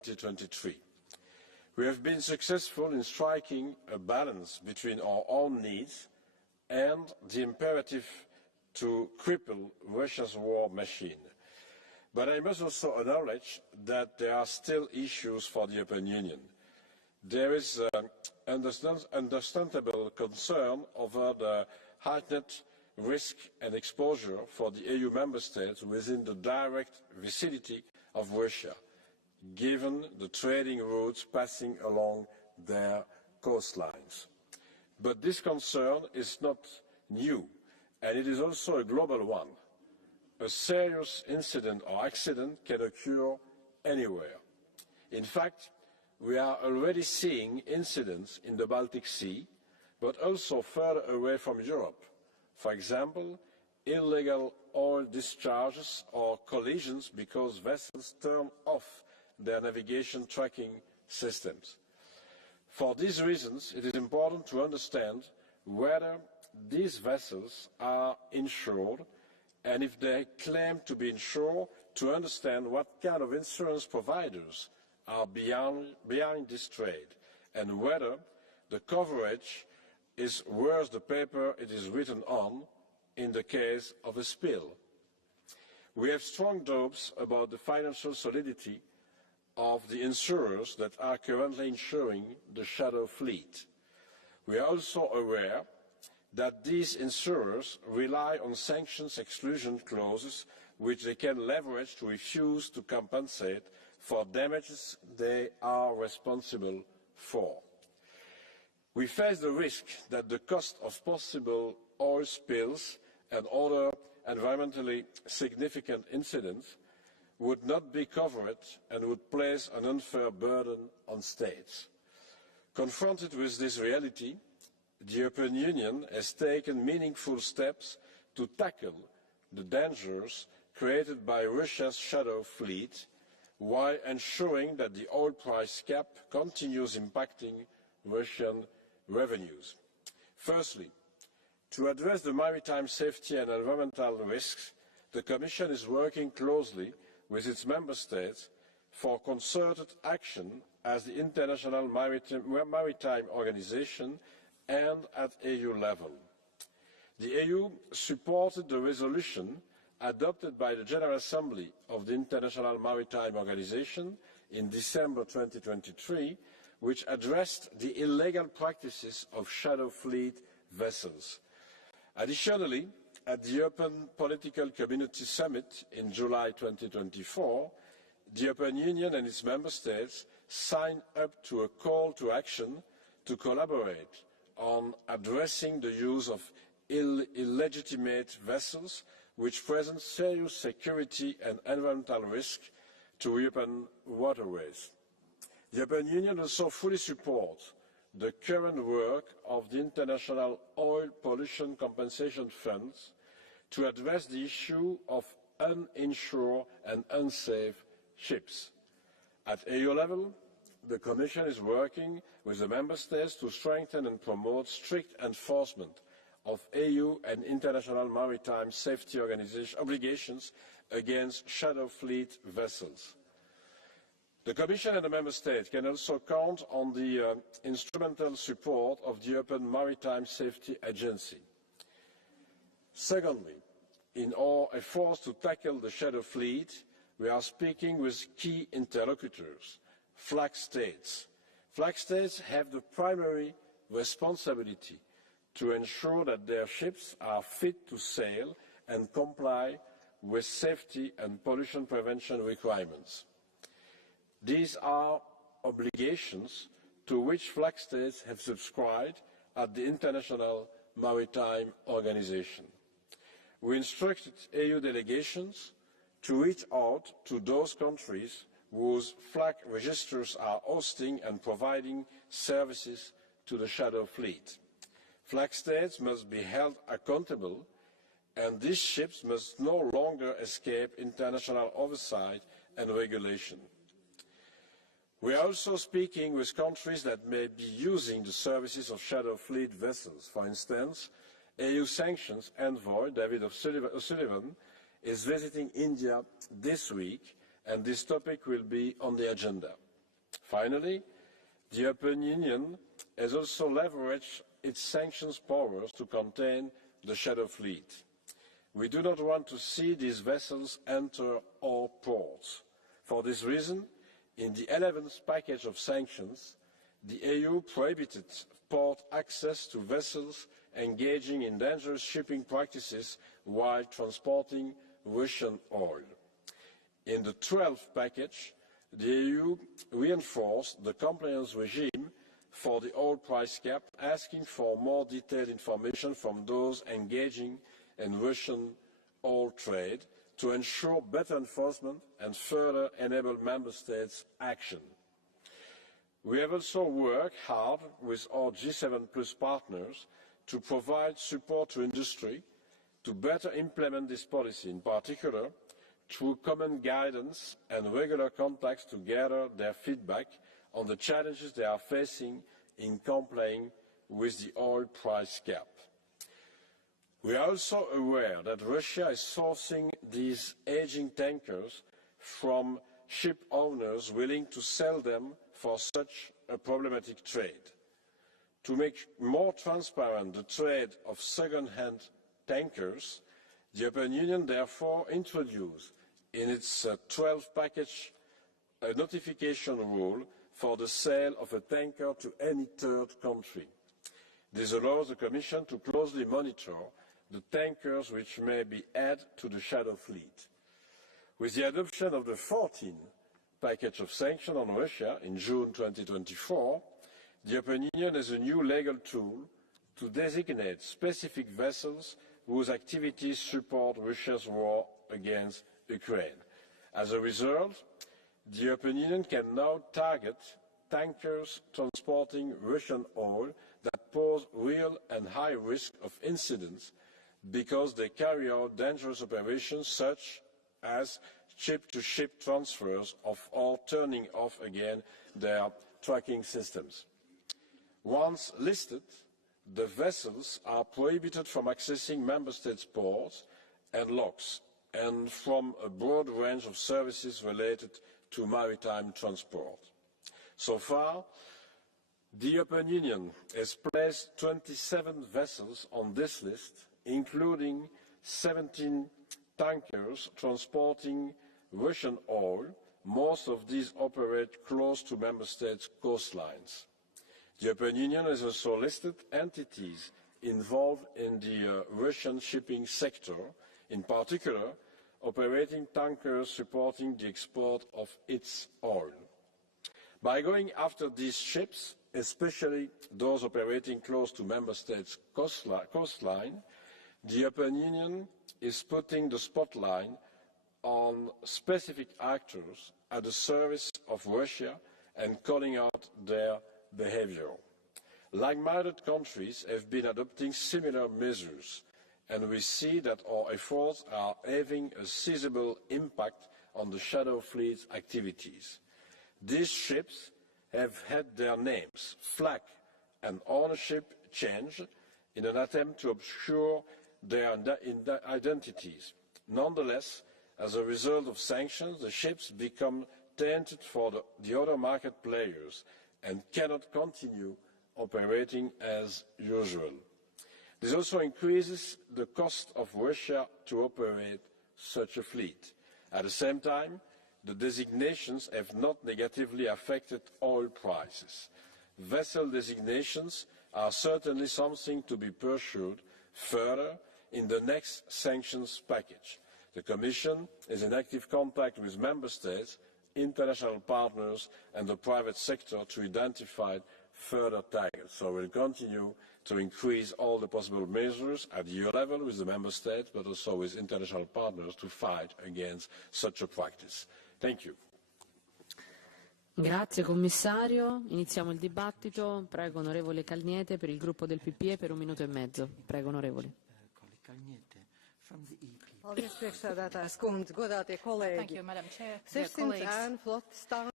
2023. We have been successful in striking a balance between our own needs and the imperative to cripple Russia's war machine. But I must also acknowledge that there are still issues for the European Union. There is understandable concern over the heightened risk and exposure for the EU member states within the direct vicinity of Russia, given the trading routes passing along their coastlines. But this concern is not new, and it is also a global one. A serious incident or accident can occur anywhere. In fact, we are already seeing incidents in the Baltic Sea, but also further away from Europe. For example, illegal oil discharges or collisions because vessels turn off their navigation tracking systems. For these reasons, it is important to understand whether these vessels are insured, and if they claim to be insured, to understand what kind of insurance providers are behind this trade, and whether the coverage is worth the paper it is written on in the case of a spill. We have strong doubts about the financial solidity of the insurers that are currently insuring the shadow fleet. We are also aware that these insurers rely on sanctions exclusion clauses which they can leverage to refuse to compensate for damages they are responsible for. We face the risk that the cost of possible oil spills and other environmentally significant incidents would not be covered and would place an unfair burden on states. Confronted with this reality, the European Union has taken meaningful steps to tackle the dangers created by Russia's shadow fleet, while ensuring that the oil price cap continues impacting Russian revenues. Firstly, to address the maritime safety and environmental risks, the Commission is working closely with its member states for concerted action as the International Maritime Organization and at EU level. The EU supported the resolution adopted by the General Assembly of the International Maritime Organization in December 2023, which addressed the illegal practices of shadow fleet vessels. Additionally, at the European Political Community Summit in July 2024, the European Union and its member states signed up to a call to action to collaborate on addressing the use of illegitimate vessels which present serious security and environmental risk to European waterways. The European Union also fully supports the current work of the International Oil Pollution Compensation Funds to address the issue of uninsured and unsafe ships. At EU level, the Commission is working with the Member States to strengthen and promote strict enforcement of EU and international maritime safety obligations against shadow fleet vessels. The Commission and the Member States can also count on the instrumental support of the European Maritime Safety Agency. Secondly, in our efforts to tackle the shadow fleet, we are speaking with key interlocutors, flag states. Flag states have the primary responsibility to ensure that their ships are fit to sail and comply with safety and pollution prevention requirements. These are obligations to which flag states have subscribed at the International Maritime Organization. We instructed EU delegations to reach out to those countries whose flag registers are hosting and providing services to the shadow fleet. Flag states must be held accountable, and these ships must no longer escape international oversight and regulation. We are also speaking with countries that may be using the services of shadow fleet vessels. For instance, EU Sanctions envoy David O'Sullivan is visiting India this week, and this topic will be on the agenda. Finally, the European Union has also leveraged its sanctions powers to contain the shadow fleet. We do not want to see these vessels enter our ports. For this reason, in the 11th package of sanctions, the EU prohibited port access to vessels engaging in dangerous shipping practices while transporting Russian oil. In the 12th package, the EU reinforced the compliance regime for the oil price cap, asking for more detailed information from those engaging in Russian oil trade to ensure better enforcement and further enable Member States' action. We have also worked hard with our G7 Plus partners to provide support to industry to better implement this policy, in particular through common guidance and regular contacts to gather their feedback on the challenges they are facing in complying with the oil price cap. We are also aware that Russia is sourcing these aging tankers from ship owners willing to sell them for such a problematic trade. To make more transparent the trade of second-hand tankers, the European Union therefore introduced in its 12th package a notification rule for the sale of a tanker to any third country. This allows the Commission to closely monitor the tankers which may be added to the shadow fleet. With the adoption of the 14th package of sanctions on Russia in June 2024, the European Union has a new legal tool to designate specific vessels whose activities support Russia's war against Ukraine. As a result, the European Union can now target tankers transporting Russian oil that pose real and high risk of incidents because they carry out dangerous operations such as ship-to-ship transfers or turning off again their tracking systems. Once listed, the vessels are prohibited from accessing Member States' ports and locks and from a broad range of services related to maritime transport. So far, the European Union has placed 27 vessels on this list, including 17 tankers transporting Russian oil. Most of these operate close to Member States' coastlines. The European Union has also listed entities involved in the Russian shipping sector, in particular operating tankers supporting the export of its oil. By going after these ships, especially those operating close to Member States' coastline, the European Union is putting the spotlight on specific actors at the service of Russia and calling out their behaviour. Like-minded countries have been adopting similar measures, and we see that our efforts are having a sizable impact on the shadow fleet's activities. These ships have had their names, flag and ownership changed in an attempt to obscure their identities. Nonetheless, as a result of sanctions, the ships become tainted for the other market players and cannot continue operating as usual. This also increases the cost of Russia to operate such a fleet. At the same time, the designations have not negatively affected oil prices. Vessel designations are certainly something to be pursued further in the next sanctions package. The Commission is in active contact with Member States, international partners and the private sector to identify further targets. So we will continue to increase all the possible measures at EU level with the Member States, but also with international partners to fight against such a practice. Thank you. Grazie Commissario. Iniziamo il dibattito. Prego onorevole Calniete per il gruppo del PPE per 1 minuto e mezzo. Prego onorevole. Paldies, priekšsēdētājas kundze, godātie kolēģi. 600 ēnu flotes tanki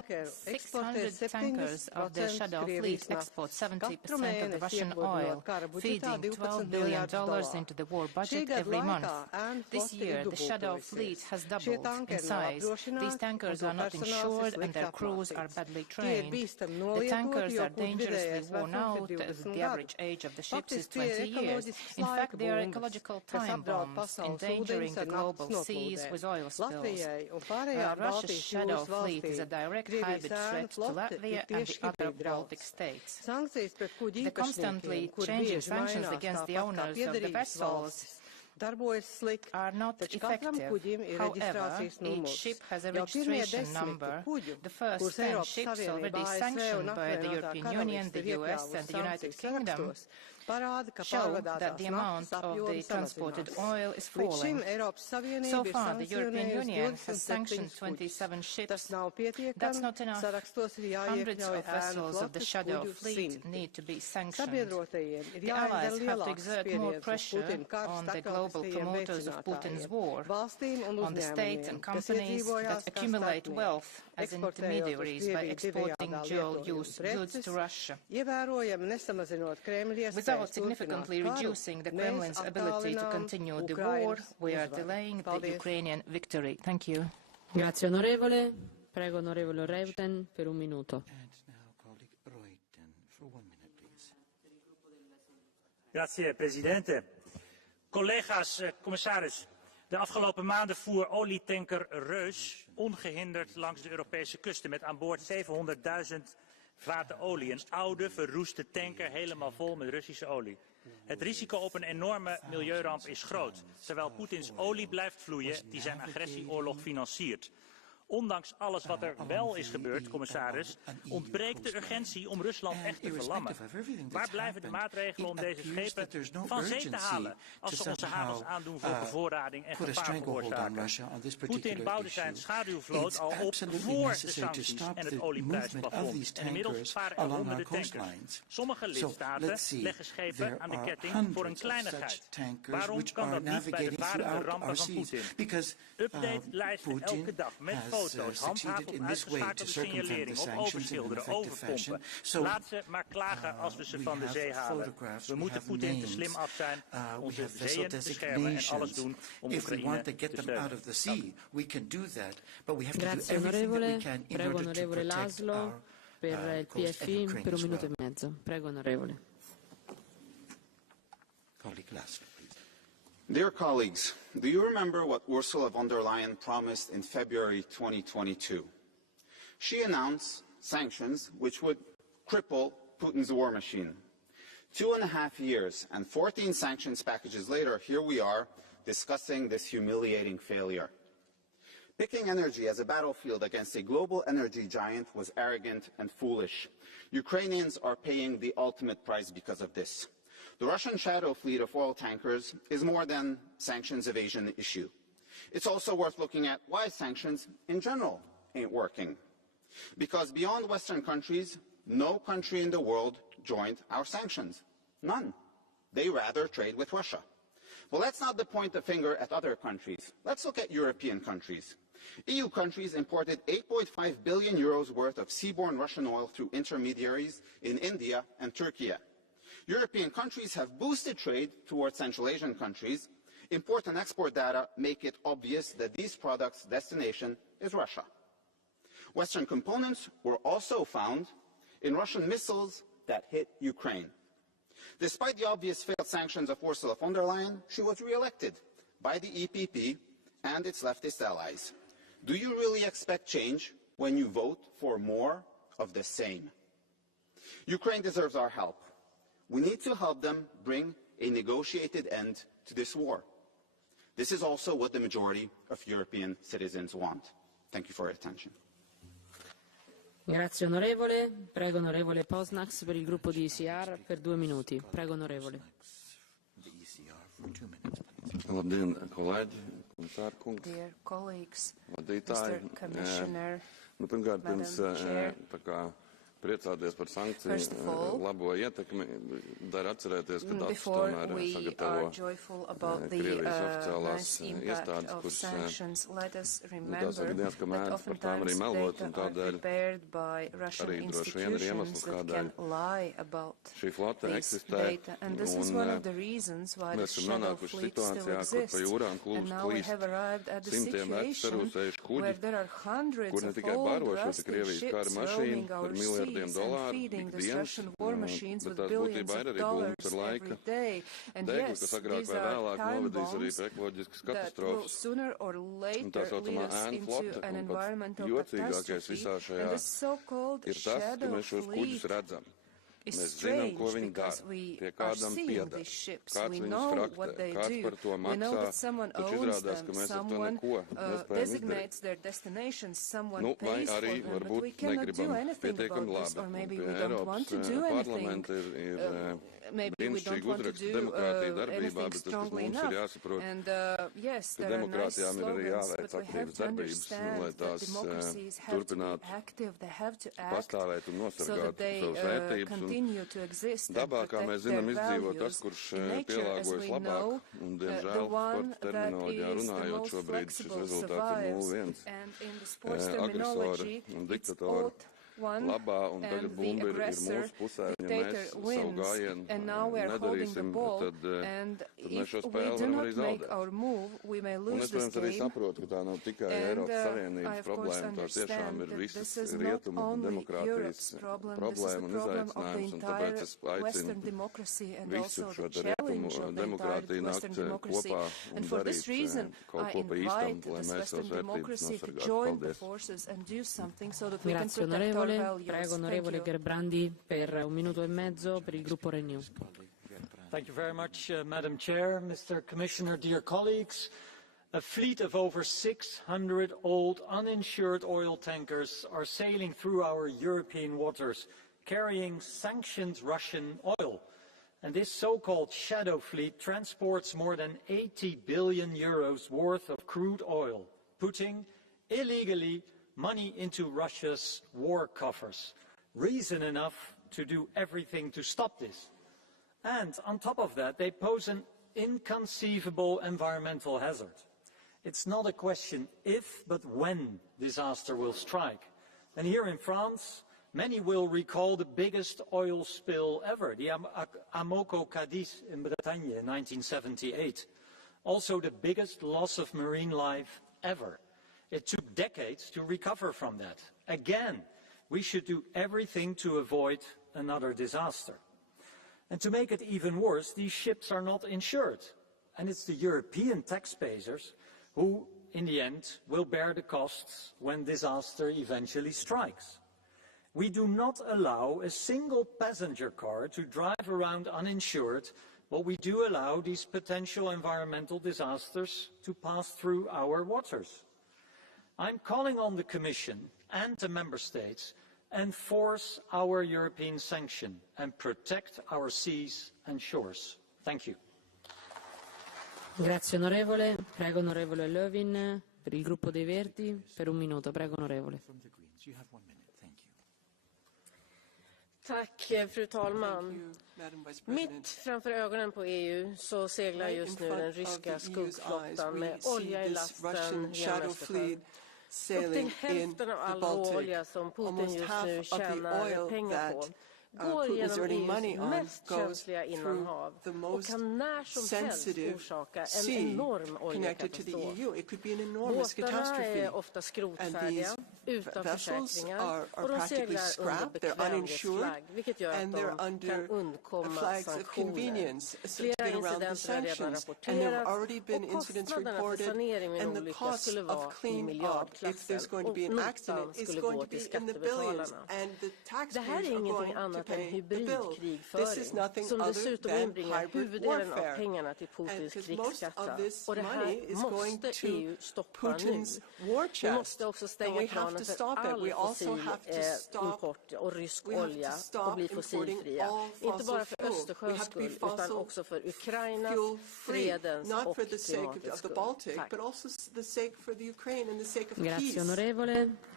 600 tankers of the Shadow Fleet export 70% of the Russian oil, feeding $12 billion into the war budget every month. This year, the Shadow Fleet has doubled in size. These tankers are not insured and their crews are badly trained. The tankers are dangerously worn out. The average age of the ships is 20 years. In fact, they are ecological time bombs, endangering the global seas with oil spills. Russia's Shadow Fleet is a direct hybrid threat to Latvia and the other Baltic states. The constantly changing sanctions against the owners of the vessels are not effective. However, each ship has a registration number. The first 10 ships already sanctioned by the European Union, the US and the United Kingdom show that the amount of the transported oil is falling. So far, the European Union has sanctioned 27 ships. That's not enough. Hundreds of vessels of the Shadow Fleet need to be sanctioned. The Allies have to exert more pressure on the global promoters of Putin's war, on the states and companies that accumulate wealth as intermediaries by exporting dual-use goods to Russia. Without significantly reducing the Kremlin's ability to continue the war, we are delaying the Ukrainian victory. Thank you. Grazie onorevole. Prego onorevole Reuten per un minuto. Grazie Presidente. Collega's, commissaris. De afgelopen maanden voer olietanker Reus ongehinderd langs de Europese kusten met aan boord 700.000 vaten olie. Een oude, verroeste tanker helemaal vol met Russische olie. Het risico op een enorme milieuramp is groot, terwijl Poetins olie blijft vloeien die zijn agressieoorlog financiert. Ondanks alles wat er wel is gebeurd, commissaris, ontbreekt de urgentie om Rusland echt te verlammen. Waar blijven de maatregelen om deze schepen van zee te halen als ze onze havens aandoen voor bevoorrading en gevaar veroorzaken? Poetin bouwde zijn schaduwvloot al op voor de sancties en het olieprijsplafond. En inmiddels varen er honderden tankers. Sommige lidstaten leggen schepen aan de ketting voor een kleinigheid. Waarom kan dat niet bij de varende rampen van Poetin? Update-lijsten elke dag met foto's, handhaven op uitgeschakelde signalering, op overschilderen, overpompen. Laat ze maar klagen als we ze van de zee halen. We moeten Poetin te slim af zijn, onze zeeën beschermen en alles doen om Oekraïne te steunen. Grazie onorevole. Prego onorevole Laszlo per il PFI per un minuto e mezzo. Prego onorevole. Dear colleagues, do you remember what Ursula von der Leyen promised in February 2022? She announced sanctions which would cripple Putin's war machine. 2.5 years and 14 sanctions packages later, here we are discussing this humiliating failure. Picking energy as a battlefield against a global energy giant was arrogant and foolish. Ukrainians are paying the ultimate price because of this. The Russian shadow fleet of oil tankers is more than sanctions evasion issue. It's also worth looking at why sanctions in general ain't working. Because beyond Western countries, no country in the world joined our sanctions. None. They rather trade with Russia. Well, let's not point the finger at other countries. Let's look at European countries. EU countries imported 8.5 billion euros worth of seaborne Russian oil through intermediaries in India and Turkey. European countries have boosted trade towards Central Asian countries. Import and export data make it obvious that these products' destination is Russia. Western components were also found in Russian missiles that hit Ukraine. Despite the obvious failed sanctions of Ursula von der Leyen, she was re-elected by the EPP and its leftist allies. Do you really expect change when you vote for more of the same? Ukraine deserves our help. We need to help them bring a negotiated end to this war. This is also what the majority of European citizens want. Thank you for your attention. Grazie onorevole. Prego onorevole Posnax per il gruppo di ECR per 2 minuti. Prego onorevole. Dear colleagues, Mr. Commissioner, Madam Chair, priecāties par sankciju labo ietekmi, dar atcerēties, ka datus before tomēr we sagatavo are joyful about the Krievijas oficiālās nice impact iestādes, of kuras sanctions, let us tās remember saka diezgan that mēdz par tām arī oftentimes melot, un data are tādēļ prepared by Russian arī droši vien ir iemesls, institutions that kādēļ can lie about šī flote this eksistē, data. And this is one of the reasons why the mēs esam shadow nonākuši fleet still situācijā, kur exists. pa jūrām And now we have arrived at the simtiem vecu situation sarūsējuši where kuģi, there are hundreds kur ne of tikai old baro šo rusty Krievijas kara ships mašīnu roaming par our miljardiem seas and dolāru feeding this ikdienas, Russian war machines bet with tās billions būtībā ir of arī dollars bumbas ar laika every day. And degli, yes, kas agrāk these vai are vēlāk time novedīs arī bombs pie ekoloģiskas that will katastrofas. sooner or Un tā later saucamā lead us ēnu into flote, an un environmental pats jocīgākais catastrophe. visā And šajā the so-called ir tas, ka shadow mēs šos kuģus fleet redzam. is Mēs zinām, ko strange viņi because dara, we pie are kādam seeing pieder, these ships. kāds We viņus know fraktē, what they kāds do. par to We know that maksā, someone taču owns izrādās, them, ka mēs ar to someone neko nespējam designates izdarīt. their destinations, someone Nu, vai pays for arī them, but varbūt we cannot do negribam anything pietiekami about this, labi. or maybe Pie we don't want to Eiropas do anything. parlamenta ir Maybe we don't brīnišķīgi want to uzraksts do demokrātija darbībā, anything bet tas, kas strongly mums enough. ir jāsaprot, And yes, ka there are nice demokrātijām ir arī slogans, jāveic but we have aktīvas to darbības, understand lai that tās democracies have to be turpinātu active, they have to act pastāvēt un so that nosargāt they savas vērtības. continue to exist and Dabā, kā protect mēs their zinām, izdzīvo tas, values. kurš In nature, as pielāgojas we labāk, know, un, the diemžēl, one sporta that terminoloģijā is the runājot, most šobrīd šis flexible rezultāts ir survives. 0-1. And in the sports Agresori terminology, un it's diktatori one, labā, un and tagad the bumba ir aggressor, mūsu pusē, ja dictator mēs savu wins, gājienu and now we are holding the nedarīsim, ball, tad and mēs if šo we spēli do varam not arī make zaudēt. our move, we may Un lose es, this protams, arī game. saprotu, ka tā nav tikai And Eiropas I Savienības of course problēma, tā tiešām understand ir that visas this is not rietumu only demokrātijas Europe's problem, this is problēma the un problem of the izaicinājums, un entire tāpēc es Western aicinu democracy and visu also šo the te rietumu challenge of the entire demokrātiju Western nākt democracy. kopā And un for this darīt reason, kaut I ko pa invite īstam, lai this mēs Western savas vērtības democracy to nosargātu. join the Paldies! forces and do something so that we can Grazie protect our onorevole. values. Prego Thank onorevole you. Gerbrandi per 1 minuto e mezzo per il gruppo Renew. Thank you very much, Madam Chair, Mr. Commissioner, dear colleagues. A fleet of over 600 old, uninsured oil tankers are sailing through our European waters, carrying sanctioned Russian oil. And this so-called shadow fleet transports more than 80 billion euros worth of crude oil, putting illegally money into Russia's war coffers. Reason enough to do everything to stop this. And on top of that, they pose an inconceivable environmental hazard. It's not a question if, but when disaster will strike. And here in France, many will recall the biggest oil spill ever, the Amoco Cadiz in Bretagne in 1978. Also the biggest loss of marine life ever. It took decades to recover from that. Again, we should do everything to avoid another disaster. And to make it even worse, these ships are not insured. And it's the European taxpayers who, in the end, will bear the costs when disaster eventually strikes. We do not allow a single passenger car to drive around uninsured, but we do allow these potential environmental disasters to pass through our waters. I'm calling on the Commission and the Member States to enforce our European sanction and protect our seas and shores. Thank you. Grazie onorevole. Prego onorevole Lövin per il gruppo dei Verdi per 1 minuto. Prego onorevole. Tack, fru talman. Mitt framför ögonen på EU så seglar just nu den ryska skuggflottan med olja i lasten genom Östersjön. Upp till hälften av all råolja som Putin just nu tjänar pengar på går genom EUs mest känsliga innanhav och kan när som helst orsaka en enorm oljekatastrof. Båtarna är ofta skrotfärdiga, utan försäkringar och de seglar under bekvämlighetsflagg, vilket gör att de kan undkomma sanktioner. Flera incidenter har redan rapporterats och kostnaderna för sanering vid en olycka skulle vara i miljardklassen och notan skulle gå till skattebetalarna. Det här är ingenting annat än hybridkrigföring som dessutom inbringar huvuddelen av pengarna till Putins krigskassa. Och det här måste EU stoppa nu. Vi måste också stänga kranen för all fossil import och rysk olja och bli fossilfria. Inte bara för Östersjöns skull utan också för Ukrainas, fredens och klimatets skull. Tack. Grazie onorevole.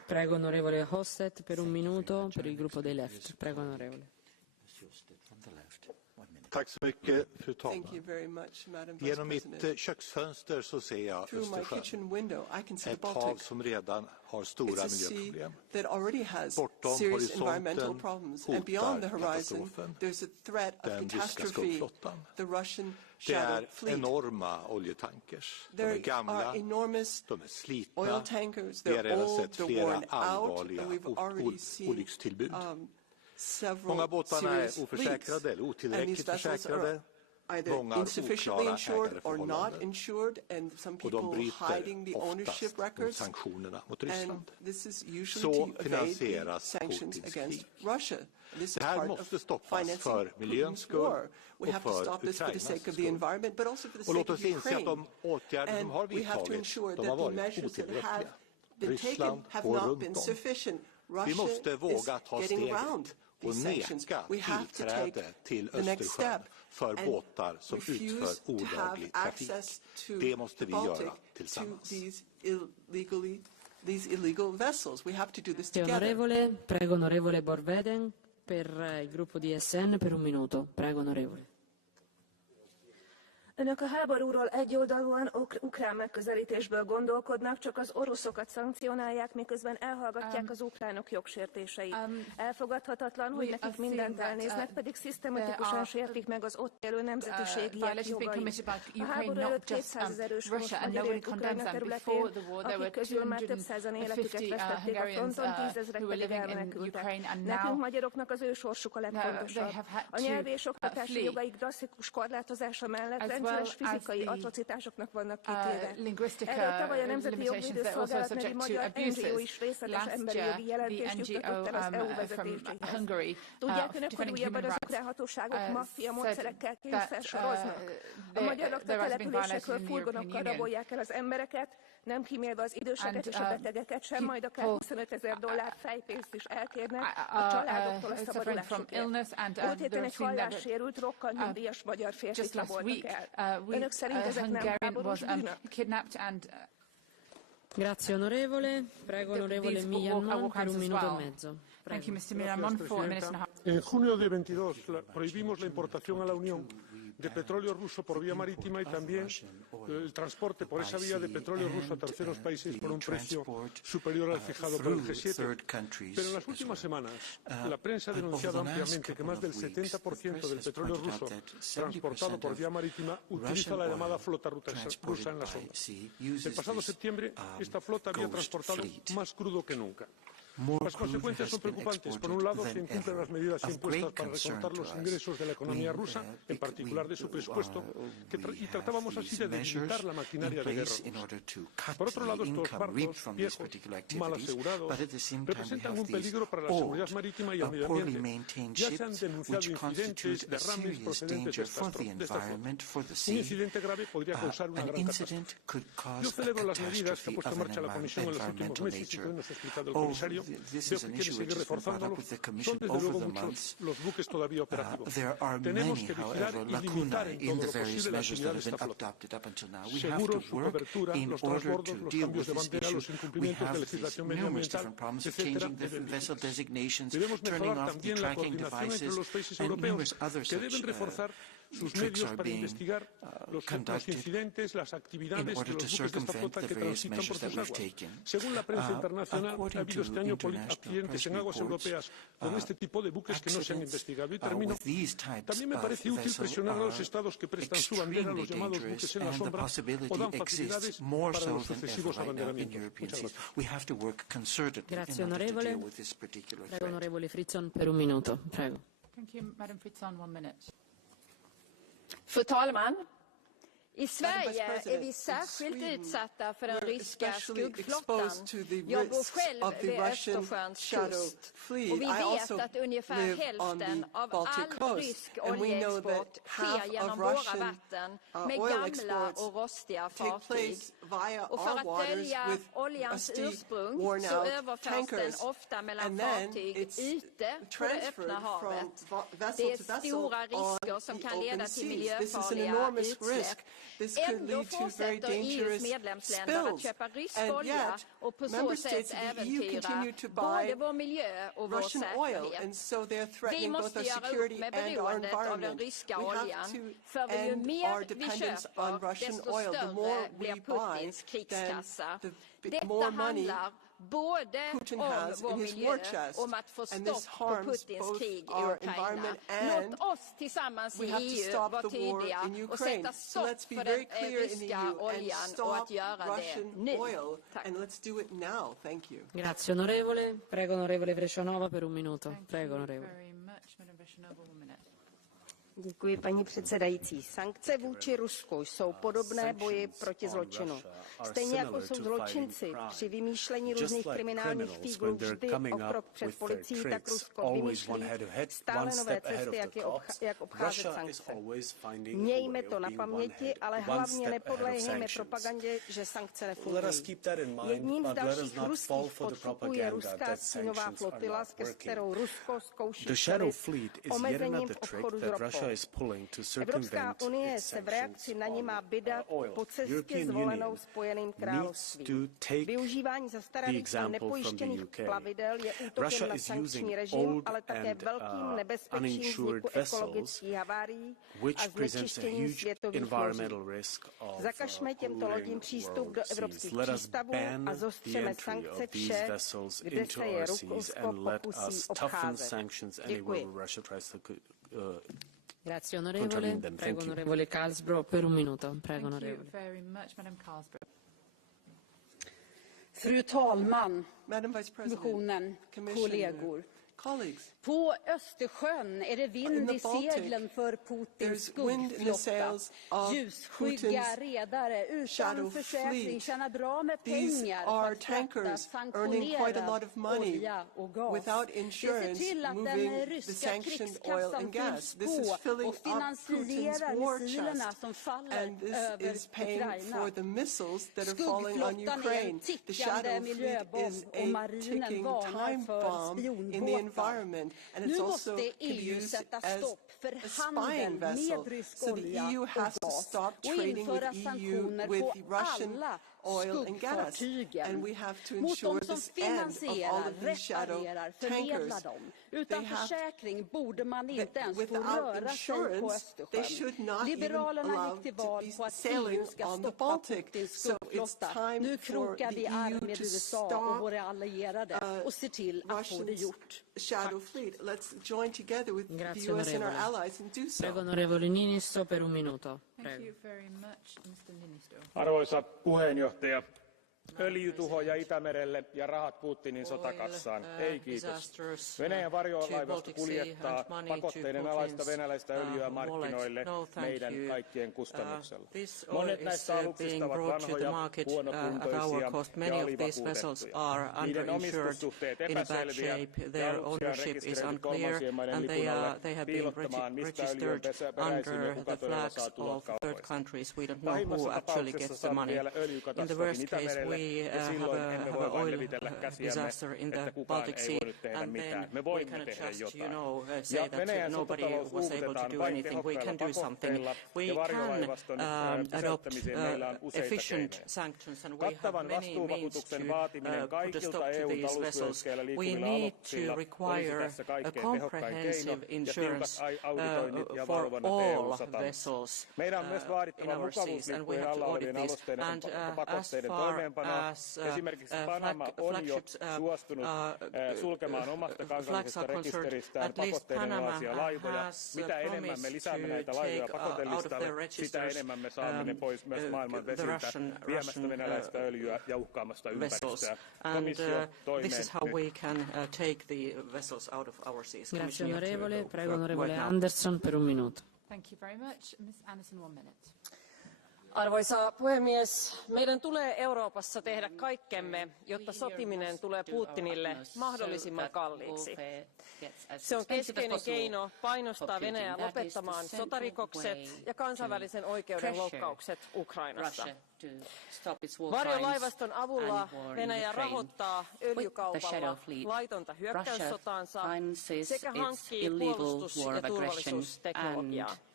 Prego onorevole Hostet per un minuto per il gruppo dei Left. Prego onorevole. Tack så mycket, fru talman. Genom mitt köksfönster så ser jag Östersjön, ett hav som redan har stora miljöproblem. Bortom horisonten hotar katastrofen, den ryska skuggflottan. Det är enorma oljetankers. De är gamla, de är slitna. Vi har redan sett flera allvarliga olyckstillbud. Många båtarna är oförsäkrade eller otillräckligt försäkrade. Många har oklara ägarförhållanden och de bryter oftast mot sanktionerna mot Ryssland. Så finansieras Putins krig. Det här måste stoppas för miljöns skull och för Ukrainas skull. Och låt oss inse att de åtgärder som har vidtagits, de har varit otillräckliga. Ryssland går runt om. Vi måste våga ta steget och neka tillträde till Östersjön för båtar som utför olaglig trafik. Det måste vi göra tillsammans. Prego onorevole Borveden per il gruppo di SN per un minuto. Prego onorevole. Önök a háborúról egyoldalúan ukrán megközelítésből gondolkodnak, csak az oroszokat szankcionálják, miközben elhallgatják az ukránok jogsértéseit. Elfogadhatatlan, hogy nekik mindent elnéznek, pedig szisztematikusan sértik meg az ott élő nemzetiségiek jogait. A háború előtt 200 000 őshonos magyar élt Ukrajna területén, akik közül már több százan életüket vesztették a fronton, 10 000-ek pedig elmenekültek. Nekünk magyaroknak az ő sorsuk a legfontosabb. A nyelvi és oktatási jogaik drasztikus korlátozása mellett fizikai atrocitásoknak vannak kitéve. Erről tavaly a Nemzeti Jogvédő Szolgálat nevű magyar NGO is részletes emberi jogi jelentést juttatott el az EU vezetéséhez. Tudják önök, hogy újabban az ukrán hatóságok maffia módszerekkel kényszersoroznak? A magyar lakta településekről furgonokkal rabolják el az embereket, nem kímélve az időseket és a betegeket sem, majd akár $25,000 fejpénzt is elkérnek a családoktól a szabadulásukért. Múlt héten egy hallássérült, rokkal nyugdíjas magyar férfit raboltak el. Önök szerint ezek nem háborús bűnök? Grazie onorevole. Prego onorevole Millan per un minuto e mezzo. Thank you, Mr. Millan, for a minute and a half. En junio de 22 prohibimos la importación a la Unión de petróleo ruso por vía marítima y también el transporte por esa vía de petróleo ruso a terceros países por un precio superior al fijado por el G7. Pero en las últimas semanas la prensa ha denunciado ampliamente que más del 70% del petróleo ruso transportado por vía marítima utiliza la llamada flota rusa en la zona. El pasado septiembre esta flota había transportado más crudo que nunca. Las consecuencias son preocupantes. Por un lado, se incumplen las medidas impuestas para recortar los ingresos de la economía rusa, en particular de su presupuesto, y tratábamos así de debilitar la maquinaria de guerra rusa. Por otro lado, estos barcos viejos, mal asegurados, representan un peligro para la seguridad marítima y el medio ambiente. Ya se han denunciado incidentes, derrames procedentes de esta flota. Un incidente grave podría causar una gran catástrofe. Yo celebro las medidas que ha puesto en marcha la Comisión en los últimos meses y que hoy nos ha explicado el comisario. Veo que quiere seguir reforzándolos. Son desde luego muchos los buques todavía operativos. Tenemos que vigilar y limitar en todo lo posible la actividad de esta flota. Seguros, su cobertura, los transbordos, los cambios de bandera, los incumplimientos de legislación medioambiental, etcétera. Debemos mejorar también la coordinación entre los países europeos, que deben reforzar sus medios para investigar los incidentes, las actividades de los buques de esta flota que transitan por sus aguas. Según la prensa internacional, ha habido este año accidentes en aguas europeas con este tipo de buques que no se han investigado. Y termino. También me parece útil presionar a los estados que prestan su bandera a los llamados buques en la sombra o dan facilidades para los sucesivos abanderamientos. Muchas gracias. Grazie onorevole. Prego onorevole Fritzon per un minuto. Prego. Thank you, Madam Fritzon, 1 minute. Fru talman! I Sverige är vi särskilt utsatta för den ryska skuggflottan. Jag bor själv vid Östersjöns kust och vi vet att ungefär hälften av all rysk oljeexport sker genom våra vatten med gamla och rostiga fartyg. Och för att dölja oljans ursprung så överförs den ofta mellan fartyg ute på det öppna havet. Det är stora risker som kan leda till miljöfarliga utsläpp. this could lead to very dangerous spills. And yet, member states of the EU continue to buy Russian oil, and so they're threatening both our security and our environment. We have to end our dependence on Russian oil. The more we buy, then the more money Putin has in his war chest, and this harms both our environment and we have to stop the war in Ukraine. So let's be very clear in the EU and stop Russian oil, and let's do it now. Thank you. Grazie onorevole. Prego onorevole Vrecionova per un minuto. Prego onorevole. Děkuji, paní předsedající. Sankce vůči Rusku jsou podobné boji proti zločinu. Stejně jako jsou zločinci při vymýšlení různých kriminálních fíglů vždy o krok před policií, tak Rusko vymýšlí stále nové cesty, jak obcházet sankce. Mějme to na paměti, ale hlavně nepodléhejme propagandě, že sankce nefungují. Jedním z dalších ruských podstupů je ruská stínová flotila, skrz kterou Rusko zkouší omezením v obchodu s ropou. Evropská unie se v reakci na ní má vydat po cestě zvolenou Spojeným královstvím. Využívání zastaralých a nepojištěných plavidel je útokem na sankční režim, ale také velkým nebezpečím vzniku ekologických havárií a znečištění světových moří. Zakažme těmto lodím přístup do evropských přístavů a zostřeme sankce vše, kde se je Rusko pokusí obcházet. Děkuji. Grazie onorevole. Prego onorevole Karlsbro per un minuto. Prego onorevole. Fru talman, kommissionen, kollegor. På Östersjön är det vind i seglen för Putins skuggflotta. Ljusskygga redare utan försäkring tjänar bra med pengar på att frakta sanktionerad olja och gas. Det ser till att den ryska krigskassan fylls på och finansierar missilerna som faller över Ukraina. Skuggflottan är en tickande miljöbomb och marinen varnar för spionbåtar. Nu måste EU sätta stopp för handeln med rysk olja och gas och införa sanktioner på alla skuggfartygen mot de som finansierar, reparerar, förmedlar dem. Utan försäkring borde man inte ens få röra sig på Östersjön. Liberalerna gick till val på att EU ska stoppa Putins skuggflotta. Nu krokar vi arm med USA och våra allierade och ser till att få det gjort. Shadow fleet. Let's join together with the US and our allies and do so. Prego onorevole Niinisto per un minuto. Thank you very much, Mr. Niinisto. Arvoisa puheenjohtaja, öljytuhoja Itämerelle ja rahat Putinin sotakassaan. Ei kiitos. Venäjän varjolaivasto kuljettaa pakotteiden alaista venäläistä öljyä markkinoille meidän kaikkien kustannuksella. Monet näistä aluksista ovat vanhoja, huonokuntoisia ja alivakuutettuja. Niiden omistussuhteet epäselviä ja aluksia rekisteröity kolmansien maiden lipun alle piilottamaan, mistä öljy on peräisin ja kuka todella saa tulot kaupoista. Pahimmassa tapauksessa saamme vielä öljykatastrofin Itämerelle. We have an oil disaster in the Baltic Sea, and then we cannot just, say that nobody was able to do anything. We can do something. We can adopt efficient sanctions, and we have many means to put a stop to these vessels. We need to require a comprehensive insurance for all vessels in our seas, and we have to audit this. And as far Esimerkiksi Panama on jo suostunut sulkemaan omasta kansallisesta rekisteristään pakotteiden alaisia laivoja. Mitä enemmän me lisäämme näitä laivoja pakotelistalle, sitä enemmän me saamme ne pois myös maailman vesiltä viemästä venäläistä öljyä ja uhkaamasta ympäristöä. Komissio toimeen. This is how we can take the vessels out of our seas. Grazie onorevole. Prego onorevole Andersson per un minuto. Thank you very much. Ms. Anderson, 1 minute. Arvoisa puhemies, meidän tulee Euroopassa tehdä kaikkemme, jotta sotiminen tulee Putinille mahdollisimman kalliiksi. Se on keskeinen keino painostaa Venäjää lopettamaan sotarikokset ja kansainvälisen oikeuden loukkaukset Ukrainassa. Varjolaivaston avulla Venäjä rahoittaa öljykaupalla laitonta hyökkäyssotaansa sekä hankkii puolustus- ja turvallisuusteknologiaa.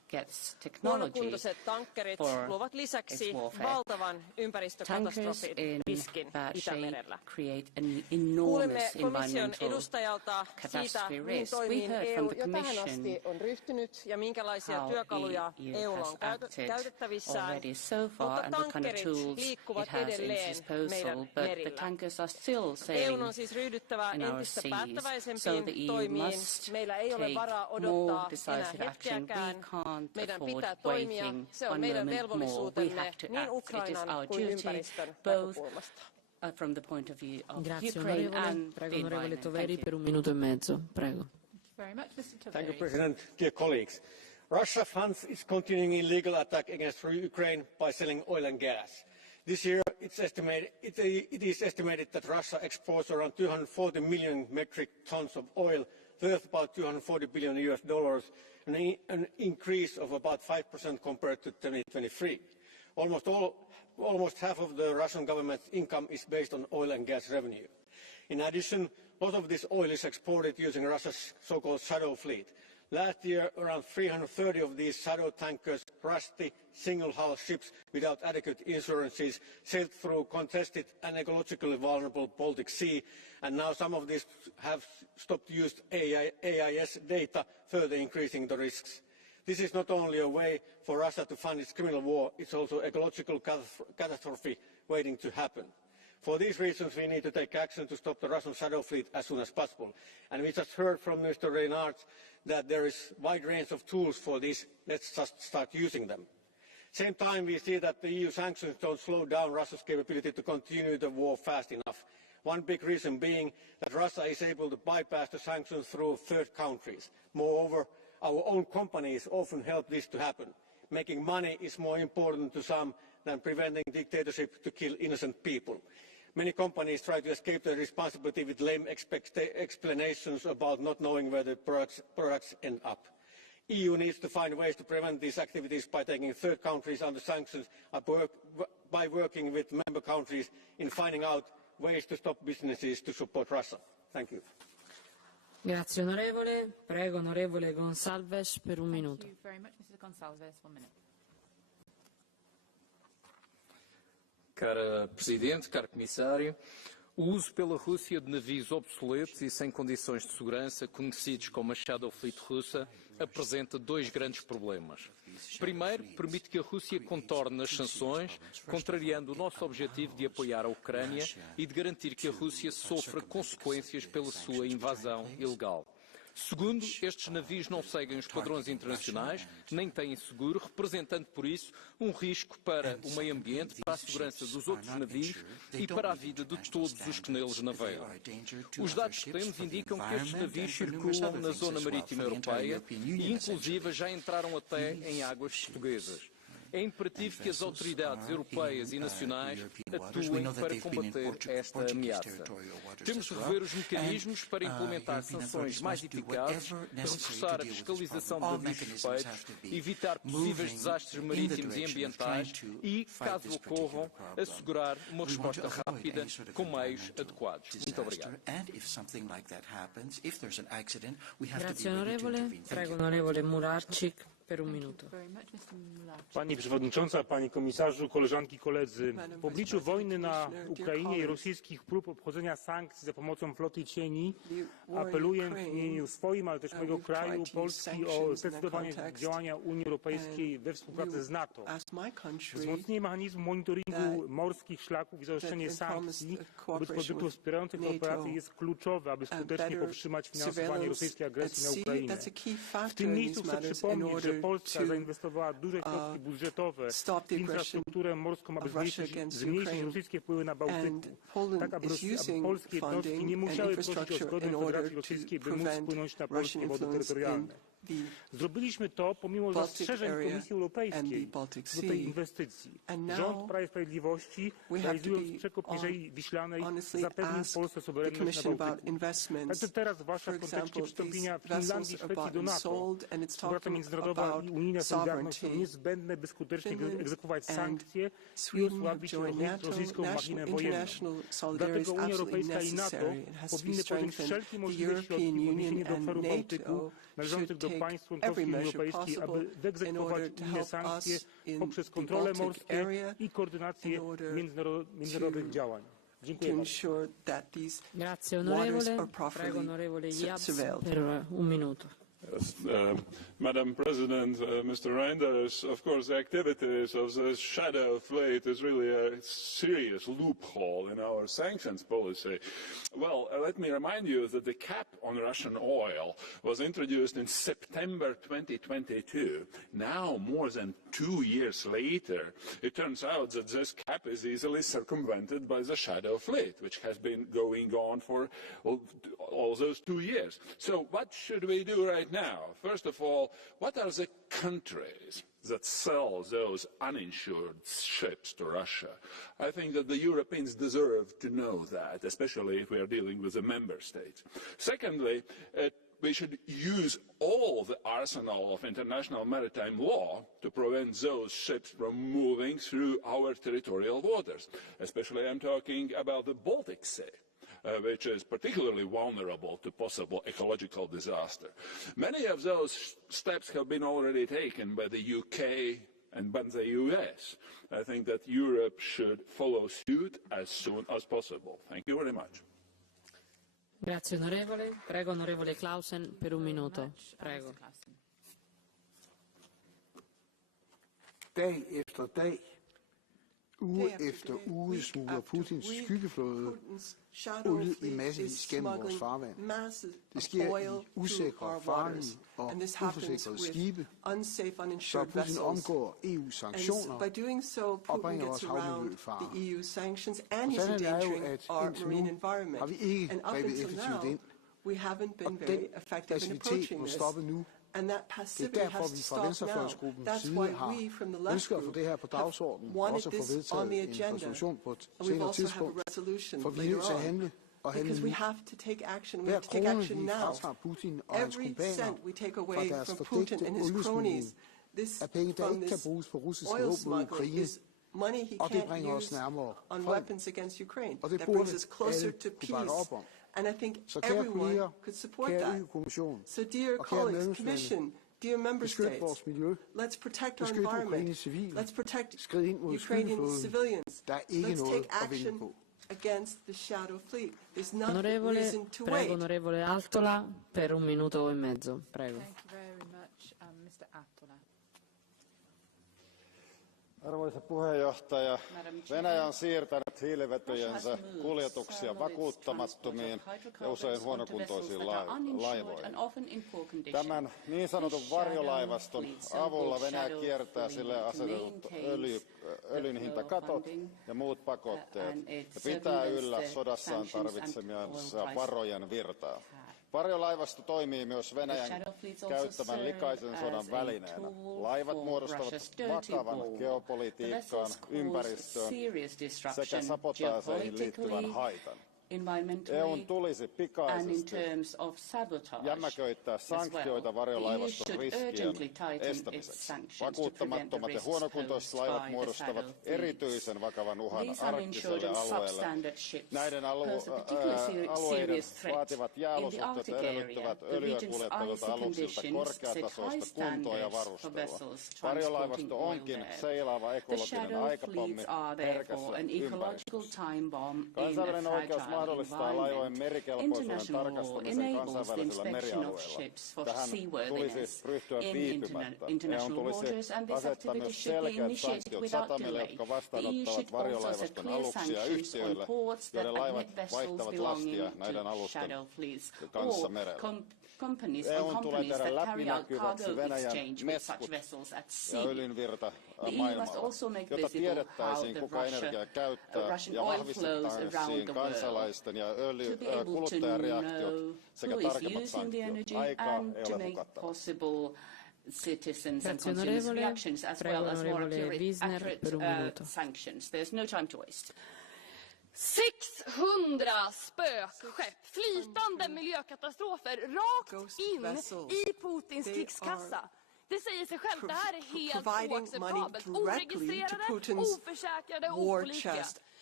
gets technology Huonokuntoiset tankkerit for luovat lisäksi its warfare. valtavan ympäristökatastrofin Riskin Itämerellä. Create an Kuulemme enormous komission environmental edustajalta siitä, catastrophe mihin risk. We toimiin heard EU from the jo tähän Commission asti on ryhtynyt ja minkälaisia how työkaluja EU EUlla has on acted käytettävissään, already so far mutta and what kind of tankkerit tools liikkuvat it has in edelleen its disposal, meidän but the merillä. tankers are still EUn sailing on siis ryhdyttävä in our entistä seas. So päättäväisempiin the EU toimiin. must Meillä ei ole take varaa more odottaa enää decisive action. We hetkeäkään. can't Meidän afford pitää toimia. waiting Se on one meidän moment more. We velvollisuutemme have to niin act. It is Ukrainan our kuin duty, ympäristön both näkökulmasta. from the point of view of Grazie, Ukraine onorevole. and Prego, the onorevole environment. Toveri, Thank you. per un minuto e mezzo. Prego. Thank you, President. Dear colleagues, Russia funds its continuing illegal attack against Ukraine by selling oil and gas. This year, it is estimated that Russia exports around 240 million metric tons of oil, worth about $240 billion, an increase of about 5% compared to 2023. Almost half of the Russian government's income is based on oil and gas revenue. In addition, a lot of this oil is exported using Russia's so-called shadow fleet. Last year, around 330 of these shadow tankers, rusty, single-hull ships without adequate insurances, sailed through contested and ecologically vulnerable Baltic Sea, and now some of these have stopped using AIS data, further increasing the risks. This is not only a way for Russia to fund its criminal war, it's also an ecological catastrophe waiting to happen. For these reasons, we need to take action to stop the Russian shadow fleet as soon as possible. And we just heard from Mr. Reinhardt that there is a wide range of tools for this. Let's just start using them. At the same time, we see that the EU sanctions don't slow down Russia's capability to continue the war fast enough. One big reason being that Russia is able to bypass the sanctions through third countries. Moreover, our own companies often help this to happen. Making money is more important to some than preventing dictatorship to kill innocent people. Many companies try to escape their responsibility with lame explanations about not knowing where the products end up. The EU needs to find ways to prevent these activities by taking third countries under sanctions by working with member countries in finding out ways to stop businesses to support Russia. Thank you. Grazie onorevole. Prego onorevole Gonçalves per un minuto. Thank you very much, Mrs. Gonçalves. 1 minute. Cara Presidente, caro Comissário, o uso pela Rússia de navios obsoletos e sem condições de segurança, conhecidos como a Shadow Fleet russa, apresenta dois grandes problemas. Primeiro, permite que a Rússia contorne as sanções, contrariando o nosso objetivo de apoiar a Ucrânia e de garantir que a Rússia sofra consequências pela sua invasão ilegal. Segundo, estes navios não seguem os padrões internacionais, nem têm seguro, representando por isso um risco para o meio ambiente, para a segurança dos outros navios e para a vida de todos os que neles navegam. Os dados que temos indicam que estes navios circulam na zona marítima europeia e, inclusive, já entraram até em águas portuguesas. É imperativo que as autoridades europeias e nacionais atuem para combater esta ameaça. Temos de rever os mecanismos para implementar sanções mais eficazes, reforçar a fiscalização de navios suspeitos, evitar possíveis desastres marítimos e ambientais e, caso ocorram, assegurar uma resposta rápida com meios adequados. Muito obrigado. Grazie onorevole. Prego onorevole Mularczyk. Pani Przewodnicząca, Panie Komisarzu, koleżanki i koledzy. W obliczu wojny na Ukrainie i rosyjskich prób obchodzenia sankcji za pomocą floty cieni apeluję w imieniu swoim, ale też mojego kraju, Polski, o zdecydowanie działania Unii Europejskiej we współpracy z NATO. Wzmocnienie mechanizmu monitoringu morskich szlaków i zaostrzenie sankcji wobec produktów wspierających tę operację jest kluczowe, aby skutecznie powstrzymać finansowanie rosyjskiej agresji na Ukrainę. W tym miejscu chcę przypomnieć, że Polska zainwestowała duże środki budżetowe w infrastrukturę morską, aby zmniejszyć rosyjskie wpływy na Bałtyku, tak aby polskie jednostki nie musiały prosić o zgodę Federacji Rosyjskiej, by móc wpłynąć na polskie wody terytorialne. Zrobiliśmy to pomimo zastrzeżeń Komisji Europejskiej do tej inwestycji. Rząd Prawa i Sprawiedliwości, realizując przekop Mierzei Wiślanej, zapewnił Polsce suwerenność na Bałtyku. Także teraz, zwłaszcza w kontekście przystąpienia Finlandii i Szwecji do NATO, współpraca międzynarodowa i unijna solidarność są niezbędne, by skutecznie egzekwować sankcje i osłabić rosyjską machinę wojenną. Dlatego Unia Europejska i NATO powinny podjąć wszelkie możliwe środki w odniesieniu do obszaru Bałtyku należących do państw członkowskich europejskich, aby wyegzekwować unijne sankcje poprzez kontrole morskie i koordynację międzynarodowych działań. Dziękuję bardzo. Grazie onorevole. Prego onorevole Jabs per un minuto. Yes, Madam President, Mr. Reinders, of course the activities of the shadow fleet is really a serious loophole in our sanctions policy. Well, let me remind you that the cap on Russian oil was introduced in September 2022. Now, more than 2 years later, it turns out that this cap is easily circumvented by the shadow fleet, which has been going on for all those 2 years. So what should we do right now? First of all, what are the countries that sell those uninsured ships to Russia? I think that the Europeans deserve to know that, especially if we are dealing with the member states. Secondly, we should use all the arsenal of international maritime law to prevent those ships from moving through our territorial waters. Especially I'm talking about the Baltic Sea, which is particularly vulnerable to possible ecological disaster. Many of those steps have been already taken by the UK and by the US. I think that Europe should follow suit as soon as possible. Thank you very much. Grazie onorevole. Prego onorevole Clausen per un minuto. Prego. Dag efter dag, uge efter uge smugler Putins skyggeflåde olie i massevis gennem vores farvand. Det sker i usikre, farlige og uforsikrede skibe, så Putin omgår EU-sanktioner og bringer vores havmiljø i fare. Og sandheden er jo, at indtil nu har vi ikke grebet effektivt ind, og den passivitet må stoppe nu. Det er derfor, vi fra Venstrefløjsgruppens side har ønsket at få det her på dagsordenen, og også få vedtaget en resolution på et senere tidspunkt, for vi er nødt til at handle og handle nu. Hver krone, vi fratager Putin og hans kumpaner fra deres fordækte oliesmugling, er penge, der ikke kan bruges på russiske våben mod Ukraine, og det bringer os nærmere fred, og det burde alle kunne bakke op om. And I think så kære everyone kolleger, could support kære that. EU-kommission, So dear og kære colleagues, Commission, dear member states, vores miljø, let's protect our beskyt environment. Ukraines civile, Let's protect skrid ind mod Ukrainian civilians. Der er ikke Let's noget take at vinde action på. against the shadow fleet. There's no Onorevole, reason to prego wait. onorevole Altola per un minuto e mezzo. Prego. Thank you very much, Mr. Attola. Arvoisa puheenjohtaja, Venäjä on siirtänyt hiilivetyjensä kuljetuksia vakuuttamattomiin ja usein huonokuntoisiin laivoihin. Tämän niin sanotun varjolaivaston avulla Venäjä kiertää sille asetetut öljyn hintakatot ja muut pakotteet ja pitää yllä sodassaan tarvitsemiansa varojen virtaa. Varjolaivasto toimii myös Venäjän käyttämän likaisen sodan välineenä. Laivat muodostavat vakavan geopolitiikkaan, ympäristöön sekä sabotaaseihin liittyvän haitan. EU:n tulisi pikaisesti jämäköittää sanktioita varjolaivaston riskien estämiseksi. Vakuuttamattomat ja huonokuntoiset laivat muodostavat erityisen vakavan uhan arktiselle alueelle. Näiden alueiden vaativat jääolosuhteet edellyttävät öljyä kuljettavilta aluksilta korkeatasoista kuntoa ja varustelua. Varjolaivasto onkin seilaava ekologinen aikapommi herkässä ympäristössä. Kansainvälinen oikeus mahdollistaa laivojen merikelpoisuuden tarkastamisen kansainvälisellä merialueella. Tähän tulisi ryhtyä viipymättä. EU:n tulisi asettaa myös selkeät sanktiot satamille, jotka vastaanottavat varjolaivaston aluksia yhtiöille, joiden laivat vaihtavat lastia näiden alusten kanssa merellä. EU:n tulee tehdä läpinäkyväksi Venäjän meskut ja öljynvirta maailmalla, jotta tiedettäisiin, kuka energiaa käyttää ja vahvistettaisiin kansalaisten ja kuluttajareaktiot sekä tarkemmat sanktiot. Aikaa ei ole hukattava. Citizens and consumers' reactions, as well as more accurate sanctions. There's no time to waste. 600 spökskepp, flytande miljökatastrofer rakt in i Putins krigskassa. Det säger sig självt, det här är helt oacceptabelt. Oregistrerade, oförsäkrade, opålitliga.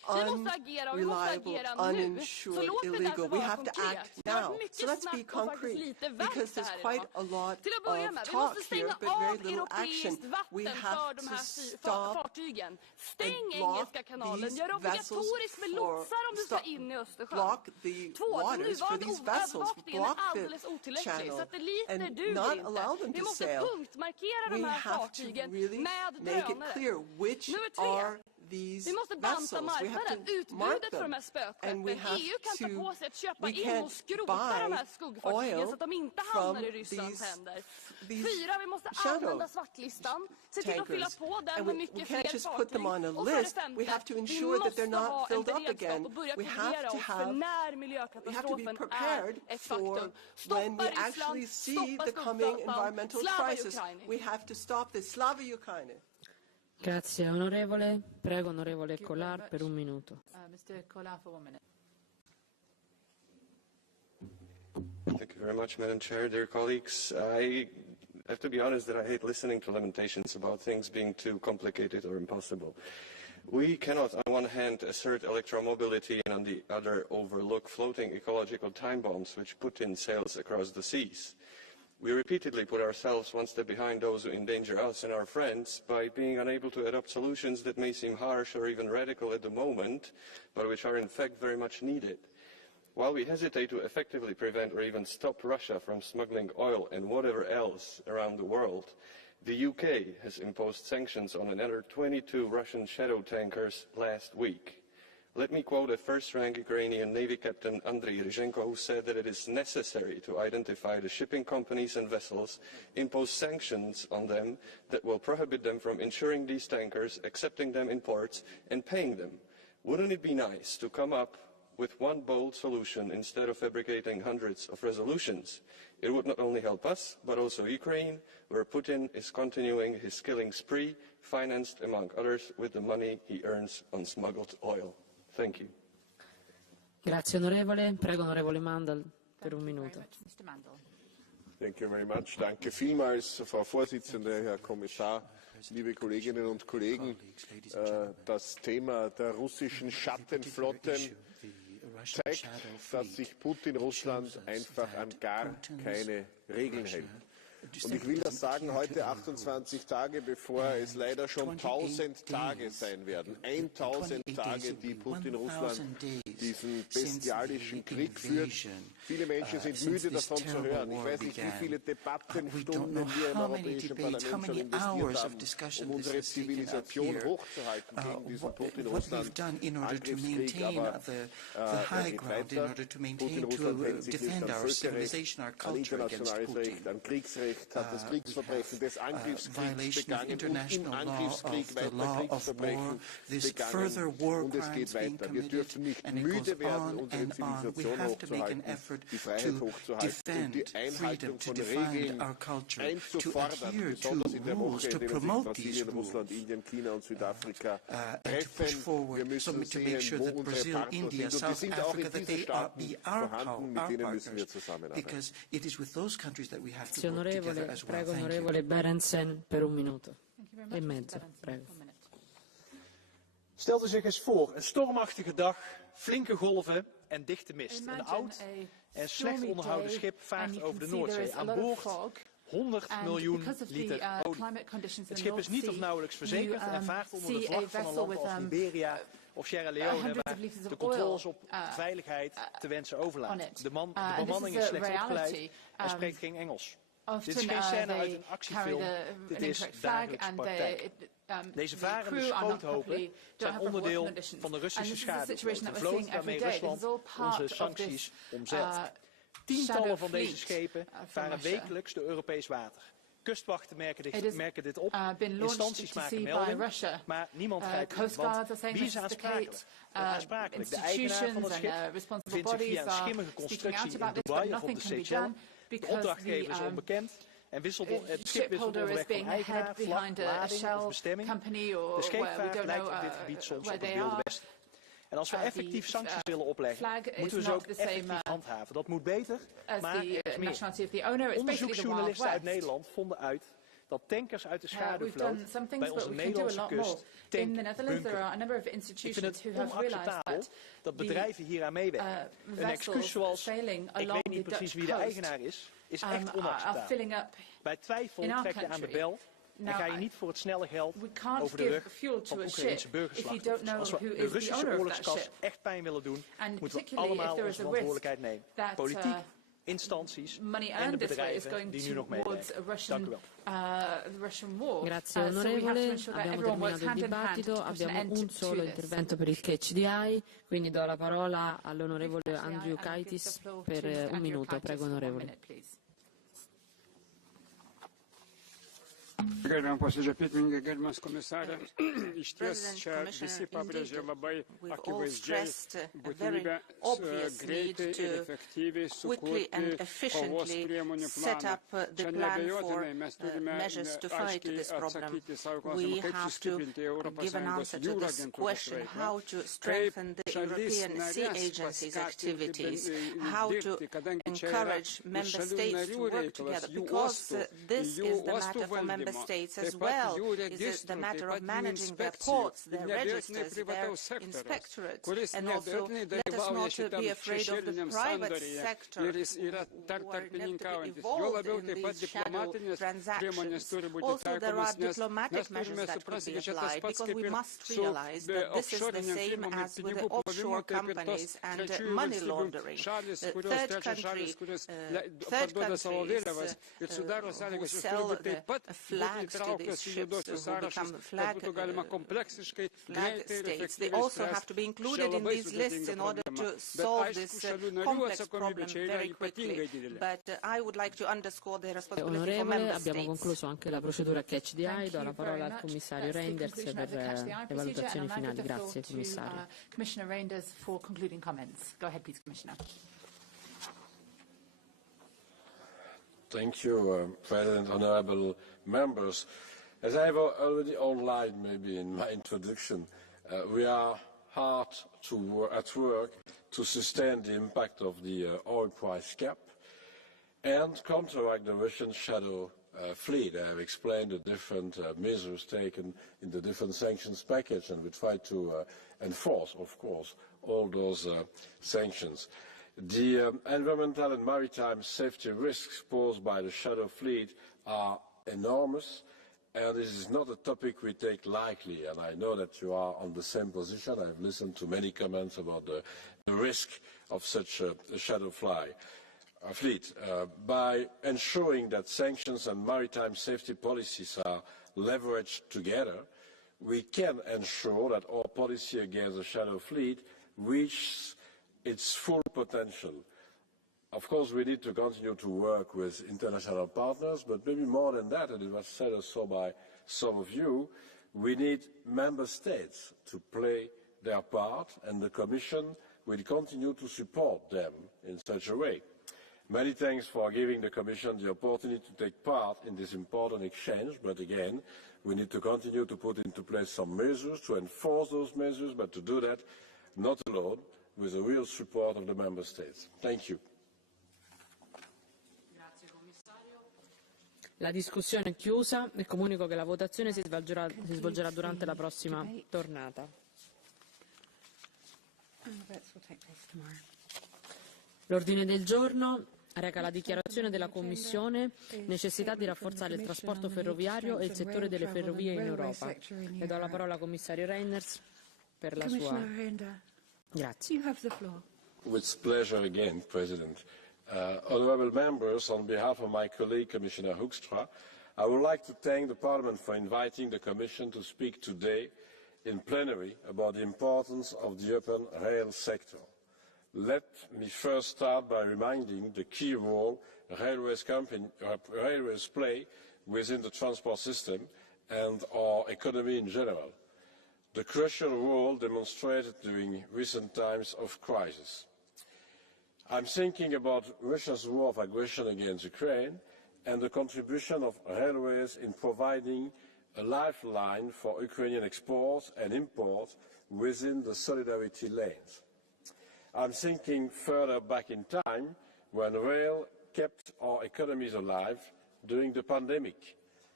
unreliable, uninsured, illegal. We have to act now. So let's be concrete, because there's quite a lot of talk here, but very little action. We have to stop and block these vessels block the waters for these vessels, block the channel, and not allow them to sail. We have to really make it clear which are these vessels. We have to mark them, and we have to, we can't buy oil from these shadow tankers, and we can't just put them on a list. We have to ensure that they're not filled up again. We have to be prepared for when we actually see the coming environmental crisis. We have to stop this. Slava Ukraine. Grazie onorevole. Prego onorevole Collard per un minuto. Mr. Collard for 1 minute. Thank you very much, Madam Chair. Dear colleagues, I have to be honest that I hate listening to lamentations about things being too complicated or impossible. We cannot, on one hand, assert electromobility and on the other overlook floating ecological time bombs which Putin sails across the seas. We repeatedly put ourselves one step behind those who endanger us and our friends by being unable to adopt solutions that may seem harsh or even radical at the moment, but which are in fact very much needed. While we hesitate to effectively prevent or even stop Russia from smuggling oil and whatever else around the world, the UK has imposed sanctions on another 22 Russian shadow tankers last week. Let me quote a first-rank Ukrainian Navy Captain Andriy Ryzhenko, who said that it is necessary to identify the shipping companies and vessels, impose sanctions on them that will prohibit them from insuring these tankers, accepting them in ports, and paying them. Wouldn't it be nice to come up with one bold solution instead of fabricating hundreds of resolutions? It would not only help us, but also Ukraine, where Putin is continuing his killing spree, financed, among others, with the money he earns on smuggled oil. Thank you. Grazie onorevole. Prego onorevole Mandel per un minuto. Thank you very much. Danke vielmals, Frau Vorsitzende, Herr Kommissar, liebe Kolleginnen und Kollegen. Das Thema der russischen Schattenflotten zeigt, dass sich Putin Russland einfach an gar keine Regeln hält. Und ich will das sagen, heute 28 Tage, bevor es leider schon 1000 Tage sein werden. 1000 Tage, die Putin Russland diesen bestialischen Krieg führt. Viele Menschen sind müde davon zu hören. Ich weiß nicht, wie viele Debattenstunden wir im Europäischen Parlament schon investiert haben, um unsere Zivilisation hochzuhalten gegen diesen Putin-Russland-Angriffskrieg. Aber er geht weiter. Putin-Russland hält sich nicht an Völkerrecht, an internationales Recht, an Kriegsrecht, hat das Kriegsverbrechen des Angriffskriegs begangen und im Angriffskrieg weiter Kriegsverbrechen begangen. Und es geht weiter. Wir dürfen nicht müde werden, unsere Zivilisation hochzuhalten, die Freiheit hochzuhalten und die Einhaltung von Regeln einzufordern, besonders in der Woche, in der sich Brasilien, Russland, Indien, China und Südafrika treffen. Wir müssen sehen, wo unsere Partner sind. Und die sind auch in diesen Staaten vorhanden, mit denen müssen wir zusammenarbeiten. Prego onorevole Berendsen per un minuto e mezzo. Prego. Stelt u zich eens voor, een stormachtige dag, flinke golven en dichte mist. Een oud en slecht onderhouden schip vaart over de Noordzee. Aan boord 100 miljoen liter olie. Het schip is niet of nauwelijks verzekerd en vaart onder de vlag van een land als Liberia of Sierra Leone, waar de controles op veiligheid te wensen overlaten. De bemanning is slecht opgeleid en spreekt geen Engels. Dit is geen scène uit een actiefilm, dit is dagelijkse praktijk. Deze varende schroothopen zijn onderdeel van de Russische schaduwvloot, een vloot waarmee Rusland onze sancties omzeilt. Tientallen van deze schepen varen wekelijks door Europees water. Kustwachten merken dit op, instanties maken melding, maar niemand grijpt in. Want wie is aansprakelijk? De eigenaar van het schip vindt zich via een schimmige constructie in Dubai of op de Seychelles. De opdrachtgever is onbekend en het schip wisselt onderweg van eigenaar, vlag, lading of bestemming. De scheepvaart lijkt op dit gebied soms op het Wilde Westen. En als we effectief sancties willen opleggen, moeten we ze ook effectief handhaven. Dat moet beter, maar er is meer. Onderzoeksjournalisten uit Nederland vonden uit dat tankers uit de schaduwvloot bij onze Nederlandse kust tankbunkeren. Ik vind het onacceptabel dat bedrijven hieraan meewerken. Een excuus zoals, ik weet niet precies wie de eigenaar is echt onacceptabel. Bij twijfel trek je aan de bel en ga je niet voor het snelle geld over de rug van Oekraïnse burgerslachtoffers. Als we de Russische oorlogskas echt pijn willen doen, moeten we allemaal onze verantwoordelijkheid nemen. Politiek, instanties en de bedrijven die nu nog meewerken. Dank u wel. Grazie onorevole, abbiamo terminato il dibattito, abbiamo un solo intervento per il Catch the Eye, quindi do la parola all'onorevole Andriukaitis per un minuto, prego onorevole. Gerbiam posėdžio pirmininkė, gerbiamas komisarė, išties čia visi pabrėžė labai akivaizdžiai būtinybę greitai ir efektyviai sukurti kovos priemonių planą. Čia neabejotinai mes turime aiškiai atsakyti savo klausimą, kaip sustiprinti ES jūrų agentūros veiklą, kaip šalis narės paskatinti dirbti, kadangi čia yra ir šalių narių reikalas, jų uostų valdymas. Member states as well. Is the matter of managing their ports, their registers, their inspectorates, and also let us not be afraid of the private sector who are inevitably involved in these shadow transactions. Also, there are diplomatic measures that could be applied because we must realize that this is the same as with the offshore companies and money laundering. Third countries who sell the flags to these ships who become flag states. They also have to be included in these lists in order to solve this complex problem very quickly. But I would like to underscore the responsibility for member states. Abbiamo concluso anche la procedura Catch the Eye, do la parola al commissario Reinders per le valutazioni finali. Grazie commissario. Commissioner Reinders for concluding comments. Go ahead please, Commissioner. Thank you, President, honourable members. As I have already outlined maybe in my introduction, we are hard at work to sustain the impact of the oil price cap and counteract the Russian shadow fleet. I have explained the different measures taken in the different sanctions package, and we try to enforce, of course, all those sanctions. The environmental and maritime safety risks posed by the shadow fleet are enormous, and this is not a topic we take lightly, and I know that you are on the same position. I have listened to many comments about the risk of such a shadow fleet. By ensuring that sanctions and maritime safety policies are leveraged together, we can ensure that our policy against the shadow fleet reaches its full potential. Of course, we need to continue to work with international partners, but maybe more than that, and it was said also by some of you, we need member states to play their part, and the Commission will continue to support them in such a way. Many thanks for giving the Commission the opportunity to take part in this important exchange, but again, we need to continue to put into place some measures to enforce those measures, but to do that not alone, with the real support of the Member States. Thank you. La discussione è chiusa e comunico che la votazione si svolgerà durante la prossima tornata. L'ordine del giorno reca la dichiarazione della Commissione necessità di rafforzare il trasporto ferroviario e il settore delle ferrovie in Europa. Le do la parola al commissario Reinders per la sua... Grazie. With pleasure again, President. Honourable members, on behalf of my colleague Commissioner Hoekstra, I would like to thank the Parliament for inviting the Commission to speak today in plenary about the importance of the urban rail sector. Let me first start by reminding the key role railways play within the transport system and our economy in general. The crucial role demonstrated during recent times of crisis. I'm thinking about Russia's war of aggression against Ukraine and the contribution of railways in providing a lifeline for Ukrainian exports and imports within the solidarity lanes. I'm thinking further back in time when rail kept our economies alive during the pandemic.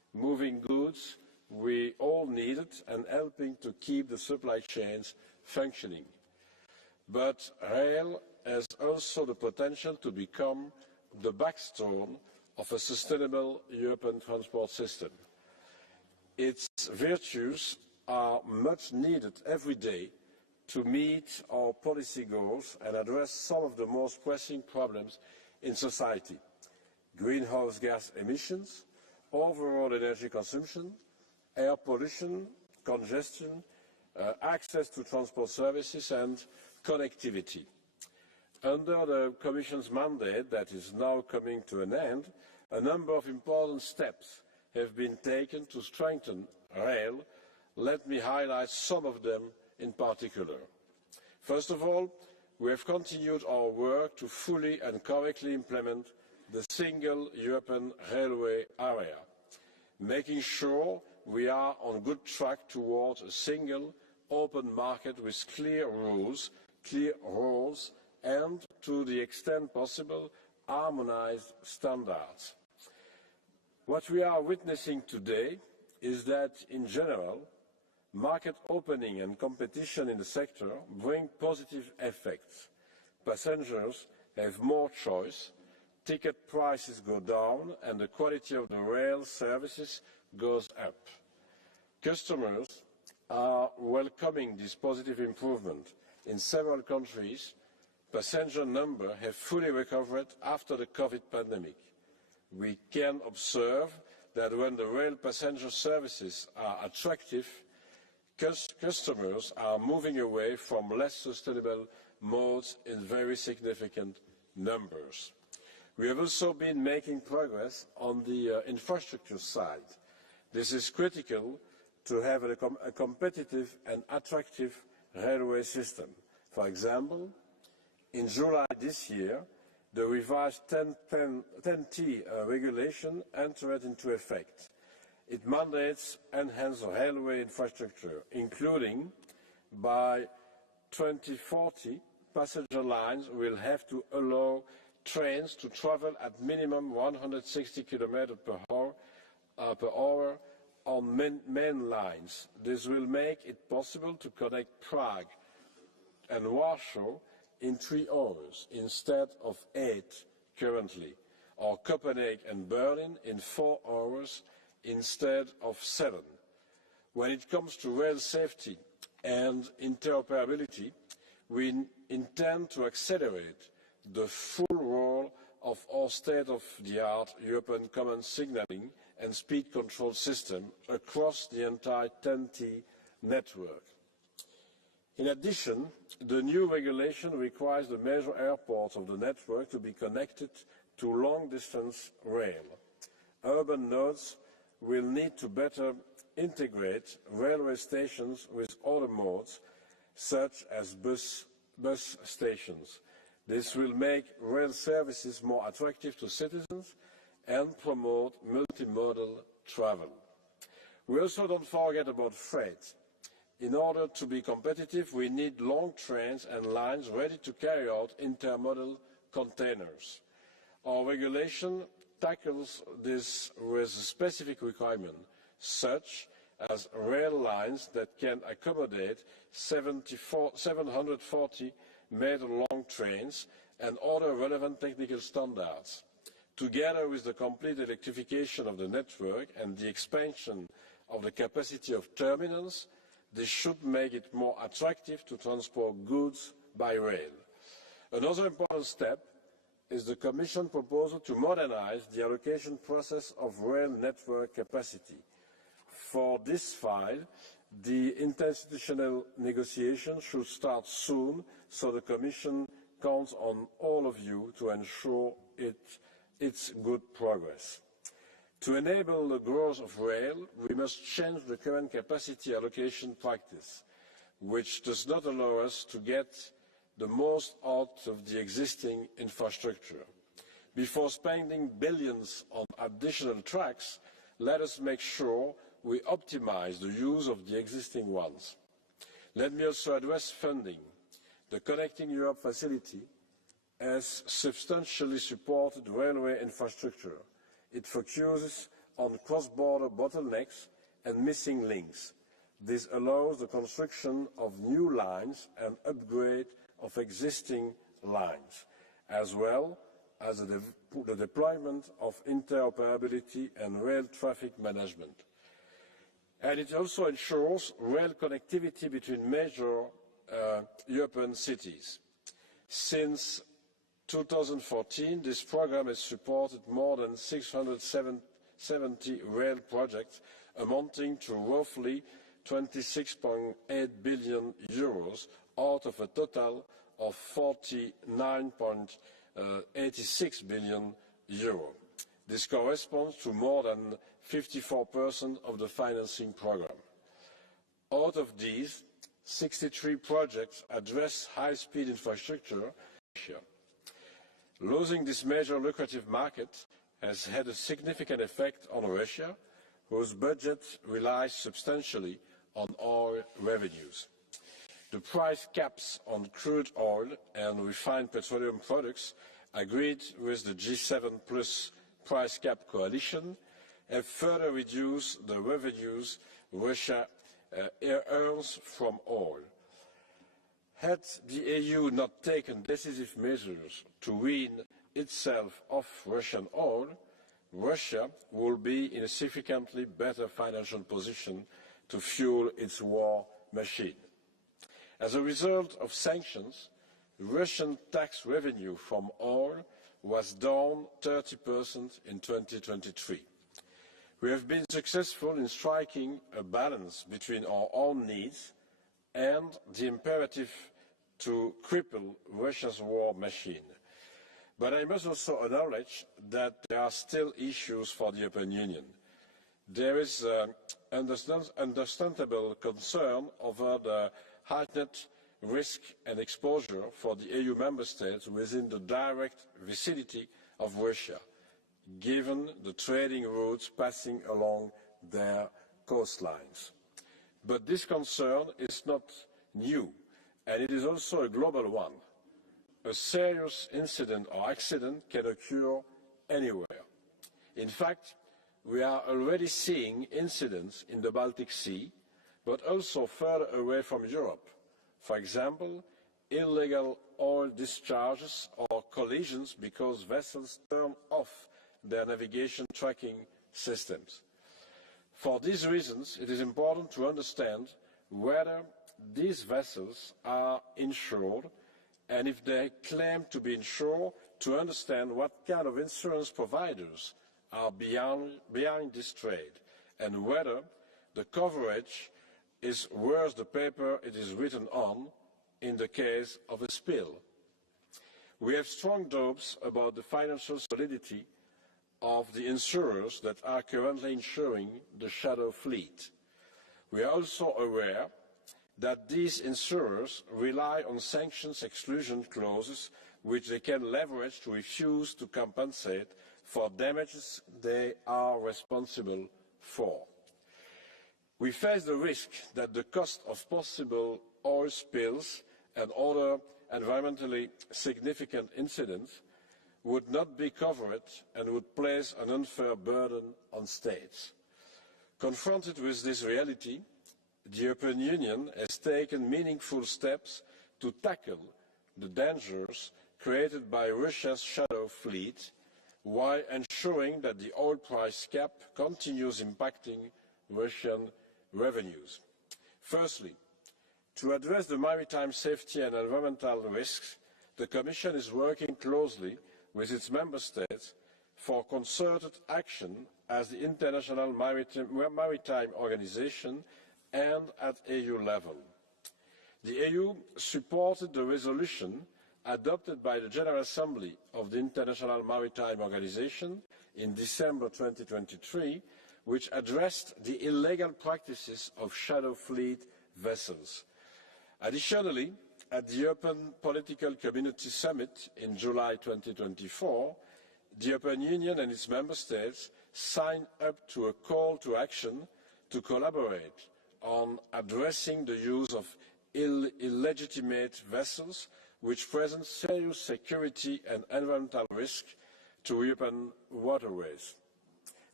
moving goods we all needed and helping to keep the supply chains functioning. But rail has also the potential to become the backbone of a sustainable European transport system. Its virtues are much needed every day to meet our policy goals and address some of the most pressing problems in society: greenhouse gas emissions, overall energy consumption, air pollution, congestion, access to transport services and connectivity. Under the Commission's mandate that is now coming to an end, a number of important steps have been taken to strengthen rail. Let me highlight some of them in particular. First of all, we have continued our work to fully and correctly implement the single European railway area, making sure we are on good track towards a single open market with clear rules, clear roles, and, to the extent possible, harmonized standards. What we are witnessing today is that, in general, market opening and competition in the sector bring positive effects. Passengers have more choice, ticket prices go down, and the quality of the rail services goes up. Customers are welcoming this positive improvement. In several countries, passenger numbers have fully recovered after the COVID pandemic. We can observe that when the rail passenger services are attractive, customers are moving away from less sustainable modes in very significant numbers. We have also been making progress on the infrastructure side. This is critical to have a competitive and attractive railway system. For example, in July this year, the revised 10T regulation entered into effect. It mandates enhanced railway infrastructure, including by 2040, passenger lines will have to allow trains to travel at minimum 160 km per hour on main lines. This will make it possible to connect Prague and Warsaw in 3 hours instead of 8 currently, or Copenhagen and Berlin in 4 hours instead of 7. When it comes to rail safety and interoperability, we intend to accelerate the full role of our state-of-the-art European Common Signalling and Speed Control System across the entire 10T network. In addition, the new regulation requires the major airports of the network to be connected to long-distance rail. Urban nodes will need to better integrate railway stations with other modes, such as bus stations. This will make rail services more attractive to citizens and promote multimodal travel. We also don't forget about freight. In order to be competitive, we need long trains and lines ready to carry out intermodal containers. Our regulation tackles this with a specific requirement, such as rail lines that can accommodate 740 meter-long trains and other relevant technical standards. Together with the complete electrification of the network and the expansion of the capacity of terminals, this should make it more attractive to transport goods by rail. Another important step is the Commission proposal to modernize the allocation process of rail network capacity. For this file, the interinstitutional negotiations should start soon, so the Commission counts on all of you to ensure its good progress. To enable the growth of rail, we must change the current capacity allocation practice, which does not allow us to get the most out of the existing infrastructure. Before spending billions on additional tracks, let us make sure we optimize the use of the existing ones. Let me also address funding. The Connecting Europe facility has substantially supported railway infrastructure. It focuses on cross-border bottlenecks and missing links. This allows the construction of new lines and upgrade of existing lines, as well as the deployment of interoperability and rail traffic management. And it also ensures rail connectivity between major European cities. Since 2014, this program has supported more than 670 rail projects amounting to roughly 26.8 billion euros out of a total of 49.86 billion euro. This corresponds to more than 54% of the financing program. Out of these, 63 projects address high-speed infrastructure. Losing this major lucrative market has had a significant effect on Russia, whose budget relies substantially on oil revenues. The price caps on crude oil and refined petroleum products agreed with the G7 plus price cap coalition have further reduced the revenues Russia earns from oil. Had the EU not taken decisive measures to wean itself off Russian oil, Russia will be in a significantly better financial position to fuel its war machine. As a result of sanctions, Russian tax revenue from oil was down 30% in 2023. We have been successful in striking a balance between our own needs and the imperative to cripple Russia's war machine. But I must also acknowledge that there are still issues for the European Union. There is understandable concern over the heightened risk and exposure for the EU member states within the direct vicinity of Russia, given the trading routes passing along their coastlines. But this concern is not new, and it is also a global one. A serious incident or accident can occur anywhere. In fact, we are already seeing incidents in the Baltic Sea, but also further away from Europe. For example, illegal oil discharges or collisions because vessels turn off their navigation tracking systems. For these reasons, it is important to understand whether these vessels are insured, and if they claim to be insured, to understand what kind of insurance providers are behind this trade, and whether the coverage is worth the paper it is written on in the case of a spill. We have strong doubts about the financial solidity of the insurers that are currently insuring the shadow fleet. We are also aware that these insurers rely on sanctions exclusion clauses which they can leverage to refuse to compensate for damages they are responsible for. We face the risk that the cost of possible oil spills and other environmentally significant incidents would not be covered and would place an unfair burden on states. Confronted with this reality, the European Union has taken meaningful steps to tackle the dangers created by Russia's shadow fleet, while ensuring that the oil price cap continues impacting Russian revenues. Firstly, to address the maritime safety and environmental risks, the Commission is working closely with its member states for concerted action as the International Maritime Organization and at EU level. The EU supported the resolution adopted by the General Assembly of the International Maritime Organization in December 2023, which addressed the illegal practices of shadow fleet vessels. Additionally, at the European Political Community Summit in July 2024, the European Union and its member states signed up to a call to action to collaborate on addressing the use of illegitimate vessels which present serious security and environmental risk to European waterways.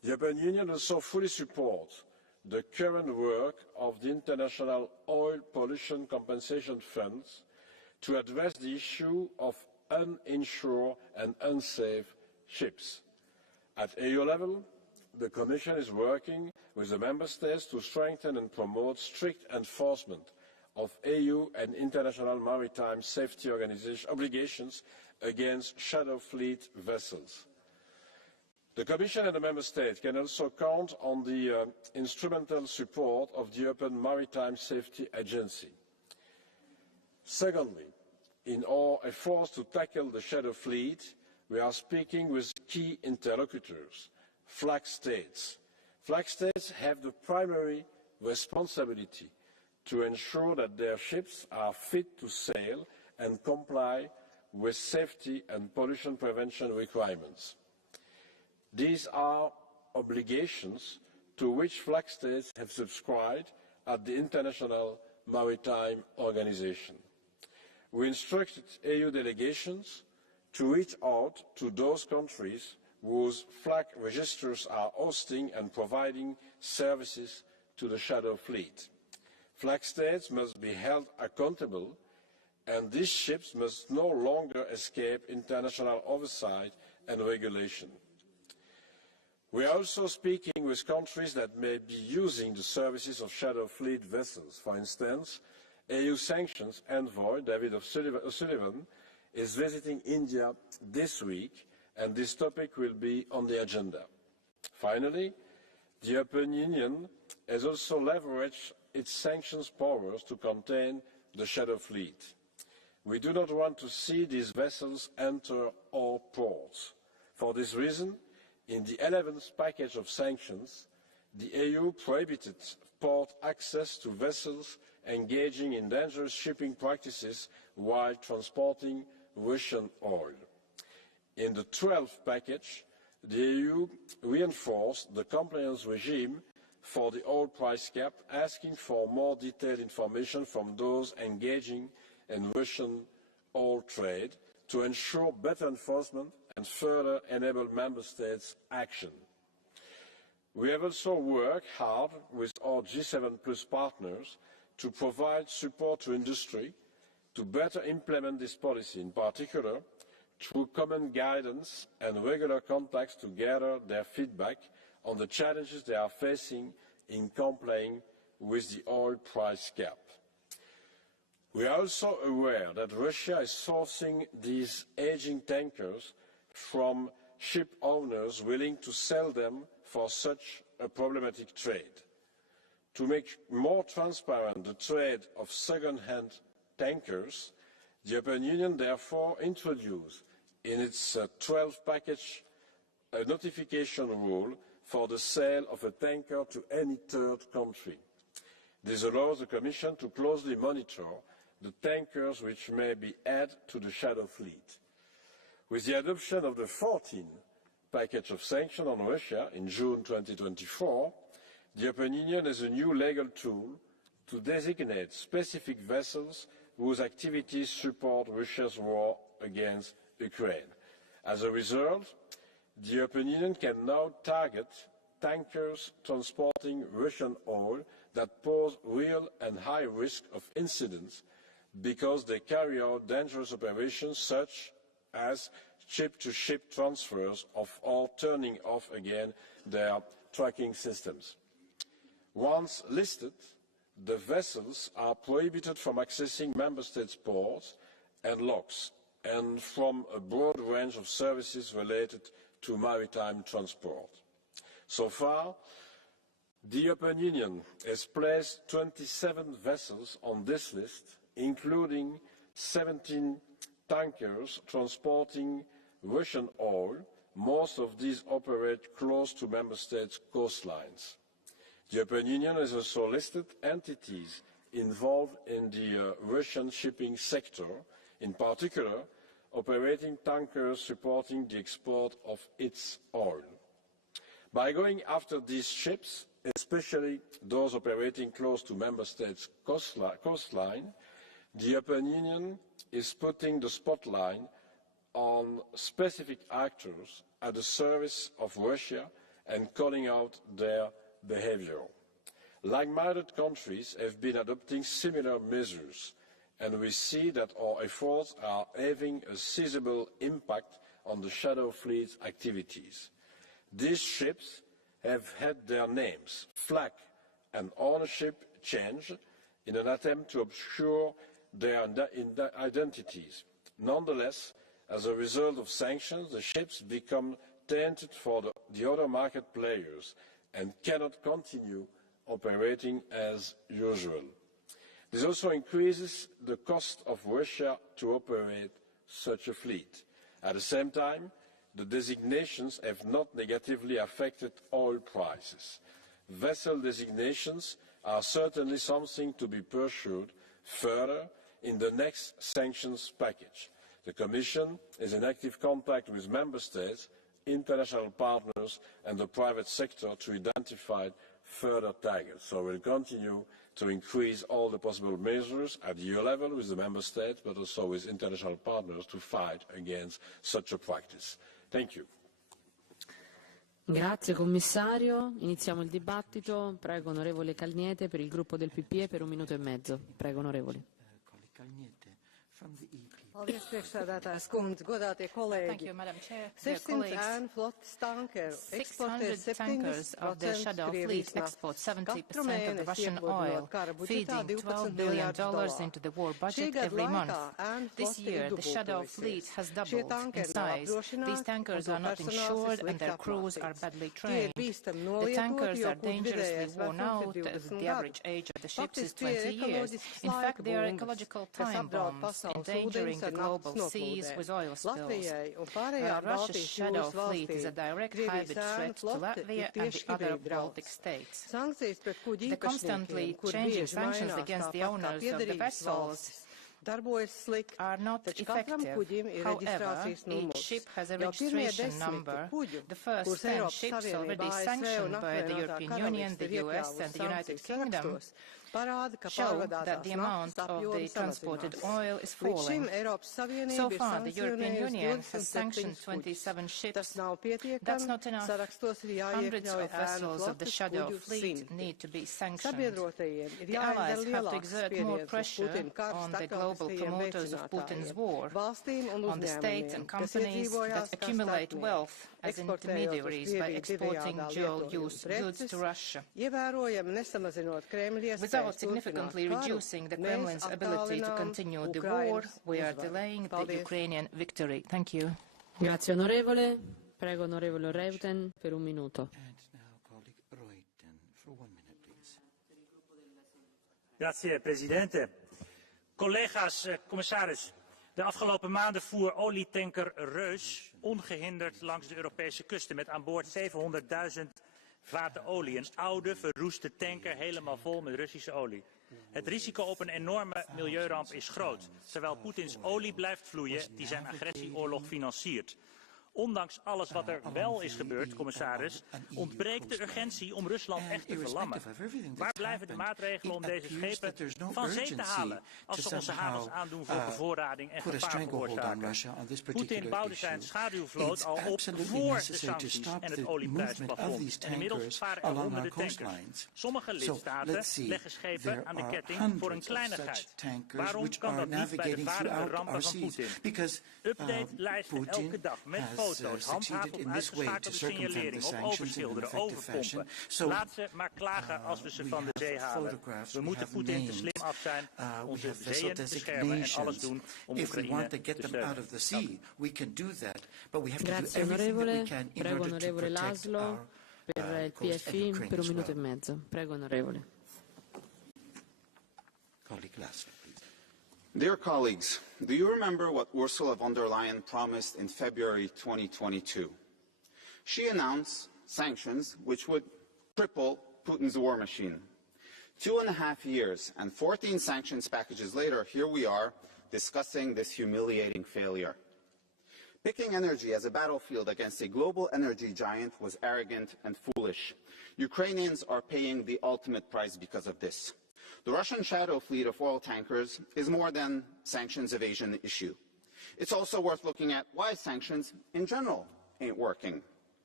The European Union also fully supports the current work of the International Oil Pollution Compensation Funds to address the issue of uninsured and unsafe ships. At EU level, the Commission is working with the Member States to strengthen and promote strict enforcement of EU and international maritime safety obligations against shadow fleet vessels. The Commission and the Member States can also count on the instrumental support of the European Maritime Safety Agency. Secondly, in our efforts to tackle the shadow fleet, we are speaking with key interlocutors, flag states. Flag states have the primary responsibility to ensure that their ships are fit to sail and comply with safety and pollution prevention requirements. These are obligations to which flag states have subscribed at the International Maritime Organization. We instructed EU delegations to reach out to those countries whose flag registers are hosting and providing services to the shadow fleet. Flag states must be held accountable, and these ships must no longer escape international oversight and regulation. We are also speaking with countries that may be using the services of shadow fleet vessels. For instance, EU Sanctions envoy David O'Sullivan is visiting India this week, and this topic will be on the agenda. Finally, the European Union has also leveraged its sanctions powers to contain the shadow fleet. We do not want to see these vessels enter our ports. For this reason, in the 11th package of sanctions, the EU prohibited port access to vessels engaging in dangerous shipping practices while transporting Russian oil. In the 12th package, the EU reinforced the compliance regime for the oil price cap, asking for more detailed information from those engaging in Russian oil trade to ensure better enforcement and further enable Member States' action. We have also worked hard with our G7 Plus partners to provide support to industry to better implement this policy, in particular through common guidance and regular contacts to gather their feedback on the challenges they are facing in complying with the oil price cap. We are also aware that Russia is sourcing these aging tankers from ship owners willing to sell them for such a problematic trade. To make more transparent the trade of second-hand tankers, the European Union therefore introduced in its 12th package a notification rule for the sale of a tanker to any third country. This allows the Commission to closely monitor the tankers which may be added to the shadow fleet. With the adoption of the 14th package of sanctions on Russia in June 2024, the European Union has a new legal tool to designate specific vessels whose activities support Russia's war against Ukraine. As a result, the European Union can now target tankers transporting Russian oil that pose real and high risk of incidents because they carry out dangerous operations such as ship-to-ship transfers or turning off again their tracking systems. Once listed, the vessels are prohibited from accessing Member States' ports and locks and from a broad range of services related to maritime transport. So far, the European Union has placed 27 vessels on this list, including 17 tankers transporting Russian oil. Most of these operate close to Member States' coastlines. The European Union has also listed entities involved in the Russian shipping sector, in particular operating tankers supporting the export of its oil. By going after these ships, especially those operating close to Member States' coastline, the European Union is putting the spotlight on specific actors at the service of Russia and calling out their behaviour. Like-minded countries have been adopting similar measures, and we see that our efforts are having a sizable impact on the shadow fleet's activities. These ships have had their names, flag and ownership changed in an attempt to obscure their identities. Nonetheless, as a result of sanctions, the ships become tainted for the other market players and cannot continue operating as usual. This also increases the cost of Russia to operate such a fleet. At the same time, the designations have not negatively affected oil prices. Vessel designations are certainly something to be pursued further in the next sanctions package. The Commission is in active contact with Member States, international partners and the private sector to identify further targets. So we'll continue to increase all the possible measures at EU level with the Member States, but also with international partners to fight against such a practice. Thank you. Grazie Commissario. Iniziamo il dibattito. Prego onorevole Calniete per il gruppo del PPE per 1 minuto e mezzo. Prego onorevole. Paldies, priekšsēdētājas kundze, godātie kolēģi. 600 ēnflotes tankeru eksportē 70% Krievijas katru mēnesi iepludinot kara budžetā $12 miljardus. Šī gada laikā ēnflote ir dubultojusies. Šie tankeri nav apdrošināti un to personāls ir slikti apmācīts. Tie ir bīstami nolietoti, jo kuģu vidējais vecums ir 20 gadu. Faktiski tie ir ekoloģisks laika bumbiņas, kas apdraud pasaules ūdeņus the global seas with oil spills. Russia's shadow fleet is a direct hybrid threat to Latvia and the other Baltic states. The constantly changing sanctions against the owners of the vessels are not effective. However, each ship has a registration number. The first 10 ships already sanctioned by the European Union, the US and the United Kingdom show that the amount of the transported oil is falling. So far, the European Union has sanctioned 27 ships. That's not enough. Hundreds of vessels of the shadow fleet need to be sanctioned. The Allies have to exert more pressure on the global promoters of Putin's war, on the states and companies that accumulate wealth as intermediaries by exporting dual-use goods to Russia. Without significantly reducing the Kremlin's ability to continue the war, we are delaying the Ukrainian victory. Thank you. Grazie onorevole. Prego onorevole Reuten per 1 minuto. Grazie Presidente. Collega's, commissaris. De afgelopen maanden voer olietanker Reus ongehinderd langs de Europese kusten met aan boord 700.000 vaten olie. Een oude, verroeste tanker helemaal vol met Russische olie. Het risico op een enorme milieuramp is groot, terwijl Poetins olie blijft vloeien die zijn agressieoorlog financiert. Ondanks alles wat er wel is gebeurd, commissaris, ontbreekt de urgentie om Rusland echt te verlammen. Waar blijven de maatregelen om deze schepen van zee te halen als ze onze havens aandoen voor bevoorrading en gevaar veroorzaken? Poetin bouwde zijn schaduwvloot al op voor de sancties en het olieprijsplafond. En inmiddels varen er honderden tankers. Sommige lidstaten leggen schepen aan de ketting voor een kleinigheid. Waarom kan dat niet bij de varende rampen van Poetin? Update-lijsten elke dag met foto's, handhaven op uitgeschakelde signalering, op overschilderen, overpompen. Laat ze maar klagen als we ze van de zee halen. We moeten Poetin te slim af zijn, onze zeeën beschermen en alles doen om Oekraïne te steunen. Grazie onorevole. Prego onorevole Laszlo per il PFI per 1 minuto e mezzo. Prego onorevole. Dear colleagues, do you remember what Ursula von der Leyen promised in February 2022? She announced sanctions which would cripple Putin's war machine. 2.5 years and 14 sanctions packages later, here we are discussing this humiliating failure. Picking energy as a battlefield against a global energy giant was arrogant and foolish. Ukrainians are paying the ultimate price because of this. The Russian shadow fleet of oil tankers is more than sanctions evasion issue. It's also worth looking at why sanctions in general ain't working.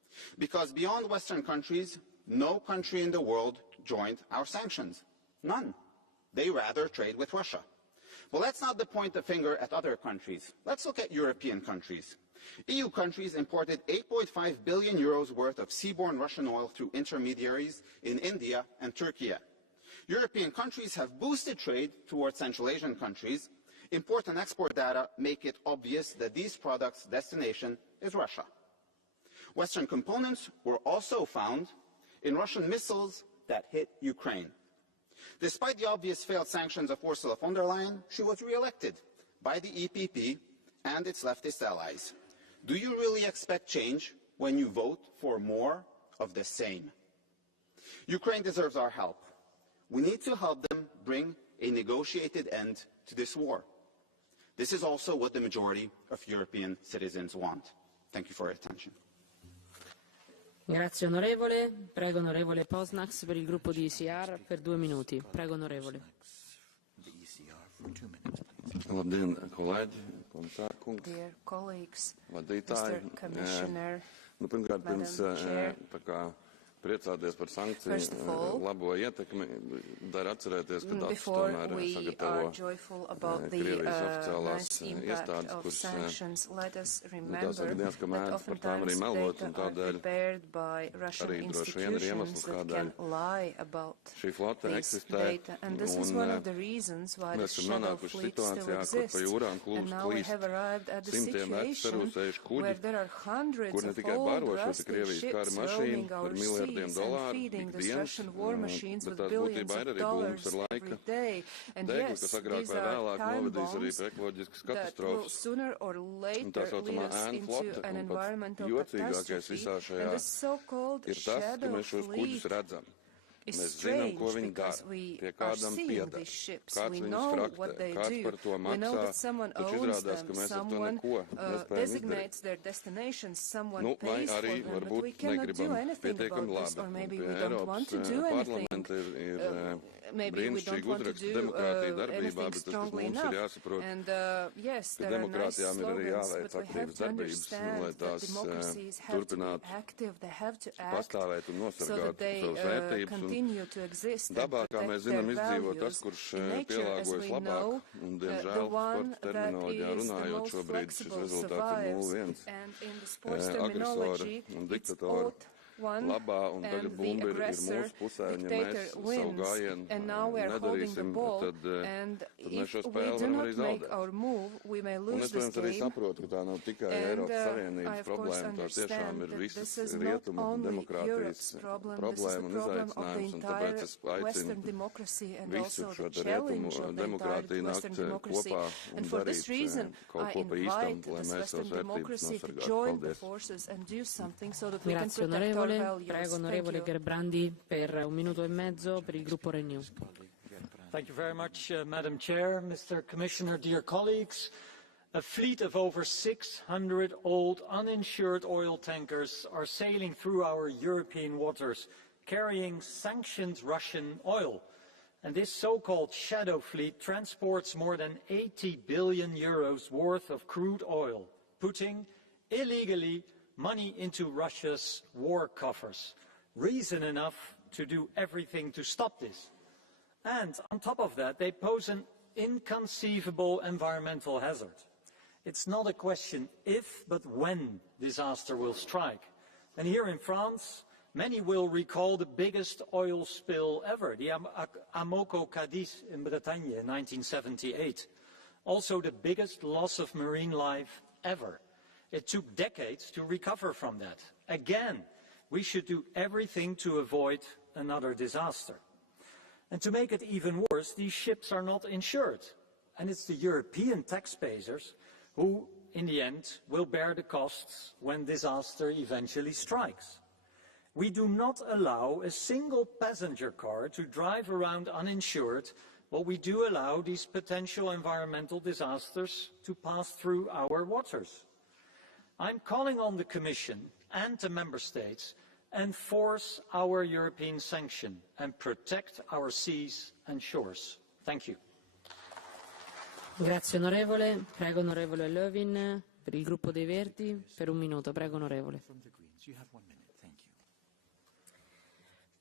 Because beyond Western countries, no country in the world joined our sanctions. None. They rather trade with Russia. But let's not point the finger at other countries. Let's look at European countries. EU countries imported 8.5 billion euros worth of seaborne Russian oil through intermediaries in India and Turkey. European countries have boosted trade towards Central Asian countries. Import and export data make it obvious that these products' destination is Russia. Western components were also found in Russian missiles that hit Ukraine. Despite the obvious failed sanctions of Ursula von der Leyen, she was re-elected by the EPP and its leftist allies. Do you really expect change when you vote for more of the same? Ukraine deserves our help. We need to help them bring a negotiated end to this war. This is also what the majority of European citizens want. Thank you for your attention. Grazie onorevole. Prego onorevole Posnax per il gruppo di ECR per 2 minuti. Prego onorevole. Labdien, kolēģi, komisārkungs, Dear colleagues, vadītāji. Mr. Commissioner, Pirmkārt, pirms tā kā priecāties par sankciju labo ietekmi, dar atcerēties, ka datus tomēr sagatavo Krievijas oficiālās iestādes, kuras jāsaka diezgan mēdz par tām arī melot, un tādēļ arī droši vien ir iemesls, kādēļ šī flote eksistē, un mēs esam nonākuši situācijā, kur pa jūrām klīst simtiem sarūsējuši kuģi, kur ne tikai baro šo Krievijas kara mašīnu par miljardiem dolāru ikdienas, bet tās būtībā ir arī bumbas ar laika degli, kas agrāk vai vēlāk novedīs arī pie ekoloģiskas katastrofas. Un tā saucamā ēnu flote, un pats jocīgākais visā šajā ir tas, ka mēs šos kuģus redzam. Mēs zinām, ko viņi dara, pie kādam pieder, kāds viņus fraktē, kāds par to maksā, taču izrādās, ka mēs ar to neko nespējam izdarīt. Nu, vai arī varbūt negribam pietiekami labi. Pie Eiropas parlamenta ir brīnišķīgi uzraksts demokrātija darbībā, bet tas, kas mums ir jāsaprot, ka demokrātijām ir arī jāveic aktīvas darbības, lai tās turpinātu pastāvēt un nosargāt savas vērtības. Dabā, kā mēs zinām, izdzīvo tas, kurš pielāgojas labāk, un, diemžēl, sporta terminoloģijā runājot, šobrīd šis rezultāts ir 0-1. Agresori un diktatori labā, un tagad bumba ir mūsu pusē, un ja mēs savu gājienu nedarīsim, tad mēs šo spēli varam arī zaudēt. Un es, protams, arī saprotu, ka tā nav tikai Eiropas Savienības problēma, tā tiešām ir visas rietumu demokrātijas problēma un izaicinājums, un tāpēc es aicinu visu šo rietumu demokrātiju nākt kopā un darīt kaut ko pa īstam, lai mēs savas vērtības nosargātu. Paldies! Prego onorevole Gerbrandi per 1 minuto e mezzo per il gruppo Renew. Thank you very much, Madam Chair, Mr. Commissioner, dear colleagues. A fleet of over 600 old uninsured oil tankers are sailing through our European waters, carrying sanctioned Russian oil. And this so-called shadow fleet transports more than 80 billion euros worth of crude oil, putting illegally money into Russia's war coffers. Reason enough to do everything to stop this. And on top of that, they pose an inconceivable environmental hazard. It's not a question if, but when disaster will strike. And here in France, many will recall the biggest oil spill ever, the Amoco Cadiz in Bretagne in 1978. Also the biggest loss of marine life ever. It took decades to recover from that. Again, we should do everything to avoid another disaster. And to make it even worse, these ships are not insured. And it's the European taxpayers who, in the end, will bear the costs when disaster eventually strikes. We do not allow a single passenger car to drive around uninsured, but we do allow these potential environmental disasters to pass through our waters. I'm calling on the Commission and the Member States to enforce our European sanction and protect our seas and shores. Thank you. Grazie onorevole. Prego onorevole Lövin per il gruppo dei Verdi per 1 minuto. Prego onorevole.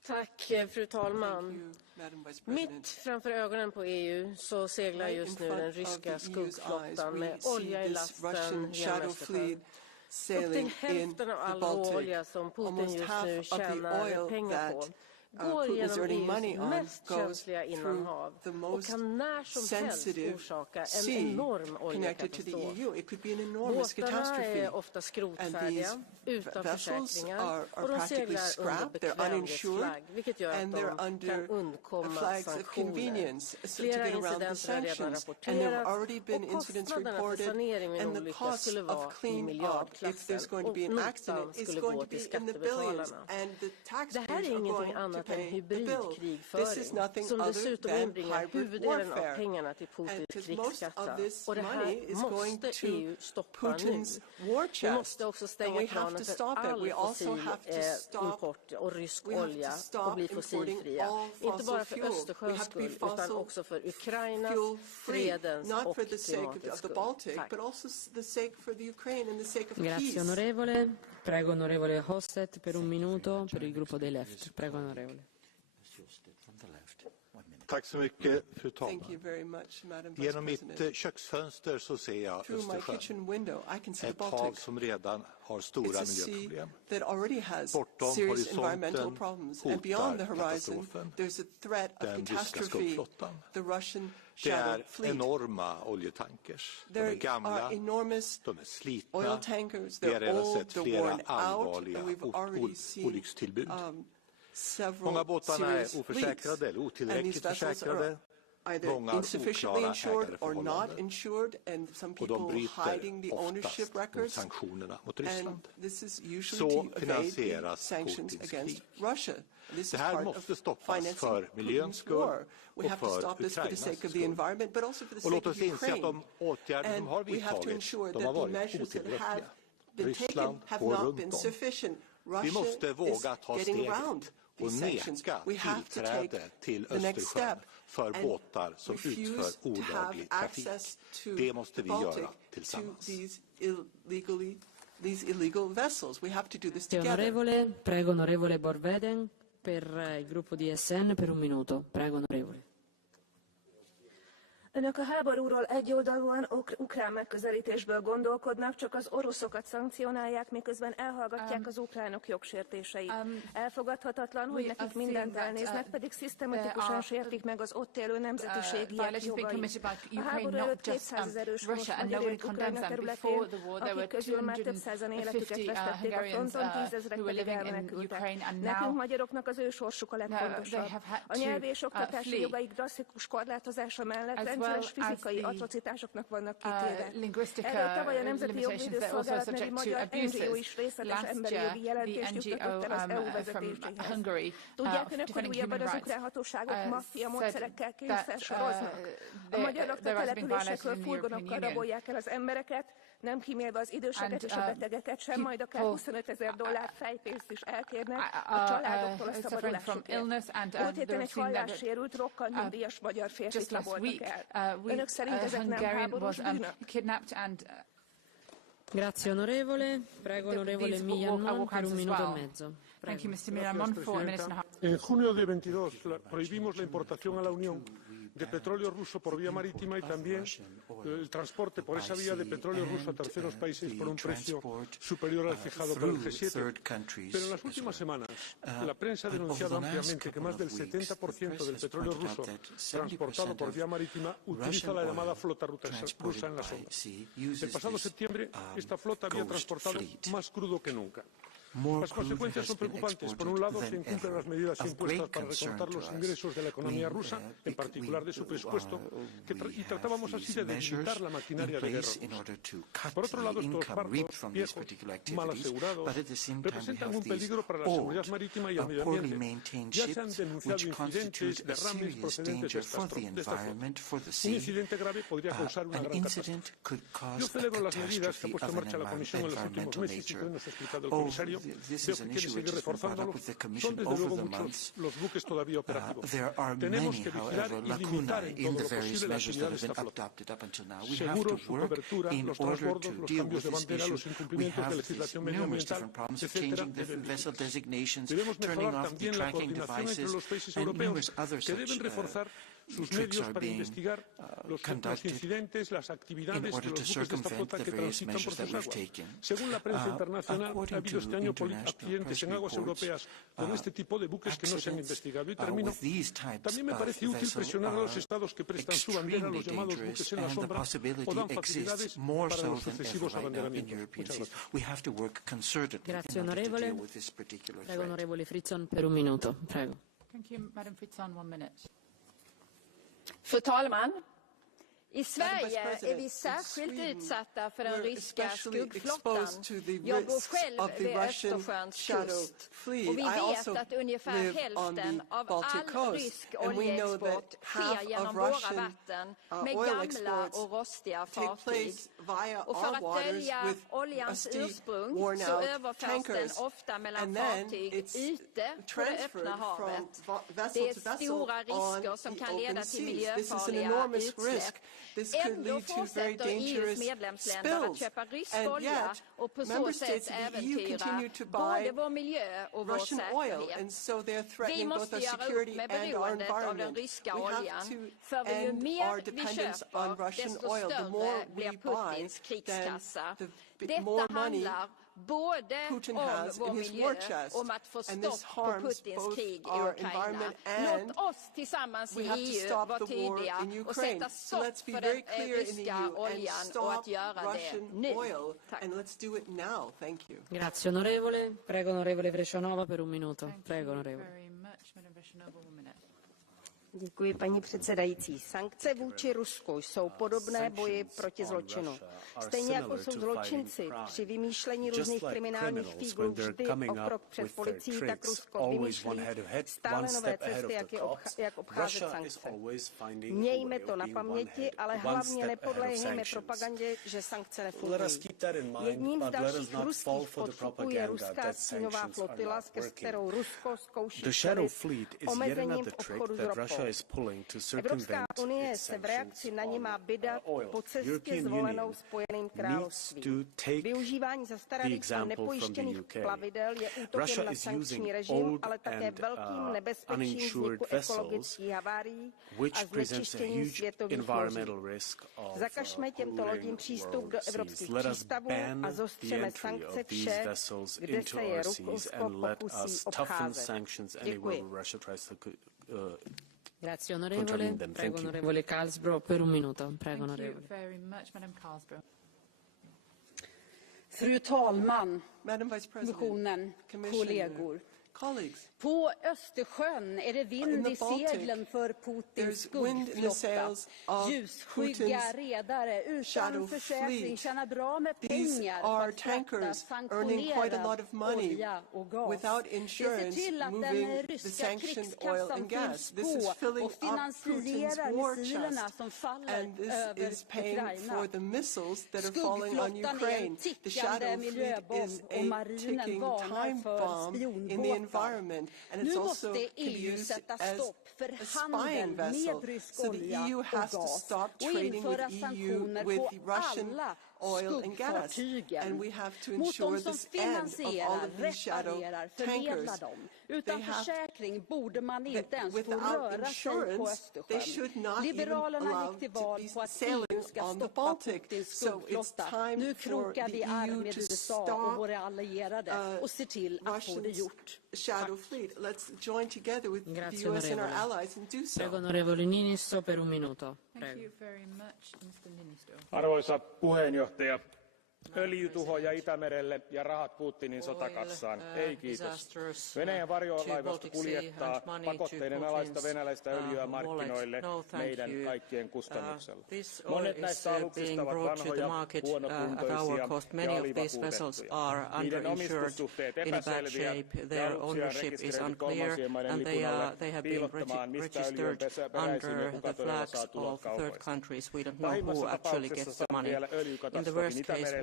Tack, fru talman. Mitt framför ögonen på EU så seglar just nu den ryska skuggflottan med olja i lasten genom Östersjön. Upp till hälften av all råolja som Putin just nu tjänar pengar på går genom EUs mest känsliga innanhav och kan när som helst orsaka en enorm oljekatastrof. Båtarna är ofta skrotfärdiga, utan försäkringar och de seglar under bekvämlighetsflagg, vilket gör att de kan undkomma sanktioner. Flera incidenter har redan rapporterats och kostnaderna för sanering vid en olycka skulle vara i miljardklassen och notan skulle gå till skattebetalarna. Det här är ingenting annat än hybridkrigföring som dessutom inbringar huvuddelen av pengarna till Putins krigskassa. Och det här måste EU stoppa nu. Vi måste också stänga kranen för all fossil import och rysk olja och bli fossilfria. Inte bara för Östersjöns skull utan också för Ukrainas, fredens och klimatets skull. Grazie onorevole. Prego onorevole Hostet per un minuto per il gruppo dei Left. Prego onorevole. Tack så mycket, fru talman. Genom mitt köksfönster så ser jag Östersjön, ett hav som redan har stora miljöproblem. Bortom horisonten hotar katastrofen, den ryska skuggflottan. Det är enorma oljetankers. De är gamla, de är slitna. Vi har redan sett flera allvarliga olyckstillbud. Många båtarna är oförsäkrade eller otillräckligt försäkrade. Många oklara ägarförhållanden. Och de bryter oftast mot sanktionerna mot Ryssland. Så finansieras Putins krig. Det här måste stoppas för miljöns skull och för Ukrainas skull. Och låt oss inse att de åtgärder som har vidtagits, de har varit otillräckliga. Ryssland går runt om. Vi måste våga ta steget och neka tillträde till Östersjön för båtar som utför olaglig trafik. Det måste vi göra tillsammans. Onorevole, prego onorevole Borveden per il gruppo di SN per un minuto. Prego onorevole. Önök a háborúról egyoldalúan ukrán megközelítésből gondolkodnak, csak az oroszokat szankcionálják, miközben elhallgatják az ukránok jogsértéseit. Elfogadhatatlan, hogy nekik mindent elnéznek, pedig szisztematikusan sértik meg az ott élő nemzetiségiek jogait. A háború előtt 200 000 őshonos magyar élt Ukrajna területén, akik közül már több százan életüket vesztették a fronton, 10 000-ek pedig elmenekültek. Nekünk magyaroknak az ő sorsuk a legfontosabb. A nyelvi és oktatási jogaik drasztikus korlátozása mellett fizikai atrocitásoknak vannak kitéve. Erről tavaly a Nemzeti Jogvédő Szolgálat nevű magyar NGO is részletes emberi jogi jelentést juttatott el az EU vezetéséhez. Tudják önök, hogy újabban az ukrán hatóságok maffia módszerekkel kényszersoroznak? A magyar lakta településekről furgonokkal rabolják el az embereket, nem kímélve az időseket és a betegeket sem, majd akár $25,000 fejpénzt is elkérnek a családoktól a szabadulásukért. Múlt héten egy hallássérült, rokkant nyugdíjas magyar férfit raboltak el. Önök szerint ezek nem háborús bűnök? Grazie onorevole. Prego onorevole Millan per un minuto e mezzo. Thank you, Mr. Millan, for a minute and a half. En junio de 22 prohibimos la importación a la Unión de petróleo ruso por vía marítima y también el transporte por esa vía de petróleo ruso a terceros países por un precio superior al fijado por el G7. Pero en las últimas semanas la prensa ha denunciado ampliamente que más del 70% del petróleo ruso transportado por vía marítima utiliza la llamada flota rusa en la zona. El pasado septiembre esta flota había transportado más crudo que nunca. Las consecuencias son preocupantes. Por un lado, se incumplen las medidas impuestas para recortar los ingresos de la economía rusa, en particular de su presupuesto, y tratábamos así de debilitar la maquinaria de guerra rusa. Por otro lado, estos barcos viejos, mal asegurados, representan un peligro para la seguridad marítima y el medio ambiente. Ya se han denunciado incidentes, derrames procedentes de esta zona. Un incidente grave podría causar una gran catástrofe. Yo celebro las medidas que ha puesto en marcha la Comisión en los últimos meses y que hoy nos ha explicado el comisario, veo que quiere seguir reforzándolo. Son desde luego muchos los buques todavía operativos. Tenemos que vigilar y limitar en todo lo posible la actividad de esta flota. Seguros, su cobertura, los transbordos, los cambios de bandera, los incumplimientos de legislación medioambiental, etcétera. Debemos mejorar también la coordinación entre los países europeos, que deben reforzar sus medios para investigar los incidentes, las actividades de los buques de esta flota que transitan por sus aguas. Según la prensa internacional, ha habido este año accidentes en aguas europeas con este tipo de buques que no se han investigado. Y termino. También me parece útil presionar a los estados que prestan su bandera a los llamados buques en la sombra o dan facilidades para los sucesivos abanderamientos. Muchas gracias. Grazie onorevole. Prego onorevole Fritzon per un minuto. Prego. Thank you, Madam Fritzon, 1 minute. Fru talman! I Sverige är vi särskilt utsatta för den ryska skuggflottan. Jag bor själv vid Östersjöns kust och vi vet att ungefär hälften av all rysk oljeexport sker genom våra vatten med gamla och rostiga fartyg. Och för att dölja oljans ursprung så överförs den ofta mellan fartyg ute på det öppna havet. Det är stora risker som kan leda till miljöfarliga utsläpp. Ändå fortsätter EUs medlemsländer att köpa rysk olja och på så sätt äventyra både vår miljö och vår säkerhet. Vi måste göra upp med beroendet av den ryska oljan, för ju mer vi köper, desto större blir Putins krigskassa. Detta handlar både om vår miljö och om att få stopp på Putins krig i Ukraina. Låt oss tillsammans i EU vara tydliga och sätta stopp för den ryska oljan och att göra det nu. Tack. Grazie onorevole. Prego onorevole Vrecionova per un minuto. Prego onorevole. Děkuji, paní předsedající. Sankce vůči Rusku jsou podobné boji proti zločinu. Stejně jako jsou zločinci při vymýšlení různých kriminálních fíglů vždy o krok před policií, tak Rusko vymýšlí stále nové cesty, jak obcházet sankce. Mějme to na paměti, ale hlavně nepodléhejme propagandě, že sankce nefungují. Jedním z dalších ruských podfuků je ruská stínová flotila, s kterou Rusko zkouší omezením v obchodu s ropou. Evropská unie se v reakci na ni má vydat po cestě zvolenou Spojeným královstvím. Využívání zastaralých a nepojištěných plavidel je útokem na sankční režim, ale také velkým nebezpečím vzniku ekologických havárií a znečištění světových moří. Zakažme těmto lodím přístup do evropských přístavů a zostřeme sankce vše, kde se je Rusko pokusí obcházet. Děkuji. Grazie onorevole. Prego onorevole Karlsbro per un minuto. Prego onorevole. Thank you very much, Madam Karlsbro. Fru talman, kommissionen, kollegor. På Östersjön är det vind i seglen för Putins skuggflotta. Ljusskygga redare utan försäkring tjänar bra med pengar på att frakta sanktionerad olja och gas. Det ser till att den ryska krigskassan fylls på och finansierar missilerna som faller över Ukraina. Skuggflottan är en tickande miljöbomb och marinen varnar för spionbåtar. Nu måste EU sätta stopp för handeln med rysk olja och gas och införa sanktioner på alla skuggfartygen mot de som finansierar, reparerar, förmedlar dem. Utan försäkring borde man inte ens få röra sig på Östersjön. Liberalerna gick till val på att EU ska stoppa Putins skuggflotta. Nu krokar vi arm med USA och våra allierade och ser till att få det gjort. Grazie onorevole. Prego onorevole Niinisto per un minuto. Prego. Arvoisa puheenjohtaja, öljytuhoja Itämerelle ja rahat Putinin sotakassaan. Ei kiitos. Venäjän varjolaivasto kuljettaa pakotteiden alaista venäläistä öljyä markkinoille meidän kaikkien kustannuksella. Monet näistä aluksista ovat vanhoja, huonokuntoisia ja alivakuutettuja. Niiden omistussuhteet epäselviä ja aluksia rekisteröity kolmansien maiden lipun alle piilottamaan, mistä öljyn peräisin kuka todella saa tulot kaupoista. Pahimmassa tapauksessa saamme vielä öljykatastrofin Itämerelle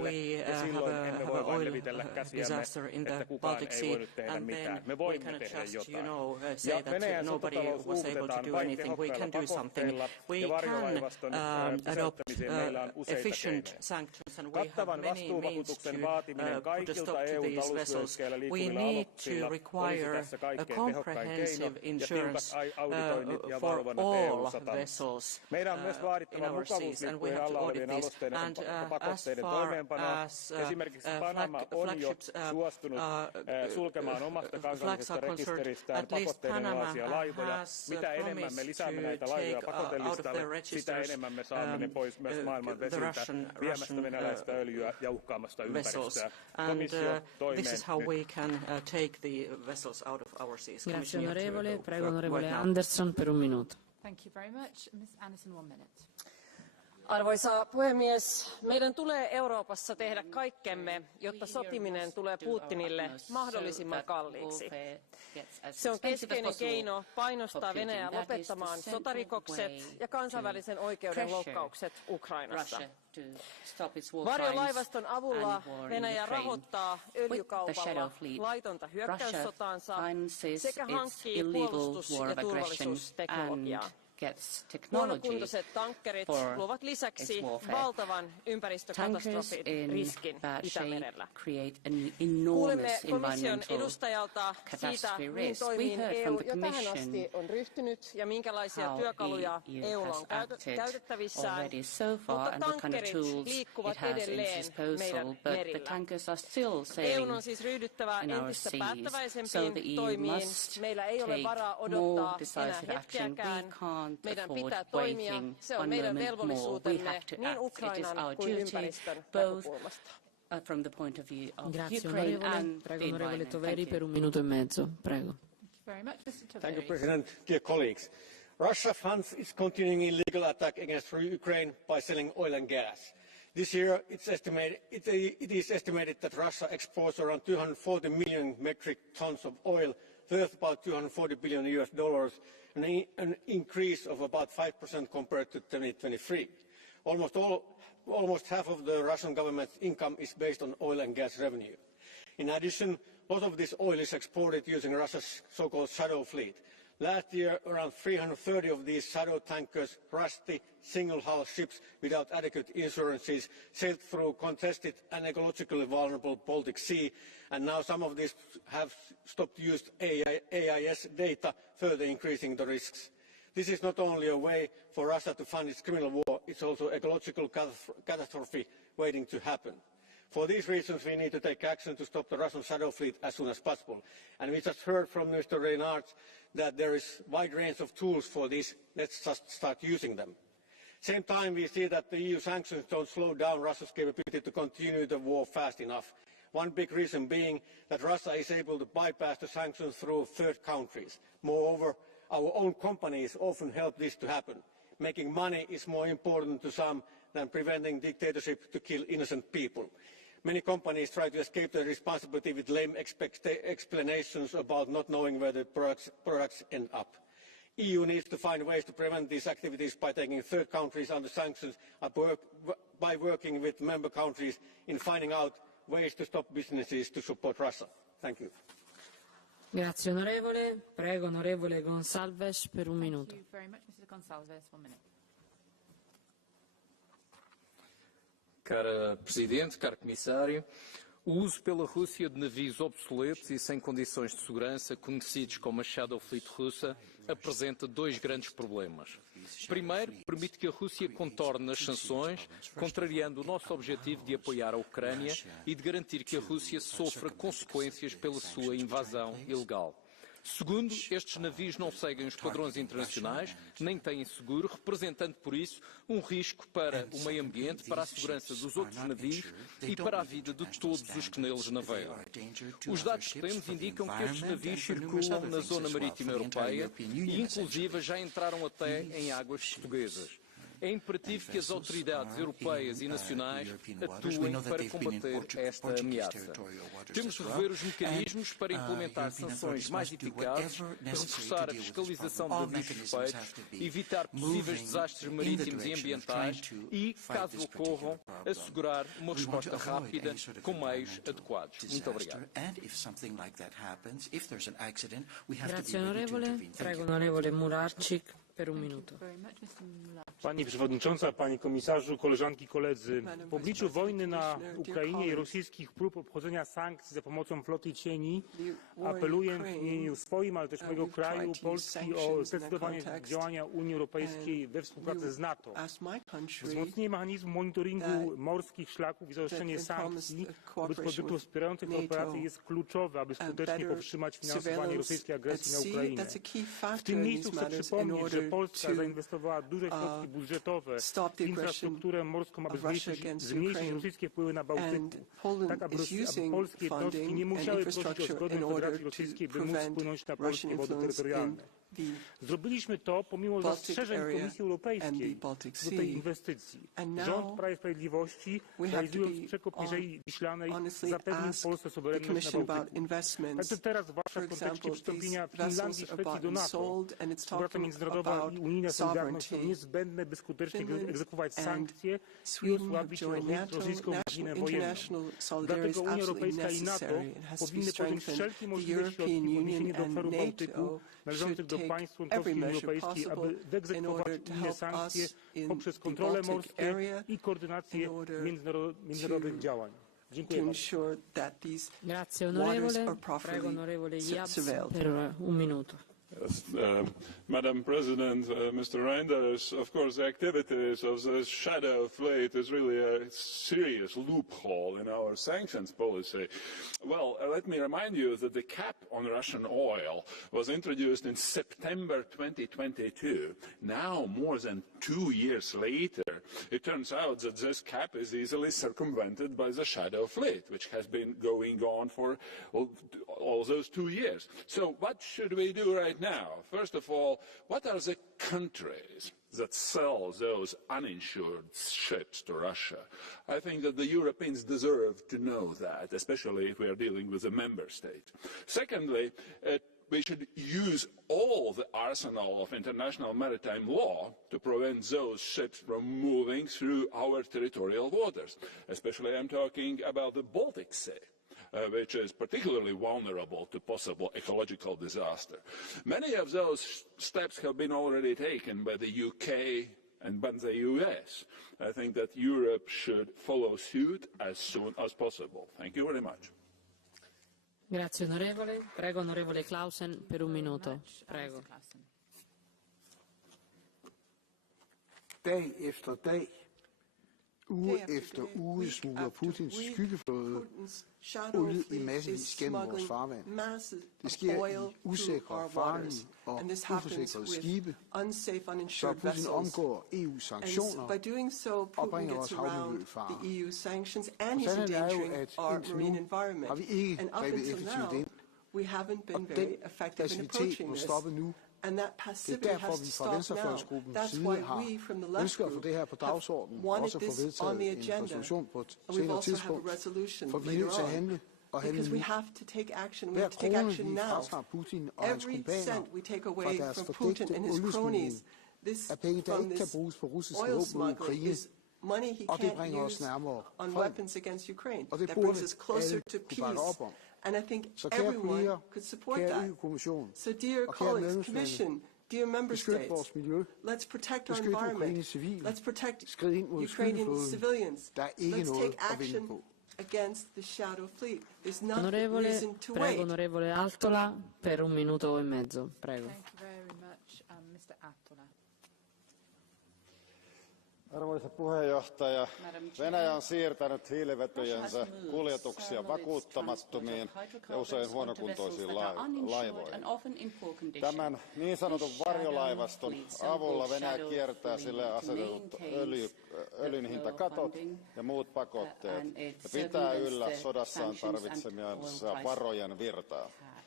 we have an oil disaster in the Baltic Sea, and then we cannot just, say that nobody was able to do anything. We can do something. We can adopt efficient sanctions, and we have many means to put a stop to these vessels. We need to require a comprehensive insurance for all vessels in our seas, and we have to audit this. And as far as flagships flags are concerned, at least Panama has promised to take out of their registers the Russian vessels, and this is how we can take the vessels out of our seas. Grazie onorevole. Prego onorevole Andersson per un minuto. Thank you very much. Ms. Anderson, 1 minute. Arvoisa puhemies, meidän tulee Euroopassa tehdä kaikkemme, jotta sotiminen tulee Putinille mahdollisimman kalliiksi. Se on keskeinen keino painostaa Venäjää lopettamaan sotarikokset ja kansainvälisen oikeuden loukkaukset Ukrainassa. Varjolaivaston avulla Venäjä rahoittaa öljykaupalla laitonta hyökkäyssotaansa sekä hankkii puolustus- ja turvallisuusteknologiaa. Huonokuntoiset tankkerit luovat lisäksi valtavan ympäristökatastrofin riskin Itämerellä. Kuulimme komission edustajalta siitä, mihin toimiin EU jo tähän asti on ryhtynyt ja minkälaisia työkaluja EUlla on käytettävissään, mutta tankkerit liikkuvat edelleen meidän merillä. EUn on siis ryhdyttävä entistä päättäväisempiin toimiin. Meillä ei ole varaa odottaa enää hetkeäkään. Meidän pitää toimia. Se on meidän velvollisuutemme niin Ukrainan kuin ympäristön näkökulmasta. Grazie onorevole. Prego onorevole Toveri per un minuto e mezzo. Prego. Thank you, President. Dear colleagues, Russia funds its continuing illegal attack against Ukraine by selling oil and gas. This year, it is estimated that Russia exports around 240 million metric tons of oil, worth about $240 billion, an increase of about 5% compared to 2023. Almost half of the Russian government's income is based on oil and gas revenue. In addition, a lot of this oil is exported using Russia's so-called shadow fleet. Last year, around 330 of these shadow tankers, rusty, single-hull ships without adequate insurances, sailed through contested and ecologically vulnerable Baltic Sea, and now some of these have stopped using AIS data, further increasing the risks. This is not only a way for Russia to fund its criminal war, it's also an ecological catastrophe waiting to happen. For these reasons, we need to take action to stop the Russian shadow fleet as soon as possible. And we just heard from Mr. Reinhardt that there is a wide range of tools for this. Let's just start using them. At the same time, we see that the EU sanctions don't slow down Russia's capability to continue the war fast enough. One big reason being that Russia is able to bypass the sanctions through third countries. Moreover, our own companies often help this to happen. Making money is more important to some than preventing dictatorship to kill innocent people. Many companies try to escape their responsibility with lame explanations about not knowing where the products end up. EU needs to find ways to prevent these activities by taking third countries under sanctions by working with member countries in finding out ways to stop businesses to support Russia. Thank you. Grazie onorevole. Prego onorevole Gonçalves per un minuto. Thank you very much, Mr. Gonçalves. 1 minute. Cara Presidente, caro Comissário, o uso pela Rússia de navios obsoletos e sem condições de segurança, conhecidos como a Shadow Fleet russa, apresenta dois grandes problemas. Primeiro, permite que a Rússia contorne as sanções, contrariando o nosso objetivo de apoiar a Ucrânia e de garantir que a Rússia sofra consequências pela sua invasão ilegal. Segundo, estes navios não seguem os padrões internacionais, nem têm seguro, representando por isso um risco para o meio ambiente, para a segurança dos outros navios e para a vida de todos os que neles navegam. Os dados que temos indicam que estes navios circulam na zona marítima europeia e, inclusive, já entraram até em águas portuguesas. É imperativo que as autoridades europeias e nacionais atuem para combater esta ameaça. Temos de rever os mecanismos para implementar sanções mais eficazes, reforçar a fiscalização de abusos feitos, evitar possíveis desastres marítimos e ambientais e, caso ocorram, assegurar uma resposta rápida com meios adequados. Muito obrigado. Grazie onorevole. Prego onorevole Mularczyk per un minuto. Pani Przewodnicząca, Panie Komisarzu, koleżanki i koledzy. W obliczu wojny na Ukrainie i rosyjskich prób obchodzenia sankcji za pomocą floty cieni apeluję w imieniu swoim, ale też mojego kraju, Polski, o zdecydowanie działania Unii Europejskiej we współpracy z NATO. Wzmocnienie mechanizmu monitoringu morskich szlaków i zaostrzenie sankcji wobec produktów wspierających tę operację jest kluczowe, aby skutecznie powstrzymać finansowanie rosyjskiej agresji na Ukrainę. W tym miejscu chcę przypomnieć, że Polska zainwestowała duże środki budżetowe w infrastrukturę morską, aby zmniejszyć rosyjskie wpływy na Bałtyku, tak aby polskie jednostki nie musiały prosić o zgodę Federacji Rosyjskiej, by móc wpłynąć na polskie wody terytorialne. Zrobiliśmy to pomimo zastrzeżeń Komisji Europejskiej do tej inwestycji. Rząd Prawa i Sprawiedliwości, realizując przekop Mierzei Wiślanej, zapewnił Polsce suwerenność na Bałtyku. Także teraz, zwłaszcza w kontekście przystąpienia Finlandii i Szwecji do NATO, współpraca międzynarodowa i unijna solidarność są niezbędne, by skutecznie egzekwować sankcje i osłabić rosyjską machinę wojenną. Dlatego Unia Europejska i NATO powinny podjąć wszelkie możliwe środki w odniesieniu do obszaru Bałtyku należących do państw członkowskich Unii Europejskiej, aby wyegzekwować unijne sankcje poprzez kontrole morskie i koordynację międzynarodowych działań. Dziękuję bardzo. Grazie onorevole. Prego onorevole Jabs per un minuto. Yes, Madam President, Mr. Reinders, of course the activities of the shadow fleet is really a serious loophole in our sanctions policy. Well, let me remind you that the cap on Russian oil was introduced in September 2022. Now, more than 2 years later, it turns out that this cap is easily circumvented by the shadow fleet, which has been going on for all those 2 years. So what should we do right now? First of all, what are the countries that sell those uninsured ships to Russia? I think that the Europeans deserve to know that, especially if we are dealing with a member state. Secondly, we should use all the arsenal of international maritime law to prevent those ships from moving through our territorial waters. Especially I'm talking about the Baltic Sea, which is particularly vulnerable to possible ecological disaster. Many of those steps have been already taken by the UK and by the US. I think that Europe should follow suit as soon as possible. Thank you very much. Grazie onorevole. Prego onorevole Clausen per un minuto. Prego. Dag efter dag, uge efter uge smugler Putins skyggeflåde olie i massevis gennem vores farvand. Det sker i usikre, farlige og uforsikrede skibe, så Putin omgår EU-sanktioner og bringer vores havmiljø i fare. Og sandheden er jo, at indtil nu har vi ikke grebet effektivt ind, og den passivitet må stoppe nu. Det er derfor, vi fra Venstrefløjsgruppens side har ønsket at få det her på dagsordenen, og også få vedtaget en resolution på et senere tidspunkt, for vi er nødt til at handle og handle nu. Hver krone, vi fratager Putin og hans kumpaner fra deres fordækte oliesmugling, er penge, der ikke kan bruges på russiske våben mod Ukraine, og det bringer os nærmere frem, og det burde alle kunne bakke op om. And I think så kære everyone could support that. So dear colleagues, Commission, dear Member States, let's protect our environment. Let's protect Ukrainian civilians. Let's take action against the shadow fleet. There's no reason to wait. Prego, onorevole Altola, per un minuto e mezzo. Prego. Thank you very much, Mr. Altola. Arvoisa puheenjohtaja, Venäjä on siirtänyt hiilivetojensa kuljetuksia vakuuttamattomiin ja usein huonokuntoisiin laivoihin. Tämän niin sanotun varjolaivaston avulla Venäjä kiertää sille asetetut öljyn hintakatot ja muut pakotteet ja pitää yllä sodassaan tarvitsemiansa varojen virtaa.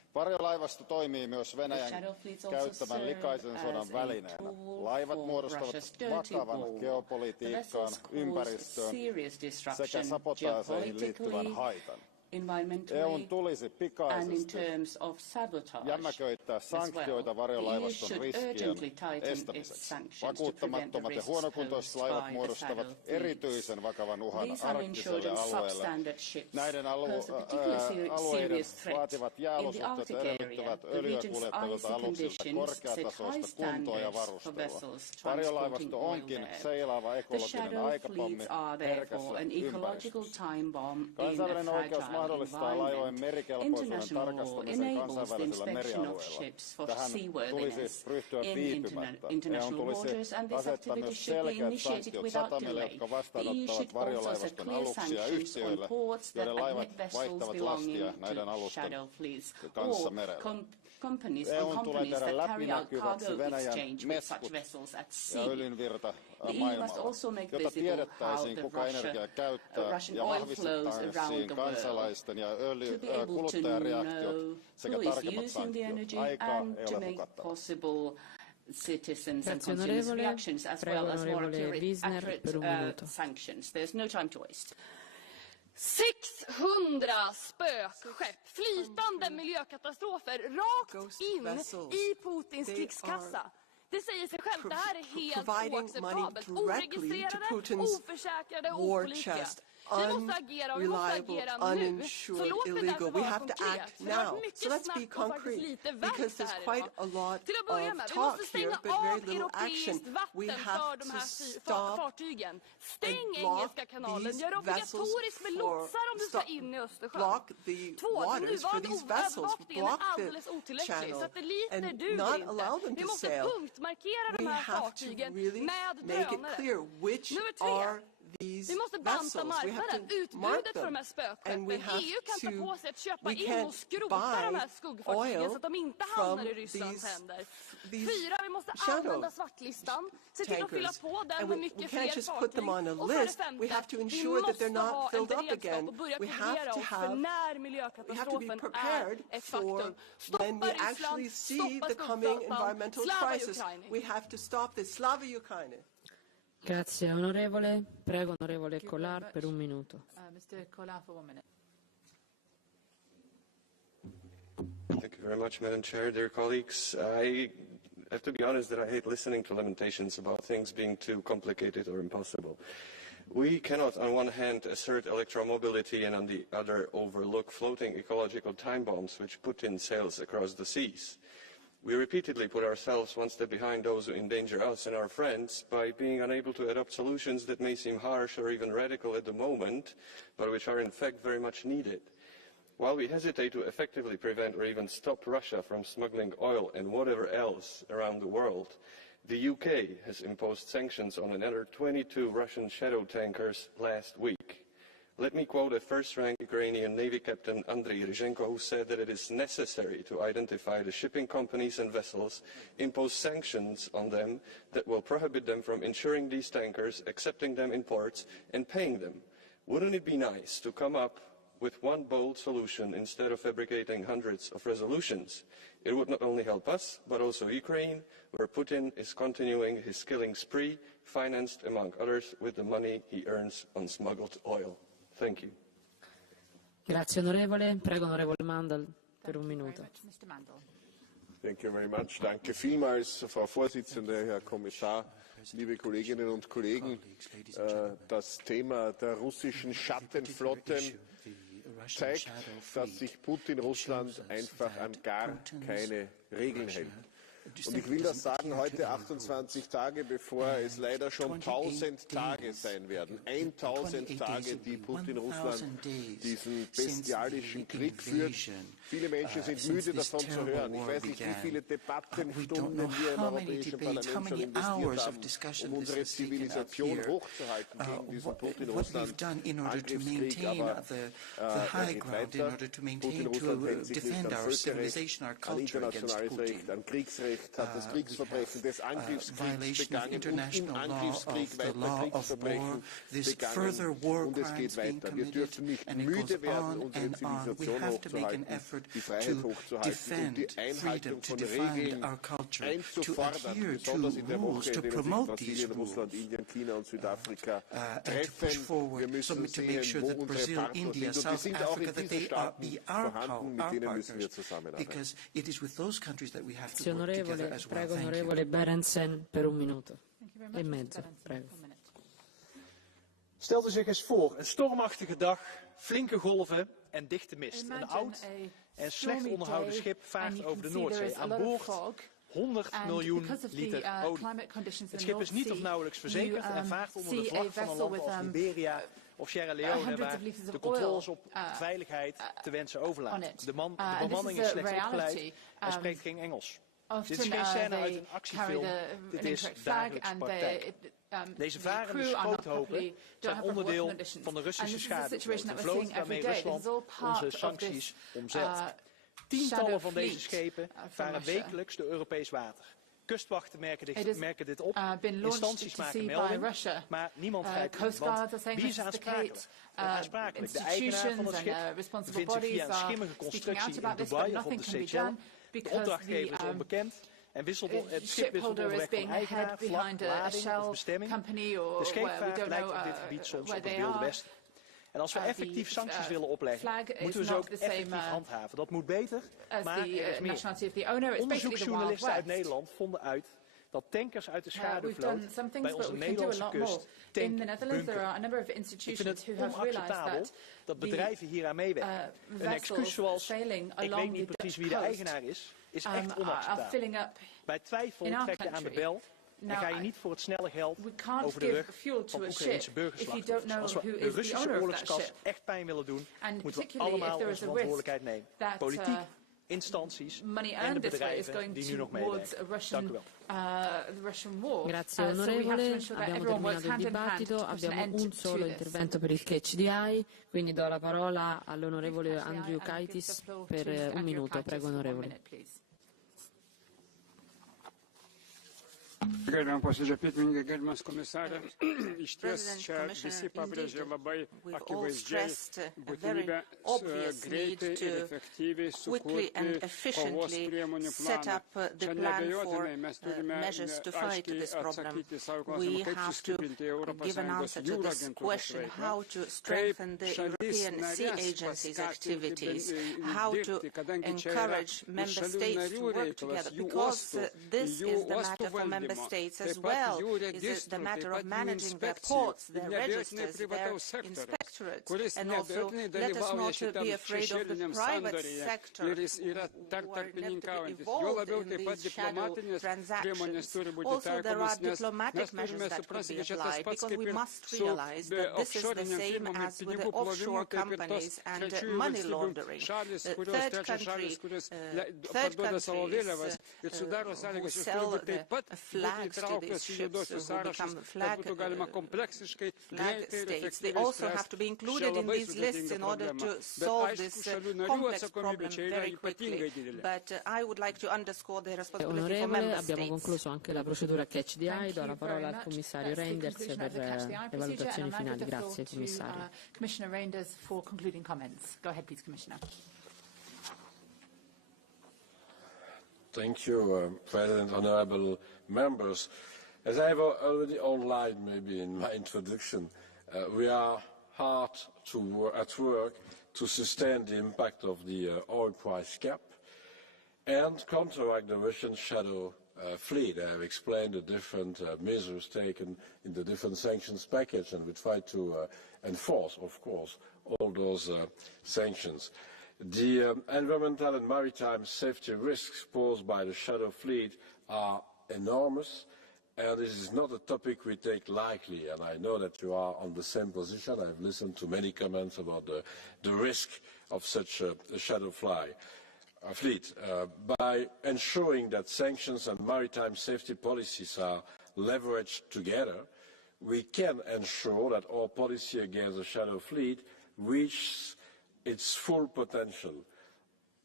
Varjolaivasto toimii myös Venäjän käyttämän likaisen sodan välineenä. Laivat muodostavat vakavan geopolitiikkaan, ympäristöön sekä sabotaaseihin liittyvän haitan. EU:n tulisi pikaisesti jämäköittää sanktioita varjolaivaston riskien estämiseksi. Vakuuttamattomat ja huonokuntoiset laivat muodostavat erityisen vakavan uhan arktiselle alueelle. Näiden alueiden vaativat jääolosuhteet edellyttävät öljyä kuljettavilta aluksilta korkeatasoista kuntoa ja varustelua. Varjolaivasto onkin seilaava ekologinen aikapommi herkässä ympäristössä. Kansainvälinen oikeus mahdollistaa laivojen merikelpoisuuden tarkastamisen kansainvälisellä merialueella. Tähän tulisi ryhtyä viipymättä. EU:n tulisi asettaa myös selkeät sanktiot satamille, jotka vastaanottavat varjolaivaston aluksia yhtiöille, joiden laivat vaihtavat lastia näiden alusten kanssa merellä. EU:n tulee tehdä läpinäkyväksi Venäjän meskut ja öljynvirta maailmalla, jotta tiedettäisiin, kuka energiaa käyttää ja vahvistettaisiin kansalaisten ja kuluttajareaktiot sekä tarkemmat sanktiot. Aikaa ei ole hukattava. Citizens and consumers' reactions, as well as more accurate sanctions. There's no time to waste. 600 spökskepp, flytande miljökatastrofer rakt in i Putins krigskassa. Det säger sig självt, det här är helt oacceptabelt. Oregistrerade, oförsäkrade, opålitliga. Unreliable, uninsured, illegal. We have to act now. So let's be concrete, because there's quite a lot of talk here, but very little action. We have to stop and block these vessels block the waters for these vessels, block the channel, and not allow them to sail. We have to really make it clear which are these vessels. We have to mark them, and we have to, we can't buy oil from these shadow tankers, and we can't just put them on a list. We have to ensure that they're not filled up again. We have to be prepared for when we actually see the coming environmental crisis. We have to stop this. Slava Ukraini. Grazie onorevole. Prego onorevole Collard per un minuto. Mr. Collard for 1 minute. Thank you very much, Madam Chair, dear colleagues. I have to be honest that I hate listening to lamentations about things being too complicated or impossible. We cannot, on one hand, assert electromobility and on the other overlook floating ecological time bombs which Putin sails across the seas. We repeatedly put ourselves one step behind those who endanger us and our friends by being unable to adopt solutions that may seem harsh or even radical at the moment, but which are in fact very much needed. While we hesitate to effectively prevent or even stop Russia from smuggling oil and whatever else around the world, the UK has imposed sanctions on another 22 Russian shadow tankers last week. Let me quote a first-rank Ukrainian Navy Captain Andriy Ryzhenko, who said that it is necessary to identify the shipping companies and vessels, impose sanctions on them that will prohibit them from insuring these tankers, accepting them in ports, and paying them. Wouldn't it be nice to come up with one bold solution instead of fabricating hundreds of resolutions? It would not only help us, but also Ukraine, where Putin is continuing his killing spree, financed, among others, with the money he earns on smuggled oil. Thank you. Grazie onorevole. Prego onorevole Mandel per un minuto. Thank you very much. Danke vielmals, Frau Vorsitzende, Herr Kommissar, liebe Kolleginnen und Kollegen. Das Thema der russischen Schattenflotten zeigt, dass sich Putin Russland einfach an gar keine Regeln hält. Und ich will das sagen, heute 28 Tage, bevor es leider schon 1000 Tage sein werden. 1000 Tage, die Putin Russland diesen bestialischen Krieg führt. Viele Menschen sind müde davon zu hören. Ich weiß nicht, wie viele Debattenstunden wir im Europäischen Parlament schon investiert haben, um unsere Zivilisation hochzuhalten gegen diesen Putin-Russland-Angriffskrieg. Aber er geht weiter. Putin-Russland hält sich nicht an Völkerrecht, an internationales Recht, an Kriegsrecht, Recht hat, das Kriegsverbrechen des Angriffskriegs begangen und im Angriffskrieg weiter Kriegsverbrechen begangen. Und es geht weiter. Wir dürfen nicht müde werden, unsere Zivilisation hochzuhalten, die Freiheit hochzuhalten und die Einhaltung von Regeln einzufordern, besonders in der Woche, in der sich Brasilien, Russland, Indien, China und Südafrika treffen. Wir müssen sehen, wo unsere Partner sind. Und die sind auch in diesen Staaten vorhanden, mit denen müssen wir zusammenarbeiten. Onorevole, prego onorevole Berendsen per un minuto e mezzo, prego. Stelt u zich eens voor, een stormachtige dag, flinke golven en dichte mist. Een oud en slecht onderhouden schip vaart over de Noordzee. Aan boord 100 miljoen liter olie. Het schip is niet of nauwelijks verzekerd en vaart onder de vlag van een land als Liberia of Sierra Leone, waar de controles op veiligheid te wensen overlaten. De bemanning is slecht opgeleid en spreekt geen Engels. Dit is geen scène uit een actiefilm, dit is dagelijkse praktijk. Deze varende schroothopen zijn onderdeel van de Russische schaduwvloot, een vloot waarmee Rusland onze sancties omzeilt. Tientallen van deze schepen varen wekelijks door Europees water. Kustwachten merken dit op, instanties maken melding, maar niemand grijpt in. Want wie is aansprakelijk? De eigenaar van het schip bevindt zich via een schimmige constructie in Dubai of op de Seychelles. De opdrachtgever is onbekend en het schip wisselt onderweg van eigenaar, vlag, lading of bestemming. De scheepvaart lijkt op dit gebied soms op het Wilde Westen. En als we effectief sancties willen opleggen, moeten we ze ook effectief handhaven. Dat moet beter, maar er is meer. Onderzoeksjournalisten uit Nederland vonden uit dat tankers uit de schaduwvloot bij onze Nederlandse kust tankbunkeren. Ik vind het onacceptabel dat bedrijven hieraan meewerken. Een excuus zoals, ik weet niet precies wie de eigenaar is echt onacceptabel. Bij twijfel trek je aan de bel en ga je niet voor het snelle geld over de rug van Oekraïnse burgerslachtoffers. Als we de Russische oorlogskas echt pijn willen doen, moeten we allemaal onze verantwoordelijkheid nemen. Politiek, instanties en de bedrijven die nu nog meewerken. Dank u wel. Grazie onorevole, abbiamo terminato il dibattito, abbiamo un solo intervento per il Catch the Eye, quindi do la parola all'onorevole Andrew Kaitis per un minuto, prego onorevole. Gerbiam posėdžio pirmininkė, gerbiamas komisarė, iš ties čia visi pabrėžė labai akivaizdžiai būtinybę greitai ir efektyviai sukurti kovos priemonių planą. Čia neabejotinai mes turime aiškiai atsakyti savo klausimą, kaip sustiprinti ES jūrų agentūros veiklą, kaip šalis narės paskatinti dirbti, kadangi čia yra šalių narių reikalas, jų uostų valdymo. States as well. Is it the matter of managing their ports, their registers, their inspectorates, and also let us not be afraid of the private sector who are inevitably involved in these shadow transactions. Also, there are diplomatic measures that could be applied because we must realize that this is the same as with the offshore companies and money laundering. Third countries who sell a flags to these ships who become flag states. They also have to be included in these lists in order to solve this complex problem very quickly. But I would like to underscore the responsibility for member states. Abbiamo concluso anche la procedura Catch the Eye, do la parola al commissario Reinders per le valutazioni finali. Grazie commissario. Commissioner Reinders for concluding comments. Go ahead please, Commissioner. Thank you, President, honourable members. As I have already outlined maybe in my introduction, we are hard at work to sustain the impact of the oil price cap and counteract the Russian shadow fleet. I have explained the different measures taken in the different sanctions package, and we try to enforce, of course, all those sanctions. The environmental and maritime safety risks posed by the shadow fleet are enormous, and this is not a topic we take lightly, and I know that you are on the same position. I've listened to many comments about the risk of such a shadow fleet. By ensuring that sanctions and maritime safety policies are leveraged together, we can ensure that our policy against the shadow fleet reaches its full potential.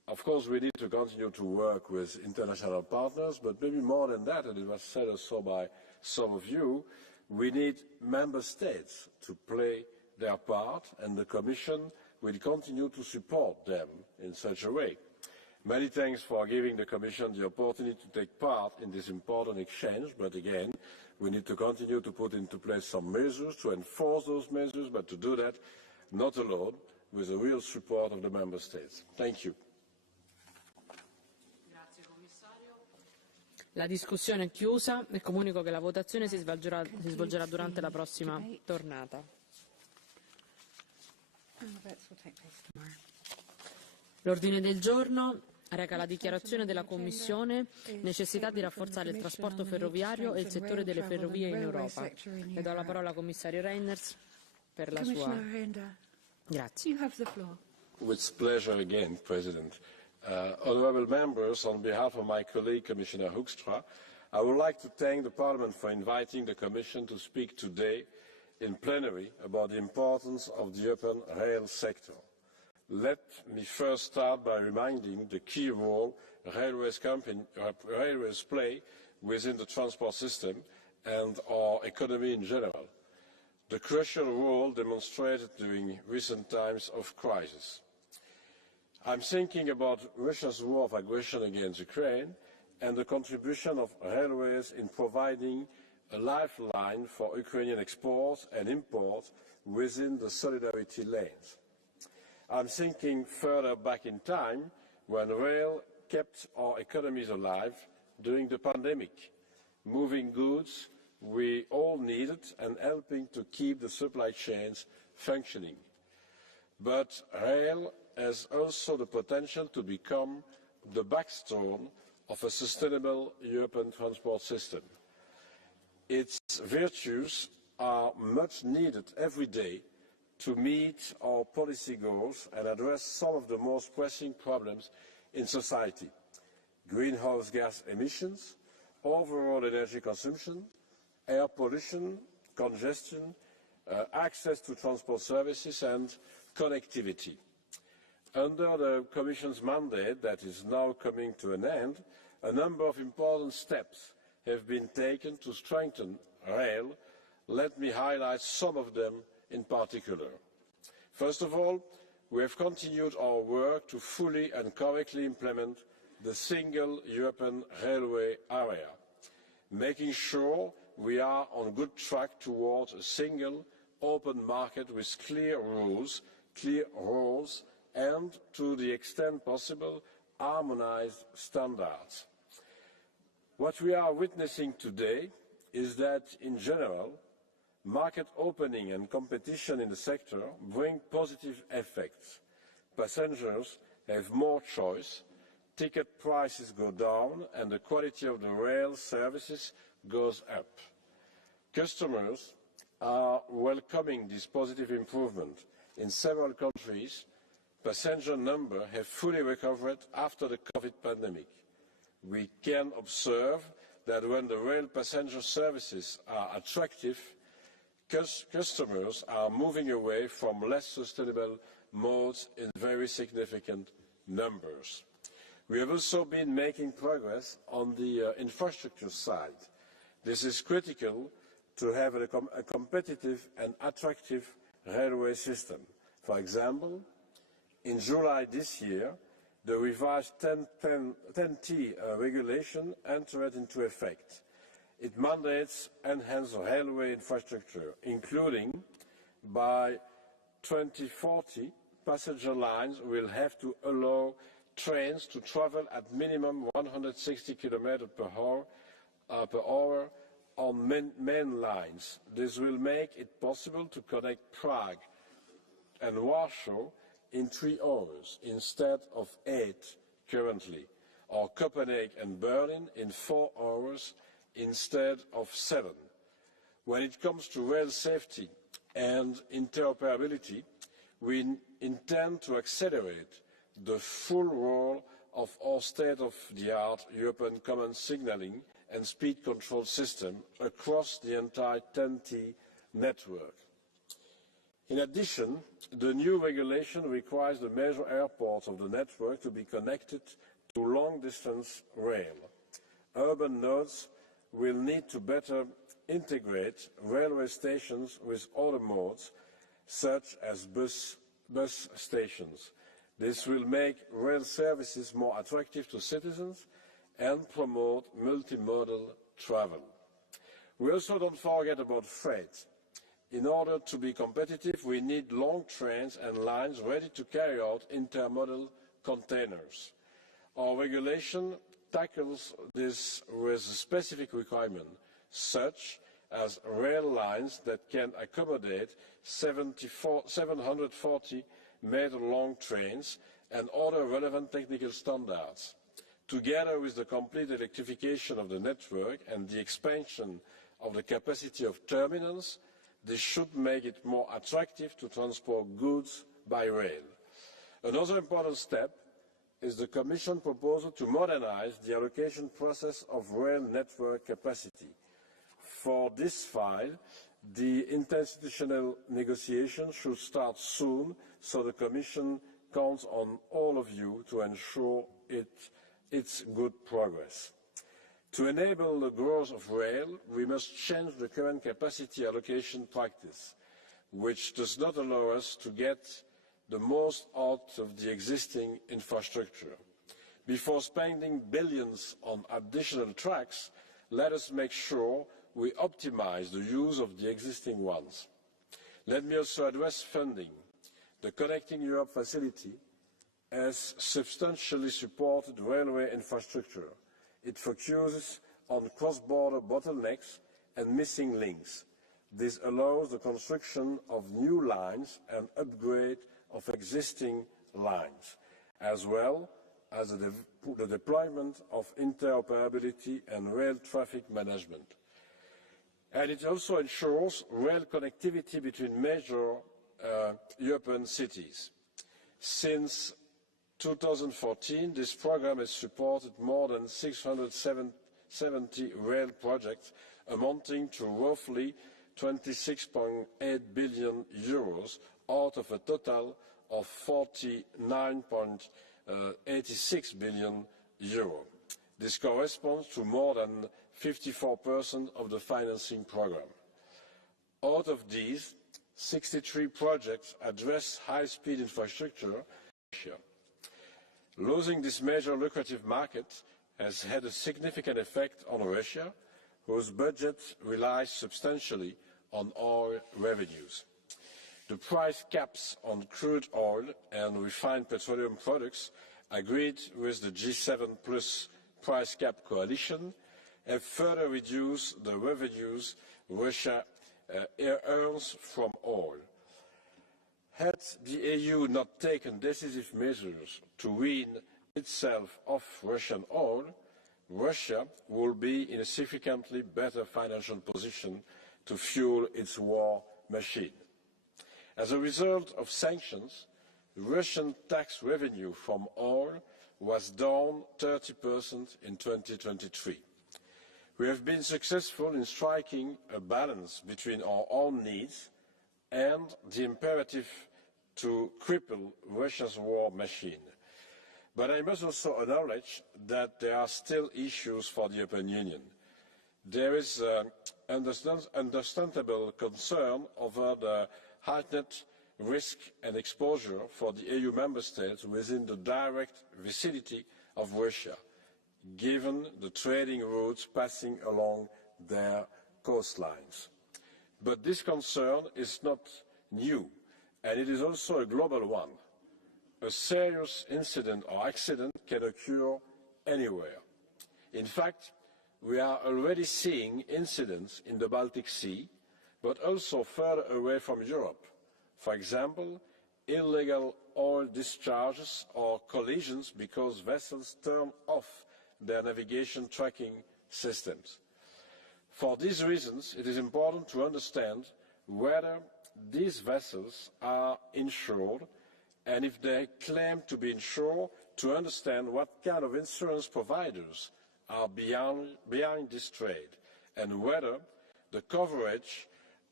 Of course, we need to continue to work with international partners, but maybe more than that, and it was said also by some of you, we need member states to play their part, and the Commission will continue to support them in such a way. Many thanks for giving the Commission the opportunity to take part in this important exchange, but again, we need to continue to put into place some measures to enforce those measures, but to do that not alone, with the real support of the Member States. Thank you. La discussione è chiusa e comunico che la votazione si svolgerà durante la prossima tornata. L'ordine del giorno reca la dichiarazione della Commissione necessità di rafforzare il trasporto ferroviario e il settore delle ferrovie in Europa. Le do la parola al commissario Reynders per la sua... Grazie. With pleasure again, President. Honourable members, on behalf of my colleague Commissioner Hoekstra, I would like to thank the Parliament for inviting the Commission to speak today in plenary about the importance of the European rail sector. Let me first start by reminding the key role railways play within the transport system and our economy in general, the crucial role demonstrated during recent times of crisis. I'm thinking about Russia's war of aggression against Ukraine and the contribution of railways in providing a lifeline for Ukrainian exports and imports within the solidarity lanes. I'm thinking further back in time when rail kept our economies alive during the pandemic, moving goods we all needed and helping to keep the supply chains functioning. But rail has also the potential to become the backbone of a sustainable European transport system. Its virtues are much needed every day to meet our policy goals and address some of the most pressing problems in society: greenhouse gas emissions, overall energy consumption, air pollution, congestion, access to transport services and connectivity. Under the Commission's mandate that is now coming to an end, a number of important steps have been taken to strengthen rail. Let me highlight some of them in particular. First of all, we have continued our work to fully and correctly implement the single European railway area, making sure we are on good track towards a single open market with clear rules, clear roles, and, to the extent possible, harmonized standards. What we are witnessing today is that, in general, market opening and competition in the sector bring positive effects. Passengers have more choice, ticket prices go down, and the quality of the rail services goes up. Customers are welcoming this positive improvement. In several countries, passenger numbers have fully recovered after the COVID pandemic. We can observe that when the rail passenger services are attractive, customers are moving away from less sustainable modes in very significant numbers. We have also been making progress on the infrastructure side. This is critical to have a competitive and attractive railway system. For example, in July this year, the revised 10T regulation entered into effect. It mandates enhanced railway infrastructure, including by 2040, passenger lines will have to allow trains to travel at minimum 160 km per hour on main lines. This will make it possible to connect Prague and Warsaw in 3 hours instead of 8 currently, or Copenhagen and Berlin in 4 hours instead of 7. When it comes to rail safety and interoperability, we intend to accelerate the full role of our state-of-the-art European Common Signalling and Speed Control System across the entire 10T network. In addition, the new regulation requires the major airports of the network to be connected to long-distance rail. Urban nodes will need to better integrate railway stations with other modes, such as bus stations. This will make rail services more attractive to citizens and promote multimodal travel. We also don't forget about freight. In order to be competitive, we need long trains and lines ready to carry out intermodal containers. Our regulation tackles this with a specific requirement, such as rail lines that can accommodate 740 meter-long trains and other relevant technical standards. Together with the complete electrification of the network and the expansion of the capacity of terminals, this should make it more attractive to transport goods by rail. Another important step is the Commission proposal to modernize the allocation process of rail network capacity. For this file, the interinstitutional negotiations should start soon, so the Commission counts on all of you to ensure its good progress. To enable the growth of rail, we must change the current capacity allocation practice, which does not allow us to get the most out of the existing infrastructure. Before spending billions on additional tracks, let us make sure we optimize the use of the existing ones. Let me also address funding. The Connecting Europe facility has substantially supported railway infrastructure. It focuses on cross-border bottlenecks and missing links. This allows the construction of new lines and upgrade of existing lines, as well as the deployment of interoperability and rail traffic management. And it also ensures rail connectivity between major European cities. Since 2014, this program has supported more than 670 rail projects, amounting to roughly 26.8 billion euros out of a total of 49.86 billion euro. This corresponds to more than 54% of the financing program. Out of these, 63 projects address high-speed infrastructure. Losing this major lucrative market has had a significant effect on Russia, whose budget relies substantially on oil revenues. The price caps on crude oil and refined petroleum products agreed with the G7 plus price cap coalition have further reduced the revenues Russia earns from oil. Had the EU not taken decisive measures to wean itself off Russian oil, Russia will be in a significantly better financial position to fuel its war machine. As a result of sanctions, Russian tax revenue from oil was down 30% in 2023. We have been successful in striking a balance between our own needs and the imperative to cripple Russia's war machine. But I must also acknowledge that there are still issues for the European Union. There is understandable concern over the heightened risk and exposure for the EU member states within the direct vicinity of Russia, given the trading routes passing along their coastlines. But this concern is not new, and it is also a global one. A serious incident or accident can occur anywhere. In fact, we are already seeing incidents in the Baltic Sea, but also further away from Europe. For example, illegal oil discharges or collisions because vessels turn off their navigation tracking systems. For these reasons, it is important to understand whether these vessels are insured, and if they claim to be insured, to understand what kind of insurance providers are behind this trade, and whether the coverage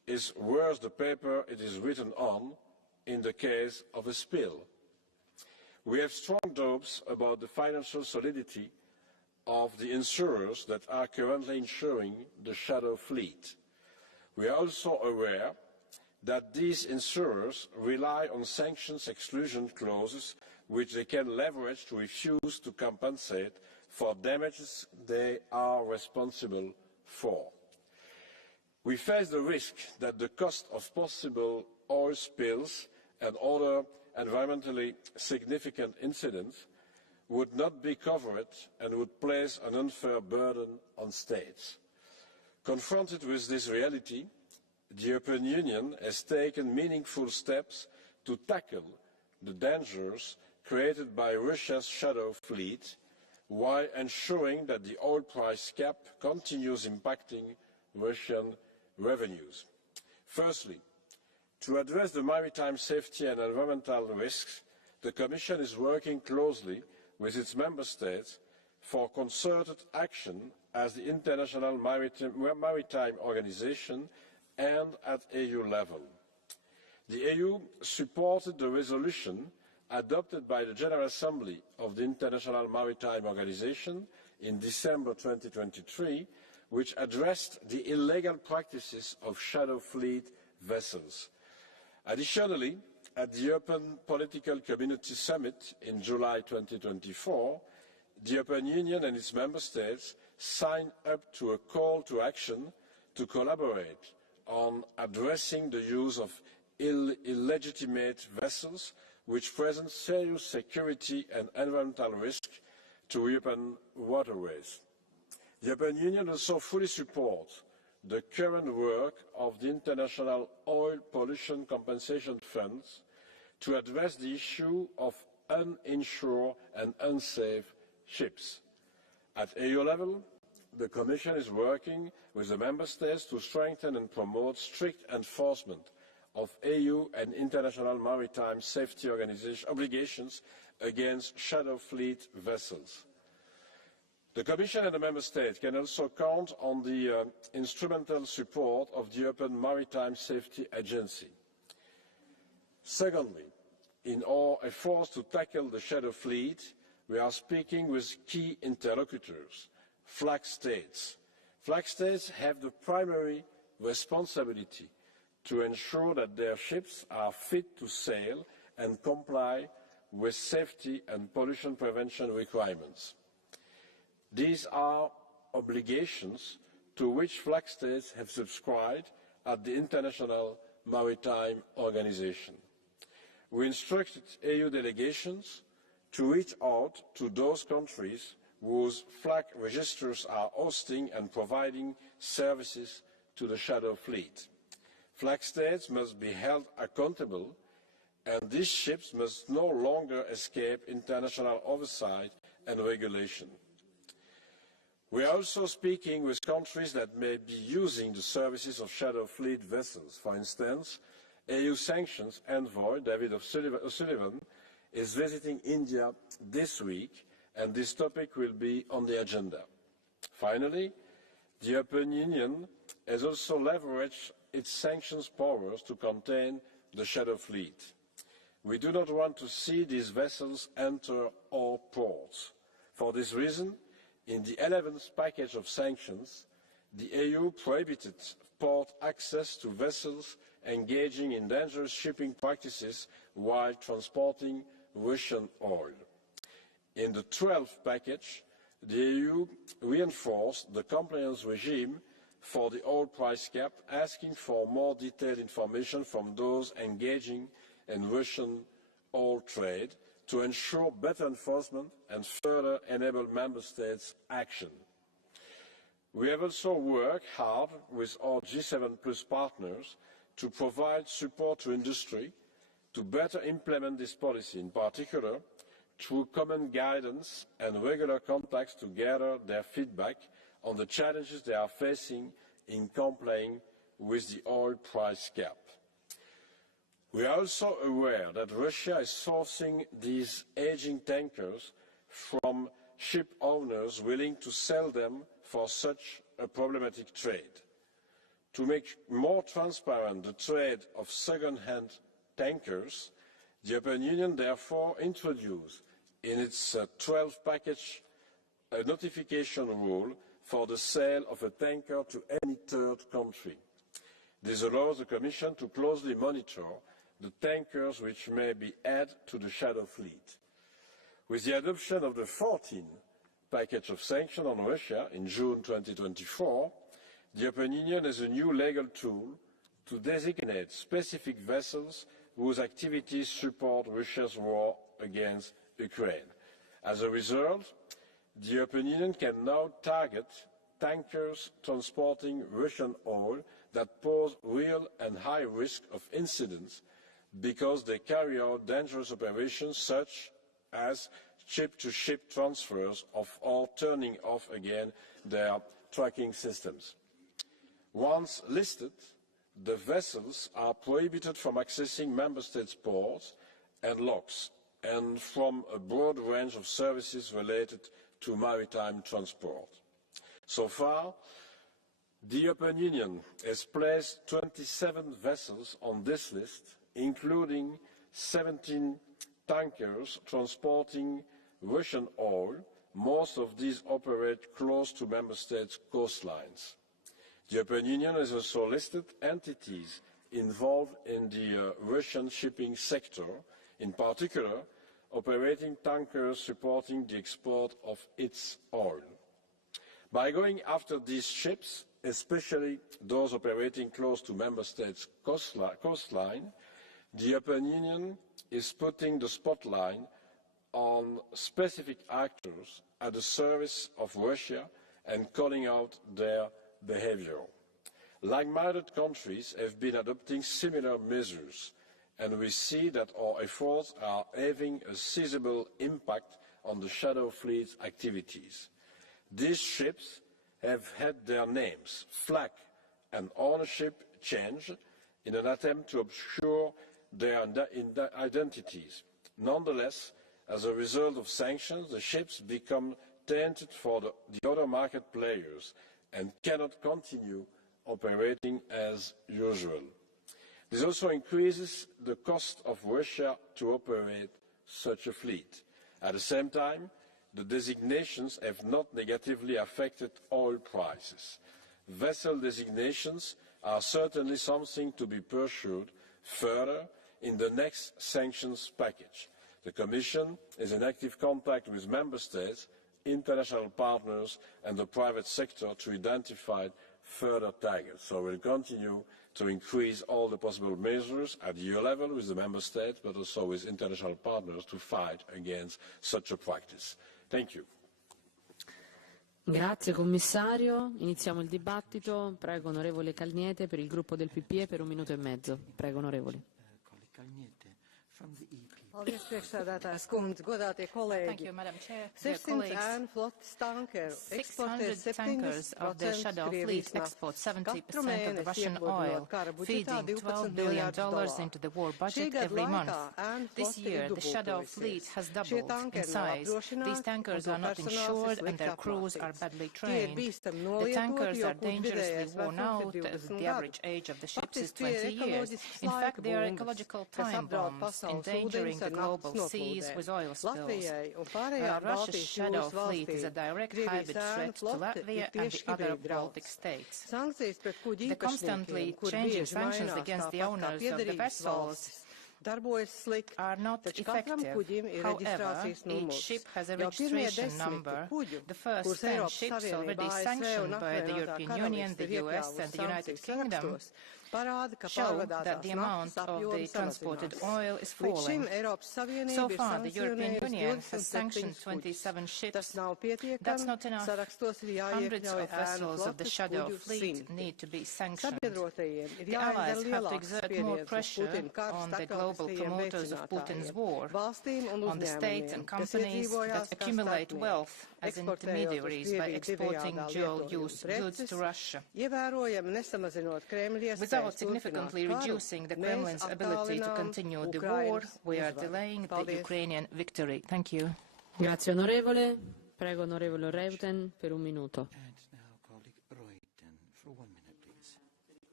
is worth the paper it is written on in the case of a spill. We have strong doubts about the financial solidity of the insurers that are currently insuring the shadow fleet. We are also aware that these insurers rely on sanctions exclusion clauses which they can leverage to refuse to compensate for damages they are responsible for. We face the risk that the cost of possible oil spills and other environmentally significant incidents would not be covered and would place an unfair burden on states. Confronted with this reality, the European Union has taken meaningful steps to tackle the dangers created by Russia's shadow fleet while ensuring that the oil price cap continues impacting Russian revenues. Firstly, to address the maritime safety and environmental risks, the Commission is working closely with its member states for concerted action as the International Maritime Organization and at EU level. The EU supported the resolution adopted by the General Assembly of the International Maritime Organization in December 2023, which addressed the illegal practices of shadow fleet vessels. Additionally, at the European Political Community Summit in July 2024, the European Union and its member states signed up to a call to action to collaborate on addressing the use of illegitimate vessels which present serious security and environmental risk to European waterways. The European Union also fully supports the current work of the International Oil Pollution Compensation Funds to address the issue of uninsured and unsafe ships. At EU level, the Commission is working with the Member States to strengthen and promote strict enforcement of EU and international maritime safety obligations against shadow fleet vessels. The Commission and the Member States can also count on the instrumental support of the European Maritime Safety Agency. Secondly, in our efforts to tackle the shadow fleet, we are speaking with key interlocutors, flag states. Flag states have the primary responsibility to ensure that their ships are fit to sail and comply with safety and pollution prevention requirements. These are obligations to which flag states have subscribed at the International Maritime Organization. We instructed EU delegations to reach out to those countries whose flag registers are hosting and providing services to the shadow fleet. Flag states must be held accountable, and these ships must no longer escape international oversight and regulation. We are also speaking with countries that may be using the services of shadow fleet vessels. For instance, EU sanctions envoy David O'Sullivan is visiting India this week, and this topic will be on the agenda. Finally, the European Union has also leveraged its sanctions powers to contain the shadow fleet. We do not want to see these vessels enter our ports. For this reason, in the 11th package of sanctions, the EU prohibited port access to vessels engaging in dangerous shipping practices while transporting Russian oil. In the 12th package, the EU reinforced the compliance regime for the oil price cap, asking for more detailed information from those engaging in Russian oil trade to ensure better enforcement and further enable Member States' action. We have also worked hard with our G7 Plus partners to provide support to industry to better implement this policy, in particular through common guidance and regular contacts to gather their feedback on the challenges they are facing in complying with the oil price cap. We are also aware that Russia is sourcing these aging tankers from ship owners willing to sell them for such a problematic trade. To make more transparent the trade of second-hand tankers, the European Union therefore introduced in its 12th package a notification rule for the sale of a tanker to any third country. This allows the Commission to closely monitor the tankers which may be added to the shadow fleet. With the adoption of the 14th package of sanctions on Russia in June 2024, the European Union has a new legal tool to designate specific vessels whose activities support Russia's war against Ukraine. As a result, the European Union can now target tankers transporting Russian oil that pose real and high risk of incidents because they carry out dangerous operations such as ship-to-ship transfers or turning off again their tracking systems. Once listed, the vessels are prohibited from accessing Member States' ports and locks and from a broad range of services related to maritime transport. So far, the European Union has placed 27 vessels on this list, including 17 tankers transporting Russian oil. Most of these operate close to Member States' coastlines. The European Union has also listed entities involved in the Russian shipping sector, in particular operating tankers supporting the export of its oil. By going after these ships, especially those operating close to Member States' coastline, the European Union is putting the spotlight on specific actors at the service of Russia and calling out their behaviour. Like-minded countries have been adopting similar measures, and we see that our efforts are having a sizable impact on the shadow fleet's activities. These ships have had their names, flag and ownership changed in an attempt to obscure their identities. Nonetheless, as a result of sanctions, the ships become tainted for the other market players and cannot continue operating as usual. This also increases the cost of Russia to operate such a fleet. At the same time, the designations have not negatively affected oil prices. Vessel designations are certainly something to be pursued further in the next sanctions package. The Commission is in active contact with Member States, international partners and the private sector to identify further targets. So we will continue to increase all the possible measures at EU level with the Member States, but also with international partners to fight against such a practice. Thank you. Grazie Commissario. Iniziamo il dibattito. Prego onorevole Calniete per il gruppo del PPE per 1 minuto e mezzo. Prego onorevole. Paldies, priekšsēdētājas kundze, godātie kolēģi. 600 ēnflotes tankeru eksportē 70% Krievijas naftas. Katru mēnesi iepludinot kara budžetā $12 miljardus. Šī gada laikā ēnflote ir dubultojusies. Šie tankeri nav apdrošināti un to personāls ir slikti apmācīts. Tie ir bīstami nolietoti, jo kuģi vidējais vecums ir 20 gadu. Faktiski tie ir ekoloģisks laika bumbas, kas apdraud pasaules ūdeņus the global seas with oil spills. Russia's shadow fleet is a direct hybrid threat to Latvia and the other Baltic states. The constantly changing sanctions against the owners of the vessels are not effective. However, each ship has a registration number. The first 10 ships already sanctioned by the European Union, the US and the United Kingdom show that the amount of the transported oil is falling. So far, the European Union has sanctioned 27 ships. That's not enough. Hundreds of vessels of the shadow fleet need to be sanctioned. The Allies have to exert more pressure on the global promoters of Putin's war, on the states and companies that accumulate wealth as intermediaries by exporting dual-use goods to Russia. Without significantly reducing the Kremlin's ability to continue the war, we are delaying the Ukrainian victory. Thank you. Grazie onorevole. Prego onorevole Reuten per 1 minuto.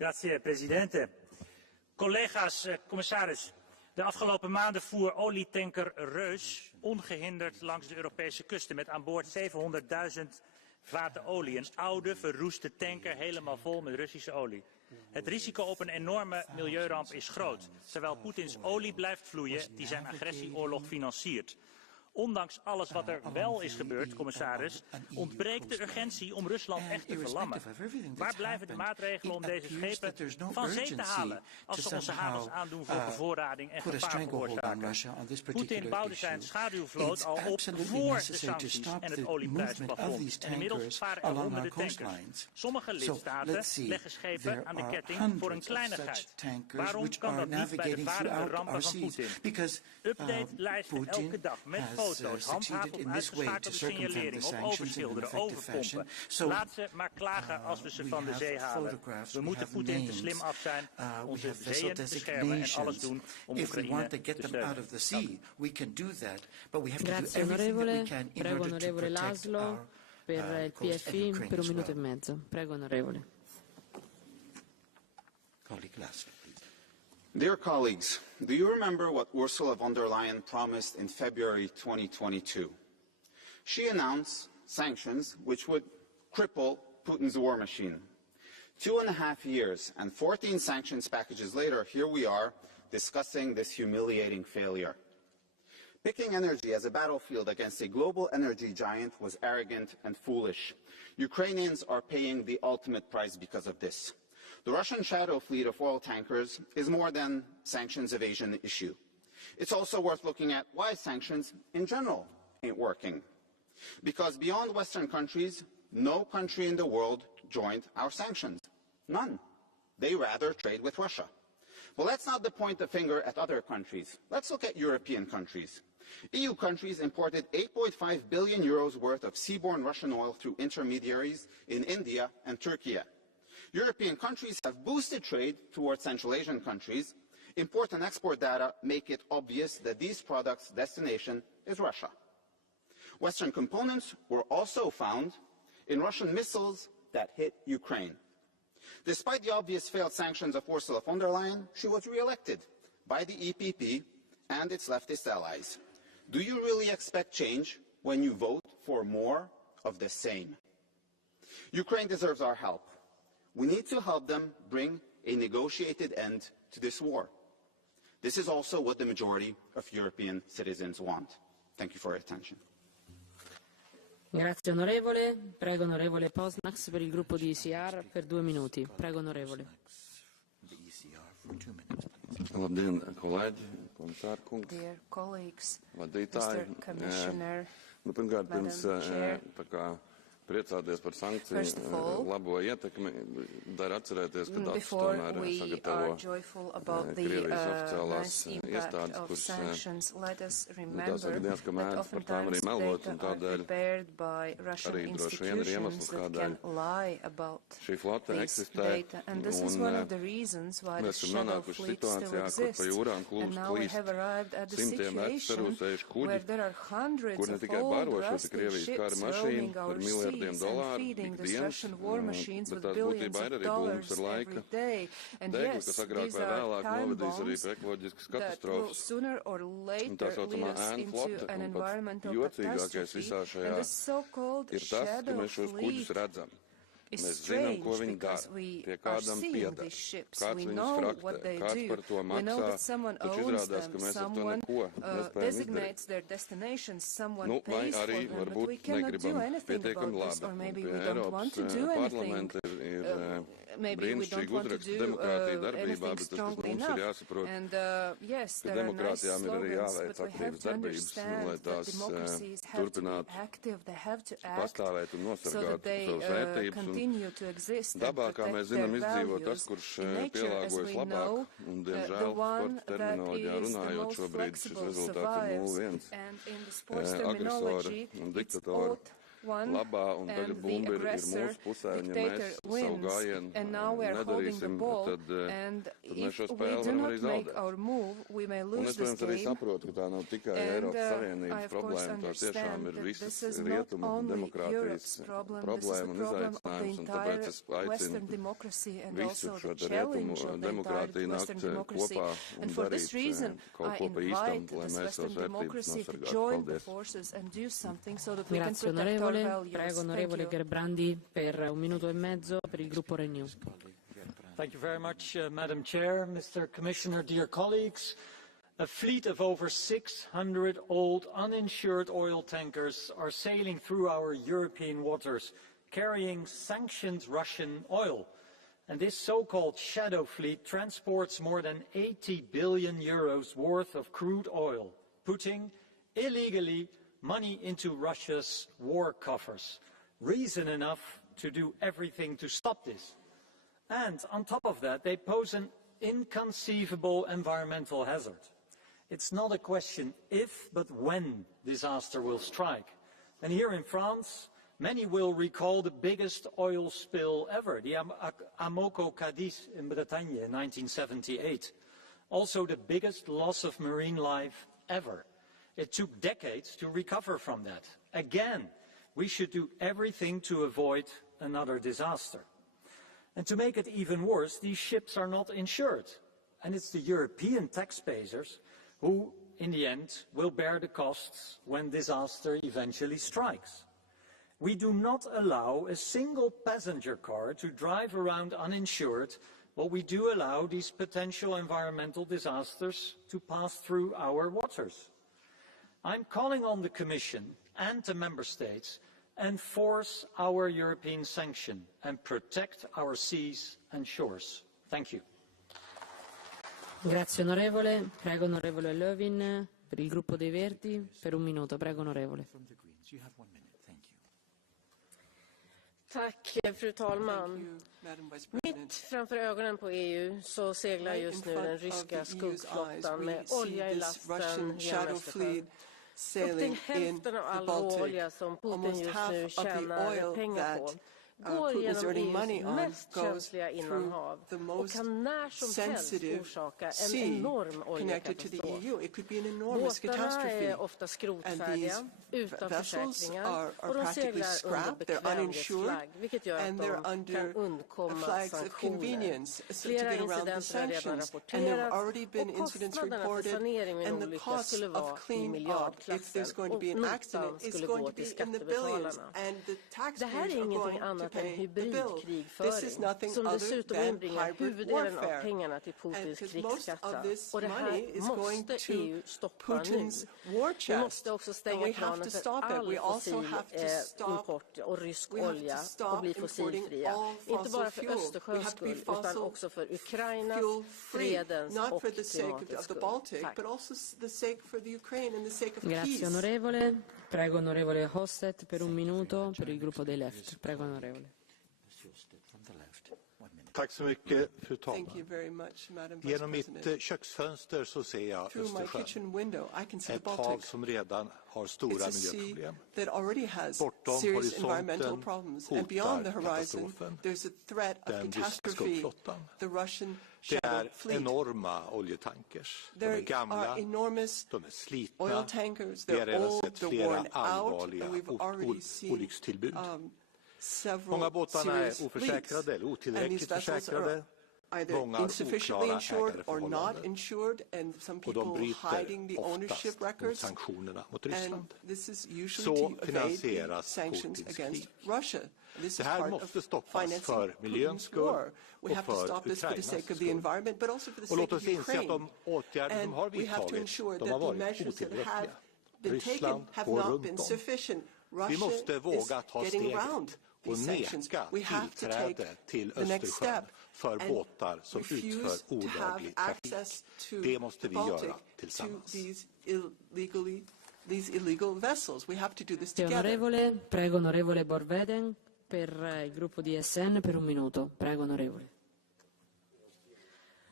Grazie, presidente. Collega's, commissaris. De afgelopen maanden voer olietanker Reus ongehinderd langs de Europese kusten met aan boord 700.000 vaten olie. Een oude, verroeste tanker helemaal vol met Russische olie. Het risico op een enorme milieuramp is groot, terwijl Poetins olie blijft vloeien die zijn agressieoorlog financiert. Ondanks alles wat er wel is gebeurd, commissaris, ontbreekt de urgentie om Rusland echt te verlammen. Waar blijven de maatregelen om deze schepen van zee te halen als ze onze havens aandoen voor bevoorrading en gevaar veroorzaken? Poetin bouwde zijn schaduwvloot al op voor de sancties en het olieprijsplafond. En inmiddels varen er honderden tankers. Sommige lidstaten leggen schepen aan de ketting voor een kleinigheid. Waarom kan dat niet bij de varende rampen van Poetin? Update-lijsten elke dag met foto's, handhaven op uitgeschakelde signalering, op overschilderen, overpompen. Laat ze maar klagen als we ze van de zee halen. We moeten Poetin te slim af zijn, onze zeeën beschermen en alles doen om Oekraïne te steunen. Grazie onorevole. Prego onorevole Laszlo per il PFI per 1 minuto e mezzo. Prego onorevole. Dear colleagues, do you remember what Ursula von der Leyen promised in February 2022? She announced sanctions which would cripple Putin's war machine. 2.5 years and 14 sanctions packages later, here we are discussing this humiliating failure. Picking energy as a battlefield against a global energy giant was arrogant and foolish. Ukrainians are paying the ultimate price because of this. The Russian shadow fleet of oil tankers is more than sanctions evasion issue. It's also worth looking at why sanctions in general ain't working. Because beyond Western countries, no country in the world joined our sanctions. None. They rather trade with Russia. Well, let's not point the finger at other countries. Let's look at European countries. EU countries imported 8.5 billion euros worth of seaborne Russian oil through intermediaries in India and Turkey. European countries have boosted trade towards Central Asian countries. Import and export data make it obvious that these products' destination is Russia. Western components were also found in Russian missiles that hit Ukraine. Despite the obvious failed sanctions of Ursula von der Leyen, she was re-elected by the EPP and its leftist allies. Do you really expect change when you vote for more of the same? Ukraine deserves our help. We need to help them bring a negotiated end to this war. This is also what the majority of European citizens want. Thank you for your attention. Grazie onorevole. Prego onorevole Posnax per il gruppo di ICR per 2 minuti. Prego onorevole. Labdien, kolēģi, komisārkungs, Dear colleagues, vadītāji. Mr. Commissioner, Pirmkārt, Madam Chair. tā kā priecāties par sankciju labo ietekmi, dar atcerēties, ka tas tomēr sagatavo Krievijas oficiālās iestādes, kuras diezgan mēdz par tām arī melot, un tādēļ arī droši vien ir iemesls, kādēļ šī flote eksistē, un mēs esam nonākuši situācijā, kur pa jūrām klīst simtiem eksperūsējuši kuģi, kur ne tikai baro šo Krievijas kara mašīnu par miljardiem dolāru ikdienas, bet tās būtībā ir arī bumbas ar laika degli, kas agrāk vai vēlāk novedīs arī pie ekoloģiskas katastrofas. Un tā saucamā ēnu flote, un pat jocīgākais visā šajā ir tas, ka mēs šos kuģus redzam. Mēs zinām, ko viņi dara, pie kādam piedara, kāds viņus fraktē, kāds par to maksā, taču izrādās, ka mēs ar to neko nespējam izdarīt. Nu, vai arī varbūt negribam pietiekami labi. Pie Eiropas parlamenta ir brīnišķīgi uzraksts demokrātija darbībā, bet tas, kas mums ir jāsaprot, ka demokrātijām ir arī jāveic aktīvas darbības, lai tās turpinātu pastāvēt un nosargāt savas vērtības. Dabā, kā mēs zinām, izdzīvo tas, kurš pielāgojas labāk, un, diemžēl, sporta terminoloģijā runājot, šobrīd šis rezultāts ir 0-1. Agresori un diktatori won and the aggressor dictator wins, and now we are holding the ball, and if we do not make our move, we may lose this game. And I of course understand that this is not only Europe's problem, this is a problem of the entire Western democracy and also the challenge of the entire Western democracy. And for this reason, I invite this Western democracy to join the forces and do something so that we can protect our values. Prego, onorevole Gerbrandi, per 1 minuto e mezzo per il gruppo Renew. Thank you very much, Madam Chair, Mr. Commissioner, dear colleagues. A fleet of over 600 old, uninsured oil tankers are sailing through our European waters, carrying sanctioned Russian oil. And this so-called shadow fleet transports more than 80 billion euros worth of crude oil, putting illegally money into Russia's war coffers. Reason enough to do everything to stop this. And on top of that, they pose an inconceivable environmental hazard. It's not a question if, but when disaster will strike. And here in France, many will recall the biggest oil spill ever, the Amoco Cadiz in Bretagne in 1978. Also the biggest loss of marine life ever. It took decades to recover from that. Again, we should do everything to avoid another disaster. And to make it even worse, these ships are not insured. And it's the European taxpayers who, in the end, will bear the costs when disaster eventually strikes. We do not allow a single passenger car to drive around uninsured, but we do allow these potential environmental disasters to pass through our waters. I'm calling on the Commission and the Member States to enforce our European sanction and protect our seas and shores. Thank you. Grazie onorevole. Prego onorevole Lövin per il gruppo dei Verdi per 1 minuto. Prego onorevole. Tack, fru talman. Mitt framför ögonen på EU så seglar just nu den ryska skuggflottan med olja i lasten genom Östersjön. Upp till hälften av all råolja som Putin just nu tjänar pengar på går genom EUs mest känsliga innanhav och kan när som helst orsaka en enorm oljekatastrof. Båtarna är ofta skrotfärdiga, utan försäkringar och de seglar under bekvämlighetsflagg, vilket gör att de kan undkomma sanktioner. Flera incidenter har redan rapporterats och kostnaderna för sanering vid en olycka skulle vara i miljardklassen och notan skulle gå till skattebetalarna. Det här är ingenting annat än hybridkrigföring som dessutom inbringar huvuddelen av pengarna till Putins krigskassa. Och det här måste EU stoppa nu. Vi måste också stänga kranen för all fossil import och rysk olja och bli fossilfria. Inte bara för Östersjöns skull utan också för Ukrainas, fredens och klimatets skull. Tack. Grazie onorevole. Prego onorevole Hostet per 1 minuto per il gruppo dei Left. Prego onorevole. Tack så mycket, fru talman. Genom mitt köksfönster så ser jag Östersjön. Ett hav som redan har stora miljöproblem. Bortom horisonten hotar katastrofen. Den ryska skuggflottan. Det är enorma oljetankers. De är gamla, de är slitna. Vi har redan sett flera allvarliga olyckstillbud. Många båtarna är oförsäkrade eller otillräckligt försäkrade. Många har oklara ägarförhållanden och de bryter oftast mot sanktionerna mot Ryssland. Så finansieras Putins krig. Det här måste stoppas för miljöns skull och för Ukrainas skull. Och låt oss inse att de åtgärder som har vidtagits, de har varit otillräckliga. Ryssland går runt dem. Vi måste våga ta steget och neka tillträde till Östersjön för båtar som utför olaglig trafik. Det måste vi göra tillsammans. Onorevole, prego onorevole Borveden per il gruppo di SN per 1 minuto. Prego onorevole.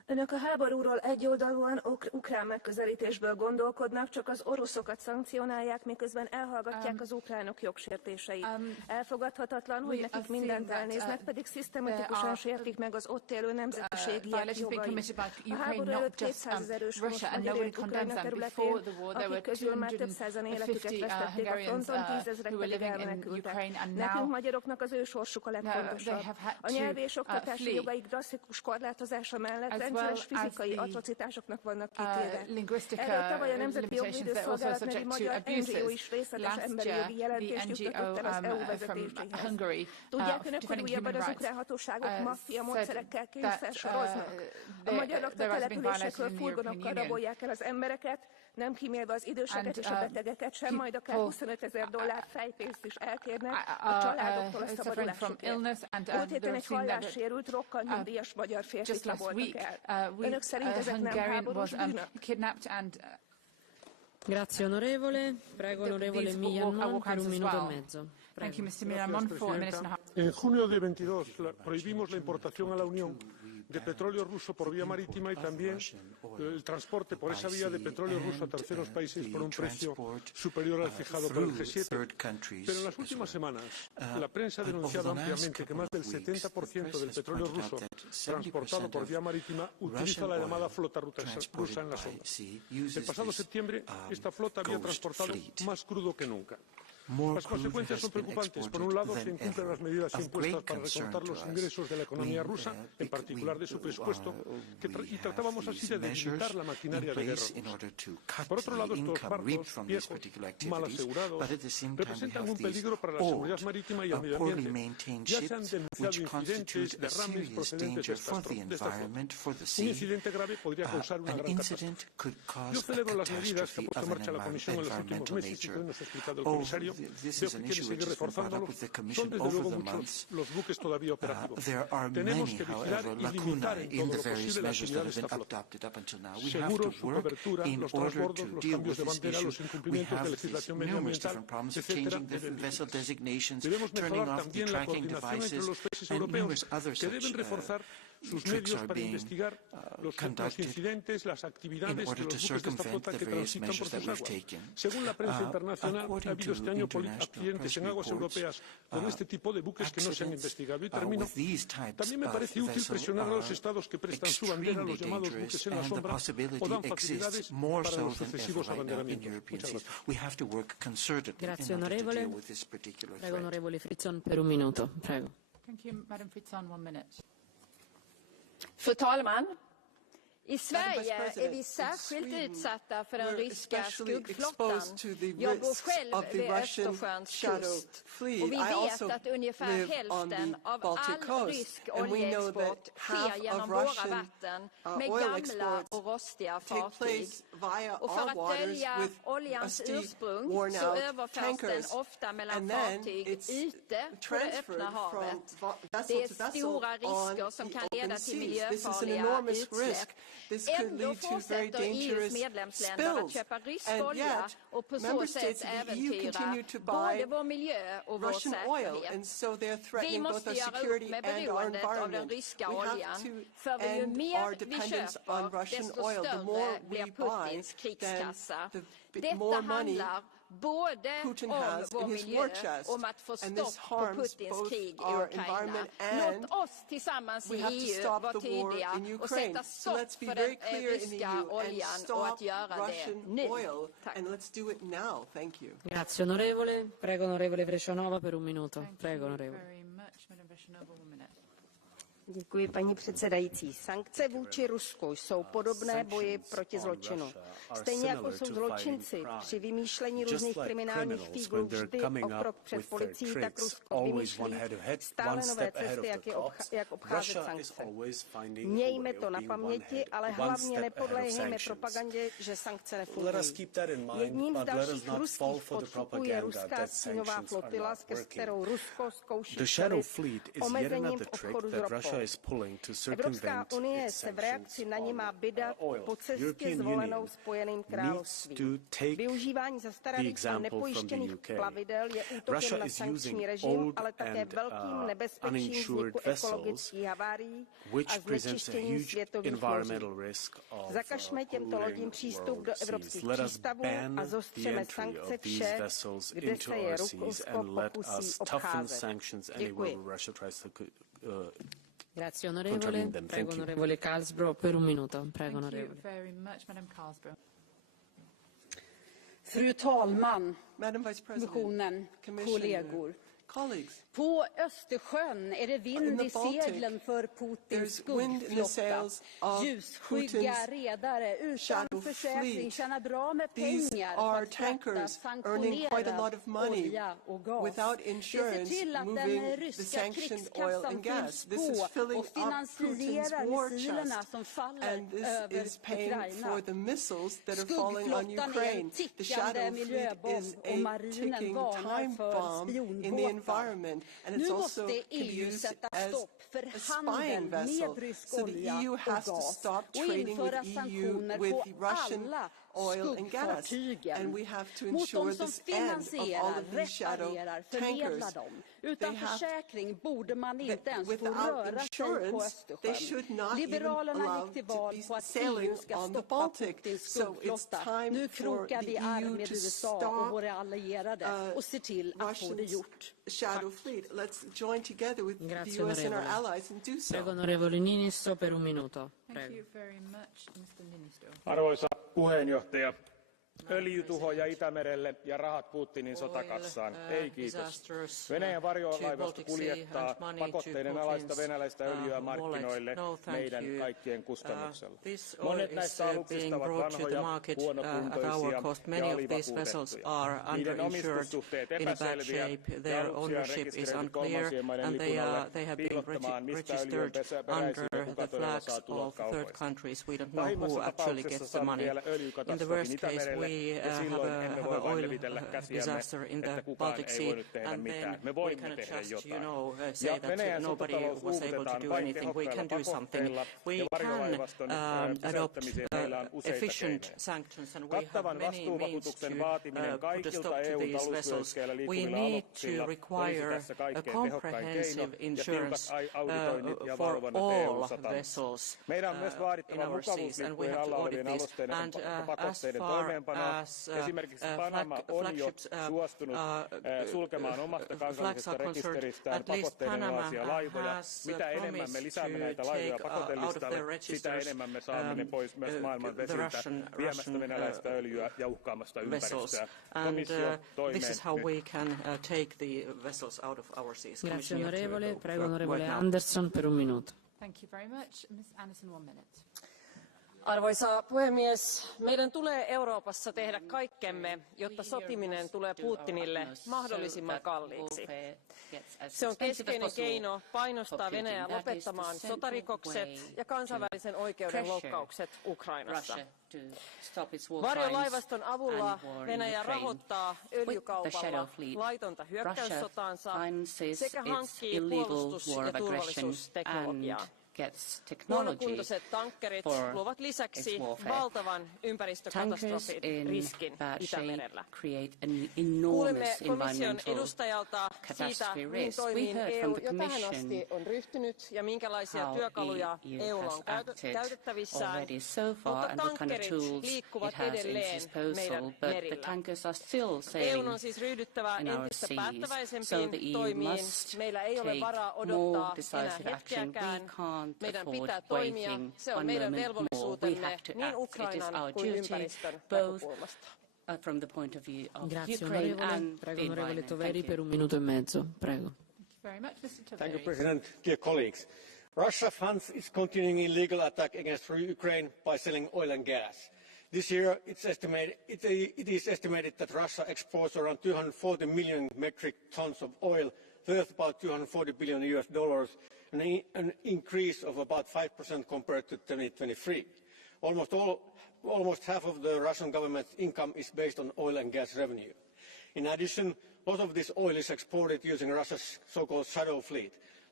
Önök a háborúról egyoldalúan ukrán megközelítésből gondolkodnak, csak az oroszokat szankcionálják, miközben elhallgatják az ukránok jogsértéseit. Elfogadhatatlan, hogy nekik mindent elnéznek, pedig szisztematikusan sértik meg az ott élő nemzetiségiek jogait. A háború előtt 200 000 őshonos magyar élt Ukrajna területén, akik közül már több százan életüket vesztették a fronton, 10 000-ek pedig elmenekültek. Nekünk magyaroknak az ő sorsuk a legfontosabb. A nyelvi és oktatási jogaik drasztikus korlátozása mellett rendszeres fizikai atrocitásoknak vannak kitéve. Erről tavaly a Nemzeti Jogvédőszolgálat nevű magyar NGO is részletes emberi jogi jelentést juttatott el az EU vezetéséhez. Tudják önök, hogy újabban az ukrán hatóságok maffia módszerekkel kényszersoroznak? A magyar lakta településekről furgonokkal rabolják el az embereket, nem kímélve az időseket és a betegeket sem, majd akár $25,000 fejpénzt is elkérnek a családoktól a szabadulásukért. Múlt héten egy hallássérült, rokkal nyugdíjas magyar férfit raboltak el. Önök szerint ezek nem háborús bűnök? Grazie onorevole. Prego onorevole Millan per un minuto e mezzo. En junio de 22 prohibimos la importación a la Unión de petróleo ruso por vía marítima y también el transporte por esa vía de petróleo ruso a terceros países por un precio superior al fijado por el G7. Pero en las últimas semanas la prensa ha denunciado ampliamente que más del 70% del petróleo ruso transportado por vía marítima utiliza la llamada flota rusa en la zona. El pasado septiembre esta flota había transportado más crudo que nunca. Las consecuencias son preocupantes. Por un lado, se incumplen las medidas impuestas para recortar los ingresos de la economía rusa, en particular de su presupuesto, y tratábamos así de debilitar la maquinaria de guerra rusa. Por otro lado, estos barcos viejos, mal asegurados, representan un peligro para la seguridad marítima y el medio ambiente. Ya se han denunciado incidentes, derrames procedentes de esta flota. Un incidente grave podría causar una gran catástrofe. Yo celebro las medidas que ha puesto en marcha la Comisión en los últimos meses y que hoy nos ha explicado el comisario. Veo que quiere seguir reforzándolos. Son desde luego muchos los buques todavía operativos. Tenemos que vigilar y limitar en todo lo posible la actividad de esta flota. Seguros, su cobertura, los transbordos, los cambios de bandera, los incumplimientos de legislación medioambiental, etcétera. Debemos mejorar también la coordinación entre los países europeos, que deben reforzar sus medios para investigar los incidentes, las actividades de los buques de esta flota que transitan por sus aguas. Según la prensa internacional, ha habido este año accidentes en aguas europeas con este tipo de buques que no se han investigado. Y termino. También me parece útil presionar a los estados que prestan su bandera a los llamados buques en la sombra o dan facilidades para los sucesivos abanderamientos. Muchas gracias. Grazie onorevole. Prego onorevole Fritzon per un minuto. Prego. Thank you, Madam Fritzon, 1 minute. Fru talman! I Sverige är vi särskilt utsatta för den ryska skuggflottan. Jag bor själv vid Östersjöns kust och vi vet att ungefär hälften av all rysk oljeexport sker genom våra vatten med gamla och rostiga fartyg. Och för att dölja oljans ursprung så överförs den ofta mellan fartyg ute på det öppna havet. Det är stora risker som kan leda till miljöfarliga utsläpp. Ändå fortsätter EU:s medlemsländer att köpa rysk olja och på så sätt äventyra både vår miljö och vår säkerhet. Vi måste göra upp med beroendet av den ryska oljan. För ju mer vi köper, desto större blir Putins krigskassa. Detta handlar både om vår miljö och om att få stopp på Putins krig i Ukraina. Låt oss tillsammans i EU vara tydliga och sätta stopp för den ryska oljan och att göra det nu. Tack. Grazie onorevole. Prego onorevole Vrecionova per un minuto. Prego onorevole. Děkuji, paní předsedající. Sankce vůči Rusku jsou podobné boji proti zločinu. Stejně jako jsou zločinci při vymýšlení různých kriminálních fíglů vždy o krok před policií, tak Rusko vymýšlí stále nové cesty, jak obcházet sankce. Mějme to na paměti, ale hlavně nepodléhejme propagandě, že sankce nefungují. Jedním z dalších ruských podkopů je ruská stínová flotila, s kterou Rusko zkouší čelit omezením v obchodu s ropou. is pulling to Evropská circumvent unie its se v sanctions reakci na ní má on vydat oil. po cestě European zvolenou Union Spojeným needs královstvím. to take Využívání the zastaralých a example from the nepojištěných UK. plavidel je útokem Russia na is sankční using režim, old ale také and velkým nebezpečím uninsured vzniku vessels, ekologických havárií a which presents a znečištění huge světových moří. environmental risk of Zakažme těmto lodím polluting přístup world do seas. evropských Let us přístavů ban a the zostřeme entry sankce of these vše, vessels kde into se je our seas Rusko and let pokusí us toughen obcházet. sanctions anywhere Děkuji. where Russia tries to Grazie onorevole. contravene them. Prego Thank you. onorevole Karlsbro per un minuto. Prego onorevole. very much, Madam Carlsbro. Fru talman, Madam Vice President, kommissionen, kollegor. Colleagues, På Östersjön är det vind i seglen för Putins skuggflotta. Ljusskygga redare utan försäkring tjänar bra med pengar på att frakta sanktionerad olja och gas. Det ser till att den ryska krigskassan fylls på och finansierar missilerna som faller över Ukraina. Skuggflottan är en tickande miljöbomb och marinen varnar för spionbåtar. Nu måste EU sätta stopp för handeln med rysk olja och gas och införa sanktioner på alla skuggfartygen mot de som finansierar, reparerar, förmedlar dem. Utan försäkring borde man inte ens få röra sig på Östersjön. Liberalerna gick till val på att EU ska stoppa Putins skuggflotta. Nu krokar vi arm med USA och våra allierade och ser till att få det gjort. Shadow Fleet. Let's join together with the US and our allies and do so. Prego onorevole Niinistö per un minuto. Thank you very much, Mr. Minister. Arvoisa puheenjohtaja, öljytuhoja Itämerelle ja rahat Putinin sotakassaan. Ei kiitos. Venäjän varjolaivasto kuljettaa pakotteiden alaista venäläistä öljyä markkinoille meidän kaikkien kustannuksella. Monet näistä aluksista ovat vanhoja, huonokuntoisia ja alivakuutettuja. Niiden omistussuhteet epäselviä ja aluksia on rekisteröity kolmansien maiden lipun alle piilottamaan, mistä öljy on peräisin ja kuka todella saa tulot kaupoista. Pahimmassa tapauksessa saamme vielä öljykatastrofin Itämerelle. We have an oil disaster in the Baltic Sea, and then we cannot just, say that nobody was able to do anything. We can do something. We can adopt efficient sanctions, and we have many means to put a stop to these vessels. We need to require a comprehensive insurance for all vessels in our seas, and we have to audit this. And as far as flagships sulkemaan omasta kansallisesta rekisteristään pakotteiden laivoja. Mitä enemmän me lisäämme näitä laivoja pakotelistalle, sitä enemmän me saamme ne pois myös maailman vesiltä, viemästä venäläistä öljyä ja uhkaamasta ympäristöä. Komissio toimeen. This is how we can take the vessels out of our seas. Grazie onorevole. Prego onorevole Andersson per un minuto. Thank you very much. Ms. Anderson, 1 minute. Arvoisa puhemies, meidän tulee Euroopassa tehdä kaikkemme, jotta sotiminen tulee Putinille mahdollisimman kalliiksi. Se on keskeinen keino painostaa Venäjää lopettamaan sotarikokset ja kansainvälisen oikeuden loukkaukset Ukrainassa. Varjolaivaston avulla Venäjä rahoittaa öljykaupalla laitonta hyökkäyssotaansa sekä hankkii puolustus- ja turvallisuusteknologiaa. Huonokuntoiset tankkerit luovat lisäksi valtavan ympäristökatastrofin riskin Itämerellä. Kuulimme komission edustajalta siitä, mihin toimiin EU jo tähän asti on ryhtynyt ja minkälaisia työkaluja EUlla on käytettävissään, mutta tankkerit liikkuvat edelleen meidän merillä. EUn on siis ryhdyttävä entistä päättäväisempiin toimiin. Meillä ei ole varaa odottaa enää hetkeäkään. Meidän pitää toimia. Se on meidän velvollisuutemme niin Ukrainan kuin ympäristön näkökulmasta. From the point of view of Ukraine and the environment. Toveri per un minuto e mezzo. Prego. Thank you, President. Dear colleagues, Russia funds its continuing illegal attack against Ukraine by selling oil and gas. This year, it is estimated that Russia exports around 240 million metric tons of oil, worth about $240 billion, an increase of about 5% compared to 2023. Almost half of the Russian government's income is based on oil and gas revenue. In addition, a lot of this oil is exported using Russia's so-called shadow fleet.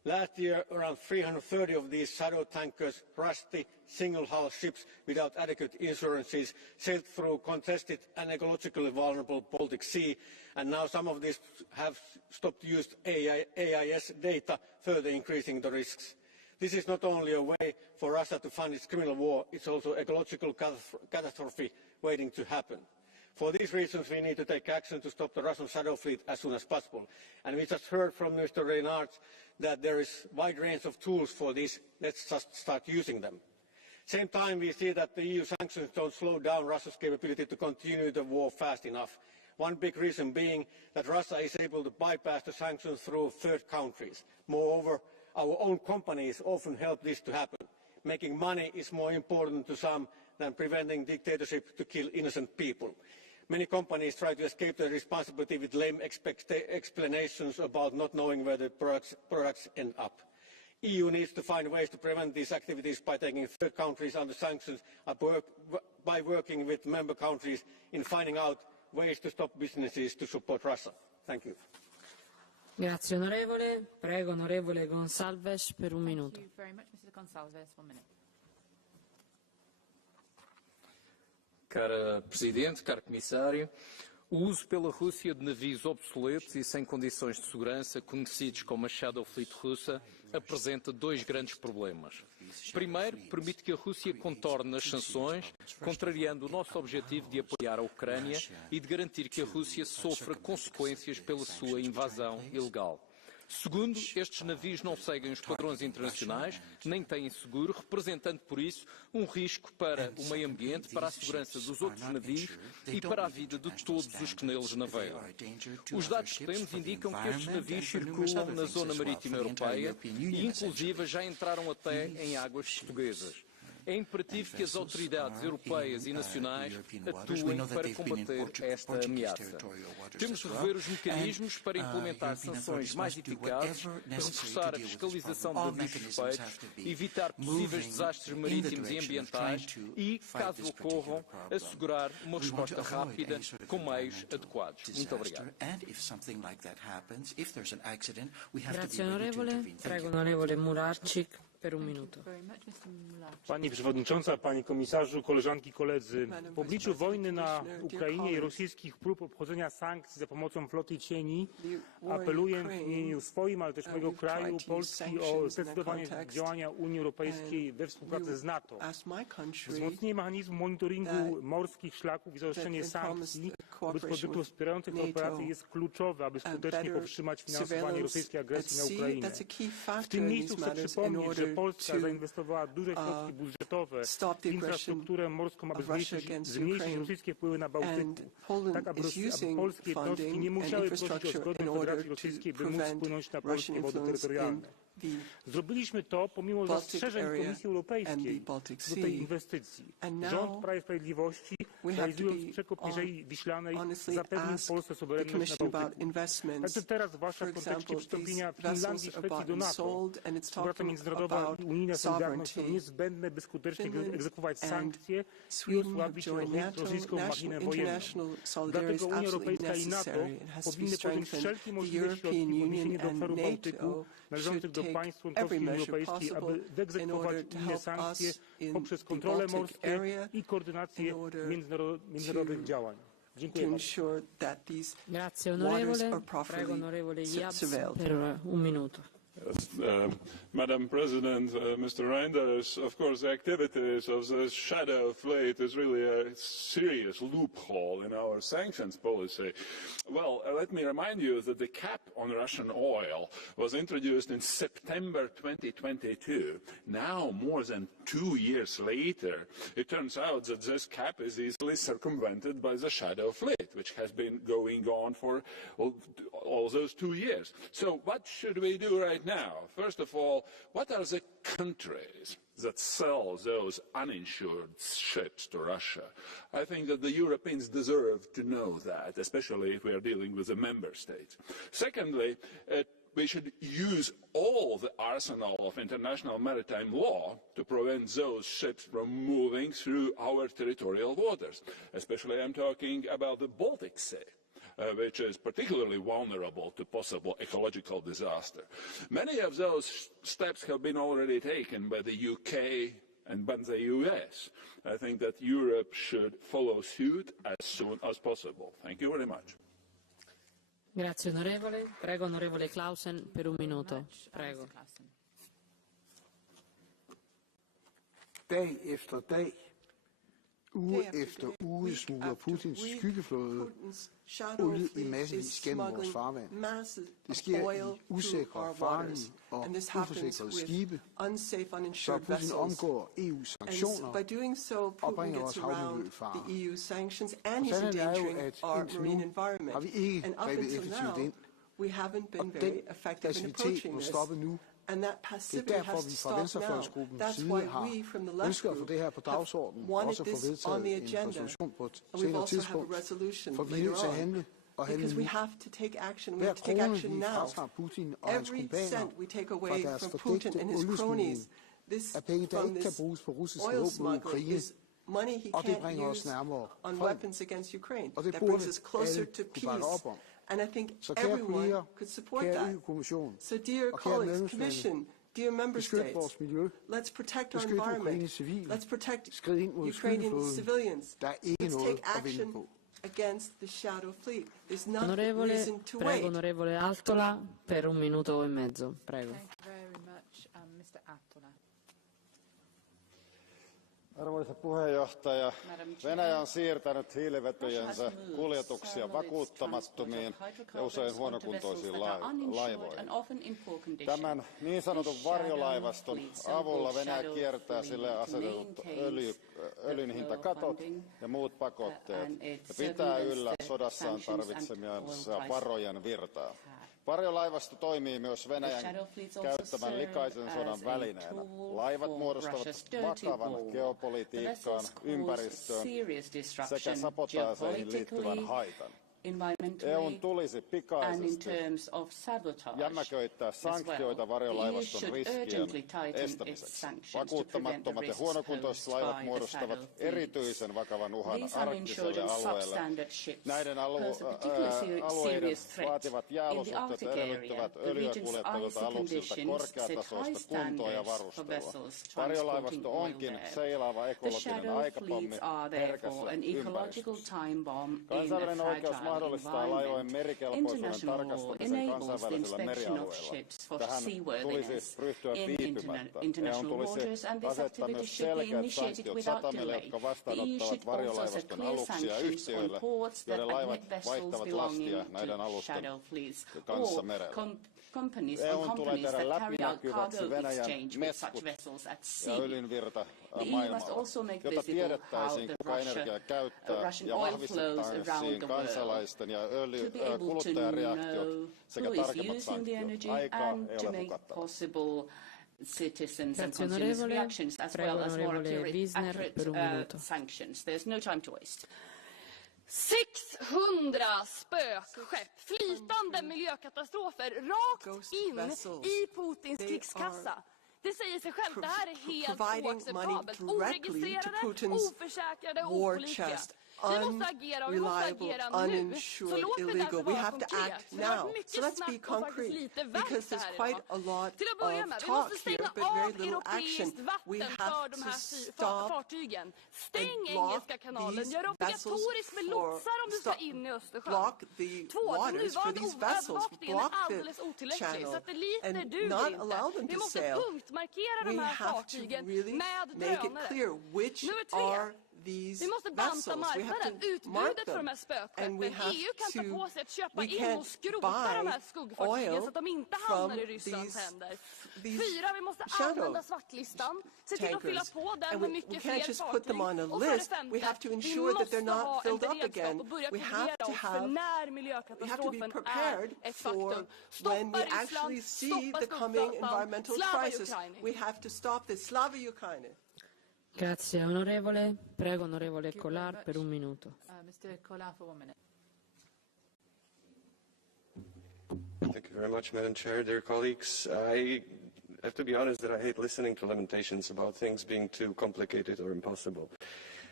Last year, around 330 of these shadow tankers, rusty, single-hull ships without adequate insurances, sailed through contested and ecologically vulnerable Baltic Sea, and now some of these have stopped using AIS data, further increasing the risks. This is not only a way for Russia to fund its criminal war, it's also an ecological catastrophe waiting to happen. For these reasons, we need to take action to stop the Russian shadow fleet as soon as possible. And we just heard from Mr. Reinhardt that there is a wide range of tools for this. Let's just start using them. At the same time, we see that the EU sanctions don't slow down Russia's capability to continue the war fast enough. One big reason being that Russia is able to bypass the sanctions through third countries. Moreover, our own companies often help this to happen. Making money is more important to some than preventing dictatorship to kill innocent people. Many companies try to escape their responsibility with lame explanations about not knowing where the products end up. The EU needs to find ways to prevent these activities by taking third countries under sanctions and by working with member countries in finding out ways to stop businesses to support Russia. Thank you. Grazie onorevole. Prego onorevole Gonçalves per un minuto. Thank you very much, Mrs. Gonçalves. 1 minute. Cara Presidente, caro Comissário, o uso pela Rússia de navios obsoletos e sem condições de segurança, conhecidos como a Shadow Fleet russa, apresenta dois grandes problemas. Primeiro, permite que a Rússia contorne as sanções, contrariando o nosso objetivo de apoiar a Ucrânia e de garantir que a Rússia sofra consequências pela sua invasão ilegal. Segundo, estes navios não seguem os padrões internacionais, nem têm seguro, representando por isso um risco para o meio ambiente, para a segurança dos outros navios e para a vida de todos os que neles navegam. Os dados que temos indicam que estes navios circulam na zona marítima europeia e, inclusive, já entraram até em águas portuguesas. É imperativo que as autoridades europeias e nacionais atuem para combater esta ameaça. Temos de rever os mecanismos para implementar sanções mais eficazes, reforçar a fiscalização de navios suspeitos, evitar possíveis desastres marítimos e ambientais e, caso ocorram, assegurar uma resposta rápida com meios adequados. Muito obrigado. Grazie onorevole. Prego onorevole Mularczyk. Pani Przewodnicząca, Panie Komisarzu, koleżanki i koledzy. W obliczu wojny na Ukrainie i rosyjskich prób obchodzenia sankcji za pomocą floty cieni apeluję w imieniu swoim, ale też mojego kraju, Polski, o zdecydowanie działania Unii Europejskiej we współpracy z NATO. Wzmocnienie mechanizmu monitoringu morskich szlaków i zaostrzenie sankcji wobec produktów wspierających tę operację jest kluczowe, aby skutecznie powstrzymać finansowanie rosyjskiej agresji na Ukrainę. W tym miejscu chcę przypomnieć, że Polska zainwestowała duże środki budżetowe w infrastrukturę morską, aby zmniejszyć rosyjskie wpływy na Bałtyku, tak aby polskie jednostki nie musiały prosić o zgodę Federacji Rosyjskiej, by móc wpłynąć na polskie wody terytorialne. Zrobiliśmy to pomimo zastrzeżeń Komisji Europejskiej do tej inwestycji. Rząd Prawa i Sprawiedliwości, realizując przekop Mierzei Wiślanej, zapewnił Polsce suwerenność na Bałtyku. Także teraz, zwłaszcza w kontekście przystąpienia Finlandii i Szwecji do NATO, współpraca międzynarodowa i unijna solidarność są niezbędne, by skutecznie egzekwować sankcje i osłabić rosyjską machinę wojenną. Dlatego Unia Europejska i NATO powinny podjąć wszelkie możliwe środki w odniesieniu do obszaru Bałtyku należących do państw członkowskich Unii Europejskiej, aby wyegzekwować inne sankcje poprzez kontrole morskie i koordynację międzynarodowych działań. Dziękuję bardzo. Grazie onorevole. Prego onorevole Jabs per un minuto. Madam President, Mr. Reinders, of course the activities of the shadow fleet is really a serious loophole in our sanctions policy. Well, let me remind you that the cap on Russian oil was introduced in September 2022. Now, more than 2 years later, it turns out that this cap is easily circumvented by the shadow fleet, which has been going on for all those 2 years. So what should we do right now? First of all, what are the countries that sell those uninsured ships to Russia? I think that the Europeans deserve to know that, especially if we are dealing with the member states. Secondly, we should use all the arsenal of international maritime law to prevent those ships from moving through our territorial waters. Especially I'm talking about the Baltic Sea. which is particularly vulnerable to possible ecological disaster. Many of those steps have been already taken by the UK and by the US. I think that Europe should follow suit as soon as possible. Thank you very much. Grazie onorevole. Prego onorevole Clausen per un minuto. Prego. Dag efter dag, uge efter uge smugler Putins skyggeflåde olie i massevis gennem vores farvand. Det sker i usikre, farlige og uforsikrede skibe, så Putin omgår EU's sanktioner og bringer vores havmiljø i fare. Sandheden er jo, at indtil nu har vi ikke grebet effektivt ind, og den passivitet må stoppe nu. Det er derfor, vi fra Venstrefløjsgruppens side har ønsket at få det her på dagsordenen, og også få vedtaget en resolution på et senere tidspunkt, for vi er nødt til at handle og handle nu. Hver krone, vi fratager Putin og hans kumpaner fra deres fordækte oliesmugling, er penge, der ikke kan bruges på russiske våben mod Ukraine, og det bringer os nærmere frem, og det burde alle kunne bakke op om. And I think så kære everyone kolleger, could support kære that. EU-kommission, So dear og kære colleagues, Commission, dear member states, vores miljø, let's protect our beskyt environment. Ukraines civile, Let's protect skrid ind mod Ukrainian civilians. Der er ikke Let's noget take at vinde action på. against the shadow fleet. There's no Onorevole, reason to prego wait. onorevole Altola per un minuto e mezzo. Prego. Thank you very much, Mr. Attola. Arvoisa puheenjohtaja, Venäjä on siirtänyt hiilivetyjensä kuljetuksia vakuuttamattomiin ja usein huonokuntoisiin laivoihin. Tämän niin sanotun varjolaivaston avulla Venäjä kiertää sille asetetut öljyn hintakatot ja muut pakotteet ja pitää yllä sodassaan tarvitsemiansa varojen virtaa. Varjolaivasto toimii myös Venäjän käyttämän likaisen sodan välineenä. Laivat muodostavat vakavan geopolitiikkaan, ympäristöön sekä sabotaaseihin liittyvän haitan. EUn tulisi pikaisesti jämäköittää sanktioita varjolaivaston riskien estämiseksi. Vakuuttamattomat ja huonokuntoiset laivat muodostavat erityisen vakavan uhan arktiselle alueelle. Näiden alueiden vaativat jääolosuhteet edellyttävät öljyä kuljettavilta aluksilta korkeatasoista kuntoa ja varustelua. Varjolaivasto onkin seilaava ekologinen aikapommi herkässä ympäristössä. Kansainvälinen oikeus mahdollistaa laivojen merikelpoisuuden tarkastamisen kansainvälisellä merialueella. Tähän tulisi ryhtyä viipymättä. EUn tulisi asettaa myös selkeät sanktiot satamille, jotka vastaanottavat varjolaivaston aluksia ja yhtiöille, joiden laivat vaihtavat lastia näiden alusten kanssa merellä. EUn tulee tehdä läpinäkyväksi Venäjän meskut ja öljynvirta maailmalla, jotta tiedettäisiin, kuka energiaa käyttää ja vahvistettaisiin kansalaisten ja kuluttajareaktiot sekä tarkemmat sanktiot. Aikaa ei ole hukattava. Citizens and consumers' reactions, as well as more accurate sanctions. There's no time to waste. 600 spökskepp, flytande miljökatastrofer rakt in i Putins krigskassa. Det säger sig självt, det här är helt oacceptabelt. Oregistrerade, oförsäkrade, opålitliga. Vi måste agera och vi måste agera nu. Så låt mig därför vara konkret. Det har varit mycket snack och faktiskt lite verk det här idag. Till att börja med, vi måste stänga av europeiskt vatten för de här fartygen. Stäng Engelska kanalen, gör obligatoriskt med lotsar om du ska in i Östersjön. 2. Den nuvarande övervakningen är alldeles otillräcklig. Satelliter duger inte. Vi måste punktmarkera de här fartygen med drönare. Nummer 3. Vi måste banta marknaden, utbudet för de här spökskeppen. EU kan ta på sig att köpa in och skrota de här skuggfartygen så att de inte hamnar i Rysslands händer. 4. Vi måste använda svartlistan, se till att fylla på den med mycket fler fartyg. Och för det 5. Vi måste ha en beredskap och börja koordinera oss för när miljökatastrofen är ett faktum. Stoppa Ryssland, stoppa skuggflottan, slava Ukraina. We have to stop this. Slava Ukraina. Grazie onorevole. Prego onorevole Collard per un minuto. Mr. Collard for 1 minute. Thank you very much, Madam Chair, dear colleagues. I have to be honest that I hate listening to lamentations about things being too complicated or impossible.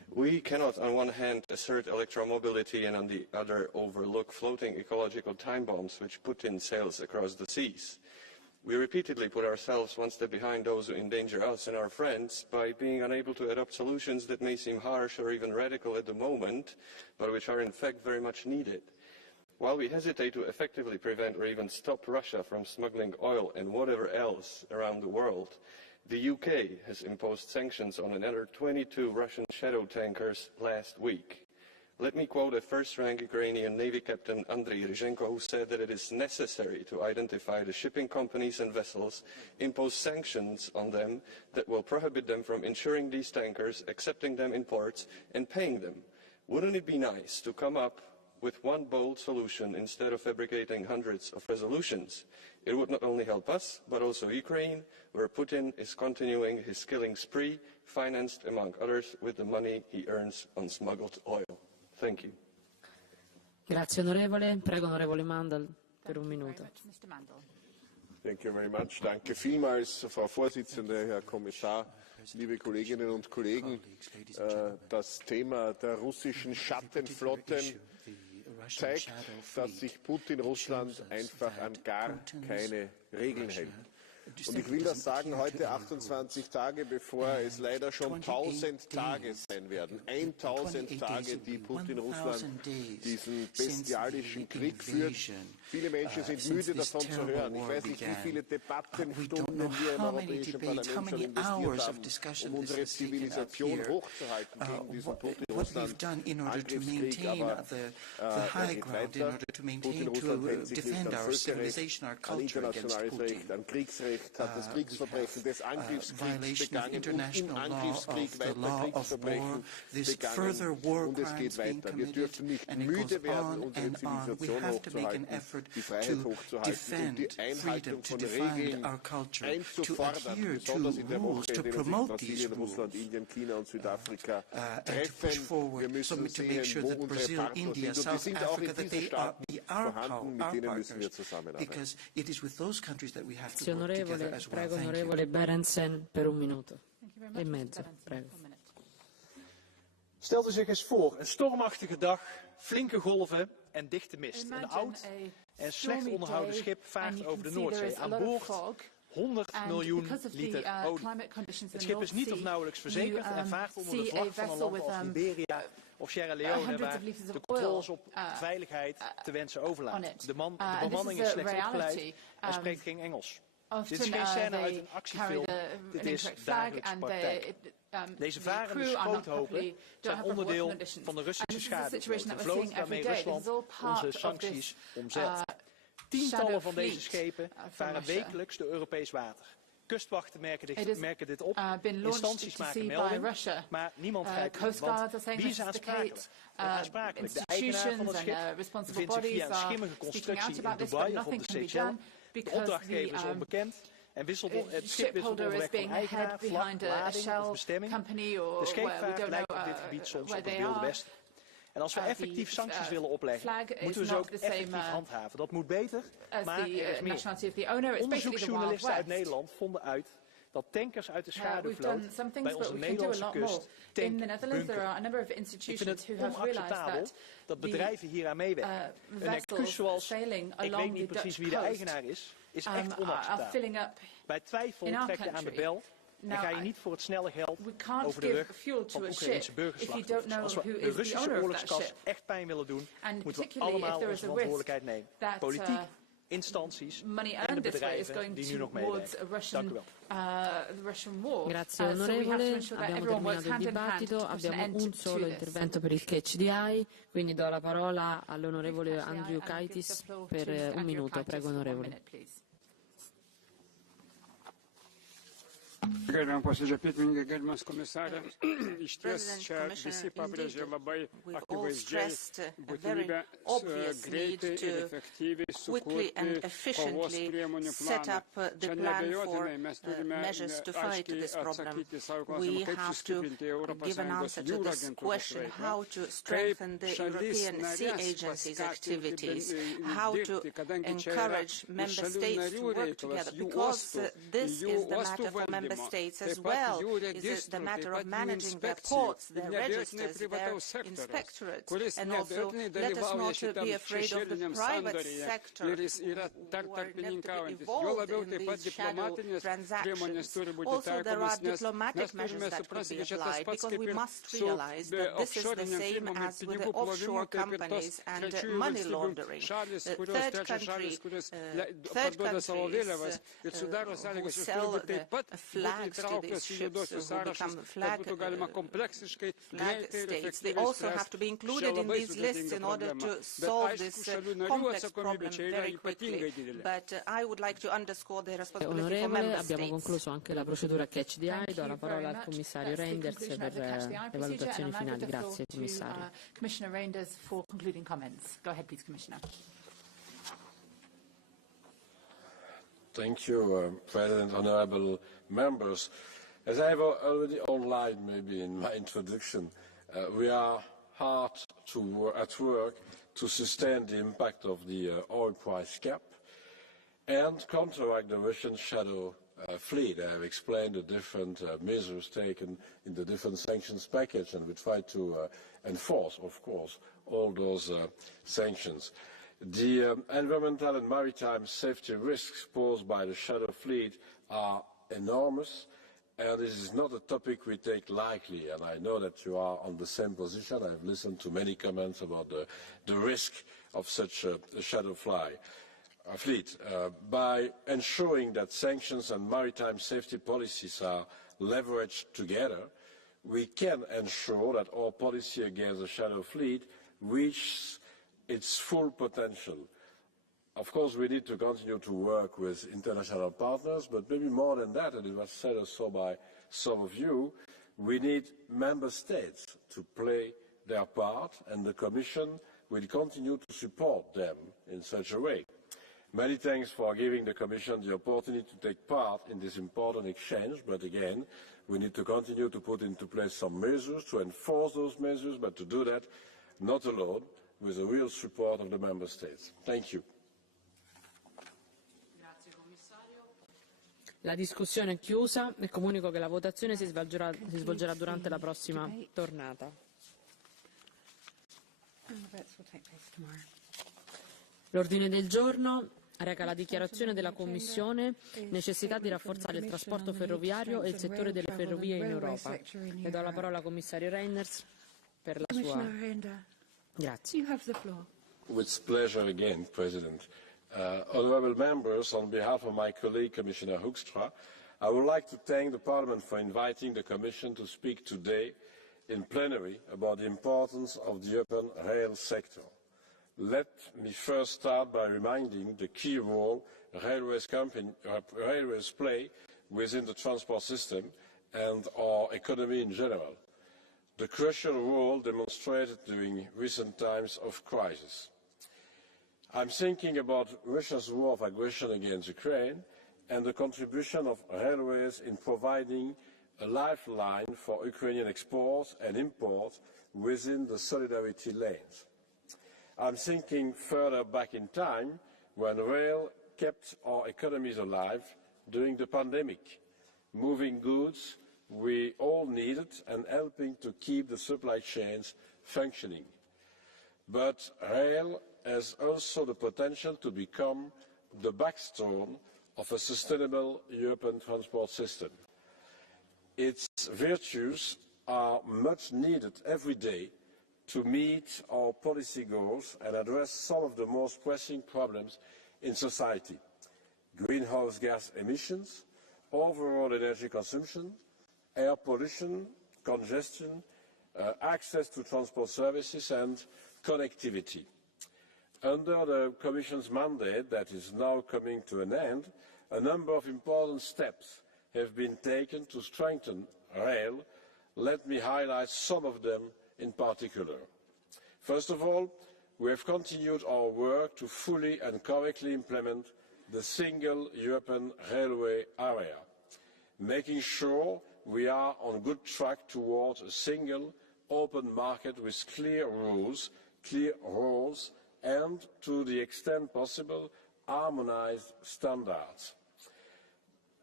We cannot, on one hand, assert electromobility and on the other overlook floating ecological time bombs which Putin sails across the seas. We repeatedly put ourselves one step behind those who endanger us and our friends by being unable to adopt solutions that may seem harsh or even radical at the moment, but which are in fact very much needed. While we hesitate to effectively prevent or even stop Russia from smuggling oil and whatever else around the world, the UK has imposed sanctions on another 22 Russian shadow tankers last week. Let me quote a first-rank Ukrainian Navy Captain Andriy Ryzhenko, who said that it is necessary to identify the shipping companies and vessels, impose sanctions on them that will prohibit them from insuring these tankers, accepting them in ports, and paying them. Wouldn't it be nice to come up with one bold solution instead of fabricating hundreds of resolutions? It would not only help us, but also Ukraine, where Putin is continuing his killing spree, financed, among others, with the money he earns on smuggled oil. Thank you. Grazie onorevole. Prego onorevole Mandel per un minuto. Thank you very much. Danke vielmals, Frau Vorsitzende, Herr Kommissar, liebe Kolleginnen und Kollegen. Das Thema der russischen Schattenflotten zeigt, dass sich Putin Russland einfach an gar keine Regeln hält. Und ich will das sagen, heute 28 Tage, bevor es leider schon 1000 Tage sein werden. 1000 Tage, die Putin Russland diesen bestialischen Krieg führt. Viele Menschen sind müde davon zu hören. Ich weiß nicht, wie viele Debattenstunden wir im Europäischen Parlament schon investiert haben, um unsere Zivilisation hochzuhalten gegen diesen Putin-Russland-Angriffskrieg. Aber er geht weiter. Putin-Russland hält sich nicht an Völkerrecht, an internationales Recht, an Kriegsrecht, hat das Kriegsverbrechen des Angriffskriegs begangen und im Angriffskrieg weiter Kriegsverbrechen begangen. Und es geht weiter. Wir dürfen nicht müde werden, unsere Zivilisation hochzuhalten, die Freiheit hochzuhalten und die Einhaltung von Regeln einzufordern, besonders in der Woche, in der sich Brasilien, Russland, Indien, China und Südafrika treffen. Wir müssen sehen, wo unsere Partner sind. Und die sind auch in diesen Staaten vorhanden, mit denen müssen wir zusammenarbeiten. Prego onorevole Berendsen per un minuto e mezzo. Prego. Stelt u zich eens voor, een stormachtige dag, flinke golven en dichte mist. Een oud en slecht onderhouden schip vaart over de Noordzee. Aan boord 100 miljoen liter olie. Het schip is niet of nauwelijks verzekerd en vaart onder de vlag van een land als Liberia of Sierra Leone, waar de controles op veiligheid te wensen overlaten. De bemanning is slecht opgeleid en spreekt geen Engels. Dit is geen scène uit een actiefilm, dit is dagelijkse praktijk. Deze varende schroothopen zijn onderdeel van de Russische schaduwvloot, een vloot waarmee Rusland onze sancties omzeilt. Tientallen van deze schepen varen wekelijks door Europees water. Kustwachten merken dit op, instanties maken melding, maar niemand grijpt in. Want wie is aansprakelijk? De eigenaar van het schip bevindt zich via een schimmige constructie in Dubai of op de Seychelles. De opdrachtgever is onbekend en het schip wisselt overweg van eigenaar, vlag, lading of bestemming. De scheepvaart lijkt op dit gebied soms op het Wilde Westen. En als we effectief sancties willen opleggen, moeten we ze ook effectief handhaven. Dat moet beter, maar er is meer. Onderzoeksjournalisten uit Nederland vonden uit dat tankers uit de schaduwvloot bij onze Nederlandse kust bunkeren. Ik vind het onacceptabel dat bedrijven hieraan meewerken. Een excuus zoals, ik weet niet precies wie de eigenaar is echt onacceptabel. Bij twijfel trek je aan de bel en ga je niet voor het snelle geld over de rug van Oekraïnse burgerslachtoffers. Als we de Russische oorlogskas echt pijn willen doen, moeten we allemaal onze verantwoordelijkheid nemen. Politiek, instanties en de bedrijven die nu nog meewerken. Dank u wel. Grazie onorevole, abbiamo terminato il dibattito, abbiamo un solo intervento per il Catch the Eye, quindi do la parola all'onorevole Andriukaitis per un minuto, prego onorevole. Gerbiam posėdžio pirmininkė, gerbiamas komisarė, iš ties čia visi pabrėžė labai akivaizdžiai būtinybę greitai ir efektyviai sukurti kovos priemonių planą. Čia neabejotinai mes turime aiškiai atsakyti savo klausimą, kaip sustiprinti ES jūrų agentūros veiklą, kaip šalis narės paskatinti dirbti, kadangi čia yra šalių narių reikalas, jų uostų valdymą member states as well. Is the matter of managing their ports, their registers, their inspectorates. And also, let us not be afraid of the private sector who are inevitably involved in these shadow transactions. Also, there are diplomatic measures that could be applied, because we must realize that this is the same as with the offshore companies and money laundering. Third countries who sell the flags to these ships who become flag states, they also have to be included in these lists in order to solve this complex problem very quickly. But I would like to underscore the responsibility for member states. Abbiamo concluso anche la procedura Catch the Eye. Do la parola al commissario Reinders per le valutazioni finali. Grazie, commissario. Commissioner Reinders for concluding comments. Go ahead, please, Commissioner. Thank you, President, honourable members. As I have already outlined maybe in my introduction, we are hard at work to sustain the impact of the oil price cap and counteract the Russian shadow fleet. I have explained the different measures taken in the different sanctions package, and we try to enforce, of course, all those sanctions. The environmental and maritime safety risks posed by the shadow fleet are enormous, and this is not a topic we take lightly, and I know that you are on the same position. I have listened to many comments about the risk of such a shadow fleet. By ensuring that sanctions and maritime safety policies are leveraged together, we can ensure that our policy against the shadow fleet reaches its full potential. Of course, we need to continue to work with international partners, but maybe more than that, and it was said also by some of you, we need member states to play their part, and the Commission will continue to support them in such a way. Many thanks for giving the Commission the opportunity to take part in this important exchange, but again, we need to continue to put into place some measures to enforce those measures, but to do that not alone, with the real support of the Member States. Thank you. La discussione è chiusa e comunico che la votazione si svolgerà durante la prossima tornata. L'ordine del giorno reca la dichiarazione della Commissione necessità di rafforzare il trasporto ferroviario e il settore delle ferrovie in Europa. Le do la parola al commissario Reinders per la sua... Grazie. You have the floor. With pleasure again, President. Honourable members, on behalf of my colleague, Commissioner Hoekstra, I would like to thank the Parliament for inviting the Commission to speak today in plenary about the importance of the urban rail sector. Let me first start by reminding the key role railways play within the transport system and our economy in general. The crucial role demonstrated during recent times of crisis. I'm thinking about Russia's war of aggression against Ukraine and the contribution of railways in providing a lifeline for Ukrainian exports and imports within the solidarity lanes. I'm thinking further back in time when rail kept our economies alive during the pandemic, moving goods we all needed and helping to keep the supply chains functioning. But rail has also the potential to become the backbone of a sustainable European transport system. Its virtues are much needed every day to meet our policy goals and address some of the most pressing problems in society: greenhouse gas emissions, overall energy consumption, air pollution, congestion, access to transport services and connectivity. Under the Commission's mandate that is now coming to an end, a number of important steps have been taken to strengthen rail. Let me highlight some of them in particular. First of all, we have continued our work to fully and correctly implement the single European railway area, making sure we are on good track towards a single open market with clear rules, clear roles, and, to the extent possible, harmonized standards.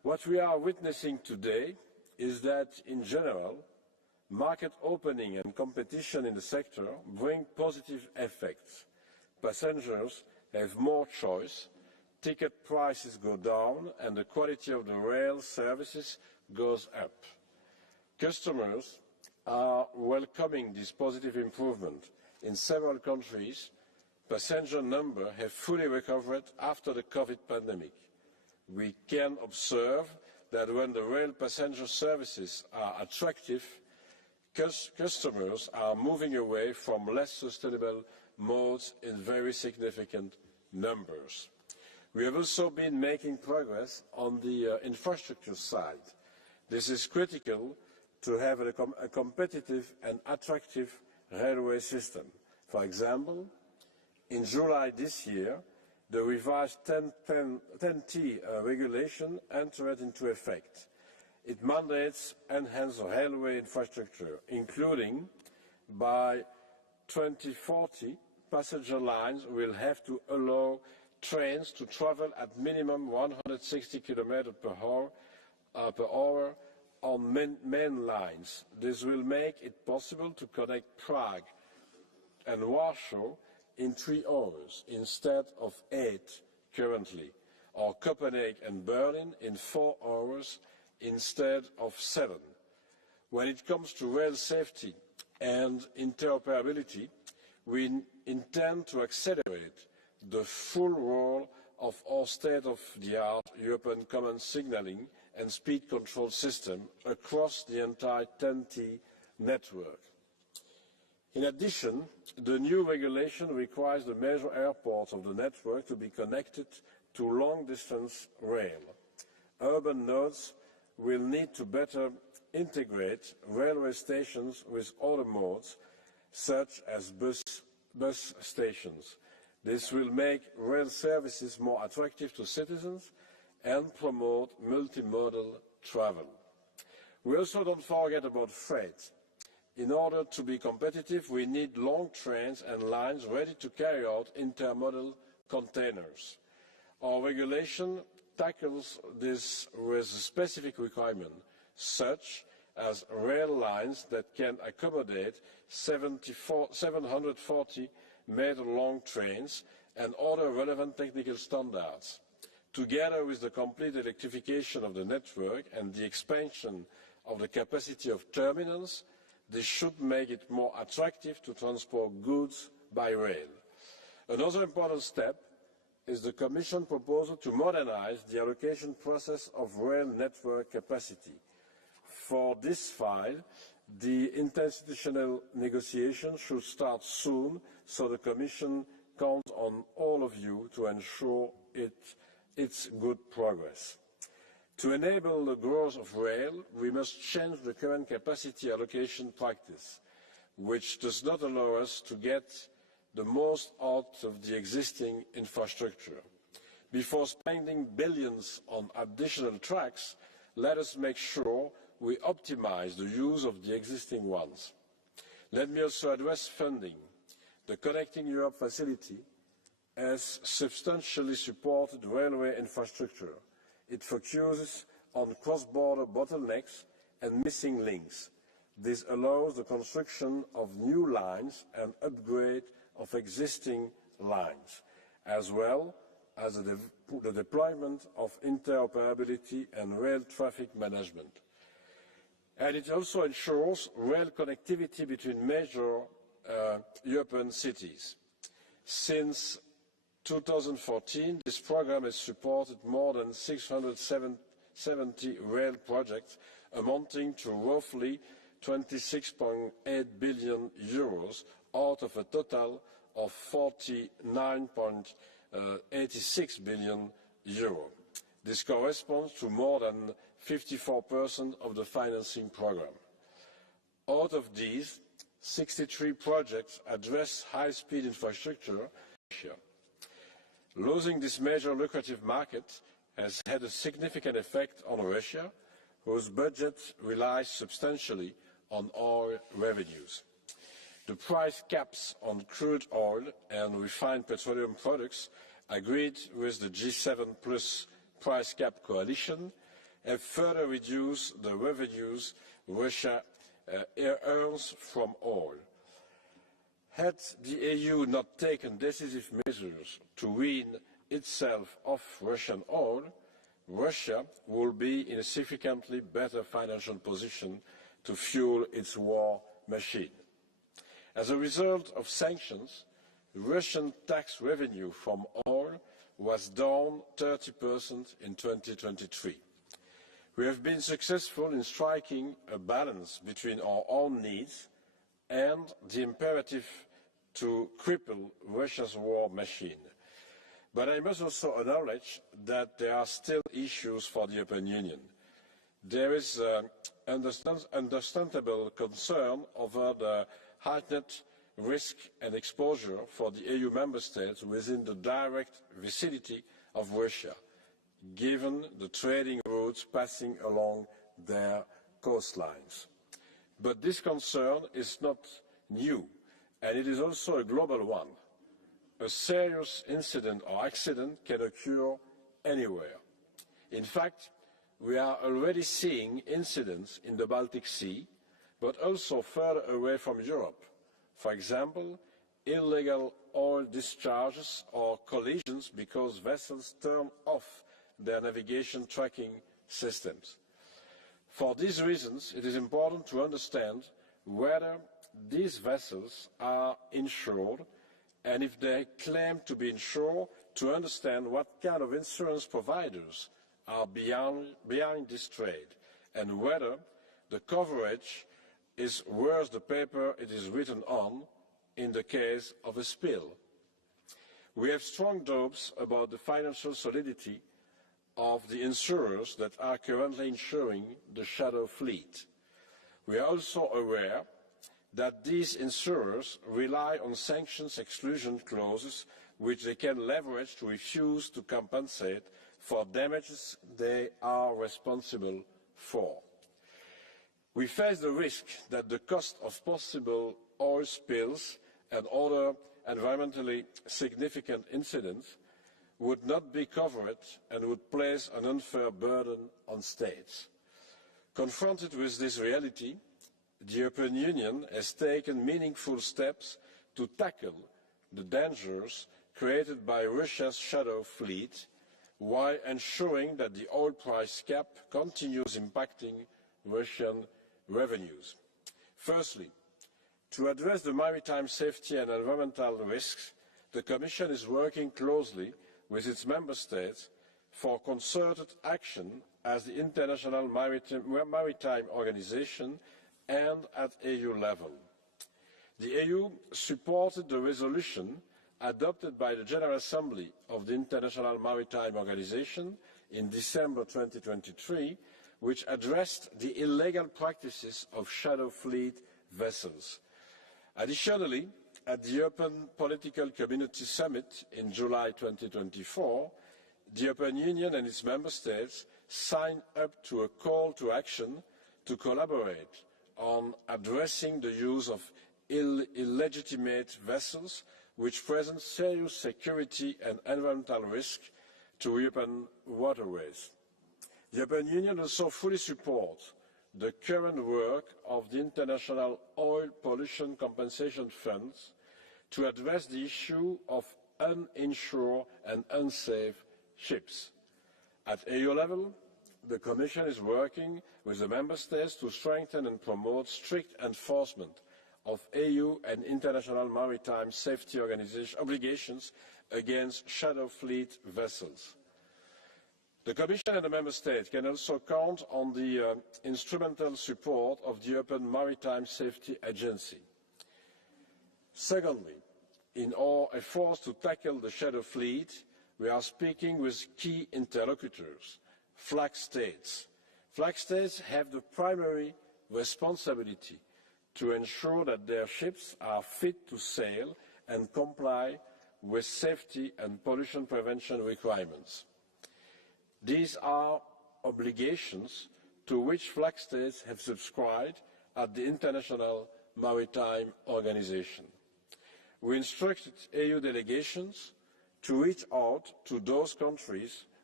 What we are witnessing today is that, in general, market opening and competition in the sector bring positive effects. Passengers have more choice, ticket prices go down, and the quality of the rail services goes up. Customers are welcoming this positive improvement. In several countries, passenger numbers have fully recovered after the COVID pandemic. We can observe that when the rail passenger services are attractive, customers are moving away from less sustainable modes in very significant numbers. We have also been making progress on the infrastructure side. This is critical to have a competitive and attractive railway system. For example, in July this year, the revised 10T regulation entered into effect. It mandates enhanced railway infrastructure, including by 2040, passenger lines will have to allow trains to travel at minimum 160 km per hour on main lines. This will make it possible to connect Prague and Warsaw in 3 hours instead of 8 currently, or Copenhagen and Berlin in 4 hours instead of 7. When it comes to rail safety and interoperability, we intend to accelerate the full role of our state-of-the-art European Common Signalling and Speed Control System across the entire TEN-T network. In addition, the new regulation requires the major airports of the network to be connected to long-distance rail. Urban nodes will need to better integrate railway stations with other modes, such as bus stations. This will make rail services more attractive to citizens and promote multimodal travel. We also don't forget about freight. In order to be competitive, we need long trains and lines ready to carry out intermodal containers. Our regulation tackles this with a specific requirement, such as rail lines that can accommodate 740 meter-long trains and other relevant technical standards. Together with the complete electrification of the network and the expansion of the capacity of terminals, this should make it more attractive to transport goods by rail. Another important step is the Commission proposal to modernize the allocation process of rail network capacity. For this file, the interinstitutional negotiations should start soon, so the Commission counts on all of you to ensure its good progress. To enable the growth of rail, we must change the current capacity allocation practice, which does not allow us to get the most out of the existing infrastructure. Before spending billions on additional tracks, let us make sure we optimize the use of the existing ones. Let me also address funding. The Connecting Europe facility has substantially supported railway infrastructure. It focuses on cross-border bottlenecks and missing links. This allows the construction of new lines and upgrade of existing lines, as well as the deployment of interoperability and rail traffic management. And it also ensures rail connectivity between major European cities. Since 2014, this program has supported more than 670 rail projects, amounting to roughly 26.8 billion euros out of a total of 49.86 billion euro. This corresponds to more than 54% of the financing program. Out of these, 63 projects address high-speed infrastructure. Losing this major lucrative market has had a significant effect on Russia, whose budget relies substantially on oil revenues. The price caps on crude oil and refined petroleum products agreed with the G7 plus price cap coalition have further reduced the revenues Russia earns from oil. Had the EU not taken decisive measures to wean itself off Russian oil, Russia will be in a significantly better financial position to fuel its war machine. As a result of sanctions, Russian tax revenue from oil was down 30% in 2023. We have been successful in striking a balance between our own needs and the imperative to cripple Russia's war machine. But I must also acknowledge that there are still issues for the European Union. There is understandable concern over the heightened risk and exposure for the EU member states within the direct vicinity of Russia, given the trading routes passing along their coastlines. But this concern is not new, and it is also a global one. A serious incident or accident can occur anywhere. In fact, we are already seeing incidents in the Baltic Sea, but also further away from Europe. For example, illegal oil discharges or collisions because vessels turn off their navigation tracking systems. For these reasons, it is important to understand whether these vessels are insured, and if they claim to be insured, to understand what kind of insurance providers are behind this trade, and whether the coverage is worth the paper it is written on in the case of a spill. We have strong doubts about the financial solidity of the insurers that are currently insuring the shadow fleet. We are also aware that these insurers rely on sanctions exclusion clauses which they can leverage to refuse to compensate for damages they are responsible for. We face the risk that the cost of possible oil spills and other environmentally significant incidents would not be covered and would place an unfair burden on states. Confronted with this reality, the European Union has taken meaningful steps to tackle the dangers created by Russia's shadow fleet, while ensuring that the oil price cap continues impacting Russian revenues. Firstly, to address the maritime safety and environmental risks, the Commission is working closely with its member states for concerted action as the International Maritime Organization and at EU level. The EU supported the resolution adopted by the General Assembly of the International Maritime Organization in December 2023, which addressed the illegal practices of shadow fleet vessels. Additionally, at the European Political Community Summit in July 2024, the European Union and its member states signed up to a call to action to collaborate on addressing the use of illegitimate vessels which present serious security and environmental risk to European waterways. The European Union also fully supports the current work of the International Oil Pollution Compensation Funds to address the issue of uninsured and unsafe ships. At EU level, the Commission is working with the Member States to strengthen and promote strict enforcement of EU and international maritime safety obligations against shadow fleet vessels. The Commission and the Member States can also count on the instrumental support of the European Maritime Safety Agency. Secondly, in our efforts to tackle the shadow fleet, we are speaking with key interlocutors, flag states. Flag states have the primary responsibility to ensure that their ships are fit to sail and comply with safety and pollution prevention requirements. These are obligations to which flag states have subscribed at the International Maritime Organization. We instructed EU delegations to reach out to those countries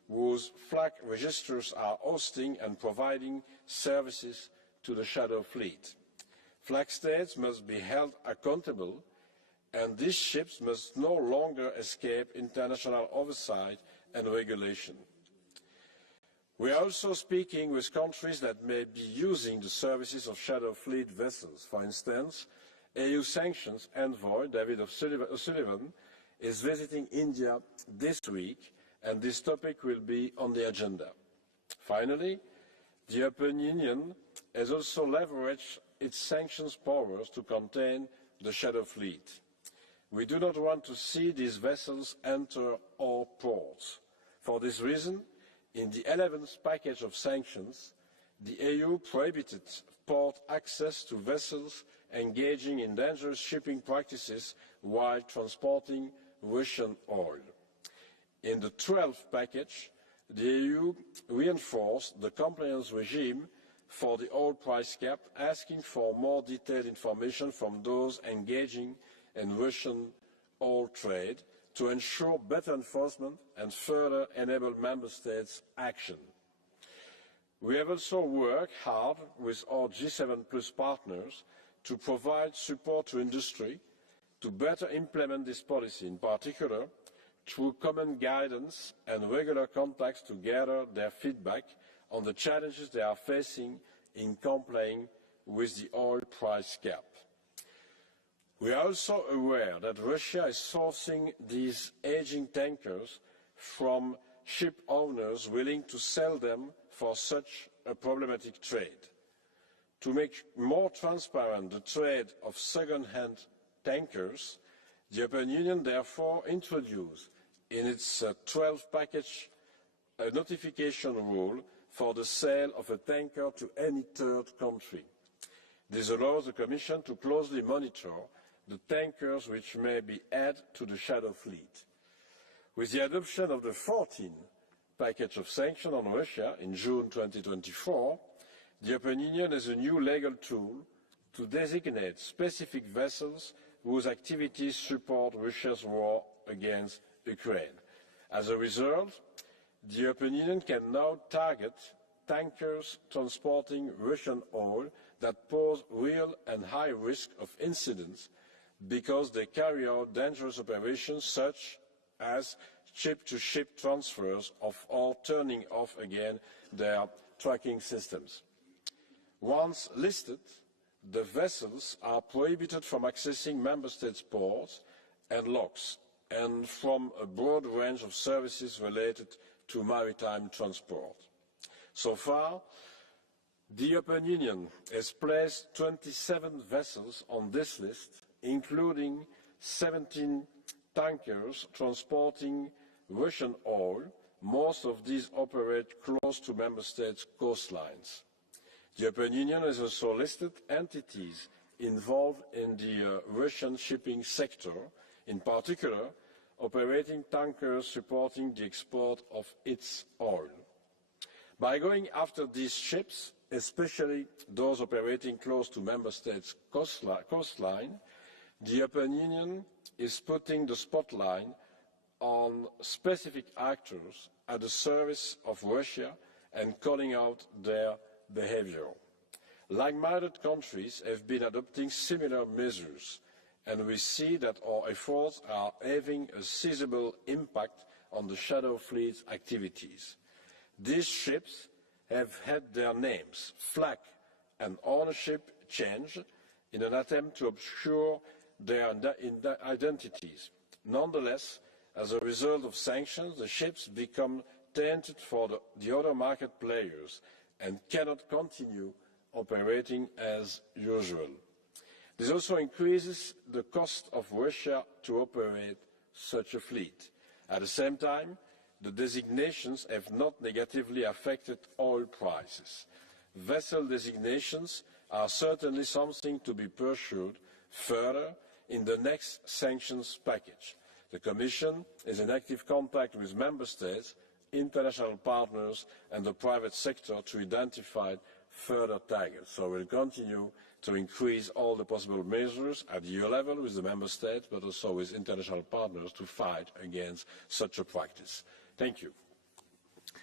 whose flag registers are hosting and providing services to the shadow fleet. Flag states must be held accountable, and these ships must no longer escape international oversight and regulation. We are also speaking with countries that may be using the services of shadow fleet vessels. For instance, EU sanctions envoy David O'Sullivan is visiting India this week, and this topic will be on the agenda. Finally, the European Union has also leveraged its sanctions powers to contain the shadow fleet. We do not want to see these vessels enter our ports. For this reason, in the 11th package of sanctions, the EU prohibited port access to vessels engaging in dangerous shipping practices while transporting Russian oil. In the 12th package, the EU reinforced the compliance regime for the oil price cap, asking for more detailed information from those engaging in Russian oil trade to ensure better enforcement and further enable Member States' action. We have also worked hard with our G7 Plus partners to provide support to industry to better implement this policy, in particular through common guidance and regular contacts to gather their feedback on the challenges they are facing in complying with the oil price cap. We are also aware that Russia is sourcing these aging tankers from ship owners willing to sell them for such a problematic trade. To make more transparent the trade of second-hand tankers, the European Union therefore introduced in its 12th package a notification rule for the sale of a tanker to any third country. This allows the Commission to closely monitor the tankers which may be added to the shadow fleet. With the adoption of the 14th package of sanctions on Russia in June 2024, the European Union has a new legal tool to designate specific vessels whose activities support Russia's war against Ukraine. As a result, the European Union can now target tankers transporting Russian oil that pose real and high risk of incidents because they carry out dangerous operations such as ship-to-ship transfers or turning off again their tracking systems. Once listed, the vessels are prohibited from accessing Member States' ports and locks and from a broad range of services related to maritime transport. So far, the European Union has placed 27 vessels on this list, including 17 tankers transporting Russian oil. Most of these operate close to Member States' coastlines. The European Union has also listed entities involved in the Russian shipping sector, in particular operating tankers supporting the export of its oil. By going after these ships, especially those operating close to Member States' coastline, the European Union is putting the spotlight on specific actors at the service of Russia and calling out their behaviour. Like-minded countries have been adopting similar measures, and we see that our efforts are having a sizable impact on the shadow fleet's activities. These ships have had their names, flag and ownership changed in an attempt to obscure their identities. Nonetheless, as a result of sanctions, the ships become tainted for the other market players and cannot continue operating as usual. This also increases the cost of Russia to operate such a fleet. At the same time, the designations have not negatively affected oil prices. Vessel designations are certainly something to be pursued further in the next sanctions package. The Commission is in active contact with Member States, international partners and the private sector to identify further targets. So we'll continue to increase all the possible measures at EU level with the Member States, but also with international partners to fight against such a practice. Thank you.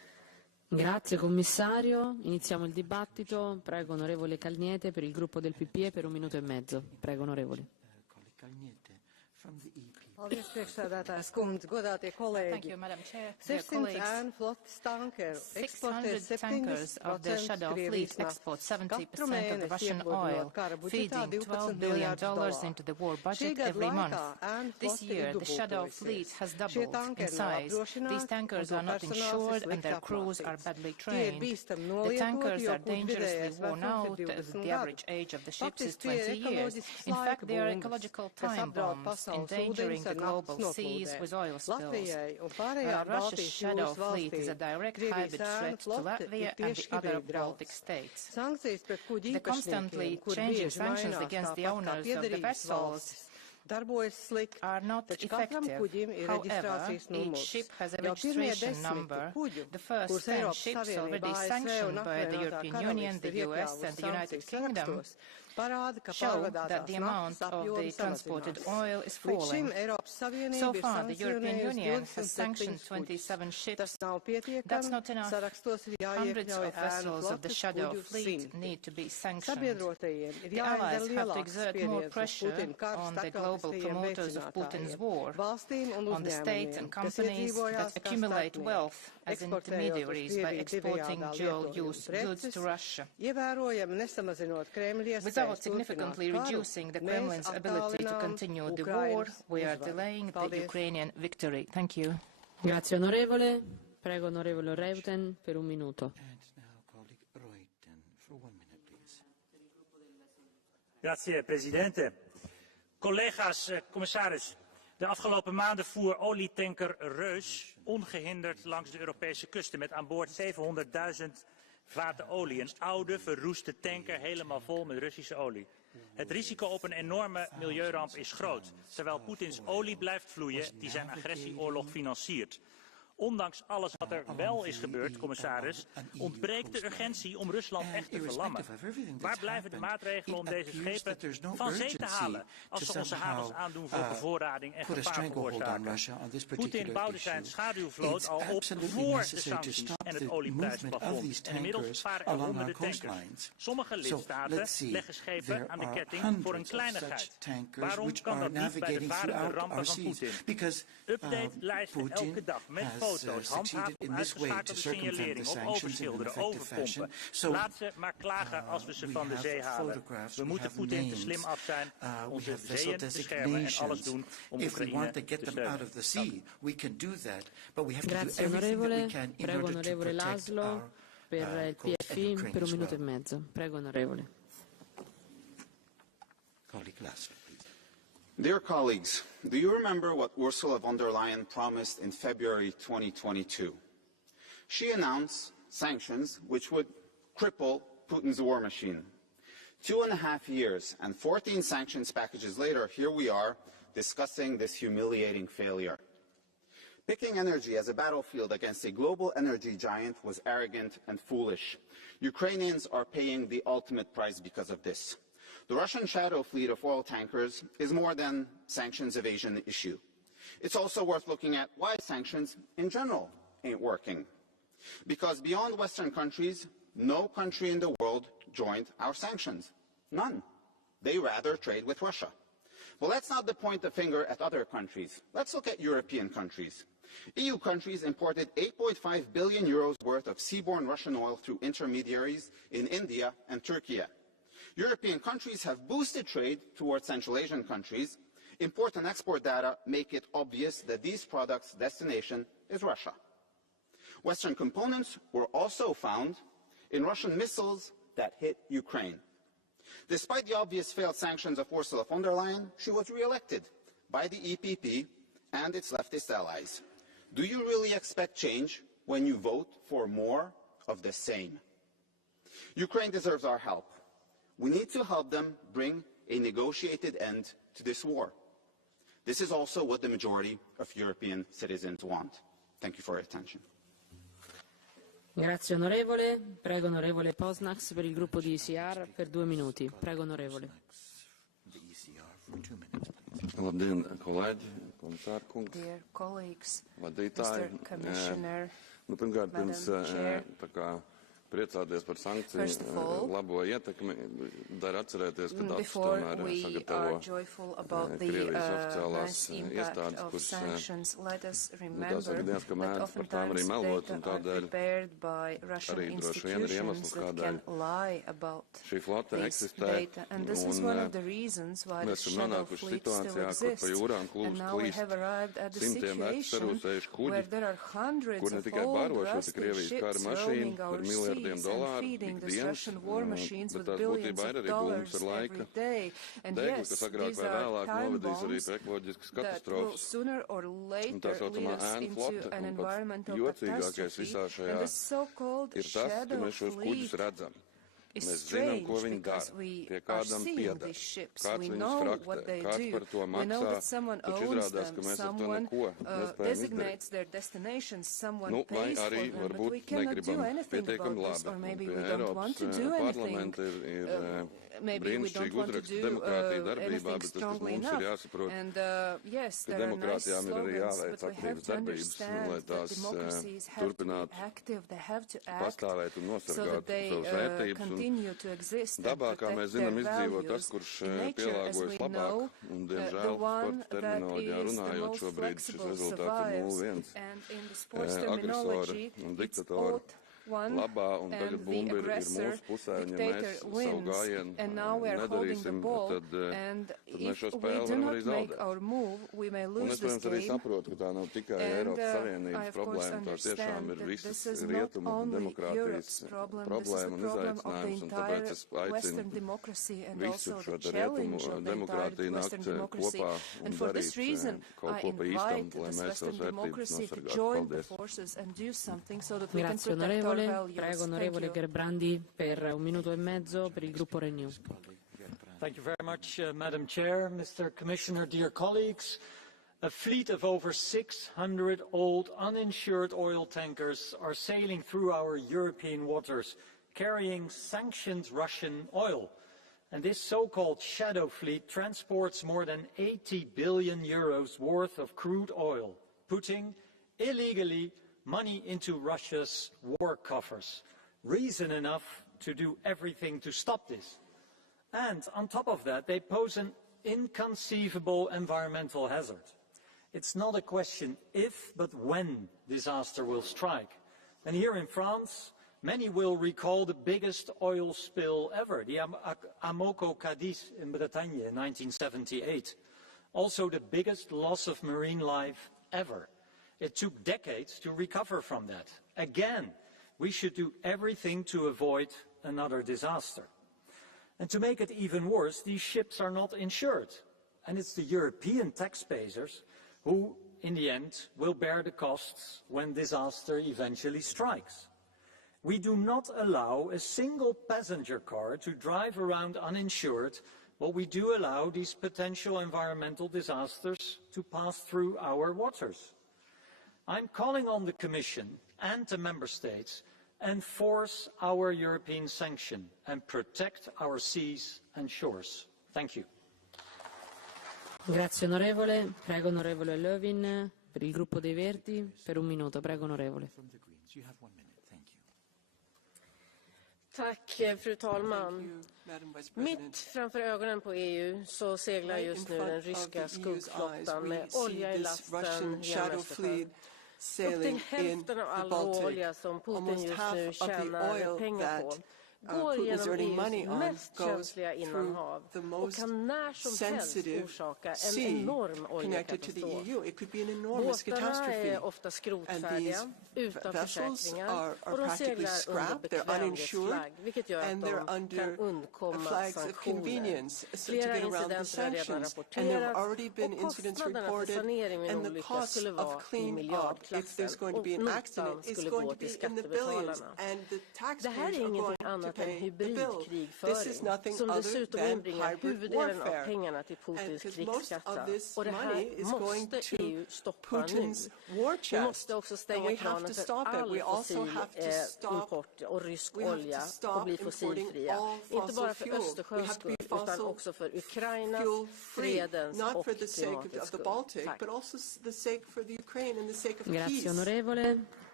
Grazie commissario. Iniziamo il dibattito. Prego onorevole Calniete per il gruppo del PPE per 1 minuto e mezzo. Prego onorevole. Paldies, priekšsēdētājas kundze, godātie kolēģi. 600 ēnu flotes tankeru eksportē 70% Krievijas naftas. Katru mēnesi iepludinot kara budžetā $12 miljardus. Šī gada laikā ēnu flote ir dubultojusies. Šie tankeri nav apdrošināti un to personāls ir slikti apmācīts. Tie ir bīstami nolietoti, jo kuģu vidējais vecums ir 20 gadu. Faktiski tie ir ekoloģisks laika bumbas, kas apdraud pasaules ūdeņus the global seas with oil spills. Russia's shadow fleet is a direct hybrid threat to Latvia and the other Baltic states. The constantly changing sanctions against the owners of the vessels are not effective. However, each ship has a registration number. The first 10 ships already sanctioned by the European Union, the US and the United Kingdom show that the amount of the transported oil is falling. So far, the European Union has sanctioned 27 ships. That's not enough. Hundreds of vessels of the shadow fleet need to be sanctioned. The Allies have to exert more pressure on the global promoters of Putin's war, on the states and companies that accumulate wealth as intermediaries by exporting dual-use goods to Russia. Without significantly reducing the Kremlin's ability to continue the war, we are delaying the Ukrainian victory. Thank you. Grazie onorevole. Prego onorevole Reuten per 1 minuto. Grazie Presidente. Collega's, commissaris. De afgelopen maanden voer olietanker Reus ongehinderd langs de Europese kusten met aan boord 700.000 vaten olie. Een oude, verroeste tanker helemaal vol met Russische olie. Het risico op een enorme milieuramp is groot, terwijl Poetins olie blijft vloeien die zijn agressieoorlog financiert. Ondanks alles wat er wel is gebeurd, commissaris, ontbreekt de urgentie om Rusland echt te verlammen. Waar blijven de maatregelen om deze schepen van zee te halen als ze onze havens aandoen voor bevoorrading en gevaar veroorzaken? Poetin bouwde zijn schaduwvloot al op voor de sancties en het olieprijsplafond. En inmiddels varen er honderden tankers. Sommige lidstaten leggen schepen aan de ketting voor een kleinigheid. Waarom kan dat niet bij de varende rampen van Poetin? Update-lijsten elke dag met foto's, handhaven uitgeschakelde signalering op overschilderen, overpompen. Laat ze maar klagen als we ze van de zee halen. We moeten Poetin te slim af zijn, onze zeeën beschermen en alles doen om Oekraïne te steunen. Grazie onorevole. Prego onorevole Laszlo per il PFI per 1 minuto e mezzo. Prego onorevole. Dear colleagues, do you remember what Ursula von der Leyen promised in February 2022? She announced sanctions which would cripple Putin's war machine. 2.5 years and 14 sanctions packages later, here we are discussing this humiliating failure. Picking energy as a battlefield against a global energy giant was arrogant and foolish. Ukrainians are paying the ultimate price because of this. The Russian shadow fleet of oil tankers is more than sanctions evasion issue. It's also worth looking at why sanctions in general ain't working. Because beyond Western countries, no country in the world joined our sanctions. None. They rather trade with Russia. Well, let's not point the finger at other countries. Let's look at European countries. EU countries imported 8.5 billion euros worth of seaborne Russian oil through intermediaries in India and Turkey. European countries have boosted trade towards Central Asian countries. Import and export data make it obvious that these products' destination is Russia. Western components were also found in Russian missiles that hit Ukraine. Despite the obvious failed sanctions of Ursula von der Leyen, she was re-elected by the EPP and its leftist allies. Do you really expect change when you vote for more of the same? Ukraine deserves our help. We need to help them bring a negotiated end to this war. This is also what the majority of European citizens want. Thank you for your attention. Grazie onorevole. Prego onorevole Posnax per il gruppo di ICR per 2 minuti. Prego onorevole. Labdien, kolēģi, komisār kungs, Dear colleagues, vadītāji. Mr. Commissioner, Pirmkārt, pirms tā kā priecāties par sankciju labo ietekmi, dar atcerēties, ka datus tomēr sagatavo Krievijas oficiālās iestādes, kuras tās ikdienas, ka mēdz par tām arī melot, un tādēļ arī droši vien ir iemesls, kādēļ šī flote eksistē, un mēs esam nonākuši situācijā, kur pa jūrām klīst simtiem vecu sarūsējuši kuģi, kur ne tikai baro šo Krievijas kara mašīnu par $1 miljardiem ikdienas, bet tās būtībā ir arī bumbas ar laika degli, kas agrāk vai vēlāk novedīs arī pie ekoloģiskas katastrofas. Un tā saucamā ēnu flote, un pats jocīgākais visā šajā ir tas, ka mēs šos kuģus redzam. Mēs zinām, ko viņi dara, pie kādam pieder, kāds viņus fraktē, kāds par to maksā, taču izrādās, ka mēs ar to neko nespējam izdarīt. Nu, vai arī varbūt negribam pietiekami labi. Pie Eiropas parlamenta ir brīnišķīgi uzraksts demokrātija darbībā, bet tas, kas mums ir jāsaprot, ka demokrātijām ir arī jāveic aktīvas darbības, lai tās turpinātu pastāvēt un nosargāt savas vērtības. Un dabā, kā mēs zinām, izdzīvo tas, kurš pielāgojas labāk, un, diemžēl, sporta terminoloģijā runājot, šobrīd šis rezultāts ir 0-1. Agresori un diktatori labā, un tagad bumba ir mūsu pusē, un ja mēs savu gājienu nedarīsim, tad mēs šo spēli varam arī zaudēt. Un es, protams, arī saprotu, ka tā nav tikai Eiropas Savienības problēma, tā tiešām ir visas rietumu demokrātijas problēma un izaicinājums, un tāpēc es aicinu visu šo rietumu demokrātiju nākt kopā un darīt kaut ko pa īstam, lai mēs savas vērtības nosargātu. Paldies! Prego, onorevole Gerbrandi, per 1 minuto e mezzo per il gruppo Renew. Thank you very much, Madam Chair, Mr. Commissioner, dear colleagues. A fleet of over 600 old, uninsured oil tankers are sailing through our European waters, carrying sanctioned Russian oil. And this so-called shadow fleet transports more than 80 billion euros worth of crude oil, putting illegally money into Russia's war coffers. Reason enough to do everything to stop this. And on top of that, they pose an inconceivable environmental hazard. It's not a question if, but when disaster will strike. And here in France, many will recall the biggest oil spill ever, the Amoco Cadiz in Bretagne in 1978. Also the biggest loss of marine life ever. It took decades to recover from that. Again, we should do everything to avoid another disaster. And to make it even worse, these ships are not insured. And it's the European taxpayers who, in the end, will bear the costs when disaster eventually strikes. We do not allow a single passenger car to drive around uninsured, but we do allow these potential environmental disasters to pass through our waters. I'm calling on the Commission and the Member States to enforce our European sanction and protect our seas and shores. Thank you. Grazie onorevole. Prego onorevole Lövin per il gruppo dei Verdi per 1 minuto. Prego onorevole. Tack, fru talman. Mitt framför ögonen på EU så seglar just nu den ryska skuggflottan med olja i lasten genom Östersjön. Upp till hälften av all olja som Putin just nu tjänar pengar på går genom EUs mest känsliga innanhav och kan när som helst orsaka en enorm oljekatastrof. Båtarna är ofta skrotfärdiga, utan försäkringar och de seglar under bekvämlighetsflagg, vilket gör att de kan undkomma sanktioner. Flera incidenter har redan rapporterats och kostnaderna för sanering vid en olycka skulle vara i miljardklassen och notan skulle gå till skattebetalarna. Det här är ingenting annat än hybridkrigföring som dessutom inbringar huvuddelen av pengarna till Putins krigskassa. Och det här måste EU stoppa nu. Vi måste också stänga kranen för all fossil import och rysk olja och bli fossilfria. Inte bara för Östersjöns skull utan också för Ukrainas, fredens och klimatets skull. Tack. Grazie onorevole.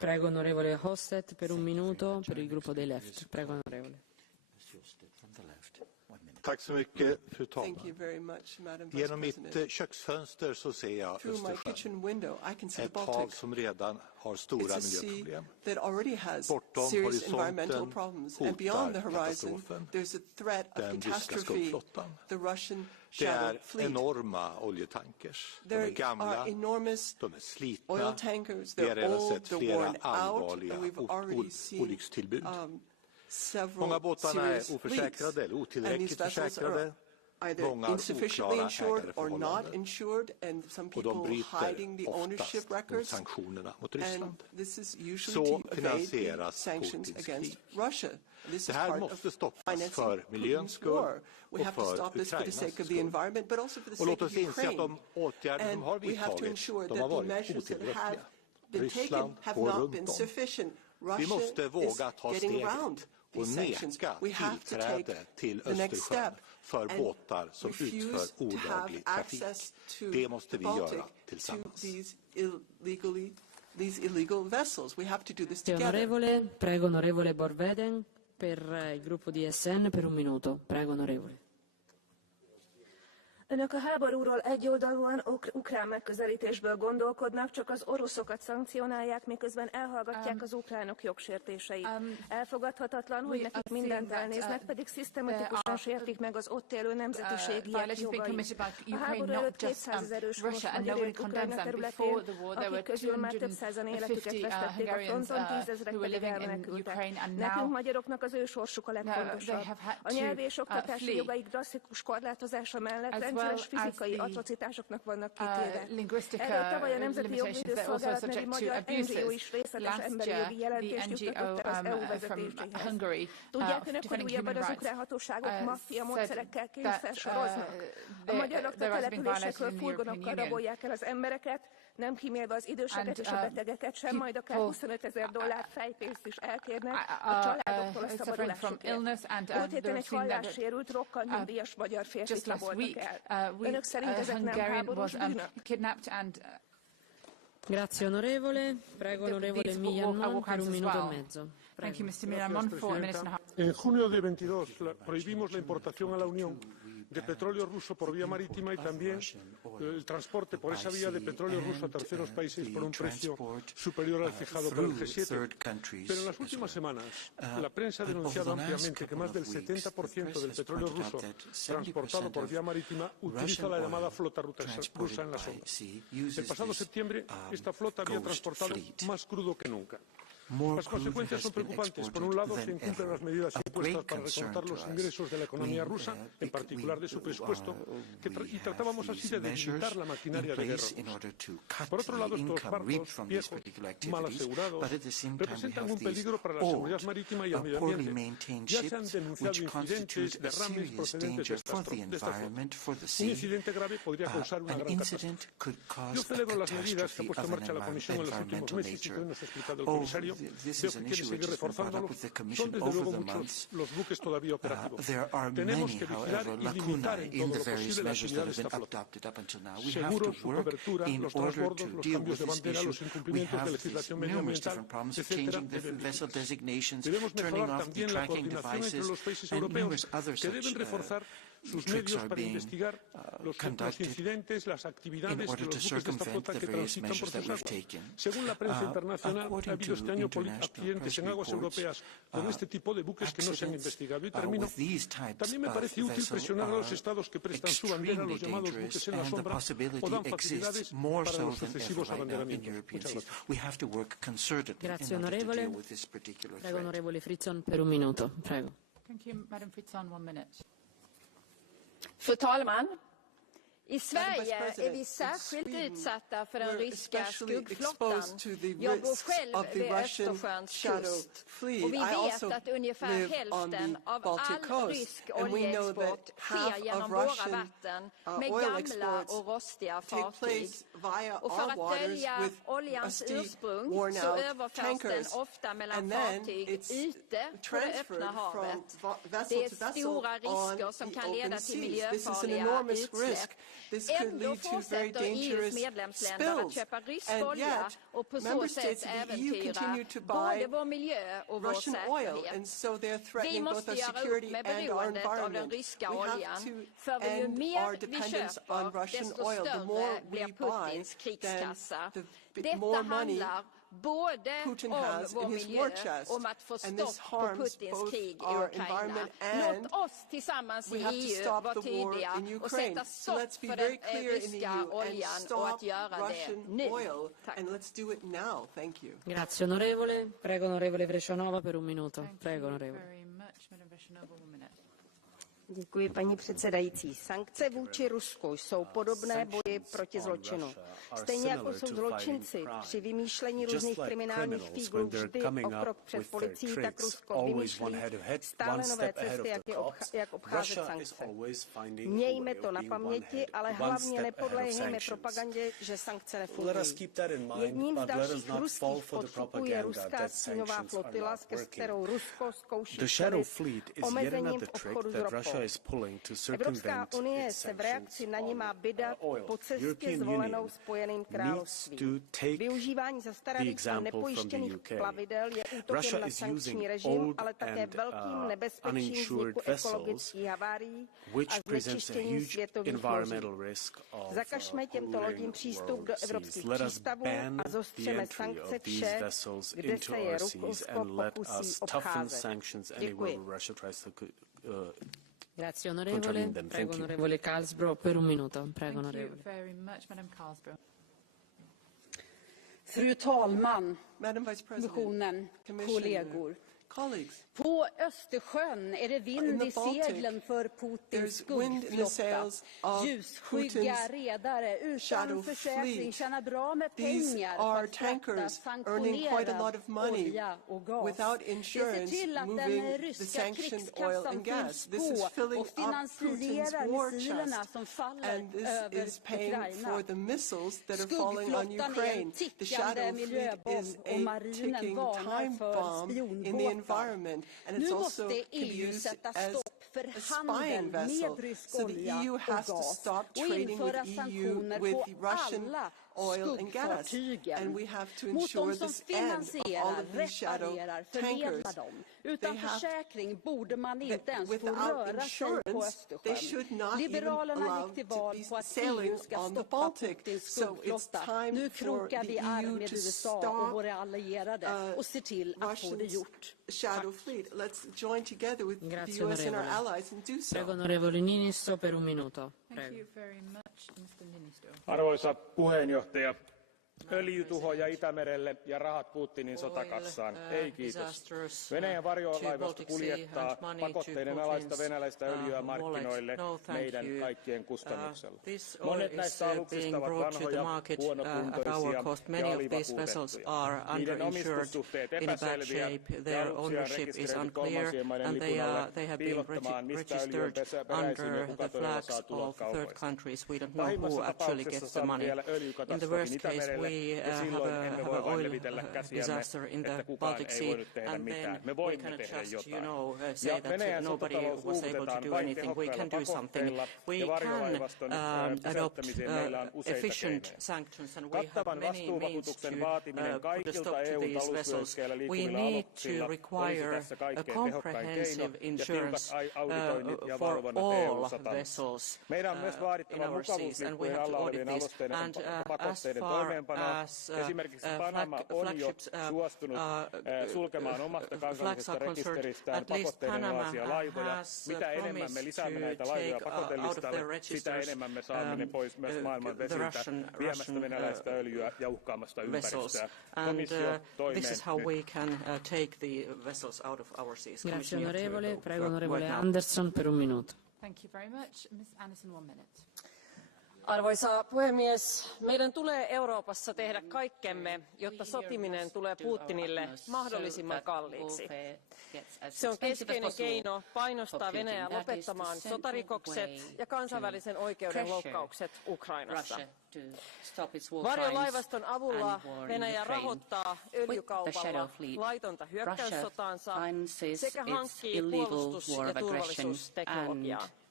Prego onorevole Hostet per un minuto per il gruppo dei Left. Prego onorevole. Tack så mycket, fru talman. Genom mitt köksfönster så ser jag Östersjön. Ett hav som redan har stora miljöproblem. Bortom horisonten hotar katastrofen den ryska skuggflottan. Det är enorma oljetankers. De är gamla, de är slitna. Vi har redan sett flera allvarliga olyckstillbud. Många båtarna är oförsäkrade eller otillräckligt försäkrade. Många oklara ägarförhållanden. Och de bryter oftast mot sanktionerna mot Ryssland. Så finansieras Putins krig. Det här måste stoppas för miljöns skull och för Ukrainas skull. Och låt oss inse att de åtgärder som har vidtagits, de har varit otillräckliga. Ryssland går runt om. Vi måste våga ta steget och neka tillträde till Östersjön för båtar som utför olaglig trafik. Det måste vi göra tillsammans. Prego onorevole Borveden per il gruppo di SN per un minuto. Prego onorevole. Önök a háborúról egyoldalúan ukrán megközelítésből gondolkodnak, csak az oroszokat szankcionálják, miközben elhallgatják az ukránok jogsértéseit. Elfogadhatatlan, hogy nekik mindent elnéznek, pedig szisztematikusan sértik meg az ott élő nemzetiségiek jogait. A háború előtt 200 000 őshonos magyar élt Ukrajna területén, akik közül már több százan életüket vesztették a fronton, 10 000-ek pedig elmenekültek. Nekünk magyaroknak az ő sorsuk a legfontosabb. A nyelvi és oktatási jogaik drasztikus korlátozása mellett rendszeres fizikai atrocitásoknak vannak kitéve. Erről tavaly a Nemzeti Jogvédő Szolgálat nevű magyar NGO is részletes emberi jogi jelentést juttatott el az EU vezetéséhez. Tudják önök, hogy újabban az ukrán hatóságok maffia módszerekkel kényszersoroznak? A magyarok a településekről furgonokkal rabolják el az embereket, nem kímélve az időseket és a betegeket sem, majd akár $25,000 fejpénzt is elkérnek a családoktól a szabadulásukért. Múlt héten egy hallássérült, rokkant nyugdíjas magyar férfit raboltak el. Önök szerint ezek nem háborús bűnök? Grazie onorevole. Prego onorevole Millan per un minuto e mezzo. Thank you, Mr. Millan, for a minute and a half. En junio de 22 prohibimos la importación a la Unión de petróleo ruso por vía marítima y también el transporte por esa vía de petróleo ruso a terceros países por un precio superior al fijado por el G7. Pero en las últimas semanas la prensa ha denunciado ampliamente que más del 70% del petróleo ruso transportado por vía marítima utiliza la llamada flota rusa en la zona. El pasado septiembre esta flota había transportado más crudo que nunca. Las consecuencias son preocupantes. Por un lado, se incumplen las medidas impuestas para recortar los ingresos de la economía rusa, en particular de su presupuesto, y tratábamos así de debilitar la maquinaria de guerra rusa. Por otro lado, estos barcos viejos, mal asegurados, representan un peligro para la seguridad marítima y el medio ambiente. Ya se han denunciado incidentes, derrames procedentes de esta zona. Un incidente grave podría causar una gran catástrofe. Yo celebro las medidas que ha puesto en marcha la Comisión en los últimos meses y que hoy nos ha explicado el comisario. Veo que quiere seguir reforzándolo. Son desde luego muchos los buques todavía operativos. Tenemos que vigilar y limitar en todo lo posible la actividad de esta flota. Seguros, su cobertura, los transbordos, los cambios de bandera, los incumplimientos de legislación medioambiental, etcétera. Debemos mejorar también la coordinación entre los países europeos que deben reforzar sus medios para investigar los incidentes, las actividades de los buques de esta flota que transitan por sus aguas. Según la prensa internacional, ha habido este año accidentes en aguas europeas con este tipo de buques que no se han investigado. Y termino. También me parece útil presionar a los estados que prestan su bandera a los llamados buques en la sombra o dan facilidades para los sucesivos abanderamientos. Muchas gracias. Grazie onorevole. Prego onorevole Fritzon per un minuto. Prego. Thank you, Madam Fritzon, 1 minute. Fru talman! I Sverige är vi särskilt utsatta för den ryska skuggflottan. Jag bor själv vid Östersjöns kust och vi vet att ungefär hälften av all rysk oljeexport sker genom våra vatten med gamla och rostiga fartyg. Och för att dölja oljans ursprung så överförs den ofta mellan fartyg ute på det öppna havet. Det är stora risker som kan leda till miljöfarliga utsläpp. this could lead to very dangerous spills. And yet, member states of the EU continue to buy Russian oil, and so they're threatening both our security and our environment. We have to end our dependence on Russian oil. The more we buy, then the more money Putin has in his war chest, and this harms both our environment and we have to stop the war in Ukraine. So let's be very clear in the EU and stop Russian oil, and let's do it now. Thank you. Grazie onorevole. Prego onorevole Vrecionova per un minuto. Prego onorevole. Děkuji, paní předsedající. Sankce vůči Rusku jsou podobné boji proti zločinu. Stejně jako jsou zločinci při vymýšlení různých kriminálních fíglů vždy o krok před policií, tak Rusko vymýšlí stále nové cesty, jak obcházet sankce. Mějme to na paměti, ale hlavně nepodléhejme propagandě, že sankce nefungují. Jedním z dalších ruských podstupů je ruská stínová flotila, s kterou Rusko zkouší omezením v obchodu s ropou. Evropská unie se v reakci na ni má vydat po cestě zvolenou Spojeným královstvím. Využívání zastaralých a nepojištěných plavidel je útokem na sankční režim, ale také velkým nebezpečím vzniku ekologických havárií a znečištění světových moří. Zakažme těmto lodím přístup do evropských přístavů a zostřeme sankce vše, kde se je Rusko pokusí obcházet. Děkuji. Grazie onorevole. Prego onorevole Karlsbro per un minuto. Prego onorevole. Fru talman, kommissionen, kollegor. På Östersjön är det vind i seglen för Putins skuggflotta. Ljusskygga redare utan försäkring tjänar bra med pengar på att frakta sanktionerad olja och gas. Det ser till att den ryska krigskassan fylls på och finansierar missilerna som faller över Ukraina. Skuggflottan är en tickande miljöbomb och marinen varnar för spionbåtar. Nu måste EU sätta stopp för handel med rysk olja och gas och införa sanktioner på alla skuggfartygen mot de som finansierar, reparerar, förmedlar dem. Utan försäkring borde man inte ens få röra sig på Östersjön. Liberalerna gick till val på att EU ska stoppa Putins skuggflotta. Nu krokar vi arm med USA och våra allierade och ser till att få det gjort. Grazie onorevole. Prego onorevole Niinisto per un minuto. Prego. Arvoisa puheenjohtaja, öljytuhoja Itämerelle ja rahat Putinin sotakassaan. Ei kiitos. Venäjän varjolaivasto kuljettaa pakotteiden alaista venäläistä öljyä markkinoille meidän kaikkien kustannuksella. Monet näistä aluksista ovat vanhoja, huonokuntoisia ja alivakuutettuja. Niiden omistussuhteet epäselviä ja aluksia rekisteröity kolmansien maiden lipulla piilottamaan, mistä öljy on peräisin ja kuka todella saa tulot kaupoista. Pahimmassa tapauksessa saamme vielä öljykatastrofin Itämerelle. Ja silloin emme voi vain levitellä käsiämme, että kukaan ei voinut tehdä mitään. Me voimme tehdä jotain. Ja Venäjän sotatalous uuvutetaan vain tehokkailla pakotteilla ja varjolaivaston pysäyttämiseen meillä on useita keinoja. Kattavan vastuuvakuutuksen vaatiminen kaikilta EU:n talousvyöhykkeellä liikkuvilla aluksilla olisi tässä kaikkein tehokkain keino ja tiukat auditoinnit ja valvonnat EU-satamissa. Meidän on myös vaadittava mukavuuslippujen alla olevien alusteiden pakotteiden toimeenpanoa. Esimerkiksi Panama on jo suostunut sulkemaan omasta kansallisesta rekisteristään pakotteiden alaisia laivoja. Mitä enemmän me lisäämme näitä laivoja pakotelistalle, sitä enemmän me saamme ne pois myös maailman vesiltä, viemästä venäläistä öljyä ja uhkaamasta ympäristöä. Komissio toimeen Grazie onorevole. Prego onorevole Andersson per un minuto. Thank you very much. Ms. Anderson, 1 minute. Arvoisa puhemies, meidän tulee Euroopassa tehdä kaikkemme, jotta sotiminen tulee Putinille mahdollisimman kalliiksi. Se on keskeinen keino painostaa Venäjää lopettamaan sotarikokset ja kansainvälisen oikeuden loukkaukset Ukrainassa. Varjolaivaston avulla Venäjä rahoittaa öljykaupalla laitonta hyökkäyssotaansa sekä hankkii puolustus- ja turvallisuusteknologiaa.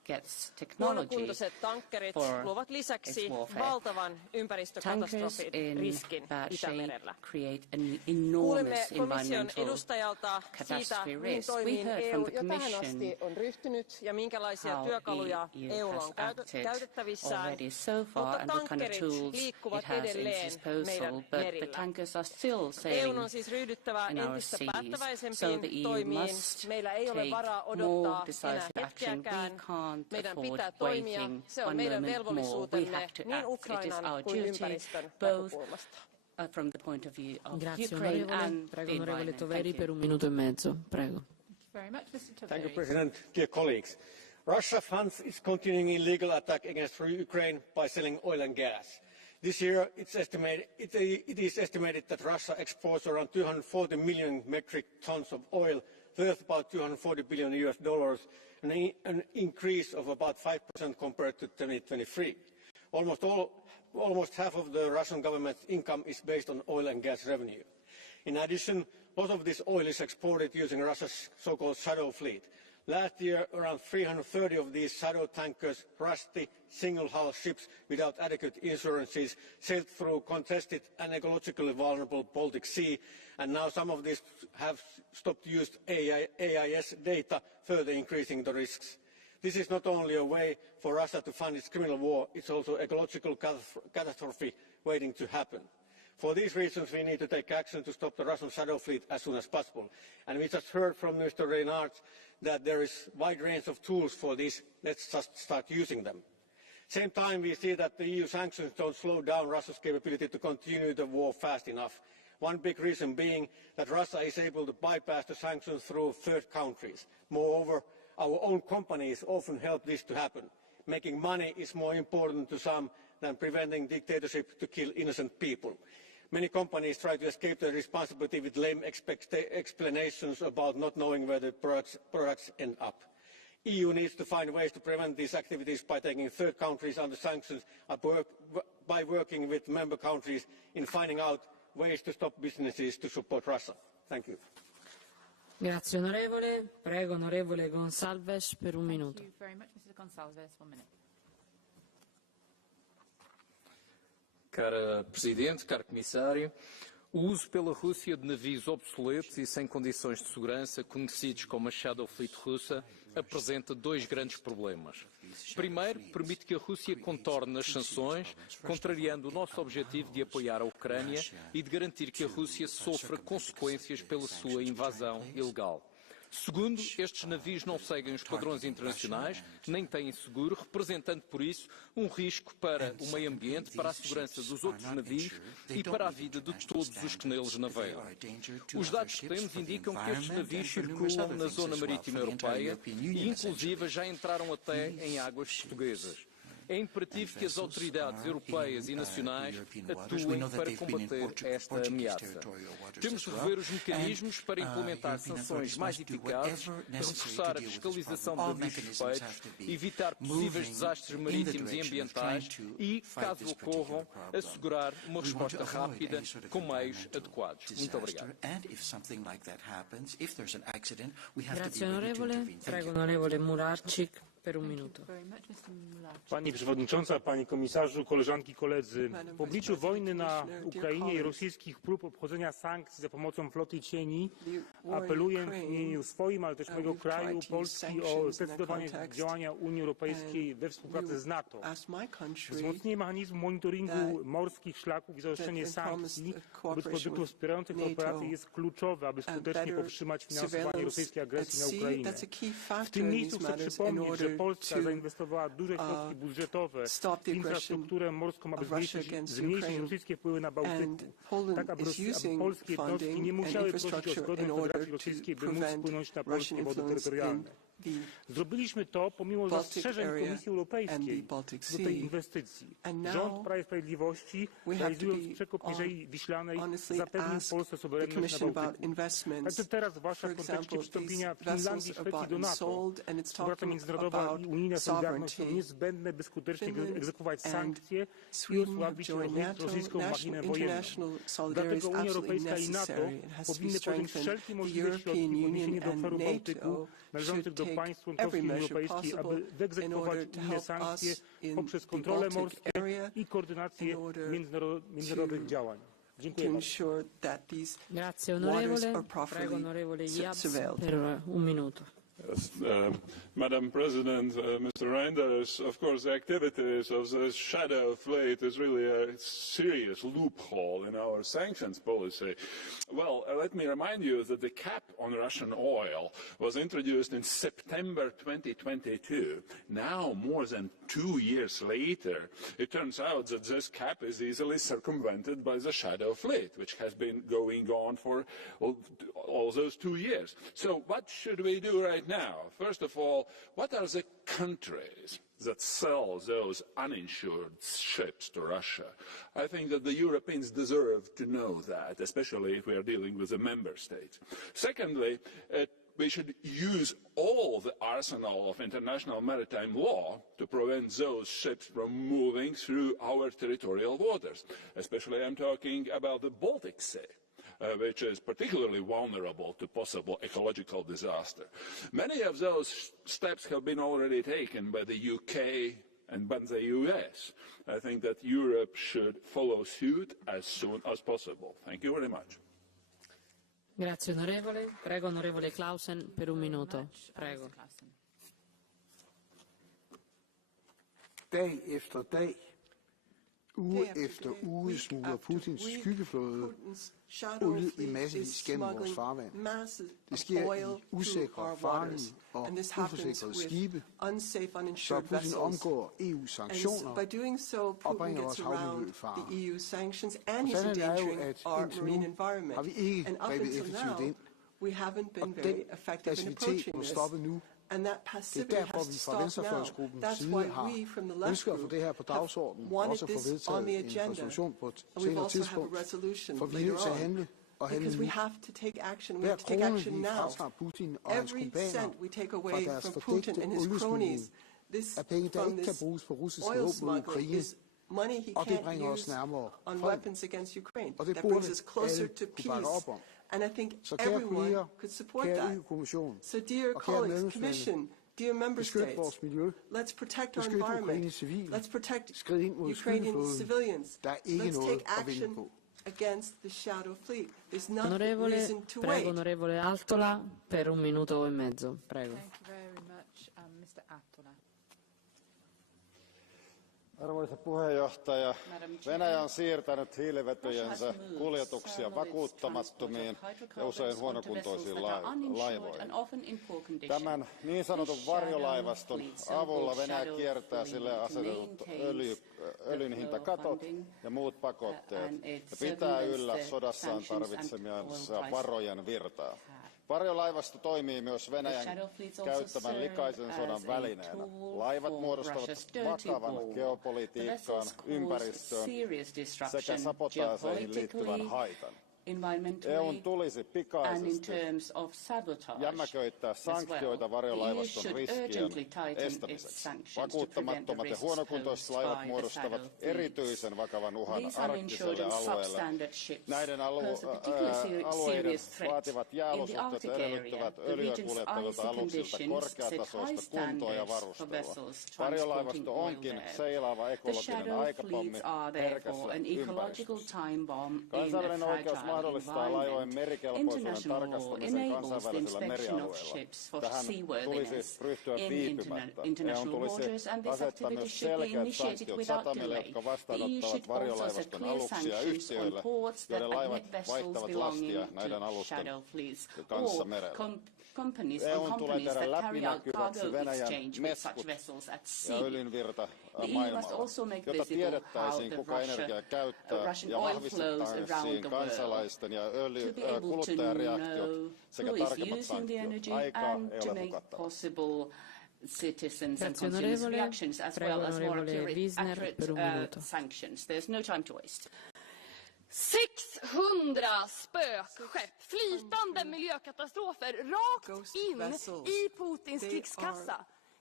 gets technology tankkerit for luovat lisäksi its warfare. valtavan ympäristökatastrofin riskin Itämerellä. Create an enormous komission environmental edustajalta siitä, catastrophe mihin risk. We toimiin heard EU from the jo tähän Commission asti on ryhtynyt ja minkälaisia how työkaluja EU EUlla has on acted käytettävissään, already so far mutta and what kind of tankkerit tools liikkuvat it has in edelleen its disposal, meidän but the merillä. tankers are still EUn sailing on siis ryhdyttävä in our entistä seas, so the päättäväisempiin EU toimiin. must Meillä ei ole take varaa more odottaa decisive enää action. We hetkeäkään. can't Meidän afford pitää toimia. waiting Se on one meidän moment more. We velvollisuutemme have to niin act. It is Ukrainan our kuin duty, ympäristön both näkökulmasta. from the point of view of Grazie, Ukraine onorevole. and Prego, the onorevole environment. Toveri, Thank per you. un minuto e mezzo. Prego. Very much, Mr. Thank you, Toveri. President. Dear colleagues, Russia funds its continuing illegal attack against Ukraine by selling oil and gas. This year, it is estimated that Russia exports around 240 million metric tons of oil, worth about $240 billion, an increase of about 5% compared to 2023. Almost half of the Russian government's income is based on oil and gas revenue. In addition, a lot of this oil is exported using Russia's so-called shadow fleet. Last year, around 330 of these shadow tankers, rusty, single-hull ships without adequate insurances, sailed through contested and ecologically vulnerable Baltic Sea, and now some of these have stopped using AIS data, further increasing the risks. This is not only a way for Russia to fund its criminal war, it's also an ecological catastrophe waiting to happen. For these reasons, we need to take action to stop the Russian shadow fleet as soon as possible. And we just heard from Mr. Reinhardt that there is a wide range of tools for this. Let's just start using them. Same time, we see that the EU sanctions don't slow down Russia's capability to continue the war fast enough. One big reason being that Russia is able to bypass the sanctions through third countries. Moreover, our own companies often help this to happen. Making money is more important to some than preventing dictatorship to kill innocent people. Many companies try to escape their responsibility with lame explanations about not knowing where the products end up. EU needs to find ways to prevent these activities by taking third countries under sanctions, by working with member countries in finding out ways to stop businesses to support Russia. Thank you. Grazie onorevole. Prego onorevole Gonçalves per un minuto. Thank you very much, Mr. Gonçalves. 1 minute. Cara Presidente, caro Comissário, o uso pela Rússia de navios obsoletos e sem condições de segurança, conhecidos como a Shadow Fleet russa, apresenta dois grandes problemas. Primeiro, permite que a Rússia contorne as sanções, contrariando o nosso objetivo de apoiar a Ucrânia e de garantir que a Rússia sofra consequências pela sua invasão ilegal. Segundo, estes navios não seguem os padrões internacionais, nem têm seguro, representando por isso um risco para o meio ambiente, para a segurança dos outros navios e para a vida de todos os que neles navegam. Os dados que temos indicam que estes navios circulam na zona marítima europeia e, inclusive, já entraram até em águas portuguesas. É imperativo que as autoridades europeias e nacionais atuem para combater esta ameaça. Temos de rever os mecanismos para implementar sanções mais eficazes, reforçar a fiscalização de navios suspeitos, evitar possíveis desastres marítimos e ambientais e, caso ocorram, assegurar uma resposta rápida com meios adequados. Muito obrigado. Grazie onorevole. Prego onorevole Mularczyk. Per un minuto. Pani Przewodnicząca, Panie Komisarzu, koleżanki, koledzy. W obliczu wojny na Ukrainie i rosyjskich prób obchodzenia sankcji za pomocą floty cieni apeluję w imieniu swoim, ale też mojego kraju, Polski, o zdecydowanie działania Unii Europejskiej we współpracy z NATO. Wzmocnienie mechanizmu monitoringu morskich szlaków i zaostrzenie sankcji wobec produktów wspierających tę operację jest kluczowe, aby skutecznie powstrzymać finansowanie rosyjskiej agresji na Ukrainę. W tym miejscu chcę przypomnieć, że Polska zainwestowała duże środki budżetowe w infrastrukturę morską, aby zmniejszyć rosyjskie wpływy na Bałtyku, tak aby polskie jednostki nie musiały prosić o zgodę Federacji Rosyjskiej, by móc wpłynąć na polskie wody terytorialne. Zrobiliśmy to pomimo zastrzeżeń Komisji Europejskiej do tej inwestycji. Rząd Prawa i Sprawiedliwości, realizując przekop Mierzei Wiślanej, zapewnił Polsce suwerenność na Bałtyku. Także teraz, zwłaszcza w kontekście przystąpienia Finlandii i Szwecji do NATO, współpraca międzynarodowa Polska i unijna solidarność są niezbędne, by skutecznie egzekwować sankcje i osłabić rosyjską machinę wojenną. Dlatego Unia Europejska i NATO powinny podjąć wszelkie możliwe środki w odniesieniu do obszaru Bałtyku należących do państw członkowskich Unii Europejskiej, aby wyegzekwować unijne sankcje poprzez kontrole morskie i koordynację międzynarodowych działań. Dziękuję bardzo. Grazie onorevole. Prego onorevole Jabs per un minuto. Yes, Madam President, Mr. Reinders, of course, the activities of the shadow fleet is really a serious loophole in our sanctions policy. Well, let me remind you that the cap on Russian oil was introduced in September 2022. Now, more than 2 years later, it turns out that this cap is easily circumvented by the shadow fleet, which has been going on for all those 2 years. So what should we do right now? First of all, what are the countries that sell those uninsured ships to Russia? I think that the Europeans deserve to know that, especially if we are dealing with the member states. Secondly, we should use all the arsenal of international maritime law to prevent those ships from moving through our territorial waters. Especially I'm talking about the Baltic Sea, which is particularly vulnerable to possible ecological disaster. Many of those steps have been already taken by the UK and by the US. I think that Europe should follow suit as soon as possible. Thank you very much. Grazie onorevole. Prego onorevole Clausen per un minuto. Prego. Dag efter dag, uge efter uge smugler Putins skyggeflåde olie i massevis gennem vores farvand. Det sker i usikre, farlige og uforsikrede skibe, så Putin omgår EU-sanktioner og bringer vores havmiljø i fare. Sandheden er jo, at indtil nu har vi ikke grebet effektivt ind, og den passivitet må stoppe nu. Det er derfor, vi fra Venstrefløjsgruppens side har ønsket at få det her på dagsordenen, og også at få vedtaget en resolution på et senere tidspunkt, for vi er nødt til at handle og handle nu. Hver krone, vi fratager Putin og hans kumpaner fra deres fordækte oliesmugling, er penge, der ikke kan bruges på russiske våben mod Ukraine, og det bringer os nærmere fred, og det burde alle kunne bakke op om. And I think så kære everyone could support that. So dear colleagues, Commission, dear Member States, let's protect our environment. Let's protect Ukrainian civilians. Let's take action against the shadow fleet. There's no reason to wait. Prego onorevole Altola per un minuto e mezzo. Prego. Thank you very much, Mr. Altola. Arvoisa puheenjohtaja, Venäjä on siirtänyt hiilivetojensa kuljetuksia vakuuttamattomiin ja usein huonokuntoisiin laivoihin. Tämän niin sanotun varjolaivaston avulla Venäjä kiertää sille asetetut öljyn hintakatot ja muut pakotteet ja pitää yllä sodassaan tarvitsemiansa varojen virtaa. Varjolaivasto toimii myös Venäjän käyttämän likaisen sodan välineenä. Laivat muodostavat vakavan geopolitiikkaan, ympäristöön sekä sabotaaseihin liittyvän haitan. EU:n tulisi pikaisesti jämäköittää sanktioita varjolaivaston riskien estämiseksi. Vakuuttamattomat ja huonokuntoiset laivat muodostavat erityisen vakavan uhan arktiselle alueelle. Näiden alueiden vaativat jääolosuhteet edellyttävät öljyä kuljettavilta aluksilta korkeatasoista kuntoa ja varustelua. Varjolaivasto onkin seilaava ekologinen aikapommi herkässä ympäristössä. Kansainvälinen oikeus mahdollistaa laivojen merikelpoisuuden tarkastamisen kansainvälisellä merialueella. Tähän tulisi ryhtyä viipymättä. EU:n tulisi asettaa myös selkeät sanktiot satamille, jotka vastaanottavat varjolaivaston aluksia yhtiöille, joiden laivat vaihtavat lastia näiden alusten kanssa merellä. EU:n tulee tehdä läpinäkyväksi Venäjän meskut ja öljynvirta maailmalla, jotta tiedettäisiin, kuka energiaa käyttää ja vahvistettaisiin kansalaisten ja kuluttajareaktiot sekä tarkemmat sanktiot. Aikaa ei ole hukattavaa. Citizens and consumers' reactions, as well as more accurate sanctions. There's no time to waste. 600 spökskepp, flytande miljökatastrofer rakt in i Putins krigskassa.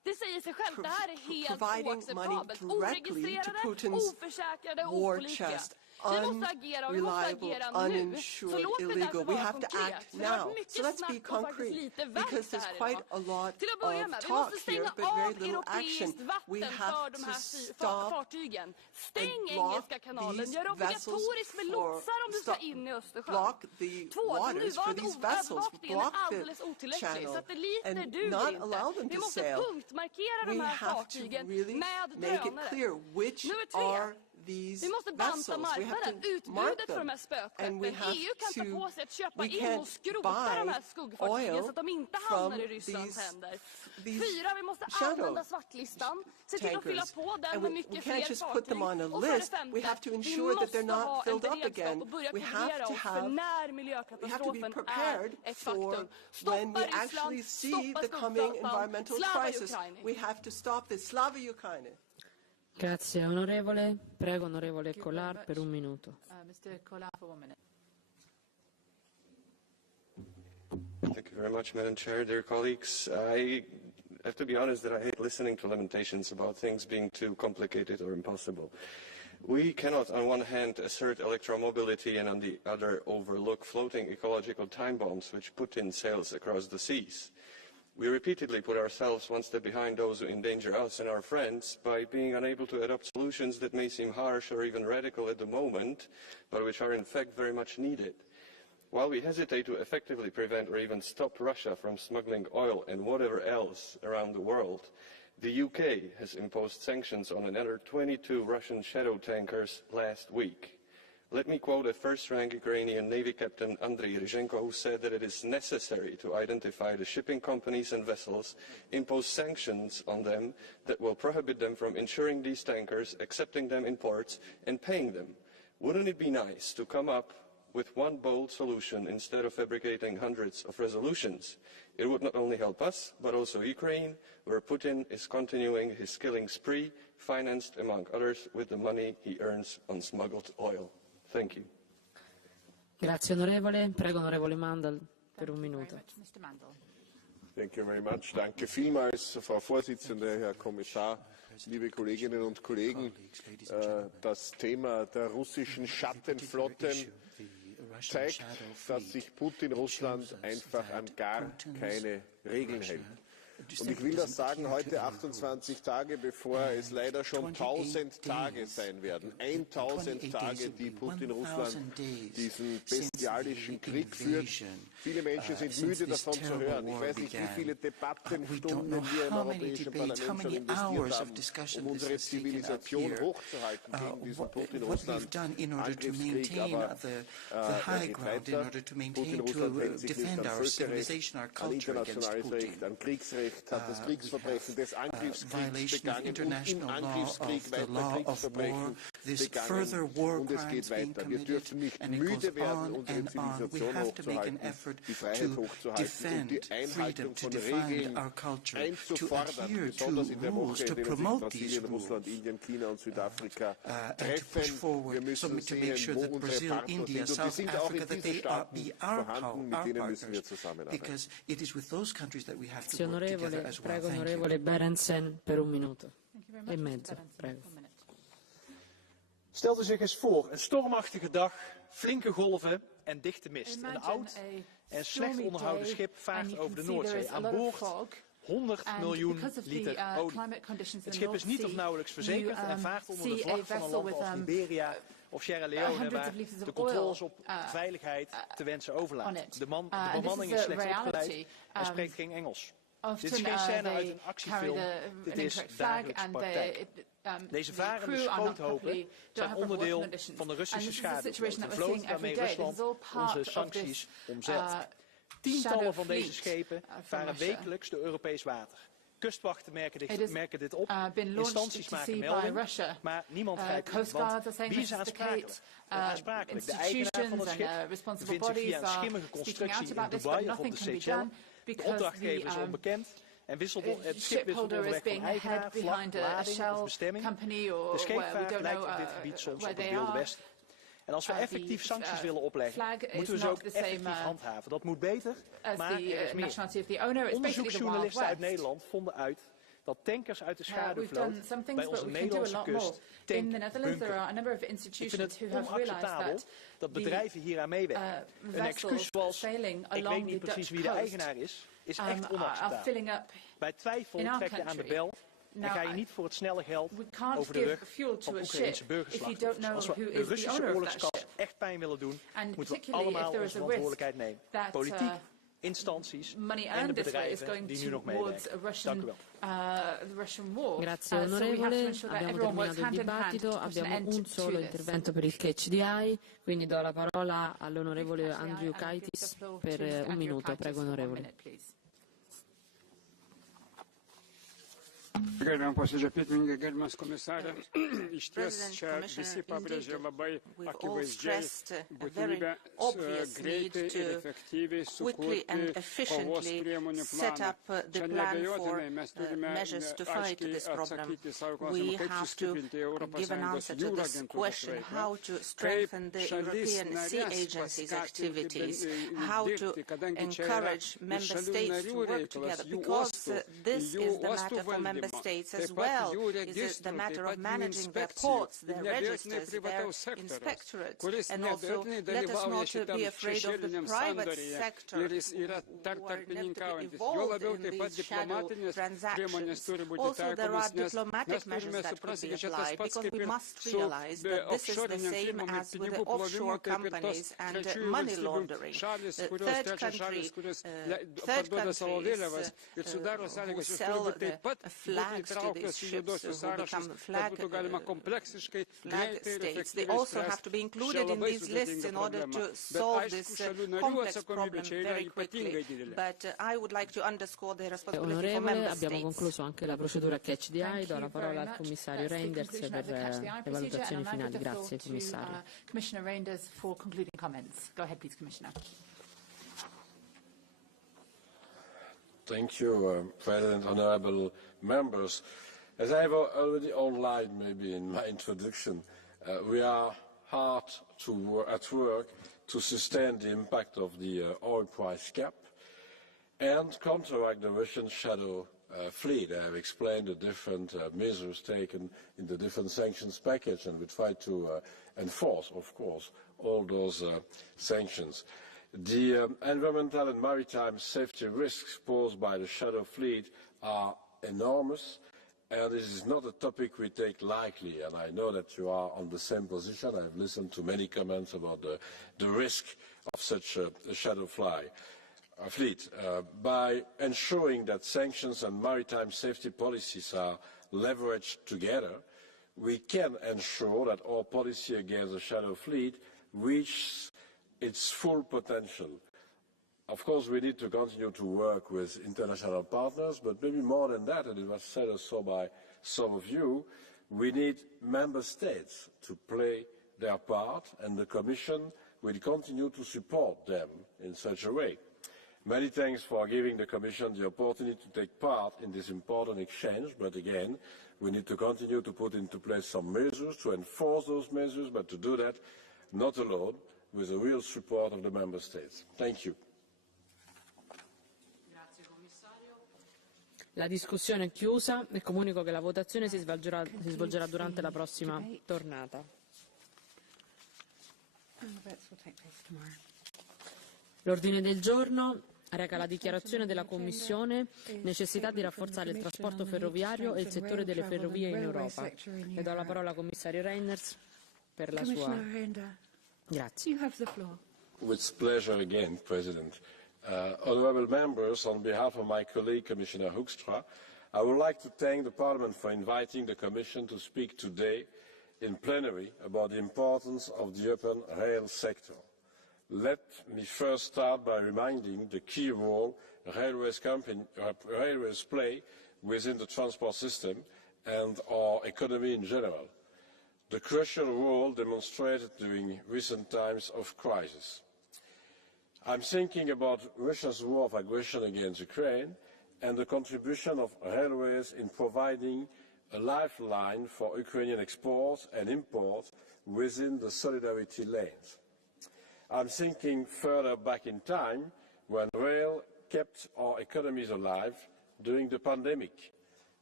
providing money directly to Putin's war chest. Unreliable, uninsured, illegal. We have to act now. So let's be concrete, because there's quite a lot of talk here, but very little action. We have to stop and block these vessels block the waters for these vessels, block the channel, and not allow them to sail. We have to really make it clear which are these vessels. We have to mark them, and we can't buy oil from these shadow tankers, and we can't just put them on a list. We have to ensure that they're not filled up again. We have to be prepared for when we actually see the coming environmental crisis. We have to stop this. Slava Ukraine. Grazie onorevole. Prego onorevole Collard per un minuto. Mr. Collard for 1 minute. Thank you very much, Madam Chair. Dear colleagues, I have to be honest that I hate listening to lamentations about things being too complicated or impossible. We cannot, on one hand, assert electromobility and on the other overlook floating ecological time bombs which Putin sails across the seas. We repeatedly put ourselves one step behind those who endanger us and our friends by being unable to adopt solutions that may seem harsh or even radical at the moment, but which are in fact very much needed. While we hesitate to effectively prevent or even stop Russia from smuggling oil and whatever else around the world, the UK has imposed sanctions on another 22 Russian shadow tankers last week. Let me quote a first-rank Ukrainian Navy Captain Andriy Ryzhenko, who said that it is necessary to identify the shipping companies and vessels, impose sanctions on them that will prohibit them from insuring these tankers, accepting them in ports, and paying them. Wouldn't it be nice to come up with one bold solution instead of fabricating hundreds of resolutions? It would not only help us, but also Ukraine, where Putin is continuing his killing spree, financed, among others, with the money he earns on smuggled oil. Thank you. Grazie onorevole. Prego onorevole Mandel per un minuto. Thank you very much. Danke vielmals, Frau Vorsitzende, Herr Kommissar, liebe Kolleginnen und Kollegen. Das Thema der russischen Schattenflotten zeigt, dass sich Putin Russland einfach an gar keine Regeln hält. Und ich will das sagen, heute 28 Tage, bevor es leider schon 1000 Tage sein werden. 1000 Tage, die Putin Russland diesen bestialischen Krieg führt. Viele Menschen sind müde davon zu hören. Ich weiß nicht, wie viele Debattenstunden wir im Europäischen Parlament schon investiert haben, um unsere Zivilisation hochzuhalten gegen diesen Putin-Russland-Angriffskrieg. Aber er geht weiter. Putin-Russland hält sich nicht an Völkerrecht, an internationales Recht, an Kriegsrecht, hat das Kriegsverbrechen des Angriffskriegs begangen und im Angriffskrieg weiter Kriegsverbrechen begangen. Und es geht weiter. Wir dürfen nicht müde werden, unsere Zivilisation hochzuhalten, die Freiheit hochzuhalten und die Einhaltung von Regeln einzufordern, besonders in der Woche, in denen sich Brasilien, Russland, Indien, China und Südafrika treffen. Wir müssen sehen, wo unsere Partner sind. Und die sind auch in diesen Staaten vorhanden, mit denen müssen wir zusammenarbeiten. Grazie onorevole. Prego onorevole Berendsen per un minuto e mezzo. Prego. Stelt u zich eens voor, een stormachtige dag, flinke golven en dichte mist. Een oud en slecht onderhouden schip vaart over de Noordzee. Aan boord 100 miljoen liter olie. Het schip is niet of nauwelijks verzekerd en vaart onder de vlag van een land als Liberia of Sierra Leone, waar de controles op veiligheid te wensen overlaten. De bemanning is slecht opgeleid en spreekt geen Engels. Dit is geen scène uit een actiefilm, dit is dagelijks praktijk. Deze varende schroothopen zijn onderdeel van de Russische schaduwvloot, een vloot waarmee Rusland onze sancties omzet. Tientallen van deze schepen varen wekelijks door Europees water. Kustwachten merken dit op, instanties maken melding, maar niemand grijpt in. Want wie is aansprakelijk? De eigenaar van het schip bevindt zich via een schimmige constructie in Dubai of op de Seychelles. De opdrachtgever is onbekend en het schip wisselt onderweg van eigenaar, vlag, lading of bestemming. De scheepvaart lijkt op dit gebied soms op het Wilde Westen. En als we effectief sancties willen opleggen, moeten we ze ook effectief handhaven. Dat moet beter, maar er is meer. Onderzoeksjournalisten uit Nederland vonden uit dat tankers uit de schaduwvloot done some things, bij but onze we can do a Nederlandse lot more. kust In the Netherlands, there are a number of Ik vind institutions het who have realized onacceptabel that dat bedrijven hieraan meewerken. Een excuus zoals, ik weet niet precies wie de eigenaar is echt onacceptabel. Bij twijfel trek je aan de bel en ga je niet voor het snelle geld over de rug van Oekraïnse burgerslachtoffers. Als we de Russische oorlogskas echt pijn willen doen, moeten we allemaal onze verantwoordelijkheid nemen. Politiek, instanties en de bedrijven die nu nog meewerken. Dank u wel. Grazie onorevole, abbiamo terminato il dibattito, abbiamo un solo intervento per il Catch the Eye, quindi do la parola all'onorevole Andrew Kaitis per un minuto, prego onorevole. Gerbiam posėdžio pirmininkė, gerbiamas komisarė, išties čia visi pabrėžė labai akivaizdžiai būtinybę greitai ir efektyviai sukurti kovos priemonių planą. Čia neabejotinai mes turime aiškiai atsakyti savo klausimą, kaip sustiprinti ES jūrų agentūros veiklą, kaip šalis narės paskatinti dirbti, kadangi čia yra šalių narių reikalas, jų uostų valdymas. Member states as well. Is it the matter of managing their ports, their registers, their inspectorates, and also let us not be afraid of the private sector who are inevitably involved in these shadow transactions. Also, there are diplomatic measures that could be applied because we must realize that this is the same as with the offshore companies and money laundering. Third countries who sell the flags to these ships who become flag states. They also have to be included in these lists in order to solve this complex problem very quickly. But I would like to underscore the responsibility for member states. Abbiamo concluso anche la procedura Catch the Eye, do la parola al commissario Reinders per le valutazioni finali. Grazie commissario. Commissioner Reinders for concluding comments. Go ahead please, Commissioner. Thank you, President, honourable members. As I have already outlined maybe in my introduction, we are hard at work to sustain the impact of the oil price cap and counteract the Russian shadow fleet. I have explained the different measures taken in the different sanctions package, and we try to enforce, of course, all those sanctions. The environmental and maritime safety risks posed by the shadow fleet are enormous, and this is not a topic we take lightly, and I know that you are on the same position. I have listened to many comments about the risk of such a shadow fleet. By ensuring that sanctions and maritime safety policies are leveraged together, we can ensure that our policy against the shadow fleet reaches its full potential. Of course, we need to continue to work with international partners, but maybe more than that, and it was said also by some of you, we need member states to play their part, and the Commission will continue to support them in such a way. Many thanks for giving the Commission the opportunity to take part in this important exchange, but again, we need to continue to put into place some measures, to enforce those measures, but to do that not alone, with the real support of the Member States. Thank you. La discussione è chiusa e comunico che la votazione si svolgerà durante la prossima tornata. L'ordine del giorno reca la dichiarazione della Commissione necessità di rafforzare il trasporto ferroviario e il settore delle ferrovie in Europa. Le do la parola al commissario Reinders per la sua... Grazie. With pleasure again, President. Honourable members, on behalf of my colleague Commissioner Hoekstra, I would like to thank the Parliament for inviting the Commission to speak today in plenary about the importance of the urban rail sector. Let me first start by reminding the key role railways play within the transport system and our economy in general. The crucial role demonstrated during recent times of crisis. I'm thinking about Russia's war of aggression against Ukraine and the contribution of railways in providing a lifeline for Ukrainian exports and imports within the solidarity lanes. I'm thinking further back in time when rail kept our economies alive during the pandemic.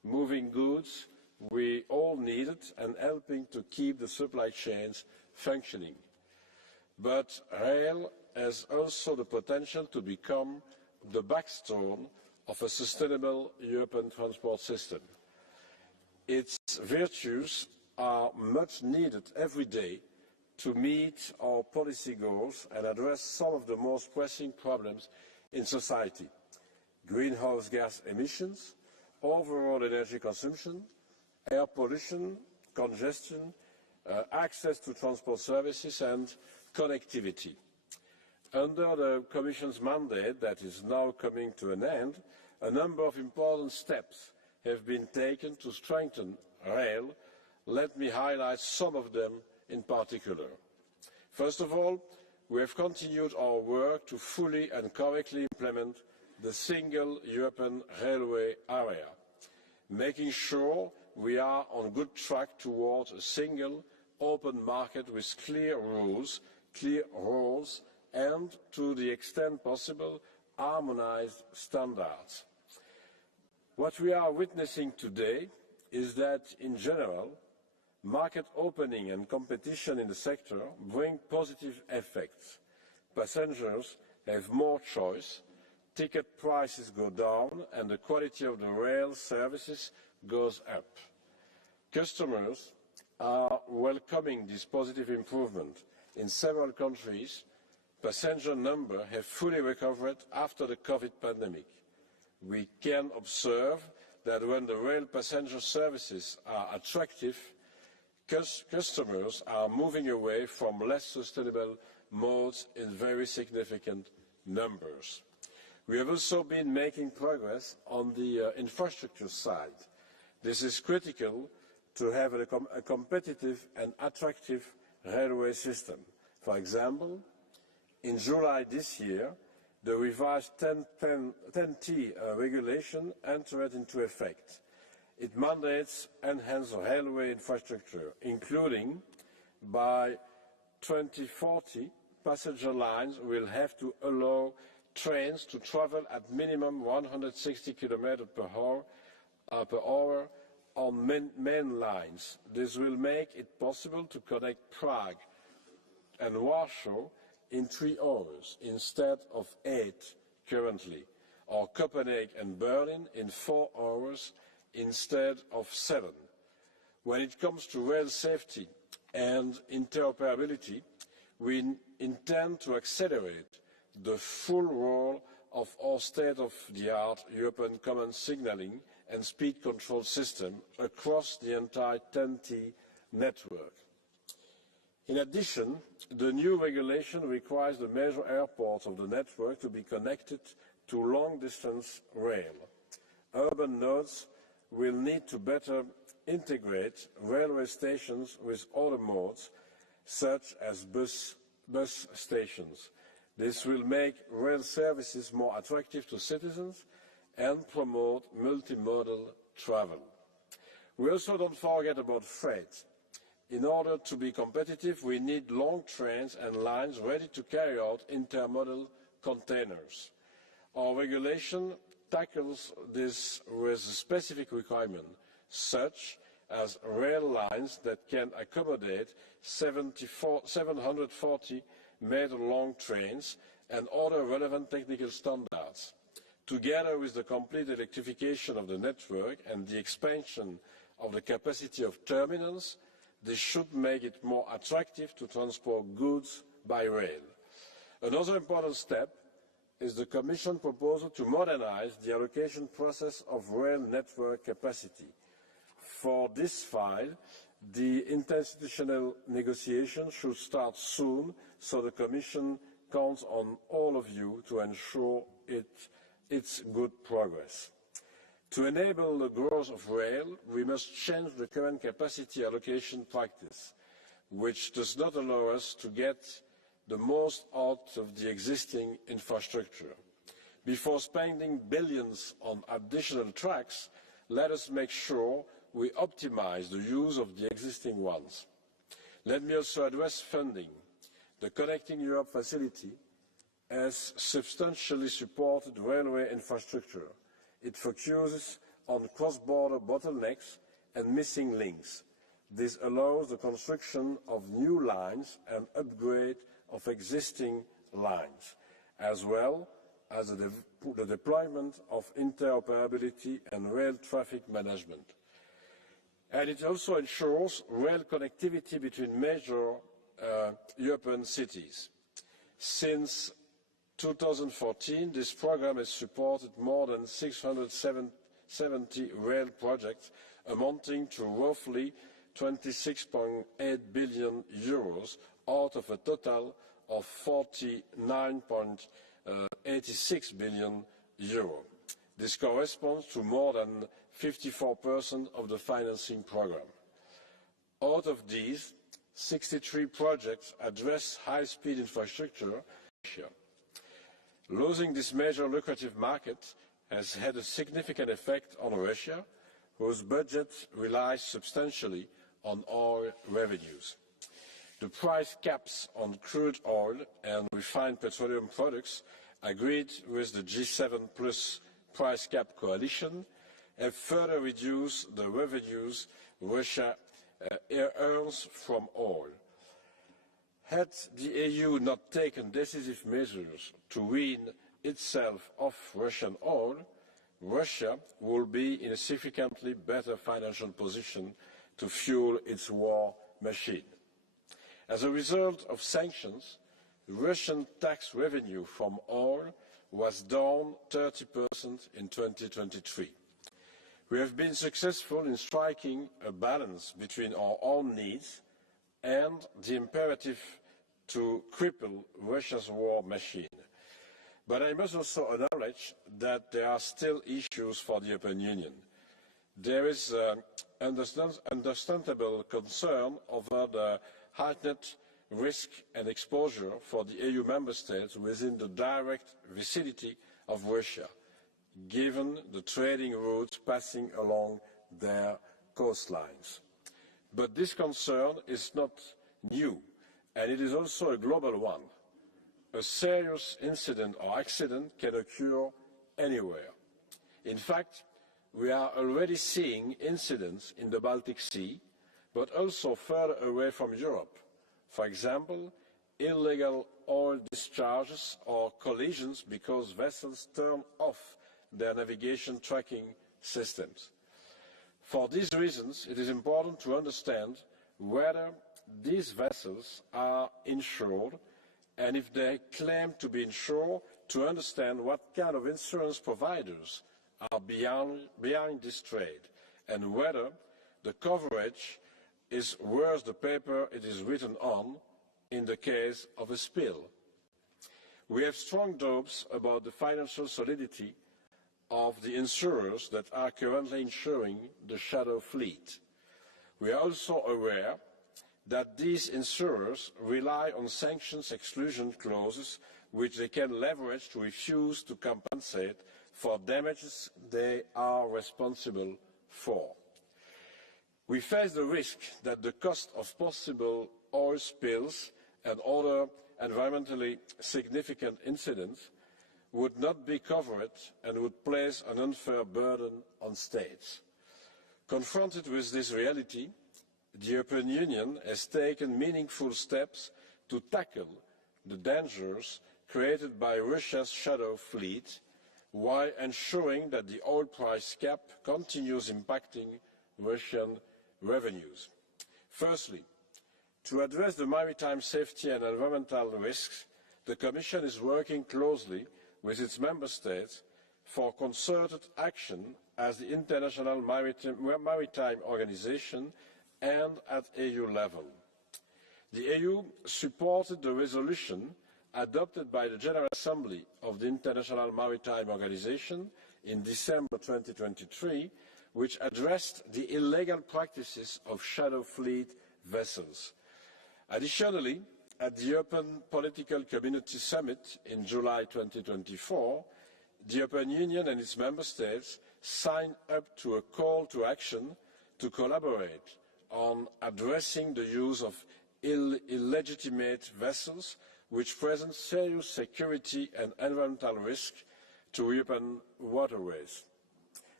moving goods we all needed and helping to keep the supply chains functioning. But rail has also the potential to become the backbone of a sustainable European transport system. Its virtues are much needed every day to meet our policy goals and address some of the most pressing problems in society: greenhouse gas emissions, overall energy consumption, air pollution, congestion, access to transport services and connectivity. Under the Commission's mandate that is now coming to an end, a number of important steps have been taken to strengthen rail. Let me highlight some of them in particular. First of all, we have continued our work to fully and correctly implement the single European railway area, making sure we are on good track towards a single open market with clear rules, clear roles, and, to the extent possible, harmonized standards. What we are witnessing today is that, in general, market opening and competition in the sector bring positive effects. Passengers have more choice, ticket prices go down, and the quality of the rail services goes up. Customers are welcoming this positive improvement. In several countries, passenger numbers have fully recovered after the COVID pandemic. We can observe that when the rail passenger services are attractive, customers are moving away from less sustainable modes in very significant numbers. We have also been making progress on the infrastructure side. This is critical to have a competitive and attractive railway system. For example, in July this year, the revised 10T regulation entered into effect. It mandates enhanced railway infrastructure, including by 2040, passenger lines will have to allow trains to travel at minimum 160 km per hour on main lines. This will make it possible to connect Prague and Warsaw in 3 hours instead of 8 currently, or Copenhagen and Berlin in 4 hours instead of 7. When it comes to rail safety and interoperability, we intend to accelerate the full role of our state-of-the-art European Common Signalling and Speed Control System across the entire 10T network. In addition, the new regulation requires the major airports of the network to be connected to long-distance rail. Urban nodes will need to better integrate railway stations with other modes, such as bus stations. This will make rail services more attractive to citizens and promote multimodal travel. We also don't forget about freight. In order to be competitive, we need long trains and lines ready to carry out intermodal containers. Our regulation tackles this with a specific requirement, such as rail lines that can accommodate 740 meter-long trains and other relevant technical standards. Together with the complete electrification of the network and the expansion of the capacity of terminals, this should make it more attractive to transport goods by rail. Another important step is the Commission proposal to modernize the allocation process of rail network capacity. For this file, the interinstitutional negotiations should start soon, so the Commission counts on all of you to ensure its good progress. To enable the growth of rail, we must change the current capacity allocation practice, which does not allow us to get the most out of the existing infrastructure. Before spending billions on additional tracks, let us make sure we optimize the use of the existing ones. Let me also address funding. The Connecting Europe facility has substantially supported railway infrastructure. It focuses on cross-border bottlenecks and missing links. This allows the construction of new lines and upgrade of existing lines, as well as the deployment of interoperability and rail traffic management. And it also ensures rail connectivity between major European cities. Since 2014, this program has supported more than 670 rail projects amounting to roughly 26.8 billion euros out of a total of 49.86 billion euro. This corresponds to more than 54% of the financing program. Out of these, 63 projects address high-speed infrastructure. Losing this major lucrative market has had a significant effect on Russia, whose budget relies substantially on oil revenues. The price caps on crude oil and refined petroleum products agreed with the G7 plus price cap coalition have further reduced the revenues Russia earns from oil. Had the EU not taken decisive measures to wean itself off Russian oil, Russia will be in a significantly better financial position to fuel its war machine. As a result of sanctions, Russian tax revenue from oil was down 30% in 2023. We have been successful in striking a balance between our own needs and the imperative to cripple Russia's war machine. But I must also acknowledge that there are still issues for the European Union. There is understandable concern over the heightened risk and exposure for the EU member states within the direct vicinity of Russia, given the trading routes passing along their coastlines. But this concern is not new, and it is also a global one. A serious incident or accident can occur anywhere. In fact, we are already seeing incidents in the Baltic Sea, but also further away from Europe. For example, illegal oil discharges or collisions because vessels turn off their navigation tracking systems. For these reasons, it is important to understand whether these vessels are insured, and if they claim to be insured, to understand what kind of insurance providers are behind this trade, and whether the coverage is worth the paper it is written on in the case of a spill. We have strong doubts about the financial solidity of the insurers that are currently insuring the shadow fleet. We are also aware that these insurers rely on sanctions exclusion clauses which they can leverage to refuse to compensate for damages they are responsible for. We face the risk that the cost of possible oil spills and other environmentally significant incidents would not be covered and would place an unfair burden on states. Confronted with this reality, the European Union has taken meaningful steps to tackle the dangers created by Russia's shadow fleet, while ensuring that the oil price cap continues impacting Russian revenues. Firstly, to address the maritime safety and environmental risks, the Commission is working closely with its member states for concerted action as the International Maritime Organization and at EU level. The EU supported the resolution adopted by the General Assembly of the International Maritime Organization in December 2023, which addressed the illegal practices of shadow fleet vessels. Additionally, at the European Political Community Summit in July 2024, the European Union and its member states signed up to a call to action to collaborate on addressing the use of illegitimate vessels which present serious security and environmental risk to European waterways.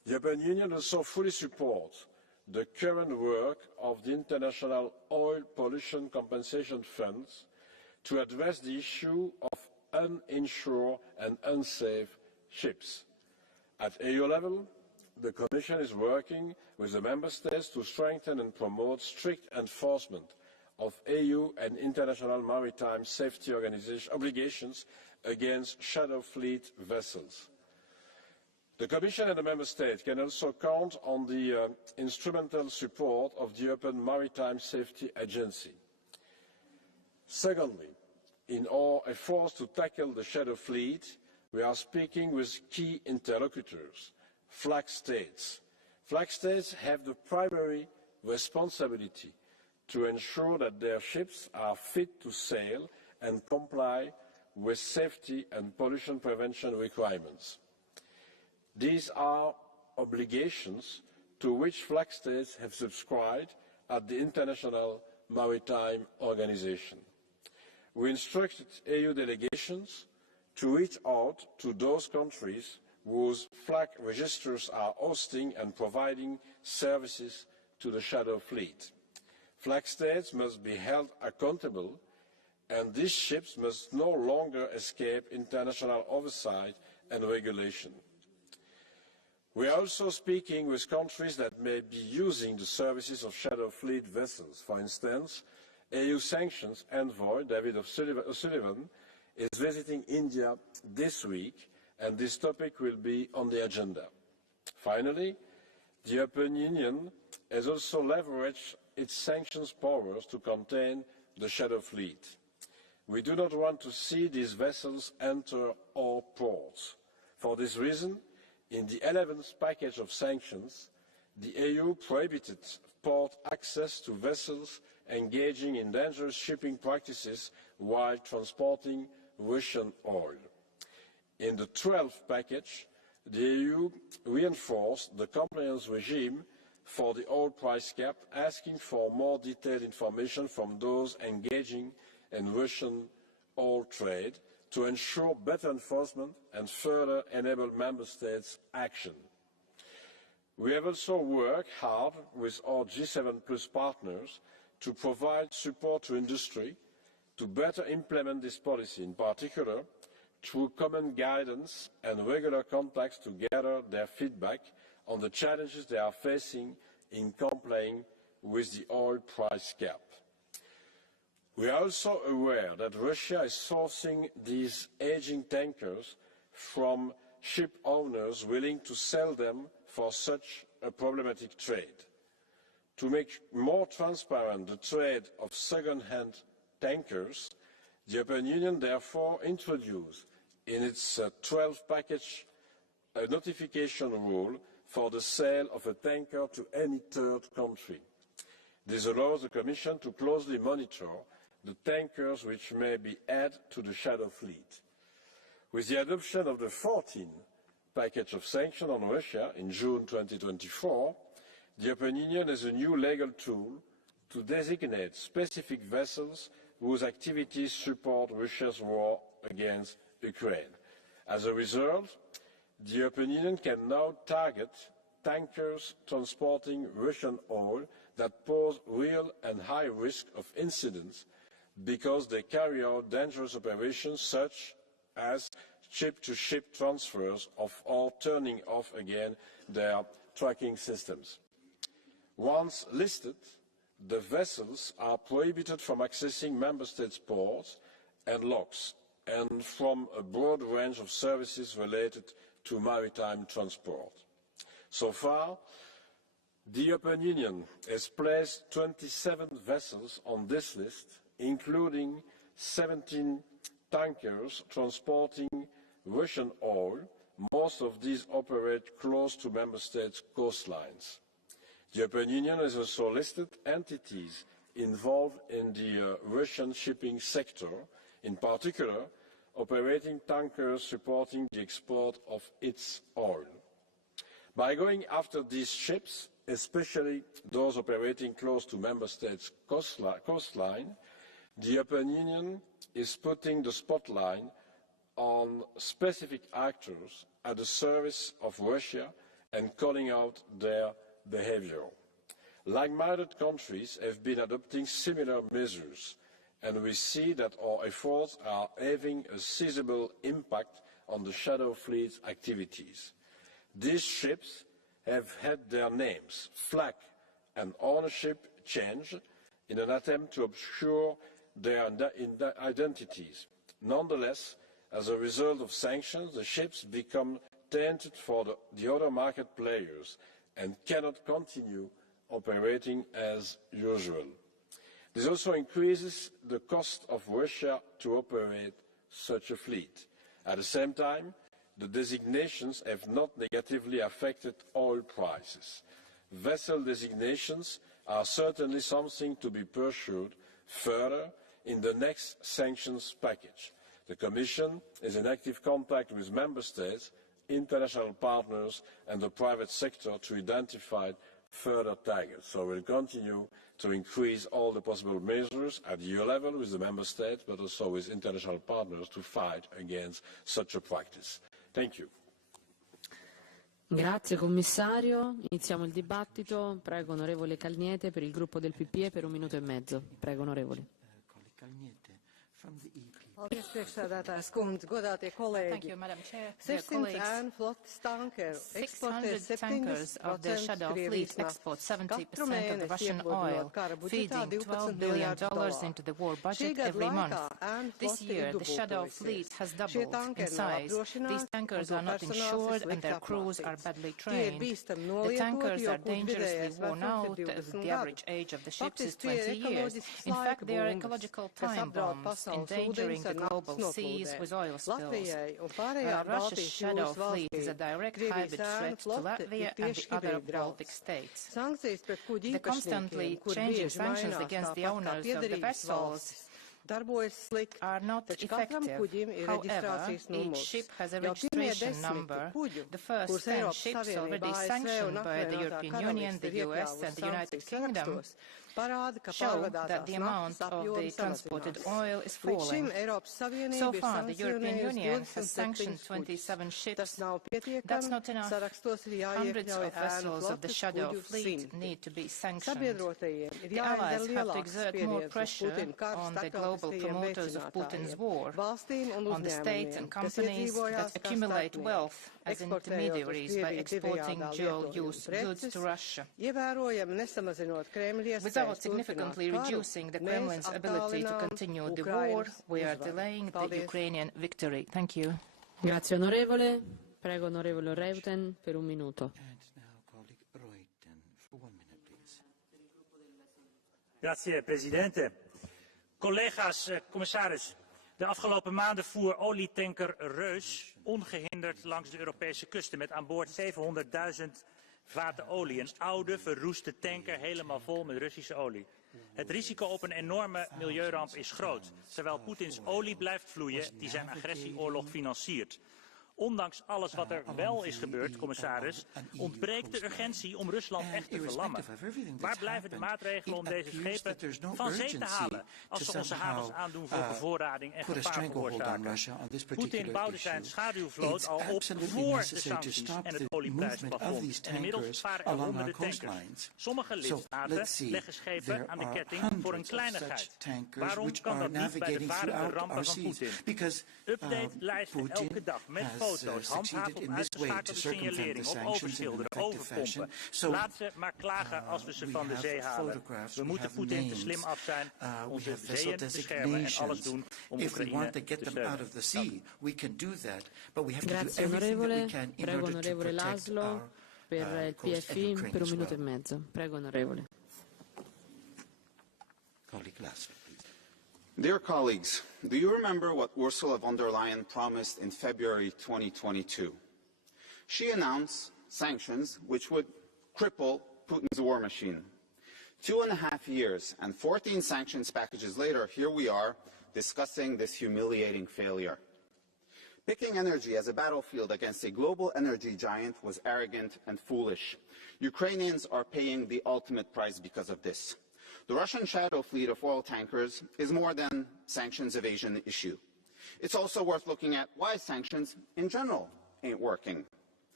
The European Union also fully supports the current work of the International Oil Pollution Compensation Funds to address the issue of uninsured and unsafe ships. At EU level, the Commission is working with the Member States to strengthen and promote strict enforcement of EU and international maritime safety obligations against shadow fleet vessels. The Commission and the Member States can also count on the instrumental support of the European Maritime Safety Agency. Secondly, in our efforts to tackle the shadow fleet, we are speaking with key interlocutors, flag states. Flag states have the primary responsibility to ensure that their ships are fit to sail and comply with safety and pollution prevention requirements. These are obligations to which flag states have subscribed at the International Maritime Organization. We instructed EU delegations to reach out to those countries whose flag registers are hosting and providing services to the shadow fleet. Flag states must be held accountable, and these ships must no longer escape international oversight and regulation. We are also speaking with countries that may be using the services of shadow fleet vessels. For instance, EU Sanctions envoy David O'Sullivan is visiting India this week, and this topic will be on the agenda. Finally, the European Union has also leveraged its sanctions powers to contain the shadow fleet. We do not want to see these vessels enter our ports. For this reason, in the 11th package of sanctions, the EU prohibited port access to vessels engaging in dangerous shipping practices while transporting Russian oil. In the 12th package, the EU reinforced the compliance regime for the oil price cap, asking for more detailed information from those engaging in Russian oil trade to ensure better enforcement and further enable Member States' action. We have also worked hard with our G7 Plus partners to provide support to industry to better implement this policy, in particular through common guidance and regular contacts to gather their feedback on the challenges they are facing in complying with the oil price cap. We are also aware that Russia is sourcing these aging tankers from ship owners willing to sell them for such a problematic trade. To make more transparent the trade of second-hand tankers, the European Union therefore introduced in its 12th package a notification rule for the sale of a tanker to any third country. This allows the Commission to closely monitor the tankers which may be added to the shadow fleet. With the adoption of the 14th package of sanctions on Russia in June 2024, the European Union has a new legal tool to designate specific vessels whose activities support Russia's war against Ukraine. As a result, the European Union can now target tankers transporting Russian oil that pose real and high risk of incidents because they carry out dangerous operations such as ship-to-ship transfers or turning off again their tracking systems. Once listed, the vessels are prohibited from accessing Member States' ports and locks and from a broad range of services related to maritime transport. So far, the European Union has placed 27 vessels on this list, including 17 tankers transporting Russian oil. Most of these operate close to Member States' coastlines. The European Union has also listed entities involved in the Russian shipping sector, in particular operating tankers supporting the export of its oil. By going after these ships, especially those operating close to Member States' coastline, the European Union is putting the spotlight on specific actors at the service of Russia and calling out their behaviour. Like-minded countries have been adopting similar measures, and we see that our efforts are having a sizable impact on the shadow fleet's activities. These ships have had their names, flag and ownership changed in an attempt to obscure their identities. Nonetheless, as a result of sanctions, the ships become tainted for the other market players and cannot continue operating as usual. This also increases the cost of Russia to operate such a fleet. At the same time, the designations have not negatively affected oil prices. Vessel designations are certainly something to be pursued further in the next sanctions package. The Commission is in active contact with Member States, international partners and the private sector to identify further targets. So we'll continue to increase all the possible measures at EU level with the Member States, but also with international partners to fight against such a practice. Thank you. Grazie Commissario. Iniziamo il dibattito. Prego onorevole Calniete per il gruppo del PPE per 1 minuto e mezzo. Prego onorevole. Priekšsēdētājas kundze, godātie kolēģi, 600 ēnu flotes tankeru eksportē 70% Krievijas naftas. Katru mēnesi iepludinot kara budžetā $12 miljardus. Šī gada laikā ēnu flote ir dubultojusies. Šie tankeri nav apdrošināti un to personāls ir slikti apmācīts. Tie ir bīstami nolietoti, jo kuģu vidējais vecums ir 20 gadu. Faktiski tie ir ekoloģisks laika bumbas, kas apdraud pasaules ūdeņus the global seas with oil spills. Russia's shadow fleet is a direct hybrid threat to Latvia and the other Baltic states. The constantly changing sanctions against the owners of the vessels are not effective. However, each ship has a registration number. The first 10 ships already sanctioned by the European Union, the US and the United Kingdom show that the amount of the transported oil is falling. So far, the European Union has sanctioned 27 ships. That's not enough. Hundreds of vessels of the shadow fleet need to be sanctioned. The Allies have to exert more pressure on the global promoters of Putin's war, on the states and companies that accumulate wealth as intermediaries by exporting dual-use goods to Russia. Without significantly reducing the Kremlin's ability to continue the war, we are delaying the Ukrainian victory. Thank you. Grazie onorevole. Prego onorevole Reuten per 1 minuto. Grazie Presidente. Collega's, commissaris. De afgelopen maanden voer olietanker Reus ongehinderd langs de Europese kusten met aan boord 700.000 vaten olie. Een oude, verroeste tanker helemaal vol met Russische olie. Het risico op een enorme milieuramp is groot, terwijl Poetins olie blijft vloeien die zijn agressieoorlog financiert. Ondanks alles wat er wel is gebeurd, commissaris, ontbreekt de urgentie om Rusland echt te verlammen. Waar blijven de maatregelen om deze schepen van zee te halen als ze onze havens aandoen voor bevoorrading en gevaar veroorzaken? Poetin bouwde zijn schaduwvloot al op voor de sancties en het olieprijsplafond. En inmiddels varen er honderden tankers. Sommige lidstaten leggen schepen aan de ketting voor een kleinigheid. Waarom kan dat niet bij de varende rampen van Poetin? Update-lijsten elke dag met foto's, handhaven op uitgeschakelde signalering, op overschilderen, overpompen. Laat ze maar klagen als we ze van de zee halen. We moeten Poetin te slim af zijn, onze zeeën beschermen en alles doen om Oekraïne te steunen. Grazie onorevole. Prego onorevole Laszlo per il PFI per 1 minuto e mezzo. Prego onorevole. Dear colleagues, do you remember what Ursula von der Leyen promised in February 2022? She announced sanctions which would cripple Putin's war machine. 2.5 years and 14 sanctions packages later, here we are discussing this humiliating failure. Picking energy as a battlefield against a global energy giant was arrogant and foolish. Ukrainians are paying the ultimate price because of this. The Russian shadow fleet of oil tankers is more than sanctions evasion issue. It's also worth looking at why sanctions in general ain't working.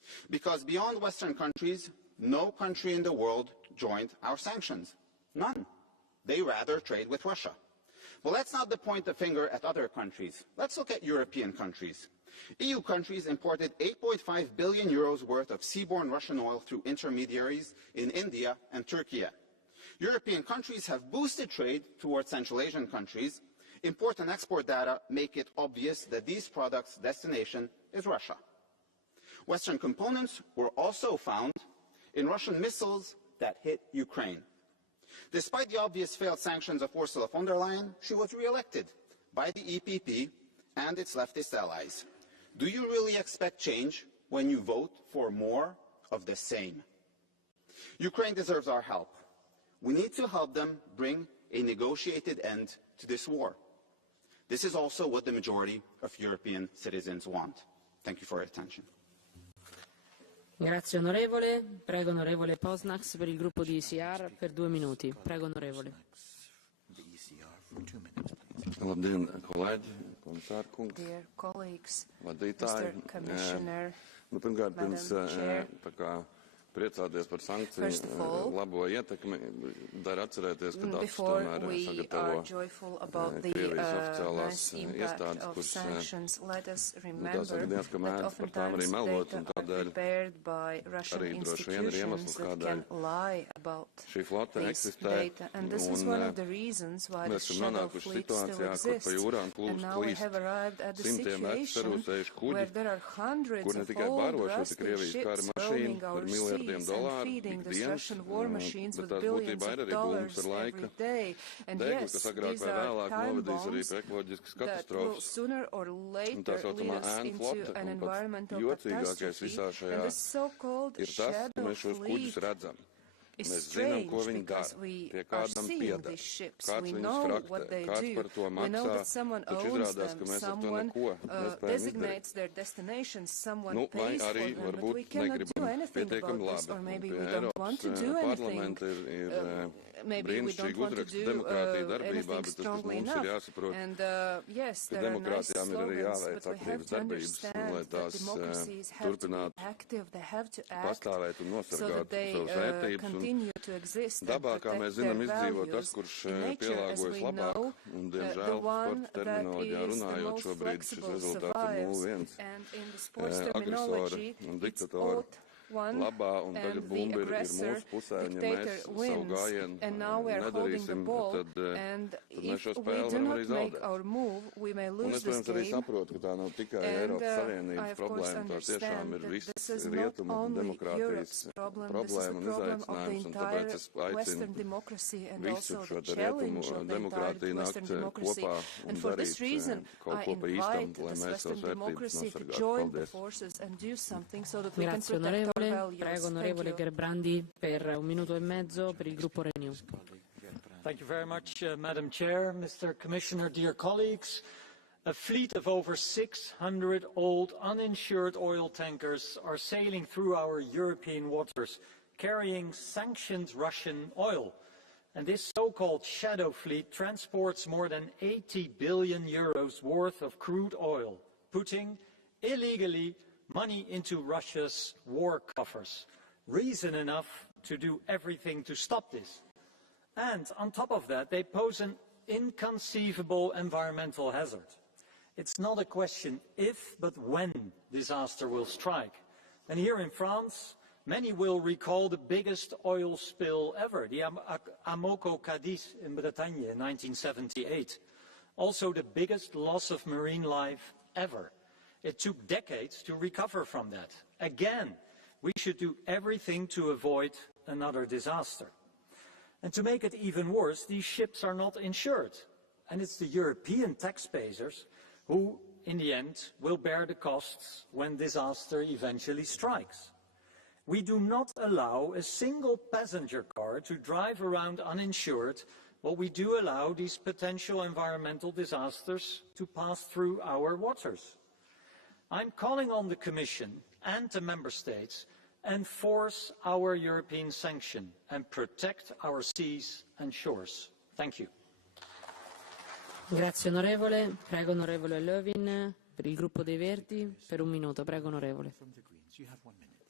Because beyond Western countries, no country in the world joined our sanctions. None. They rather trade with Russia. Well, let's not point the finger at other countries. Let's look at European countries. EU countries imported 8.5 billion euros worth of seaborne Russian oil through intermediaries in India and Turkey. European countries have boosted trade towards Central Asian countries. Import and export data make it obvious that these products' destination is Russia. Western components were also found in Russian missiles that hit Ukraine. Despite the obvious failed sanctions of Ursula von der Leyen, she was re-elected by the EPP and its leftist allies. Do you really expect change when you vote for more of the same? Ukraine deserves our help. We need to help them bring a negotiated end to this war. This is also what the majority of European citizens want. Thank you for your attention. Grazie onorevole. Prego onorevole Posnax per il gruppo di ECR per 2 minuti. Prego onorevole. Labdien, kolēģi, komisārkungs, Dear colleagues, vadītāji. Mr. Commissioner, Pirmkārt, pirms Madam tā kā priecāties par sankciju labo ietekmi, dara atcerēties, ka datus tomēr sagatavo Krievijas oficiālās iestādes, kuras tās ikdienas, ka mēdz par tām arī melot, un tādēļ arī droši vien ir iemesls, kādēļ šī flote eksistē, un mēs esam nonākuši situācijā, kur pa jūrām plīst simtiem sarūsējuši kuģi, kur ne tikai baro šo Krievijas kara mašīnu par miljardiem dolāru ikdienas, bet tās būtībā ir arī bumbas ar laika degli, kas agrāk vai vēlāk novadīs arī pie ekoloģiskas katastrofas. Un tā saucamā ēnu flote, un pats jocīgākais visā šajā ir tas, ka mēs šos kuģus redzam. Mēs zinām, ko viņi dara, pie kādam pieder, kāds viņus fraktē, kāds par to maksā, taču izrādās, ka mēs ar to neko nespējam izdarīt. Nu, vai arī varbūt negribam pietiekami labi. Pie Eiropas parlamenta ir brīnišķīgi uzraksts demokrātija darbībā, bet tas, kas mums ir jāsaprot, ka demokrātijām ir arī jāveic aktīvas darbības, lai tās turpinātu pastāvēt un nosargāt savas vērtības. Dabā, kā mēs zinām, izdzīvo tas, kurš pielāgojas labāk, un, diemžēl, sporta terminoloģijā runājot, šobrīd šis rezultāts ir 0-1. Agresora un diktatora labā, un tagad bumba ir mūsu pusē, un ja mēs savu gājienu nedarīsim, tad mēs šo spēli varam arī zaudēt. Un es, protams, arī saprotu, ka tā nav tikai Eiropas Savienības problēma, tā tiešām ir viss rietumu demokrātijas problēma un izaicinājums, un tāpēc es aicinu visu šo rietumu demokrātiju nākt kopā un darīt kaut ko pa īstam, lai mēs savas vērtības nosargātu. Paldies! Prego onorevole Gerbrandi per 1 minuto e mezzo per il gruppo Renew. Thank you very much, Madam Chair, Mr. Commissioner, dear colleagues. A fleet of over 600 old uninsured oil tankers are sailing through our European waters, carrying sanctioned Russian oil. And this so-called shadow fleet transports more than 80 billion euros worth of crude oil, putting illegally money into Russia's war coffers. Reason enough to do everything to stop this. And on top of that, they pose an inconceivable environmental hazard. It's not a question if, but when disaster will strike. And here in France, many will recall the biggest oil spill ever, the Amoco Cadiz in Bretagne in 1978. Also the biggest loss of marine life ever. It took decades to recover from that. Again, we should do everything to avoid another disaster. And to make it even worse, these ships are not insured. And it's the European taxpayers who, in the end, will bear the costs when disaster eventually strikes. We do not allow a single passenger car to drive around uninsured, but we do allow these potential environmental disasters to pass through our waters. I'm calling on the Commission and the Member States to enforce our European sanction and protect our seas and shores. Thank you. Grazie onorevole. Prego onorevole Lövin per il gruppo dei Verdi per 1 minuto. Prego onorevole.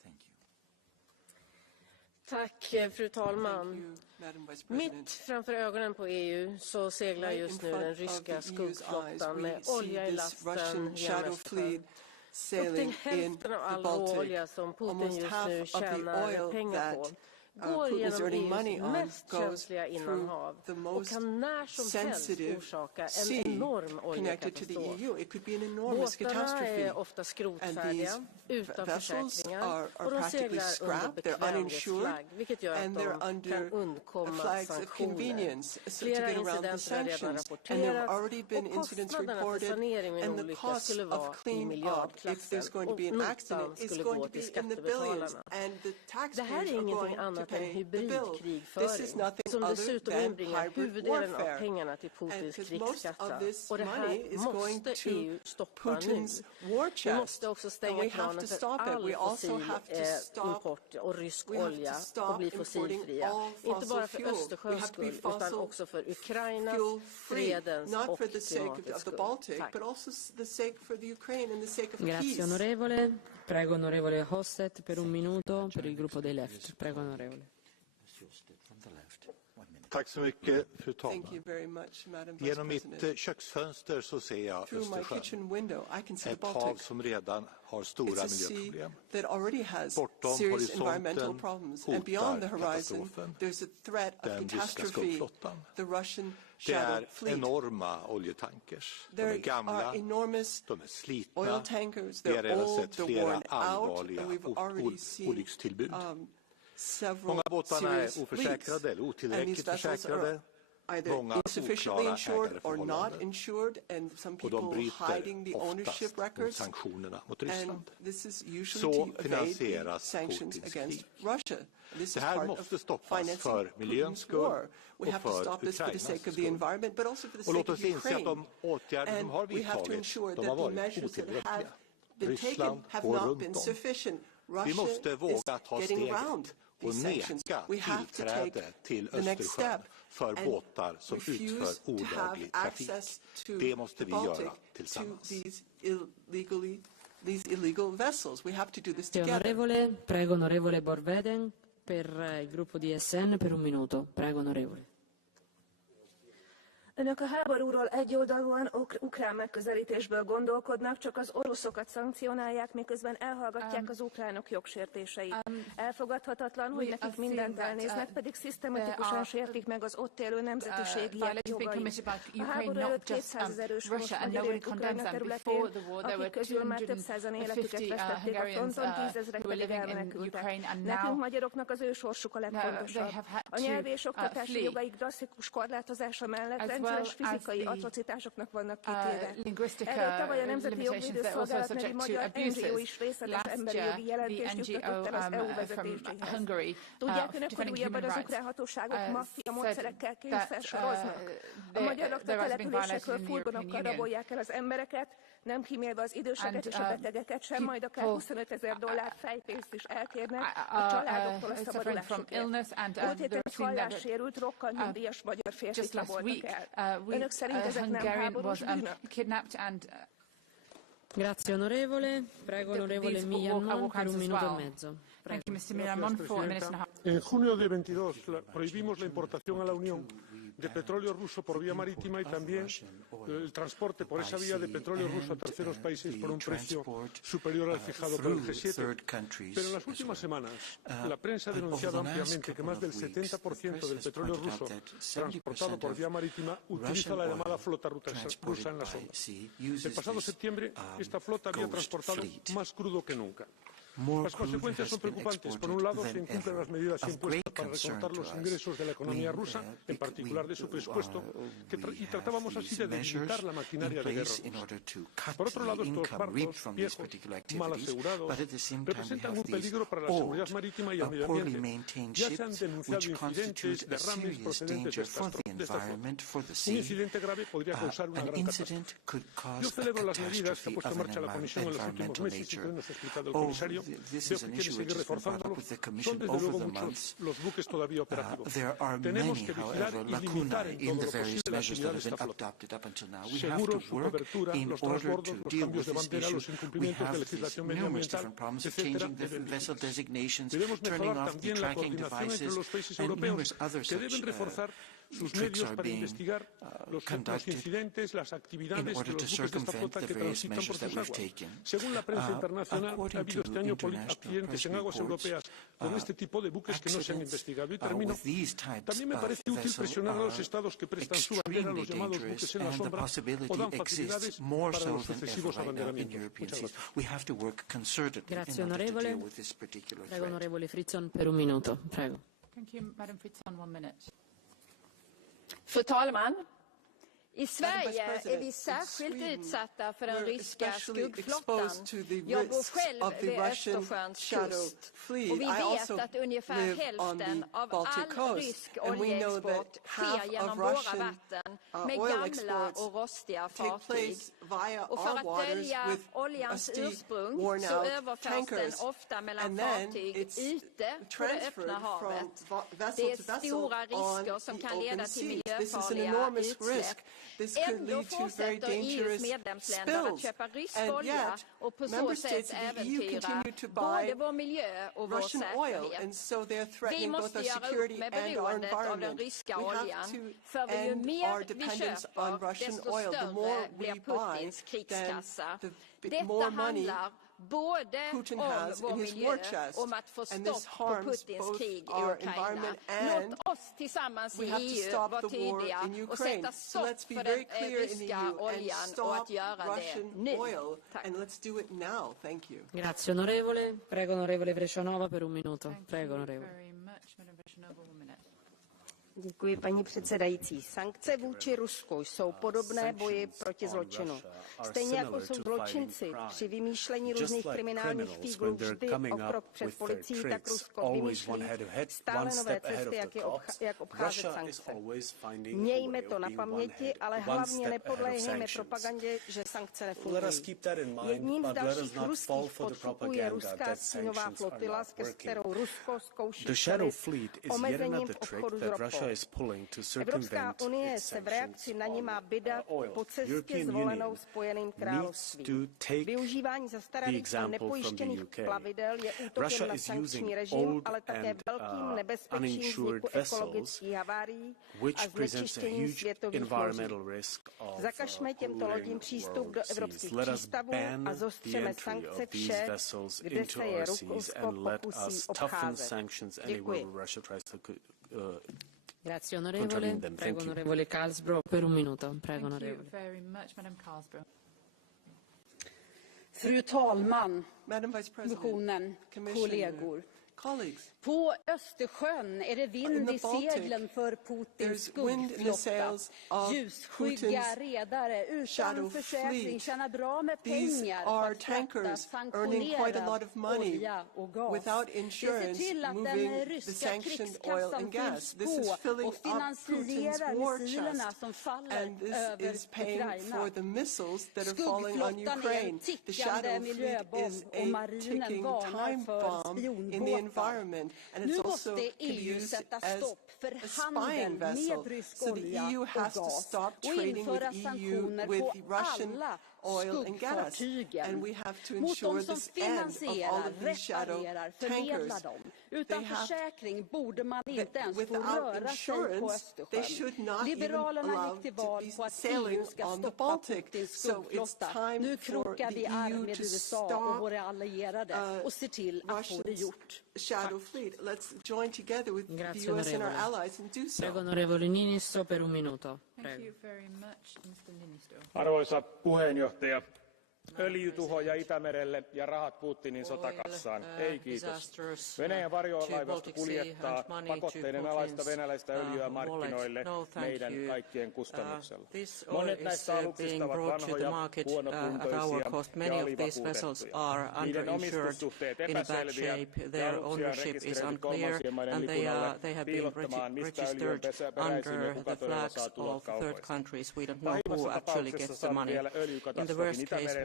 Tack, fru talman. Mitt framför ögonen på EU så seglar just nu den ryska skuggflottan med olja i lasten genom Östersjön. Upp till hälften av all råolja som Putin just nu tjänar pengar på går genom EUs mest känsliga innanhav och kan när som helst orsaka en enorm oljekatastrof. Båtarna är ofta skrotfärdiga, utan försäkringar och de seglar under bekvämlighetsflagg, vilket gör att de kan undkomma sanktioner. Flera incidenter har redan rapporterats och kostnaderna för sanering vid en olycka skulle vara i miljardklassen och notan skulle gå till skattebetalarna. Det här är ingenting annat än hybridkrigföring som dessutom inbringar huvuddelen av pengarna till Putins krigskassa. Och det här måste EU stoppa nu. Vi måste också stänga kranen för all fossil import och rysk olja och bli fossilfria. Inte bara för Östersjöns skull utan också för Ukrainas, fredens och klimatets skull. Tack. Grazie onorevole. Prego onorevole Hosset per un minuto per il gruppo dei Left. Prego onorevole. Tack så mycket, fru talman. Genom mitt köksfönster så ser jag Östersjön. Ett hav som redan har stora miljöproblem. Bortom horisonten hotar katastrofen. Den ryska skuggflottan. Det är enorma oljetankers. De är gamla, de är slitna. Vi har redan sett flera allvarliga olyckstillbud. Många båtarna är oförsäkrade eller otillräckligt försäkrade. Många oklara ägarförhållanden. Och de bryter oftast mot sanktionerna mot Ryssland. Så finansieras Putins krig. Det här måste stoppas för miljöns skull och för Ukrainas skull. Och låt oss inse att de åtgärder som har vidtagits, de har varit otillräckliga. Ryssland går runt om. Vi måste våga ta steget och neka tillträde till Östersjön för båtar som utför olaglig trafik. Det måste vi göra tillsammans. Prego onorevole Borveden per il gruppo di SN per un minuto. Prego onorevole. Önök a háborúról egyoldalúan ukrán megközelítésből gondolkodnak, csak az oroszokat szankcionálják, miközben elhallgatják az ukránok jogsértéseit. Elfogadhatatlan, hogy nekik mindent elnéznek, pedig szisztematikusan sértik meg az ott élő nemzetiségiek jogait. A háború előtt 200 000 őshonos magyar élt Ukrajna területén, akik közül már több százan életüket vesztették a fronton, 10 000-ek pedig elmenekültek. Nekünk magyaroknak az ő sorsuk a legfontosabb. A nyelvi és oktatási jogaik drasztikus korlátozása mellett rendszeres fizikai atrocitásoknak vannak kitéve. Erről tavaly a Nemzeti Jogvédőszolgálat nevű magyar NGO is részletes emberi jogi jelentést juttatott el az EU vezetéséhez. Tudják önök, hogy újabban az ukrán hatóságok maffia módszerekkel kényszersoroznak? A magyarok településekről furgonokkal rabolják el az embereket, nem kímélve az időseket és a betegeket sem, majd akár $25,000 fejpénzt is elkérnek a családoktól a szabadulásukért. Múlt héten egy hallássérült, rokkal nyugdíjas magyar férfit raboltak el. Önök szerint ezek nem háborús bűnök? Grazie onorevole. Prego onorevole Millan per un minuto e mezzo. En junio de 22 prohibimos la importación a la Unión de petróleo ruso por vía marítima y también el transporte por esa vía de petróleo ruso a terceros países por un precio superior al fijado por el G7. Pero en las últimas semanas la prensa ha denunciado ampliamente que más del 70% del petróleo ruso transportado por vía marítima utiliza la llamada flota rusa en la zona. El pasado septiembre esta flota había transportado más crudo que nunca. Las consecuencias son preocupantes. Por un lado, se incumplen las medidas impuestas para recortar los ingresos de la economía rusa, en particular de su presupuesto, y tratábamos así de debilitar la maquinaria de guerra rusa. Por otro lado, estos barcos viejos, mal asegurados, representan un peligro para la seguridad marítima y el medio ambiente. Ya se han denunciado incidentes, derrames procedentes de esta zona. Un incidente grave podría causar una gran catástrofe. Yo celebro las medidas que ha puesto en marcha la Comisión en los últimos meses y que hoy nos ha explicado el comisario, veo que quiere seguir reforzándolo. Son desde luego muchos los buques todavía operativos. Tenemos que vigilar y limitar en todo lo posible la actividad de esta flota. Seguros, su cobertura, los transbordos, los cambios de bandera, los incumplimientos de legislación medioambiental, etc. Debemos mejorar también la coordinación entre los países europeos, que deben reforzar sus medios para investigar los incidentes, las actividades de los buques de esta flota que transitan por sus aguas. Según la prensa internacional, ha habido este año accidentes en aguas europeas con este tipo de buques que no se han investigado. Y termino. También me parece útil presionar a los estados que prestan su bandera a los llamados buques en la sombra o dan facilidades para los sucesivos abanderamientos. Muchas gracias. Grazie onorevole. Prego onorevole Fritzon per un minuto. Prego. Thank you, Madam Fritzon, 1 minute. Fru talman! I Sverige är vi särskilt utsatta för den ryska skuggflottan. Jag bor själv vid Östersjöns kust och vi vet att ungefär hälften av all rysk oljeexport sker genom våra vatten med gamla och rostiga fartyg. Och för att dölja oljans ursprung så överförs den ofta mellan fartyg ute på det öppna havet. Det är stora risker som kan leda till miljöfarliga utsläpp. Ändå fortsätter EU:s medlemsländer att köpa rysk olja och på så sätt äventyra både vår miljö och vår säkerhet. Vi måste göra upp med beroendet av den ryska oljan. För ju mer vi köper, desto större blir Putins krigskassa. Detta handlar både om vår miljö och om att få stopp på Putins krig i Ukraina. Låt oss tillsammans i EU vara tydliga och sätta stopp för den ryska oljan och att göra det nu. Tack. Grazie onorevole. Prego onorevole Vrecionova per un minuto. Prego onorevole. Děkuji, paní předsedající. Sankce vůči Rusku jsou podobné boji proti zločinu. Stejně jako jsou zločinci při vymýšlení různých kriminálních fíglů vždy o krok před policií, tak Rusko vymýšlí stále nové cesty, jak obcházet sankce. Mějme to na paměti, ale hlavně nepodléhejme propagandě, že sankce nefungují. Jedním z dalších ruských podstupů je ruská stínová flotila, skrz kterou Rusko zkouší omezením obchodu s ropou. Evropská unie se v reakci na ni má vydat po cestě zvolenou Spojeným královstvím. Využívání zastaralých a nepojištěných plavidel je útokem na sankční režim, ale také velkým nebezpečím vzniku ekologických havárií a znečištění světových moří. Zakažme těmto lodím přístup do evropských přístavů a zostřeme sankce vše, kde se je Rusko pokusí obcházet. Děkuji. Grazie onorevole. Prego onorevole Carlsbro per un minuto. Prego onorevole. Thank you very much, Madam Carlsbro. Fru talman, kommissionen, kollegor. På Östersjön är det vind i seglen för Putins skuggflotta. Ljusskygga redare utan försäkring tjänar bra med pengar på att frakta sanktionerad olja och gas. Det ser till att den ryska krigskassan fylls på och finansierar missilerna som faller över Ukraina. Skuggflottan är en tickande miljöbomb och marinen varnar för spionbåtar. Nu måste EU sätta stopp för handeln med rysk olja och gas och införa sanktioner på alla skuggfartygen mot de som finansierar, reparerar, förmedlar dem. Utan försäkring borde man inte ens få röra sig på Östersjön. Liberalerna gick till val på att EU ska stoppa Putins skuggflotta. Nu krokar vi arm med USA och våra allierade och ser till att få det gjort. Grazie onorevole. Prego onorevole Niinistö per un minuto. Prego. Arvoisa puheenjohtaja, öljytuhoja Itämerelle ja rahat Putinin sotakassaan. Ei kiitos. Venäjän varjolaivasto kuljettaa pakotteiden alaista venäläistä öljyä markkinoille meidän kaikkien kustannuksella. Monet näistä aluksista ovat vanhoja, huonokuntoisia ja alivakuutettuja. Niiden omistussuhteet epäselviä ja aluksia on rekisteröity kolmansien maiden lipun alle piilottamaan, mistä öljy on peräisin ja kuka todella saa tulot kaupoista. Pahimmassa tapauksessa saamme vielä öljykatastrofin Itämerelle,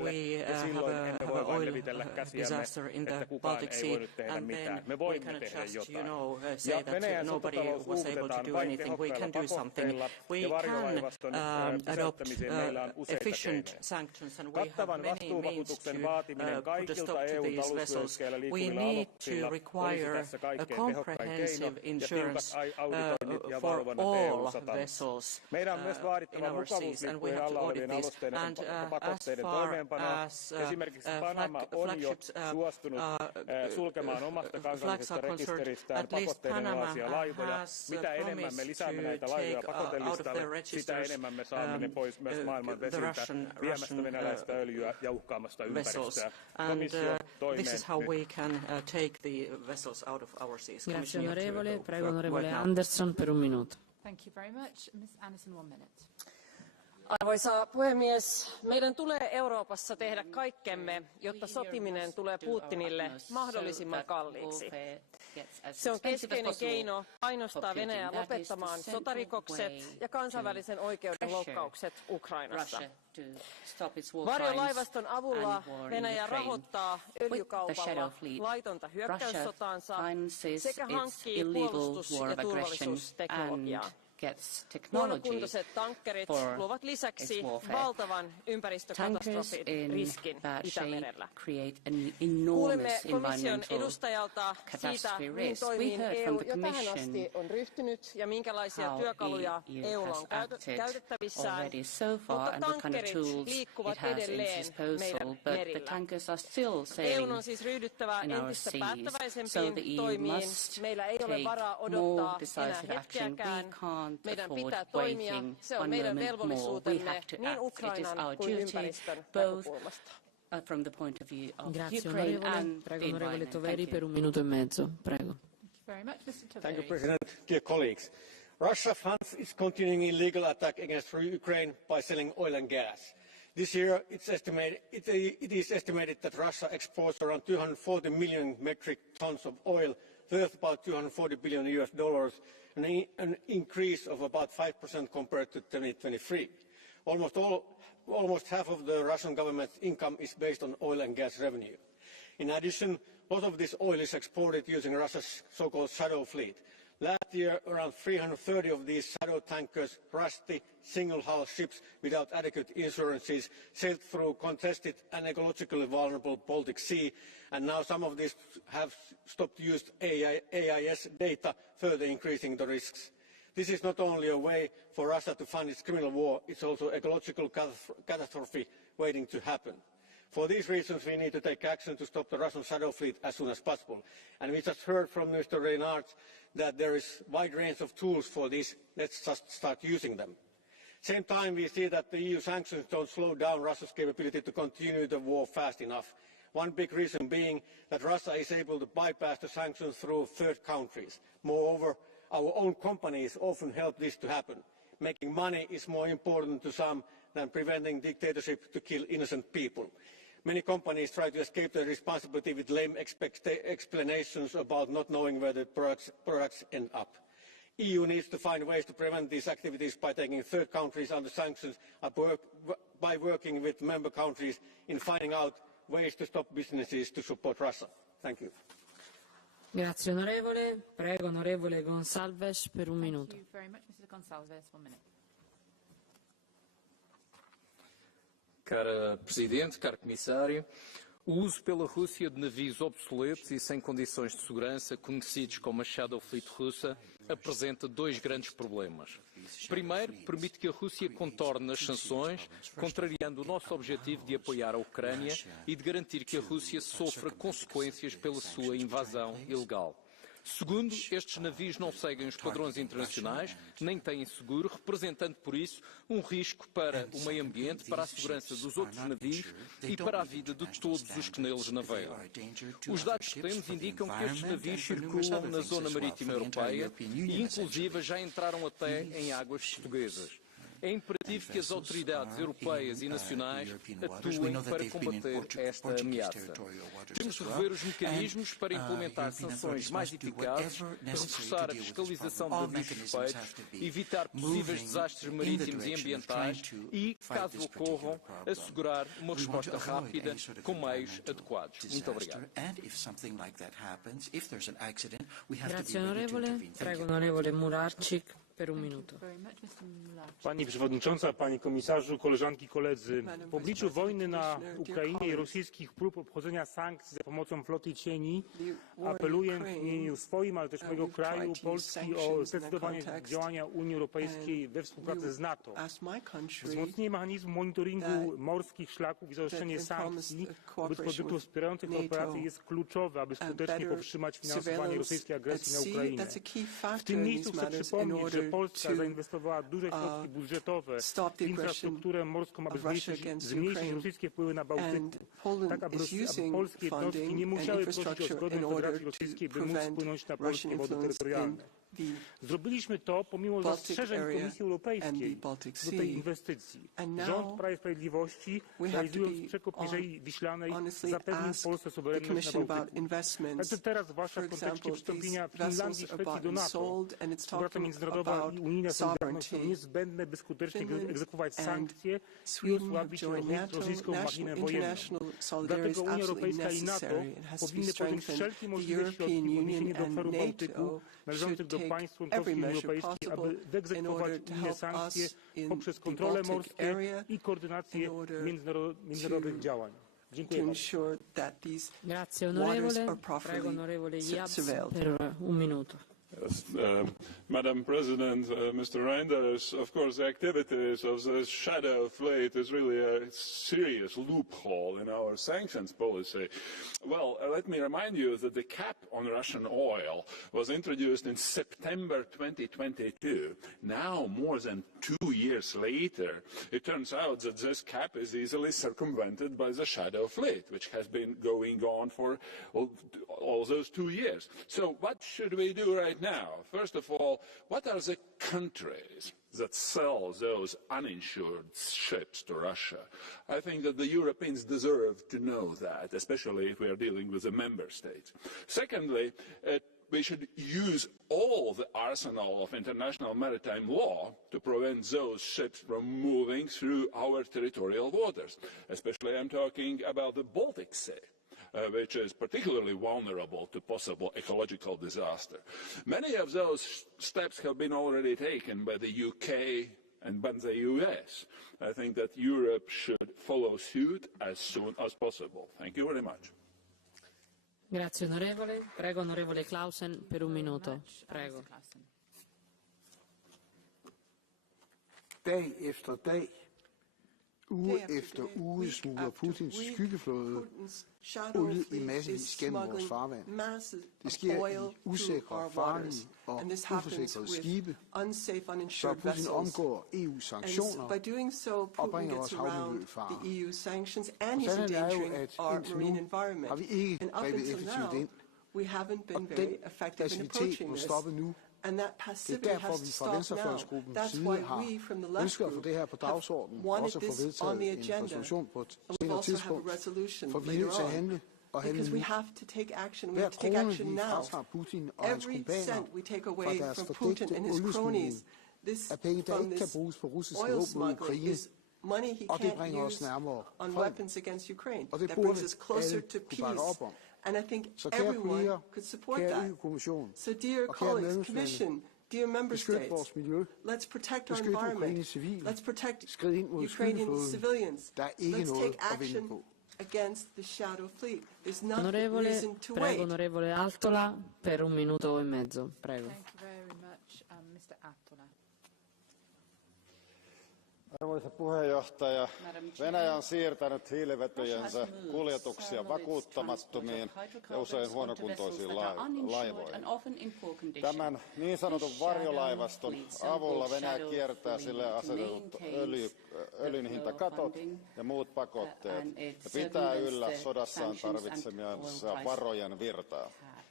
ja silloin emme voi vain levitellä käsiämme, että kukaan ei voinut tehdä mitään. Me voimme tehdä jotain. Ja Venäjän sotatalous uuvutetaan vain tehokkailla pakotteilla ja varjolaivaston pysäyttämiseen meillä on useita keinoja. Kattavan vastuuvakuutuksen vaatiminen kaikilta EU-talousvyöhykkeillä liikkuvilla aluksilla olisi tässä kaikkein tehokkain keino ja tiukat auditoinnit ja valvonnat EU-satamissa. Meidän on myös vaadittava mukavuuslippujen alla olevien alusteiden pakotteiden toimeenpanoa. Esimerkiksi Panama on jo suostunut sulkemaan omasta kansallisesta rekisteristään pakotteiden alaisia laivoja. Mitä enemmän me lisäämme näitä laivoja pakotelistalle, sitä enemmän me saamme ne pois myös maailman vesiltä, viemästä venäläistä öljyä ja uhkaamasta ympäristöä. Komissio toimeen Grazie onorevole. Prego onorevole Andersson per un minuto. Thank you very much. Ms. Anderson, 1 minute. Arvoisa puhemies, meidän tulee Euroopassa tehdä kaikkemme, jotta sotiminen tulee Putinille mahdollisimman kalliiksi. Se on keskeinen keino painostaa Venäjää lopettamaan sotarikokset ja kansainvälisen oikeuden loukkaukset Ukrainassa. Varjolaivaston avulla Venäjä rahoittaa öljykaupalla laitonta hyökkäyssotaansa sekä hankkii puolustus- ja turvallisuusteknologiaa. Huonokuntoiset tankkerit luovat lisäksi valtavan ympäristökatastrofin riskin Itämerellä. Kuulimme komission edustajalta siitä, mihin toimiin EU jo tähän asti on ryhtynyt ja minkälaisia työkaluja EUlla on käytettävissään, mutta tankkerit liikkuvat edelleen meidän merillä. EUn on siis ryhdyttävä entistä päättäväisempiin toimiin. Meillä ei ole varaa odottaa enää hetkeäkään. Meidän pitää toimia. Se on meidän velvollisuutemme niin Ukrainan kuin ympäristön näkökulmasta. Grazie onorevole. Prego onorevole Toveri per 1 minuto e mezzo. Prego. Thank you, President. Dear colleagues, Russia funds its continuing illegal attack against Ukraine by selling oil and gas. This year, it is estimated that Russia exports around 240 million metric tons of oil, worth about $240 billion, an increase of about 5% compared to 2023. Almost half of the Russian government's income is based on oil and gas revenue. In addition, a lot of this oil is exported using Russia's so-called shadow fleet. Last year, around 330 of these shadow tankers, rusty, single-hull ships without adequate insurances, sailed through contested and ecologically vulnerable Baltic Sea, and now some of these have stopped using AIS data, further increasing the risks. This is not only a way for Russia to fund its criminal war, it's also an ecological catastrophe waiting to happen. For these reasons, we need to take action to stop the Russian shadow fleet as soon as possible. And we just heard from Mr. Reinhardt that there is a wide range of tools for this. Let's just start using them. At the same time, we see that the EU sanctions don't slow down Russia's capability to continue the war fast enough. One big reason being that Russia is able to bypass the sanctions through third countries. Moreover, our own companies often help this to happen. Making money is more important to some than preventing dictatorship to kill innocent people. Many companies try to escape their responsibility with lame explanations about not knowing where the products end up. EU needs to find ways to prevent these activities by taking third countries under sanctions and by working with member countries in finding out ways to stop businesses to support Russia. Thank you. Grazie onorevole. Prego onorevole Gonçalves per 1 minuto. Thank you very much, Mr. Gonçalves. 1 minute. Cara Presidente, caro Comissário, o uso pela Rússia de navios obsoletos e sem condições de segurança, conhecidos como a Shadow Fleet russa, apresenta 2 grandes problemas. Primeiro, permite que a Rússia contorne as sanções, contrariando o nosso objetivo de apoiar a Ucrânia e de garantir que a Rússia sofra consequências pela sua invasão ilegal. Segundo, estes navios não seguem os padrões internacionais, nem têm seguro, representando por isso um risco para o meio ambiente, para a segurança dos outros navios e para a vida de todos os que neles navegam. Os dados que temos indicam que estes navios circulam na zona marítima europeia e, inclusive, já entraram até em águas portuguesas. É imperativo que as autoridades europeias e nacionais atuem para combater esta ameaça. Temos de rever os mecanismos para implementar sanções mais eficazes, reforçar a fiscalização de navios suspeitos, evitar possíveis desastres marítimos e ambientais e, caso ocorram, assegurar uma resposta rápida com meios adequados. Muito obrigado. Grazie onorevole. Prego onorevole Mularczyk per un minuto. Pani Przewodnicząca, Panie Komisarzu, koleżanki i koledzy. W obliczu wojny na Ukrainie i rosyjskich prób obchodzenia sankcji za pomocą floty cieni apeluję w imieniu swoim, ale też mojego kraju, Polski, o zdecydowanie działania Unii Europejskiej we współpracy z NATO. Wzmocnienie mechanizmu monitoringu morskich szlaków i zaostrzenie sankcji wobec produktów wspierających tę operację jest kluczowe, aby skutecznie powstrzymać finansowanie rosyjskiej agresji na Ukrainę. W tym miejscu chcę przypomnieć, że Polska zainwestowała duże środki budżetowe w infrastrukturę morską, aby zmniejszyć rosyjskie wpływy na Bałtyku, tak aby polskie jednostki nie musiały prosić o zgodę Federacji Rosyjskiej, by móc wpłynąć na polskie wody terytorialne. Zrobiliśmy to pomimo zastrzeżeń Komisji Europejskiej do tej inwestycji. Rząd Prawa i Sprawiedliwości, realizując przekop Mierzei Wiślanej, zapewnił Polsce suwerenność na Bałtyku. Także teraz, zwłaszcza w kontekście przystąpienia Finlandii i Szwecji do NATO, współpraca międzynarodowa i unijna solidarność są niezbędne, by skutecznie egzekwować sankcje i osłabić rosyjską machinę wojenną. Dlatego Unia Europejska i NATO powinny podjąć wszelkie możliwe środki w odniesieniu do obszaru Bałtyku należących do państw członkowskich Unii Europejskiej, aby wyegzekwować unijne sankcje poprzez kontrole morskie i koordynację międzynarodowych działań. Dziękuję bardzo. Grazie onorevole. Prego onorevole Yaps per un minuto. Yes, Madam President, Mr. Reinders, of course, the activities of the shadow fleet is really a serious loophole in our sanctions policy. Well, let me remind you that the cap on Russian oil was introduced in September 2022. Now, more than 2 years later, it turns out that this cap is easily circumvented by the shadow fleet, which has been going on for all those 2 years. So what should we do right now? First of all, what are the countries that sell those uninsured ships to Russia? I think that the Europeans deserve to know that, especially if we are dealing with the member states. Secondly, we should use all the arsenal of international maritime law to prevent those ships from moving through our territorial waters. Especially I'm talking about the Baltic Sea. Which is particularly vulnerable to possible ecological disaster. Many of those steps have been already taken by the UK and by the US. I think that Europe should follow suit as soon as possible. Thank you very much. Grazie onorevole. Prego onorevole Clausen per un minuto. Prego. Dag efter dag, uge efter uge smuler Putins skyggeflåde olie i massevis gennem vores farvand. Det sker i usikre, farlige og uforsikrede skibe, så Putin omgår EU's sanktioner og bringer vores havmiljø i fare. Sandheden er jo, at indtil nu har vi ikke grebet effektivt ind, og den passivitet må stoppe nu. Det er derfor, vi fra Venstrefløjsgruppens side har ønsket at få det her på dagsordenen, og også at få vedtaget en resolution på et senere tidspunkt, for vi er nødt til at handle og handle nu. Hver krone, vi fratager Putin og hans kumpaner fra deres fordækte oliesmugling, er penge, der ikke kan bruges på russiske våben mod Ukraine, og det bringer os nærmere frem, og det burde alle kunne bakke op om. And I think så kære everyone kolleger, could support kære that. EU-kommission, So dear colleagues, Commission, dear member states, vores miljø, let's protect our environment. Let's protect Ukrainian civilians. Let's take action against the shadow fleet. There's no reason to wait. Prego onorevole Altola per un minuto e mezzo. Prego. Thank you very much, Mr. Altola. Arvoisa puheenjohtaja, Venäjä on siirtänyt hiilivetyjensä kuljetuksia vakuuttamattomiin ja usein huonokuntoisiin laivoihin. Tämän niin sanotun varjolaivaston avulla Venäjä kiertää sille asetetut öljyn hintakatot ja muut pakotteet ja pitää yllä sodassaan tarvitsemiansa varojen virtaa.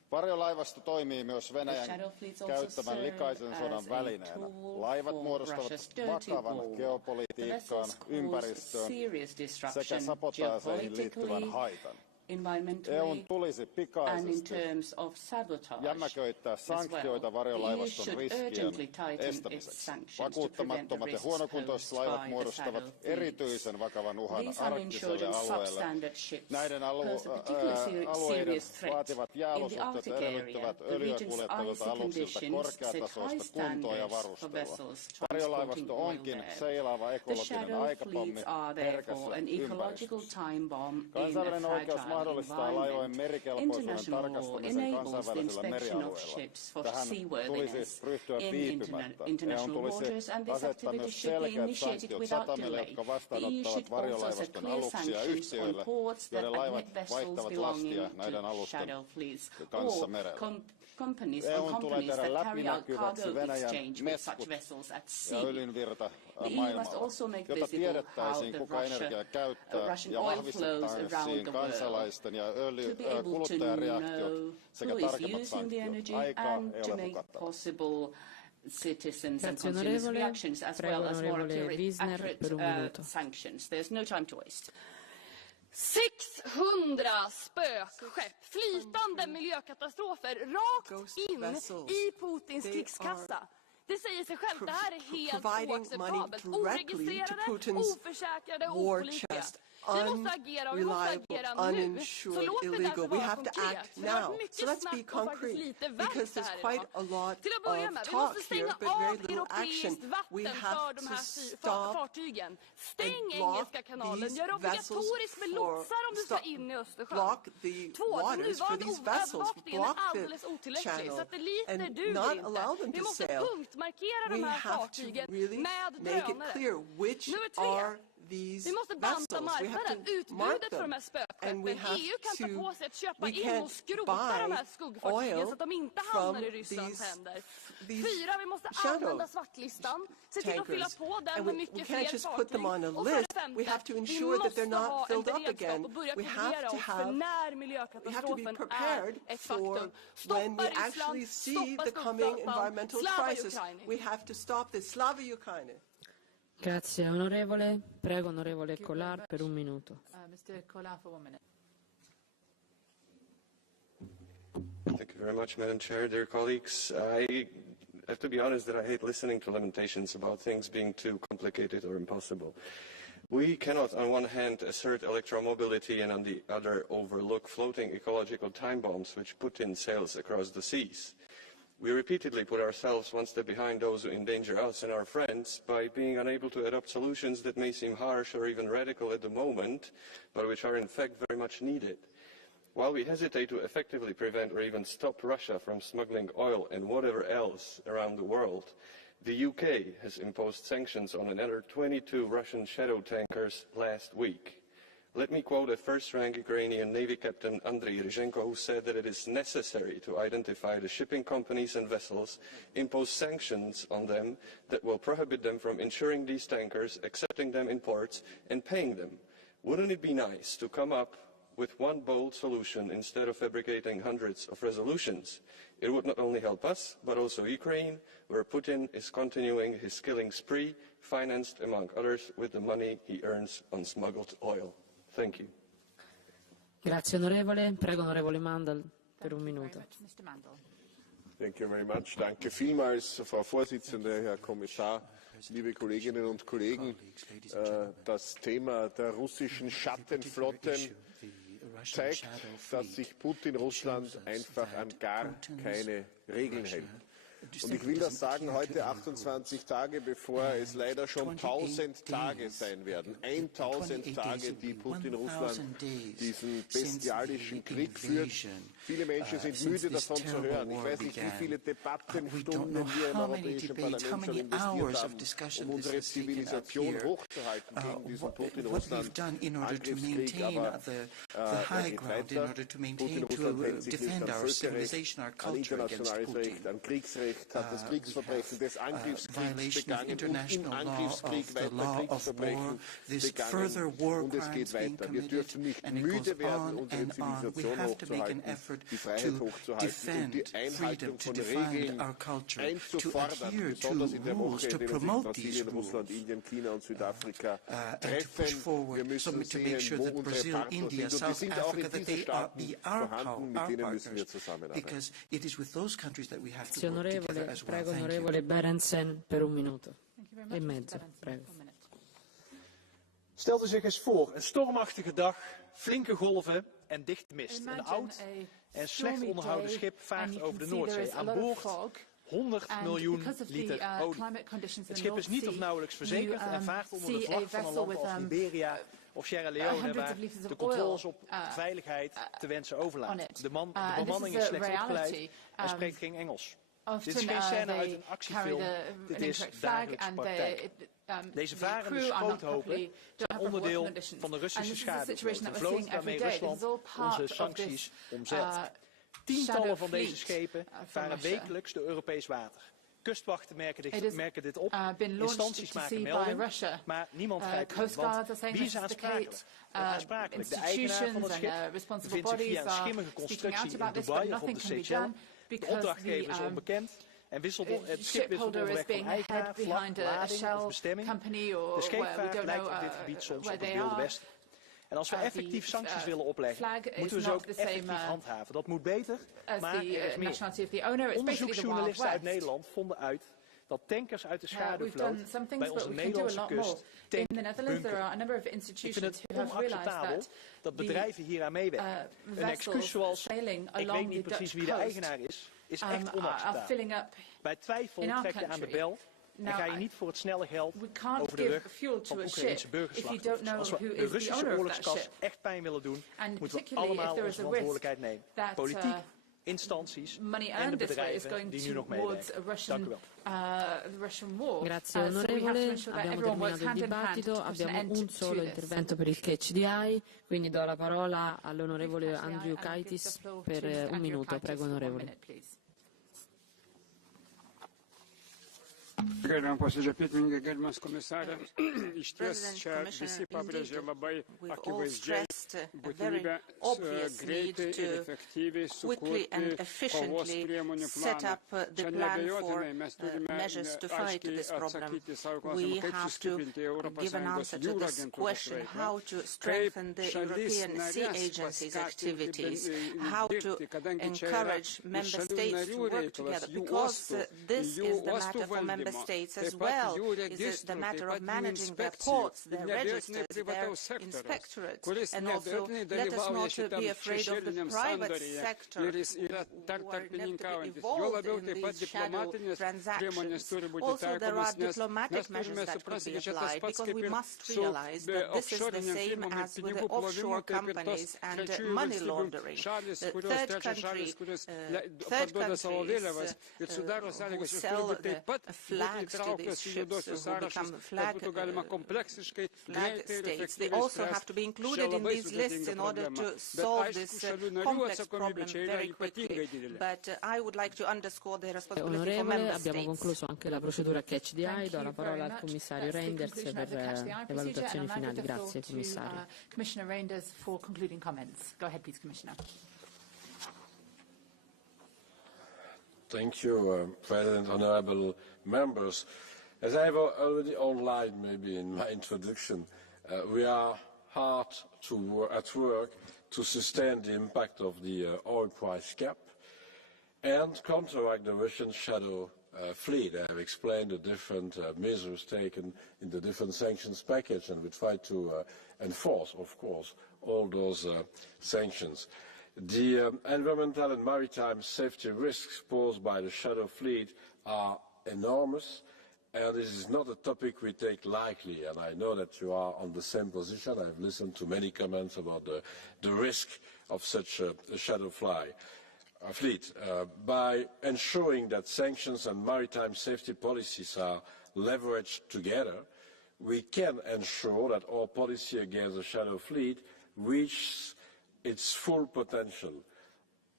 Varjolaivasto toimii myös Venäjän käyttämän likaisen sodan välineenä. Laivat muodostavat vakavan geopolitiikkaan, ympäristöön sekä sabotaaseihin liittyvän haitan. EU:n tulisi pikaisesti jämäköittää sanktioita varjolaivaston riskien estämiseksi. Vakuuttamattomat ja huonokuntoiset laivat muodostavat erityisen vakavan uhan arktiselle alueelle. Näiden alueiden vaativat jääolosuhteet edellyttävät öljyä kuljettavilta aluksilta korkeatasoista kuntoa ja varustelua. Varjolaivasto onkin seilaava ekologinen aikapommi herkässä ympäristössä. Kansainvälinen oikeus mahdollistaa laivojen merikelpoisuuden tarkastamisen kansainvälisellä merialueella. Tähän tulisi ryhtyä viipymättä. EU:n tulisi asettaa myös selkeät sanktiot satamille, jotka vastaanottavat varjolaivaston aluksia yhtiöille, joiden laivat vaihtavat lastia näiden alusten kanssa merellä. EU:n tulee tehdä läpinäkyväksi Venäjän meskut ja öljynvirta maailmalla, jotta tiedettäisiin, kuka energiaa käyttää ja vahvistettaisiin kansalaisten ja kuluttajareaktiot sekä tarkemmat sanktiot. Aikaa ei ole hukattava. Citizens and consumers' reactions, as well as more accurate sanctions. There's no time to waste. 600 spökskepp, flytande miljökatastrofer rakt in i Putins krigskassa. Det säger sig självt, det här är helt oacceptabelt. Oregistrerade, oförsäkrade, opålitliga. Vi måste agera och vi måste agera nu. Så låt det därför vara konkret. Det har varit mycket snack och faktiskt lite verkstad här idag. Till att börja med, vi måste stänga av europeiskt vatten för de här fartygen. Stäng Engelska kanalen, gör obligatoriskt med lotsar om du ska in i Östersjön. 2. Den nuvarande övervakningen är alldeles otillräcklig. Satelliter duger inte. Vi måste punktmarkera de här fartygen med drönare. Nummer 3. Vi måste banta marknaden, utbudet för de här spökskeppen. EU kan ta på sig att köpa in och skrota de här skuggfartygen så att de inte hamnar i Rysslands händer. 4. Vi måste använda svartlistan, se till att fylla på den med mycket fler fartyg. Och för det 5. Vi måste ha en beredskap och börja planera oss för när miljökatastrofen är ett faktum. Stoppa Ryssland, stoppa skuggflottan, slava Ukraina. Grazie onorevole. Prego onorevole Collard per un minuto. Mr. Collard for 1 minute. Thank you very much, Madam Chair. Dear colleagues, I have to be honest that I hate listening to lamentations about things being too complicated or impossible. We cannot on one hand assert electromobility and on the other overlook floating ecological time bombs which Putin sails across the seas. We repeatedly put ourselves one step behind those who endanger us and our friends by being unable to adopt solutions that may seem harsh or even radical at the moment, but which are in fact very much needed. While we hesitate to effectively prevent or even stop Russia from smuggling oil and whatever else around the world, the UK has imposed sanctions on another 22 Russian shadow tankers last week. Let me quote a first-rank Ukrainian Navy Captain Andriy Ryzhenko, who said that it is necessary to identify the shipping companies and vessels, impose sanctions on them that will prohibit them from insuring these tankers, accepting them in ports, and paying them. Wouldn't it be nice to come up with one bold solution instead of fabricating hundreds of resolutions? It would not only help us, but also Ukraine, where Putin is continuing his killing spree, financed, among others, with the money he earns on smuggled oil. Thank you. Grazie onorevole. Prego onorevole Mandel per un minuto. Thank you very much. Danke vielmals, Frau Vorsitzende, Herr Kommissar, liebe Kolleginnen und Kollegen. Das Thema der russischen Schattenflotten zeigt, dass sich Putin Russland einfach an gar keine Regeln hält. Und ich will das sagen, heute 28 Tage, bevor es leider schon 1000 Tage sein werden. 1000 Tage, die Putin Russland diesen bestialischen Krieg führt. Viele Menschen sind müde davon zu hören. Ich weiß nicht, wie viele Debattenstunden wir im Europäischen Parlament schon investiert haben, um unsere Zivilisation hochzuhalten gegen diesen Putin-Russland-Angriffskrieg. Aber er geht weiter. Putin-Russland hält sich nicht an Völkerrecht, an internationales Recht, an Kriegsrecht. Recht hat das Kriegsverbrechen des Angriffskriegs begangen und im Angriffskrieg weiter Kriegsverbrechen begangen. Und es geht weiter. Wir dürfen nicht müde werden, unsere Zivilisation hochzuhalten, die Freiheit hochzuhalten und die Einhaltung von Regeln einzufordern, besonders in der Woche, in der sich Brasilien, Russland, Indien, China und Südafrika treffen. Wir müssen sehen, wo unsere Partner sind. Und die sind auch in diesen Staaten vorhanden, mit denen müssen wir zusammenarbeiten. Prego, onorevole Berendsen, per un minuto e mezzo. Prego. Stelt u zich eens voor, een stormachtige dag, flinke golven en dichte mist. Een oud en slecht onderhouden schip vaart over de Noordzee. Aan boord 100 miljoen liter olie. Het schip is niet of nauwelijks verzekerd en vaart onder de vlag van een land als Liberia of Sierra Leone, waar de controles op veiligheid te wensen overlaat. De bemanning is slechts opgeleid en spreekt geen Engels. Dit is geen scène uit een actiefilm, dit is dagelijkse praktijk. Deze varende schroothopen zijn onderdeel van de Russische schaduwvloot, een vloot waarmee Rusland onze sancties omzeilt. Tientallen van deze schepen varen wekelijks door Europees water. Kustwachten merken dit op, instanties maken melding, maar niemand grijpt in. Want wie is aansprakelijk? De eigenaar van het schip bevindt zich via een schimmige constructie in Dubai of op de Seychelles. De opdrachtgever is onbekend en het schip wisselt onderweg van eigenaar, vlag, lading of bestemming. De scheepvaart lijkt op dit gebied soms op het Wilde Westen. En als we effectief sancties willen opleggen, moeten we ze ook effectief handhaven. Dat moet beter, maar er is meer. Onderzoeksjournalisten uit Nederland vonden uit dat tankers uit de schaduwvloot bij onze Nederlandse kust bunkeren. Ik vind het onacceptabel dat bedrijven hieraan meewerken. Een excuus zoals, ik weet niet precies wie de eigenaar is echt onacceptabel. Bij twijfel trek je aan de bel en ga je niet voor het snelle geld over de rug van Oekraïnse burgerslachtoffers. Als we de Russische oorlogskas echt pijn willen doen, moeten we allemaal onze verantwoordelijkheid nemen. Politiek, instanties en de bedrijven die nu nog meewerken. Dank u wel. Grazie onorevole, abbiamo terminato il dibattito, abbiamo un solo intervento per il Catch the Eye, quindi do la parola all'onorevole Andrew Kaitis per un minuto, prego onorevole. Gerbiam posėdžio pirmininkai, gerbiamas komisarė, iš ties čia visi pabrėžė labai akivaizdžiai būtinybę greitai ir efektyviai sukurti kovos priemonių planą. Čia neabejotinai mes turime aiškiai atsakyti savo klausimą, kaip sustiprinti ES jūrų agentūros veiklą, kaip šalis narės paskatinti dirbti, kadangi čia yra šalių narių reikalas, jų uostų valdymo. States as well is the matter of managing their ports, their registers, their inspectorates, and also let us not be afraid of the private sector who are inevitably involved in these shadow transactions. Also, there are diplomatic measures that could be applied because we must realize that this is the same as with the offshore companies and money laundering. Third countries who sell the flags to these ships who become flag states. They also have to be included in these lists in order to solve this complex problem very quickly. But I would like to underscore the responsibility for member states. Abbiamo concluso anche la procedura Catch the Eye, do la parola al commissario Reinders per le valutazioni finali. Grazie commissario. Commissioner Reinders for concluding comments. Go ahead please, Commissioner. Thank you, President, honorable members. As I have already outlined maybe in my introduction, we are hard at work to sustain the impact of the oil price cap and counteract the Russian shadow fleet. I have explained the different measures taken in the different sanctions package, and we try to enforce, of course, all those sanctions. The environmental and maritime safety risks posed by the shadow fleet are enormous, and this is not a topic we take lightly, and I know that you are on the same position. I've listened to many comments about the risk of such a shadow fleet. By ensuring that sanctions and maritime safety policies are leveraged together, we can ensure that our policy against the shadow fleet reaches its full potential.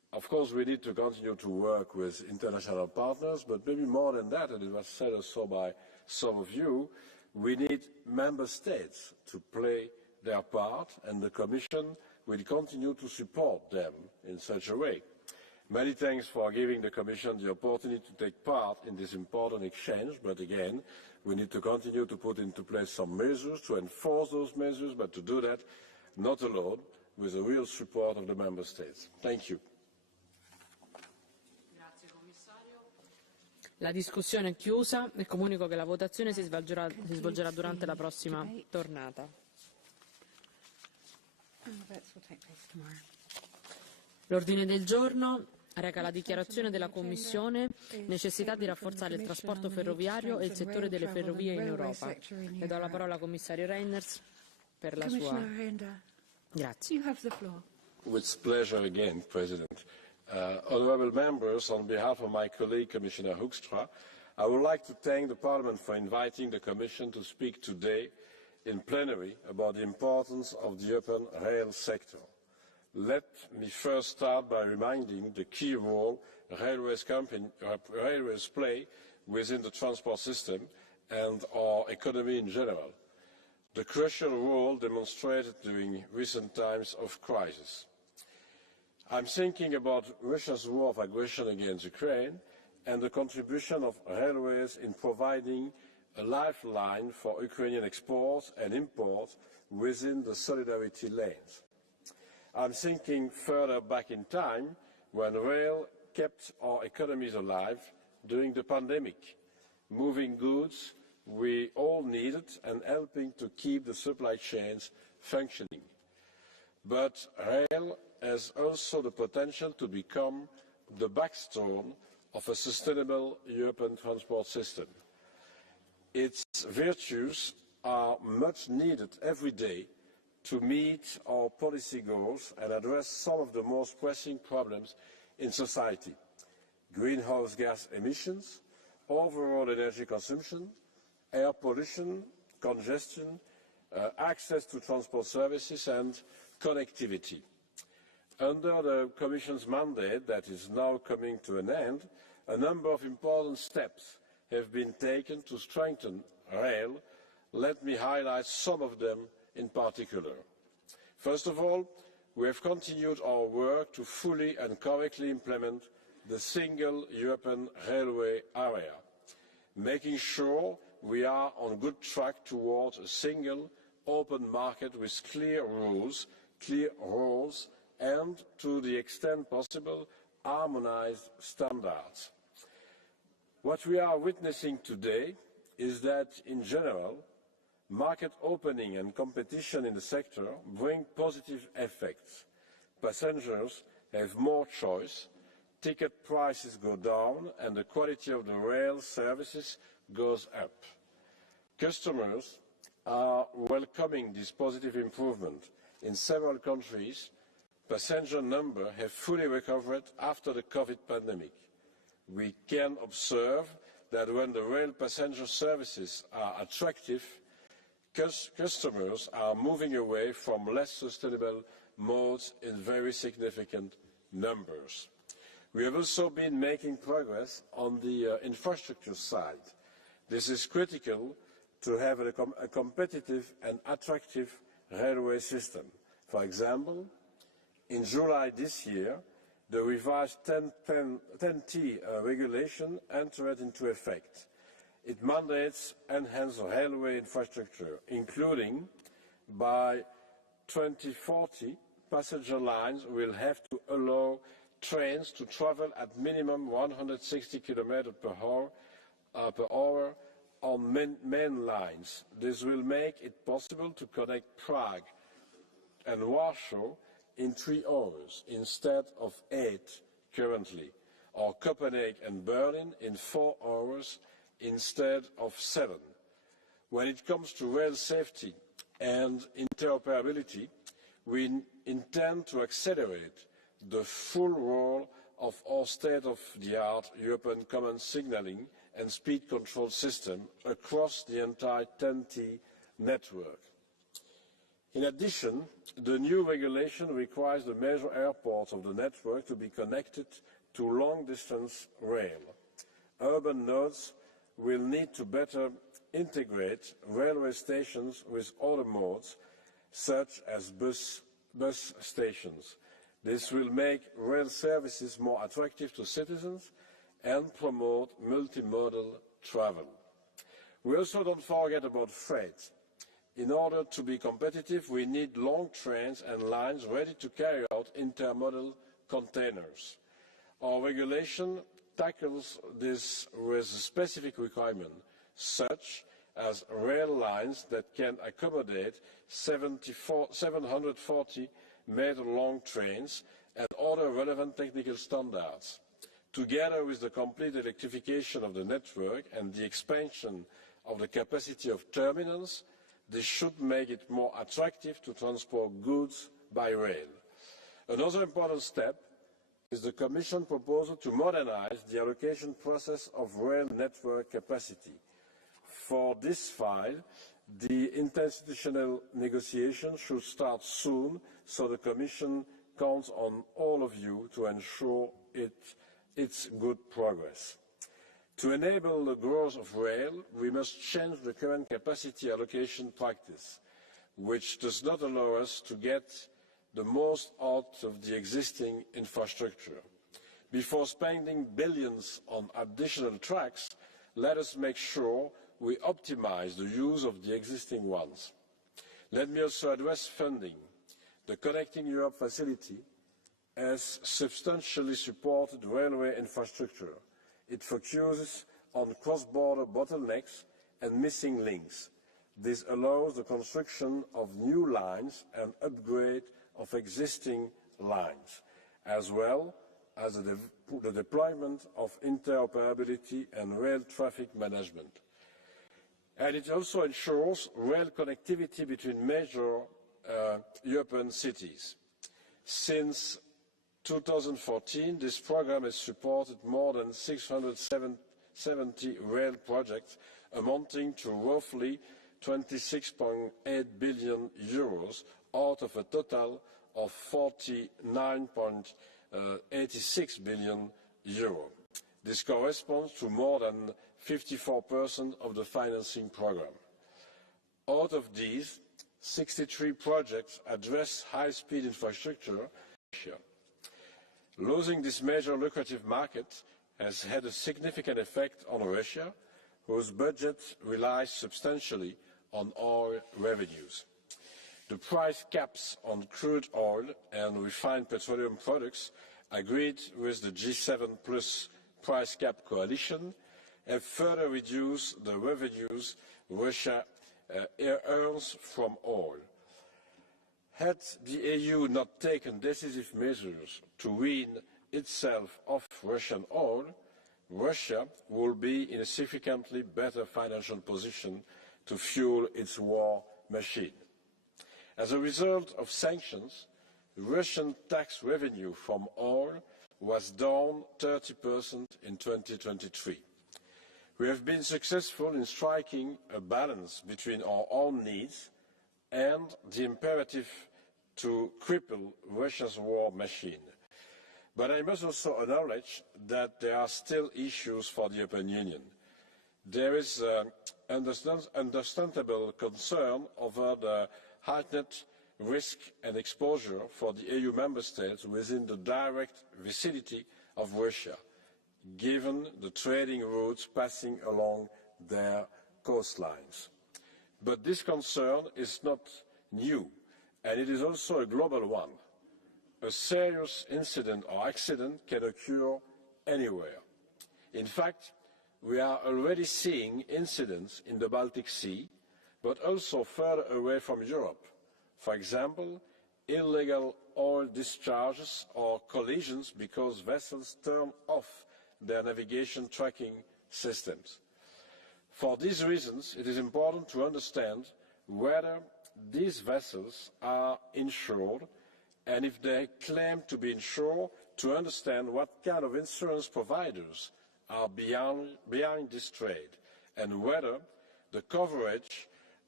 Of course, we need to continue to work with international partners, but maybe more than that, and it was said also by some of you, we need member states to play their part, and the Commission will continue to support them in such a way. Many thanks for giving the Commission the opportunity to take part in this important exchange, but again, we need to continue to put into place some measures, to enforce those measures, but to do that not alone, with the real support of the Member States. Thank you. La discussione è chiusa e comunico che la votazione si svolgerà durante la prossima tornata. L'ordine del giorno reca la dichiarazione della Commissione necessità di rafforzare il trasporto ferroviario e il settore delle ferrovie in Europa. Le do la parola al commissario Reynders per la sua... Grazie. With pleasure again, President. Honourable members, on behalf of my colleague Commissioner Hoekstra, I would like to thank the Parliament for inviting the Commission to speak today in plenary about the importance of the European rail sector. Let me first start by reminding the key role railways play within the transport system and our economy in general, the crucial role demonstrated during recent times of crisis. I'm thinking about Russia's war of aggression against Ukraine and the contribution of railways in providing a lifeline for Ukrainian exports and imports within the solidarity lanes. I'm thinking further back in time when rail kept our economies alive during the pandemic, moving goods we all needed and helping to keep the supply chains functioning. But rail has also the potential to become the backbone of a sustainable European transport system. Its virtues are much needed every day to meet our policy goals and address some of the most pressing problems in society: greenhouse gas emissions, overall energy consumption, air pollution, congestion, access to transport services and connectivity. Under the Commission's mandate that is now coming to an end, a number of important steps have been taken to strengthen rail. Let me highlight some of them in particular. First of all, we have continued our work to fully and correctly implement the single European railway area, making sure we are on good track towards a single open market with clear rules, clear roles, and, to the extent possible, harmonized standards. What we are witnessing today is that, in general, market opening and competition in the sector bring positive effects. Passengers have more choice, ticket prices go down, and the quality of the rail services goes up. Customers are welcoming this positive improvement. In several countries, passenger numbers have fully recovered after the COVID pandemic. We can observe that when the rail passenger services are attractive, customers are moving away from less sustainable modes in very significant numbers. We have also been making progress on the infrastructure side. This is critical to have a competitive and attractive railway system. For example, in July this year, the revised 10T regulation entered into effect. It mandates enhanced railway infrastructure, including by 2040, passenger lines will have to allow trains to travel at minimum 160 km per hour on main lines. This will make it possible to connect Prague and Warsaw in 3 hours instead of 8 currently, or Copenhagen and Berlin in 4 hours instead of 7. When it comes to rail safety and interoperability, we intend to accelerate the full role of our state-of-the-art European Common Signalling and Speed Control System across the entire 10T network. In addition, the new regulation requires the major airports of the network to be connected to long-distance rail. Urban nodes will need to better integrate railway stations with other modes, such as bus stations. This will make rail services more attractive to citizens and promote multimodal travel. We also don't forget about freight. In order to be competitive, we need long trains and lines ready to carry out intermodal containers. Our regulation tackles this with a specific requirement, such as rail lines that can accommodate 740 meter-long trains and other relevant technical standards. Together with the complete electrification of the network and the expansion of the capacity of terminals, this should make it more attractive to transport goods by rail. Another important step is the Commission proposal to modernize the allocation process of rail network capacity. For this file, the interinstitutional negotiations should start soon, so the Commission counts on all of you to ensure its good progress. To enable the growth of rail, we must change the current capacity allocation practice, which does not allow us to get the most out of the existing infrastructure. Before spending billions on additional tracks, let us make sure we optimize the use of the existing ones. Let me also address funding. The Connecting Europe facility has substantially supported railway infrastructure. It focuses on cross-border bottlenecks and missing links. This allows the construction of new lines and upgrade of existing lines, as well as the deployment of interoperability and rail traffic management. And it also ensures rail connectivity between major European cities. Since 2014, this program has supported more than 670 rail projects, amounting to roughly 26.8 billion euros out of a total of 49.86 billion euro. This corresponds to more than 54% of the financing program. Out of these, 63 projects address high-speed infrastructure. Losing this major lucrative market has had a significant effect on Russia, whose budget relies substantially on oil revenues. The price caps on crude oil and refined petroleum products agreed with the G7+ price cap coalition have further reduced the revenues Russia earns from oil. Had the EU not taken decisive measures to wean itself off Russian oil, Russia will be in a significantly better financial position to fuel its war machine. As a result of sanctions, Russian tax revenue from oil was down 30% in 2023. We have been successful in striking a balance between our own needs and the imperative to cripple Russia's war machine. But I must also acknowledge that there are still issues for the European Union. There is understandable concern over the heightened risk and exposure for the EU member states within the direct vicinity of Russia, given the trading routes passing along their coastlines. But this concern is not new, and it is also a global one. A serious incident or accident can occur anywhere. In fact, we are already seeing incidents in the Baltic Sea, but also further away from Europe. For example, illegal oil discharges or collisions because vessels turn off their navigation tracking systems. For these reasons, it is important to understand whether these vessels are insured, and if they claim to be insured, to understand what kind of insurance providers are behind this trade, and whether the coverage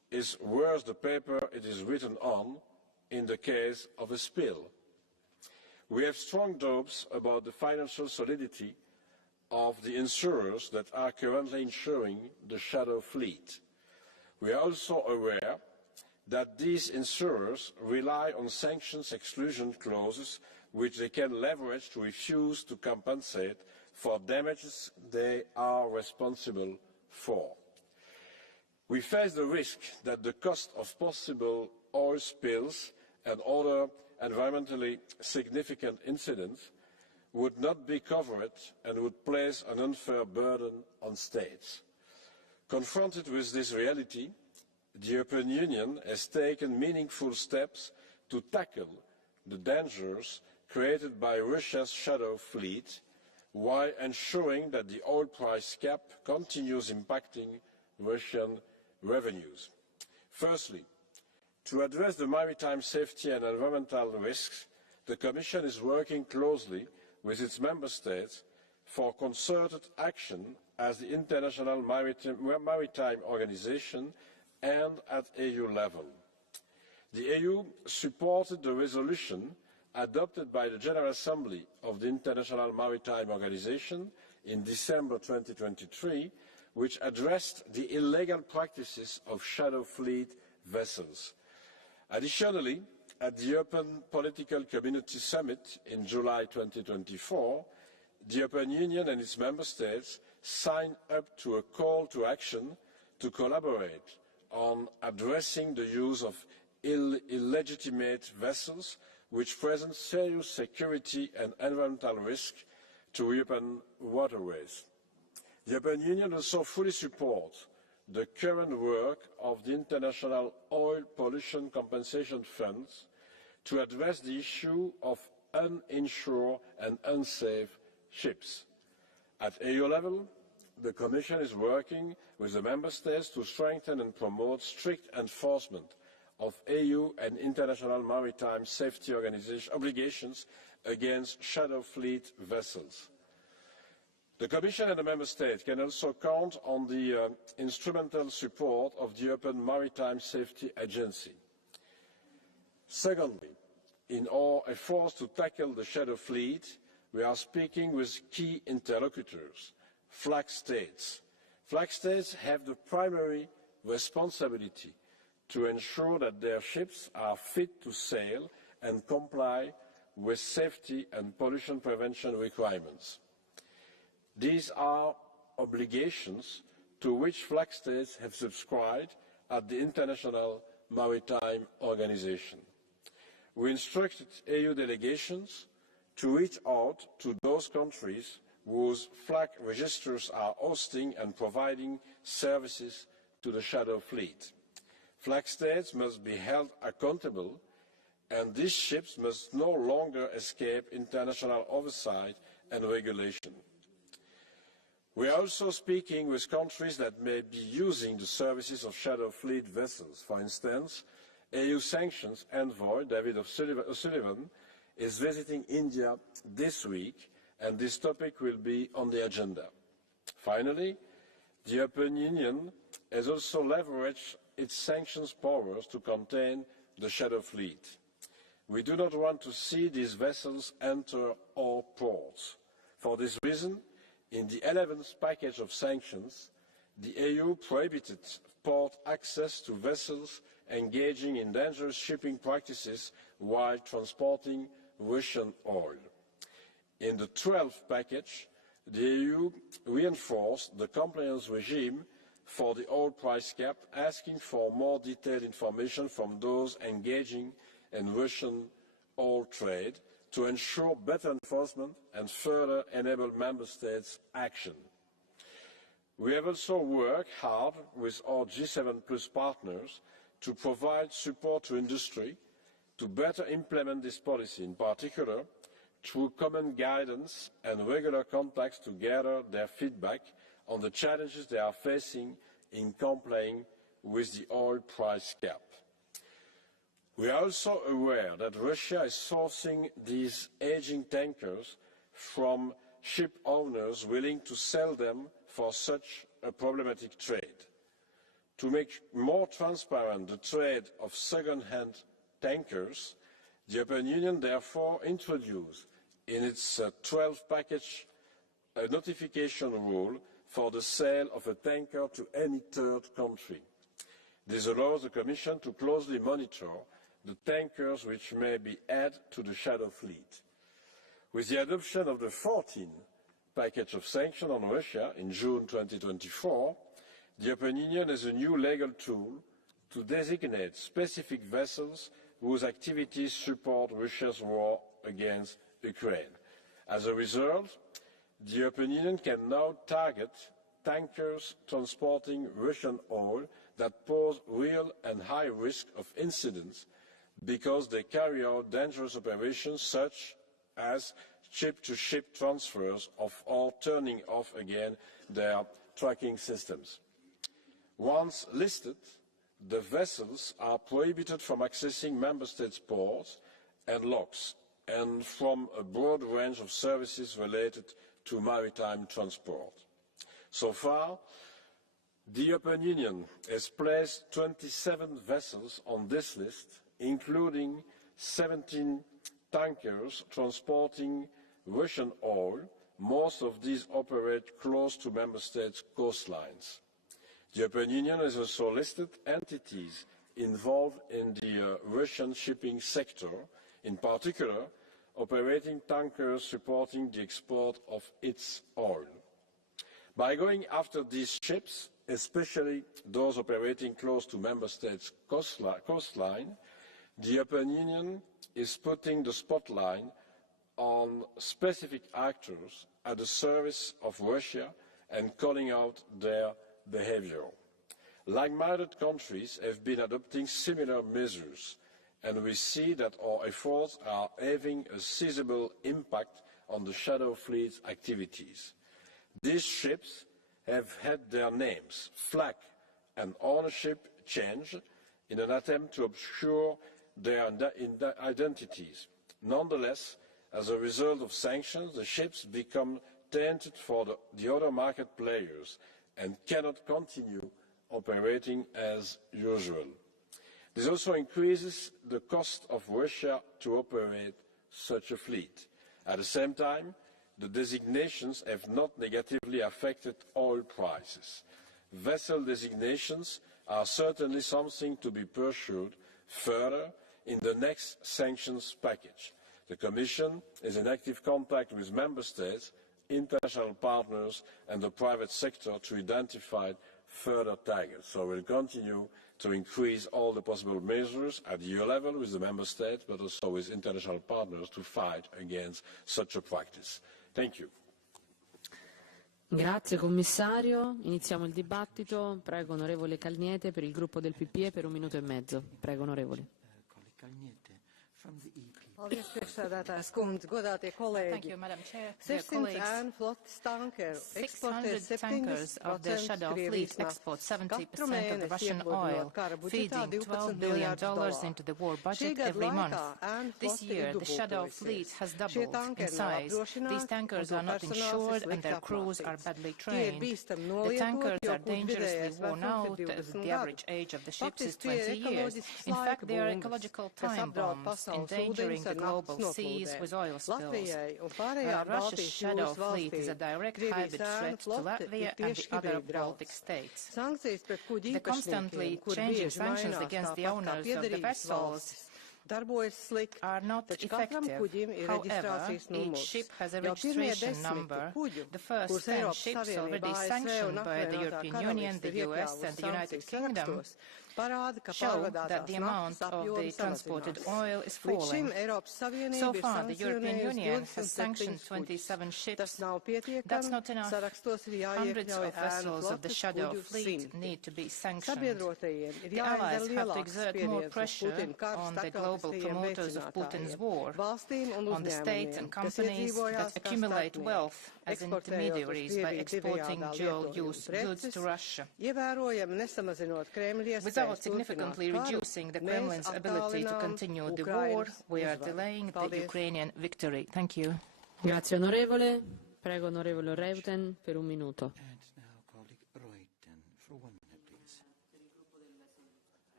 is worth the paper it is written on in the case of a spill. We have strong doubts about the financial solidity of the insurers that are currently insuring the shadow fleet. We are also aware that these insurers rely on sanctions exclusion clauses which they can leverage to refuse to compensate for damages they are responsible for. We face the risk that the cost of possible oil spills and other environmentally significant incidents would not be covered and would place an unfair burden on states. Confronted with this reality, the European Union has taken meaningful steps to tackle the dangers created by Russia's shadow fleet while ensuring that the oil price cap continues impacting Russian revenues. Firstly, to address the maritime safety and environmental risks, the Commission is working closely with its Member States for concerted action as the International Maritime Organization and at EU level. The EU supported the resolution adopted by the General Assembly of the International Maritime Organization in December 2023, which addressed the illegal practices of shadow fleet vessels. Additionally, at the European Political Community Summit in July 2024, the European Union and its Member States signed up to a call to action to collaborate on addressing the use of illegitimate vessels which present serious security and environmental risk to European waterways. The European Union also fully supports the current work of the International Oil Pollution Compensation Funds to address the issue of uninsured and unsafe ships. At EU level, the Commission is working with the Member States to strengthen and promote strict enforcement of EU and international maritime safety obligations against shadow fleet vessels. The Commission and the Member States can also count on the instrumental support of the European Maritime Safety Agency. Secondly, in our efforts to tackle the shadow fleet, we are speaking with key interlocutors, flag states. Flag states have the primary responsibility to ensure that their ships are fit to sail and comply with safety and pollution prevention requirements. These are obligations to which flag states have subscribed at the International Maritime Organization. We instructed EU delegations to reach out to those countries whose flag registers are hosting and providing services to the shadow fleet. Flag states must be held accountable, and these ships must no longer escape international oversight and regulation. We are also speaking with countries that may be using the services of shadow fleet vessels. For instance, EU Sanctions envoy David O'Sullivan is visiting India this week, and this topic will be on the agenda. Finally, the European Union has also leveraged its sanctions powers to contain the shadow fleet. We do not want to see these vessels enter our ports. For this reason, in the 11th package of sanctions, the EU prohibited port access to vessels engaging in dangerous shipping practices while transporting Russian oil. In the 12th package, the EU reinforced the compliance regime for the oil price cap, asking for more detailed information from those engaging in Russian oil trade to ensure better enforcement and further enable Member States' action. We have also worked hard with our G7 Plus partners to provide support to industry to better implement this policy, in particular through common guidance and regular contacts to gather their feedback on the challenges they are facing in complying with the oil price cap. We are also aware that Russia is sourcing these aging tankers from ship owners willing to sell them for such a problematic trade. To make more transparent the trade of second-hand tankers, the European Union therefore introduced in its 12th package a notification rule for the sale of a tanker to any third country. This allows the Commission to closely monitor the tankers which may be added to the shadow fleet. With the adoption of the 14th package of sanctions on Russia in June 2024, the European Union has a new legal tool to designate specific vessels whose activities support Russia's war against Ukraine. As a result, the European Union can now target tankers transporting Russian oil that pose real and high risk of incidents because they carry out dangerous operations such as ship-to-ship transfers or turning off again their tracking systems. Once listed, the vessels are prohibited from accessing member states' ports and locks and from a broad range of services related to maritime transport. So far, the European Union has placed 27 vessels on this list, including 17 tankers transporting Russian oil. Most of these operate close to member states' coastlines. The European Union has also listed entities involved in the Russian shipping sector, in particular operating tankers supporting the export of its oil. By going after these ships, especially those operating close to member states' coastline, the European Union is putting the spotlight on specific actors at the service of Russia and calling out their behaviour. Like-minded countries have been adopting similar measures, and we see that our efforts are having a sizable impact on the shadow fleet's activities. These ships have had their names, flag and ownership changed in an attempt to obscure their identities. Nonetheless, as a result of sanctions, the ships become tainted for the other market players and cannot continue operating as usual. This also increases the cost of Russia to operate such a fleet. At the same time, the designations have not negatively affected oil prices. Vessel designations are certainly something to be pursued further in the next sanctions package. The Commission is in active contact with Member States, international partners and the private sector to identify further targets. So we will continue to increase all the possible measures at EU level with the Member States, but also with international partners to fight against such a practice. Thank you. Grazie Commissario. Iniziamo il dibattito. Prego onorevole Calniete per il gruppo del PPE per 1 minuto e mezzo. Prego onorevole. Paldies, priekšsēdētājas kundze, godātie kolēģi. 600 ēnu flotes tankeru eksportē 70% Krievijas naftas. Katru mēnesi iepludinot kara budžetā $12 miljardus. Šī gada laikā ēnu flote ir dubultojusies. Šie tankeri nav apdrošināti un to personāls ir slikti apmācīts. Tie ir bīstami nolietot, jo kuģi vidējais vecums ir 20 gadu. Faktiski tie ir ekoloģisks laika būvnieks, kas apdraud pasaules ūdeņus the global seas with oil spills. Russia's shadow fleet is a direct hybrid threat to Latvia and the other Baltic states. The constantly changing sanctions against the owners of the vessels are not effective. However, each ship has a registration number. The first 10 ships already sanctioned by the European Union, the US and the United Kingdom show that the amount of the transported oil is falling. So far, the European Union has sanctioned 27 ships. That's not enough. Hundreds of vessels of the shadow fleet need to be sanctioned. The Allies have to exert more pressure on the global promoters of Putin's war, on the states and companies that accumulate wealth as intermediaries by exporting dual-use goods to Russia. Without significantly reducing the Kremlin's ability to continue the war, we are delaying the Ukrainian victory. Thank you. Grazie onorevole. Prego onorevole Reuten per 1 minuto.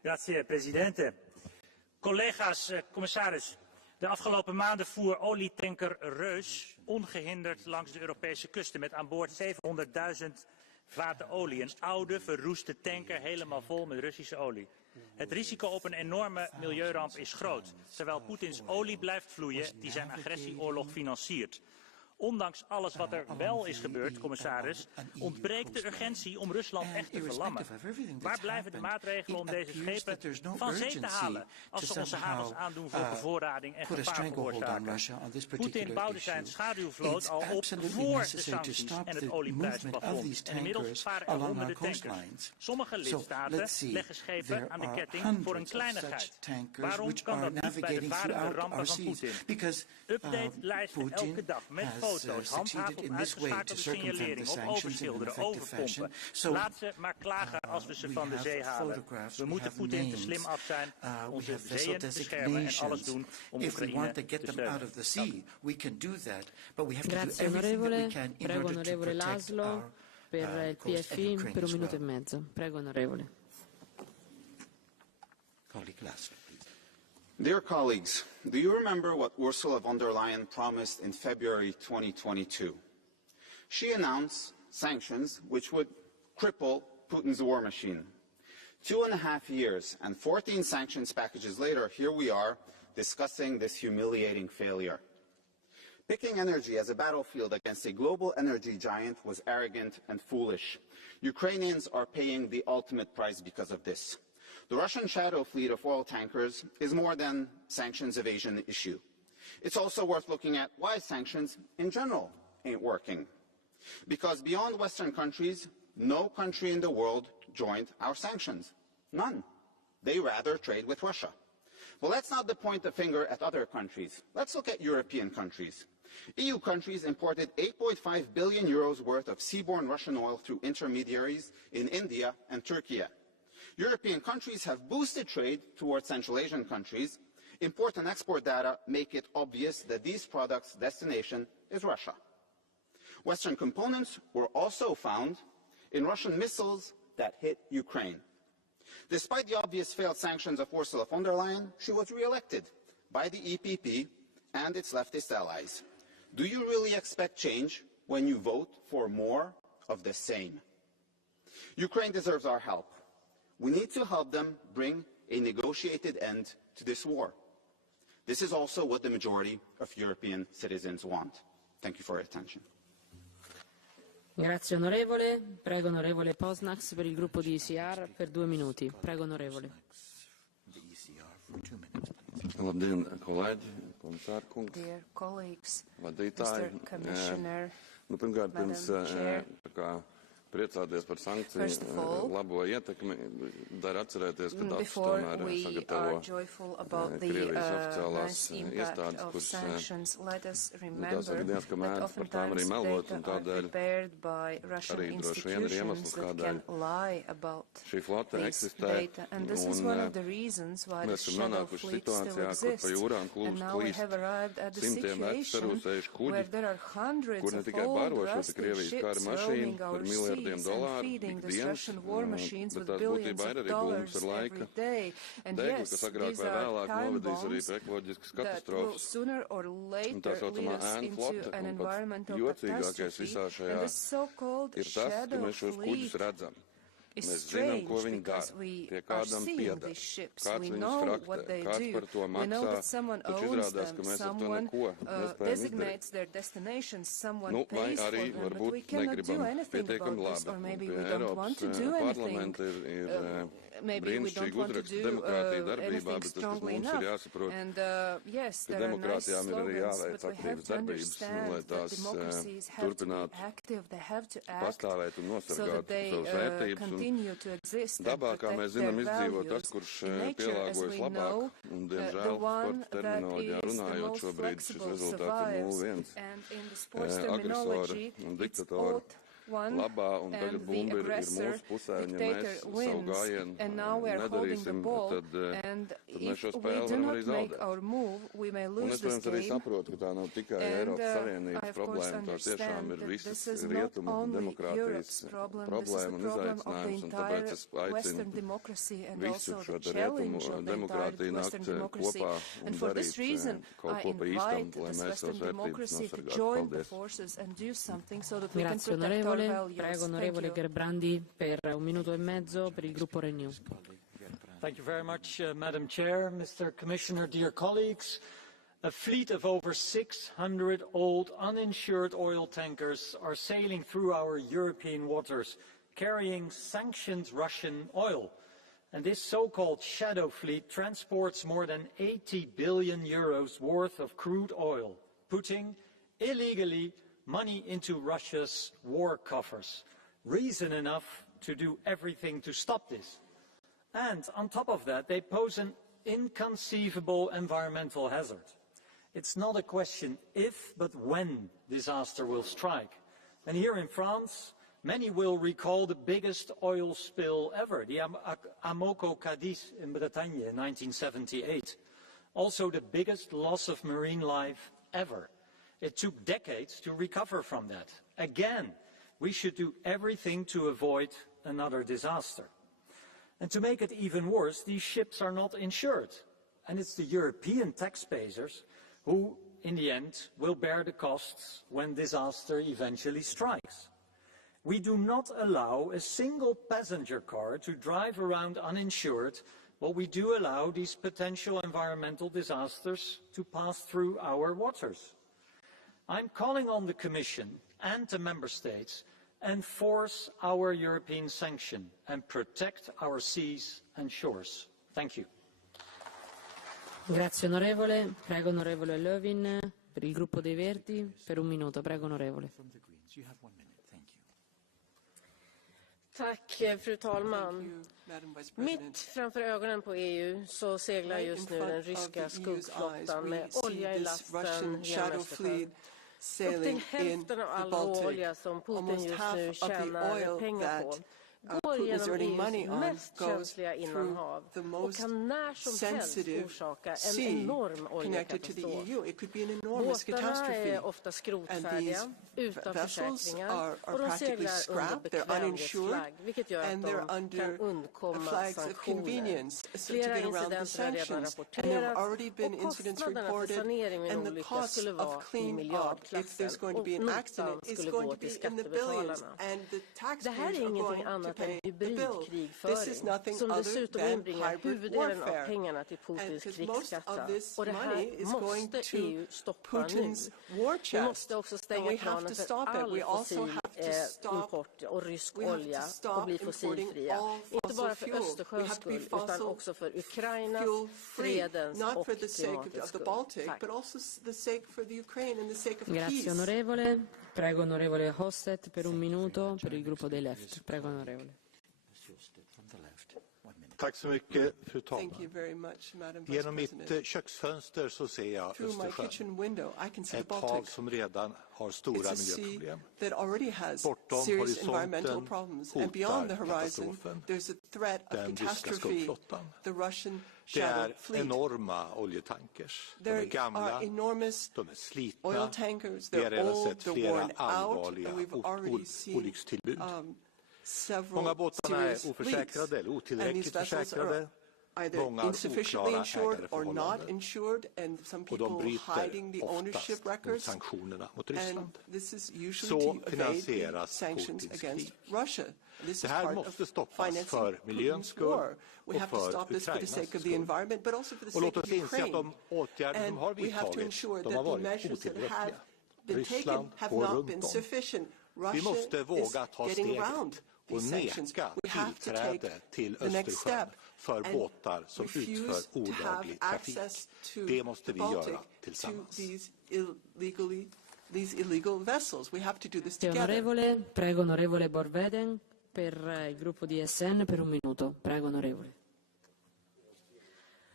Grazie, presidente. Collega's, commissaris. De afgelopen maanden voer olietanker Reus ongehinderd langs de Europese kusten met aan boord 700.000 vaten olie. Een oude, verroeste tanker helemaal vol met Russische olie. Het risico op een enorme milieuramp is groot, terwijl Poetins olie blijft vloeien die zijn agressieoorlog financiert. Ondanks alles wat er wel is gebeurd, commissaris, ontbreekt de urgentie om Rusland echt te verlammen. Waar blijven de maatregelen om deze schepen van zee te halen als ze onze havens aandoen voor bevoorrading en gevaar veroorzaken? Poetin bouwde zijn schaduwvloot al op voor de sancties en het olieprijsplafond. En inmiddels varen er honderden tankers. Sommige lidstaten leggen schepen aan de ketting voor een kleinigheid. Waarom kan dat niet bij de varende rampen van Poetin? Update-lijsten elke dag met foto's, handhaven op uitgeschakelde signalering, op overschilderen, overpompen. Laat ze maar klagen als we ze van de zee halen. We moeten Poetin te slim af zijn, onze zeeën beschermen en alles doen om Oekraïne te steunen. Grazie onorevole. Prego onorevole Laszlo per il PFI per 1 minuto e mezzo. Prego onorevole. Dear colleagues, do you remember what Ursula von der Leyen promised in February 2022? She announced sanctions which would cripple Putin's war machine. 2.5 years and 14 sanctions packages later, here we are discussing this humiliating failure. Picking energy as a battlefield against a global energy giant was arrogant and foolish. Ukrainians are paying the ultimate price because of this. The Russian shadow fleet of oil tankers is more than sanctions evasion issue. It's also worth looking at why sanctions in general ain't working. Because beyond Western countries, no country in the world joined our sanctions. None. They rather trade with Russia. Well, let's not point the finger at other countries. Let's look at European countries. EU countries imported 8.5 billion euros worth of seaborne Russian oil through intermediaries in India and Turkey. European countries have boosted trade towards Central Asian countries. Import and export data make it obvious that these products' destination is Russia. Western components were also found in Russian missiles that hit Ukraine. Despite the obvious failed sanctions of Ursula von der Leyen, she was re-elected by the EPP and its leftist allies. Do you really expect change when you vote for more of the same? Ukraine deserves our help. We need to help them bring a negotiated end to this war. This is also what the majority of European citizens want. Thank you for your attention. Grazie onorevole. Prego onorevole Posnax per il gruppo di ICR per 2 minuti. Prego onorevole. Dear colleagues, Mr. Commissioner, Madam Chair, priecāties par sankciju labo ietekmi, dara atcerēties, ka datus tomēr sagatavo Krievijas oficiālās iestādes, kuras tās gadījās, ka mēdz par tām arī melot, un tādēļ arī droši vien ir iemesls, kādēļ šī flote eksistē, un mēs esam nonākuši situācijā, kur pa jūrām plīst simtiem sarūsējuši kuģi, kur ne tikai baro šo Krievijas kara mašīnu par miljardiem dolāru ikdienas, bet tās būtībā ir arī būmas ar laika degli, kas agrāk vai vēlāk novedīs arī pie ekoloģiskas katastrofas. Un tā saucamā ēnu flote, un pats jocīgākais visā šajā ir tas, ka mēs šos kuģus redzam. Mēs zinām, ko viņi dara, pie kādam pieder, kāds viņus fraktē, kāds par to maksā, taču izrādās, ka mēs ar to neko nespējam izdarīt. Nu, vai arī varbūt negribam pietiekami labi. Pie Eiropas parlamenta ir brīnišķīgi uzraksta demokrātija darbībā, bet tas, kas mums ir jāsaprot, ka demokrātijām ir arī jāveic aktīvas darbības, lai tās turpinātu pastāvēt un nosargāt savas vērtības. Dabā, kā mēs zinām, izdzīvo tas, kurš pielāgojas labāk, un, diemžēl, sporta terminoloģijā runājot, šobrīd šis rezultāts ir 0-1. Agresora un diktatora one, the aggressor dictator wins, and now we are holding the ball, and if we do not make our move, we may lose this game. And I of course understand that this is not only Europe's problem, this is the problem of the entire Western democracy and also the challenge of the entire Western democracy. And for this reason, I invite the Western democracy to join the forces and do something so that we can protect our values. Prego, onorevole Gerbrandi, per 1 minuto e mezzo per il gruppo Renew. Thank you very much, Madam Chair, Mr. Commissioner, dear colleagues. A fleet of over 600 old, uninsured oil tankers are sailing through our European waters, carrying sanctioned Russian oil. And this so-called shadow fleet transports more than 80 billion euros worth of crude oil, putting illegally money into Russia's war coffers. Reason enough to do everything to stop this. And on top of that, they pose an inconceivable environmental hazard. It's not a question if, but when disaster will strike. And here in France, many will recall the biggest oil spill ever, the Amoco Cadiz in Bretagne in 1978. Also the biggest loss of marine life ever. It took decades to recover from that. Again, we should do everything to avoid another disaster. And to make it even worse, these ships are not insured. And it's the European taxpayers who, in the end, will bear the costs when disaster eventually strikes. We do not allow a single passenger car to drive around uninsured, but we do allow these potential environmental disasters to pass through our waters. I'm calling on the Commission and the Member States to enforce our European sanction and protect our seas and shores. Thank you. Grazie onorevole. Prego onorevole Lövin per il gruppo dei Verdi per 1 minuto. Prego onorevole. Tack, fru talman. Mitt framför ögonen på EU så seglar just nu den ryska skuggflottan med olja i lasten genom Östersjön. Upp till hälften av all olja som Putin just nu tjänar pengar på går genom EUs mest känsliga innanhav och kan när som helst orsaka en enorm oljekatastrof. Båtarna är ofta skrotfärdiga, utan försäkringar och de seglar under bekvämlighetsflagg, vilket gör att de kan undkomma sanktioner. Flera incidenter har redan rapporterats och kostnaderna för sanering vid en olycka skulle vara i miljardklassen och notan skulle gå till skattebetalarna. Det här är ingenting annat än hybridkrigföring som dessutom inbringar huvuddelen av pengarna till Putins krigskassa. Och det här måste EU stoppa nu. Vi måste också stänga kranen för all fossil import och rysk olja och bli fossilfria. Inte bara för Östersjöns skull utan också för Ukrainas, fredens och klimatets skull. Tack. Grazie onorevole. Prego onorevole Hostet per 1 minuto per il gruppo dei Left. Prego onorevole. Tack så mycket, fru talman. Genom mitt köksfönster så ser jag Östersjön, ett hav som redan har stora miljöproblem. Bortom horisonten hotar katastrofen, den ryska skuggflottan. Det är enorma oljetankers. De är gamla, de är slitna. Vi har redan sett flera allvarliga olyckstillbud. Många båtarna är oförsäkrade eller otillräckligt försäkrade. Många oklara ägarförhållanden. Och de bryter oftast mot sanktionerna mot Ryssland. Så finansieras Putins krig. Det här måste stoppas för miljöns skull och för Ukrainas skull. Och låt oss inse att de åtgärder som har vidtagits, de har varit otillräckliga. Ryssland går runt om. Vi måste våga ta steget och neka tillträde till Östersjön för båtar som utför olaglig trafik. Det måste vi göra tillsammans. Onorevole, prego onorevole Borveden per il gruppo di SN per 1 minuto. Prego onorevole.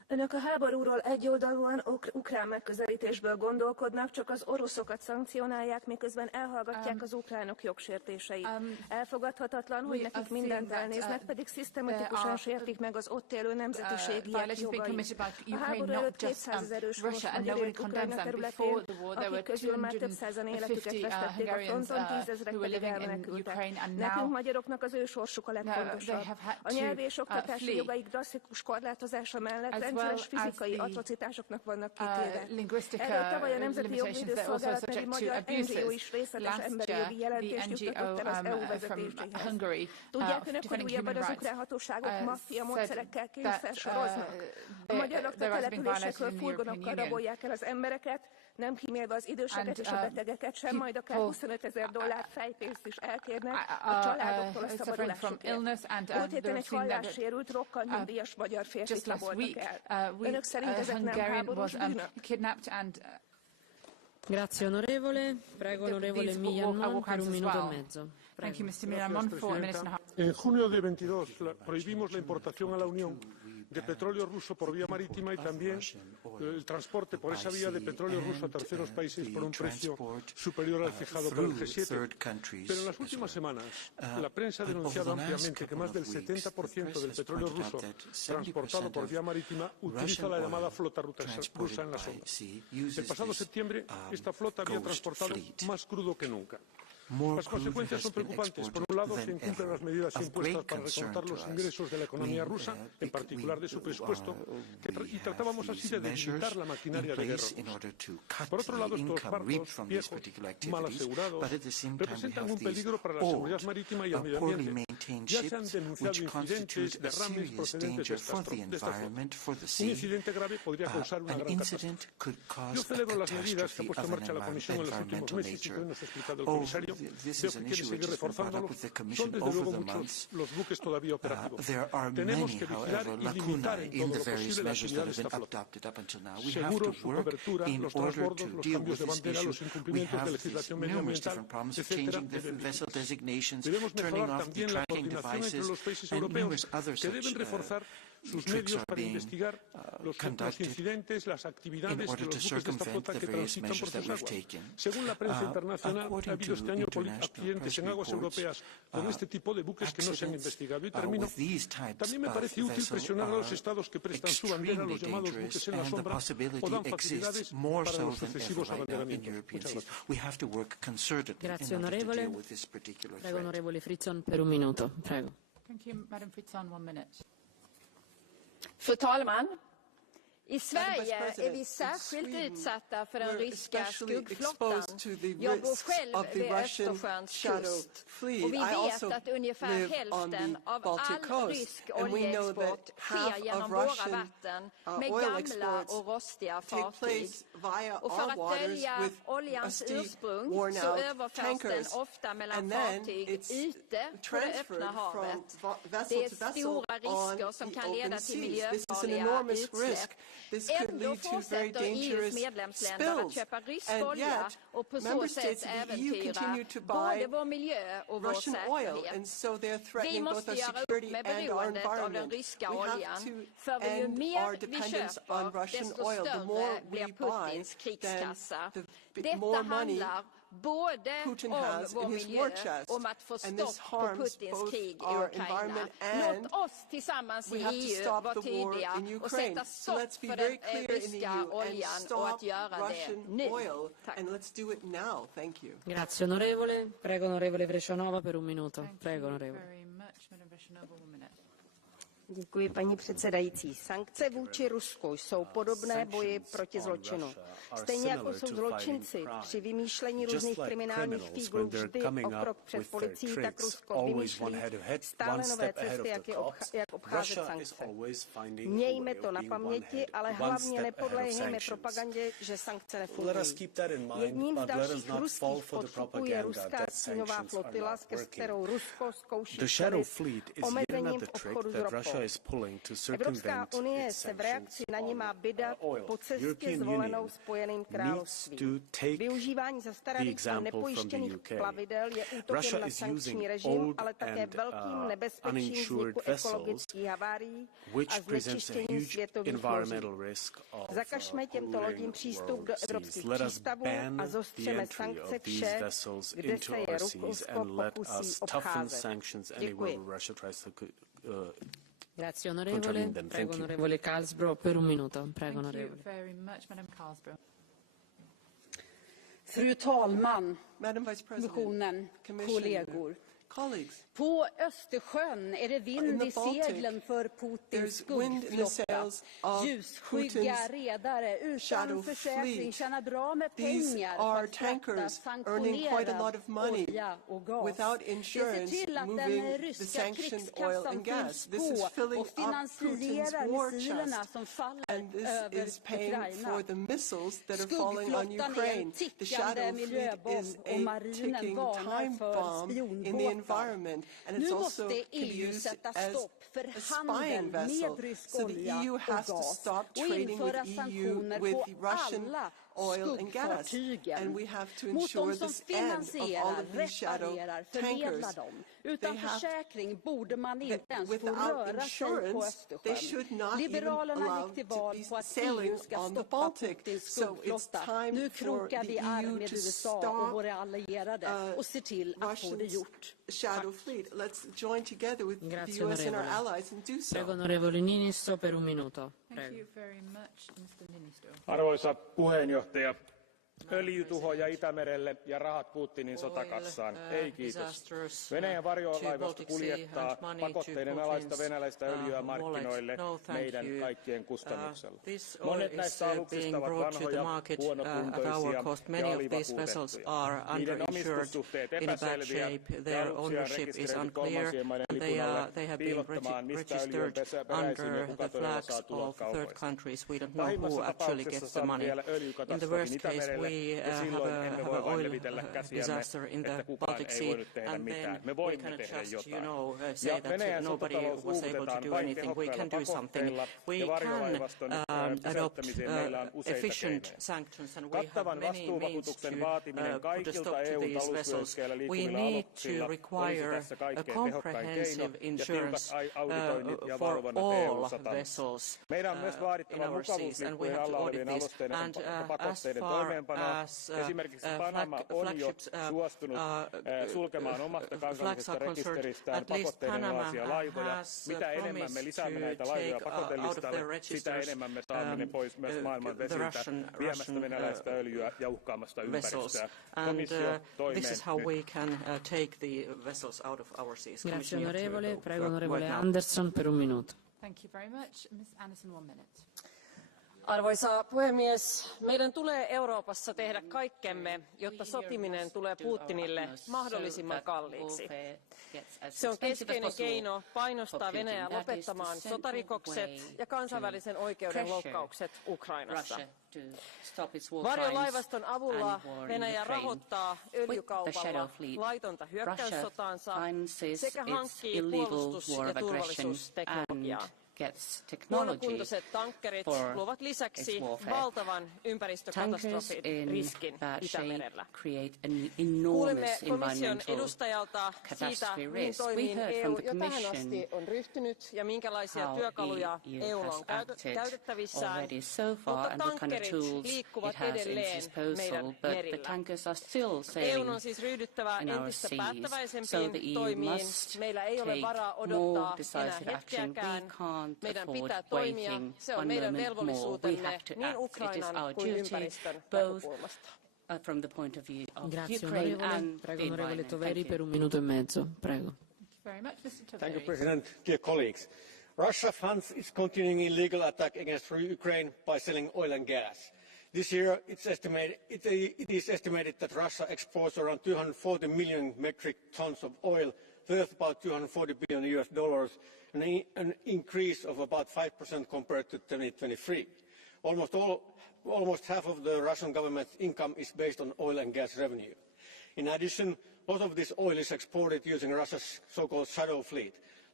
Önök a háborúról egyoldalúan ukrán megközelítésből gondolkodnak, csak az oroszokat szankcionálják, miközben elhallgatják az ukránok jogsértéseit. Elfogadhatatlan, hogy nekik mindent elnéznek, pedig szisztematikusan sértik meg az ott élő nemzetiségiek jogait. A háború előtt 200 000 őshonos magyar élt Ukrajna területén, akik közül már több százan életüket vesztették a fronton, 10 000-ek pedig elmenekültek. Nekünk magyaroknak az ő sorsuk a legfontosabb. A nyelvi és oktatási jogaik drasztikus korlátozása mellett rendszeres fizikai atrocitásoknak vannak kitéve. Erről tavaly a Nemzeti Jogvédő Szolgálat nevű magyar NGO is részletes emberi jogi jelentést juttatott el az EU vezetéséhez. Tudják önök, hogy újabban az ukrán hatóságok maffia módszerekkel kényszersoroznak? A magyarok településekről furgonokkal rabolják el az embereket, nem kímélve az időseket és a betegeket sem, majd akár $25,000 fejpénzt is elkérnek a családoktól a szabadulásukért. Múlt héten egy hallássérült, rokkantnyugdíjas magyar férfit raboltak el. Önök szerint ezek nem háborús bűnök? Grazie onorevole. Prego onorevole Millan per un minuto e mezzo. Thank you, Mr. Millan, for a minute and a half. En junio de 22 prohibimos la importación a la Unión de petróleo ruso por vía marítima y también el transporte por esa vía de petróleo ruso a terceros países por un precio superior al fijado por el G7. Pero en las últimas semanas la prensa ha denunciado ampliamente que más del 70% del petróleo ruso transportado por vía marítima utiliza la llamada flota rusa en las ondas. El pasado septiembre esta flota había transportado más crudo que nunca. Las consecuencias son preocupantes. Por un lado, se incumplen las medidas impuestas para recortar los ingresos de la economía rusa, en particular de su presupuesto, y tratábamos así de debilitar la maquinaria de guerra rusa. Por otro lado, estos barcos viejos, mal asegurados, representan un peligro para la seguridad marítima y el medio ambiente. Ya se han denunciado incidentes, derrames procedentes de esta flota. Un incidente grave podría causar una gran catástrofe. Yo celebro las medidas que ha puesto en marcha la Comisión en los últimos meses y que hoy nos ha explicado el comisario. Veo que quiere seguir reforzándolo. Son desde luego muchos los buques todavía operativos. Tenemos que vigilar y limitar en todo lo posible la actividad de esta flota. Seguros, su cobertura, los transbordos, los cambios de bandera, los incumplimientos de legislación medioambiental, etc. Debemos mejorar también la coordinación entre los países europeos que deben reforzar sus medios para investigar los incidentes, las actividades de los buques de esta flota que transitan por sus aguas. Según la prensa internacional, ha habido este año accidentes en aguas europeas con este tipo de buques que no se han investigado. Y termino. También me parece útil presionar a los estados que prestan su bandera a los llamados buques en la sombra o dan facilidades para los sucesivos abanderamientos. Muchas gracias. Grazie onorevole. Prego onorevole Fritzon per un minuto. Prego. Thank you, Madam Fritzon, 1 minute. Fru talman! I Sverige är vi särskilt utsatta för den ryska skuggflottan. Jag bor själv vid Östersjöns kust och vi vet att ungefär hälften av all rysk oljeexport sker genom våra vatten med gamla och rostiga fartyg. Och för att dölja oljans ursprung så överförs den ofta mellan fartyg ute på det öppna havet. Det är stora risker som kan leda till miljöfarliga utsläpp. Ändå fortsätter EU:s medlemsländer att köpa rysk olja och på så sätt äventyra både vår miljö och vår säkerhet. Vi måste göra upp med beroendet av den ryska oljan. För ju mer vi köper, desto större blir Putins krigskassa. Detta handlar både om vår miljö och om att få stopp på Putins krig i Ukraina. Låt oss tillsammans i EU vara tydliga och sätta stopp för den ryska oljan och att göra det nu. Tack. Grazie onorevole. Prego onorevole Vrecionova per un minuto. Prego onorevole. Děkuji, paní předsedající. Sankce vůči Rusku jsou podobné boji proti zločinu. Stejně jako jsou zločinci při vymýšlení různých kriminálních fíglů vždy o krok před policií, tak Rusko vymýšlí stále nové cesty, jak obcházet sankce. Mějme to na paměti, ale hlavně nepodléhejme propagandě, že sankce nefungují. Jedním z dalších ruských podstupů je ruská stínová flotila, skrz kterou Rusko zkouší omezením obchodu s ropou. Russia is pulling to circumvent its sanctions on oil. The European Union needs to take the example from the UK. Russia is using old and uninsured vessels, which presents a huge environmental risk of polluting world seas. Let us ban the entry of these vessels into our seas and let us toughen sanctions anywhere where Russia tries to Grazie onorevole. Prego onorevole Carlsbro per un minuto. Prego onorevole. Thank you very much, Madam Carlsbro. Fru talman, kommissionen, kollegor. På Östersjön är det vind i seglen för Putins skuggflotta. Ljusskygga redare utan försäkring tjänar bra med pengar på att frakta sanktionerad olja och gas. Det ser till att den ryska krigskassan fylls på och finansierar missilerna som faller över Ukraina. Skuggflottan är en tickande miljöbomb och marinen varnar för spionbåtar. Nu måste EU sätta stopp för handeln med rysk olja och gas och införa sanktioner på alla skuggfartygen mot de som finansierar, reparerar, förmedlar dem. Utan försäkring borde man inte ens få röra sig på Östersjön. Liberalerna gick till val på att EU ska stoppa Putins skuggflotta. Nu krokar vi arm med USA och våra allierade och ser till att få det gjort. Grazie onorevole. Prego onorevole Niinistö per un minuto. Prego. Arvoisa puheenjohtaja, öljytuhoja Itämerelle ja rahat Putinin sotakassaan. Ei kiitos. Venäjän varjolaivasto kuljettaa pakotteiden alaista venäläistä öljyä markkinoille meidän kaikkien kustannuksella. Monet näistä aluksista ovat vanhoja, huonokuntoisia ja alivakuutettuja. Niiden omistussuhteet epäselviä ja aluksia rekisteröity kolmansien maiden lipun alle piilottamaan, mistä öljy on peräisin ja kuka todella saa tulot kaupoista. Pahimmassa tapauksessa saamme vielä öljykatastrofin Itämerelle. We have an oil disaster in the Baltic Sea, and then we cannot just, say that nobody was able to do anything. We can do something. We can adopt efficient sanctions, and we have many means to put a stop to these vessels. We need to require a comprehensive insurance for all vessels in our seas, and we have to audit this. And as far as flagships sulkemaan omasta kansallisesta rekisteristään pakotteiden laivoja. Mitä enemmän me lisäämme näitä laivoja pakotelistalle, sitä enemmän me saamme ne pois myös maailman vesiltä, viemästä venäläistä öljyä ja uhkaamasta ympäristöä. Komissio toimeen. This is how we can take the vessels out of our seas. Grazie onorevole. Prego onorevole Andersson per un minuto. Thank you very much. Ms. Anderson, 1 minute. Arvoisa puhemies, meidän tulee Euroopassa tehdä kaikkemme, jotta sotiminen tulee Putinille mahdollisimman kalliiksi. Se on keskeinen keino painostaa Venäjää lopettamaan sotarikokset ja kansainvälisen oikeuden loukkaukset Ukrainassa. Varjolaivaston avulla Venäjä rahoittaa öljykaupalla laitonta hyökkäyssotaansa sekä hankkii puolustus- ja turvallisuusteknologiaa. Huonokuntoiset tankkerit luovat lisäksi valtavan ympäristökatastrofiriskin Itämerellä. Kuulimme komission edustajalta siitä, mihin toimiin EU jo tähän asti on ryhtynyt ja minkälaisia työkaluja EUlla on käytettävissään, mutta tankkerit liikkuvat edelleen meidän merillä. EUn on siis ryhdyttävä entistä päättäväisempiin toimiin. Meillä ei ole varaa odottaa enää hetkeäkään. Meidän pitää toimia. Se on meidän velvollisuutemme niin Ukrainan kuin ympäristön näkökulmasta. From the point of view of Ukraine and the environment. Toveri per un minuto e mezzo. Prego. Thank you, President. Dear colleagues, Russia funds its continuing illegal attack against Ukraine by selling oil and gas. This year, it is estimated that Russia exports around 240 million metric tons of oil, worth about $240 billion, an increase of about 5% compared to 2023. Almost half of the Russian government's income is based on oil and gas revenue. In addition, a lot of this oil is exported using Russia's so-called shadow fleet.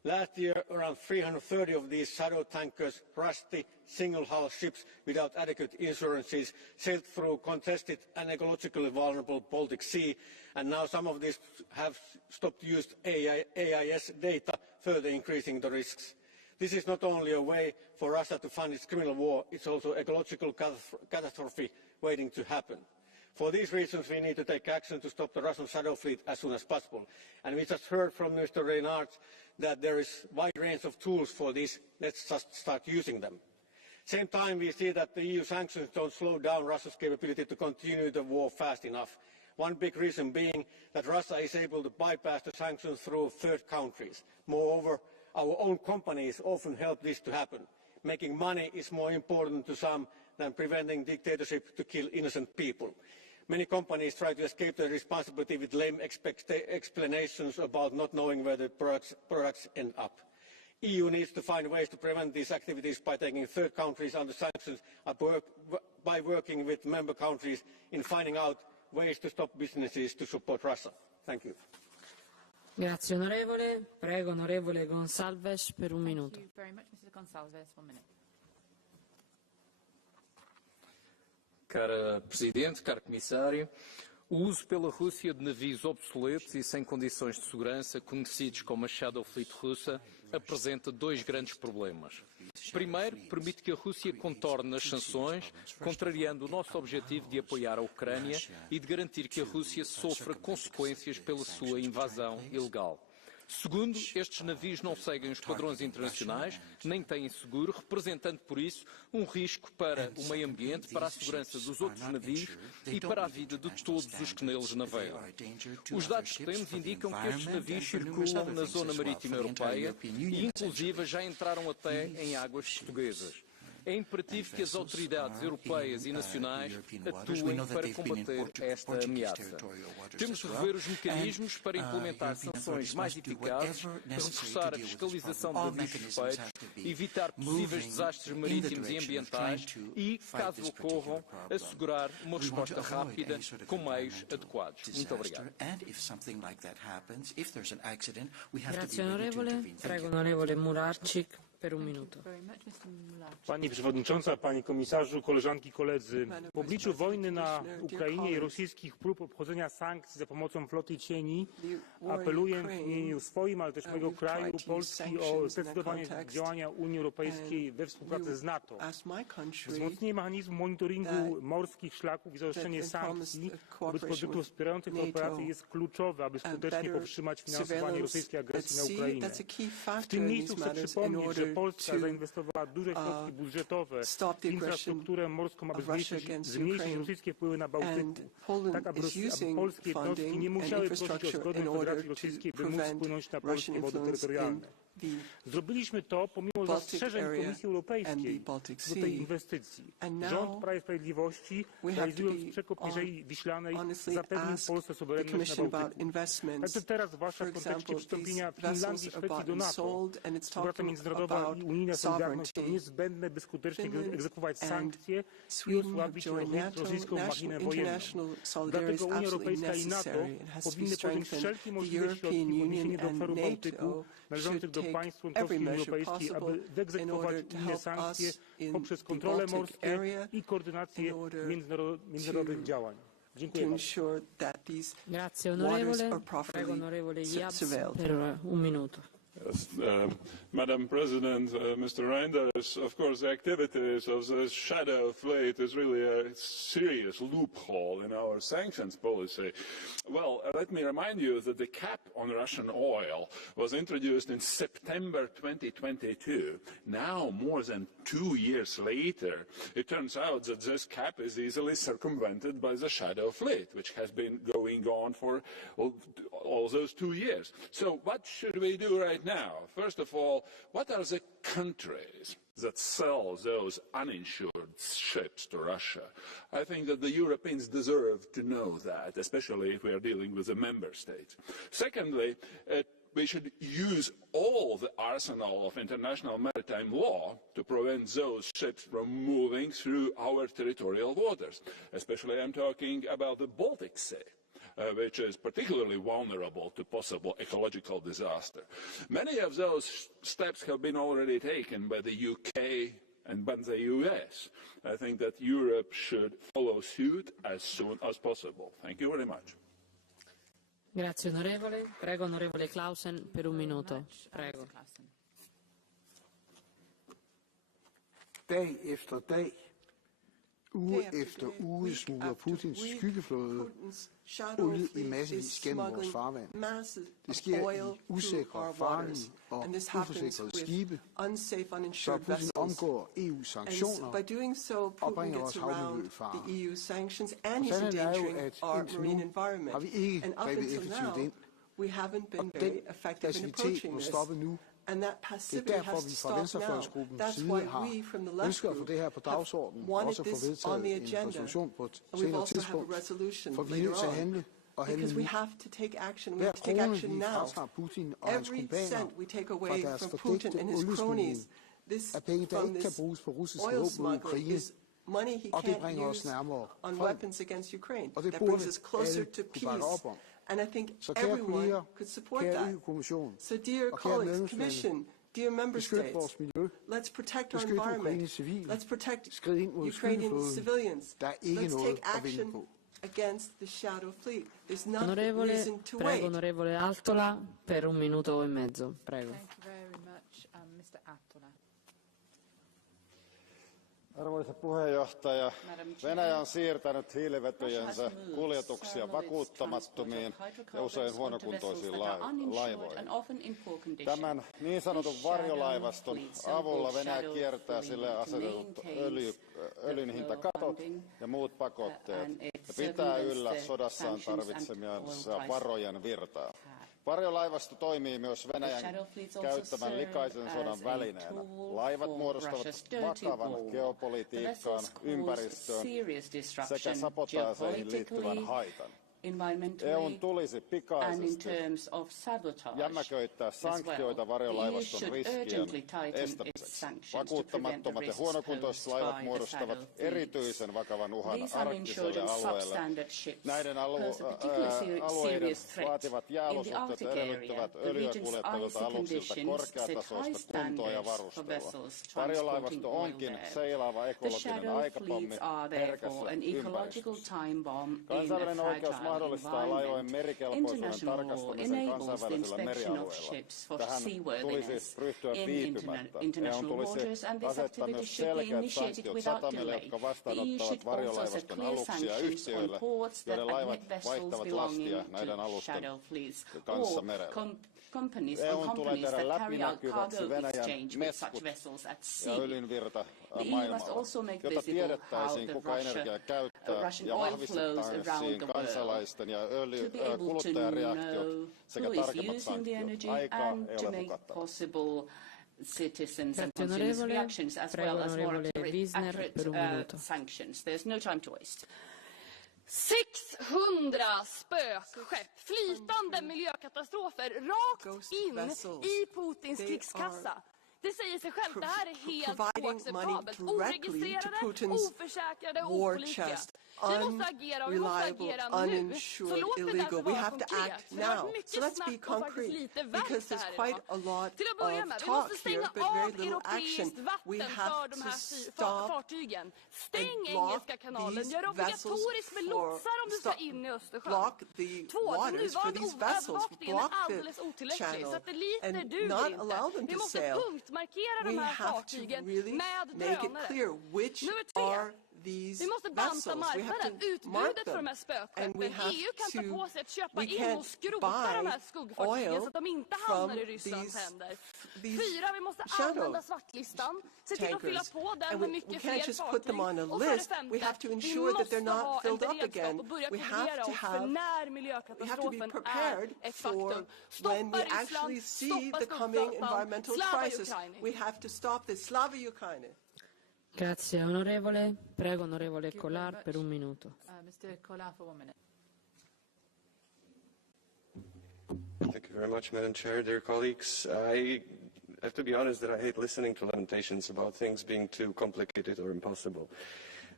Last year, around 330 of these shadow tankers, rusty, single-hull ships without adequate insurances, sailed through contested and ecologically vulnerable Baltic Sea, and now some of these have stopped using AIS data, further increasing the risks. This is not only a way for Russia to fund its criminal war, it's also an ecological catastrophe waiting to happen. For these reasons, we need to take action to stop the Russian shadow fleet as soon as possible. And we just heard from Mr. Reinhardt that there is a wide range of tools for this. Let's just start using them. At the same time, we see that the EU sanctions don't slow down Russia's capability to continue the war fast enough. One big reason being that Russia is able to bypass the sanctions through third countries. Moreover, our own companies often help this to happen. Making money is more important to some than preventing dictatorship to kill innocent people. Many companies try to escape their responsibility with lame explanations about not knowing where the products end up. The EU needs to find ways to prevent these activities by taking third countries under sanctions and by working with member countries in finding out ways to stop businesses to support Russia. Thank you. Grazie onorevole. Prego onorevole Gonçalves per un minuto. Thank you very much, Mr. Gonçalves. 1 minute. Cara Presidente, caro Comissário, o uso pela Rússia de navios obsoletos e sem condições de segurança, conhecidos como a Shadow Fleet russa, apresenta dois grandes problemas. Primeiro, permite que a Rússia contorne as sanções, contrariando o nosso objetivo de apoiar a Ucrânia e de garantir que a Rússia sofra consequências pela sua invasão ilegal. Segundo, estes navios não seguem os padrões internacionais, nem têm seguro, representando por isso um risco para o meio ambiente, para a segurança dos outros navios e para a vida de todos os que neles navegam. Os dados que temos indicam que estes navios circulam na zona marítima europeia e, inclusive, já entraram até em águas portuguesas. É imperativo que as autoridades europeias e nacionais atuem para combater esta ameaça. Temos de rever os mecanismos para implementar sanções mais eficazes, reforçar a fiscalização de navios suspeitos, evitar possíveis desastres marítimos e ambientais e, caso ocorram, assegurar uma resposta rápida com meios adequados. Muito obrigado. Grazie onorevole. Prego onorevole Mularczyk. Pani Przewodnicząca, Panie Komisarzu, koleżanki i koledzy. W obliczu wojny na Ukrainie i rosyjskich prób obchodzenia sankcji za pomocą floty cieni apeluję w imieniu swoim, ale też mojego kraju, Polski, o zdecydowanie działania Unii Europejskiej we współpracy z NATO. Wzmocnienie mechanizmu monitoringu morskich szlaków i zaostrzenie sankcji wobec produktów wspierających tę operację jest kluczowe, aby skutecznie powstrzymać finansowanie rosyjskiej agresji na Ukrainę. W tym miejscu chcę przypomnieć, że Polska zainwestowała duże środki budżetowe w infrastrukturę morską, aby zmniejszyć rosyjskie wpływy na Bałtyku, tak aby polskie jednostki nie musiały prosić o zgodę Federacji Rosyjskiej, by móc wpłynąć na polskie wody terytorialne. Zrobiliśmy to pomimo zastrzeżeń Komisji Europejskiej do tej inwestycji. Rząd Prawa i Sprawiedliwości, realizując przekop Mierzei Wiślanej, zapewnił Polsce suwerenność na Bałtyku. Także teraz, zwłaszcza w kontekście przystąpienia Finlandii i Szwecji do NATO, współpraca międzynarodowa i unijna solidarność są niezbędne, by skutecznie egzekwować sankcje i osłabić rosyjską machinę wojenną. Dlatego Unia Europejska i NATO powinny podjąć wszelkie możliwe środki w odniesieniu do obszaru Bałtyku należących do państw członkowskich Unii Europejskiej, aby wyegzekwować unijne sankcje poprzez kontrole morskie i koordynację międzynarodowych działań. Dziękuję bardzo. Grazie onorevole. Prego onorevole Jabs per un minuto. Yes, Madam President, Mr. Reinders, of course the activities of the shadow fleet is really a serious loophole in our sanctions policy. Well, let me remind you that the cap on Russian oil was introduced in September 2022. Now, more than 2 years later, it turns out that this cap is easily circumvented by the shadow fleet, which has been going on for all those 2 years. So what should we do right now? First of all, what are the countries that sell those uninsured ships to Russia? I think that the Europeans deserve to know that, especially if we are dealing with the member states. Secondly, we should use all the arsenal of international maritime law to prevent those ships from moving through our territorial waters. Especially I'm talking about the Baltic Sea. which is particularly vulnerable to possible ecological disaster. Many of those steps have been already taken by the UK and by the US. I think that Europe should follow suit as soon as possible. Thank you very much. Grazie onorevole. Prego onorevole Clausen per un minuto. Prego. Dag efter dag, uge efter uge smuler Putins skyggeflåde olie i massevis gennem vores farvand. Det sker i usikre, farlige og uforsikrede skibe, så Putin omgår EU's sanktioner og bringer vores havmiljø i fare. Sandheden er jo, at indtil nu har vi ikke grebet effektivt ind, og den passivitet må stoppe nu. Det er derfor, vi fra Venstrefløjsgruppens side har ønsket at få det her på dagsordenen, også at få vedtaget en resolution på et senere tidspunkt, for vi er nødt til at handle og handle nu. Hver krone, vi fratager Putin og hans kumpaner fra deres fordækte oliesmugling, er penge, der ikke kan bruges på russiske våben mod Ukraine, og det bringer os nærmere frem. Og det burde alle kunne bakke op om. And I think så kære everyone kolleger, could support kære that. EU-kommission, So dear colleagues, Commission, dear member states, vores miljø, let's protect our environment, let's protect Ukrainian civilians, let's take action against the shadow fleet. There's no reason to wait. Prego onorevole Altola per un minuto e mezzo. Prego. Thank you very much, Mr. Altola. Arvoisa puheenjohtaja, Venäjä on siirtänyt hiilivetyjensä kuljetuksia vakuuttamattomiin ja usein huonokuntoisiin laivoihin. Tämän niin sanotun varjolaivaston avulla Venäjä kiertää sille asetetut öljyn hintakatot ja muut pakotteet ja pitää yllä sodassaan tarvitsemiansa varojen virtaa. Varjolaivasto toimii myös Venäjän käyttämän likaisen sodan välineenä. Laivat muodostavat vakavan geopolitiikkaan, ympäristöön sekä sabotaaseihin liittyvän haitan. EU:n tulisi pikaisesti jämäköittää sanktioita varjolaivaston riskien estämiseksi. Vakuuttamattomat ja huonokuntoiset laivat muodostavat erityisen vakavan uhan arktiselle alueelle. Näiden alueiden vaativat jääolosuhteet edellyttävät öljyä kuljettavilta aluksilta korkeatasoista kuntoa ja varustelua. Varjolaivasto onkin seilaava ekologinen aikapommi herkässä ympäristössä. Kansainvälinen oikeus mahdollistaa laivojen merikelpoisuuden tarkastamisen kansainvälisillä merialueilla. Tähän tulisi ryhtyä viipymättä. EU:n tulisi asettaa myös selkeät sanktiot satamille, jotka vastaanottavat varjolaivaston aluksia yhtiöille, joiden laivat vaihtavat lastia näiden alusten kanssa merellä. EU:n tulee tehdä läpinäkyväksi Venäjän meskut ja öljynvirta maailmalla, jotta tiedettäisiin, kuka energiaa käyttää ja vahvistettaisiin kansalaisten ja kuluttajareaktiot sekä tarkemmat sanktiot. Aikaa ei ole hukattava. Citizens and consumers' reactions as well as more accurate sanctions. There's no time to waste. 600 spökskepp, flytande miljökatastrofer rakt in i Putins krigskassa. Det säger sig självt, det här är helt oacceptabelt. Oregistrerade, oförsäkrade, opålitliga. Vi måste agera och vi måste agera nu. Så låt det därför vara konkret. Det har varit mycket snack och faktiskt lite verkstad här idag. Till att börja med, vi måste stänga av europeiskt vatten för de här fartygen. Stäng Engelska kanalen, gör obligatoriskt med lotsar om du ska in i Östersjön. 2. Den nuvarande övervakningen är alldeles otillräcklig. Satelliter duger inte. Vi måste punktmarkera de här fartygen med drönare. Nummer 3. Vi måste banta marknaden, utbudet för de här spökskeppen. EU kan ta på sig att köpa in och skrota de här skuggfartygen så att de inte hamnar i Rysslands händer. 4. Vi måste använda svartlistan, se till att fylla på den med mycket fler fartyg. Och för det 5. Vi måste ha en beredskap och börja planera oss för när miljökatastrofen är ett faktum. Stoppa Ryssland, stoppa skuggflottan, slava Ukraina. Grazie onorevole. Prego onorevole Collard per un minuto. Mr. Collard for 1 minute. Thank you very much, Madam Chair. Dear colleagues, I have to be honest that I hate listening to lamentations about things being too complicated or impossible.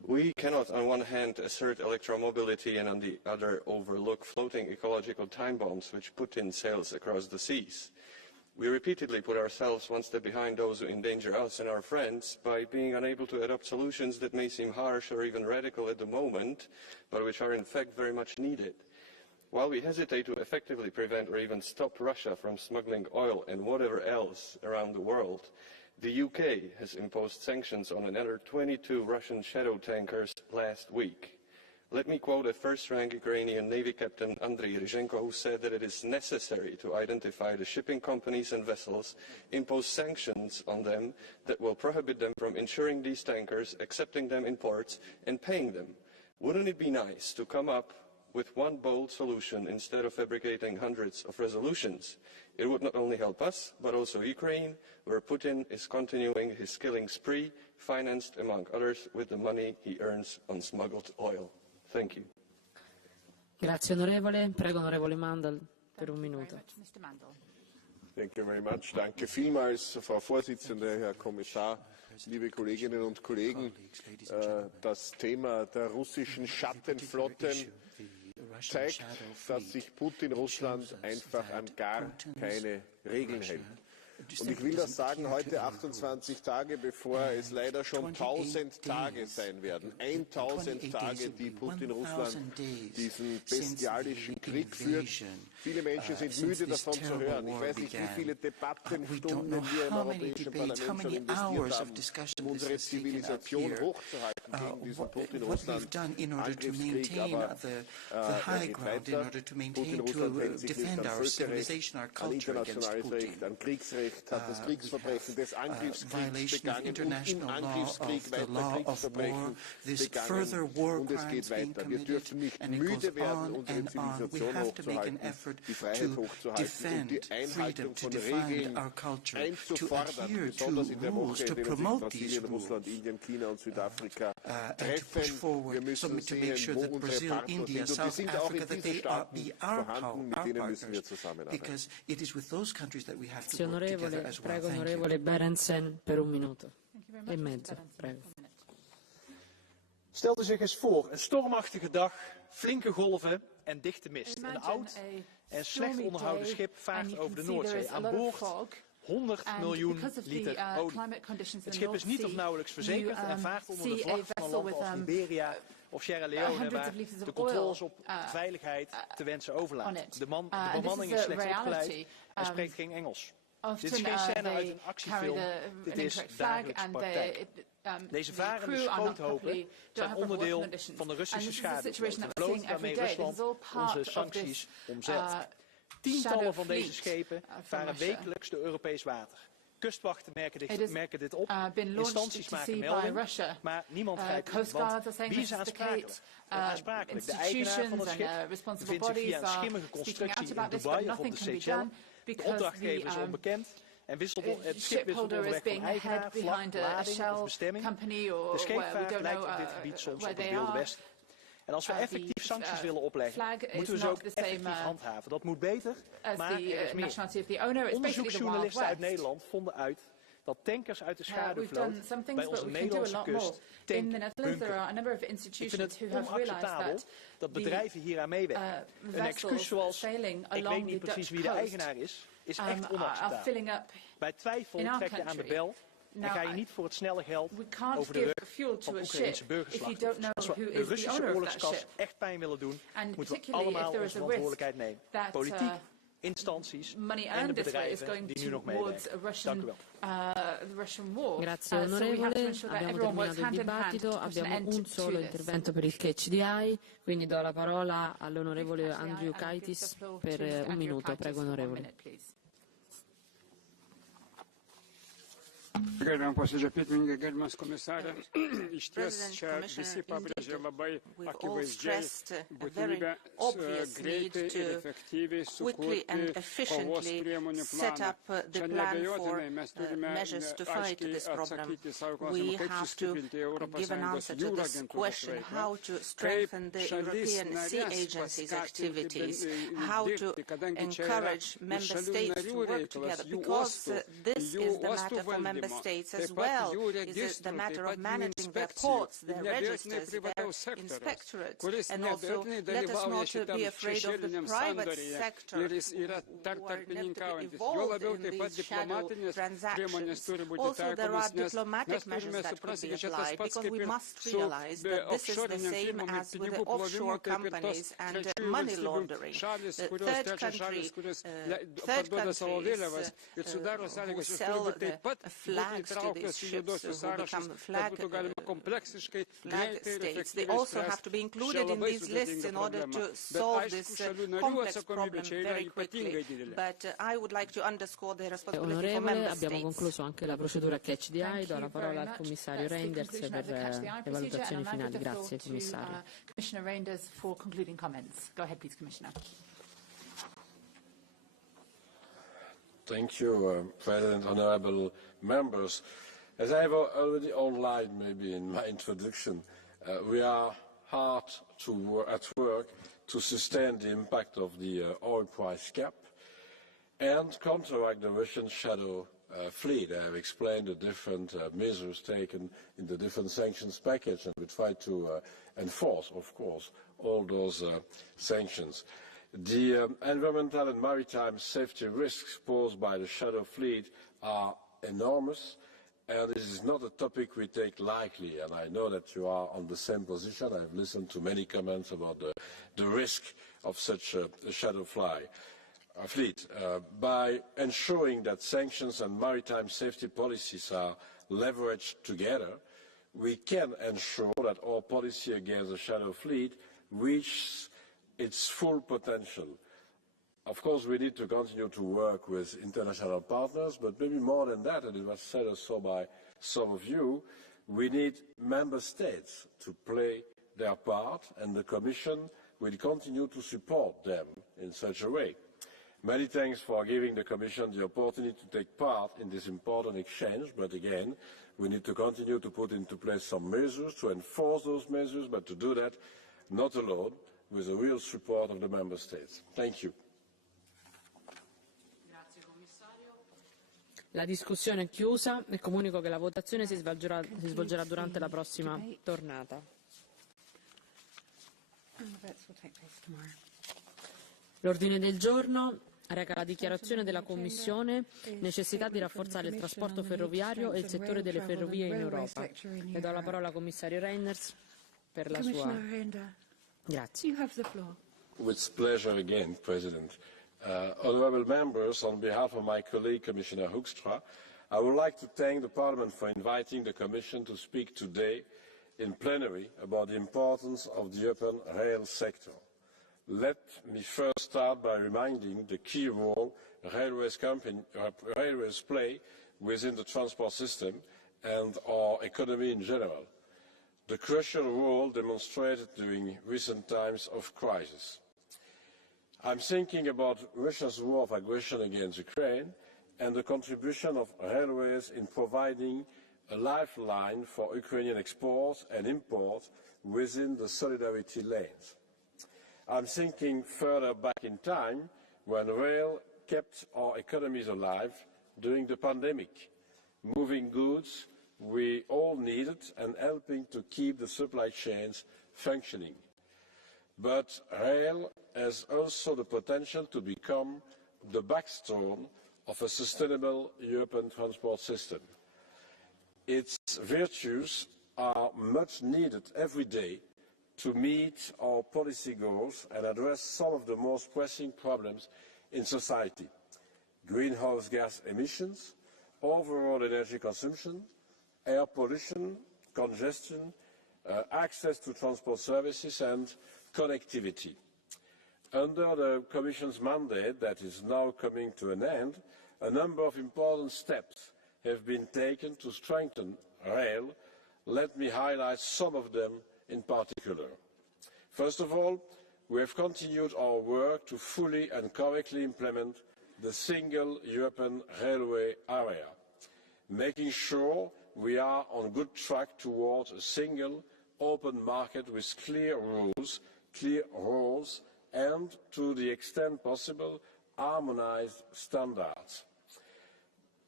We cannot, on one hand, assert electromobility and on the other overlook floating ecological time bombs which Putin sails across the seas. We repeatedly put ourselves one step behind those who endanger us and our friends by being unable to adopt solutions that may seem harsh or even radical at the moment, but which are in fact very much needed. While we hesitate to effectively prevent or even stop Russia from smuggling oil and whatever else around the world, the UK has imposed sanctions on another 22 Russian shadow tankers last week. Let me quote a first-rank Ukrainian Navy Captain Andriy Ryzhenko, who said that it is necessary to identify the shipping companies and vessels, impose sanctions on them that will prohibit them from insuring these tankers, accepting them in ports, and paying them. Wouldn't it be nice to come up with one bold solution instead of fabricating hundreds of resolutions? It would not only help us, but also Ukraine, where Putin is continuing his killing spree, financed, among others, with the money he earns on smuggled oil. Thank you. Grazie onorevole. Prego onorevole Mandel per un minuto. Thank you very much. Danke vielmals, Frau Vorsitzende, Herr Kommissar, liebe Kolleginnen und Kollegen. Das Thema der russischen Schattenflotten zeigt, dass sich Putin Russland einfach an gar keine Regeln hält. Und ich will das sagen, heute 28 Tage, bevor es leider schon 1000 Tage sein werden. 1000 Tage, die Putin Russland diesen bestialischen Krieg führt. Viele Menschen sind müde davon zu hören. Ich weiß nicht, wie viele Debattenstunden wir im Europäischen Parlament schon investiert haben, um unsere Zivilisation hochzuhalten gegen diesen Putin-Russland-Angriffskrieg. Aber er geht weiter. Putin-Russland hält sich nicht an Völkerrecht, an internationales Recht, an Kriegsrecht, hat das Kriegsverbrechen des Angriffskriegs begangen und im Angriffskrieg weiter Kriegsverbrechen begangen. Und es geht weiter. Wir dürfen nicht müde werden, unsere Zivilisation hochzuhalten, die Freiheit hochzuhalten und die Einhaltung von Regeln einzufordern, besonders in der Woche, in der sich Brasilien, Russland, Indien, China und Südafrika treffen. Wir müssen sehen, wo unsere Partner sind, und die sind auch in diesen Staaten vorhanden, mit denen müssen wir zusammenarbeiten. Prego onorevole Berendsen per un minuto e mezzo. Prego. Stelt u zich eens voor, een stormachtige dag, flinke golven en dichte mist. Een oud en slecht onderhouden schip vaart over de Noordzee. Aan boord 100 miljoen liter olie. Het schip is niet of nauwelijks verzekerd en vaart onder de vlag van landen als Liberia of Sierra Leone, waar de controles op veiligheid te wensen overlaten. De bemanning is slechts opgeleid en spreekt geen Engels. Dit is geen scène uit een actiefilm, dit is dagelijkse praktijk. Deze varende schroothopen zijn onderdeel van de Russische schaduwvloot, de vloot waarmee Rusland onze sancties omzeilt. Tientallen van deze schepen varen wekelijks door Europees water. Kustwachten merken dit op, instanties maken melding, maar niemand grijpt in. Want wie is aansprakelijk? De eigenaar van het schip bevindt zich via een schimmige constructie in Dubai of op de Seychelles. De opdrachtgever is onbekend en het schip wisselt onderweg van eigenaar, vlag, lading of bestemming. De scheepvaart lijkt op dit gebied soms op het Wilde Westen. En als we effectief sancties willen opleggen, moeten we ze ook effectief handhaven. Dat moet beter, maar er is meer. Onderzoeksjournalisten uit Nederland vonden uit dat tankers uit de schaduwvloot bij onze Nederlandse kust bunkeren. Ik vind het onacceptabel dat bedrijven hieraan meewerken. Een excuus zoals, ik weet niet precies wie de eigenaar is echt onacceptabel. Bij twijfel trek je aan de bel en ga je niet voor het snelle geld over de rug van Oekraïnse burgerslachtoffers. Als we de Russische oorlogskas echt pijn willen doen, moeten we allemaal onze verantwoordelijkheid nemen. Politiek, instanties en de bedrijven die nu nog meewerken. Dank u wel. Grazie onorevole, abbiamo terminato il dibattito, abbiamo un solo intervento per il Catch the Eye, quindi do la parola all'onorevole Andriukaitis per un minuto, prego onorevole. Gerbiam posėdžio pirmininkai, gerbiamas komisarė, iš ties čia visi pabrėžė labai akivaizdžiai būtinybę greitai ir efektyviai sukurti kovos priemonių planą. Čia neabejotinai mes turime aiškiai atsakyti savo klausimą, kaip sustiprinti ES jūrų agentūros veiklą, kaip šalis narės paskatinti dirbti, kadangi čia yra šalių narių reikalas, jų uostų valdymą. member states as well. Is the matter of managing their ports, their registers, their inspectorates, and also let us not be afraid of the private sector who are inevitably involved in these shadow transactions. Also, there are diplomatic measures that could be applied, because we must realize that this is the same as with the offshore companies and money laundering. Third countries who sell the flags to these ships, who become flag states, they also have to be included in these lists in order to solve this complex problem very quickly. But I would like to underscore the responsibility for member states. Abbiamo concluso anche la procedura Catch the Eye. Do la parola al commissario Reinders per le valutazioni finali. Grazie, commissario. Commissioner Reinders for concluding comments. Go ahead, please, Commissioner. Thank you, President, honourable members. As I have already outlined maybe in my introduction, we are hard at work to sustain the impact of the oil price cap and counteract the Russian shadow fleet. I have explained the different measures taken in the different sanctions package, and we try to enforce, of course, all those sanctions. The environmental and maritime safety risks posed by the shadow fleet are enormous, and this is not a topic we take lightly, and I know that you are on the same position. I have listened to many comments about the risk of such a shadow fleet. By ensuring that sanctions and maritime safety policies are leveraged together, we can ensure that our policy against the shadow fleet reaches its full potential. Of course, we need to continue to work with international partners, but maybe more than that, and it was said also by some of you, we need member states to play their part, and the Commission will continue to support them in such a way. Many thanks for giving the Commission the opportunity to take part in this important exchange, but again, we need to continue to put into place some measures, to enforce those measures, but to do that not alone, with the real support of the Member States. Thank you. La discussione è chiusa e comunico che la votazione si svolgerà durante la prossima tornata. L'ordine del giorno reca la dichiarazione della Commissione necessità di rafforzare il trasporto ferroviario e il settore delle ferrovie in Europa. Le do la parola al commissario Reinders per la sua... Grazie. You have the floor. With pleasure again, President. Honourable members, on behalf of my colleague Commissioner Hoekstra, I would like to thank the Parliament for inviting the Commission to speak today in plenary about the importance of the urban rail sector. Let me first start by reminding the key role railways play within the transport system and our economy in general. The crucial role demonstrated during recent times of crisis. I'm thinking about Russia's war of aggression against Ukraine and the contribution of railways in providing a lifeline for Ukrainian exports and imports within the solidarity lanes. I'm thinking further back in time when rail kept our economies alive during the pandemic, moving goods we all needed and helping to keep the supply chains functioning. But rail has also the potential to become the backbone of a sustainable European transport system. Its virtues are much needed every day to meet our policy goals and address some of the most pressing problems in society: greenhouse gas emissions, overall energy consumption, air pollution, congestion, access to transport services and connectivity. Under the Commission's mandate that is now coming to an end, a number of important steps have been taken to strengthen rail. Let me highlight some of them in particular. First of all, we have continued our work to fully and correctly implement the single European railway area, making sure we are on good track towards a single open market with clear rules, clear roles, and, to the extent possible, harmonised standards.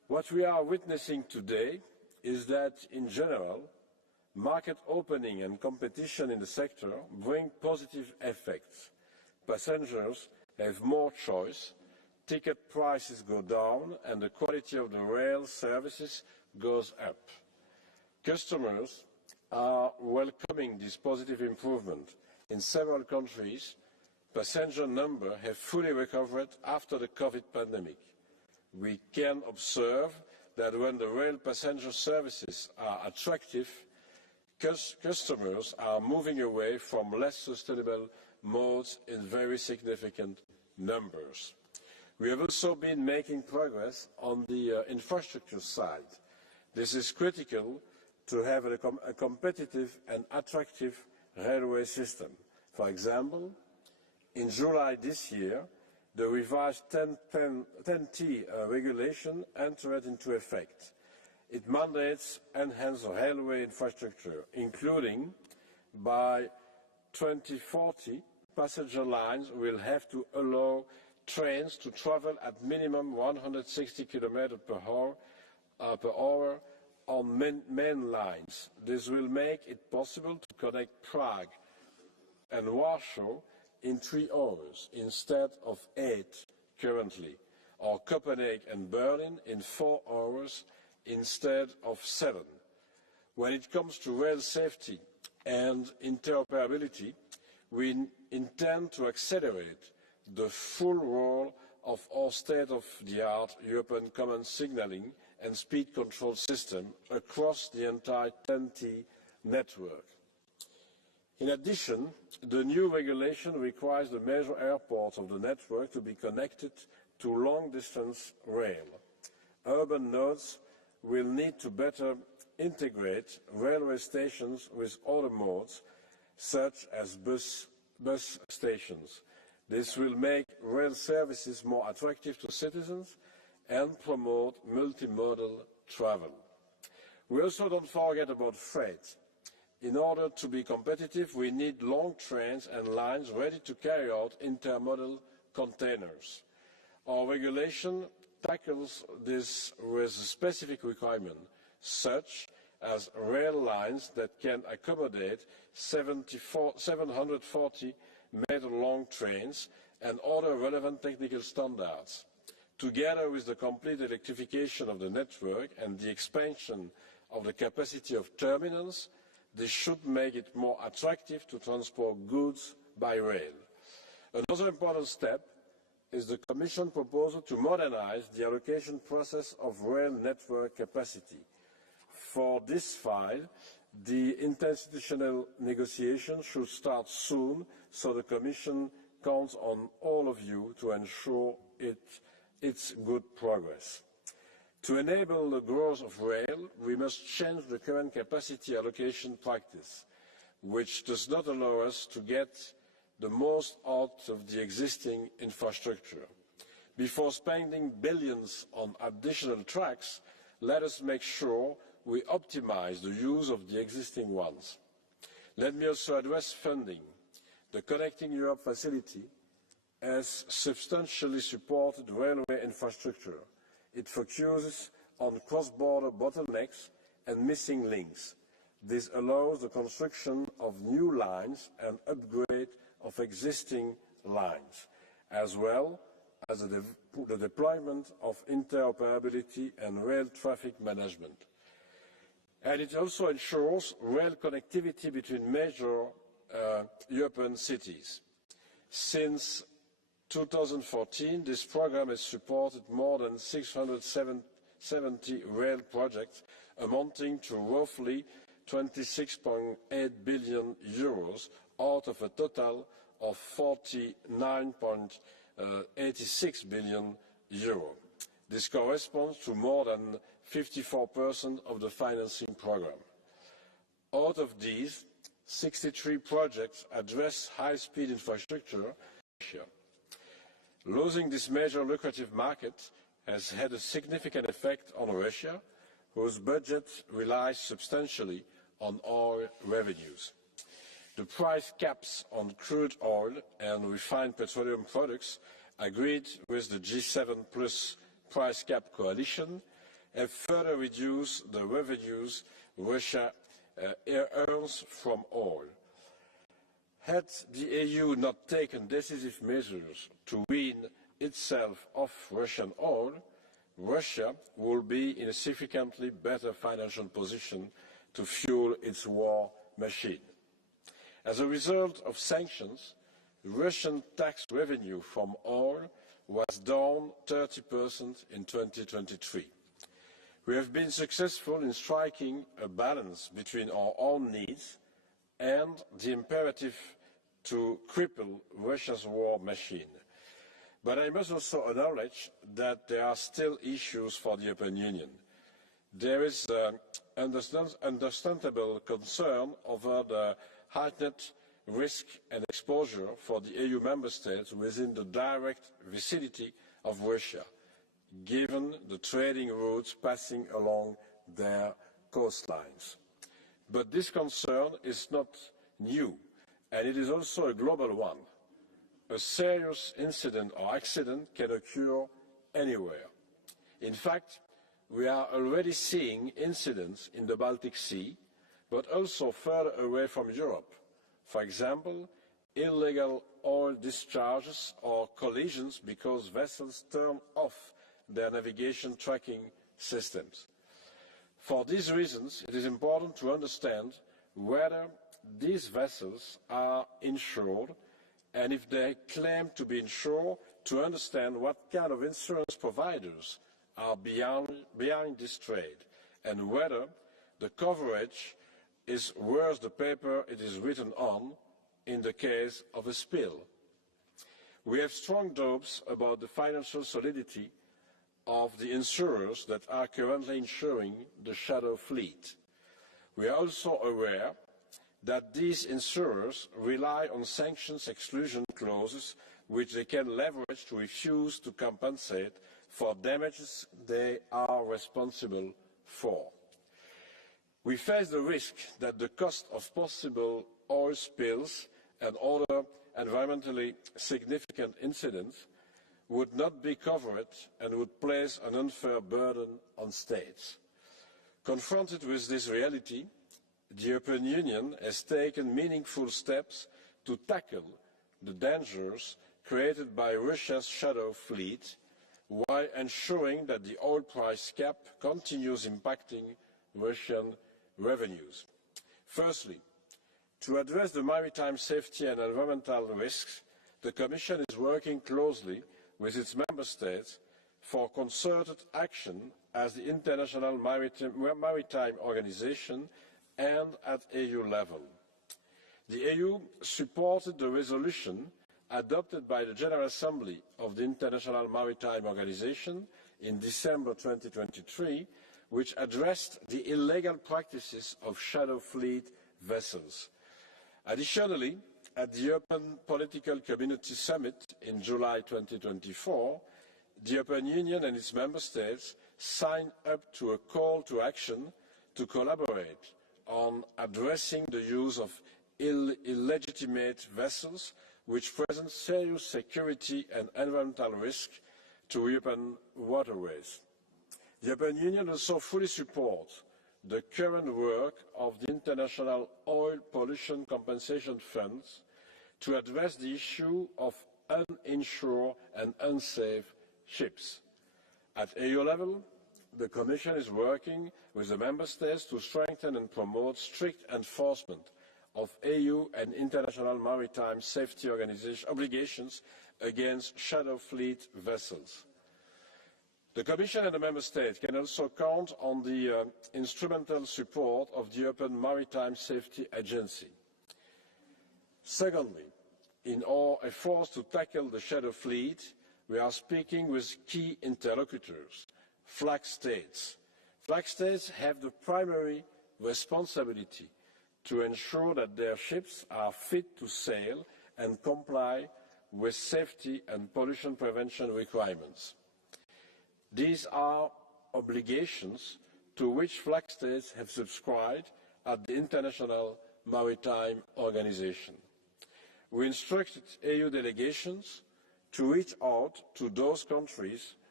What we are witnessing today is that, in general, market opening and competition in the sector bring positive effects. Passengers have more choice, ticket prices go down, and the quality of the rail services goes up. Customers are welcoming this positive improvement. In several countries, passenger numbers have fully recovered after the COVID pandemic. We can observe that when the rail passenger services are attractive, customers are moving away from less sustainable modes in very significant numbers. We have also been making progress on the infrastructure side. This is critical to have a competitive and attractive railway system. For example, in July this year, the revised 10T regulation entered into effect. It mandates enhanced railway infrastructure, including by 2040, passenger lines will have to allow trains to travel at minimum 160 km per hour on main lines. This will make it possible to connect Prague and Warsaw in 3 hours instead of 8 currently, or Copenhagen and Berlin in 4 hours instead of 7. When it comes to rail safety and interoperability, we intend to accelerate the full role of our state-of-the-art European Common Signalling and Speed Control System across the entire TEN-T network. In addition, the new regulation requires the major airports of the network to be connected to long-distance rail. Urban nodes will need to better integrate railway stations with other modes, such as bus stations. This will make rail services more attractive to citizens and promote multimodal travel. We also don't forget about freight. In order to be competitive, we need long trains and lines ready to carry out intermodal containers. Our regulation tackles this with a specific requirement, such as rail lines that can accommodate 740-meter long trains and other relevant technical standards. Together with the complete electrification of the network and the expansion of the capacity of terminals, this should make it more attractive to transport goods by rail. Another important step is the Commission proposal to modernize the allocation process of rail network capacity. For this file, the interinstitutional negotiations should start soon, so the Commission counts on all of you to ensure its good progress. To enable the growth of rail, we must change the current capacity allocation practice, which does not allow us to get the most out of the existing infrastructure. Before spending billions on additional tracks, let us make sure we optimize the use of the existing ones. Let me also address funding. The Connecting Europe facility has substantially supported railway infrastructure. It focuses on cross-border bottlenecks and missing links. This allows the construction of new lines and upgrade of existing lines, as well as the deployment of interoperability and rail traffic management. And it also ensures rail connectivity between major European cities. Since 2014, this program has supported more than 670 rail projects, amounting to roughly 26.8 billion euros out of a total of 49.86 billion euro. This corresponds to more than 54% of the financing program. Out of these, 63 projects address high-speed infrastructure. Losing this major lucrative market has had a significant effect on Russia, whose budget relies substantially on oil revenues. The price caps on crude oil and refined petroleum products agreed with the G7 plus price cap coalition have further reduced the revenues Russia earns from oil. Had the EU not taken decisive measures to wean itself off Russian oil, Russia will be in a significantly better financial position to fuel its war machine. As a result of sanctions, Russian tax revenue from oil was down 30% in 2023. We have been successful in striking a balance between our own needs and the imperative to cripple Russia's war machine. But I must also acknowledge that there are still issues for the European Union. There is understandable concern over the heightened risk and exposure for the EU member states within the direct vicinity of Russia, given the trading routes passing along their coastlines. But this concern is not new, and it is also a global one. A serious incident or accident can occur anywhere. In fact, we are already seeing incidents in the Baltic Sea, but also further away from Europe. For example, illegal oil discharges or collisions because vessels turn off their navigation tracking systems. For these reasons, it is important to understand whether these vessels are insured, and if they claim to be insured, to understand what kind of insurance providers are behind this trade, and whether the coverage is worth the paper it is written on in the case of a spill. We have strong doubts about the financial solidity of the insurers that are currently insuring the shadow fleet. We are also aware that these insurers rely on sanctions exclusion clauses which they can leverage to refuse to compensate for damages they are responsible for. We face the risk that the cost of possible oil spills and other environmentally significant incidents would not be covered and would place an unfair burden on states. Confronted with this reality, the European Union has taken meaningful steps to tackle the dangers created by Russia's shadow fleet, while ensuring that the oil price cap continues impacting Russian revenues. Firstly, to address the maritime safety and environmental risks, the Commission is working closely with its member states for concerted action as the International Maritime Organization and at EU level. The EU supported the resolution adopted by the General Assembly of the International Maritime Organization in December 2023, which addressed the illegal practices of shadow fleet vessels. Additionally, at the European Political Community Summit in July 2024, the European Union and its member states signed up to a call to action to collaborate on addressing the use of illegitimate vessels which present serious security and environmental risk to European waterways. The European Union also fully supports the current work of the International Oil Pollution Compensation Funds to address the issue of uninsured and unsafe ships. At EU level, the Commission is working with the Member States to strengthen and promote strict enforcement of EU and international maritime safety obligations against shadow fleet vessels. The Commission and the Member States can also count on the instrumental support of the European Maritime Safety Agency. Secondly, in our efforts to tackle the shadow fleet, we are speaking with key interlocutors, flag states. Flag states have the primary responsibility to ensure that their ships are fit to sail and comply with safety and pollution prevention requirements. These are obligations to which flag states have subscribed at the International Maritime Organization. We instructed EU delegations to reach out to those countries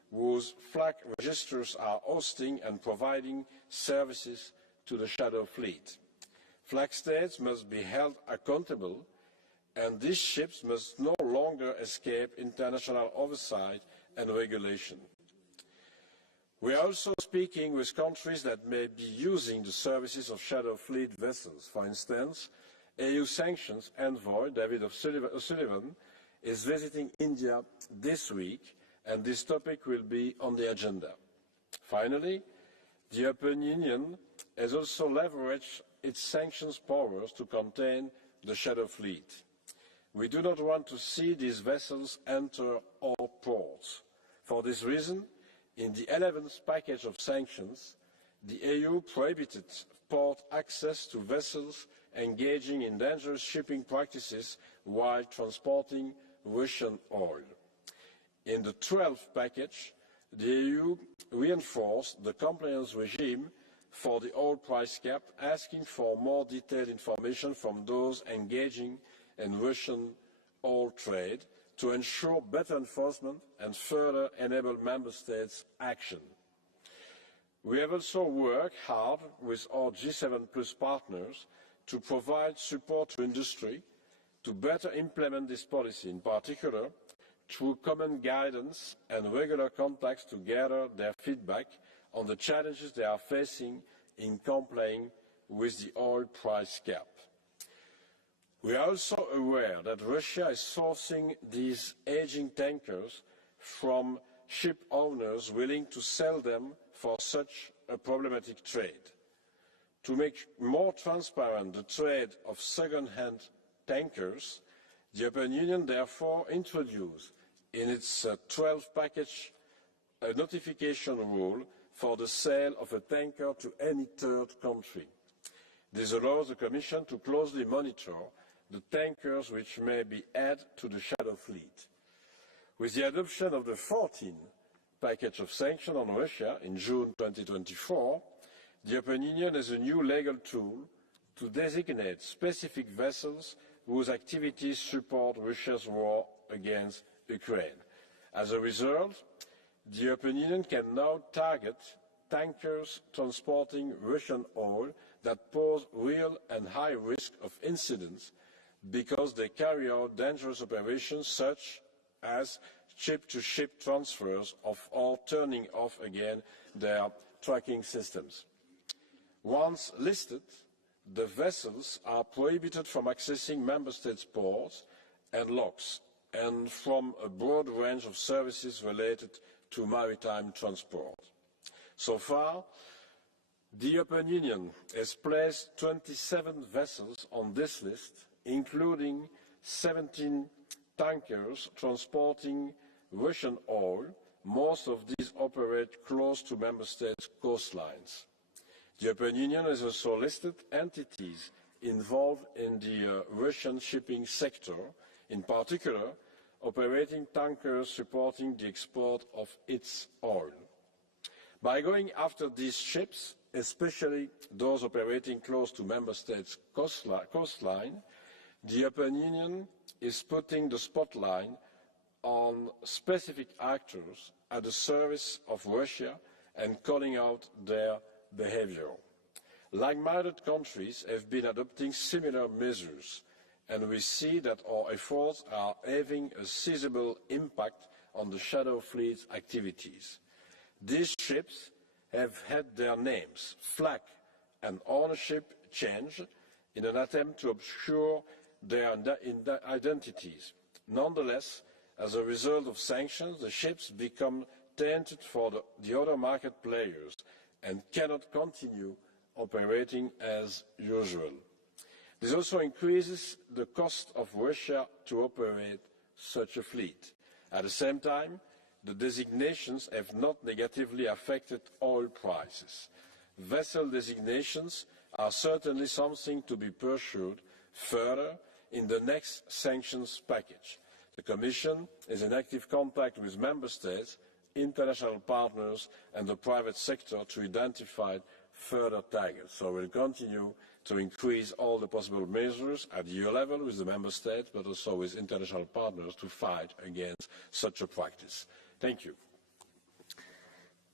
whose flag registers are hosting and providing services to the shadow fleet. Flag states must be held accountable, and these ships must no longer escape international oversight and regulation. We are also speaking with countries that may be using the services of shadow fleet vessels. For instance, EU sanctions envoy David O'Sullivan is visiting India this week, and this topic will be on the agenda. Finally, the European Union has also leveraged its sanctions powers to contain the shadow fleet. We do not want to see these vessels enter our ports. For this reason, in the 11th package of sanctions, the EU prohibited port access to vessels engaging in dangerous shipping practices while transporting Russian oil. In the 12th package, the EU reinforced the compliance regime for the oil price cap, asking for more detailed information from those engaging in Russian oil trade to ensure better enforcement and further enable Member States' action. We have also worked hard with our G7 Plus partners to provide support to industry to better implement this policy, in particular through common guidance and regular contacts to gather their feedback on the challenges they are facing in complying with the oil price cap. We are also aware that Russia is sourcing these aging tankers from ship owners willing to sell them for such a problematic trade. To make more transparent the trade of second-hand tankers, the European Union therefore introduced in its 12th package a notification rule for the sale of a tanker to any third country. This allows the Commission to closely monitor the tankers which may be added to the shadow fleet. With the adoption of the 14th package of sanctions on Russia in June 2024, the European Union has a new legal tool to designate specific vessels whose activities support Russia's war against Ukraine. As a result, the European Union can now target tankers transporting Russian oil that pose real and high risk of incidents because they carry out dangerous operations such as ship-to-ship transfers or turning off again their tracking systems. Once listed, the vessels are prohibited from accessing Member States' ports and locks and from a broad range of services related to maritime transport. So far, the European Union has placed 27 vessels on this list, including 17 tankers transporting Russian oil. Most of these operate close to Member States' coastlines. The European Union has also listed entities involved in the Russian shipping sector, in particular operating tankers supporting the export of its oil. By going after these ships, especially those operating close to Member States' coastline, the European Union is putting the spotlight on specific actors at the service of Russia and calling out their behaviour. Like-minded countries have been adopting similar measures, and we see that our efforts are having a sizable impact on the shadow fleet's activities. These ships have had their names, flag and ownership changed in an attempt to obscure their identities. Nonetheless, as a result of sanctions, the ships become tainted for the other market players and cannot continue operating as usual. This also increases the cost of Russia to operate such a fleet. At the same time, the designations have not negatively affected oil prices. Vessel designations are certainly something to be pursued further in the next sanctions package. The Commission is in active contact with Member States, international partners and the private sector to identify further targets. So we will continue to increase all the possible measures at EU level with the Member States, but also with international partners to fight against such a practice. Thank you.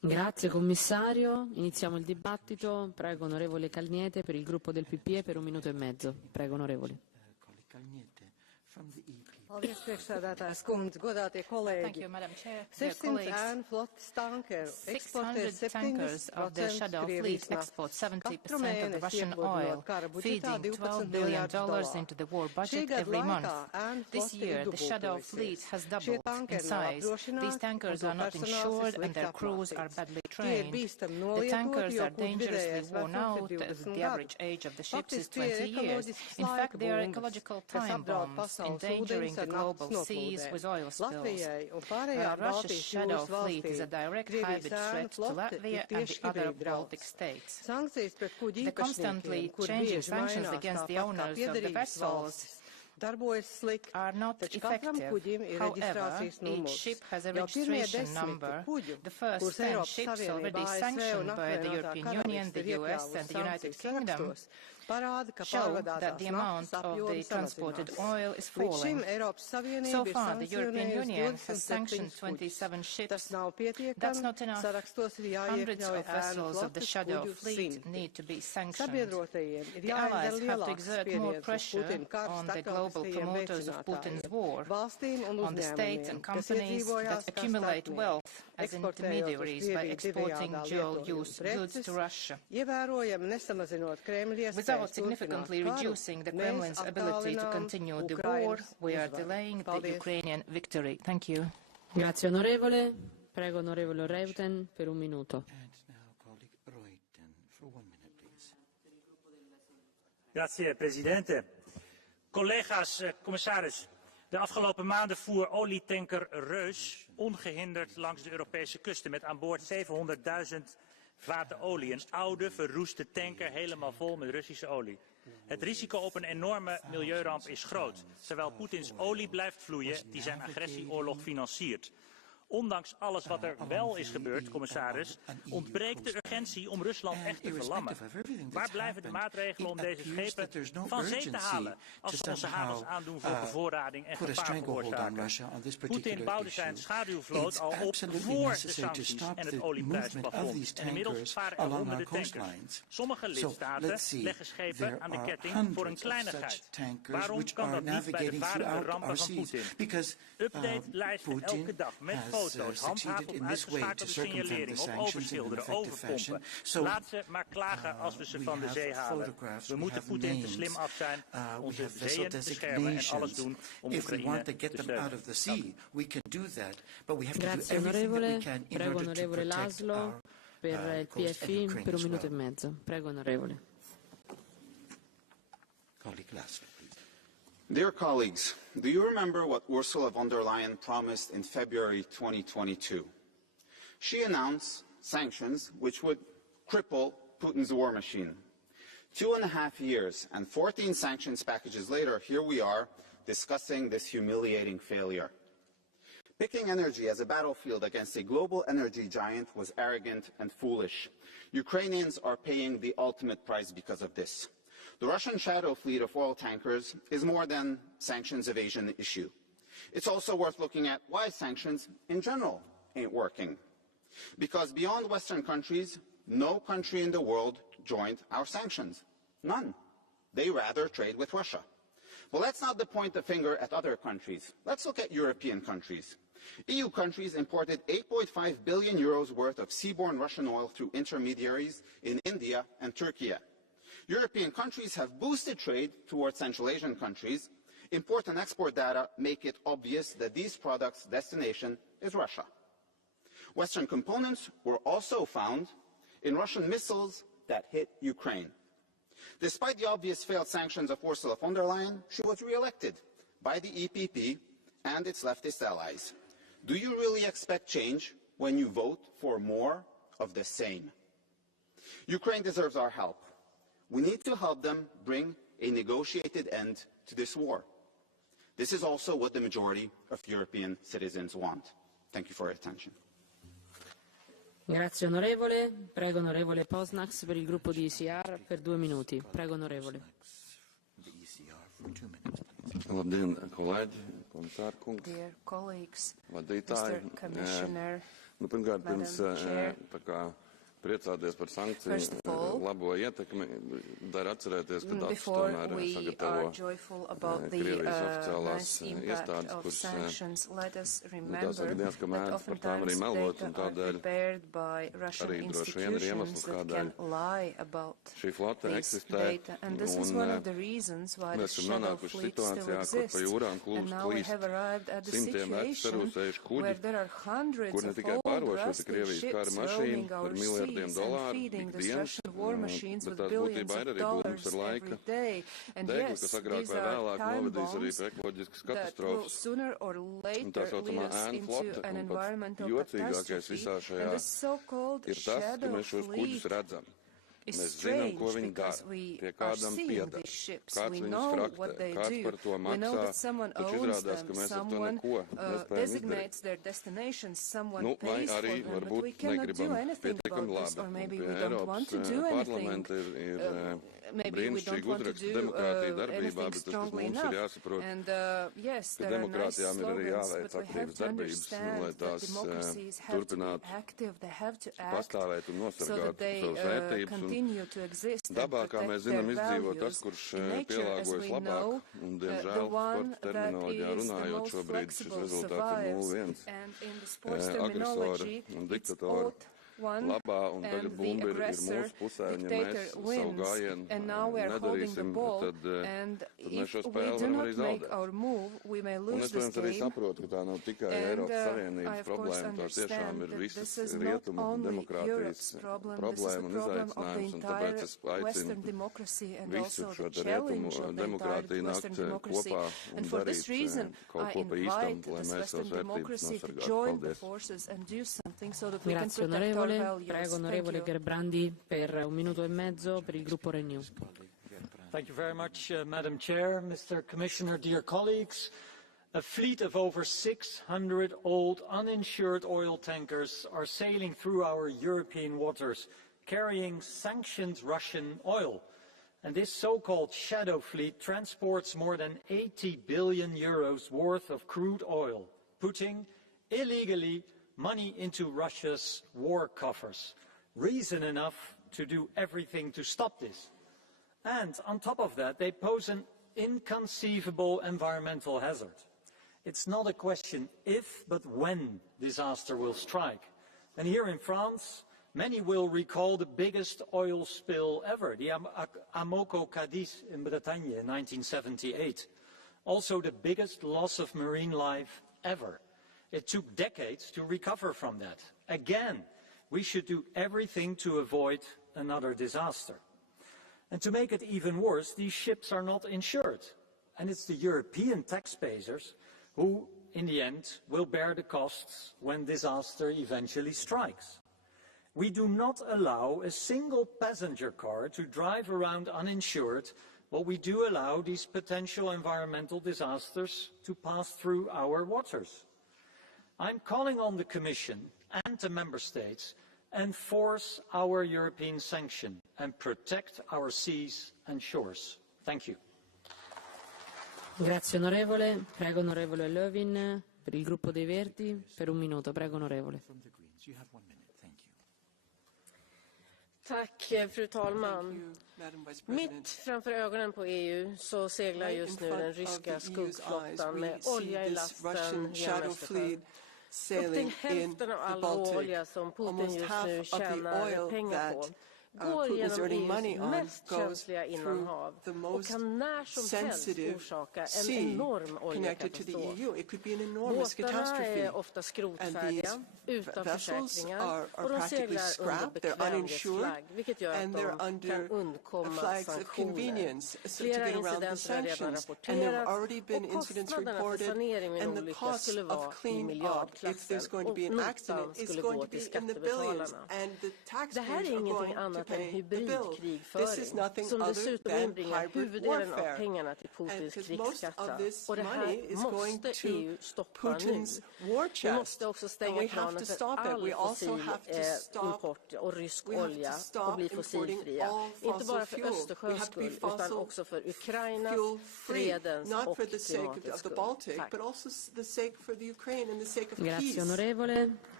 Grazie Commissario. Iniziamo il dibattito. Prego onorevole Calniete per il gruppo del PPE per 1 minuto e mezzo. Prego onorevole. Paldies, priekšsēdētājas kundze, godātie kolēģi. 600 ēnu flotes tankeru eksportē 70% Krievijas naftas. Katru mēnesi iepludinot kara budžetā $12 miljardus. Šī gada laikā ēnu flote ir dubultojusies. Šie tankeri nav apdrošināti un to personāls ir slikti apmācīts. Tie ir bīstami nolietoti, jo kuģu vidējais vecums ir 20 gadu. Faktiski tie ir ekoloģisks laika bumbas, kas apdraud pasaules ūdeņus the global seas with oil spills. Russia's shadow fleet is a direct hybrid threat to Latvia and the other Baltic states. The constantly changing sanctions against the owners of the vessels are not effective. However, each ship has a registration number. The first 10 ships already sanctioned by the European Union, the US and the United Kingdom show that the amount of the transported oil is falling. So far, the European Union has sanctioned 27 ships. That's not enough. Hundreds of vessels of the shadow fleet need to be sanctioned. The Allies have to exert more pressure on the global promoters of Putin's war, on the states and companies that accumulate wealth as intermediaries by exporting dual-use goods to Russia. Without significantly reducing the Kremlin's ability to continue the war, we are delaying the Ukrainian victory. Thank you. Grazie onorevole. Prego onorevole Reuten per 1 minuto. Grazie Presidente. Collega's, commissaris. De afgelopen maanden voer olietanker Reus ongehinderd langs de Europese kusten met aan boord 700.000 vaten olie. Een oude, verroeste tanker helemaal vol met Russische olie. Het risico op een enorme milieuramp is groot, terwijl Poetins olie blijft vloeien die zijn agressieoorlog financiert. Ondanks alles wat er wel is gebeurd, commissaris, ontbreekt de urgentie om Rusland echt te verlammen. Waar blijven de maatregelen om deze schepen van zee te halen als ze onze havens aandoen voor bevoorrading en gevaar veroorzaken? Poetin bouwde zijn schaduwvloot al op voor de sancties en het olieprijsplafond. En inmiddels varen er honderden tankers. Sommige lidstaten leggen schepen aan de ketting voor een kleinigheid. Waarom kan dat niet bij de varende rampen van Poetin? Update-lijsten elke dag met foto's, handhaven op uitgeschakelde signalering, op overschilderen, overpompen. Laat ze maar klagen als we ze van de zee halen. We moeten Poetin te slim af zijn, onze zeeën beschermen en alles doen om Oekraïne te steunen. Grazie onorevole. Prego onorevole Laszlo per il PFI per 1 minuto e mezzo. Prego onorevole. Dear colleagues, do you remember what Ursula von der Leyen promised in February 2022? She announced sanctions which would cripple Putin's war machine. 2.5 years and 14 sanctions packages later, here we are discussing this humiliating failure. Picking energy as a battlefield against a global energy giant was arrogant and foolish. Ukrainians are paying the ultimate price because of this. The Russian shadow fleet of oil tankers is more than sanctions evasion issue. It's also worth looking at why sanctions in general ain't working. Because beyond Western countries, no country in the world joined our sanctions. None. They rather trade with Russia. Well, let's not point the finger at other countries. Let's look at European countries. EU countries imported 8.5 billion euros worth of seaborne Russian oil through intermediaries in India and Turkey. European countries have boosted trade towards Central Asian countries. Import and export data make it obvious that these products' destination is Russia. Western components were also found in Russian missiles that hit Ukraine. Despite the obvious failed sanctions of Ursula von der Leyen, she was re-elected by the EPP and its leftist allies. Do you really expect change when you vote for more of the same? Ukraine deserves our help. We need to help them bring a negotiated end to this war. This is also what the majority of European citizens want. Thank you for your attention. Grazie onorevole. Prego onorevole Posnax per il gruppo di ICR per 2 minuti. Prego onorevole. Labdien, kolēģi, komisārkungs, Dear colleagues, vadītāji. Mr. Commissioner, Pirmkārt, pirms priecāties par sankciju labo ietekmi, dar atcerēties, ka datus tomēr sagatavo Krievijas oficiālās iestādes, kuras jāsaka diezgan mēdz par tām arī melot, un tādēļ arī droši vien ir iemesls, kādēļ šī flote eksistē, un mēs esam nonākuši situācijā, kur pa jūrām plīst simtiem eksperusējuši kuģi, kur ne tikai pārošoti Krievijas kara mašīnu par miljardiem dolāru ikdienas, bet tās būtībā ir arī būtums ar laika degli, kas agrāk vai vēlāk novedīs arī pie ekoloģiskas katastrofas. Un tā saucamā ēnu flote, un pat jocīgākais visā šajā ir tas, ka mēs šos kuģus redzam. Mēs zinām, ko viņi dara, pie kādam pieder, kāds viņus fraktē, kāds par to maksā, taču izrādās, ka mēs ar to neko nespējam izdarīt. Nu, vai arī varbūt negribam pietiekami labi. Pie Eiropas parlamenta ir brīnišķīgi uzraksta demokrātija darbībā, bet tas, kas mums ir jāsaprot, ka demokrātijām ir arī jāveic aktīvas darbības, lai tās turpinātu pastāvēt un nosargāt savas vērtības. Dabā, kā mēs zinām, izdzīvo tas, kurš pielāgojas labāk, un, diemžēl, sporta terminoloģijā runājot, šobrīd šis rezultāts ir 0-1. Agresora un diktatora labā, un tagad bumba ir mūsu pusē, un ja mēs savu gājienu nedarīsim, tad mēs šo spēli varam arī zaudēt. Un es, protams, arī saprotu, ka tā nav tikai Eiropas Savienības problēma, tā tiešām ir visas rietumu demokrātijas problēma un izaicinājums, un tāpēc es aicinu visu šo rietumu demokrātiju nākt kopā un darīt kaut ko pa īstam, lai mēs savas vērtības nosargātu. Paldies! Grazie, onorevole. Prego, onorevole Gerbrandi, per 1 minuto e mezzo per il gruppo Renew. Thank you very much, Madam Chair, Mr. Commissioner, dear colleagues. A fleet of over 600 old, uninsured oil tankers are sailing through our European waters, carrying sanctioned Russian oil. And this so-called shadow fleet transports more than 80 billion euros worth of crude oil, putting illegally money into Russia's war coffers. Reason enough to do everything to stop this. And on top of that, they pose an inconceivable environmental hazard. It's not a question if, but when disaster will strike. And here in France, many will recall the biggest oil spill ever, the Amoco Cadiz in Bretagne in 1978. Also the biggest loss of marine life ever. It took decades to recover from that. Again, we should do everything to avoid another disaster. And to make it even worse, these ships are not insured. And it's the European taxpayers who, in the end, will bear the costs when disaster eventually strikes. We do not allow a single passenger car to drive around uninsured, but we do allow these potential environmental disasters to pass through our waters. I'm calling on the Commission and the Member States to enforce our European sanction and protect our seas and shores. Thank you. Grazie onorevole. Prego onorevole Lövin per il gruppo dei Verdi per 1 minuto. Prego onorevole. Tack, fru talman. Mitt framför ögonen på EU så seglar just nu den ryska skuggflottan med olja i lasten genom Östersjön. Upp till hälften av all olja som Putin just nu tjänar pengar på går genom EUs mest känsliga innanhav och kan när som helst orsaka en enorm oljekatastrof. Båtarna är ofta skrotfärdiga, utan försäkringar och de seglar under bekvämlighetsflagg, vilket gör att de kan undkomma sanktioner. Flera incidenter har redan rapporterats och kostnaderna för sanering vid en olycka skulle vara i miljardklassen och notan skulle gå till skattebetalarna. Det här är ingenting annat än hybridkrigföring som dessutom inbringar huvuddelen av pengarna till Putins krigskassa. Och det här måste EU stoppa nu. Vi måste också stänga kranen för all fossil import och rysk olja och bli fossilfria. Inte bara för Östersjöns skull utan också för Ukrainas, fredens och klimatets skull. Tack. Grazie onorevole.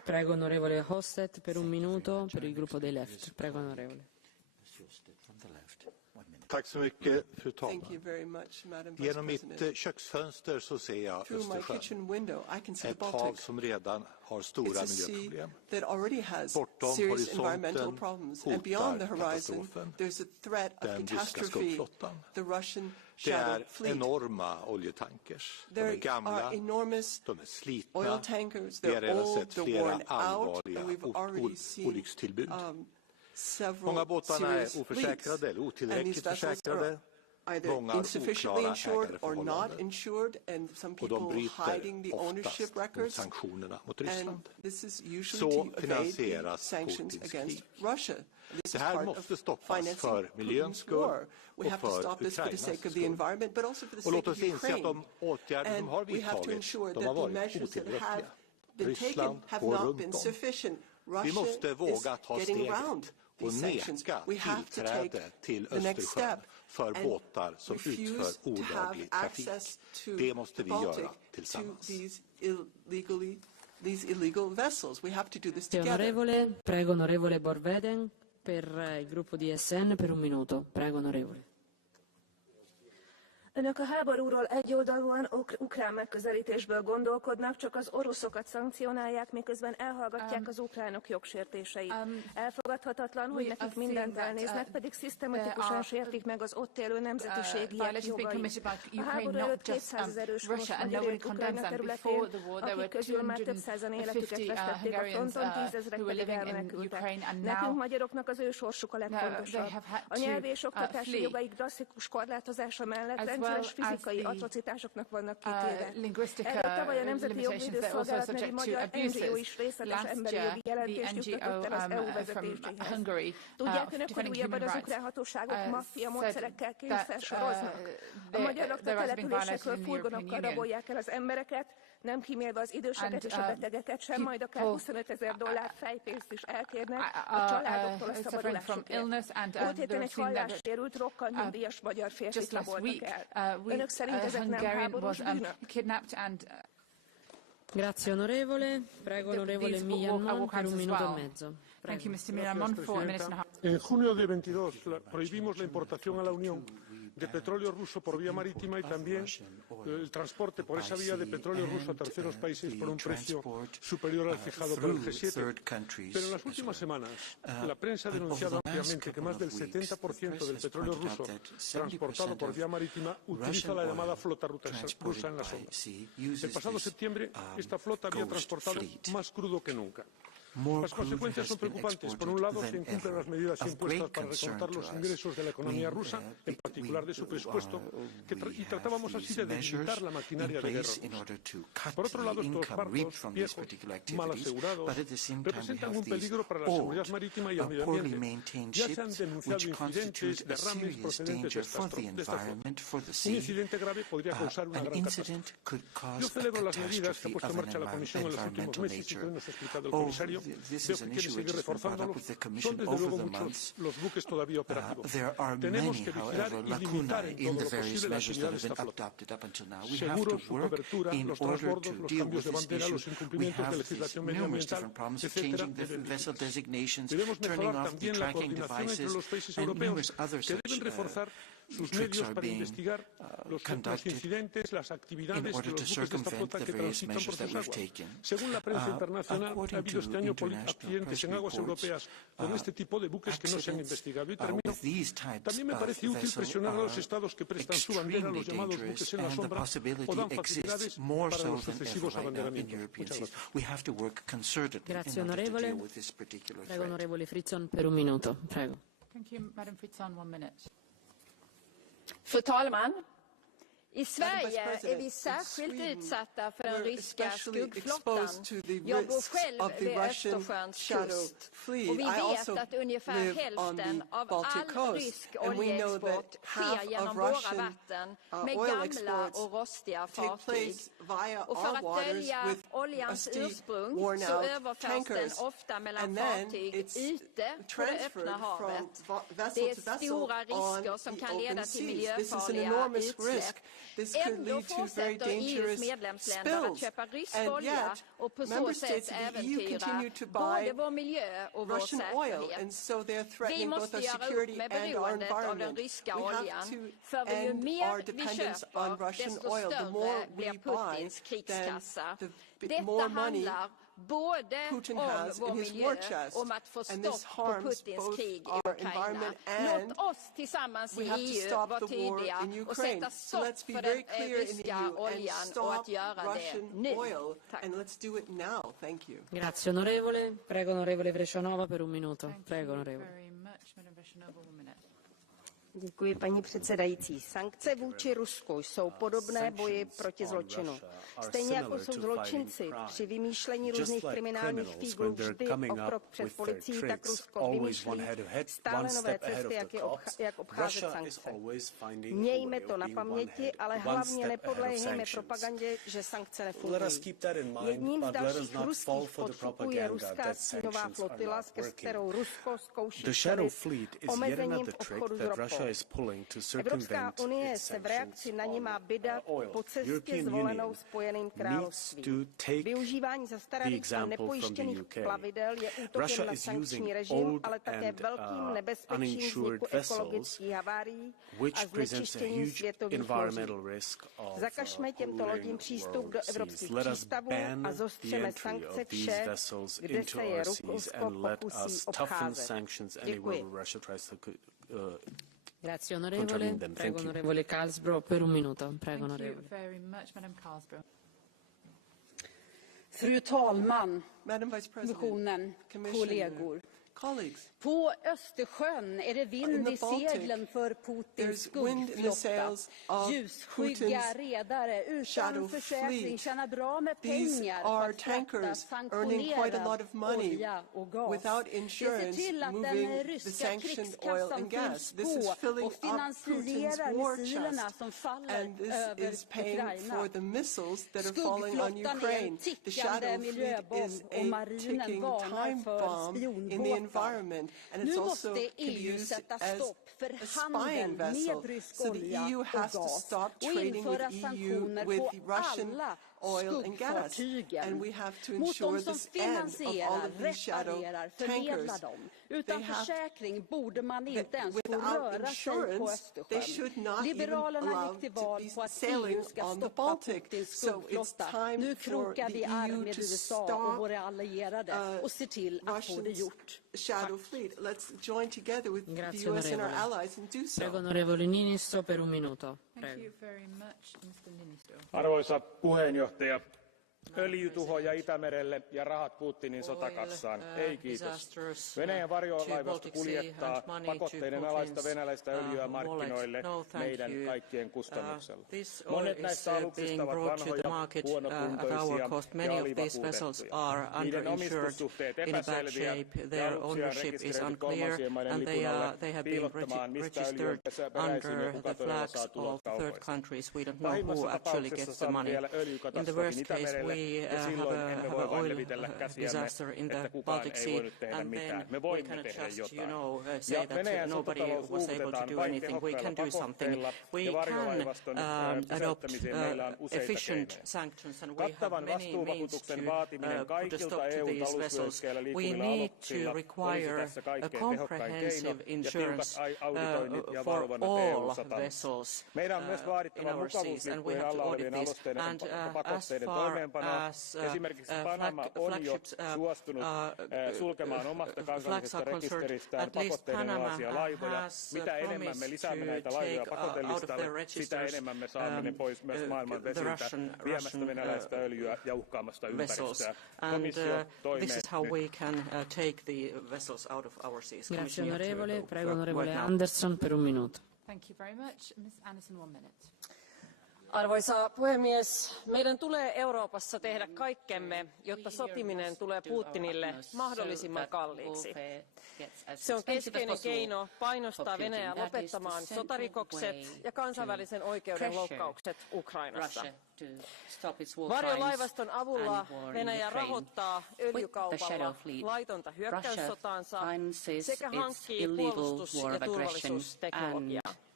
Prego onorevole Hostet per un minuto per il gruppo dei Left. Prego onorevole. Tack så mycket, fru talman. Genom mitt köksfönster så ser jag Östersjön, ett hav som redan har stora miljöproblem. Bortom horisonten hotar katastrofen den ryska skuggflottan. Det är enorma oljetankers. De är gamla, de är slitna. Vi har redan sett flera allvarliga olyckstillbud. Många båtarna är oförsäkrade eller otillräckligt försäkrade. Många har oklara ägarförhållanden och de bryter oftast mot sanktionerna mot Ryssland. Så finansieras Putins krig. Det här måste stoppas för miljöns skull och för Ukrainas skull. Och låt oss inse att de åtgärder som har vidtagits, de har varit otillräckliga. Ryssland går runt om. Vi måste våga ta steget och neka tillträde till Östersjön för båtar som utför olaglig trafik. Det måste vi göra tillsammans. Prego onorevole Borveden per il gruppo di SN per un minuto. Prego onorevole. Önök a háborúról egyoldalúan ukrán megközelítésből gondolkodnak, csak az oroszokat szankcionálják, miközben elhallgatják az ukránok jogsértéseit. Elfogadhatatlan, hogy nekik mindent elnéznek, pedig szisztematikusan sértik meg az ott élő nemzetiségiek jogait. A háború előtt 200 000 őshonos magyar élt Ukrajna területén, akik közül már több százan életüket vesztették a fronton, 10 000-ek pedig elmenekültek. Nekünk magyaroknak az ő sorsuk a legfontosabb. A nyelvi és oktatási jogaik drasztikus korlátozása mellett rendszeres fizikai atrocitásoknak vannak kitéve. Erről tavaly a Nemzeti Jogvédő Szolgálat nevű magyar NGO is részletes emberi jogi jelentést juttatott el az EU vezetéséhez. Tudják önök, hogy újabban az ukrán hatóságok maffia módszerekkel kényszersoroznak? A magyarok a településekről furgonokkal rabolják el az embereket, nem kímélve az időseket és a betegeket sem, majd akár $25,000 fejpénzt is elkérnek a családoktól a szabadulásukért. Múlt héten egy hallássérült, rokkantnyugdíjas magyar férfit raboltak el. Önök szerint ezek nem háborús bűnök? Grazie onorevole. Prego onorevole Millan per un minuto e mezzo. Thank you, Mr. Millan, for a minute and a half. En junio de 22 prohibimos la importación a la Unión de petróleo ruso por vía marítima y también el transporte por esa vía de petróleo ruso a terceros países por un precio superior al fijado por el G7. Pero en las últimas semanas la prensa ha denunciado ampliamente que más del 70% del petróleo ruso transportado por vía marítima utiliza la llamada flota rusa en las ondas. El pasado septiembre esta flota había transportado más crudo que nunca. Las consecuencias son preocupantes. Por un lado, se incumplen las medidas impuestas para recortar los ingresos de la economía rusa, en particular de su presupuesto, y tratábamos así de debilitar la maquinaria de guerra rusa. Por otro lado, estos barcos viejos, mal asegurados, representan un peligro para la seguridad marítima y el medio ambiente. Ya se han denunciado incidentes, derrames procedentes de esta flota. Un incidente grave podría causar una gran catástrofe. Yo celebro las medidas que ha puesto en marcha la Comisión en los últimos meses y que hoy nos ha explicado el comisario. Veo que quiere seguir reforzándolo. Son desde luego muchos los buques todavía operativos. Tenemos que vigilar y limitar en todo lo posible la actividad de esta flota. Seguros, su cobertura, los transbordos, los cambios de bandera, los incumplimientos de legislación medioambiental, etcétera. Debemos mejorar también la coordinación entre los países europeos que deben reforzar sus medios para investigar los incidentes, las actividades de los buques de esta flota que transitan por sus aguas. Según la prensa internacional, ha habido este año accidentes en aguas europeas con este tipo de buques que no se han investigado. Y termino. También me parece útil presionar a los estados que prestan su bandera a los llamados buques en la sombra o dan facilidades para los sucesivos abanderamientos. Muchas gracias. Grazie onorevole. Prego onorevole Fritzon per un minuto. Prego. Thank you, Madam Fritzon, 1 minute. Fru talman! I Sverige är vi särskilt utsatta för den ryska skuggflottan. Jag bor själv vid Östersjöns kust och vi vet att ungefär hälften av all rysk oljeexport sker genom våra vatten med gamla och rostiga fartyg. Och för att dölja oljans ursprung så överförs den ofta mellan fartyg ute på det öppna havet. Det är stora risker som kan leda till miljöfarliga utsläpp. Ändå fortsätter EUs medlemsländer att köpa rysk olja och på så sätt äventyra både vår miljö och vår säkerhet. Vi måste göra upp med beroendet av den ryska oljan, för ju mer vi köper, desto större blir Putins krigskassa. Detta handlar både om vår miljö och om att få stopp på Putins krig i Ukraina. Låt oss tillsammans i EU vara tydliga och sätta stopp för den ryska oljan och att göra det nu. Tack. Grazie onorevole. Prego onorevole Vrecionova per un minuto. Prego onorevole. Děkuji, paní předsedající. Sankce vůči Rusku jsou podobné boji proti zločinu. Stejně jako jsou zločinci při vymýšlení různých kriminálních fíglů vždy o krok před policií, tak Rusko vymýšlí stále nové cesty, jak obcházet sankce. Mějme to na paměti, ale hlavně nepodléhejme propagandě, že sankce nefungují. Jedním z dalších ruských podstupů je ruská stínová flotila, skrz kterou Rusko zkouší omezením obchodu s ropou. Evropská unie se v reakci na ni má vydat po cestě zvolenou Spojeným královstvím. Využívání zastaralých a nepojištěných plavidel je útokem na sankční režim, ale také velkým nebezpečím vzniku ekologických havárií a znečištění světových moří. Zakažme těmto lodím přístup do evropských přístavů a zostřeme sankce vše, kde se je Rusko pokusí obcházet. Děkuji. Grazie onorevole. Prego onorevole Kalsbro per un minuto. Prego onorevole. Thank you very much, Madam Kalsbro. Fru talman, kommissionen, kollegor. På Östersjön är det vind i seglen för Putins skuggflotta. Ljusskygga redare utan försäkring tjänar bra med pengar på att frakta sanktionerad olja och gas. Det ser till att den ryska krigskassan fylls på och finansierar missilerna som faller över Ukraina. Skuggflottan är en tickande miljöbomb och marinen varnar för spionbåtar. Nu måste EU sätta stopp för handeln med rysk olja och gas och införa sanktioner på alla skuggfartygen mot de som finansierar, reparerar, förmedlar dem. Utan försäkring borde man inte ens få röra sig på Östersjön. Liberalerna gick till val på att EU ska stoppa Putins skuggflotta. Nu krokar vi arm med USA och våra allierade och ser till att få det gjort. Grazie onorevole. Prego onorevole Niinistö per un minuto. Prego. Arvoisa puheenjohtaja, öljytuhoja Itämerelle ja rahat Putinin sotakassaan. Ei kiitos. Venäjän varjolaivasto kuljettaa pakotteiden alaista venäläistä öljyä markkinoille meidän kaikkien kustannuksella. Monet näistä aluksista ovat vanhoja, huonokuntoisia ja alivakuutettuja. Niiden omistussuhteet epäselviä ja aluksia on rekisteröity kolmansien maiden lipun alle piilottamaan, mistä öljy on peräisin ja kuka todella saa tulot kaupoista. Pahimmassa tapauksessa saamme vielä öljykatastrofin Itämerelle. We have an oil disaster in the Baltic Sea, and then we cannot just, say that nobody was able to do anything. We can do something. We can adopt efficient sanctions, and we have many means to put a stop to these vessels. We need to require a comprehensive insurance for all vessels in our seas, and we have to audit this. And as far as flagships sulkemaan omasta kansallisesta rekisteristään pakotteiden alaisia laivoja. Mitä enemmän me lisäämme näitä laivoja pakotelistalle, sitä enemmän me saamme ne pois myös maailman vesiltä, viemästä venäläistä öljyä ja uhkaamasta ympäristöä. Komissio toimeen This is how we can take the vessels out of our seas. Grazie onorevole. Prego onorevole Andersson per un minuto. Thank you very much. Ms. Anderson, 1 minute. Arvoisa puhemies, meidän tulee Euroopassa tehdä kaikkemme, jotta sotiminen tulee Putinille mahdollisimman kalliiksi. Se on keskeinen keino painostaa Venäjää lopettamaan sotarikokset ja kansainvälisen oikeuden loukkaukset Ukrainassa. Varjolaivaston avulla Venäjä rahoittaa öljykaupalla laitonta hyökkäyssotaansa sekä hankkii puolustus- ja turvallisuusteknologiaa.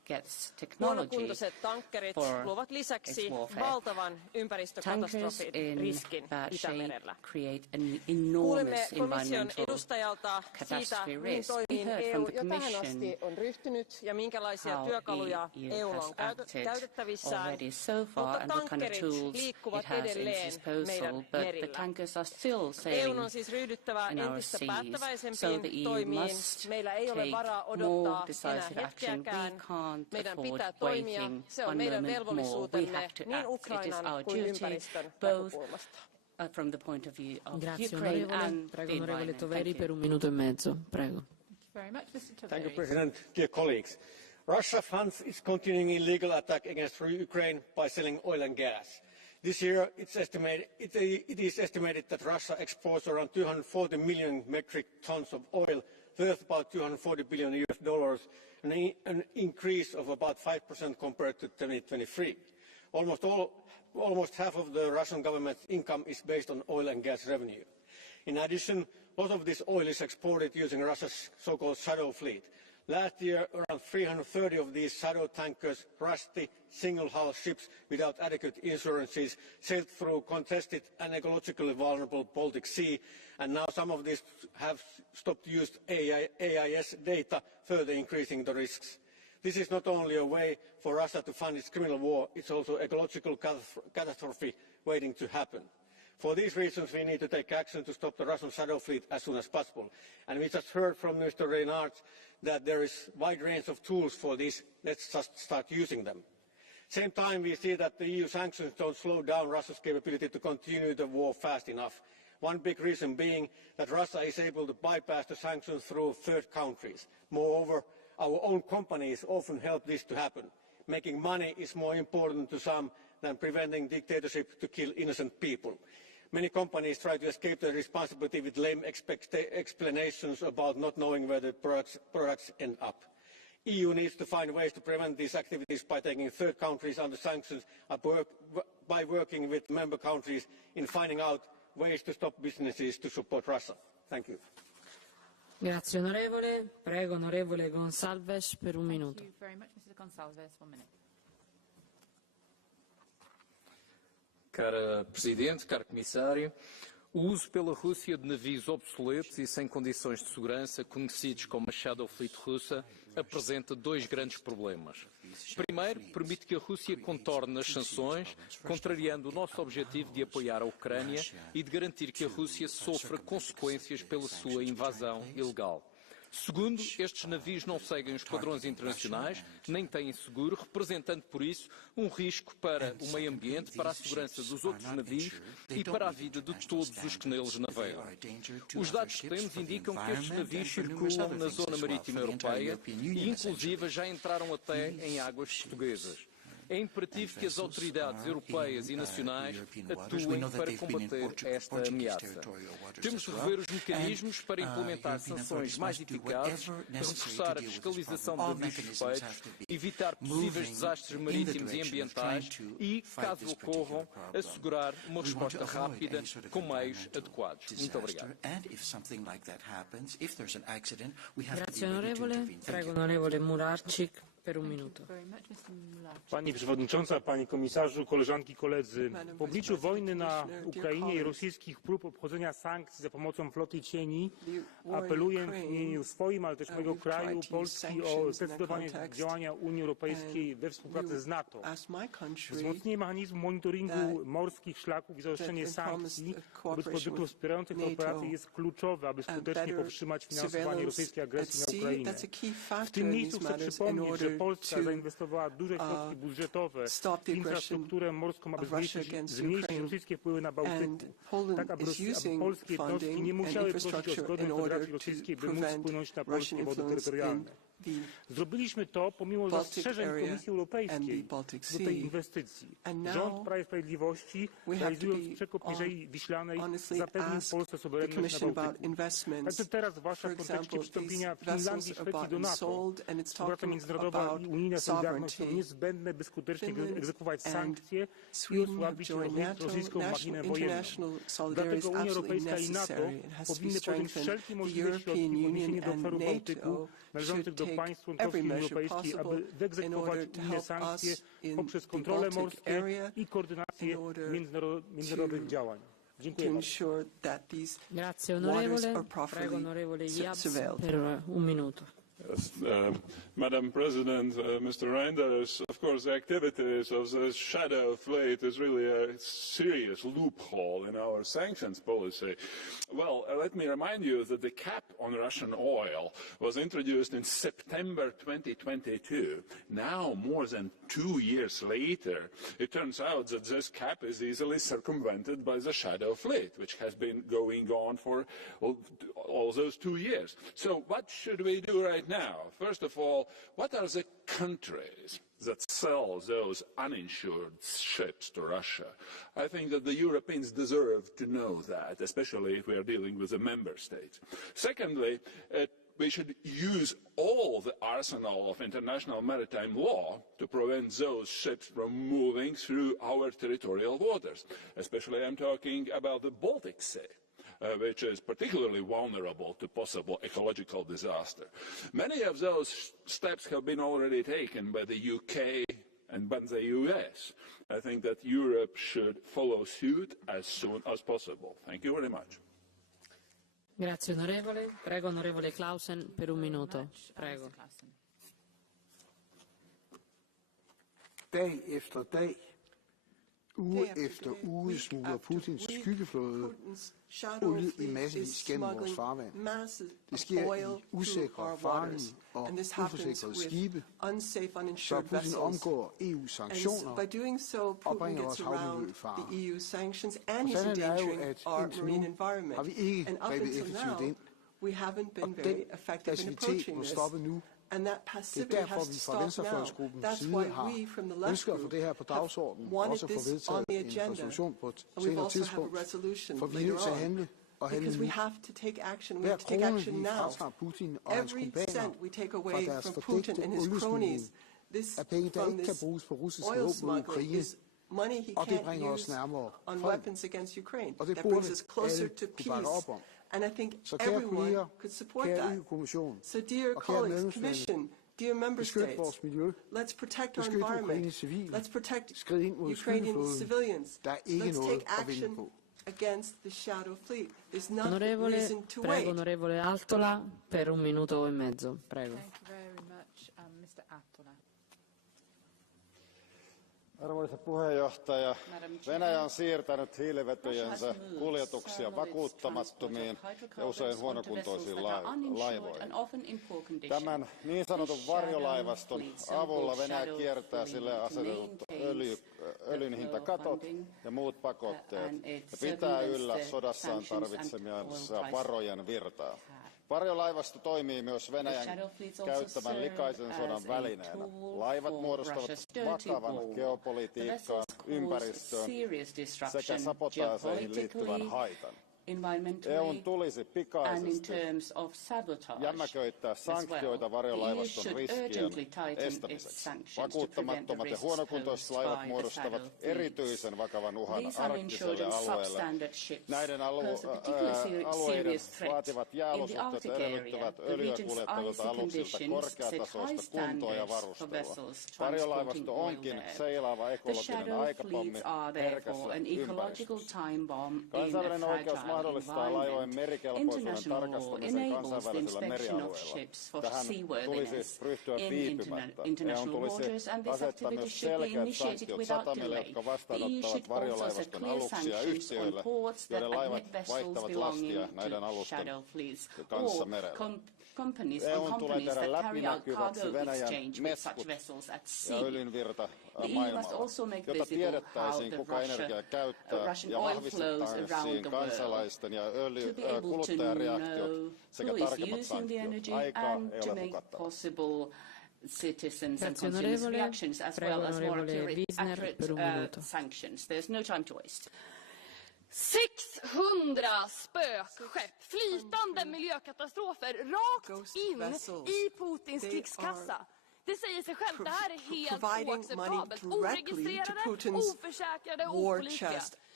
gets technology Huonokuntoiset tankkerit luovat lisäksi valtavan ympäristökatastrofiriskin Itämerellä. Kuulimme komission edustajalta siitä, mihin toimiin EU jo tähän asti on ryhtynyt ja minkälaisia työkaluja EUlla on käytettävissään, mutta tankkerit liikkuvat edelleen meidän merillä. EUn on siis ryhdyttävä entistä päättäväisempiin toimiin. Meillä ei ole varaa odottaa enää hetkeäkään. Meidän pitää toimia. Se on meidän velvollisuutemme niin Ukrainan kuin ympäristön näkökulmasta. From the point of view of Ukraine and the environment. Toveri per un minuto e mezzo. Prego. Thank you, President. Dear colleagues, Russia funds its continuing illegal attack against Ukraine by selling oil and gas. This year, it is estimated that Russia exports around 240 million metric tons of oil, worth about $240 billion, an increase of about 5% compared to 2023. Almost half of the Russian government's income is based on oil and gas revenue. In addition, a lot of this oil is exported using Russia's so-called shadow fleet. Last year, around 330 of these shadow tankers, rusty, single-hull ships without adequate insurances, sailed through contested and ecologically vulnerable Baltic Sea, and now some of these have stopped using AIS data, further increasing the risks. This is not only a way for Russia to fund its criminal war, it's also an ecological catastrophe waiting to happen. For these reasons, we need to take action to stop the Russian shadow fleet as soon as possible. And we just heard from Mr. Reinhardt that there is a wide range of tools for this. Let's just start using them. At the same time, we see that the EU sanctions don't slow down Russia's capability to continue the war fast enough. One big reason being that Russia is able to bypass the sanctions through third countries. Moreover, our own companies often help this to happen. Making money is more important to some than preventing dictatorship to kill innocent people. Many companies try to escape their responsibility with lame explanations about not knowing where the products end up. EU needs to find ways to prevent these activities by taking third countries under sanctions and by working with member countries in finding out ways to stop businesses to support Russia. Thank you. Grazie onorevole. Prego onorevole Gonçalves per un minuto. Thank you very much, Mr. Gonçalves. 1 minute. Cara Presidente, caro Comissário, o uso pela Rússia de navios obsoletos e sem condições de segurança, conhecidos como a Shadow Fleet russa, apresenta dois grandes problemas. Primeiro, permite que a Rússia contorne as sanções, contrariando o nosso objetivo de apoiar a Ucrânia e de garantir que a Rússia sofra consequências pela sua invasão ilegal. Segundo, estes navios não seguem os padrões internacionais, nem têm seguro, representando por isso um risco para o meio ambiente, para a segurança dos outros navios e para a vida de todos os que neles navegam. Os dados que temos indicam que estes navios circulam na zona marítima europeia e, inclusive, já entraram até em águas portuguesas. É imperativo que as autoridades europeias e nacionais atuem para combater esta ameaça. Temos de rever os mecanismos para implementar sanções mais eficazes, reforçar a fiscalização de navios suspeitos, evitar possíveis desastres marítimos e ambientais e, caso ocorram, assegurar uma resposta rápida com meios adequados. Muito obrigado. Grazie onorevole. Prego onorevole Mularczyk. Pani Przewodnicząca, Panie Komisarzu, koleżanki i koledzy. W obliczu wojny na Ukrainie i rosyjskich prób obchodzenia sankcji za pomocą floty cieni apeluję w imieniu swoim, ale też mojego kraju, Polski, o zdecydowanie działania Unii Europejskiej we współpracy z NATO. Wzmocnienie mechanizmu monitoringu morskich szlaków i zaostrzenie sankcji wobec produktów wspierających tę operację jest kluczowe, aby skutecznie powstrzymać finansowanie rosyjskiej agresji na Ukrainę. W tym miejscu chcę przypomnieć, że Polska zainwestowała duże środki budżetowe w infrastrukturę morską, aby zmniejszyć rosyjskie wpływy na Bałtyku, tak aby polskie jednostki nie musiały prosić o zgodę Federacji Rosyjskiej, by móc wpłynąć na polskie wody terytorialne. Zrobiliśmy to pomimo zastrzeżeń Komisji Europejskiej do tej inwestycji. Rząd Prawa i Sprawiedliwości, realizując przekop Mierzei Wiślanej, zapewnił Polsce suwerenność na Bałtyku. Także teraz, zwłaszcza w kontekście przystąpienia Finlandii i Szwecji do NATO, współpraca międzynarodowa i unijna solidarność są niezbędne, by skutecznie egzekwować sankcje i osłabić rosyjską machinę wojenną. Dlatego Unia Europejska i NATO powinny podjąć wszelkie możliwe środki w odniesieniu do obszaru Bałtyku należących do bardzo państwom członkowskim europejskich, aby wyegzekwować unijne sankcje poprzez kontrolę morskie i koordynację międzynarodowych działań. Dziękuję bardzo. Grazie onorevole. Prego onorevole Jabs per un minuto. Yes, Madam President, Mr. Reinders, of course the activities of the shadow fleet is really a serious loophole in our sanctions policy. Well, let me remind you that the cap on Russian oil was introduced in September 2022. Now, more than 2 years later, it turns out that this cap is easily circumvented by the shadow fleet, which has been going on for all those 2 years. So what should we do right now? First of all, what are the countries that sell those uninsured ships to Russia? I think that the Europeans deserve to know that, especially if we are dealing with the member states. Secondly, we should use all the arsenal of international maritime law to prevent those ships from moving through our territorial waters. Especially I'm talking about the Baltic Sea. Which is particularly vulnerable to possible ecological disaster. Many of those steps have been already taken by the UK and by the US. I think that Europe should follow suit as soon as possible. Thank you very much. Grazie onorevole. Prego onorevole Clausen per un minuto. Prego. Dag efter dag, uge efter uge smugler Putins skyggeflåde olie i massevis gennem vores farvand. Det sker i usikre, farlige og uforsikrede skibe, så Putin omgår EU-sanktioner og bringer vores havmiljø i fare. Og sandheden er jo, at indtil nu har vi ikke grebet effektivt ind, og den passivitet må stoppe nu. Det er derfor, vi fra venstrefløjsgruppens side har ønsket at få det her på dagsordenen, og også få vedtaget en resolution på et senere tidspunkt, for vi er nødt til at handle og handle nu. Hver krone, vi fratager Putin og hans kumpaner fra deres fordækte oliesmugling, er penge, der ikke kan bruges på russiske våben mod Ukraine, og det bringer os nærmere fred. Og det burde alle kunne bakke op om. And I think så kære everyone kolleger, could support kære that. EU-kommission, So dear colleagues, Commission, dear member states, vores miljø, let's protect our environment. Civile, let's protect Ukrainian civilians. Let's take action against the shadow fleet. There's no reason to wait. Prego onorevole Altola per un minuto e mezzo. Prego. Thank you very much, Mr. Altola. Arvoisa puheenjohtaja, Venäjä on siirtänyt hiilivetyjensä kuljetuksia vakuuttamattomiin ja usein huonokuntoisiin laivoihin. Tämän niin sanotun varjolaivaston avulla Venäjä kiertää sille asetetut öljynhintakatot ja muut pakotteet ja pitää yllä sodassaan tarvitsemiansa varojen virtaa. Varjolaivasto toimii myös Venäjän käyttämän likaisen sodan välineenä. Laivat muodostavat vakavan geopolitiikkaan, ympäristöön sekä sabotaaseihin liittyvän haitan. EU:n tulisi pikaisesti jämäköittää sanktioita varjolaivaston riskien estämiseksi. Vakuuttamattomat ja huonokuntoiset laivat muodostavat erityisen vakavan uhan arktiselle alueelle. Näiden alueiden vaativat jääolosuhteet edellyttävät öljyä kuljettavilta aluksilta korkeatasoista kuntoa ja varustelua. Varjolaivasto onkin seilaava ekologinen aikapommi herkässä ympäristössä. Kansainvälinen oikeus mahdollistaa laivojen merikelpoisuuden tarkastamisen kansainvälisellä merialueella. Tähän tulisi ryhtyä viipymättä. EU:n tulisi asettaa myös selkeät sanktiot satamille, jotka vastaanottavat varjolaivaston aluksia yhtiöille, joiden laivat vaihtavat lastia näiden alusten kanssa merellä. EU:n tulee tehdä läpinäkyväksi Venäjän meskut ja öljynvirta maailmalla, jotta tiedettäisiin, kuka energiaa käyttää ja vahvistettaisiin kansalaisten ja kuluttajareaktiot sekä tarkemmat sanktiot. Aikaa ei ole hukattava. Citizens and consumers' reactions as well as more accurate sanctions. There's no time to waste. 600 spökskepp, flytande miljökatastrofer rakt in i Putins krigskassa. Det säger sig självt, det här är helt oacceptabelt. Oregistrerade, oförsäkrade, opålitliga.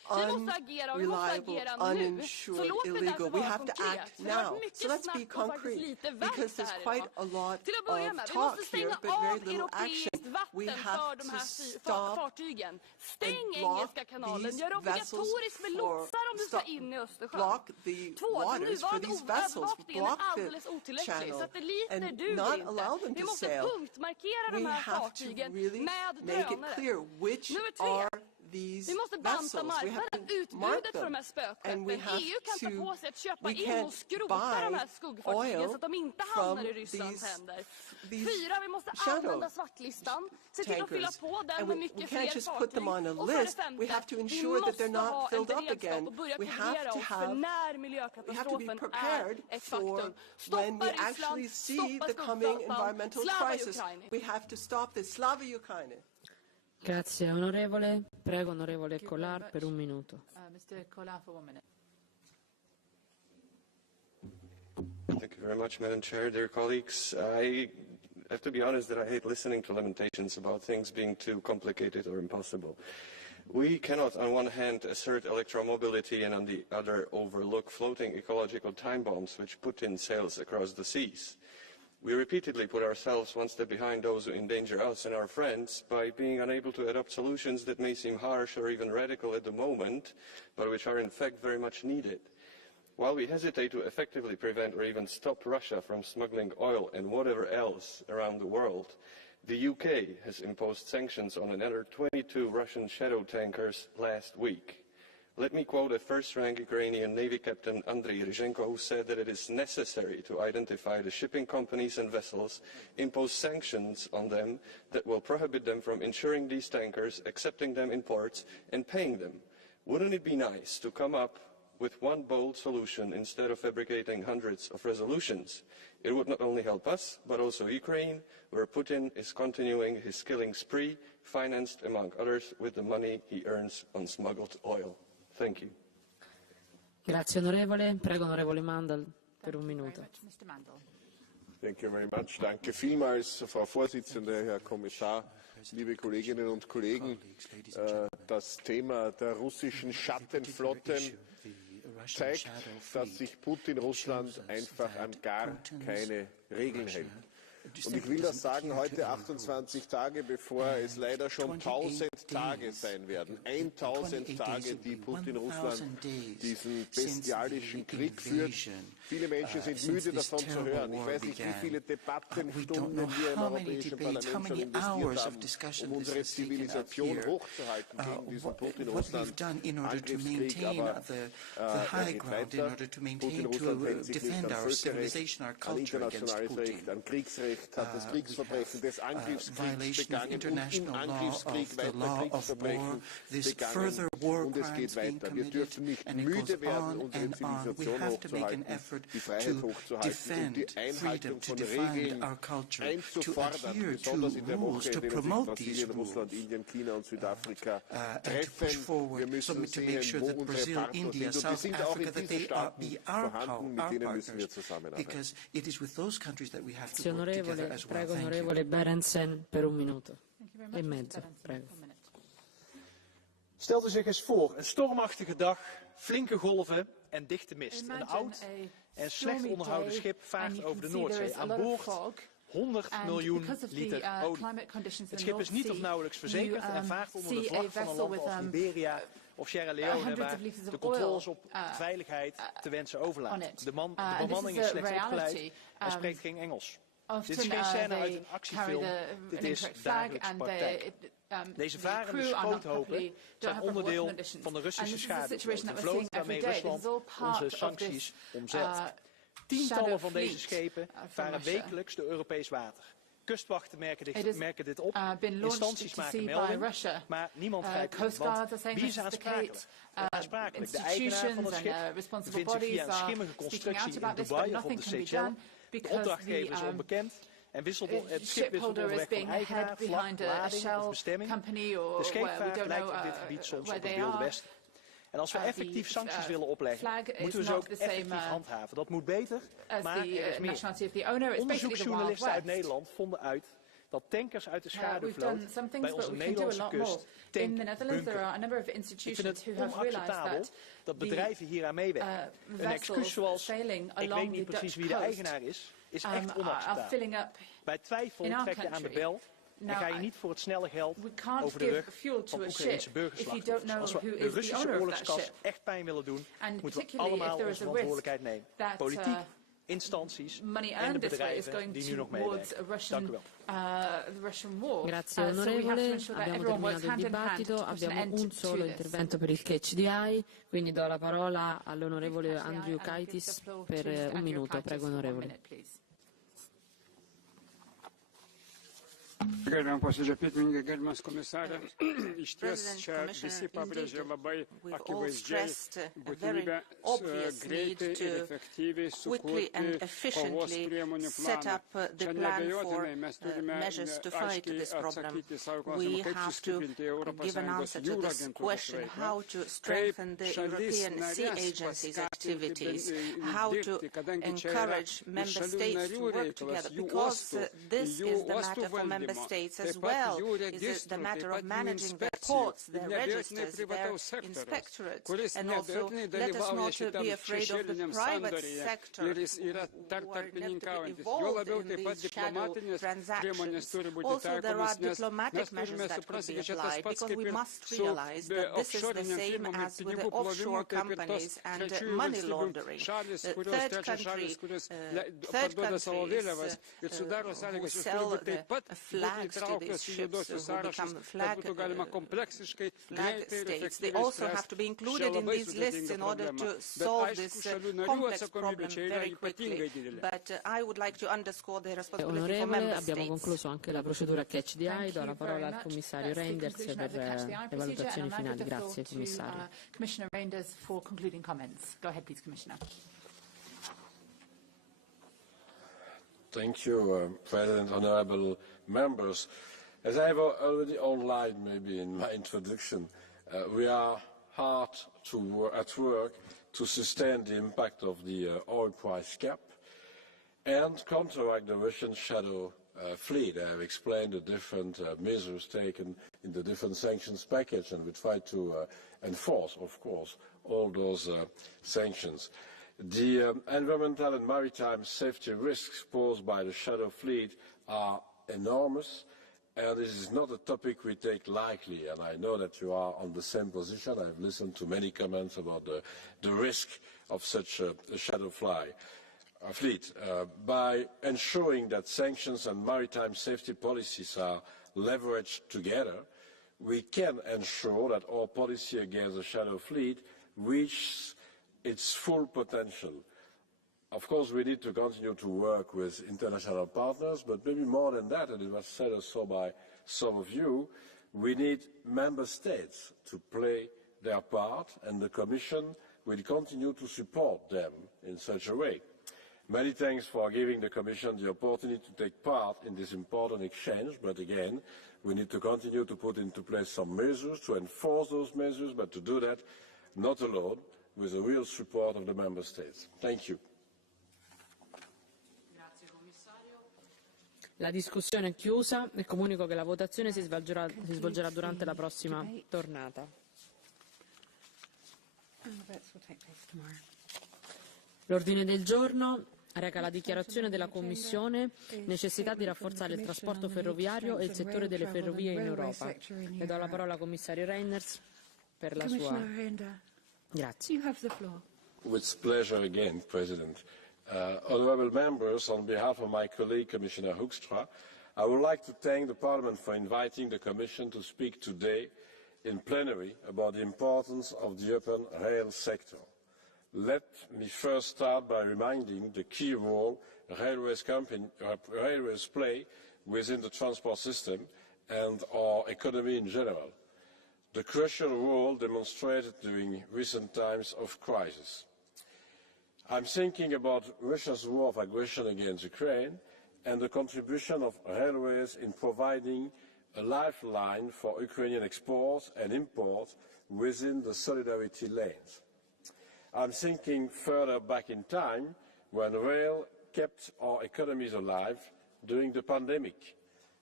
unreliable, uninsured, illegal. We have to act now. So let's be concrete, because there's quite a lot of talk here, but very little action. We have to stop and block these vessels block the waters for these vessels, block the channel, and not allow them to sail. We have to really make it clear which are these vessels. We have to mark them, and we can't buy oil from these shadow tankers, and we can't just put them on a list. We have to ensure that they're not filled up again. We have to be prepared for when we actually see the coming environmental crisis. We have to stop this. Slava Ukraine. Grazie onorevole. Prego onorevole Collard per un minuto. Mr. Collard for 1 minute. Thank you very much, Madam Chair. Dear colleagues, I have to be honest that I hate listening to lamentations about things being too complicated or impossible. We cannot on one hand assert electromobility and on the other overlook floating ecological time bombs which Putin sails across the seas. We repeatedly put ourselves one step behind those who endanger us and our friends by being unable to adopt solutions that may seem harsh or even radical at the moment, but which are in fact very much needed. While we hesitate to effectively prevent or even stop Russia from smuggling oil and whatever else around the world, the UK has imposed sanctions on another 22 Russian shadow tankers last week. Let me quote a first-rank Ukrainian Navy Captain Andriy Ryzhenko, who said that it is necessary to identify the shipping companies and vessels, impose sanctions on them that will prohibit them from insuring these tankers, accepting them in ports, and paying them. Wouldn't it be nice to come up with one bold solution instead of fabricating hundreds of resolutions? It would not only help us, but also Ukraine, where Putin is continuing his killing spree, financed, among others, with the money he earns on smuggled oil. Thank you. Grazie onorevole. Prego onorevole Mandel per un minuto. Thank you very much. Danke vielmals, Frau Vorsitzende, Herr Kommissar, liebe Kolleginnen und Kollegen. Das Thema der russischen Schattenflotten zeigt, dass sich Putin Russland einfach an gar keine Regeln hält. Und ich will das sagen, heute 28 Tage, bevor es leider schon 1000 Tage sein werden. 1000 Tage, die Putin Russland diesen bestialischen Krieg führt. Viele Menschen sind müde davon zu hören. Ich weiß nicht, wie viele Debattenstunden wir im Europäischen Parlament schon investiert haben, um unsere Zivilisation hochzuhalten gegen diesen Putin-Russland-Angriffskrieg. Aber er geht weiter. Putin-Russland hält sich nicht an Völkerrecht, an internationales Recht, an Kriegsrecht, hat das Kriegsverbrechen des Angriffskriegs begangen und im Angriffskrieg weiter Kriegsverbrechen begangen. Und es geht weiter. Wir dürfen nicht müde werden, unsere Zivilisation hochzuhalten, die Freiheit hochzuhalten und die Einhaltung von Regeln einzufordern, besonders in der Woche, in der sich Brasilien, Russland, Indien, China und Südafrika treffen. Wir müssen sehen, wo unsere Partner sind, und die sind auch in diesen Staaten vorhanden, mit denen müssen wir zusammenarbeiten. Prego onorevole Berendsen per un minuto e mezzo. Prego. Stelt u zich eens voor, een stormachtige dag, flinke golven en dichte mist. Een oud en slecht onderhouden schip vaart over de Noordzee. Aan boord 100 miljoen liter olie. Het schip is niet of nauwelijks verzekerd en vaart onder de vlag van een land als Liberia of Sierra Leone, waar de controles op veiligheid te wensen overlaten. De bemanning is slechts opgeleid en spreekt geen Engels. Dit is geen scène uit een actiefilm, dit is dagelijkse praktijk. Deze varende schroothopen zijn onderdeel van de Russische schaduwvloot, een vloot waarmee Rusland onze sancties omzeilt. Tientallen van deze schepen varen wekelijks door Europees water. Kustwachten merken dit op, instanties maken melding, maar niemand grijpt in. Want wie is aansprakelijk? De eigenaar van het schip bevindt zich via een schimmige constructie in Dubai of op de Seychelles. De opdrachtgever is onbekend en het schip wisselt onderweg van eigenaar, vlag, lading of bestemming. De scheepvaart lijkt op dit gebied soms op het Wilde Westen. En als we effectief sancties willen opleggen, moeten we ze ook effectief handhaven. Dat moet beter, maar er is meer. Onderzoeksjournalisten uit Nederland vonden uit dat tankers uit de schaduwvloot bij onze Nederlandse kust bunkeren. Ik vind het onacceptabel dat bedrijven hieraan meewerken. Een excuus zoals ik weet niet precies wie de eigenaar is echt onacceptabel. Bij twijfel trek je aan de bel en ga je niet voor het snelle geld over de rug van Oekraïnse burgerslachtoffers. Als we de Russische oorlogskas echt pijn willen doen, moeten we allemaal onze verantwoordelijkheid nemen. Politiek, instanties en de bedrijven die nu nog meewerken. Dank u wel. Grazie onorevole, abbiamo terminato il dibattito, abbiamo un solo intervento per il Catch the Eye, quindi do la parola all'onorevole Andriukaitis per un minuto, prego onorevole. Gerbiam posėdžio pirmininkė, gerbiamas komisarė, iš ties čia visi pabrėžė labai akivaizdžiai būtinybę greitai ir efektyviai sukurti kovos priemonių planą. Čia neabejotinai mes turime aiškiai atsakyti savo klausimą, kaip sustiprinti ES jūrų agentūros veiklą, kaip šalis narės paskatinti dirbti, kadangi čia yra ir šalių narių reikalas, jų uostų valdymo. States as well is the matter of managing their ports, their registers, their inspectorates, and also let us not be afraid of the private sector who are inevitably involved in these shadow transactions. Also, there are diplomatic measures that could be applied because we must realize that this is the same as with the offshore companies and money laundering. Third countries who sell flags to these ships who become flag states. They also have to be included in these lists in order to solve this complex problem very quickly. But I would like to underscore the responsibility for member states. Abbiamo concluso anche la procedura Catch the Eye, do la parola al commissario Reinders per le valutazioni finali. Grazie commissario. Commissioner Reinders for concluding comments. Go ahead please, Commissioner. Thank you, President, honourable members. As I have already outlined maybe in my introduction, we are hard at work to sustain the impact of the oil price cap and counteract the Russian shadow fleet. I have explained the different measures taken in the different sanctions package, and we try to enforce, of course, all those sanctions. The environmental and maritime safety risks posed by the shadow fleet are enormous, and this is not a topic we take lightly, and I know that you are on the same position. I have listened to many comments about the risk of such a shadow fleet. By ensuring that sanctions and maritime safety policies are leveraged together, we can ensure that our policy against the shadow fleet reaches its full potential. Of course, we need to continue to work with international partners, but maybe more than that, and it was said also by some of you, we need member states to play their part, and the Commission will continue to support them in such a way. Many thanks for giving the Commission the opportunity to take part in this important exchange, but again, we need to continue to put into place some measures, to enforce those measures, but to do that not alone, with the real support of the Member States. Thank you. La discussione è chiusa e comunico che la votazione si svolgerà durante la prossima tornata. L'ordine del giorno reca la dichiarazione della Commissione necessità di rafforzare il trasporto ferroviario e il settore delle ferrovie in Europa. Le do la parola al commissario Reinders per la sua... Grazie. You have the floor. With pleasure again, President. Honourable members, on behalf of my colleague Commissioner Hoekstra, I would like to thank the Parliament for inviting the Commission to speak today in plenary about the importance of the urban rail sector. Let me first start by reminding the key role railways play within the transport system and our economy in general. The crucial role demonstrated during recent times of crisis. I'm thinking about Russia's war of aggression against Ukraine and the contribution of railways in providing a lifeline for Ukrainian exports and imports within the solidarity lanes. I'm thinking further back in time when rail kept our economies alive during the pandemic.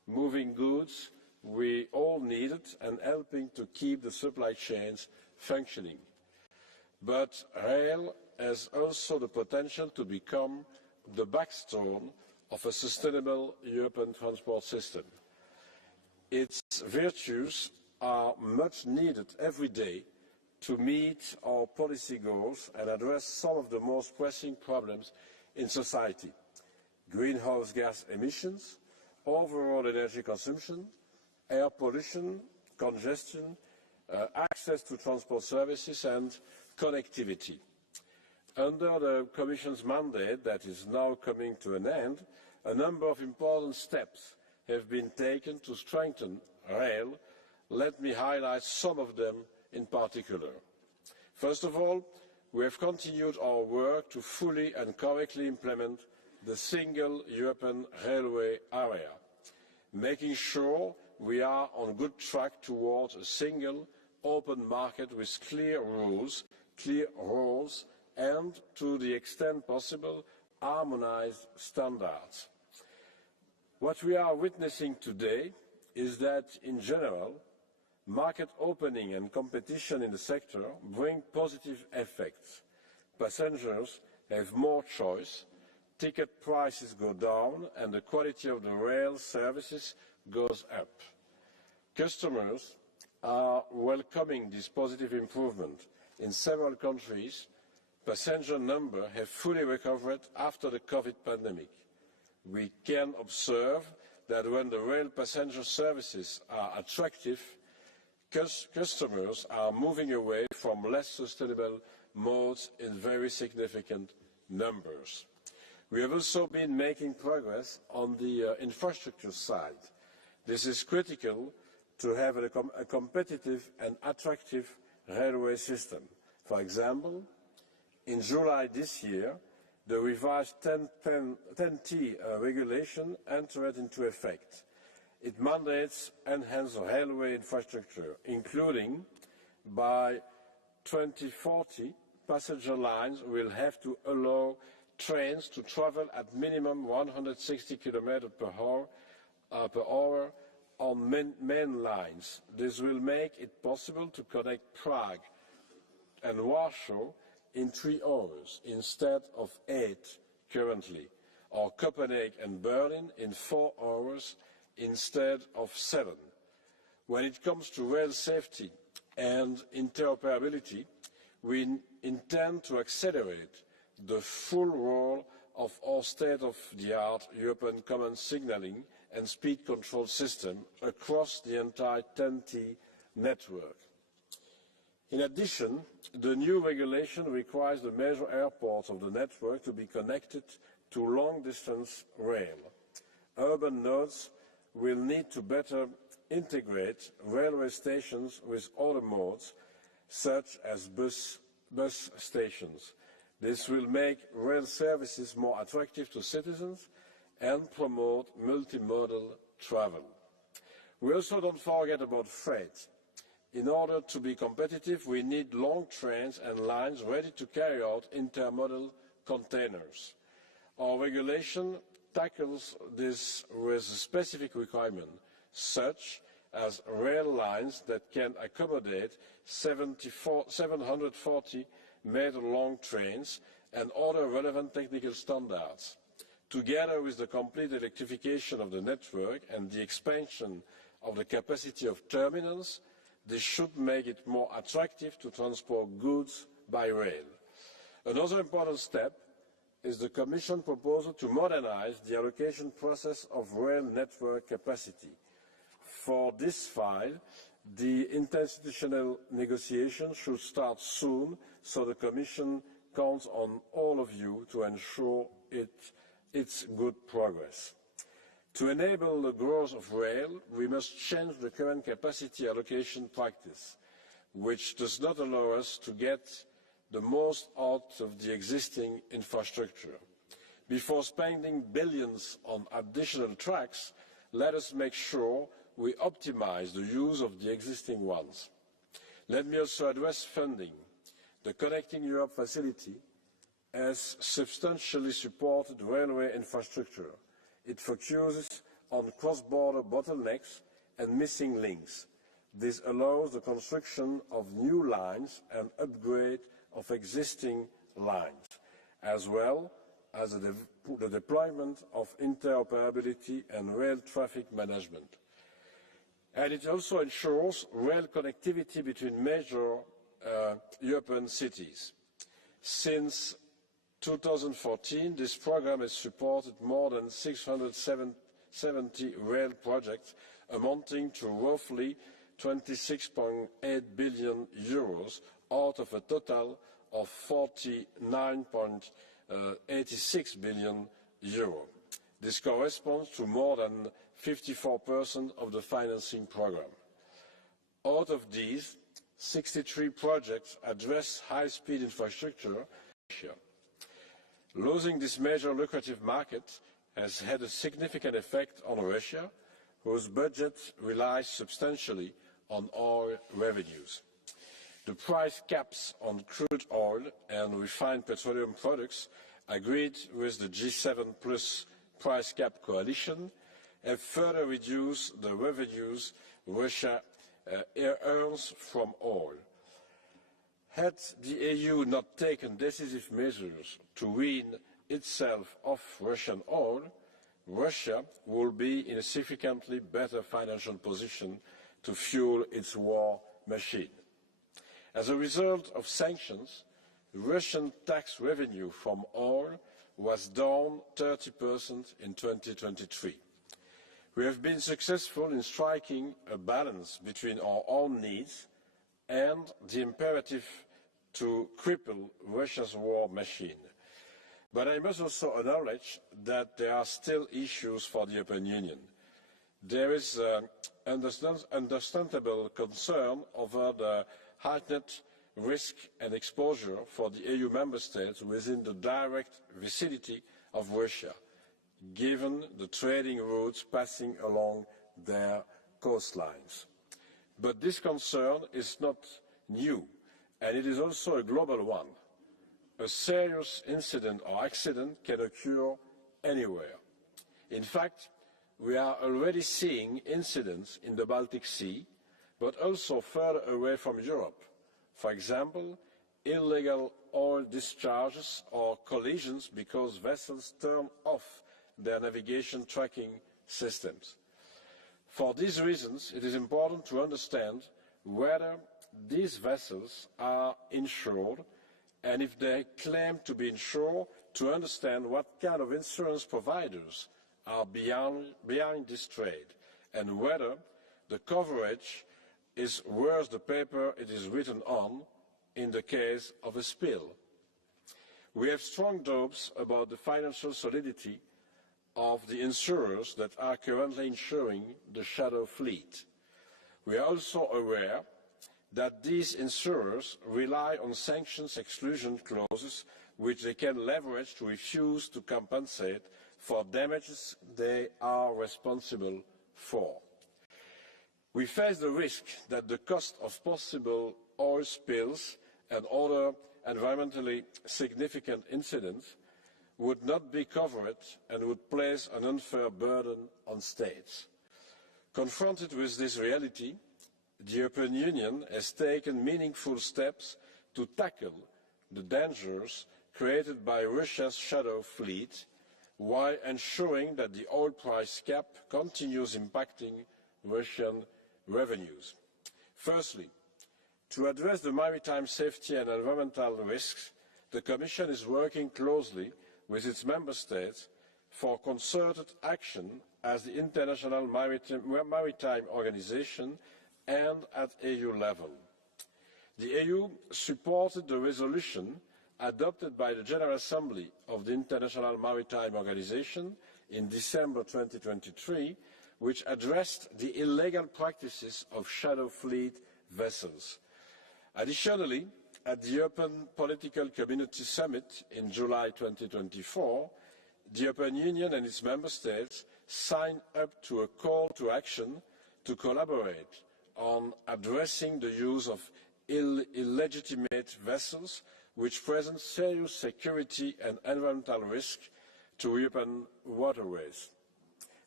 moving goods we all needed and helping to keep the supply chains functioning. But rail has also the potential to become the backbone of a sustainable European transport system. Its virtues are much needed every day to meet our policy goals and address some of the most pressing problems in society: greenhouse gas emissions, overall energy consumption, air pollution, congestion, access to transport services and connectivity. Under the Commission's mandate that is now coming to an end, a number of important steps have been taken to strengthen rail. Let me highlight some of them in particular. First of all, we have continued our work to fully and correctly implement the single European railway area, making sure we are on good track towards a single open market with clear rules, clear roles, and, to the extent possible, harmonized standards. What we are witnessing today is that, in general, market opening and competition in the sector bring positive effects. Passengers have more choice, ticket prices go down, and the quality of the rail services goes up. Customers are welcoming this positive improvement. In several countries, passenger numbers have fully recovered after the COVID pandemic. We can observe that when the rail passenger services are attractive, customers are moving away from less sustainable modes in very significant numbers. We have also been making progress on the infrastructure side. This is critical to have a competitive and attractive railway system. For example, in July this year, the revised 10T regulation entered into effect. It mandates enhanced railway infrastructure, including by 2040, passenger lines will have to allow trains to travel at minimum 160 km per hour on main lines. This will make it possible to connect Prague and Warsaw in 3 hours instead of 8 currently, or Copenhagen and Berlin in 4 hours instead of 7. When it comes to rail safety and interoperability, we intend to accelerate the full role of our state-of-the-art European Common Signalling and Speed Control System across the entire 10T network. In addition, the new regulation requires the major airports of the network to be connected to long-distance rail. Urban nodes will need to better integrate railway stations with other modes, such as bus stations. This will make rail services more attractive to citizens and promote multimodal travel. We also don't forget about freight. In order to be competitive, we need long trains and lines ready to carry out intermodal containers. Our regulation tackles this with a specific requirement, such as rail lines that can accommodate 740-meter long trains and other relevant technical standards. Together with the complete electrification of the network and the expansion of the capacity of terminals, this should make it more attractive to transport goods by rail. Another important step is the Commission proposal to modernize the allocation process of rail network capacity. For this file, the interinstitutional negotiations should start soon, so the Commission counts on all of you to ensure its good progress. To enable the growth of rail, we must change the current capacity allocation practice, which does not allow us to get the most out of the existing infrastructure. Before spending billions on additional tracks, let us make sure we optimize the use of the existing ones. Let me also address funding. The Connecting Europe facility has substantially supported railway infrastructure. It focuses on cross-border bottlenecks and missing links. This allows the construction of new lines and upgrade of existing lines, as well as the deployment of interoperability and rail traffic management. And it also ensures rail connectivity between major European cities. Since 2014, this program has supported more than 670 rail projects amounting to roughly 26.8 billion euros out of a total of 49.86 billion euro. This corresponds to more than 54% of the financing program. Out of these, 63 projects address high-speed infrastructure. Losing this major lucrative market has had a significant effect on Russia, whose budget relies substantially on oil revenues. The price caps on crude oil and refined petroleum products agreed with the G7 plus price cap coalition have further reduced the revenues Russia earns from oil. Had the EU not taken decisive measures to wean itself off Russian oil, Russia will be in a significantly better financial position to fuel its war machine. As a result of sanctions, Russian tax revenue from oil was down 30% in 2023. We have been successful in striking a balance between our own needs and the imperative to cripple Russia's war machine. But I must also acknowledge that there are still issues for the European Union. There is understandable concern over the heightened risk and exposure for the EU member states within the direct vicinity of Russia, given the trading routes passing along their coastlines. But this concern is not new, and it is also a global one. A serious incident or accident can occur anywhere. In fact, we are already seeing incidents in the Baltic Sea, but also further away from Europe. For example, illegal oil discharges or collisions because vessels turn off their navigation tracking systems. For these reasons, it is important to understand whether these vessels are insured, and if they claim to be insured, to understand what kind of insurance providers are behind this trade, and whether the coverage is worth the paper it is written on in the case of a spill. We have strong doubts about the financial solidity of the insurers that are currently insuring the shadow fleet. We are also aware that these insurers rely on sanctions exclusion clauses which they can leverage to refuse to compensate for damages they are responsible for. We face the risk that the cost of possible oil spills and other environmentally significant incidents would not be covered and would place an unfair burden on states. Confronted with this reality, the European Union has taken meaningful steps to tackle the dangers created by Russia's shadow fleet, while ensuring that the oil price cap continues impacting Russian revenues. Firstly, to address the maritime safety and environmental risks, the Commission is working closely with its member states for concerted action as the International Maritime Organization and at EU level. The EU supported the resolution adopted by the General Assembly of the International Maritime Organization in December 2023, which addressed the illegal practices of shadow fleet vessels. Additionally, at the European Political Community Summit in July 2024, the European Union and its member states signed up to a call to action to collaborate on addressing the use of illegitimate vessels which present serious security and environmental risk to European waterways.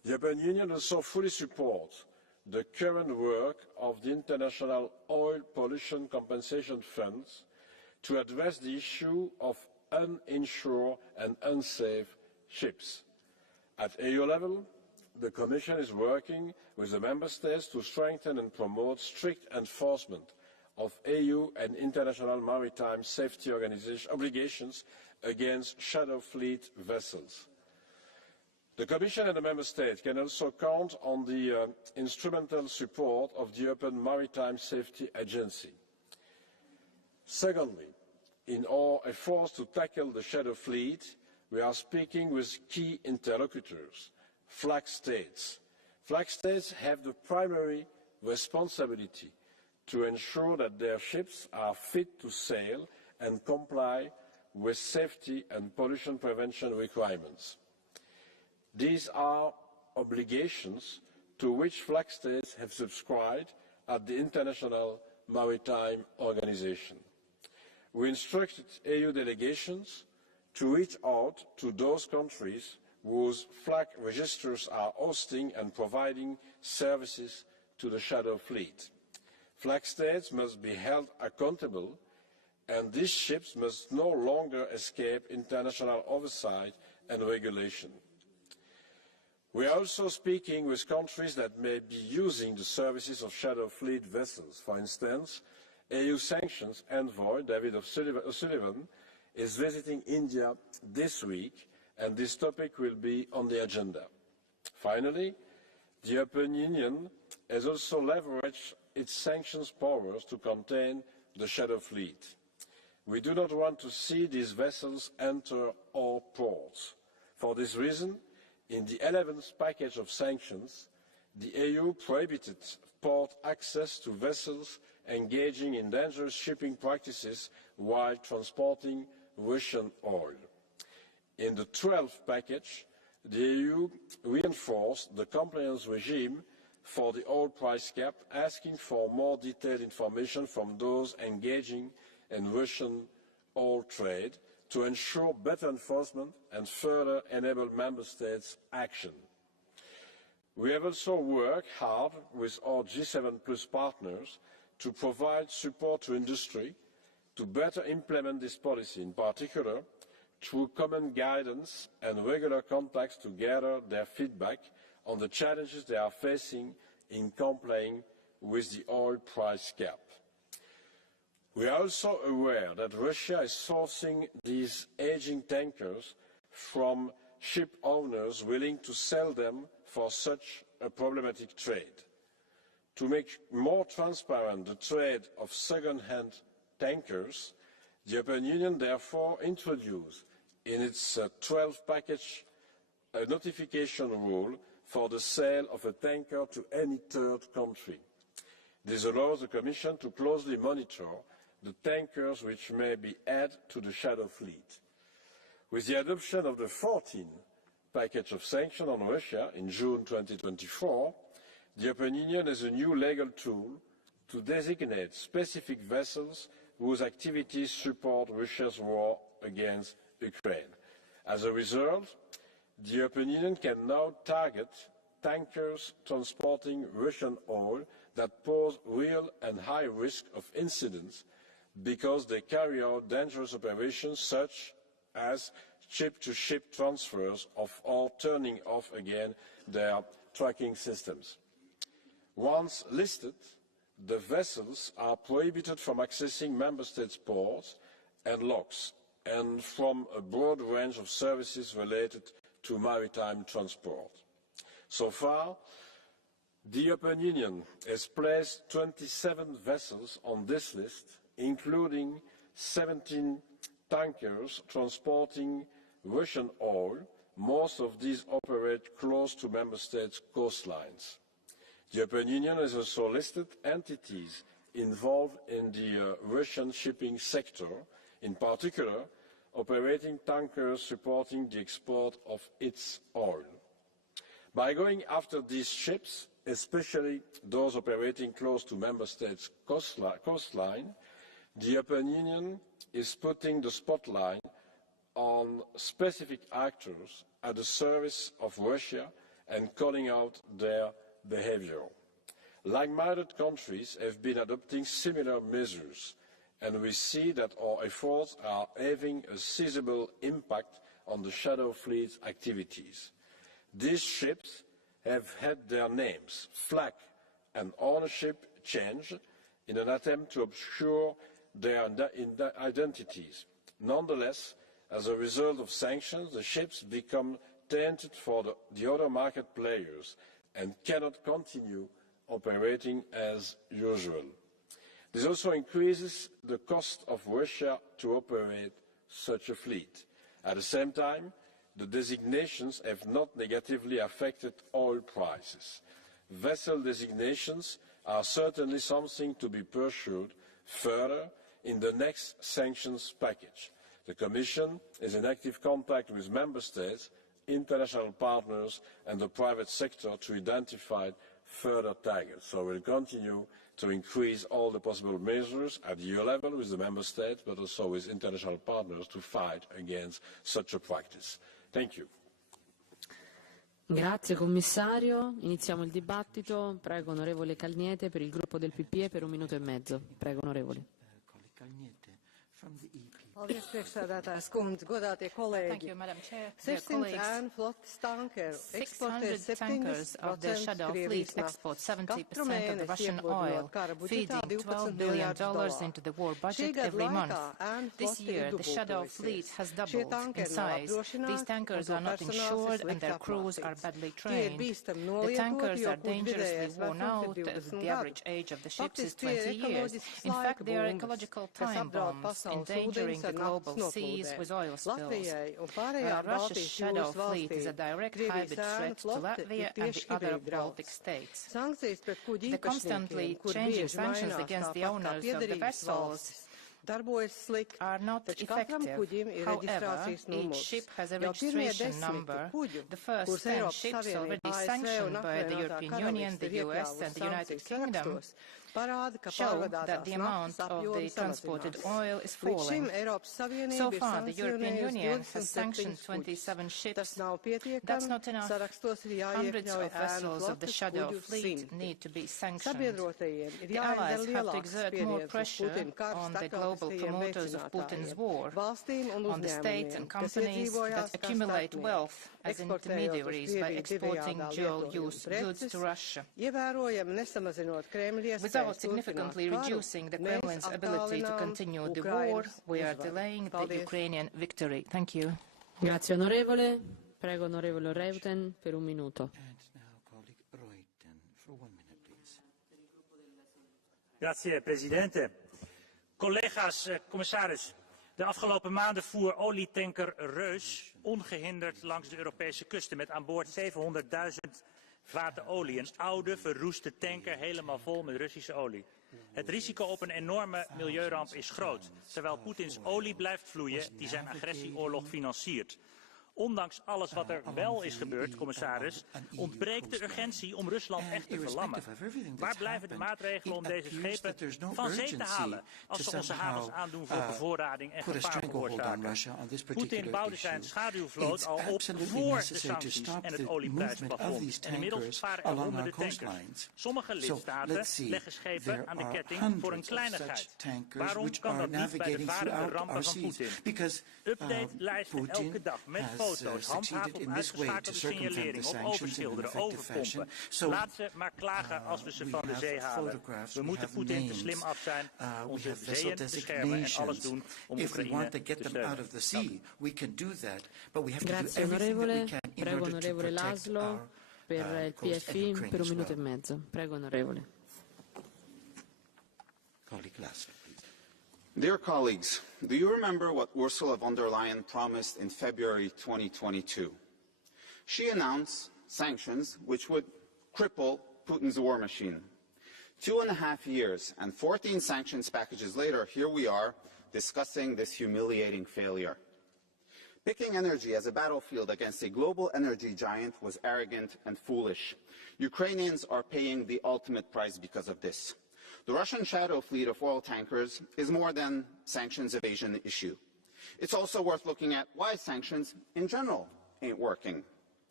The European Union also fully supports the current work of the International Oil Pollution Compensation Funds to address the issue of uninsured and unsafe ships. At EU level, the Commission is working with the Member States to strengthen and promote strict enforcement of EU and international maritime safety obligations against shadow fleet vessels. The Commission and the Member States can also count on the instrumental support of the European Maritime Safety Agency. Secondly, in our efforts to tackle the shadow fleet, we are speaking with key interlocutors, flag states. Flag states have the primary responsibility to ensure that their ships are fit to sail and comply with safety and pollution prevention requirements. These are obligations to which flag states have subscribed at the International Maritime Organization. We instructed EU delegations to reach out to those countries whose flag registers are hosting and providing services to the shadow fleet. Flag states must be held accountable, and these ships must no longer escape international oversight and regulation. We are also speaking with countries that may be using the services of shadow fleet vessels. For instance, EU Sanctions envoy David O'Sullivan is visiting India this week, and this topic will be on the agenda. Finally, the European Union has also leveraged its sanctions powers to contain the shadow fleet. We do not want to see these vessels enter our ports. For this reason, in the 11th package of sanctions, the EU prohibited port access to vessels engaging in dangerous shipping practices while transporting Russian oil. In the 12th package, the EU reinforced the compliance regime for the oil price cap, asking for more detailed information from those engaging in Russian oil trade to ensure better enforcement and further enable Member States' action. We have also worked hard with our G7+ partners to provide support to industry to better implement this policy, in particular through common guidance and regular contacts to gather their feedback on the challenges they are facing in complying with the oil price cap. We are also aware that Russia is sourcing these aging tankers from ship owners willing to sell them for such a problematic trade. To make more transparent the trade of second-hand tankers, the European Union therefore introduced in its 12th package a notification rule for the sale of a tanker to any third country. This allows the Commission to closely monitor the tankers which may be added to the shadow fleet. With the adoption of the 14th package of sanctions on Russia in June 2024, the European Union has a new legal tool to designate specific vessels whose activities support Russia's war against Ukraine. As a result, the European Union can now target tankers transporting Russian oil that pose real and high risk of incidents because they carry out dangerous operations such as ship-to-ship transfers or turning off again their tracking systems. Once listed, the vessels are prohibited from accessing Member States' ports and locks and from a broad range of services related to maritime transport. So far, the European Union has placed 27 vessels on this list, including 17 tankers transporting Russian oil. Most of these operate close to Member States' coastlines. The European Union has also listed entities involved in the Russian shipping sector, in particular operating tankers supporting the export of its oil. By going after these ships, especially those operating close to Member States' coastline, the European Union is putting the spotlight on specific actors at the service of Russia and calling out their behaviour. Like-minded countries have been adopting similar measures, and we see that our efforts are having a sizable impact on the shadow fleet's activities. These ships have had their names, flag and ownership changed in an attempt to obscure their identities. Nonetheless, as a result of sanctions, the ships become tainted for the other market players and cannot continue operating as usual. This also increases the cost of Russia to operate such a fleet. At the same time, the designations have not negatively affected oil prices. Vessel designations are certainly something to be pursued further in the next sanctions package. The Commission is in active contact with Member States, international partners and the private sector to identify further targets. So we'll continue to increase all the possible measures at EU level with the Member States, but also with international partners to fight against such a practice. Thank you. Grazie Commissario. Iniziamo il dibattito. Prego onorevole Calniete per il gruppo del PPE per 1 minuto e mezzo. Prego onorevole. Paldies, priekšsēdētājas kundze, godātie kolēģi. 600 ēnflotes tankeru eksportē 70% Krievijas naftas. Katru mēnesi iepludinot kara budžetā $12 miljardus. Šī gada laikā ēnflote ir dubultojusies. Šie tankeri nav apdrošināti, un to personāls ir slikti apmācīts. Tie ir bīstami nolietoti, jo kuģu vidējais vecums ir 20 gadu. Faktiski tie ir ekoloģisks laika bumbas, kas apdraud pasaules ūdeņus the global seas with oil spills. Russia's shadow fleet is a direct hybrid threat to Latvia and the other Baltic states. The constantly changing sanctions against the owners of the vessels are not effective. However, each ship has a registration number. The first 10 ships already sanctioned by the European Union, the US and the United Kingdom show that the amount of the transported oil is falling. So far, the European Union has sanctioned 27 ships. That's not enough. Hundreds of vessels of the shadow fleet need to be sanctioned. The Allies have to exert more pressure on the global promoters of Putin's war, on the states and companies that accumulate wealth as intermediaries by exporting dual-use goods to Russia. Without significantly reducing the Kremlin's ability to continue the war, we are delaying the Ukrainian victory. Thank you. Grazie onorevole. Prego onorevole Reuten per 1 minuto. Grazie Presidente. Collega's, commissaris. De afgelopen maanden voer olietanker Reus ongehinderd langs de Europese kusten met aan boord 700.000 vaten olie. Een oude, verroeste tanker helemaal vol met Russische olie. Het risico op een enorme milieuramp is groot, terwijl Poetins olie blijft vloeien die zijn agressieoorlog financiert. Ondanks alles wat er wel is gebeurd, commissaris, ontbreekt de urgentie om Rusland echt te verlammen. Waar blijven de maatregelen om deze schepen van zee te halen als ze onze havens aandoen voor bevoorrading en gevaar veroorzaken? Poetin bouwde zijn schaduwvloot al op voor de sancties en het olieprijsplafond. En inmiddels varen er honderden tankers. Sommige lidstaten leggen schepen aan de ketting voor een kleinigheid. Waarom kan dat niet bij de varende rampen van Poetin? Update-lijsten elke dag met foto's, handhaven op uitgeschakelde signalering, op overschilderen, overpompen. Laat ze maar klagen als we ze van de zee halen. We moeten Poetin te slim af zijn, onze zeeën beschermen en alles doen om Oekraïne te steunen. Grazie onorevole. Prego onorevole Laszlo per il PFI per 1 minuto e mezzo. Prego onorevole. Dear colleagues, do you remember what Ursula von der Leyen promised in February 2022? She announced sanctions which would cripple Putin's war machine. 2.5 years and 14 sanctions packages later, here we are discussing this humiliating failure. Picking energy as a battlefield against a global energy giant was arrogant and foolish. Ukrainians are paying the ultimate price because of this. The Russian shadow fleet of oil tankers is more than sanctions evasion issue. It's also worth looking at why sanctions in general ain't working.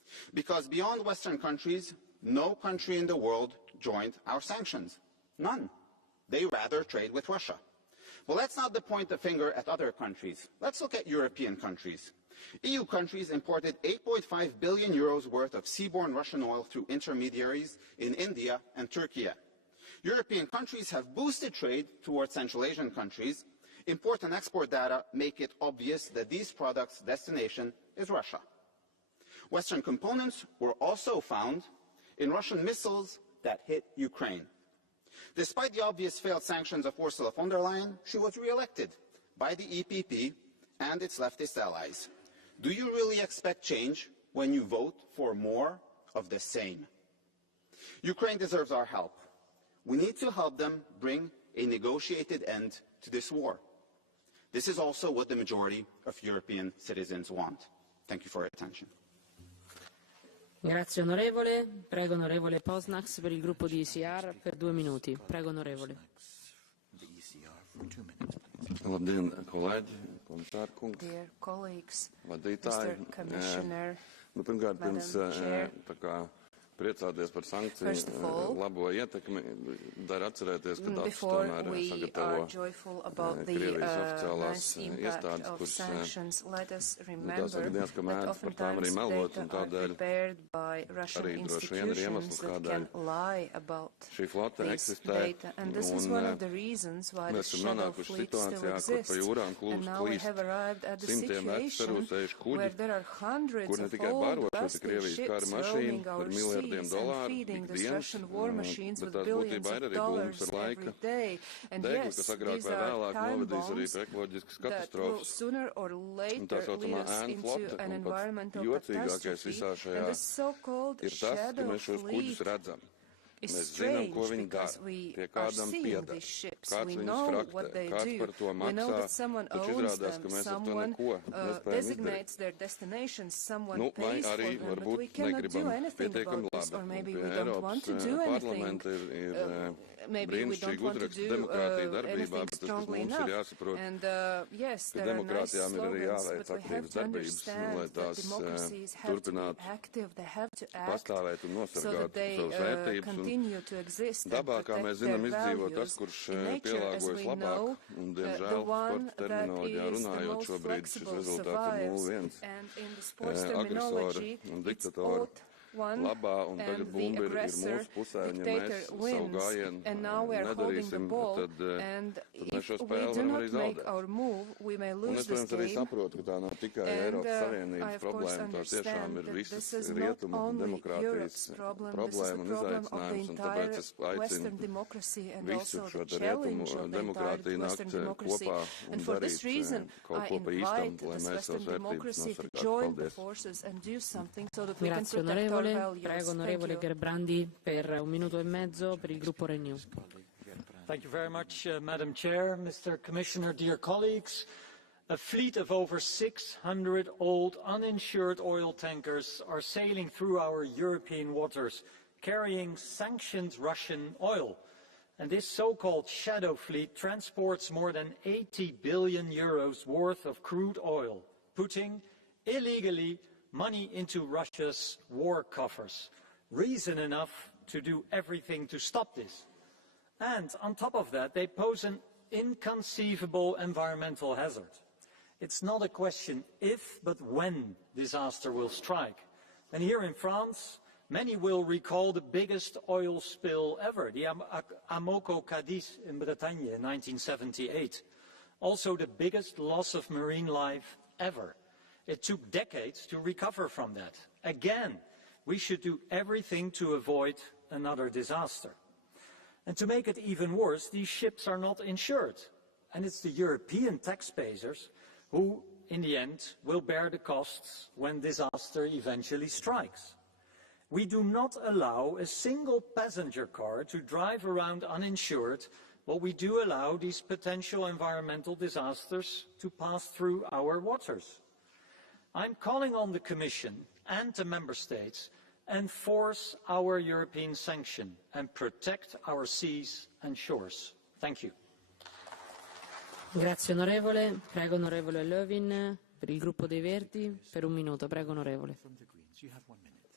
Because beyond Western countries, no country in the world joined our sanctions. None. They rather trade with Russia. Well, let's not point the finger at other countries. Let's look at European countries. EU countries imported 8.5 billion euros worth of seaborne Russian oil through intermediaries in India and Turkey. European countries have boosted trade towards Central Asian countries. Import and export data make it obvious that these products' destination is Russia. Western components were also found in Russian missiles that hit Ukraine. Despite the obvious failed sanctions of Ursula von der Leyen, she was re-elected by the EPP and its leftist allies. Do you really expect change when you vote for more of the same? Ukraine deserves our help. We need to help them bring a negotiated end to this war. This is also what the majority of European citizens want. Thank you for your attention. Grazie onorevole. Prego onorevole Posnax per il gruppo di ECR per 2 minuti. Prego onorevole. Labdien, kolēģi, komisārkungs, vadītāji. Pirmkārt, pirms tā kā priecāties par sankciju labo ietekmi, dar atcerēties, ka datus tomēr sagatavo Krievijas oficiālās iestādes, kuras tās gadījās, ka mēdz par tām arī melot, un tādēļ arī droši vien ir iemesls, kādēļ šī flote eksistē, un mēs esam nonākuši situācijā, kur pa jūrām klīst simtiem eksperūsējuši kuģi, kur ne tikai baro šo Krievijas kara mašīnu par miljardiem dolāru ikdienas, bet tās būtībā ir arī būmas ar laika degli, kas agrāk vai vēlāk novedīs arī pie ekoloģiskas katastrofas. Un tā saucamā ēnu flote, un pats jocīgākais visā šajā ir tas, ka mēs šos kuģus redzam. Mēs zinām, ko viņi dara, pie kādam pieder, kāds viņus fraktē, kāds par to maksā, taču izrādās, ka mēs ar to neko nespējam izdarīt. Nu, vai arī varbūt negribam pietiekami labi. Pie Eiropas parlamenta ir brīnišķīgi uzraksts demokrātija darbībā, bet tas, kas mums ir jāsaprot, ka demokrātijām ir arī jāveic aktīvas darbības, lai tās turpinātu pastāvēt un nosargāt savas vērtības. Dabā, kā mēs zinām, izdzīvo tas, kurš pielāgojas labāk, un, diemžēl, sporta terminoloģijā runājot, šobrīd šis rezultāts ir 0-1. Agresori un diktatori labā, un tagad bumba ir mūsu pusē, un ja mēs savu gājienu nedarīsim, tad mēs šo spēli varam arī zaudēt. Un es, protams, arī saprotu, ka tā nav tikai Eiropas Savienības problēma, tā tiešām ir visas rietumu demokrātijas problēma un izaicinājums, un tāpēc es aicinu visu šo rietumu demokrātiju nākt kopā un darīt kaut ko pa īstam, lai mēs savas vērtības nosargātu. Paldies! Prego onorevole Gerbrandi per 1 minuto e mezzo per il gruppo Renew. Thank you very much, Madam Chair, Mr. Commissioner, dear colleagues. A fleet of over 600 old uninsured oil tankers are sailing through our European waters, carrying sanctioned Russian oil. And this so-called shadow fleet transports more than 80 billion euros worth of crude oil, putting illegally money into Russia's war coffers. Reason enough to do everything to stop this. And on top of that, they pose an inconceivable environmental hazard. It's not a question if, but when disaster will strike. And here in France, many will recall the biggest oil spill ever, the Amoco Cadiz in Bretagne in 1978. Also the biggest loss of marine life ever. It took decades to recover from that. Again, we should do everything to avoid another disaster. And to make it even worse, these ships are not insured. And it's the European taxpayers who, in the end, will bear the costs when disaster eventually strikes. We do not allow a single passenger car to drive around uninsured, but we do allow these potential environmental disasters to pass through our waters. I'm calling on the Commission and the Member States to enforce our European sanction and protect our seas and shores. Thank you. Grazie onorevole. Prego onorevole Lövin per il gruppo dei Verdi per 1 minuto. Prego onorevole.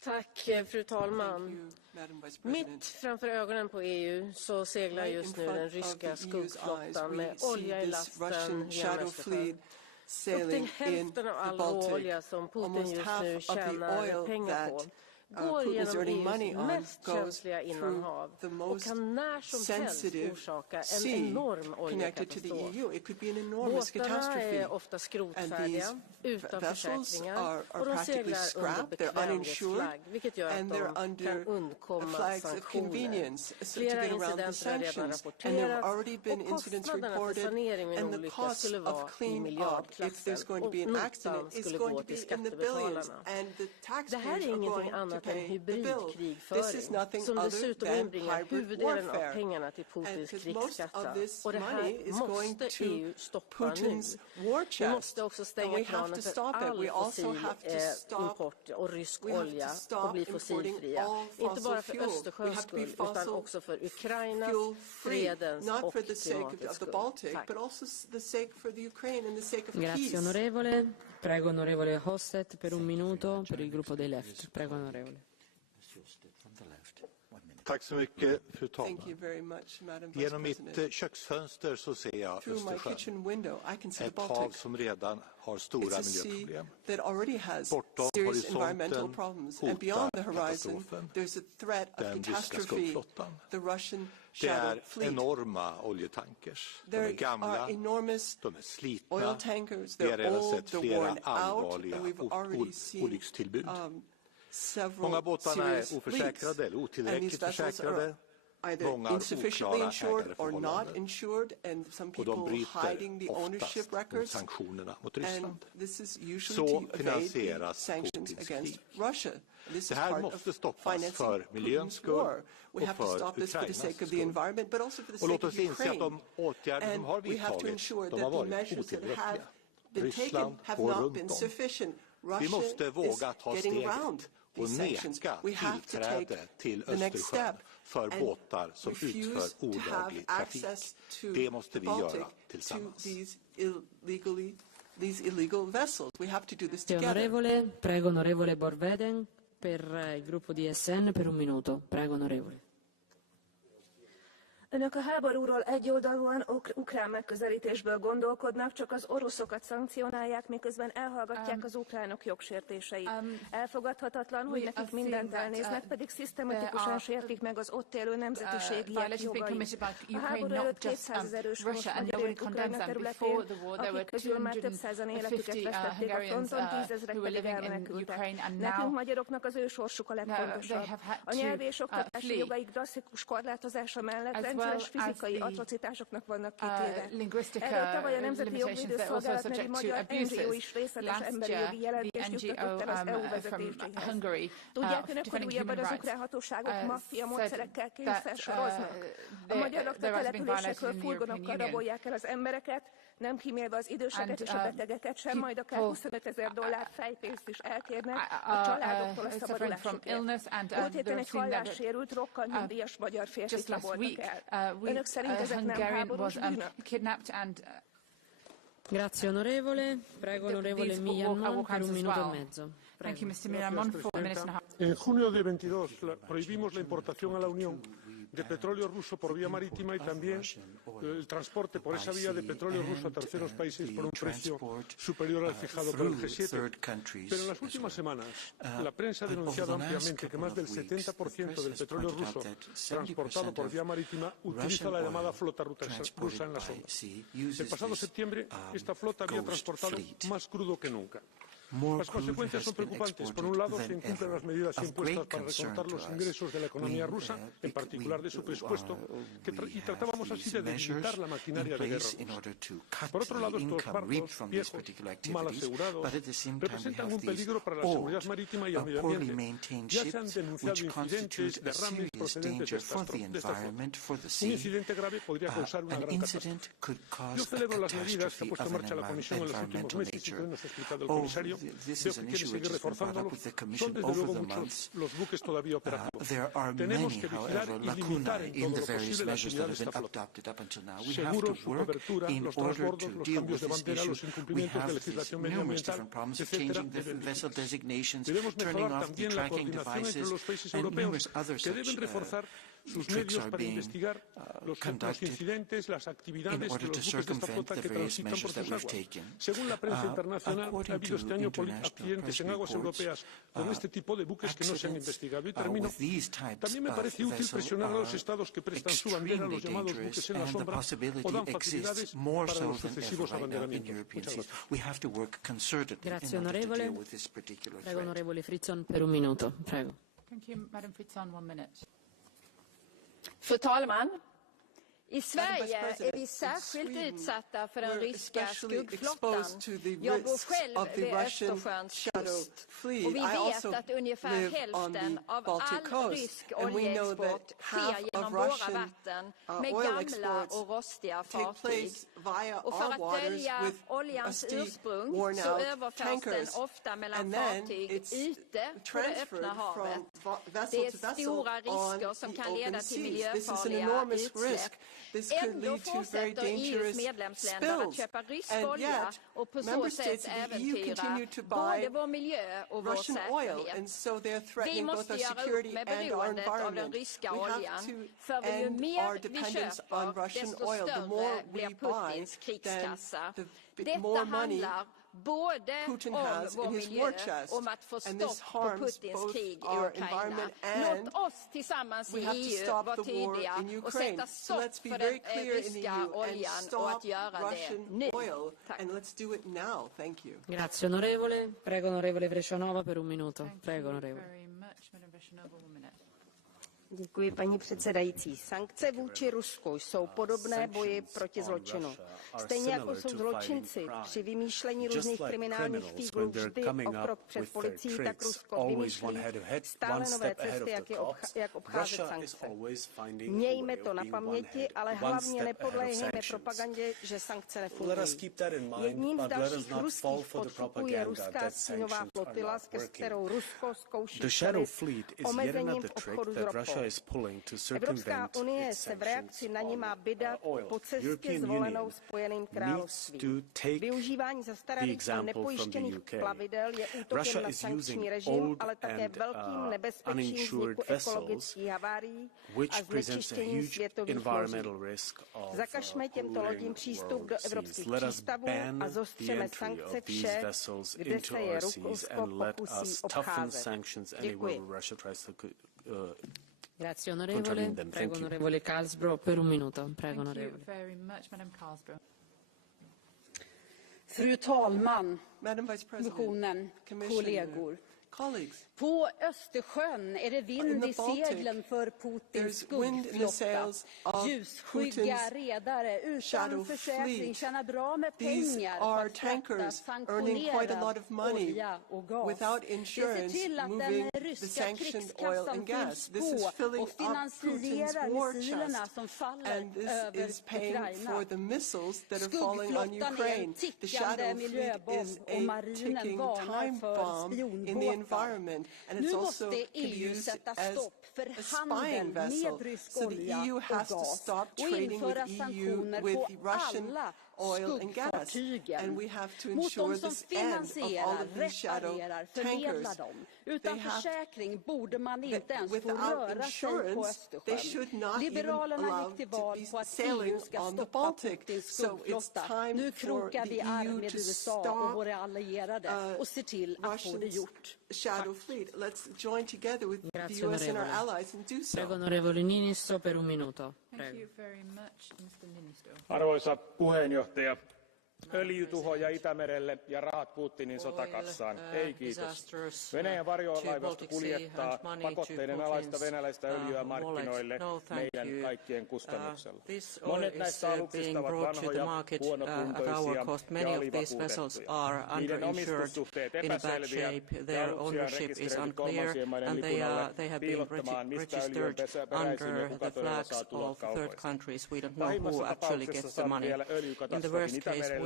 Tack, fru talman. Mitt framför ögonen på EU så seglar just nu den ryska skuggflottan med olja i lasten genom Östersjön. Upp till hälften av all råolja som Putin just nu tjänar pengar på går genom EUs mest känsliga innanhav och kan när som helst orsaka en enorm oljekatastrof. Båtarna är ofta skrotfärdiga, utan försäkringar och de seglar under bekvämlighetsflagg, vilket gör att de kan undkomma sanktioner. Flera incidenter har redan rapporterats och kostnaderna för sanering vid en olycka skulle vara i miljardklassen och notan skulle gå till skattebetalarna. Det här är ingenting annat än hybridkrigföring som dessutom inbringar huvuddelen av pengarna till Putins krigskassa. Och det här måste EU stoppa nu. Vi måste också stänga kranen för all fossil import och rysk olja och bli fossilfria. Inte bara för Östersjöns skull utan också för Ukrainas, fredens och klimatets skull. Tack. Grazie onorevole. Prego onorevole Hostet per un minuto per il gruppo dei Left. Prego onorevole. Tack så mycket, fru talman. Genom mitt köksfönster så ser jag Östersjön. Ett hav som redan har stora miljöproblem. Bortom horisonten hotar katastrofen. Den ryska skuggflottan. Det är enorma oljetankers. De är gamla, de är slitna. Vi har redan sett flera allvarliga olyckstillbud. Många båtarna är oförsäkrade eller otillräckligt försäkrade. Många har oklara ägareförhållanden och de bryter oftast mot sanktionerna mot Ryssland. Så finansieras Putins krig. Det här måste stoppas för miljöns skull och för Ukrainas skull. Och låt oss inse att de åtgärder som har vidtagits, de har varit otillräckliga. Ryssland går runt om. Vi måste våga ta steget och neka tillträde till Östersjön för båtar som utför olaglig trafik. Det måste vi göra tillsammans. Onorevole, prego onorevole Borveden per il gruppo di SN per un minuto. Prego onorevole. Önök a háborúról egyoldalúan ukrán megközelítésből gondolkodnak, csak az oroszokat szankcionálják, miközben elhallgatják az ukránok jogsértéseit. Elfogadhatatlan, hogy nekik mindent elnéznek, pedig szisztematikusan sértik meg az ott élő nemzetiségiek jogait. A háború előtt 200 000 őshonos magyar élt Ukrajna területén, akik közül már több százan életüket vesztették a fronton, 10 000-ek pedig elmenekültek. Nekünk magyaroknak az ő sorsuk a legfontosabb. A nyelvi és oktatási jogaik drasztikus korlátozása mellett rendszeres fizikai atrocitásoknak vannak kitéve. Erről tavaly a Nemzeti Jogvédőszolgálat nevű magyar NGO is részletes emberi jogi jelentést juttatott el az EU vezetéséhez. Tudják önök, hogy újabban az ukrán hatóságok maffia módszerekkel kényszersoroznak? A magyarok településekről furgonokkal rabolják el az embereket, nem kímélve az időseket és a betegeket sem, majd akár $25,000 fejpénzt is elkérnek a családoktól a szabadulásukért. Múlt héten egy hallássérült, rokkal nyugdíjas magyar férfit raboltak el. Önök szerint ezek nem háborús bűnök? Grazie onorevole. Prego onorevole Millan per un minuto e mezzo. En junio de 22 prohibimos la importación a la Unión de petróleo ruso por vía marítima y también el transporte por esa vía de petróleo ruso a terceros países por un precio superior al fijado por el G7. Pero en las últimas semanas la prensa ha denunciado ampliamente que más del 70% del petróleo ruso transportado por vía marítima utiliza la llamada flota rusa en la zona. El pasado septiembre esta flota había transportado más crudo que nunca. Las consecuencias son preocupantes. Por un lado, se incumplen las medidas impuestas para recortar los ingresos de la economía rusa, en particular de su presupuesto, y tratábamos así de debilitar la maquinaria de guerra rusa. Por otro lado, estos barcos viejos, mal asegurados, representan un peligro para la seguridad marítima y el medio ambiente. Ya se han denunciado incidentes, derrames procedentes de esta flota. Un incidente grave podría causar una gran catástrofe. Yo celebro las medidas que ha puesto en marcha la Comisión en los últimos meses y que hoy nos ha explicado el comisario, de que quiere seguir reforzándolos, son desde luego muchos los buques todavía operativos. Tenemos que vigilar y limitar en todo lo posible la actividad de esta flota. Seguros, su cobertura, los transbordos, los cambios de bandera, los incumplimientos de legislación medioambiental, etc. Debemos mejorar también la coordinación entre los países europeos, que deben reforzar sus medios para investigar los incidentes, las actividades de los buques de esta flota que transitan por sus aguas. Según la prensa internacional, ha habido este año accidentes en aguas europeas con este tipo de buques que no se han investigado. Y termino. También me parece útil presionar a los estados que prestan su bandera, los llamados buques en la sombra, o dan facilidades para los sucesivos abanderamientos. Muchas gracias. Grazie onorevole. Prego onorevole Fritzon per un minuto. Prego. Thank you, Madam Fritzon, 1 minute. Fru talman! I Sverige är vi särskilt utsatta för den ryska skuggflottan. Jag bor själv vid Östersjöns kust och vi vet att ungefär hälften av all rysk oljeexport sker genom våra vatten med gamla och rostiga fartyg. Och för att dölja oljans ursprung så överförs den ofta mellan fartyg ute på det öppna havet. Det är stora risker som kan leda till miljöfarliga utsläpp. Ändå fortsätter EU:s medlemsländer att köpa rysk olja och på så sätt äventyra både vår miljö och vår säkerhet. Vi måste göra upp med beroendet av den ryska oljan. För ju mer vi köper, desto större blir Putins krigskassa. Detta handlar både om vår miljö och om att få stopp på Putins krig i Ukraina. Låt oss tillsammans i EU vara tydliga och sätta stopp för den ryska oljan och att göra det nu. Tack. Grazie onorevole. Prego onorevole Vrecionova per un minuto. Prego onorevole. Děkuji, paní předsedající. Sankce vůči Rusku jsou podobné boji proti zločinu. Stejně jako jsou zločinci při vymýšlení různých kriminálních fíglů vždy o krok před policií, tak Rusko vymýšlí stále nové cesty, jak obcházet sankce. Mějme to na paměti, ale hlavně nepodléhejme propagandě, že sankce nefungují. Jedním z dalších ruských podkupů je ruská stínová flotila, skrz kterou Rusko zkouší omezením obchodu s ropou. Evropská unie se v reakci na ní má vydat po cestě zvolenou Spojeným královstvím. Využívání zastaralých a nepojištěných plavidel je útokem na sankční režim, ale také velkým nebezpečím vzniku ekologických havárií a znečištění světových moří. Zakažme těmto lodím přístup do evropských přístavů a zostřeme sankce vše, kde se je Rusko pokusí obcházet. Děkuji. Grazie onorevole. Prego onorevole Karlsbro per un minuto. Prego onorevole. Thank you very much, Madam Karlsbro. Fru talman, kommissionen, kollegor. På Östersjön är det vind i seglen för Putins skuggflotta. Ljusskygga redare utan försäkring tjänar bra med pengar på att frakta sanktionerad olja och gas. Det ser till att den ryska krigskassan fylls på och finansierar missilerna som faller över Ukraina. Skuggflottan är en tickande miljöbomb och marinen varnar för spionbåtar. Nu måste EU sätta stopp för handeln med rysk olja och gas och införa sanktioner på alla skuggfartygen mot de som finansierar, reparerar, förmedlar dem. Utan försäkring borde man inte ens få röra sig på Östersjön. Liberalerna gick till val på att EU ska stoppa Putins skuggflotta. Nu krokar vi arm med USA och våra allierade och ser till att få det gjort. Shadow fleet. Let's join together with the US and our allies and do so. Prego onorevole Niinisto per un minuto. Thank you very much, Mr. Niinisto. Arvoisa puheenjohtaja, öljytuhoja Itämerelle ja rahat Putinin sotakassaan. Ei kiitos. Venäjän varjolaivasto kuljettaa pakotteiden alaista venäläistä öljyä markkinoille meidän kaikkien kustannuksella. Monet näistä aluksista ovat vanhoja, huonokuntoisia ja alivakuutettuja. Niiden omistussuhteet epäselviä ja aluksia rekisteröity kolmansien maiden lipunalle piilottamaan, mistä öljy on peräisin ja kuka todella saa tulot kaupoista. Pahimmassa tapauksessa saamme vielä öljykatastrofin Itämerelle.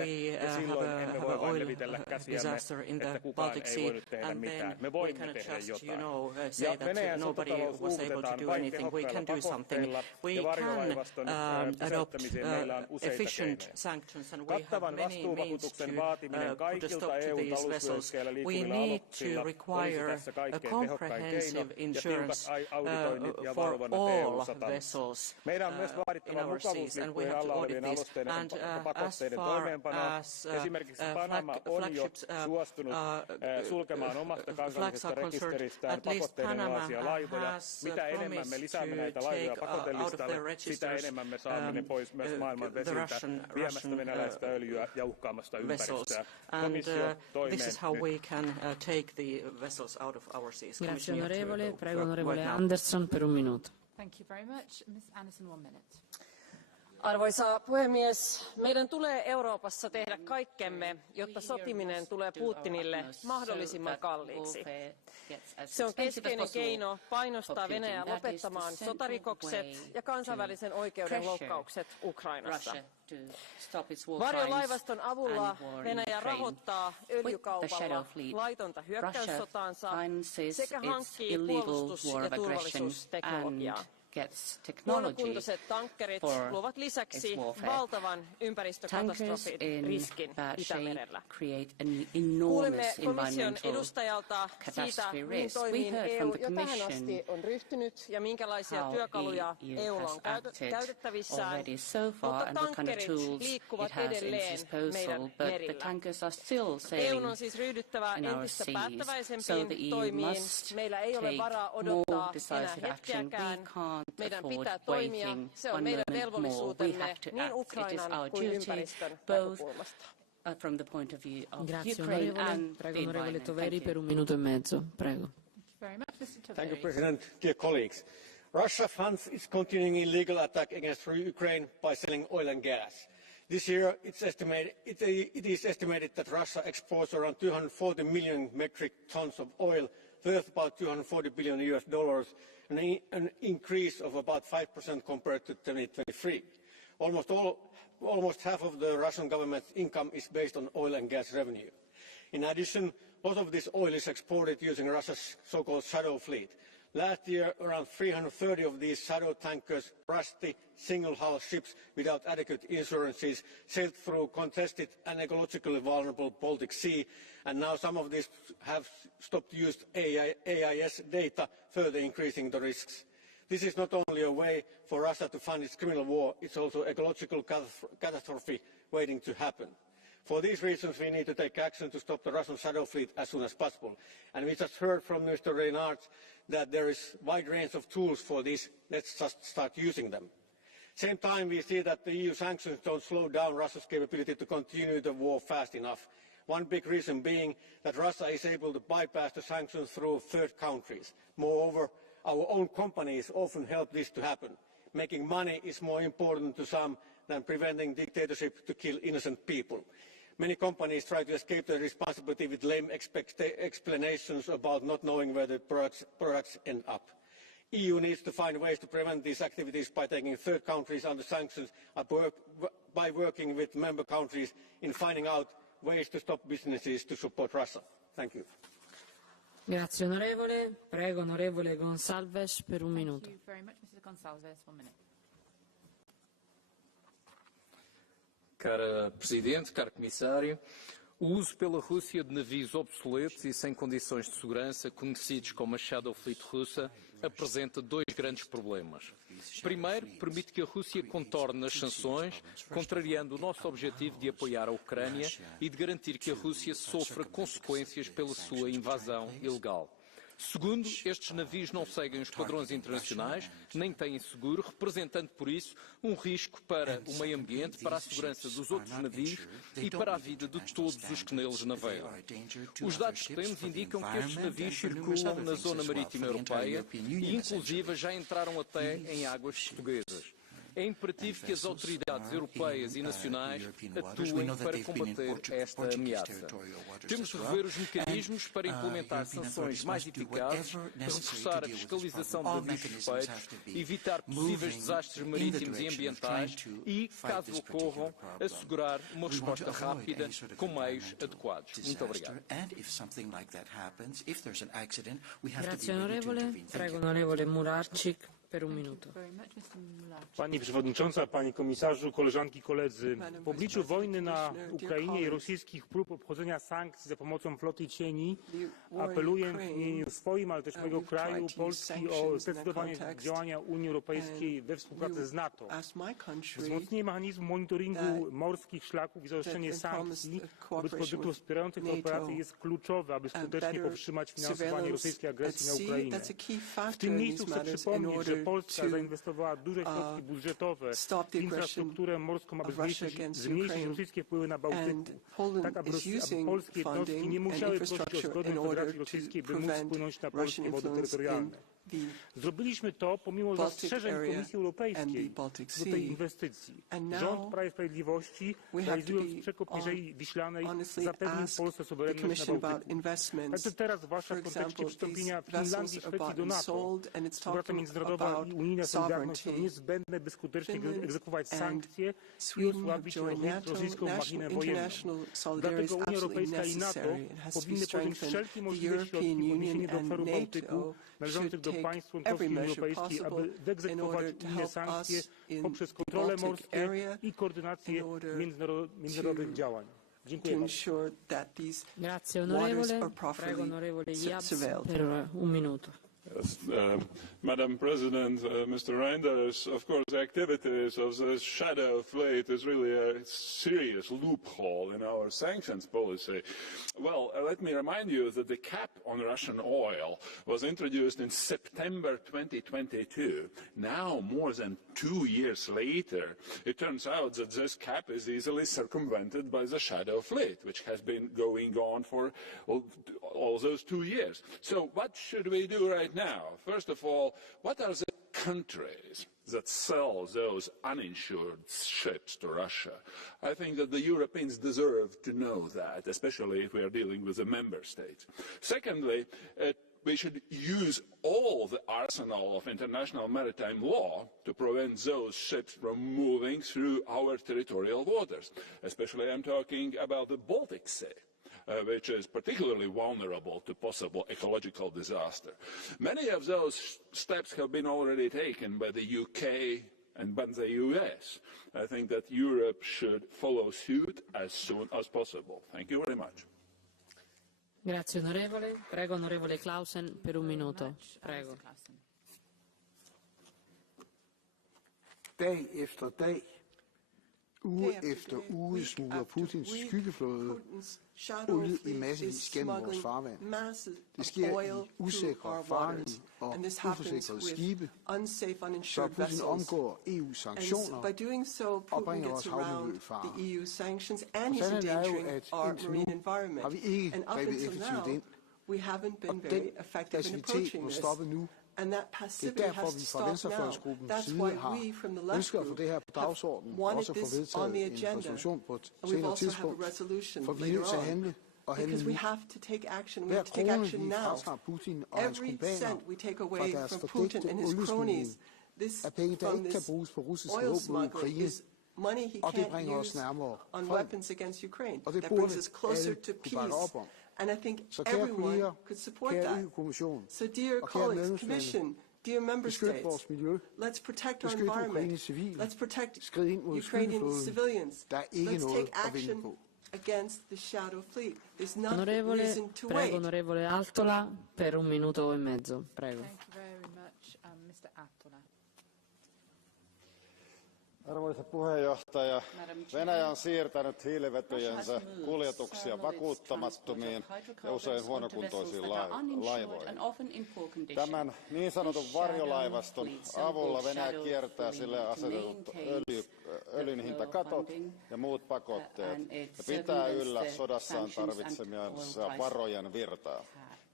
ja silloin emme voi vain levitellä käsiämme, että kukaan ei voinut tehdä mitään. Me voimme tehdä jotain. Ja Venäjän sotatalous uuvutetaan vain tehokkailla pakotteilla ja varjolaivaston pysäyttämiseen meillä on useita keinoja. Kattavan vastuuvakuutuksen vaatiminen kaikilta EU-talousvyöhykkeellä liikkuvilla aluksilla olisi tässä kaikkein tehokkain keino ja tiukat auditoinnit ja valvonnat EU-satamissa. Meidän on myös vaadittava mukavuuslippujen alla olevien alusten pakotteiden toimeenpanoa. Esimerkiksi Panama on jo suostunut sulkemaan omasta kansallisesta rekisteristään pakotteiden alaisia laivoja. Mitä enemmän me lisäämme näitä laivoja pakotelistalle, sitä enemmän me saamme ne pois myös maailman vesiltä, viemästä venäläistä öljyä ja uhkaamasta ympäristöä. Komissio toimeen nyt. Grazie onorevole. Prego onorevole Andersson per un minuto. Thank you very much. Ms. Anderson, 1 minute. Arvoisa puhemies, meidän tulee Euroopassa tehdä kaikkemme, jotta sotiminen tulee Putinille mahdollisimman kalliiksi. Se on keskeinen keino painostaa Venäjää lopettamaan sotarikokset ja kansainvälisen oikeuden loukkaukset Ukrainassa. Varjolaivaston avulla Venäjä rahoittaa öljykaupalla laitonta hyökkäyssotaansa sekä hankkii puolustus- ja turvallisuusteknologiaa. Huonokuntoiset tankkerit luovat lisäksi valtavan ympäristökatastrofin riskin Itämerellä. Kuulimme komission edustajalta siitä, mihin toimiin EU jo tähän asti on ryhtynyt ja minkälaisia työkaluja EUlla on käytettävissään, mutta tankkerit liikkuvat edelleen meidän merillä. EUn on siis ryhdyttävä entistä päättäväisempiin toimiin. Meillä ei ole varaa odottaa enää hetkeäkään. Meidän pitää toimia. Se on meidän velvollisuutemme niin Ukrainan kuin ympäristön näkökulmasta. Grazie onorevole. Prego onorevole Toveri per 1 minuto e mezzo. Prego. Thank you, President. Dear colleagues, Russia funds its continuing illegal attack against Ukraine by selling oil and gas. This year, it is estimated that Russia exports around 240 million metric tons of oil, worth about $240 billion, an increase of about 5% compared to 2023. Almost half of the Russian government's income is based on oil and gas revenue. In addition, a lot of this oil is exported using Russia's so-called shadow fleet. Last year, around 330 of these shadow tankers, rusty, single-hull ships without adequate insurances, sailed through contested and ecologically vulnerable Baltic Sea, and now some of these have stopped using AIS data, further increasing the risks. This is not only a way for Russia to fund its criminal war, it's also an ecological catastrophe waiting to happen. For these reasons, we need to take action to stop the Russian shadow fleet as soon as possible. And we just heard from Mr. Reinhardt that there is a wide range of tools for this. Let's just start using them. Same time, we see that the EU sanctions don't slow down Russia's capability to continue the war fast enough. One big reason being that Russia is able to bypass the sanctions through third countries. Moreover, our own companies often help this to happen. Making money is more important to some than preventing dictatorship to kill innocent people. Many companies try to escape their responsibility with lame explanations about not knowing where the products end up. EU needs to find ways to prevent these activities by taking third countries under sanctions and by working with member countries in finding out ways to stop businesses to support Russia. Thank you. Grazie onorevole. Prego onorevole Gonçalves per 1 minuto. Thank you very much, Mr. Gonçalves. 1 minute. Cara Presidente, caro Comissário, o uso pela Rússia de navios obsoletos e sem condições de segurança, conhecidos como a Shadow Fleet russa, apresenta 2 grandes problemas. Primeiro, permite que a Rússia contorne as sanções, contrariando o nosso objetivo de apoiar a Ucrânia e de garantir que a Rússia sofra consequências pela sua invasão ilegal. Segundo, estes navios não seguem os padrões internacionais, nem têm seguro, representando por isso um risco para o meio ambiente, para a segurança dos outros navios e para a vida de todos os que neles navegam. Os dados que temos indicam que estes navios circulam na zona marítima europeia e, inclusive, já entraram até em águas portuguesas. É imperativo que as autoridades europeias e nacionais atuem para combater esta ameaça. Temos de rever os mecanismos para implementar sanções mais eficazes, reforçar a fiscalização de avisos suspeitos, evitar possíveis desastres marítimos e ambientais e, caso ocorram, assegurar uma resposta rápida com meios adequados. Muito obrigado. Grazie onorevole. Prego onorevole Mularczyk per un minuto. Pani Przewodnicząca, Panie Komisarzu, koleżanki i koledzy. W obliczu wojny na Ukrainie i rosyjskich prób obchodzenia sankcji za pomocą floty cieni apeluję w imieniu swoim, ale też mojego kraju, Polski, o zdecydowanie działania Unii Europejskiej we współpracy z NATO. Wzmocnienie mechanizmu monitoringu morskich szlaków i zaostrzenie sankcji wobec produktów wspierających tę operację jest kluczowe, aby skutecznie powstrzymać finansowanie rosyjskiej agresji na Ukrainę. W tym miejscu chcę przypomnieć, że Polska zainwestowała duże środki budżetowe w infrastrukturę morską, aby zmniejszyć rosyjskie wpływy na Bałtyku, tak aby polskie jednostki nie musiały prosić o zgodę Federacji Rosyjskiej, by móc wpłynąć na polskie wody terytorialne. Zrobiliśmy to pomimo zastrzeżeń Komisji Europejskiej do tej inwestycji. Rząd Prawa i Sprawiedliwości, realizując przekop Mierzei Wiślanej, zapewnił Polsce suwerenność na Bałtyku. Ale teraz, zwłaszcza w kontekście przystąpienia Finlandii i Szwecji do NATO, współpraca międzynarodowa i unijna solidarność są niezbędne, by skutecznie egzekwować sankcje i osłabić rosyjską machinę wojenną. Dlatego Unia Europejska i NATO powinny podjąć wszelkie możliwe środki w odniesieniu do obszaru Bałtyku należących do państw członkowskich Unii Europejskiej, aby wyegzekwować inne sankcje poprzez kontrole morskie i koordynację międzynarodowych działań. Dziękuję bardzo. Grazie onorevole. Prego onorevole Jabs per un minuto. Yes, Madam President, Mr. Reinders, of course, the activities of the shadow fleet is really a serious loophole in our sanctions policy. Well, let me remind you that the cap on Russian oil was introduced in September 2022. Now, more than 2 years later, it turns out that this cap is easily circumvented by the shadow fleet, which has been going on for all those 2 years. So what should we do right now? First of all, what are the countries that sell those uninsured ships to Russia? I think that the Europeans deserve to know that, especially if we are dealing with the member states. Secondly, we should use all the arsenal of international maritime law to prevent those ships from moving through our territorial waters. Especially I'm talking about the Baltic Sea. Which is particularly vulnerable to possible ecological disaster. Many of those steps have been already taken by the UK and by the US. I think that Europe should follow suit as soon as possible. Thank you very much. Grazie onorevole. Prego onorevole Clausen per un minuto. Prego. Dag efter dag, uge efter uge smugler Putins skyggeflåde olie i massevis gennem vores farvand. Det sker i usikre, farlige og uforsikrede skibe, så Putin omgår EU-sanktioner og bringer vores havmiljø i fare. Og sandheden er jo, at indtil nu har vi ikke grebet effektivt ind, og den passivitet må stoppe nu. Det er derfor, vi fra Venstrefløjsgruppens side har ønsket at få det her på dagsordenen, og også få vedtaget en resolution på et senere tidspunkt, for vi er nødt til at handle og handle nu. Hver krone, vi fratager Putin og hans kumpaner fra deres fordækte oliesmugling, er penge, der ikke kan bruges på russiske våben mod Ukraine, og det bringer os nærmere fred. Og det burde alle kunne bakke op om. And I think så kære everyone kolleger, could support kære that. EU-kommission, So dear colleagues, Commission, dear member states, let's protect our environment. Let's protect Ukrainian civilians. Let's take action against the shadow fleet. There's no reason to wait. Prego, onorevole Altola, per un minuto e mezzo. Prego. Thank you very much, Mr. Altola. Arvoisa puheenjohtaja, Venäjä on siirtänyt hiilivetyjensä kuljetuksia vakuuttamattomiin ja usein huonokuntoisiin laivoihin. Tämän niin sanotun varjolaivaston avulla Venäjä kiertää sille asetetut öljyn hintakatot ja muut pakotteet ja pitää yllä sodassaan tarvitsemiansa varojen virtaa.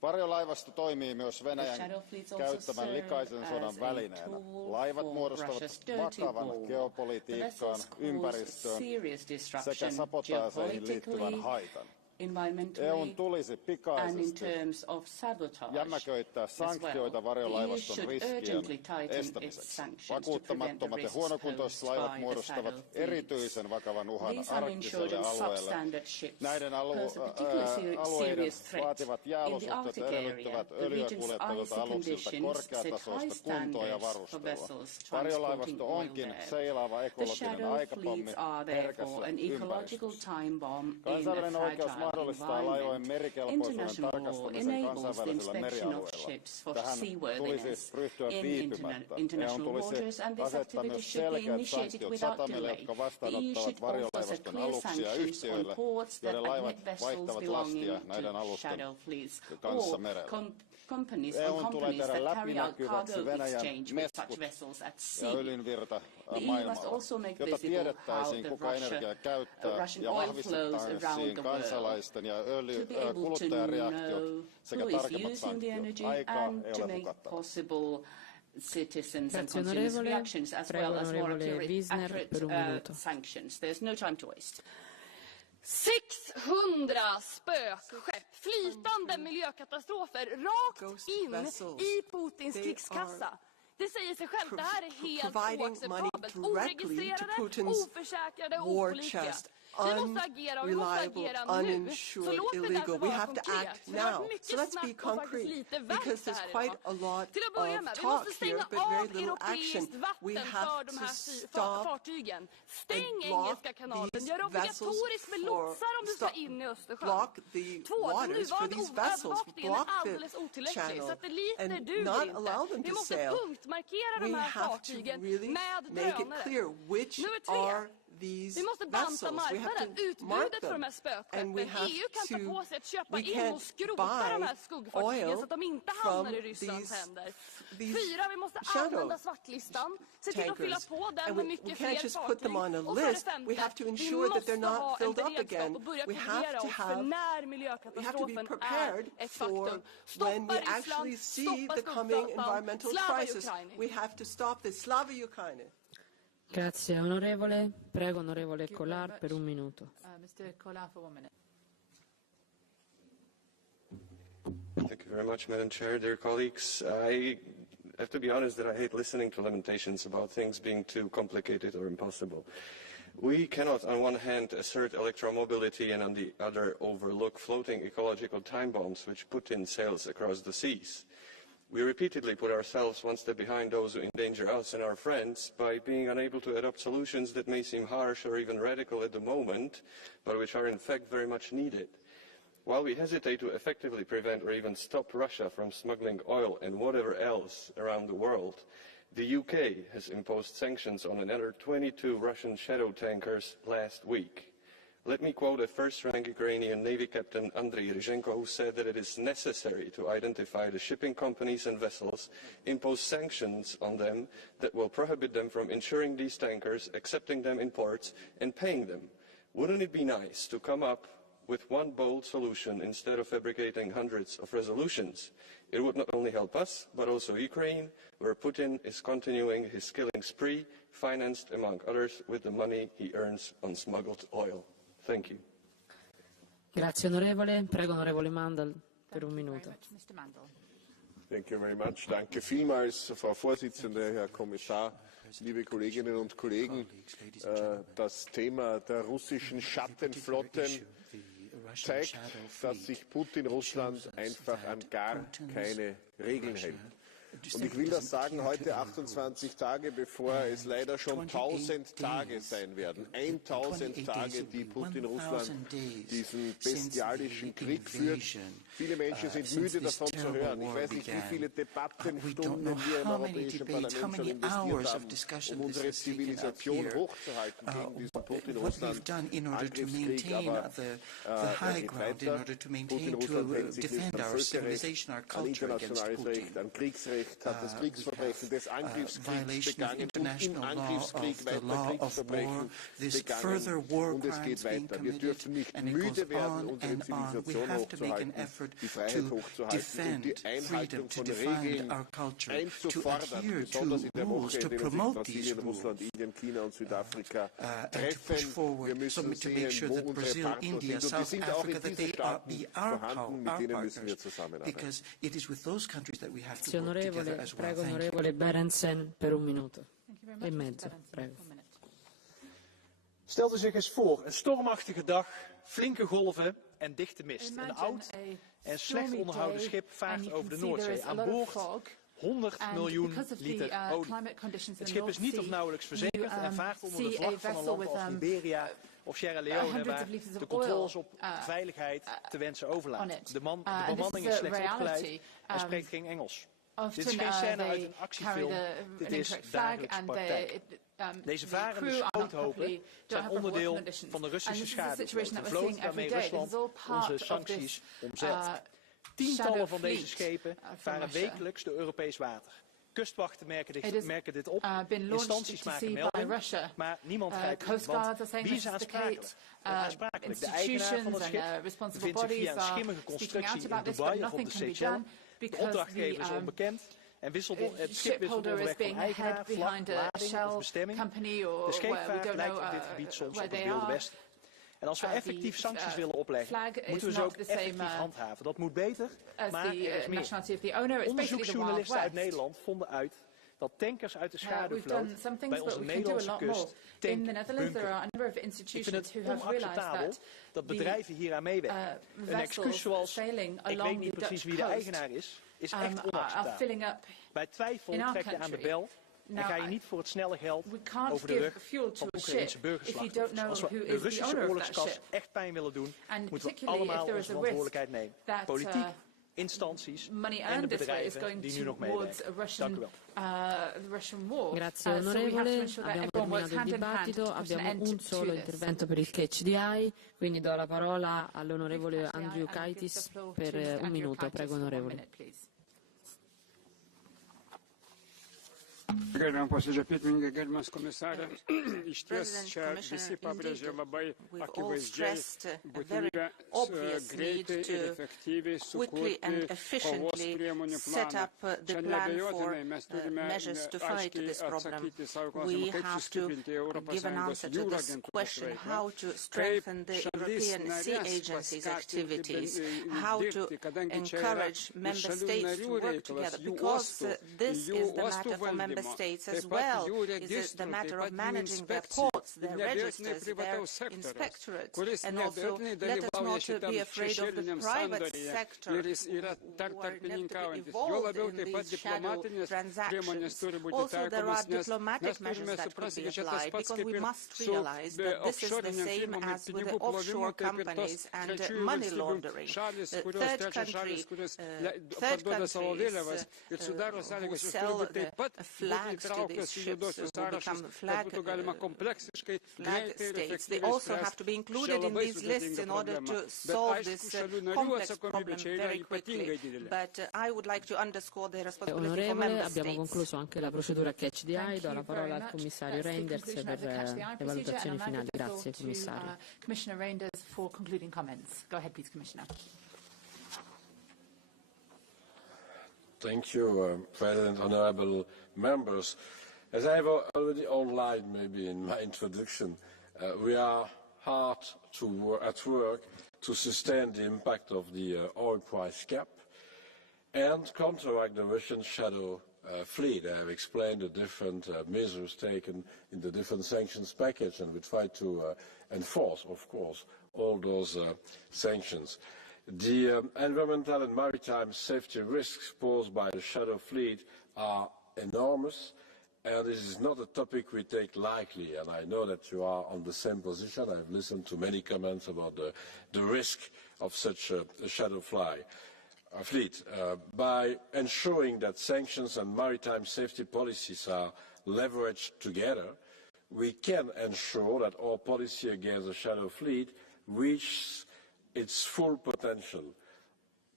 Varjolaivasto toimii myös Venäjän käyttämän likaisen sodan välineenä. Laivat muodostavat vakavan geopolitiikkaan, ympäristöön sekä sabotaaseihin liittyvän haitan. EU:n tulisi pikaisesti jämäköittää sanktioita varjolaivaston riskien estämiseksi. Vakuuttamattomat ja huonokuntoiset laivat muodostavat erityisen vakavan uhan arktiselle alueelle. Näiden alueiden vaativat jääolosuhteet edellyttävät öljyä kuljettavilta aluksilta korkeatasoista kuntoa ja varustelua. Varjolaivasto onkin seilaava ekologinen aikapommi herkässä ympäristössä. Kansainvälinen oikeus mahdollistaa laivojen merikelpoisuuden tarkastamisen kansainvälisellä merialueella. Tähän tulisi ryhtyä viipymättä. EU:n tulisi asettaa myös selkeät sanktiot satamille, jotka vastaanottavat varjolaivaston aluksia ja yhtiöille, joiden laivat vaihtavat lastia näiden alusten kanssa merellä. EU:n tulee tehdä läpinäkyväksi Venäjän meskut ja öljynvirta maailmalla, jotta tiedettäisiin, kuka energiaa käyttää ja vahvistettaisiin kansalaisten ja kuluttajareaktiot sekä tarkemmat sanktiot. Aikaa ei ole hukattava. Citizens and consumers' reactions, as well as more accurate sanctions. There's no time to waste. 600 spökskepp, flytande miljökatastrofer rakt in i Putins krigskassa. Det säger sig självt, det här är helt oacceptabelt. Oregistrerade, oförsäkrade, opålitliga. Vi måste agera och vi måste agera nu. Så låt mig därför vara konkret. Vi har varit mycket snabbt och faktiskt lite verk där idag. Till att börja med, vi måste stänga av europeiskt vatten för de här fartygen. Stäng Engelska kanalen, gör det obligatoriskt med lotsar om du ska in i Östersjön. 2. Den nuvarande övervakningen är alldeles otillräcklig. Satelliter duger inte. Vi måste punktmarkera de här fartygen med drönare. Nummer 3. Vi måste banta marknaden, utbudet för de här spökskeppen. EU kan ta på sig att köpa in och skrota de här skuggfartygen så att de inte hamnar i Rysslands händer. 4. Vi måste använda svartlistan, se till att fylla på den med mycket fler fartyg. Och för det 5. Vi måste ha en beredskap och börja koordinera oss för när miljökatastrofen är ett faktum. Stoppa Ryssland, stoppa skuggflottan, slava Ukraina. Grazie onorevole. Prego onorevole Collard per un minuto. Mr. Collard for 1 minute. Thank you very much, Madam Chair. Dear colleagues, I have to be honest that I hate listening to lamentations about things being too complicated or impossible. We cannot, on one hand, assert electromobility and on the other overlook floating ecological time bombs which Putin sails across the seas. We repeatedly put ourselves one step behind those who endanger us and our friends by being unable to adopt solutions that may seem harsh or even radical at the moment, but which are in fact very much needed. While we hesitate to effectively prevent or even stop Russia from smuggling oil and whatever else around the world, the UK has imposed sanctions on another 22 Russian shadow tankers last week. Let me quote a first-rank Ukrainian Navy captain Andriy Ryzhenko, who said that it is necessary to identify the shipping companies and vessels, impose sanctions on them that will prohibit them from insuring these tankers, accepting them in ports, and paying them. Wouldn't it be nice to come up with one bold solution instead of fabricating hundreds of resolutions? It would not only help us, but also Ukraine, where Putin is continuing his killing spree, financed, among others, with the money he earns on smuggled oil. Thank you. Grazie onorevole. Prego onorevole Mandel per un minuto. Thank you very much. Danke vielmals, Frau Vorsitzende, Herr Kommissar, liebe Kolleginnen und Kollegen. Das Thema der russischen Schattenflotten zeigt, dass sich Putin Russland einfach an gar keine Regeln hält. Und ich will das sagen, heute 28 Tage, bevor es leider schon 1000 Tage sein werden. 1000 Tage, die Putin Russland diesen bestialischen Krieg führt. Viele Menschen sind müde davon zu hören. Ich weiß nicht, wie viele Debattenstunden wir im Europäischen Parlament schon investiert haben, um unsere Zivilisation hochzuhalten gegen diesen Putin-Russland-Angriffskrieg. Aber er geht weiter. Putin-Russland hält sich nicht an Völkerrecht, an internationales Recht, an Kriegsrecht, Recht hat, das Kriegsverbrechen des Angriffskriegs begangen und im Angriffskrieg weiter Kriegsverbrechen begangen. Und es geht weiter. Wir dürfen nicht müde werden, unsere Zivilisation hochzuhalten, die Freiheit hochzuhalten und die Einhaltung von Regeln einzufordern, besonders in der Woche, in der sich Brasilien, Russland, Indien, China und Südafrika treffen. Wir müssen sehen, wo unsere Partner sind. Und die sind auch in diesen Staaten vorhanden, mit denen müssen wir zusammenarbeiten. Prego, onorevole Berendsen, per un minuto e mezzo. Prego. Stelt u zich eens voor, een stormachtige dag, flinke golven en dichte mist. Een oud en slecht onderhouden schip vaart over de Noordzee. Aan boord 100 miljoen liter olie. Het schip is niet of nauwelijks verzekerd en vaart onder de vlag van een land als Liberia of Sierra Leone, waar de controles op veiligheid te wensen overlaten. De bemanning is slecht opgeleid en spreekt geen Engels. Dit is geen scène uit een actiefilm, dit is dagelijkse praktijk. Deze varende schroothopen zijn onderdeel van de Russische schaduwvloot, de vloot waarmee Rusland onze sancties omzeilt. Tientallen van deze schepen varen wekelijks door Europees water. Kustwachten merken dit op, instanties maken melding, maar niemand grijpt in. Want wie is aansprakelijk? De eigenaar van het schip bevindt zich via een schimmige constructie in Dubai of op de Seychelles. De opdrachtgever is onbekend en het schip wisselt overweg van eigenaar, vlag, lading of bestemming. De scheepvaart lijkt op dit gebied soms op het Wilde Westen. En als we effectief sancties willen opleggen, moeten we ze ook effectief handhaven. Dat moet beter, maar er is meer. Onderzoeksjournalisten uit Nederland vonden uit dat tankers uit de schaduwvloot bij onze Nederlandse kust tankbunkeren. Ik vind het onacceptabel dat bedrijven hieraan meewerken. Een excuus zoals, ik weet niet precies wie de eigenaar is echt onacceptabel. Bij twijfel trek je aan de bel en ga je niet voor het snelle geld over de rug van Oekraïnse burgerslachtoffers. Als we de Russische oorlogskas echt pijn willen doen, moeten we allemaal onze verantwoordelijkheid nemen. Politiek, instanties en de bedrijven die nu nog meewerken. Dank u wel. Grazie onorevole, abbiamo terminato il dibattito, abbiamo un solo intervento per il Catch the Eye, quindi do la parola all'onorevole Andrew Kaitis per un minuto, prego onorevole. Gerbiam posėdžio pirmininkė, gerbiamas komisarė, iš ties čia visi pabrėžė labai akivaizdžiai būtinybę greitai ir efektyviai sukurti kovos priemonių planą. Čia neabejotinai mes turime aiškiai atsakyti savo klausimą, kaip sustiprinti ES jūrų agentūros veiklą, kaip šalis narės paskatinti dirbti, kadangi čia yra ir šalių narių reikalas, jų uostų valdymas. States as well is the matter of managing their ports, their registers, their inspectorates, and also let us not be afraid of the private sector who are inevitably involved in these shadow transactions. Also, there are diplomatic measures that could be applied because we must realize that this is the same as with the offshore companies and money laundering. Third countries who sell flags to these ships who become flag states. They also have to be included in these lists in order to solve this complex problem very quickly. But I would like to underscore the responsibility for member states. Abbiamo concluso anche la procedura Catch the Eye, do la parola al commissario Reinders per le valutazioni finali. Grazie commissario. Commissioner Reinders for concluding comments. Go ahead, please, Commissioner. Thank you, President, honorable members. As I have already outlined maybe in my introduction, we are hard at work to sustain the impact of the oil price cap and counteract the Russian shadow fleet. I have explained the different measures taken in the different sanctions package, and we try to enforce, of course, all those sanctions. The environmental and maritime safety risks posed by the shadow fleet are enormous, and this is not a topic we take lightly, and I know that you are on the same position. I have listened to many comments about the risk of such a shadow fleet. By ensuring that sanctions and maritime safety policies are leveraged together, we can ensure that our policy against the shadow fleet reaches its full potential.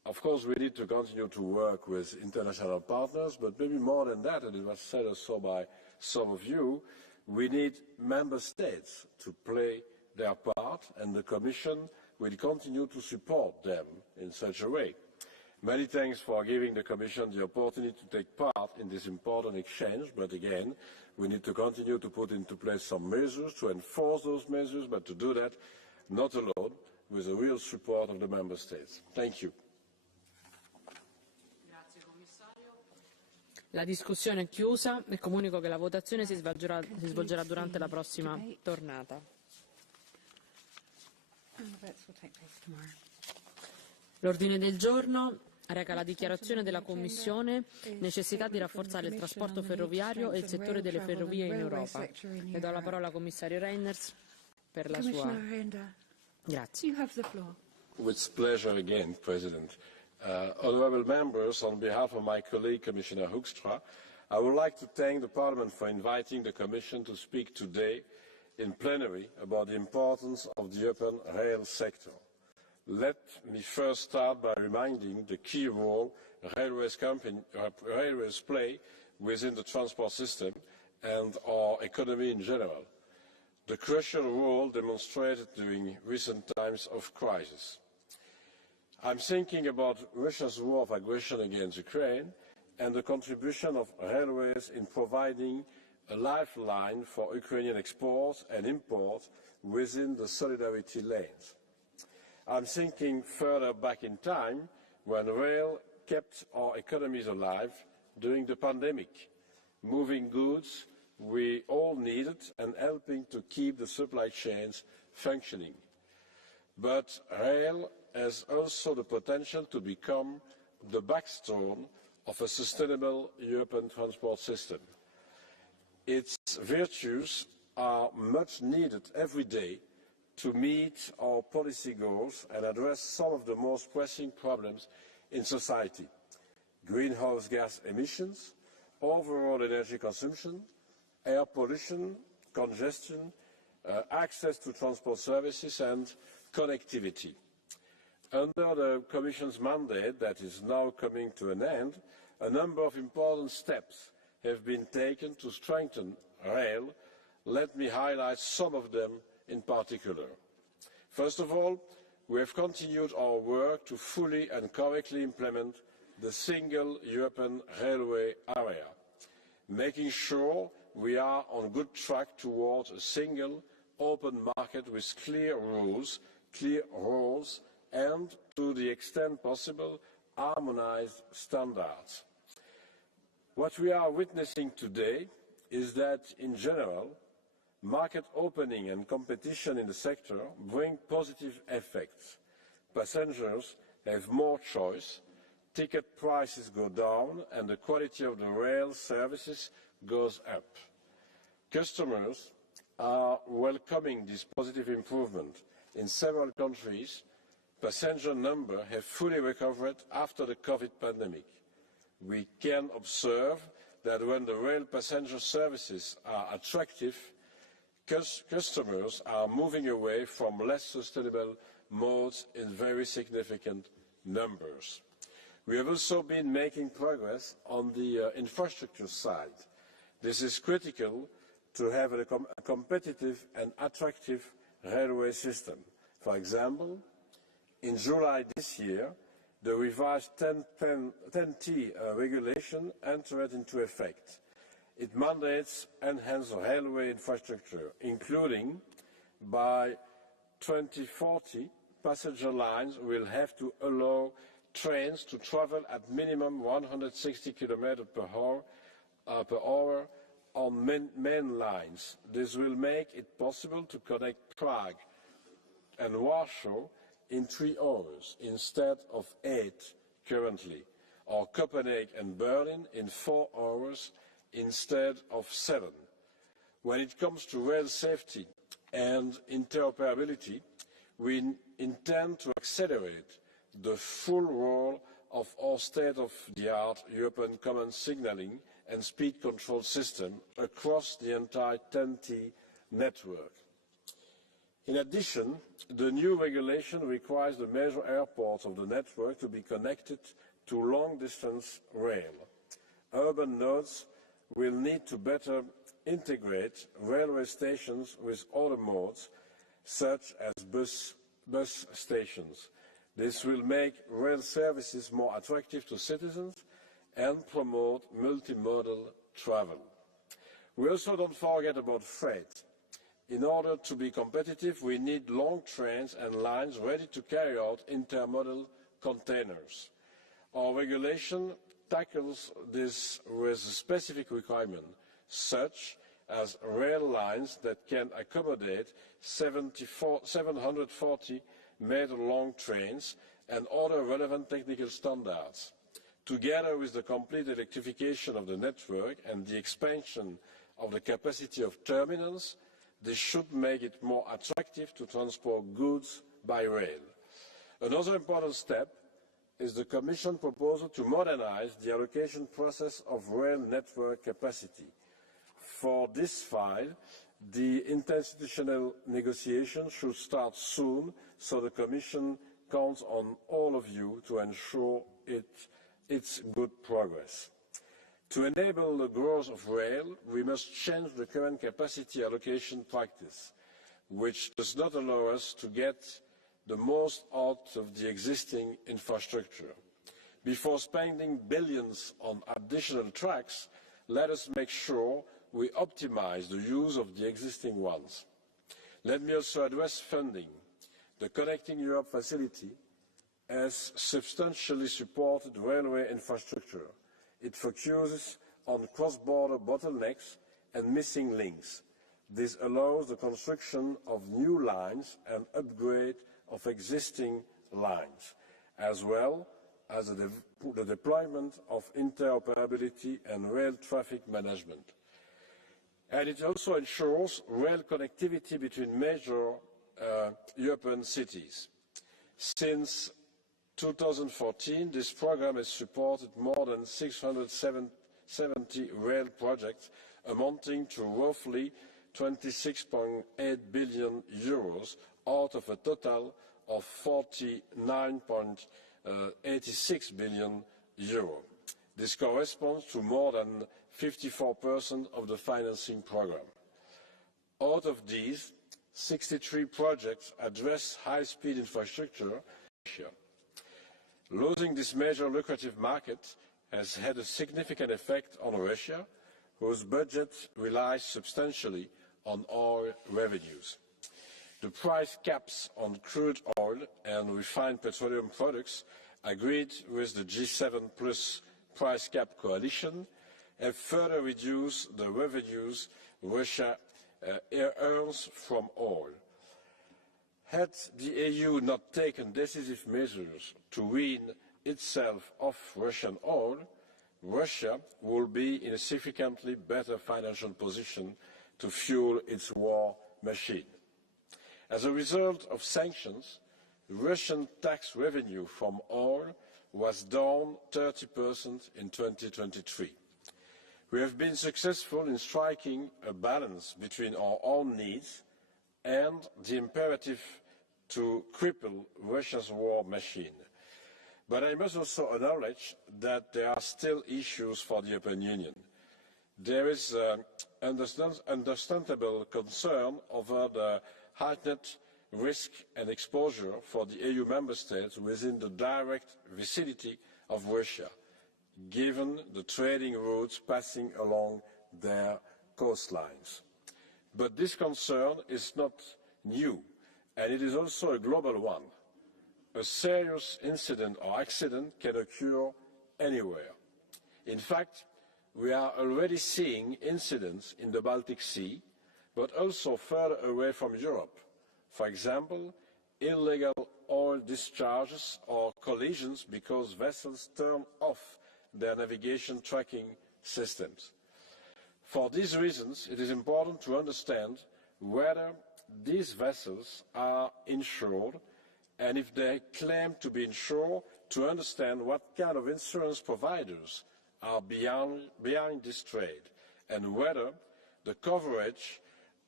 Of course, we need to continue to work with international partners, but maybe more than that, and it was said also by some of you, we need member states to play their part, and the Commission will continue to support them in such a way. Many thanks for giving the Commission the opportunity to take part in this important exchange, but again, we need to continue to put into place some measures to enforce those measures, but to do that not alone, with the real support of the member states. Thank you. La discussione è chiusa e comunico che la votazione si svolgerà durante la prossima tornata. L'ordine del giorno reca la dichiarazione della Commissione necessità di rafforzare il trasporto ferroviario e il settore delle ferrovie in Europa. Le do la parola al commissario Reynders per la sua... Grazie. With pleasure again, President. Honourable members, on behalf of my colleague Commissioner Hoekstra, I would like to thank the Parliament for inviting the Commission to speak today in plenary about the importance of the urban rail sector. Let me first start by reminding the key role railways play within the transport system and our economy in general, the crucial role demonstrated during recent times of crisis. I'm thinking about Russia's war of aggression against Ukraine and the contribution of railways in providing a lifeline for Ukrainian exports and imports within the solidarity lanes. I'm thinking further back in time when rail kept our economies alive during the pandemic, moving goods we all needed and helping to keep the supply chains functioning. But rail has also the potential to become the backbone of a sustainable European transport system. Its virtues are much needed every day to meet our policy goals and address some of the most pressing problems in society: greenhouse gas emissions, overall energy consumption, air pollution, congestion, access to transport services and connectivity. Under the Commission's mandate that is now coming to an end, a number of important steps have been taken to strengthen rail. Let me highlight some of them in particular. First of all, we have continued our work to fully and correctly implement the single European railway area, making sure we are on good track towards a single open market with clear rules, clear roles, and, to the extent possible, harmonized standards. What we are witnessing today is that, in general, market opening and competition in the sector bring positive effects. Passengers have more choice, ticket prices go down, and the quality of the rail services goes up. Customers are welcoming this positive improvement. In several countries, passenger numbers have fully recovered after the COVID pandemic. We can observe that when the rail passenger services are attractive, customers are moving away from less sustainable modes in very significant numbers. We have also been making progress on the infrastructure side. This is critical to have a competitive and attractive railway system. For example, in July this year, the revised 10T regulation entered into effect. It mandates enhanced railway infrastructure, including by 2040, passenger lines will have to allow trains to travel at minimum 160 km per hour on main lines. This will make it possible to connect Prague and Warsaw in 3 hours instead of 8 currently, or Copenhagen and Berlin in 4 hours instead of 7. When it comes to rail safety and interoperability, we intend to accelerate the full role of our state-of-the-art European Common Signalling and Speed Control System across the entire 10T network. In addition, the new regulation requires the major airports of the network to be connected to long-distance rail. Urban nodes will need to better integrate railway stations with other modes, such as bus stations. This will make rail services more attractive to citizens and promote multimodal travel. We also don't forget about freight. In order to be competitive, we need long trains and lines ready to carry out intermodal containers. Our regulation tackles this with a specific requirement, such as rail lines that can accommodate 740 meter-long trains and other relevant technical standards. Together with the complete electrification of the network and the expansion of the capacity of terminals, this should make it more attractive to transport goods by rail. Another important step is the Commission proposal to modernize the allocation process of rail network capacity. For this file, the interinstitutional negotiations should start soon, so the Commission counts on all of you to ensure its good progress. To enable the growth of rail, we must change the current capacity allocation practice, which does not allow us to get the most out of the existing infrastructure. Before spending billions on additional tracks, let us make sure we optimize the use of the existing ones. Let me also address funding. The Connecting Europe facility has substantially supported railway infrastructure. It focuses on cross-border bottlenecks and missing links. This allows the construction of new lines and upgrade of existing lines, as well as the deployment of interoperability and rail traffic management. And it also ensures rail connectivity between major European cities. Since 2014, this program has supported more than 670 rail projects, amounting to roughly 26.8 billion euros out of a total of 49.86 billion euro. This corresponds to more than 54% of the financing program. Out of these, 63 projects address high-speed infrastructure. Losing this major lucrative market has had a significant effect on Russia, whose budget relies substantially on oil revenues. The price caps on crude oil and refined petroleum products agreed with the G7+ price cap coalition have further reduced the revenues Russia earns from oil. Had the EU not taken decisive measures to wean itself off Russian oil, Russia will be in a significantly better financial position to fuel its war machine. As a result of sanctions, Russian tax revenue from oil was down 30% in 2023. We have been successful in striking a balance between our own needs and the imperative to cripple Russia's war machine. But I must also acknowledge that there are still issues for the European Union. There is understandable concern over the heightened risk and exposure for the EU member states within the direct vicinity of Russia, given the trading routes passing along their coastlines. But this concern is not new, and it is also a global one. A serious incident or accident can occur anywhere. In fact, we are already seeing incidents in the Baltic Sea, but also further away from Europe. For example, illegal oil discharges or collisions because vessels turn off their navigation tracking systems. For these reasons, it is important to understand whether these vessels are insured, and if they claim to be insured, to understand what kind of insurance providers are behind this trade, and whether the coverage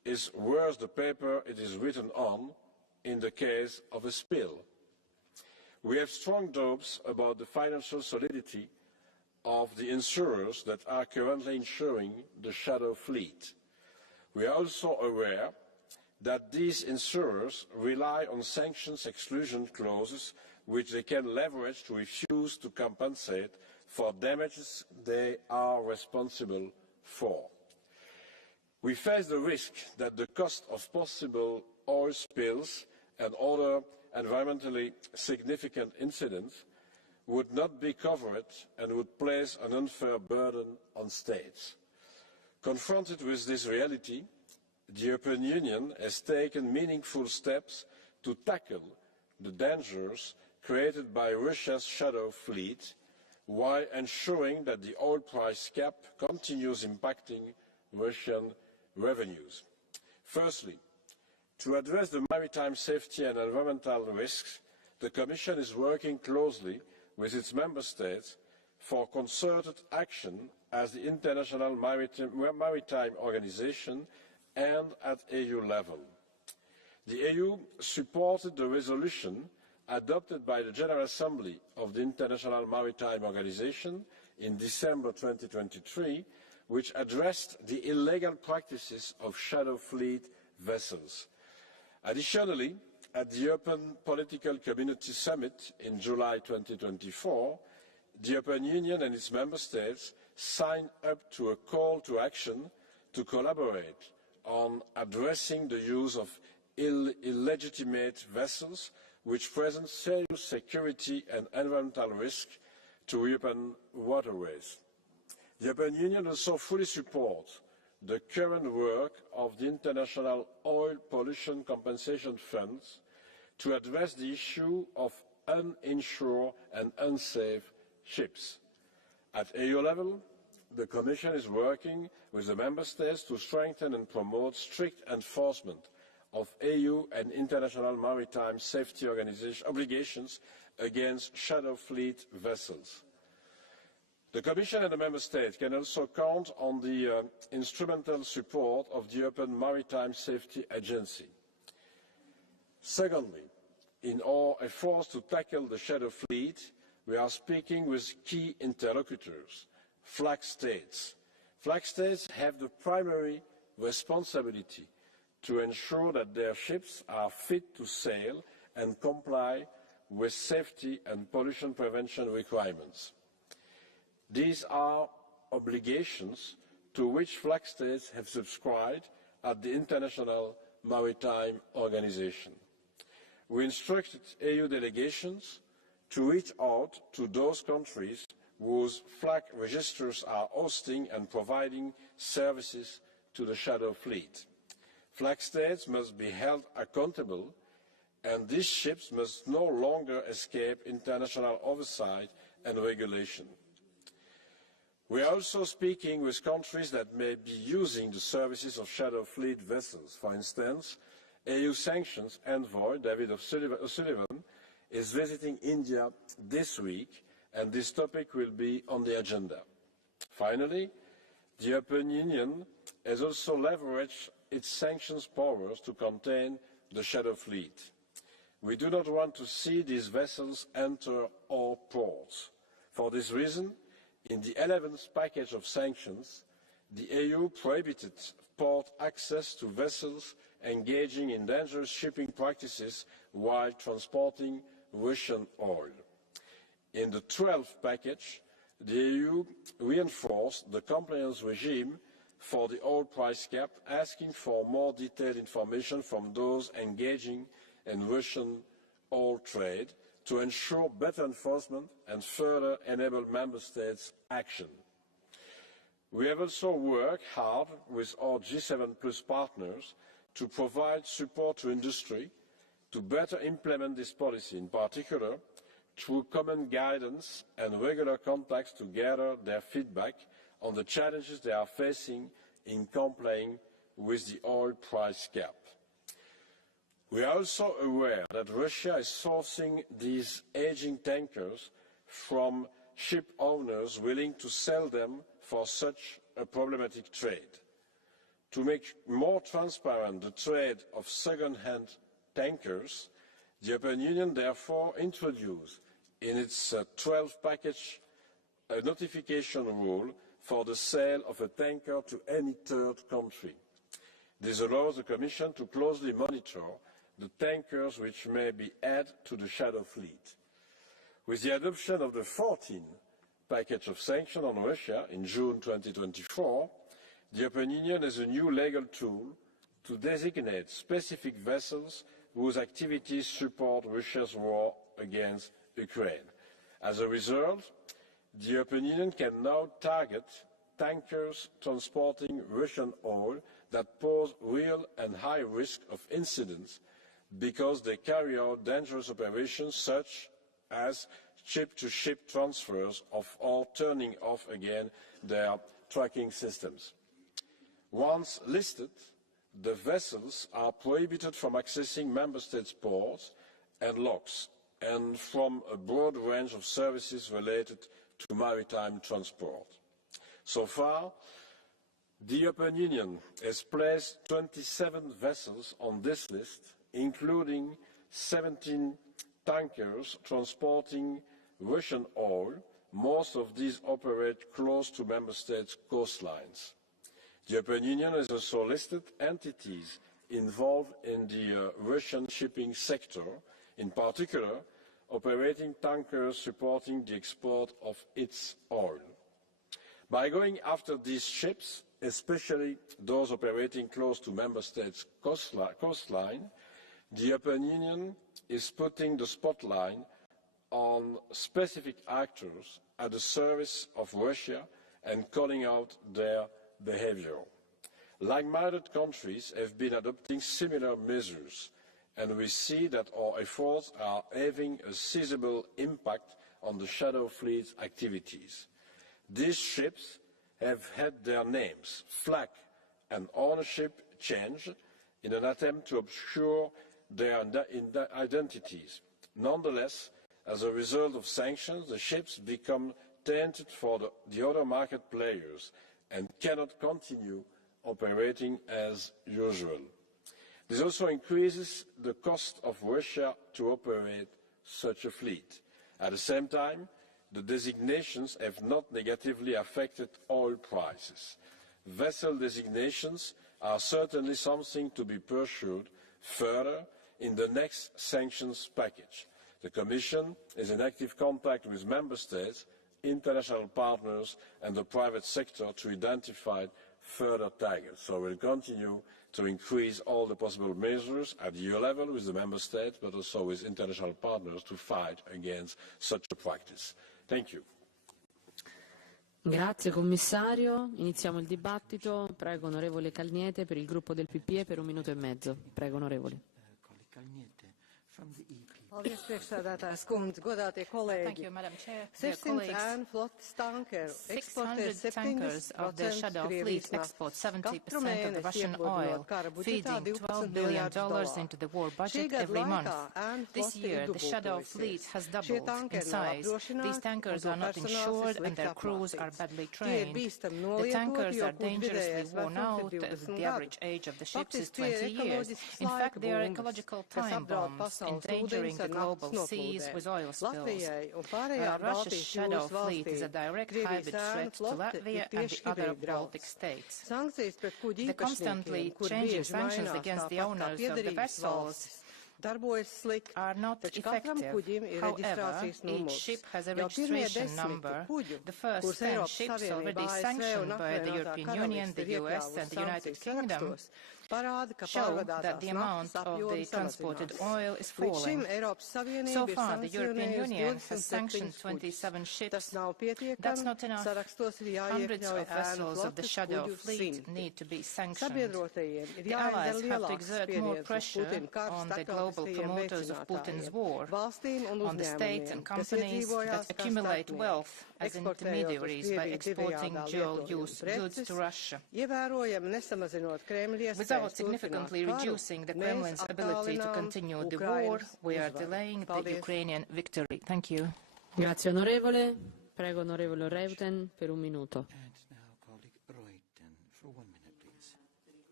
is worth the paper it is written on in the case of a spill. We have strong doubts about the financial solidity of the insurers that are currently insuring the shadow fleet. We are also aware that these insurers rely on sanctions exclusion clauses which they can leverage to refuse to compensate for damages they are responsible for. We face the risk that the cost of possible oil spills and other environmentally significant incidents would not be covered and would place an unfair burden on states. Confronted with this reality, the European Union has taken meaningful steps to tackle the dangers created by Russia's shadow fleet while ensuring that the oil price cap continues impacting Russian revenues. Firstly, to address the maritime safety and environmental risks, the Commission is working closely with its member states for concerted action as the International Maritime Organization and at EU level. The EU supported the resolution adopted by the General Assembly of the International Maritime Organization in December 2023, which addressed the illegal practices of shadow fleet vessels. Additionally, at the European Political Community Summit in July 2024, the European Union and its member states signed up to a call to action to collaborate on addressing the use of illegitimate vessels which present serious security and environmental risk to European waterways. The European Union also fully supports the current work of the International Oil Pollution Compensation Funds to address the issue of uninsured and unsafe ships. At EU level, the Commission is working with the Member States to strengthen and promote strict enforcement of EU and international maritime safety obligations against shadow fleet vessels. The Commission and the Member States can also count on the instrumental support of the European Maritime Safety Agency. Secondly, in our efforts to tackle the shadow fleet, we are speaking with key interlocutors, flag states. Flag states have the primary responsibility to ensure that their ships are fit to sail and comply with safety and pollution prevention requirements. These are obligations to which flag states have subscribed at the International Maritime Organization. We instructed EU delegations to reach out to those countries whose flag registers are hosting and providing services to the shadow fleet. Flag states must be held accountable, and these ships must no longer escape international oversight and regulation. We are also speaking with countries that may be using the services of shadow fleet vessels. For instance, EU Sanctions envoy David O'Sullivan is visiting India this week, and this topic will be on the agenda. Finally, the European Union has also leveraged its sanctions powers to contain the shadow fleet. We do not want to see these vessels enter our ports. For this reason, in the 11th package of sanctions, the EU prohibited port access to vessels engaging in dangerous shipping practices while transporting Russian oil. In the 12th package, the EU reinforced the compliance regime for the oil price cap, asking for more detailed information from those engaging in Russian oil trade to ensure better enforcement and further enable Member States' action. We have also worked hard with our G7+ partners to provide support to industry to better implement this policy, in particular through common guidance and regular contacts to gather their feedback on the challenges they are facing in complying with the oil price cap. We are also aware that Russia is sourcing these aging tankers from ship owners willing to sell them for such a problematic trade. To make more transparent the trade of second-hand tankers, the European Union therefore introduced in its 12th package a notification rule for the sale of a tanker to any third country. This allows the Commission to closely monitor the tankers which may be added to the shadow fleet. With the adoption of the 14th package of sanctions on Russia in June 2024, the European Union has a new legal tool to designate specific vessels whose activities support Russia's war against Ukraine. As a result, the European Union can now target tankers transporting Russian oil that pose real and high risk of incidents because they carry out dangerous operations such as ship-to-ship transfers or turning off again their tracking systems. Once listed, the vessels are prohibited from accessing Member States' ports and locks and from a broad range of services related to maritime transport. So far, the European Union has placed 27 vessels on this list, including 17 tankers transporting Russian oil. Most of these operate close to Member States' coastlines. The European Union has also listed entities involved in the Russian shipping sector, in particular operating tankers supporting the export of its oil. By going after these ships, especially those operating close to Member States' coastline, the European Union is putting the spotlight on specific actors at the service of Russia and calling out their behaviour. Like-minded countries have been adopting similar measures, and we see that our efforts are having a sizable impact on the shadow fleet's activities. These ships have had their names, flag and ownership changed in an attempt to obscure their identities. Nonetheless, as a result of sanctions, the ships become tainted for the other market players and cannot continue operating as usual. This also increases the cost of Russia to operate such a fleet. At the same time, the designations have not negatively affected oil prices. Vessel designations are certainly something to be pursued further in the next sanctions package. The Commission is in active contact with Member States, international partners and the private sector to identify further targets. So we will continue to increase all the possible measures at EU level with the Member States, but also with international partners to fight against such a practice. Thank you. Grazie Commissario. Iniziamo il dibattito. Prego onorevole Calniete per il gruppo del PPE per 1 minuto e mezzo. Prego onorevole. Paldies, priekšsēdētājas kundze, godātie kolēģi. 600 ēnu flotes tankeru eksportē 70% Krievijas naftas. Katru mēnesi iepludinot kara budžetā $12 billion. Šī gada laikā ēnu flote ir dubultojusies. Šie tankeri nav apdrošināti un to personāls slikti apmācīts. Tie ir bīstami nolietoti, jo kuģi vidējais vecums ir 20 gadu. Faktiski tie ir ekoloģisks laika bumbas, kas apdraud pasaules ūdeņus the global seas with oil spills. Russia's shadow fleet is a direct hybrid threat to Latvia and the other Baltic states. The constantly changing sanctions against the owners of the vessels are not effective. However, each ship has a registration number. The first 10 ships already sanctioned by the European Union, the US and the United Kingdom show that the amount of the transported oil is falling. So far, the European Union has sanctioned 27 ships. That's not enough. Hundreds of vessels of the shadow fleet need to be sanctioned. The Allies have to exert more pressure on the global promoters of Putin's war, on the states and companies that accumulate wealth as intermediaries by exporting dual-use goods to Russia. Without significantly reducing the Kremlin's ability to continue the war, we are delaying the Ukrainian victory. Thank you. Grazie onorevole. Prego onorevole Reuten per 1 minuto.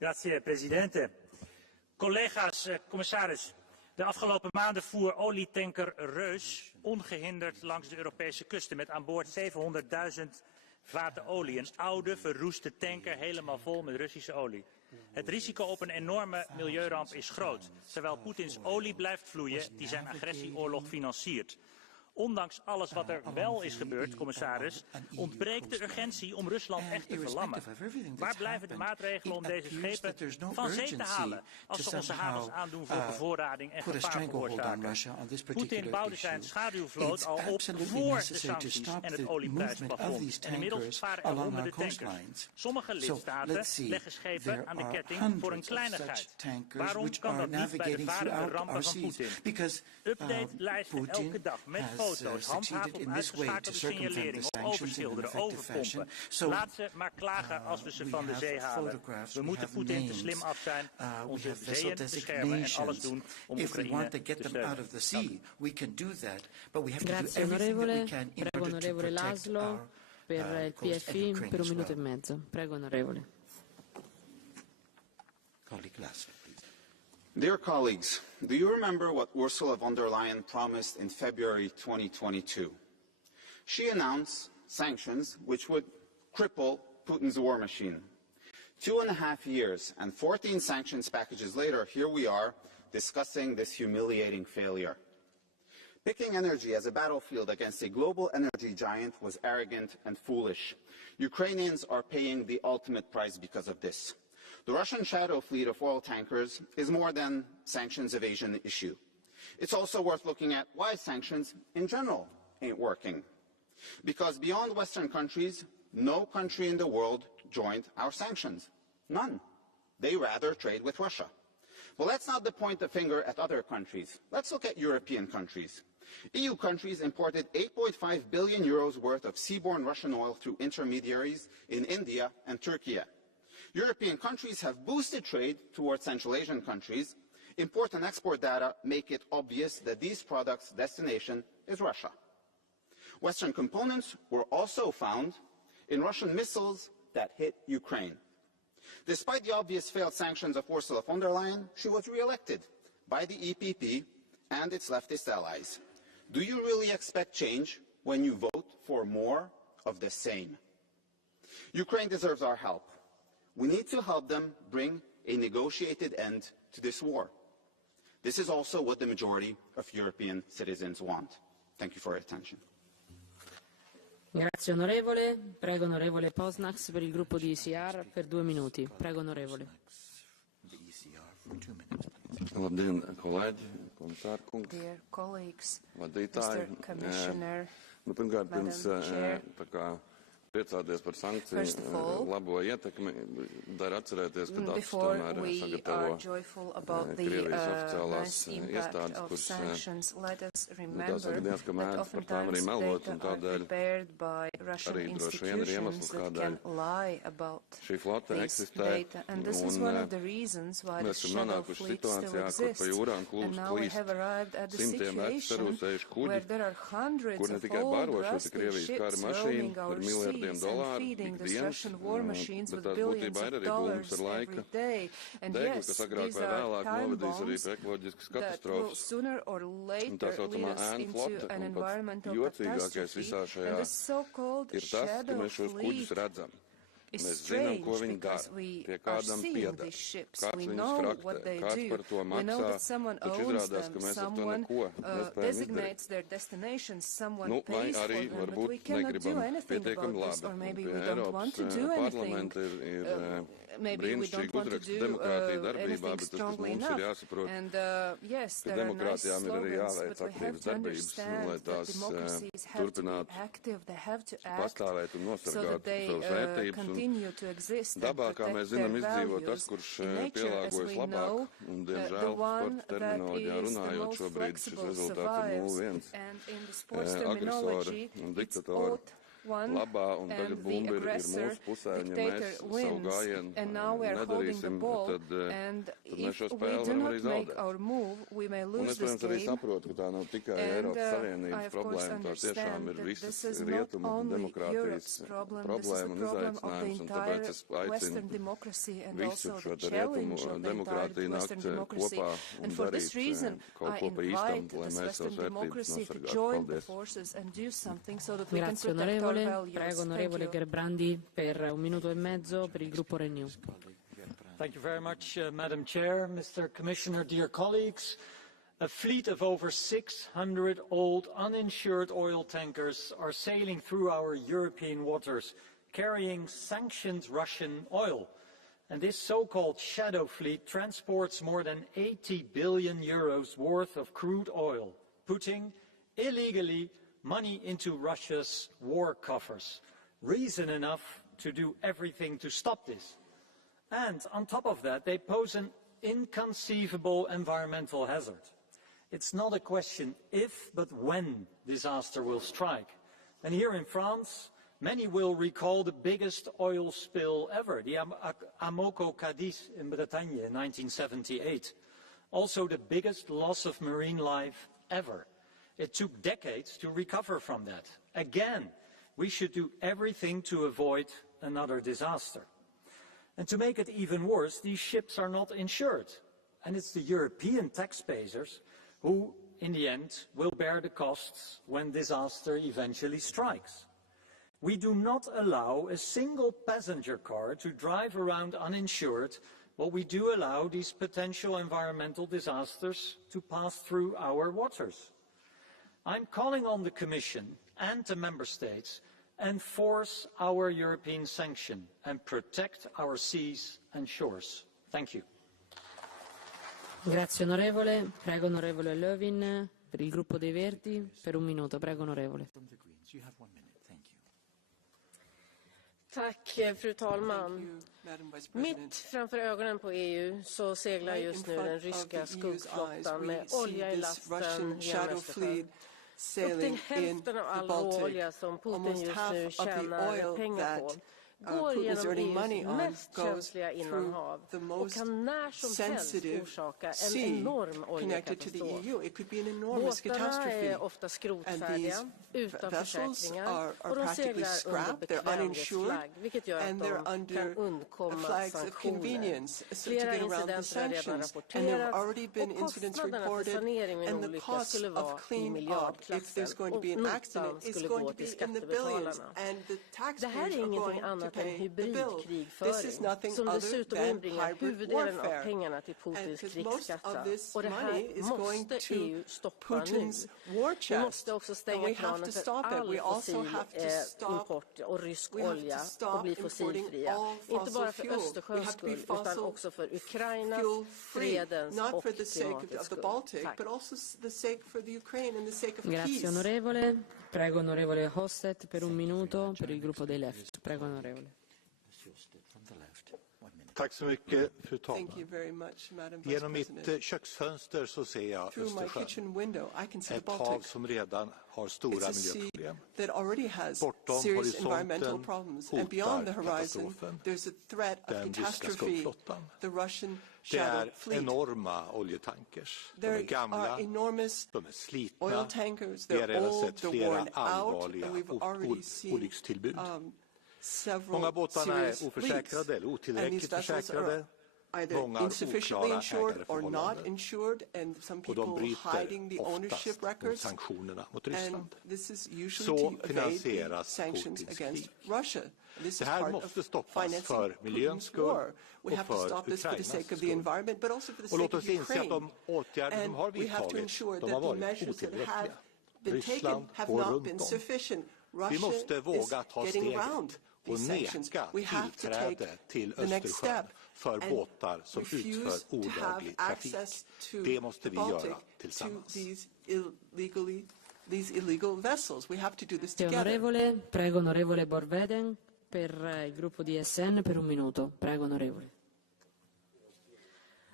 Grazie, presidente. Collega's, commissaris. De afgelopen maanden voer olietanker Reus ongehinderd langs de Europese kusten met aan boord 700.000 vaten olie. Een oude, verroeste tanker helemaal vol met Russische olie. Het risico op een enorme milieuramp is groot, terwijl Poetins olie blijft vloeien die zijn agressieoorlog financiert. Ondanks alles wat er wel is gebeurd, commissaris, ontbreekt de urgentie om Rusland echt te verlammen. Waar blijven de maatregelen om deze schepen van zee te halen als ze onze havens aandoen voor bevoorrading en gevaar veroorzaken? Poetin bouwde zijn schaduwvloot al op voor de sancties en het olieprijsplafond. En inmiddels varen er honderden tankers. Sommige lidstaten leggen schepen aan de ketting voor een kleinigheid. Waarom kan dat niet bij de varende rampen van Poetin? Update-lijsten elke dag met foto's, handhaven op uitgeschakelde signaleringen, overschilderen, overpompen. Laat ze maar klagen als we ze van de zee halen. We moeten Poetin te slim af zijn, onze zeeën beschermen en alles doen om Oekraïne te steunen. Grazie onorevole. Prego onorevole Laszlo per il PFI per 1 minuto e mezzo. Prego onorevole. Dear colleagues, do you remember what Ursula von der Leyen promised in February 2022? She announced sanctions which would cripple Putin's war machine. 2.5 years and 14 sanctions packages later, here we are discussing this humiliating failure. Picking energy as a battlefield against a global energy giant was arrogant and foolish. Ukrainians are paying the ultimate price because of this. The Russian shadow fleet of oil tankers is more than sanctions evasion issue. It's also worth looking at why sanctions in general ain't working. Because beyond Western countries, no country in the world joined our sanctions. None. They rather trade with Russia. Well, let's not point the finger at other countries. Let's look at European countries. EU countries imported 8.5 billion euros worth of seaborne Russian oil through intermediaries in India and Turkey. European countries have boosted trade towards Central Asian countries. Import and export data make it obvious that these products' destination is Russia. Western components were also found in Russian missiles that hit Ukraine. Despite the obvious failed sanctions of Ursula von der Leyen, she was re-elected by the EPP and its leftist allies. Do you really expect change when you vote for more of the same? Ukraine deserves our help. We need to help them bring a negotiated end to this war. This is also what the majority of European citizens want. Thank you for your attention. Grazie onorevole. Prego onorevole Posnax per il gruppo di ECR per 2 minuti. Prego onorevole. Dear colleagues, Mr. Commissioner, Madam Chair, priecāties par sankciju labo ietekmi, dar atcerēties, ka tas tomēr sagatavo Krievijas oficiālās iestādes, kuras tās gadījās, ka mēdz par tām arī melot, un tādēļ arī droši vien ir iemesls, kādēļ šī flote eksistē, un mēs esam nonākuši situācijā, kur pa jūrām klīst simtiem vecu sarūsējuši kuģi, kur ne tikai baro šo Krievijas kara mašīnu par miljardiem dolāru ikdienas, bet tās būtībā ir arī būmas ar laika degli, kas agrāk vai vēlāk novedīs arī pie ekoloģiskas katastrofas. Un tā saucamā ēnu flote, un pats jocīgākais visā šajā ir tas, ka mēs šos kuģus redzam. Mēs zinām, ko viņi dara, pie kādam pieder, kāds viņus fraktē, kāds par to maksā, taču izrādās, ka mēs ar to neko nespējam izdarīt. Nu, vai arī varbūt negribam pietiekami labi. Pie Eiropas parlamenta ir brīnišķīgi uzraksta demokrātija darbībā, bet tas, kas mums ir jāsaprot, ka demokrātijām ir arī jāveic aktīvas darbības, lai tās turpinātu pastāvēt un nosargāt savas vērtības. Dabā, kā mēs zinām, izdzīvo tas, kurš pielāgojas labāk, un, diemžēl, sporta terminoloģijā runājot, šobrīd šis rezultāts ir 0-1. Agresori un diktatori labā, un tagad bumba ir mūsu pusē, un ja mēs savu gājienu nedarīsim, tad mēs šo spēli varam arī zaudēt. Un es, protams, arī saprotu, ka tā nav tikai Eiropas Savienības problēma, tā tiešām ir visas rietumu demokrātijas problēma un izaicinājums, un tāpēc es aicinu visu šo rietumu demokrātiju nākt kopā un darīt kaut ko pa īstam, lai mēs savas vērtības nosargātu. Paldies. Grazie onorevole. Prego onorevole Gerbrandi per 1 minuto e mezzo per il gruppo Renew. Thank you very much, Madam Chair, Mr. Commissioner, dear colleagues. A fleet of over 600 old uninsured oil tankers are sailing through our European waters, carrying sanctioned Russian oil. And this so-called shadow fleet transports more than 80 billion euros worth of crude oil, putting illegally money into Russia's war coffers. Reason enough to do everything to stop this. And on top of that, they pose an inconceivable environmental hazard. It's not a question if, but when disaster will strike. And here in France, many will recall the biggest oil spill ever, the Amoco Cadiz in Bretagne in 1978. Also the biggest loss of marine life ever. It took decades to recover from that. Again, we should do everything to avoid another disaster. And to make it even worse, these ships are not insured. And it's the European taxpayers who, in the end, will bear the costs when disaster eventually strikes. We do not allow a single passenger car to drive around uninsured, but we do allow these potential environmental disasters to pass through our waters. I'm calling on the Commission and the Member States to enforce our European sanction and protect our seas and shores. Thank you. Grazie onorevole. Prego onorevole Lövin per il gruppo dei Verdi per 1 minuto. Prego onorevole. Tack, fru talman. Mitt framför ögonen på EU så seglar just nu den ryska skuggflottan med olja i lasten genom Östersjön. Upp till hälften av all råolja som Putin just nu tjänar pengar på går genom EUs mest känsliga innanhav och kan när som helst orsaka en enorm oljekatastrof. Båtarna är ofta skrotfärdiga, utan försäkringar och de seglar under bekvämlighetsflagg, vilket gör att de kan undkomma sanktioner. Flera incidenter har redan rapporterats och kostnaderna för sanering vid en olycka skulle vara i miljardklassen och notan skulle gå till skattebetalarna. Det här är ingenting annat än hybridkrigföring som dessutom inbringar huvuddelen av pengarna till Putins krigskassa. Och det här måste EU stoppa nu. Vi måste också stänga kranen för all fossil import och rysk olja och bli fossilfria. Inte bara för Östersjöns skull utan också för Ukrainas, fredens och klimatets skull. Tack. Grazie onorevole. Prego onorevole Hostet per 1 minuto per il gruppo dei Left. Prego onorevole. Tack så mycket, fru talman. Genom mitt köksfönster så ser jag Östersjön. Ett hav som redan har stora miljöproblem. Bortom horisonten hotar katastrofen den ryska skuggflottan. Det är enorma oljetankers. De är gamla, de är slitna. Vi har redan sett flera allvarliga olyckstillbud. Många båtarna är oförsäkrade eller otillräckligt försäkrade. Många har oklara ägareförhållanden och de bryter oftast mot sanktionerna mot Ryssland. Så finansieras Putins krig. Det här måste stoppas för miljöns skull och för Ukrainas skull. Och låt oss inse att de åtgärder som har vidtagits, de har varit otillräckliga. Ryssland går runt om. Vi måste våga ta steget och neka tillträde till Östersjön för båtar som utför olaglig trafik. Det måste vi göra tillsammans. Onorevole, prego onorevole Borveden per il gruppo di SN per 1 minuto. Prego onorevole.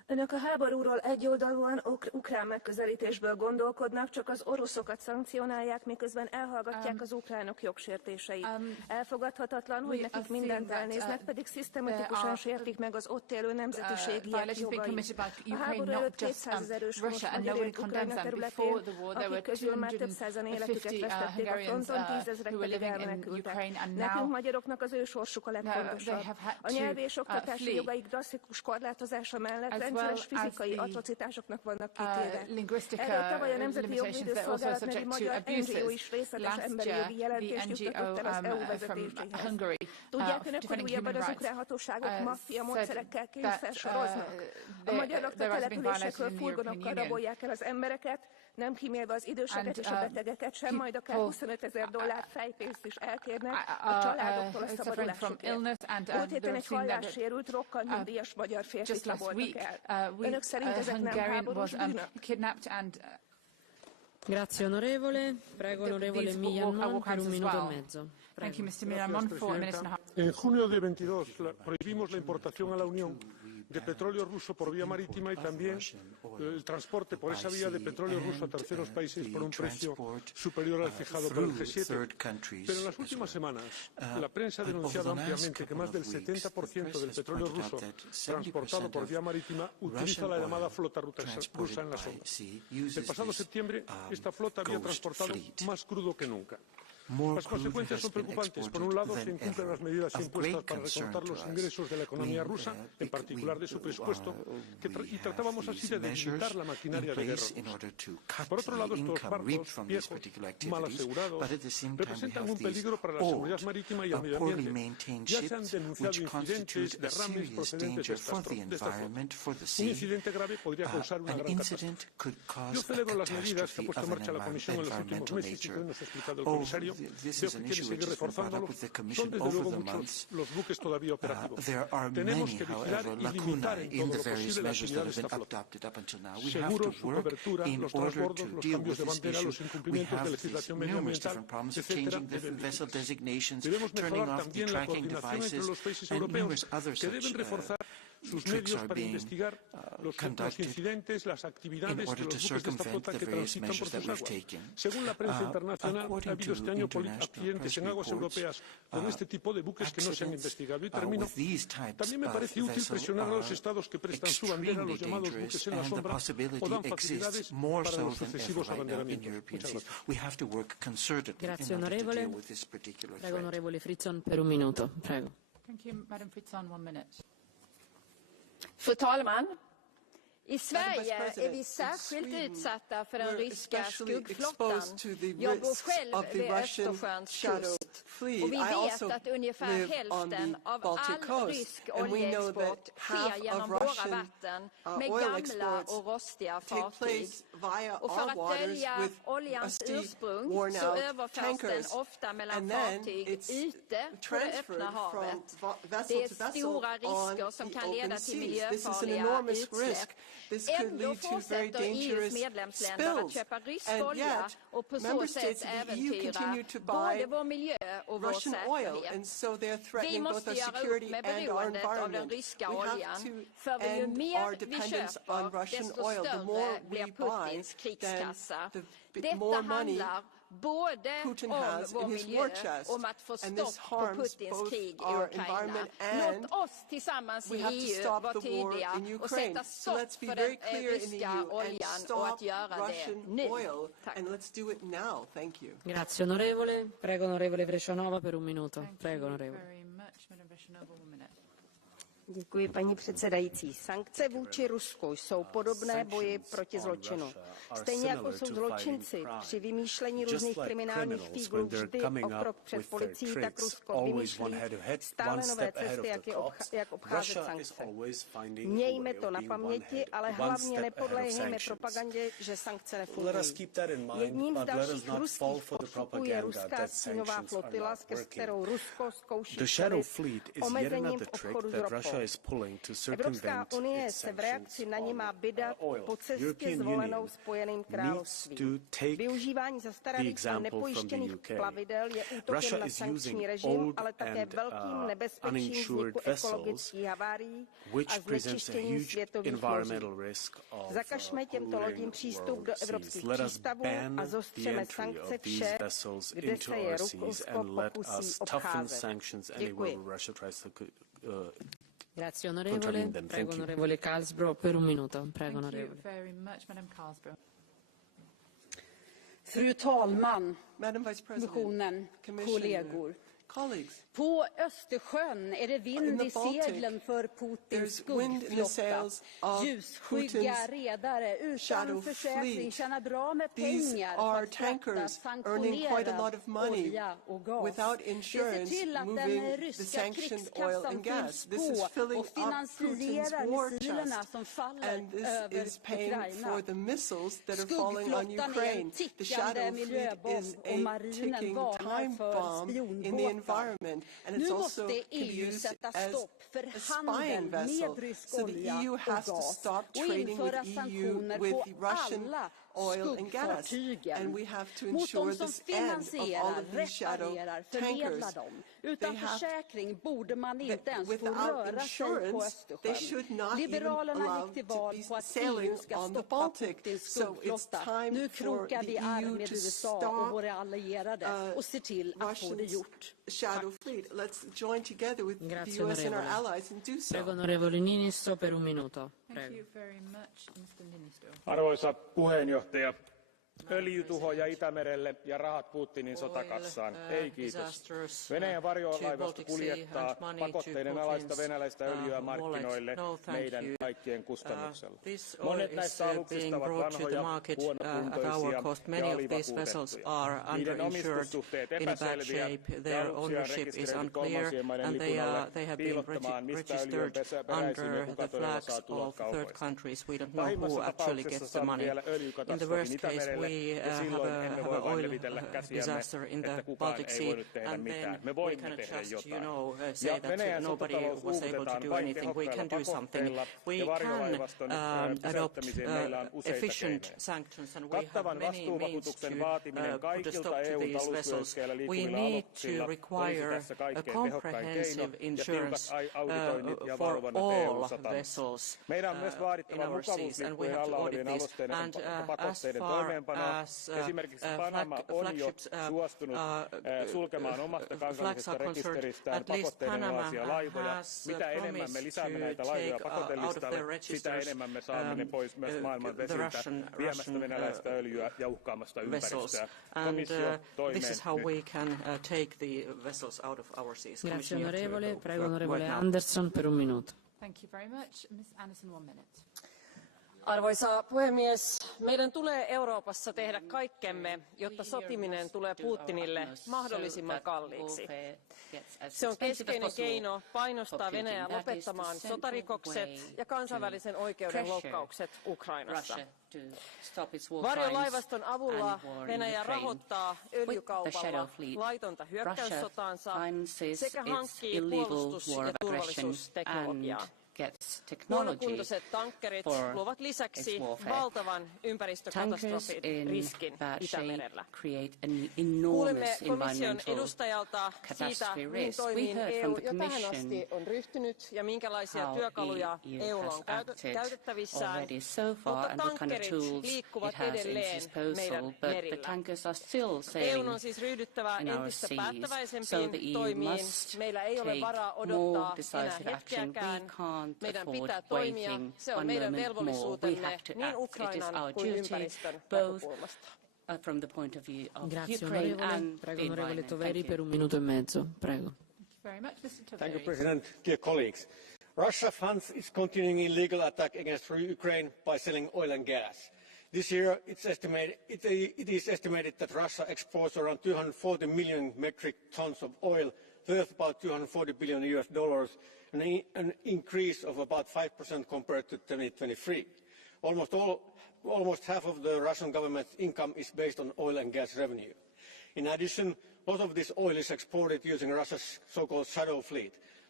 Önök a háborúról egyoldalúan ukrán megközelítésből gondolkodnak, csak az oroszokat szankcionálják, miközben elhallgatják az ukránok jogsértéseit. Elfogadhatatlan, hogy nekik mindent elnéznek, pedig szisztematikusan sértik meg az ott élő nemzetiségiek jogait. A háború előtt 200 000 őshonos magyar élt Ukrajna területén, akik közül már több százan életüket vesztették a fronton, 10 000-ek pedig elmenekültek. Nekünk magyaroknak az ő sorsuk a legfontosabb. A nyelvi és oktatási jogaik drasztikus korlátozása mellett rendszeres fizikai atrocitásoknak vannak kitéve. Erről tavaly a Nemzeti Jogvédő Szolgálat nevű magyar NGO is részletes emberi jogi jelentést juttatott el az EU vezetéséhez. Tudják önök, hogy újabban az ukrán hatóságok maffia módszerekkel kényszersoroznak? A magyarok településekről furgonokkal rabolják el az embereket, nem kímélve az időseket és a betegeket sem, majd akár $25,000 fejpénzt is elkérnek a családoktól a szabadulásukért. Múlt héten egy hallássérült, rokkant nyugdíjas magyar férfit raboltak el. Önök szerint ezek nem háborús bűnök? Grazie onorevole. Prego onorevole Millan Mon per un minuto e mezzo. Thank you, Mr. Millan Mon, for a minute and a half. En junio de 22 prohibimos la importación a la Unión de petróleo ruso por vía marítima y también el transporte por esa vía de petróleo ruso a terceros países por un precio superior al fijado por el G7. Pero en las últimas semanas la prensa ha denunciado ampliamente que más del 70% del petróleo ruso transportado por vía marítima utiliza la llamada flota rusa en la zona. El pasado septiembre esta flota había transportado más crudo que nunca. Las consecuencias son preocupantes. Por un lado, se incumplen las medidas impuestas para recortar los ingresos de la economía rusa, en particular de su presupuesto, y tratábamos así de debilitar la maquinaria de guerra rusa. Por otro lado, estos barcos viejos, mal asegurados, representan un peligro para la seguridad marítima y el medio ambiente. Ya se han denunciado incidentes, derrames procedentes de esta flota. Un incidente grave podría causar una gran catástrofe. Yo celebro las medidas que ha puesto en marcha la Comisión en los últimos meses y que hoy nos ha explicado el comisario. Veo que quiere seguir reforzándolos. Son desde luego muchos los buques todavía operativos. Tenemos que vigilar y limitar en todo lo posible la actividad de esta flota. Seguros, su cobertura, los transbordos, los cambios de bandera, los incumplimientos de legislación medioambiental, etc. Debemos mejorar también la coordinación entre los países europeos, que deben reforzar sus medios para investigar los incidentes, las actividades de los buques de esta flota que transitan por sus aguas. Según la prensa internacional, ha habido este año accidentes en aguas europeas con este tipo de buques que no se han investigado. Y termino. También me parece útil presionar a los estados que prestan su bandera a los llamados buques en la sombra o dan facilidades para los sucesivos abanderamientos. Muchas gracias. Grazie onorevole. Prego onorevole Fritzon per un minuto. Prego. Thank you, Madam Fritzon, 1 minute. Fru talman! I Sverige är vi särskilt utsatta för den ryska skuggflottan. Jag bor själv vid Östersjöns kust och vi vet att ungefär hälften av all rysk oljeexport sker genom våra vatten med gamla och rostiga fartyg. Och för att dölja oljans ursprung så överförs den ofta mellan fartyg ute på det öppna havet. Det är stora risker som kan leda till miljöfarliga utsläpp. Ändå fortsätter EU:s medlemsländer att köpa rysk olja och på så sätt äventyra både vår miljö och vår säkerhet. Vi måste göra upp med beroendet av den ryska oljan. För ju mer vi köper, desto större blir Putins krigskassa. Detta handlar både om vår miljö och om att få stopp på Putins krig i Ukraina. Låt oss tillsammans i EU vara tydliga och sätta stopp för den ryska oljan och att göra det nu. Tack. Grazie onorevole. Prego onorevole Vrecionova per un minuto. Prego onorevole. Děkuji, paní předsedající. Sankce vůči Rusku jsou podobné boji proti zločinu. Stejně jako jsou zločinci při vymýšlení různých kriminálních fíglů vždy o krok před policií, tak Rusko vymýšlí stále nové cesty, jak obcházet sankce. Mějme to na paměti, ale hlavně nepodléhejme propagandě, že sankce nefungují. Jedním z dalších ruských postupů je ruská stínová flotila, skrz kterou Rusko zkouší převis omezením obchodu s ropou. Evropská unie se v reakci na ni má vydat po cestě zvolenou Spojeným královstvím. Využívání zastaralých a nepojištěných plavidel je útokem na sankční režim, ale také velkým nebezpečím vzniku ekologických havárií a znečištění světových moří. Zakažme těmto lodím přístup do evropských přístavů a zostřeme sankce vše, kde se je Rusko pokusí obcházet. Děkuji. Grazie onorevole. Prego onorevole Karlsbro per un minuto. Prego onorevole. Thank you very much, Madam Karlsbro. Fru talman, kommissionen, kollegor. På Östersjön är det vind i seglen för Putins skuggflotta. Ljusskygga redare utan försäkring tjänar bra med pengar på att frakta sanktionerad olja och gas. Det ser till att den ryska krigskassan fylls på och finansierar missilerna som faller över Ukraina. Skuggflottan är en tickande miljöbomb och marinen varnar för spionbåtar. Nu måste EU sätta stopp för handeln med rysk olja och gas och införa sanktioner på alla skuggfartygen mot de som finansierar, reparerar, förmedlar dem. Utan försäkring borde man inte ens få röra sig på Östersjön. Liberalerna gick till val på att EU ska stoppa Putins skuggflotta. Nu krokar vi arm med USA och våra allierade och ser till att få det gjort. Shadow fleet. Let's join together with the US and our allies and do so. Prego onorevole Niinisto per un minuto. Thank you very much, Mr. Niinisto. Arvoisa puheenjohtaja, öljytuhoja Itämerelle ja rahat Putinin sotakassaan. Ei kiitos. Venäjän varjolaivasto kuljettaa pakotteiden alaista venäläistä öljyä markkinoille meidän kaikkien kustannuksella. Monet näistä aluksista ovat vanhoja, huonokuntoisia ja alivakuutettuja. Niiden omistussuhteet epäselviä ja aluksia on rekisteröity kolmansien maiden lipuilla piilottamaan, mistä öljy on peräisin ja kuka todella saa tulot kaupoista. Pahimmassa tapauksessa saamme vielä öljykatastrofin Itämerelle. We have an oil disaster in the Baltic Sea, and then we cannot just, say that nobody was able to do anything. We can do something. We can adopt efficient sanctions, and we have many means to put a stop to these vessels. We need to require a comprehensive insurance for all vessels in our seas, and we have to audit this. And as far as flagships sulkemaan omasta kansallisesta rekisteristään pakotteiden laivoja. Mitä enemmän me lisäämme näitä laivoja pakotelistalle, sitä enemmän me saamme ne pois myös maailman vesiltä, viemästä venäläistä öljyä ja uhkaamasta ympäristöä. Komissio toimeen nyt. Grazie onorevole. Prego onorevole Andersson per un minuto. Thank you very much. Ms. Anderson, 1 minute. Arvoisa puhemies, meidän tulee Euroopassa tehdä kaikkemme, jotta sotiminen tulee Putinille mahdollisimman kalliiksi. Se on keskeinen keino painostaa Venäjää lopettamaan sotarikokset ja kansainvälisen oikeuden loukkaukset Ukrainassa. Varjolaivaston avulla Venäjä rahoittaa öljykaupalla laitonta hyökkäyssotaansa sekä hankkii puolustus- ja turvallisuusteknologiaa. Huonokuntoiset tankkerit luovat lisäksi valtavan ympäristökatastrofin riskin Itämerellä. Kuulimme komission edustajalta siitä, mihin toimiin EU jo tähän asti on ryhtynyt ja minkälaisia työkaluja EUlla on käytettävissään, mutta tankkerit liikkuvat edelleen meidän merillä. EUn on siis ryhdyttävä entistä päättäväisempiin toimiin. Meillä ei ole varaa odottaa enää hetkeäkään. Meidän pitää toimia. Se on meidän velvollisuutemme niin Ukrainan kuin ympäristön näkökulmasta. From the point of view of Ukraine and the environment. Per un minuto e mezzo. Prego. Thank you, President. Dear colleagues, Russia funds its continuing illegal attack against Ukraine by selling oil and gas. This year, it is estimated that Russia exports around 240 million metric tons of oil, worth about $240 billion, an increase of about 5% compared to 2023. Almost half of the Russian government's income is based on oil and gas revenue. In addition, a lot of this oil is exported using Russia's so-called shadow fleet.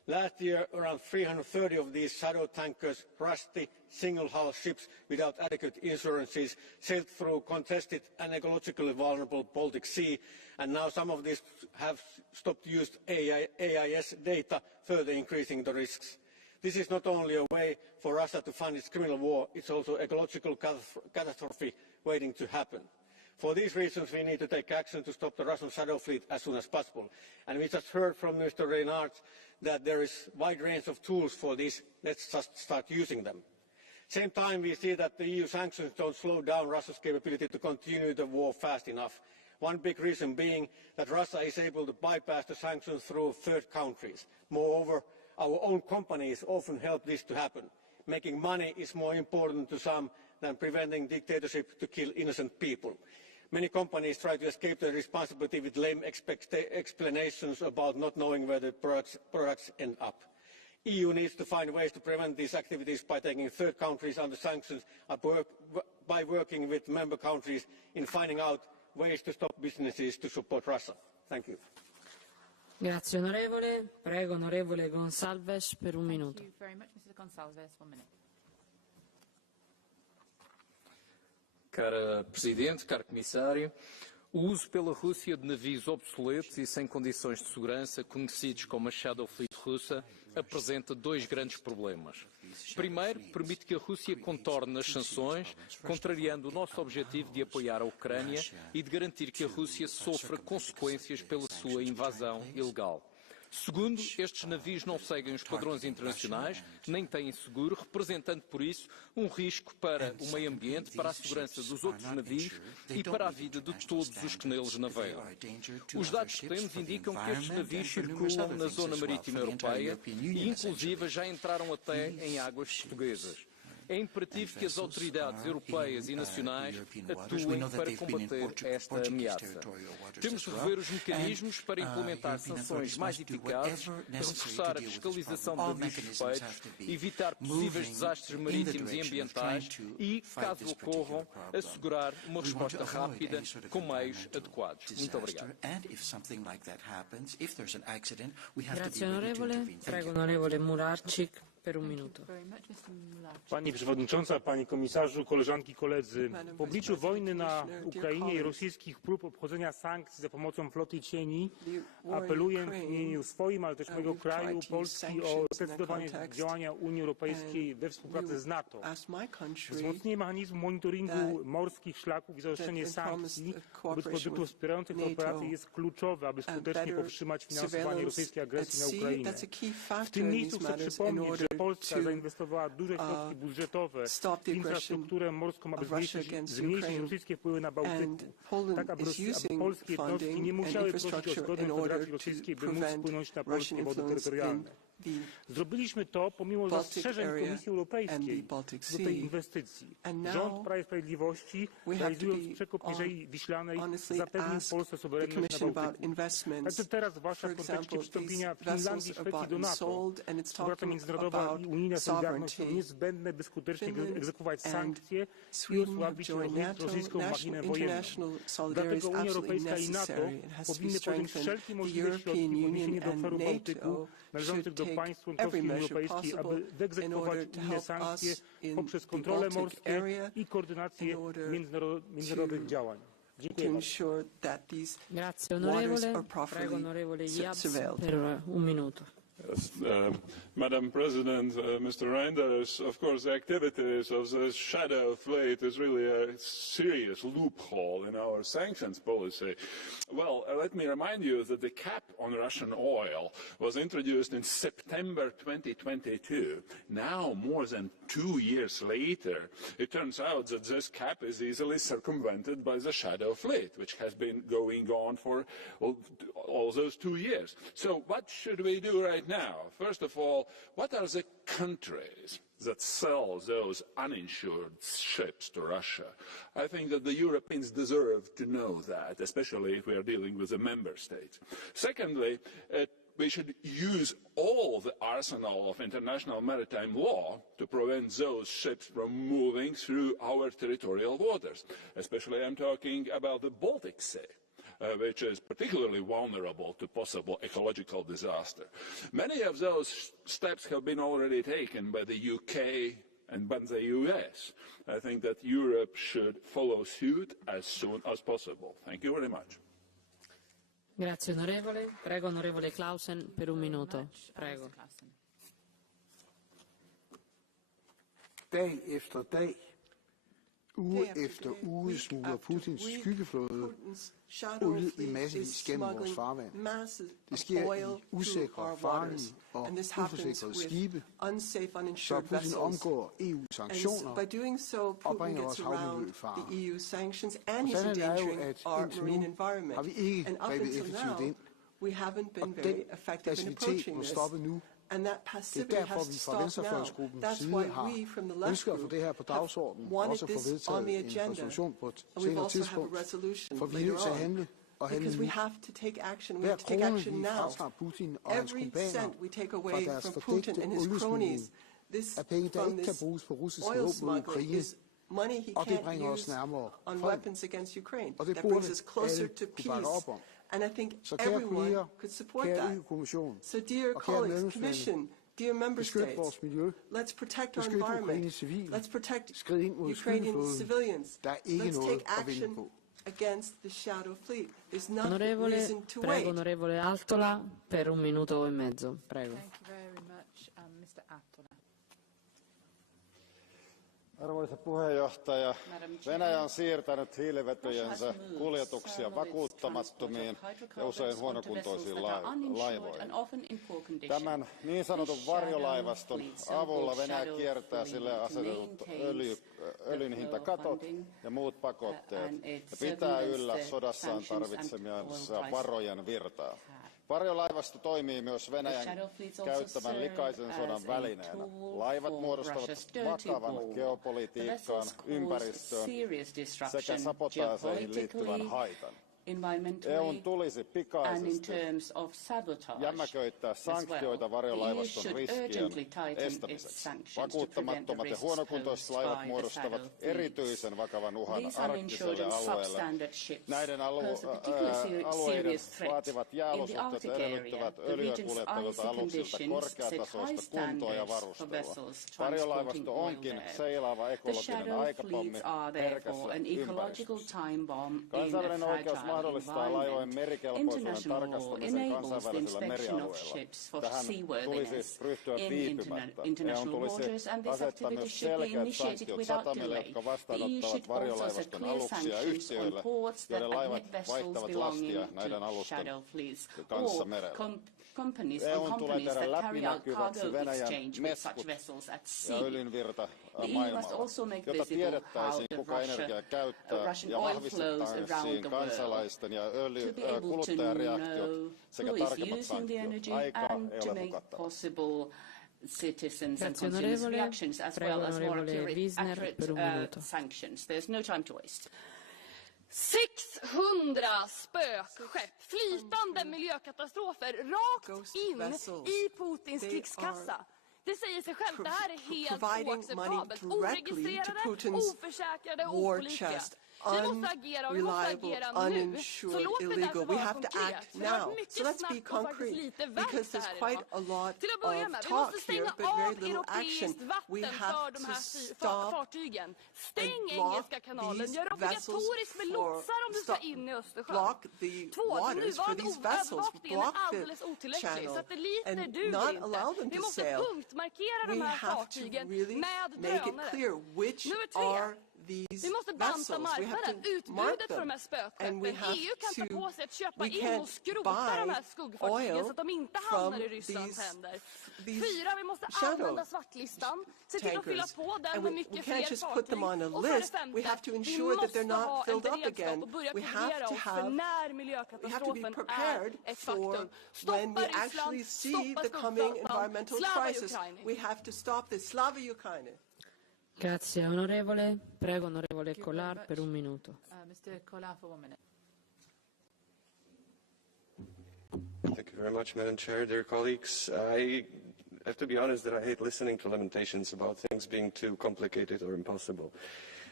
Last year, around 330 of these shadow tankers, rusty, single-hull ships without adequate insurances, sailed through contested and ecologically vulnerable Baltic Sea, and now some of these have stopped using AIS data, further increasing the risks. This is not only a way for Russia to fund its criminal war, it's also an ecological catastrophe waiting to happen. For these reasons, we need to take action to stop the Russian shadow fleet as soon as possible. And we just heard from Mr. Reinhardt that there is a wide range of tools for this. Let's just start using them. At the same time, we see that the EU sanctions don't slow down Russia's capability to continue the war fast enough. One big reason being that Russia is able to bypass the sanctions through third countries. Moreover, our own companies often help this to happen. Making money is more important to some than preventing dictatorship to kill innocent people. Many companies try to escape their responsibility with lame explanations about not knowing where the products end up. The EU needs to find ways to prevent these activities by taking third countries under sanctions and by working with member countries in finding out ways to stop businesses to support Russia. Thank you. Grazie onorevole. Prego onorevole Gonçalves per un minuto. Thank you very much, Mr. Gonçalves. 1 minute. Cara Presidente, caro Comissário, o uso pela Rússia de navios obsoletos e sem condições de segurança, conhecidos como a Shadow Fleet russa, apresenta dois grandes problemas. Primeiro, permite que a Rússia contorne as sanções, contrariando o nosso objetivo de apoiar a Ucrânia e de garantir que a Rússia sofra consequências pela sua invasão ilegal. Segundo, estes navios não seguem os padrões internacionais, nem têm seguro, representando por isso um risco para o meio ambiente, para a segurança dos outros navios e para a vida de todos os que neles navegam. Os dados que temos indicam que estes navios circulam na zona marítima europeia e, inclusive, já entraram até em águas portuguesas. É imperativo que as autoridades europeias e nacionais atuem para combater esta ameaça. Temos de rever os mecanismos para implementar sanções mais eficazes, reforçar a fiscalização de navios suspeitos, evitar possíveis desastres marítimos e ambientais e, caso ocorram, assegurar uma resposta rápida com meios adequados. Muito obrigado. Grazie onorevole. Prego onorevole Mularczyk. Pani Przewodnicząca, Panie Komisarzu, koleżanki i koledzy. W obliczu wojny na Ukrainie i rosyjskich prób obchodzenia sankcji za pomocą floty cieni apeluję w imieniu swoim, ale też mojego kraju, Polski, o zdecydowanie działania Unii Europejskiej we współpracy z NATO. Wzmocnienie mechanizmu monitoringu morskich szlaków i zaostrzenie sankcji wobec produktów wspierających tę operację jest kluczowe, aby skutecznie powstrzymać finansowanie rosyjskiej agresji na Ukrainę. W tym miejscu chcę przypomnieć, że Polska zainwestowała duże środki budżetowe w infrastrukturę morską, aby zmniejszyć rosyjskie wpływy na Bałtyku, tak aby polskie jednostki nie musiały prosić o zgodę Federacji Rosyjskiej, by móc wpłynąć na polskie wody terytorialne. Zrobiliśmy to pomimo zastrzeżeń Komisji Europejskiej do tej inwestycji. Rząd Prawa i Sprawiedliwości, realizując przekop Mierzei Wiślanej, zapewnił Polsce suwerenność na Bałtyku. Ale teraz, zwłaszcza w kontekście przystąpienia Finlandii i Szwecji do NATO, współpraca międzynarodowa i unijna solidarność są niezbędne, by skutecznie egzekwować sankcje i osłabić rosyjską machinę wojenną. Dlatego Unia Europejska i NATO powinny podjąć wszelkie możliwe środki w odniesieniu do obszaru Bałtyku należących do państw członkowskich Unii Europejskiej, aby wyegzekwować unijne sankcje poprzez kontrole morskie i koordynację międzynarodowych działań. Dziękuję bardzo. Grazie onorevole. Prego onorevole Jabs per un minuto. Yes, Madam President, Mr. Reinders, of course the activities of the shadow fleet is really a serious loophole in our sanctions policy. Well, let me remind you that the cap on Russian oil was introduced in September 2022. Now, more than 2 years later, it turns out that this cap is easily circumvented by the shadow fleet, which has been going on for all those 2 years. So what should we do right now? First of all, what are the countries that sell those uninsured ships to Russia? I think that the Europeans deserve to know that, especially if we are dealing with the member states. Secondly, we should use all the arsenal of international maritime law to prevent those ships from moving through our territorial waters. Especially I'm talking about the Baltic Sea. which is particularly vulnerable to possible ecological disaster. Many of those steps have been already taken by the UK and by the US. I think that Europe should follow suit as soon as possible. Thank you very much. Grazie onorevole. Prego onorevole Clausen per un minuto. Prego. Dag efter dag, uge efter uge smugler Putins skyggeflåde olie i massevis gennem vores farvand. Det sker i usikre, farlige og uforsikrede skibe, så Putin omgår EU-sanktioner og bringer vores havmiljø i fare. Og sandheden er jo, at indtil nu har vi ikke grebet effektivt ind, og den passivitet må stoppe nu. Det er derfor, vi fra Venstrefløjsgruppens side har ønsket at få det her på dagsordenen, og også få vedtaget en resolution på et senere tidspunkt, for vi er nødt til at handle og handle nu. Hver krone, vi fratager Putin og hans kumpaner fra deres fordækte oliesmugling, er penge, der ikke kan bruges på russiske våben mod Ukraine, og det bringer os nærmere fred. Og det burde alle kunne bakke op om. And I think så kære everyone kolleger, could support kære that. EU-kommission, So dear colleagues, Commission, dear member states, let's protect our environment. Let's protect Ukrainian civilians. Let's take action against the shadow fleet. There's no reason to wait. Prego onorevole Altola per un minuto e mezzo. Prego. Thank you very much, Mr. Altola. Arvoisa puheenjohtaja, Venäjä on siirtänyt hiilivetyjensä kuljetuksia vakuuttamattomiin ja usein huonokuntoisiin laivoihin. Tämän niin sanotun varjolaivaston avulla Venäjä kiertää sille asetetut öljyn hintakatot ja muut pakotteet ja pitää yllä sodassaan tarvitsemiansa varojen virtaa. Varjolaivasto toimii myös Venäjän käyttämän likaisen sodan välineenä. Laivat muodostavat vakavan geopolitiikkaan, ympäristöön sekä sabotaaseihin liittyvän haitan. EU:n tulisi pikaisesti jämäköittää sanktioita varjolaivaston riskien estämiseksi. Vakuuttamattomat ja huonokuntoiset laivat muodostavat erityisen vakavan uhan arktiselle alueelle. Näiden alueiden vaativat jääolosuhteet edellyttävät öljyä kuljettavilta aluksilta korkeatasoista kuntoa ja varustelua. Varjolaivasto onkin seilaava ekologinen aikapommi herkässä ympäristössä. Kansainvälinen oikeus mahdollistaa laivojen merikelpoisuuden tarkastamisen kansainvälisellä merialueella. Tähän tulisi ryhtyä viipymättä. EU:n tulisi asettaa myös selkeät sanktiot satamille, jotka vastaanottavat varjolaivaston aluksia ja yhtiöille, joiden laivat vaihtavat lastia näiden alusten kanssa merellä. EU:n tulee tehdä läpinäkyväksi Venäjän meskut ja öljynvirta maailmalla, jotta tiedettäisiin, kuka energiaa käyttää ja vahvistettaisiin kansalaisten ja kuluttajareaktiot sekä tarkemmat sanktiot. Aikaa ei ole hukattava. Citizens and consumers' reactions, as well as more accurate sanctions. There's no time to waste. 600 spökskepp, flytande miljökatastrofer rakt in i Putins krigskassa. Det säger sig självt, det här är helt oacceptabelt. Oregistrerade, oförsäkrade, opålitliga. Vi måste agera och vi måste agera nu. Så låt mig därför vara konkret. Vi har varit mycket snabbt och faktiskt lite verk där idag. Till att börja med, vi måste stänga av europeiskt vatten för de här fartygen. Stäng Engelska kanalen, gör obligatoriskt med lotsar om du ska in i Östersjön. 2. Den nuvarande övervakningen är alldeles otillräcklig. Satelliter duger inte. Vi måste punktmarkera de här fartygen med drönare. Nummer 3. Vi måste banta marknaden, utbudet för de här spökskeppen. EU kan ta på sig att köpa in och skrota de här skuggfartygen så att de inte hamnar i Rysslands händer. 4. Vi måste använda svartlistan, se till att fylla på den med mycket fler fartyg. Och för det 5. Vi måste ha en beredskap och börja planera oss för när miljökatastrofen är ett faktum. Stoppa Ryssland, stoppa skuggflottan, slava Ukraina. Grazie onorevole. Prego onorevole Collar per un minuto. Mr. Collar for 1 minute. Thank you very much, Madam Chair. Dear colleagues, I have to be honest that I hate listening to lamentations about things being too complicated or impossible.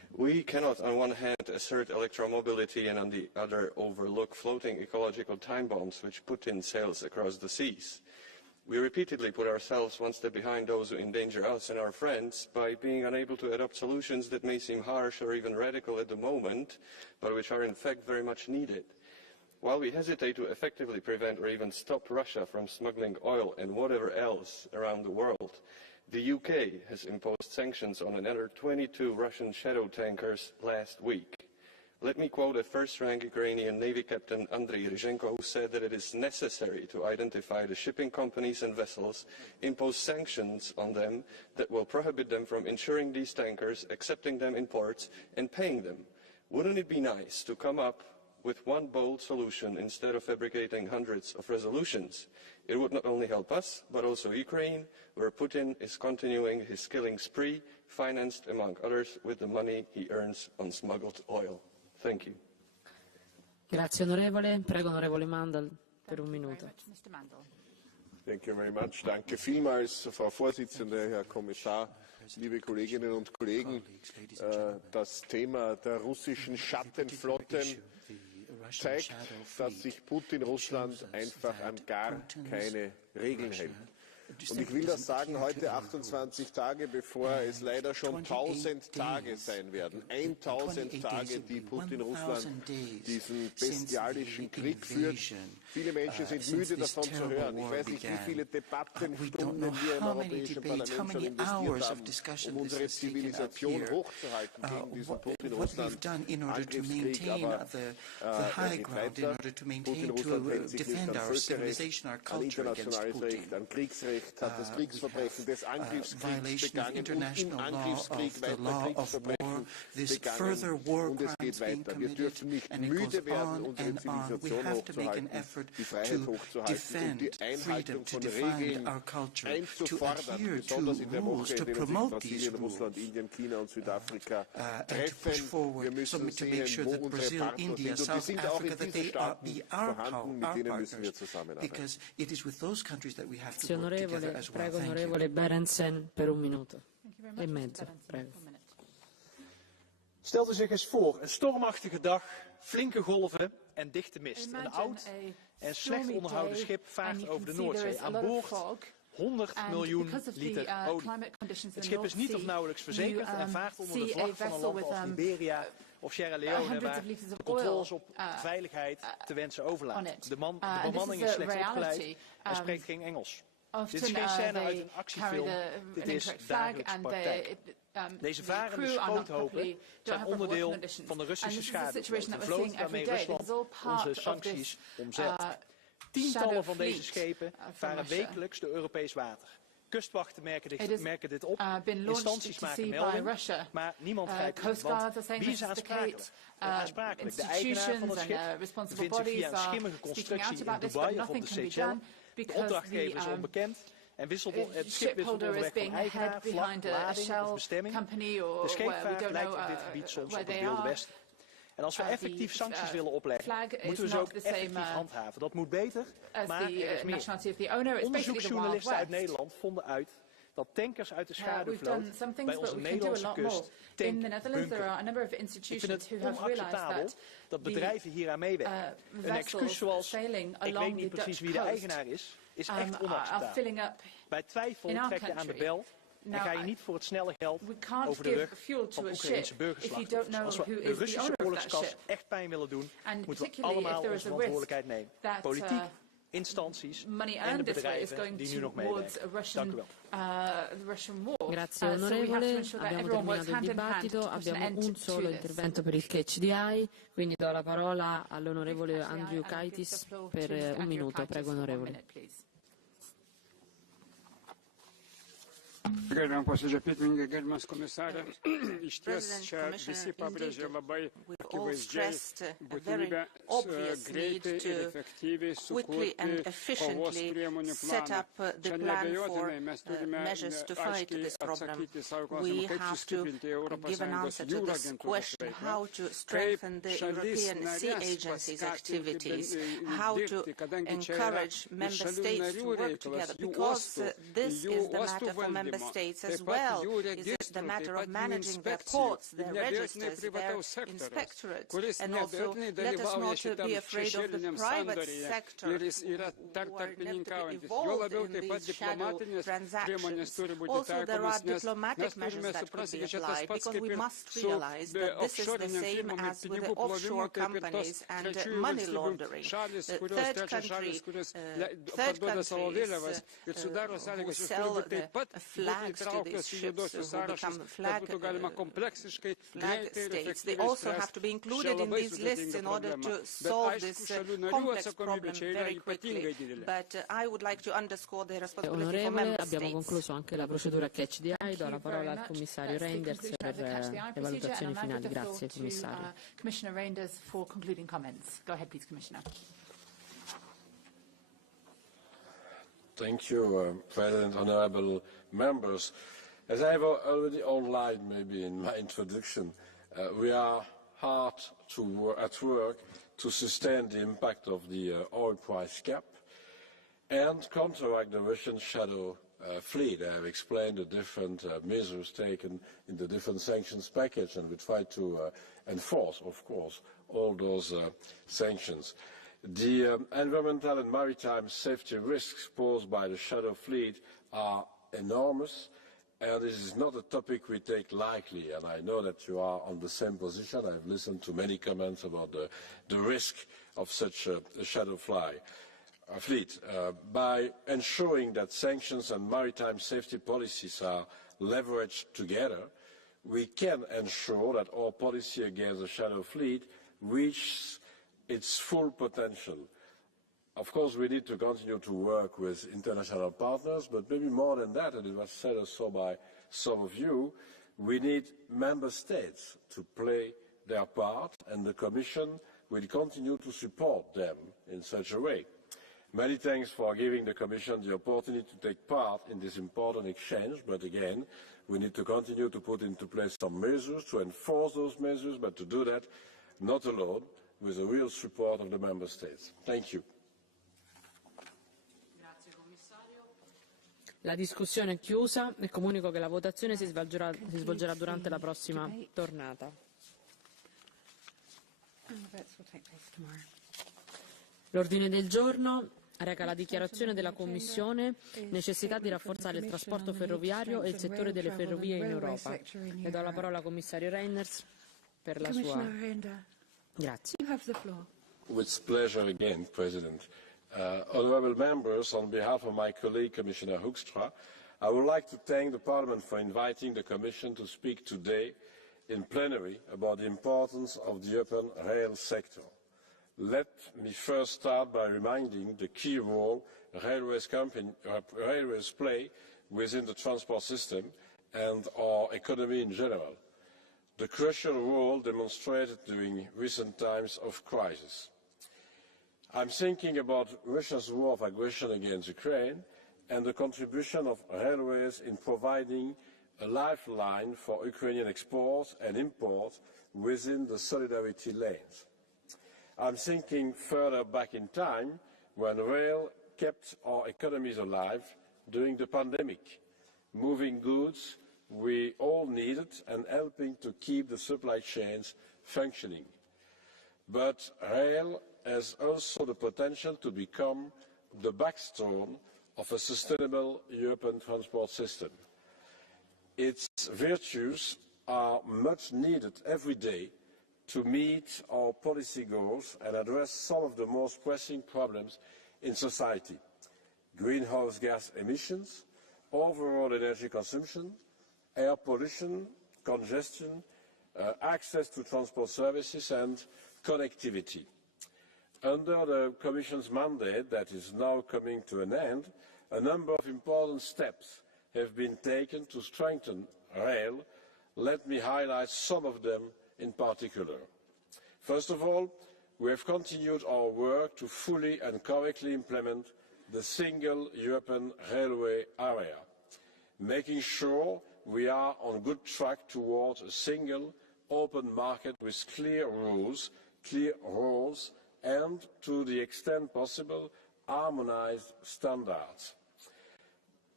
We cannot, on one hand, assert electromobility and on the other overlook floating ecological time bombs which Putin sails across the seas. We repeatedly put ourselves one step behind those who endanger us and our friends by being unable to adopt solutions that may seem harsh or even radical at the moment, but which are in fact very much needed. While we hesitate to effectively prevent or even stop Russia from smuggling oil and whatever else around the world, the UK has imposed sanctions on another 22 Russian shadow tankers last week. Let me quote a first-rank Ukrainian Navy Captain Andriy Ryzhenko, who said that it is necessary to identify the shipping companies and vessels, impose sanctions on them that will prohibit them from insuring these tankers, accepting them in ports, and paying them. Wouldn't it be nice to come up with one bold solution instead of fabricating hundreds of resolutions? It would not only help us, but also Ukraine, where Putin is continuing his killing spree, financed, among others, with the money he earns on smuggled oil. Thank you. Grazie onorevole. Prego onorevole Mandel per un minuto. Thank you very much. Danke vielmals, Frau Vorsitzende, Herr Kommissar, liebe Kolleginnen und Kollegen. Das Thema der russischen Schattenflotten zeigt, dass sich Putin Russland einfach an gar keine Regeln hält. Und ich will das sagen, heute 28 Tage, bevor es leider schon 1000 Tage sein werden. 1000 Tage, die Putin Russland diesen bestialischen Krieg führt. Viele Menschen sind müde davon zu hören. Ich weiß nicht, wie viele Debattenstunden wir im Europäischen Parlament schon investiert haben, um unsere Zivilisation hochzuhalten gegen diesen Putin-Russland-Angriffskrieg. Aber er geht weiter. Putin-Russland hält sich nicht an Völkerrecht, an internationales Recht, an Kriegsrecht, hat das Kriegsverbrechen des Angriffskriegs begangen und im Angriffskrieg weiter Kriegsverbrechen begangen. Und es geht weiter. Wir dürfen nicht müde werden, unsere Zivilisation hochzuhalten, die Freiheit hochzuhalten und die Einhaltung von Regeln einzufordern, besonders in der Woche, in der sich Brasilien, Russland, Indien, China und Südafrika treffen. Wir müssen sehen, wo unsere Partner sind, und die sind auch in diesen Staaten vorhanden, mit denen müssen wir zusammenarbeiten. Prego onorevole Berendsen per un minuto e mezzo. Prego. Stelt u zich eens voor, een stormachtige dag, flinke golven en dichte mist. Een oud en slecht onderhouden schip vaart over de Noordzee. Aan boord 100 miljoen liter olie. Het schip is niet of nauwelijks verzekerd en vaart onder de vlag van een land als Liberia of Sierra Leone, waar de controles op veiligheid te wensen overlaten. De bemanning is slecht opgeleid en spreekt geen Engels. Dit is geen scène uit een actiefilm, dit is dagelijkse praktijk. Deze varende schroothopen zijn onderdeel van de Russische schaduwvloot, de vloot waarmee Rusland onze sancties omzeilt. Tientallen van deze schepen varen wekelijks door Europees water. Kustwachten merken dit op, instanties maken melding, maar niemand grijpt in. Want wie is aansprakelijk? De eigenaar van het schip bevindt zich via een schimmige constructie in Dubai of op de Seychelles. De opdrachtgever is onbekend en het schip wisselt overweg van eigenaar, vlag, lading of bestemming. De scheepvaart lijkt op dit gebied soms op het Wilde Westen. En als we effectief sancties willen opleggen, moeten we ze ook effectief handhaven. Dat moet beter, maar er is meer. Onderzoeksjournalisten uit Nederland vonden uit dat tankers uit de schaduwvloot bij onze Nederlandse kust bunkeren. Ik vind het onacceptabel dat bedrijven hieraan meewerken. Een excuus zoals, ik weet niet precies wie de eigenaar is echt onacceptabel. Bij twijfel trek je aan de bel en ga je niet voor het snelle geld over de rug van Oekraïnse burgerslachtoffers. Als we de Russische oorlogskas echt pijn willen doen, moeten we allemaal onze verantwoordelijkheid nemen. Politiek, instanties en de bedrijven die nu nog meewerken. Dank u wel. Grazie onorevole, abbiamo terminato il dibattito, abbiamo un solo intervento per il Catch the Eye, quindi do la parola all'onorevole Andrew Kaitis per un minuto, prego onorevole. Gerbiam posėdžio pirmininkė, gerbiamas komisarė, iš ties čia visi pabrėžė labai akivaizdžiai būtinybę greitai ir efektyviai sukurti kovos priemonių planą. Čia neabejotinai mes turime aiškiai atsakyti savo klausimą, kaip sustiprinti ES jūrų agentūros veiklą, kaip šalis narės paskatinti dirbti, kadangi čia yra šalių narių reikalas, jų uostų valdymą. member states as well. Is it the matter of managing their ports, their registers, their inspectorates? And also, let us not be afraid of the private sector who are inevitably involved in these shadow transactions. Also, there are diplomatic measures that could be applied, because we must realize that this is the same as with the offshore companies and money laundering. Third countries who sell the flags to these ships, who become flag states, they also have to be included in these lists in order to solve this complex problem very quickly. But I would like to underscore the responsibility for member states. Abbiamo concluso anche la procedura Catch the Eye. Do la parola al commissario Reinders per le valutazioni finali. Grazie, commissario. Commissioner Reinders for concluding comments. Go ahead, please, Commissioner. Thank you, President, honourable members. As I have already outlined maybe in my introduction, we are hard at work to sustain the impact of the oil price cap and counteract the Russian shadow fleet. I have explained the different measures taken in the different sanctions package, and we try to enforce, of course, all those sanctions. The environmental and maritime safety risks posed by the shadow fleet are enormous, and this is not a topic we take lightly, and I know that you are on the same position. I have listened to many comments about the risk of such a shadow fleet. By ensuring that sanctions and maritime safety policies are leveraged together, we can ensure that our policy against the shadow fleet reaches its full potential. Of course, we need to continue to work with international partners, but maybe more than that, and it was said also by some of you, we need member states to play their part, and the Commission will continue to support them in such a way. Many thanks for giving the Commission the opportunity to take part in this important exchange, but again, we need to continue to put into place some measures, to enforce those measures, but to do that not alone, with the real support of the Member States. Thank you. La discussione è chiusa e comunico che la votazione si svolgerà durante la prossima tornata. L'ordine del giorno reca la dichiarazione della Commissione necessità di rafforzare il trasporto ferroviario e il settore delle ferrovie in Europa. Le do la parola al commissario Reinders per la sua... Grazie. With pleasure again, President. Honourable members, on behalf of my colleague Commissioner Hoekstra, I would like to thank the Parliament for inviting the Commission to speak today in plenary about the importance of the European rail sector. Let me first start by reminding the key role railways play within the transport system and our economy in general. The crucial role demonstrated during recent times of crisis. I'm thinking about Russia's war of aggression against Ukraine and the contribution of railways in providing a lifeline for Ukrainian exports and imports within the solidarity lanes. I'm thinking further back in time when rail kept our economies alive during the pandemic, moving goods we all needed and helping to keep the supply chains functioning. But rail has also the potential to become the backbone of a sustainable European transport system. Its virtues are much needed every day to meet our policy goals and address some of the most pressing problems in society: greenhouse gas emissions, overall energy consumption, air pollution, congestion, access to transport services and connectivity. Under the Commission's mandate that is now coming to an end, a number of important steps have been taken to strengthen rail. Let me highlight some of them in particular. First of all, we have continued our work to fully and correctly implement the single European railway area, making sure we are on good track towards a single open market with clear rules, clear roles, and, to the extent possible, harmonized standards.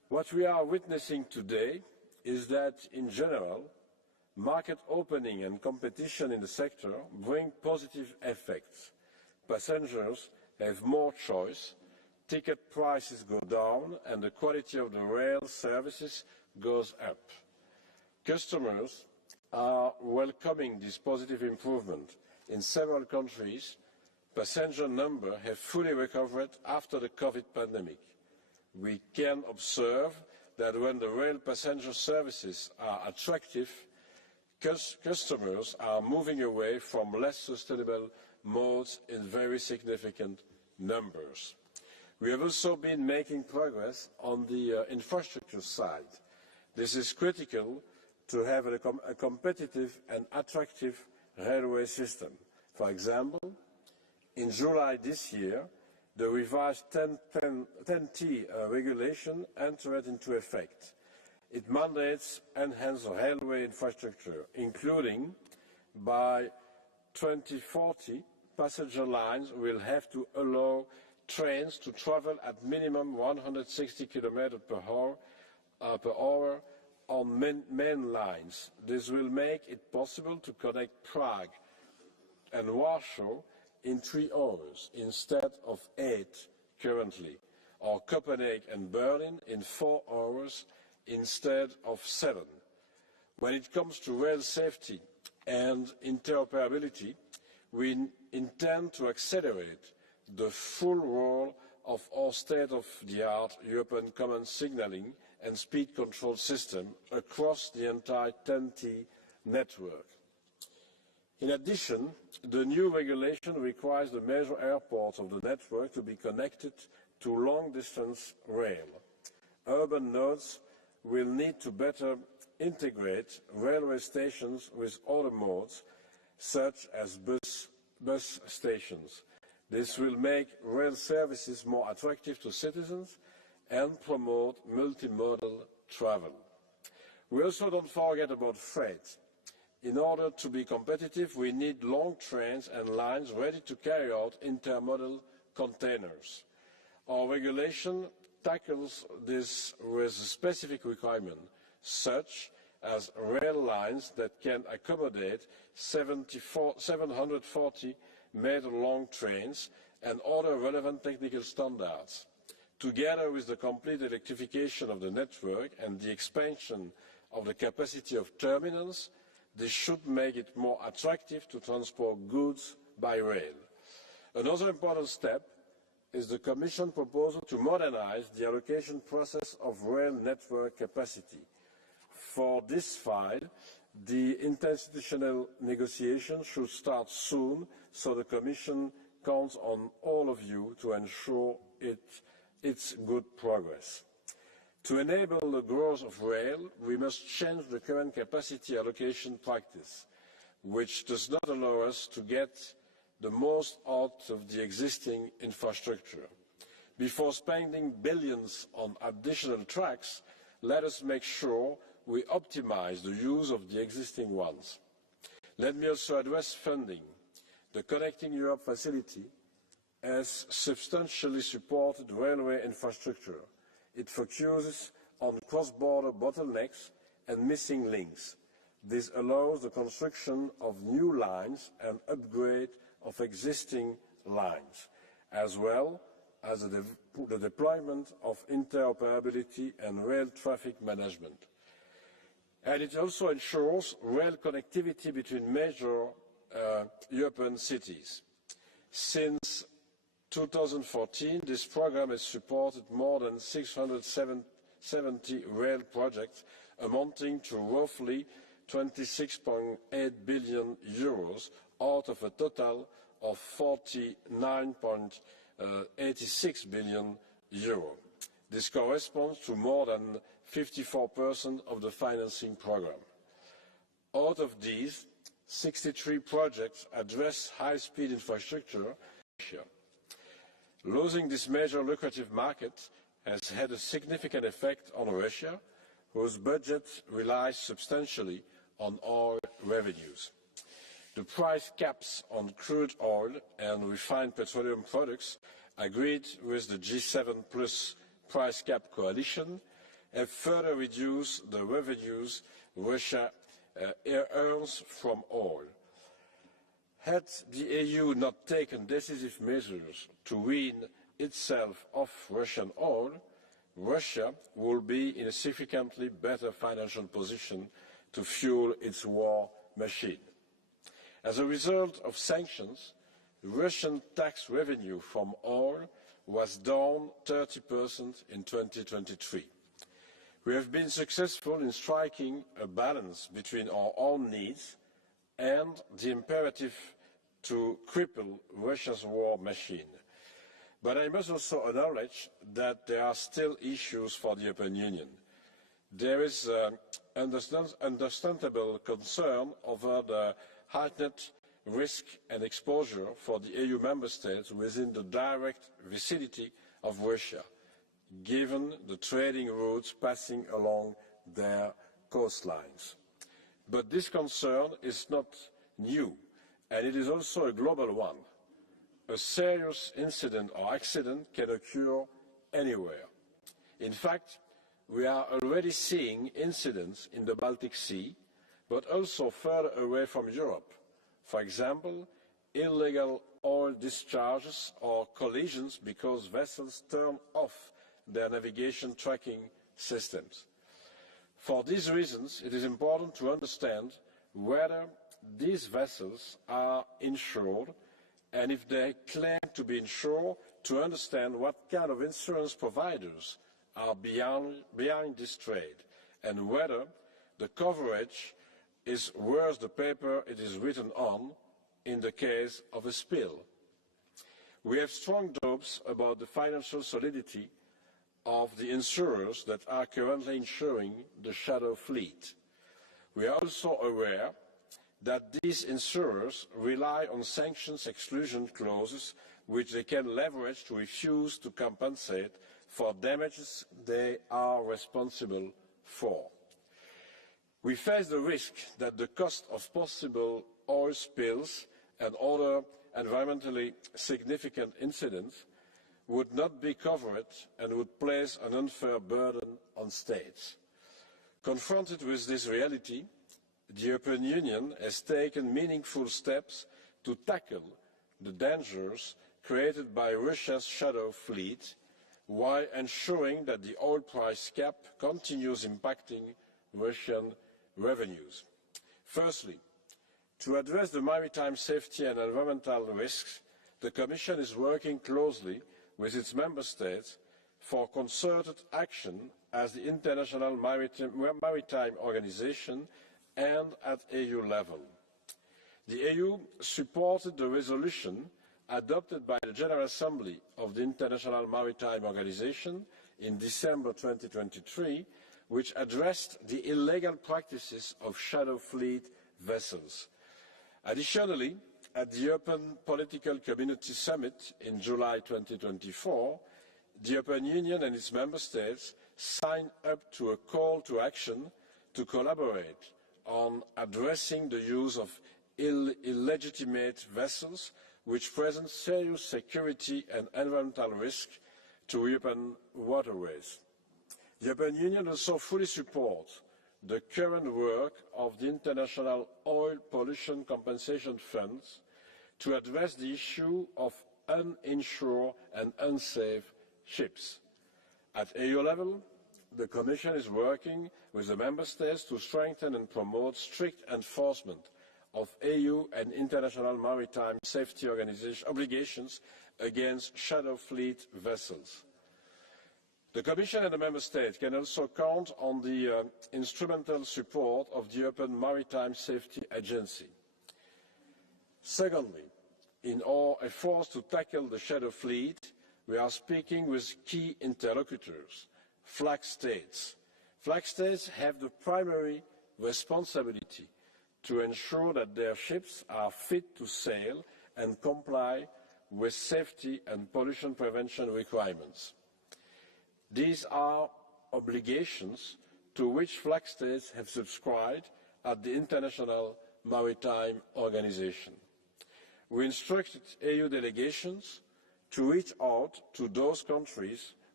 What we are witnessing today is that, in general, market opening and competition in the sector bring positive effects. Passengers have more choice, ticket prices go down, and the quality of the rail services goes up. Customers are welcoming this positive improvement. In several countries, passenger numbers have fully recovered after the COVID pandemic. We can observe that when the rail passenger services are attractive, customers are moving away from less sustainable modes in very significant numbers. We have also been making progress on the infrastructure side. This is critical to have a competitive and attractive railway system. For example, in July this year, the revised 10T regulation entered into effect. It mandates enhanced railway infrastructure, including by 2040, passenger lines will have to allow trains to travel at minimum 160 km per hour on main lines. This will make it possible to connect Prague and Warsaw in 3 hours instead of 8 currently, or Copenhagen and Berlin in 4 hours instead of 7. When it comes to rail safety and interoperability, we intend to accelerate the full role of our state-of-the-art European Common Signalling and Speed Control System across the entire 10T network. In addition, the new regulation requires the major airports of the network to be connected to long-distance rail. Urban nodes will need to better integrate railway stations with other modes, such as bus stations. This will make rail services more attractive to citizens and promote multimodal travel. We also don't forget about freight. In order to be competitive, we need long trains and lines ready to carry out intermodal containers. Our regulation tackles this with a specific requirement, such as rail lines that can accommodate 740 meter-long trains and other relevant technical standards. Together with the complete electrification of the network and the expansion of the capacity of terminals, this should make it more attractive to transport goods by rail. Another important step is the Commission proposal to modernize the allocation process of rail network capacity. For this file, the interinstitutional negotiations should start soon, so the Commission counts on all of you to ensure its good progress. To enable the growth of rail, we must change the current capacity allocation practice, which does not allow us to get the most out of the existing infrastructure. Before spending billions on additional tracks, let us make sure we optimize the use of the existing ones. Let me also address funding. The Connecting Europe facility has substantially supported railway infrastructure. It focuses on cross-border bottlenecks and missing links. This allows the construction of new lines and upgrade of existing lines, as well as the deployment of interoperability and rail traffic management. And it also ensures rail connectivity between major European cities. Since 2014, this program has supported more than 670 rail projects, amounting to roughly 26.8 billion euros out of a total of 49.86 billion euro. This corresponds to more than 54% of the financing program. Out of these, 63 projects address high-speed infrastructure. Losing this major lucrative market has had a significant effect on Russia, whose budget relies substantially on oil revenues. The price caps on crude oil and refined petroleum products agreed with the G7 plus price cap coalition have further reduced the revenues Russia earns from oil. Had the EU not taken decisive measures to wean itself off Russian oil, Russia will be in a significantly better financial position to fuel its war machine. As a result of sanctions, Russian tax revenue from oil was down 30% in 2023. We have been successful in striking a balance between our own needs and the imperative to cripple Russia's war machine. But I must also acknowledge that there are still issues for the European Union. There is understandable concern over the heightened risk and exposure for the EU member states within the direct vicinity of Russia, given the trading routes passing along their coastlines. But this concern is not new, and it is also a global one. A serious incident or accident can occur anywhere. In fact, we are already seeing incidents in the Baltic Sea, but also further away from Europe. For example, illegal oil discharges or collisions because vessels turn off their navigation tracking systems. For these reasons, it is important to understand whether these vessels are insured, and if they claim to be insured, to understand what kind of insurance providers are behind this trade, and whether the coverage is worth the paper it is written on in the case of a spill. We have strong doubts about the financial solidity of the insurers that are currently insuring the shadow fleet. We are also aware that these insurers rely on sanctions exclusion clauses which they can leverage to refuse to compensate for damages they are responsible for. We face the risk that the cost of possible oil spills and other environmentally significant incidents would not be covered and would place an unfair burden on states. Confronted with this reality, the European Union has taken meaningful steps to tackle the dangers created by Russia's shadow fleet, while ensuring that the oil price cap continues impacting Russian revenues. Firstly, to address the maritime safety and environmental risks, the Commission is working closely with its member states for concerted action as the International Maritime Organization and at EU level. The EU supported the resolution adopted by the General Assembly of the International Maritime Organization in December 2023, which addressed the illegal practices of shadow fleet vessels. Additionally, at the European Political Community Summit in July 2024, the European Union and its member states signed up to a call to action to collaborate on addressing the use of illegitimate vessels which present serious security and environmental risk to European waterways. The European Union also fully supports the current work of the International Oil Pollution Compensation Funds to address the issue of uninsured and unsafe ships. At EU level, the Commission is working with the Member States to strengthen and promote strict enforcement of EU and international maritime safety obligations against shadow fleet vessels. The Commission and the Member States can also count on the instrumental support of the European Maritime Safety Agency. Secondly, in our efforts to tackle the shadow fleet, we are speaking with key interlocutors, flag states. Flag states have the primary responsibility to ensure that their ships are fit to sail and comply with safety and pollution prevention requirements. These are obligations to which flag states have subscribed at the International Maritime Organization. We instructed EU delegations to reach out to those countries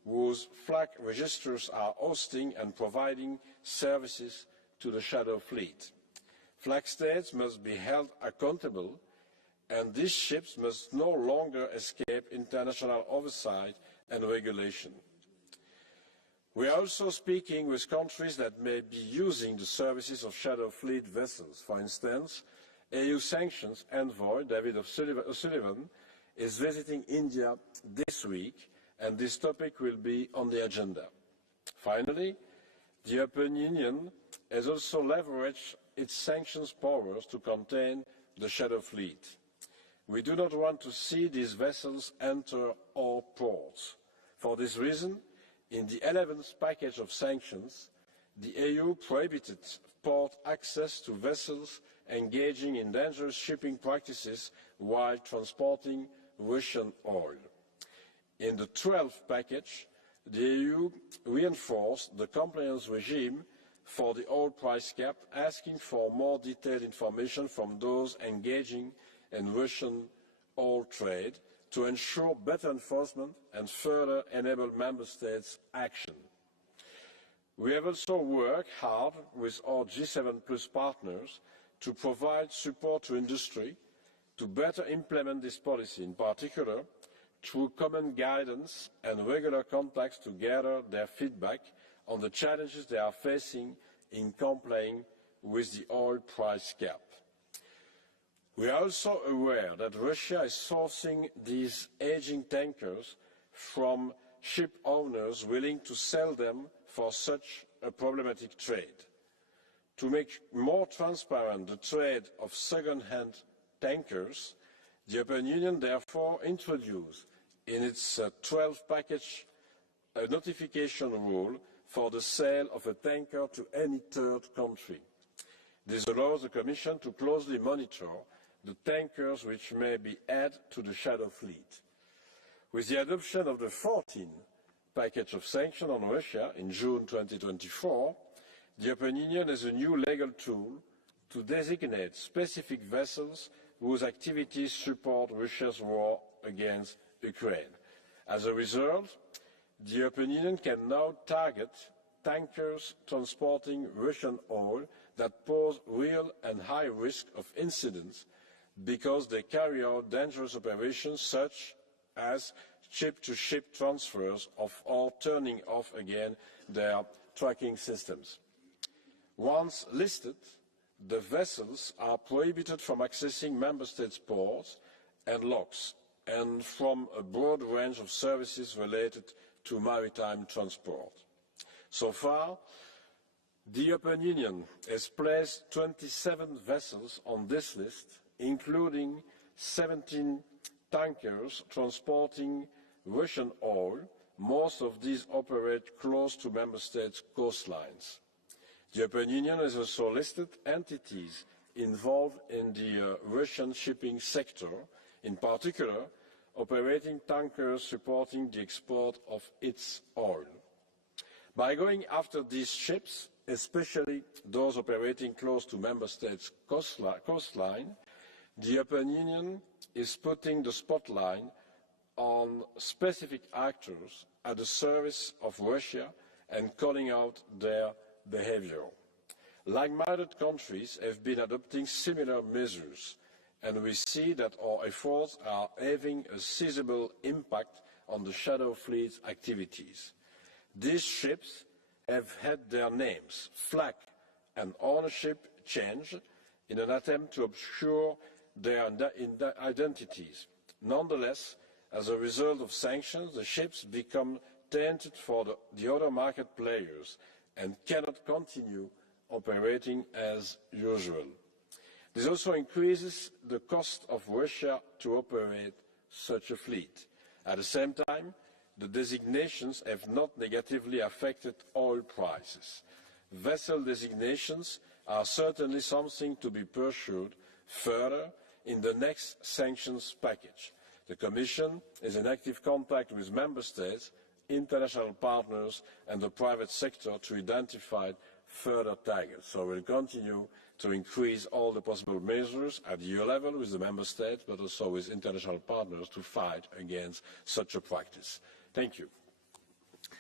whose flag registers are hosting and providing services to the shadow fleet. Flag states must be held accountable, and these ships must no longer escape international oversight and regulation. We are also speaking with countries that may be using the services of shadow fleet vessels. For instance, EU sanctions envoy David O'Sullivan is visiting India this week, and this topic will be on the agenda. Finally, the European Union has also leveraged its sanctions powers to contain the shadow fleet. We do not want to see these vessels enter our ports. For this reason, in the 11th package of sanctions, the EU prohibited port access to vessels engaging in dangerous shipping practices while transporting Russian oil. In the 12th package, the EU reinforced the compliance regime for the oil price cap, asking for more detailed information from those engaging in Russian oil trade to ensure better enforcement and further enable Member States' action. We have also worked hard with our G7 Plus partners to provide support to industry to better implement this policy, in particular through common guidance and regular contacts to gather their feedback on the challenges they are facing in complying with the oil price cap. We are also aware that Russia is sourcing these aging tankers from ship owners willing to sell them for such a problematic trade. To make more transparent the trade of second-hand tankers, the European Union therefore introduced in its 12th package a notification rule for the sale of a tanker to any third country. This allows the Commission to closely monitor the tankers which may be added to the shadow fleet. With the adoption of the 14th package of sanctions on Russia in June 2024, the European Union has a new legal tool to designate specific vessels whose activities support Russia's war against Ukraine. As a result, the European Union can now target tankers transporting Russian oil that pose real and high risk of incidents because they carry out dangerous operations such as ship-to-ship transfers or turning off again their tracking systems. Once listed, the vessels are prohibited from accessing Member States' ports and locks and from a broad range of services related to maritime transport. So far, the European Union has placed 27 vessels on this list, including 17 tankers transporting Russian oil. Most of these operate close to Member States' coastlines. The European Union has also listed entities involved in the Russian shipping sector, in particular operating tankers supporting the export of its oil. By going after these ships, especially those operating close to Member States' coastline, the European Union is putting the spotlight on specific actors at the service of Russia and calling out their behaviour. Like-minded countries have been adopting similar measures, and we see that our efforts are having a sizable impact on the shadow fleet's activities. These ships have had their names, flag and ownership changed in an attempt to obscure their identities. Nonetheless, as a result of sanctions, the ships become tainted for the other market players and cannot continue operating as usual. This also increases the cost of Russia to operate such a fleet. At the same time, the designations have not negatively affected oil prices. Vessel designations are certainly something to be pursued further in the next sanctions package. The Commission is in active contact with Member States, international partners and the private sector to identify further targets. So we will continue to increase all the possible measures at EU level with the Member States, but also with international partners to fight against such a practice. Thank you.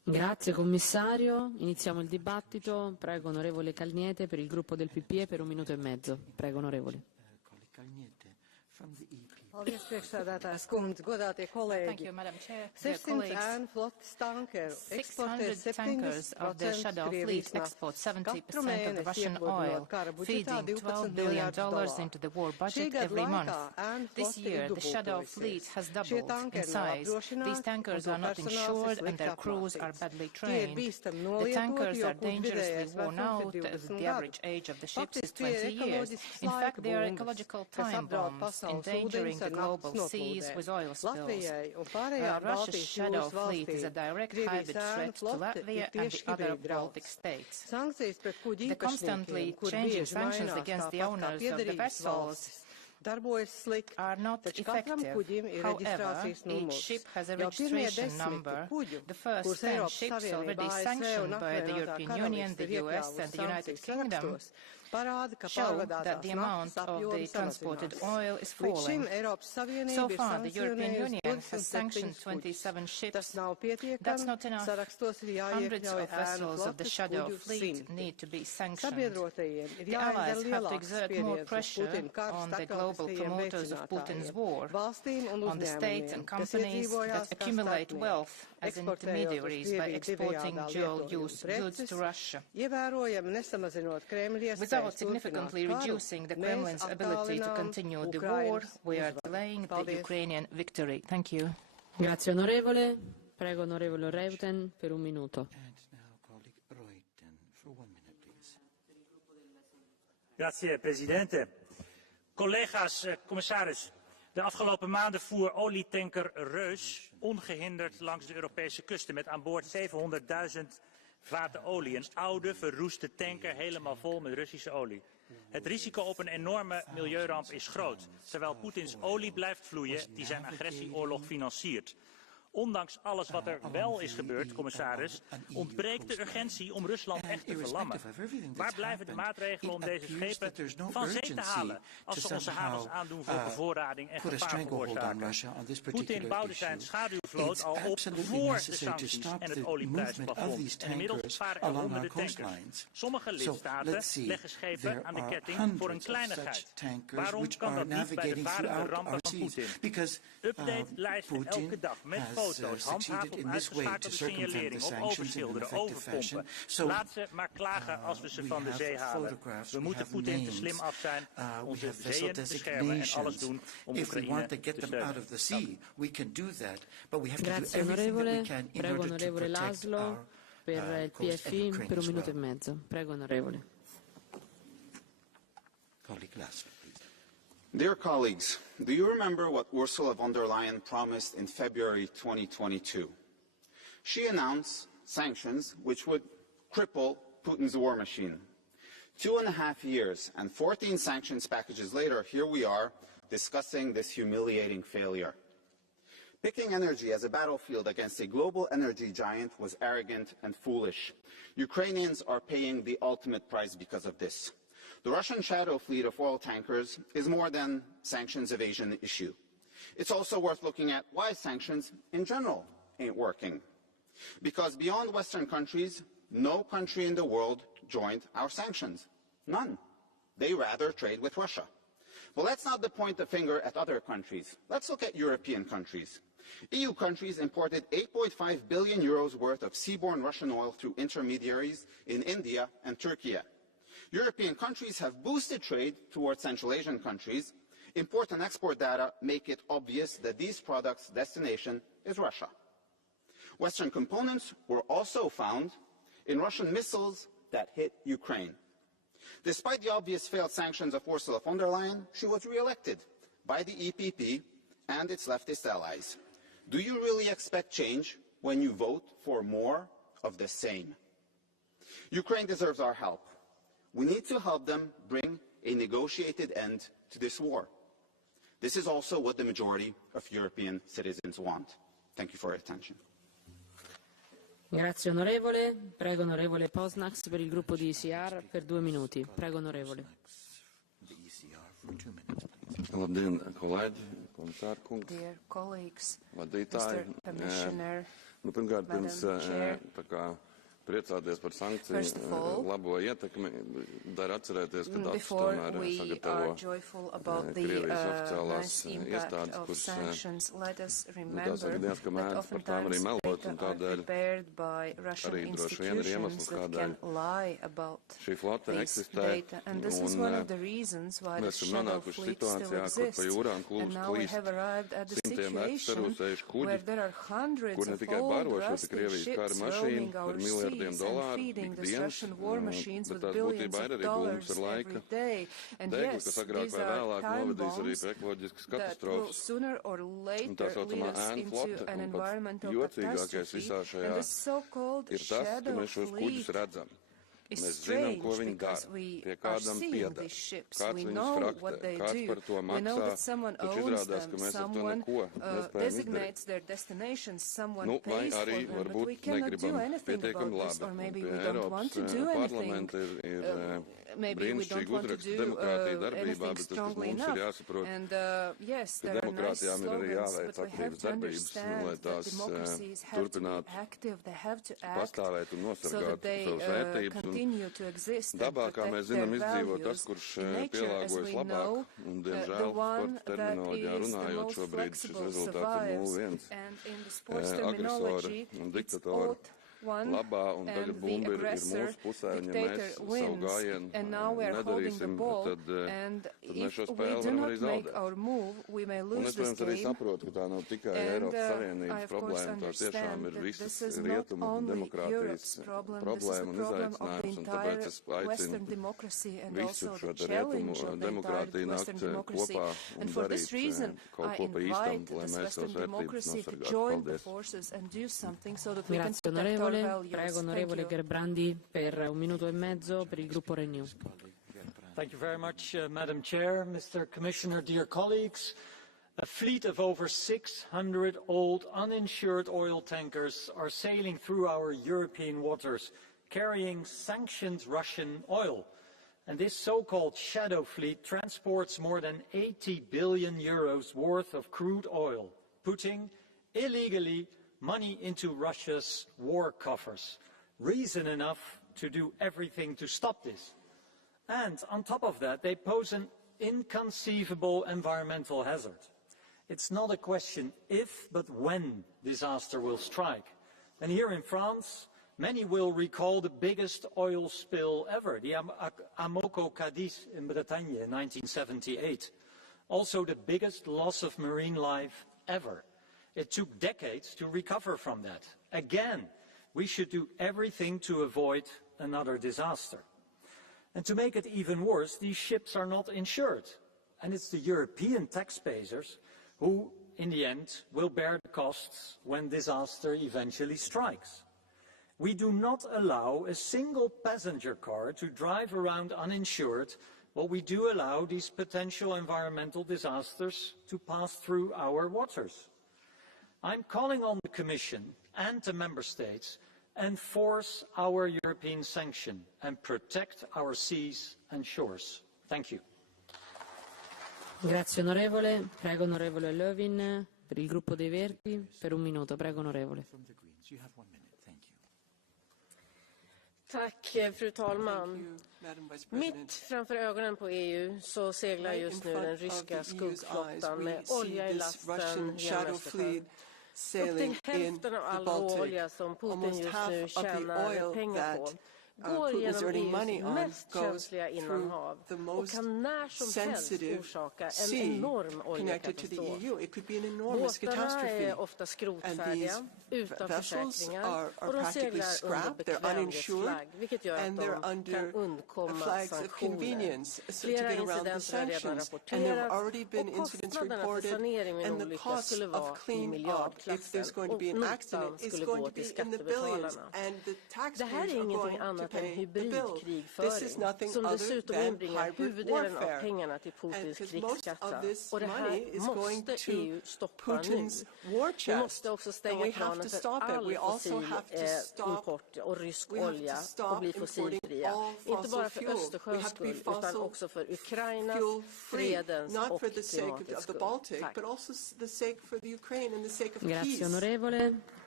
Grazie commissario. Iniziamo il dibattito. Prego onorevole Calniete per il gruppo del PPE per 1 minuto e mezzo. Prego onorevole. Paldies, priekšsēdētājas kundze, godātie kolēģi. 600 ēnu flotes tankeru eksportē 70% Krievijas naftas. Katru mēnesi iepludinot kara budžetā $12 miljardus. Šī gada laikā ēnu flote ir dubultojusies. Šie tankeri nav apdrošināti un to personāls ir slikti apmācīts. Tie ir bīstami nolietoti, jo kuģu vidējais vecums ir 20 gadu. Faktiski tie ir ekoloģisks laika bumbas, kas apdraud pasaules ūdeņus the global seas with oil spills. Russia's shadow fleet is a direct hybrid threat to Latvia and the other Baltic states. The constantly changing sanctions against the owners of the vessels are not effective. However, each ship has a registration number. The first 10 ships already sanctioned by the European Union, the US and the United Kingdom show that the amount of the transported oil is falling. So far, the European Union has sanctioned 27 ships. That's not enough. Hundreds of vessels of the shadow fleet need to be sanctioned. The Allies have to exert more pressure on the global promoters of Putin's war, on the states and companies that accumulate wealth as intermediaries by exporting dual-use goods to Russia. Without significantly reducing the Kremlin's ability to continue the war, we are delaying the Ukrainian victory. Thank you. Grazie onorevole. Prego onorevole Reuten per 1 minuto. Grazie Presidente. Collega's, commissaris. De afgelopen maanden voer olietanker Reus ongehinderd langs de Europese kusten met aan boord 700.000 vaten olie. Een oude, verroeste tanker helemaal vol met Russische olie. Het risico op een enorme milieuramp is groot, terwijl Poetins olie blijft vloeien die zijn agressieoorlog financiert. Ondanks alles wat er wel is gebeurd, commissaris, ontbreekt de urgentie om Rusland echt te verlammen. Waar blijven de maatregelen om deze schepen van zee te halen als ze onze havens aandoen voor bevoorrading en gevaar veroorzaken? Poetin bouwde zijn schaduwvloot al op voor de sancties en het olieprijsplafond. En inmiddels varen er honderden tankers. Sommige lidstaten leggen schepen aan de ketting voor een kleinigheid. Waarom kan dat niet bij de varende rampen van Poetin? Update-lijsten elke dag met foto's, handhaven op uitgeschakelde signalering, op overschilderen, overpompen. Laat ze maar klagen als we ze van de zee halen. We moeten Poetin te slim af zijn, onze zeeën beschermen en alles doen om Oekraïne te steunen. Grazie onorevole. Prego onorevole Laszlo per il PFI per 1 minuto e mezzo. Prego onorevole. Dear colleagues, do you remember what Ursula von der Leyen promised in February 2022? She announced sanctions which would cripple Putin's war machine. 2.5 years and 14 sanctions packages later, here we are discussing this humiliating failure. Picking energy as a battlefield against a global energy giant was arrogant and foolish. Ukrainians are paying the ultimate price because of this. The Russian shadow fleet of oil tankers is more than sanctions evasion issue. It's also worth looking at why sanctions in general ain't working. Because beyond Western countries, no country in the world joined our sanctions. None. They rather trade with Russia. But let's not point the finger at other countries. Let's look at European countries. EU countries imported 8.5 billion euros worth of seaborne Russian oil through intermediaries in India and Turkey. European countries have boosted trade towards Central Asian countries. Import and export data make it obvious that these products' destination is Russia. Western components were also found in Russian missiles that hit Ukraine. Despite the obvious failed sanctions of Ursula von der Leyen, she was re-elected by the EPP and its leftist allies. Do you really expect change when you vote for more of the same? Ukraine deserves our help. We need to help them bring a negotiated end to this war. This is also what the majority of European citizens want. Thank you for your attention. Grazie onorevole. Prego onorevole Posnax per il gruppo di ECR per 2 minuti. Prego onorevole. Dear colleagues, Mr. Commissioner, Pirmkārt, pirms priecāties par sankciju labo ietekmi, dar atcerēties, ka datus tomēr sagatavo Krievijas oficiālās iestādes, kuras tās arī diezgan mēdz par tām arī melot, un tādēļ arī droši vien ir iemesls, kādēļ šī flote eksistē, un mēs esam nonākuši situācijā, kur pa jūrām klīst simtiem eksperūsējuši kuģi, kur ne tikai baro šo Krievijas kara mašīnu par miljardiem dolāru ikdienas, bet tās būtībā ir arī būmas ar laika degli, kas agrāk vai vēlāk novedīs arī pie ekoloģiskas katastrofas. Un tā saucamā ēnu flote, un pats jocīgākais visā šajā ir tas, ka mēs šos kuģus redzam. Mēs zinām, ko viņi dara, pie kādam pieder, kāds viņus fraktē, kāds par to maksā, taču izrādās, ka mēs ar to neko nespējam izdarīt. Nu, vai arī varbūt negribam pietiekami labi. Pie Eiropas parlamenta ir brīnišķīgi uzraksts demokrātija darbībā, bet tas, kas mums ir jāsaprot, ka demokrātijām ir arī jāveic aktīvas darbības, lai tās turpinātu pastāvēt un nosargāt savas vērtības. Un dabā, kā mēs zinām, izdzīvo tas, kurš pielāgojas labāk, un, diemžēl, sporta terminoloģijā runājot, šobrīd šis rezultāts ir 0-1. Agresori un diktatori labā, un tagad bumba ir mūsu pusē, un ja mēs savu gājienu nedarīsim, tad mēs šo spēli varam arī zaudēt. Un es, protams, arī saprotu, ka tā nav tikai Eiropas Savienības problēma, tā tiešām ir visas rietumu demokrātijas problēma un izaicinājums, un tāpēc es aicinu visu šo rietumu demokrātiju nākt kopā un darīt kaut ko pa īstam, lai mēs savas vērtības nosargātu. Paldies! Prego, onorevole Gerbrandi, per 1 minuto e mezzo per il gruppo Renew. Thank you very much, Madam Chair, Mr. Commissioner, dear colleagues. A fleet of over 600 old, uninsured oil tankers are sailing through our European waters, carrying sanctioned Russian oil. And this so-called shadow fleet transports more than 80 billion euros worth of crude oil, putting illegally money into Russia's war coffers. Reason enough to do everything to stop this. And on top of that, they pose an inconceivable environmental hazard. It's not a question if, but when disaster will strike. And here in France, many will recall the biggest oil spill ever, the Amoco Cadiz in Bretagne in 1978. Also the biggest loss of marine life ever. It took decades to recover from that. Again, we should do everything to avoid another disaster. And to make it even worse, these ships are not insured. And it's the European taxpayers who, in the end, will bear the costs when disaster eventually strikes. We do not allow a single passenger car to drive around uninsured, but we do allow these potential environmental disasters to pass through our waters. I'm calling on the Commission and the Member States to enforce our European sanction and protect our seas and shores. Thank you. Grazie onorevole. Prego onorevole Lövin per il gruppo dei Verdi per 1 minuto. Prego onorevole. Tack, fru talman. Mitt framför ögonen på EU så seglar just nu den ryska skuggflottan med olja i lasten genom Östersjön. Upp till hälften av all råolja som Putin just nu tjänar pengar på går genom EUs mest känsliga innanhav och kan när som helst orsaka en enorm oljekatastrof. Båtarna är ofta skrotfärdiga, utan försäkringar och de seglar under bekvämlighetsflagg, vilket gör att de kan undkomma sanktioner. Flera incidenter har redan rapporterats och kostnaderna för sanering vid en olycka skulle vara i miljardklassen och notan skulle gå till skattebetalarna. Det här är ingenting annat än hybridkrigföring som dessutom inbringar huvuddelen av pengarna till Putins krigskassa. Och det här måste EU stoppa nu. Vi måste också stänga kranen för all fossil import och rysk olja och bli fossilfria. Inte bara för Östersjöns skull utan också för Ukrainas, fredens och klimatets skull. Tack. Grazie onorevole.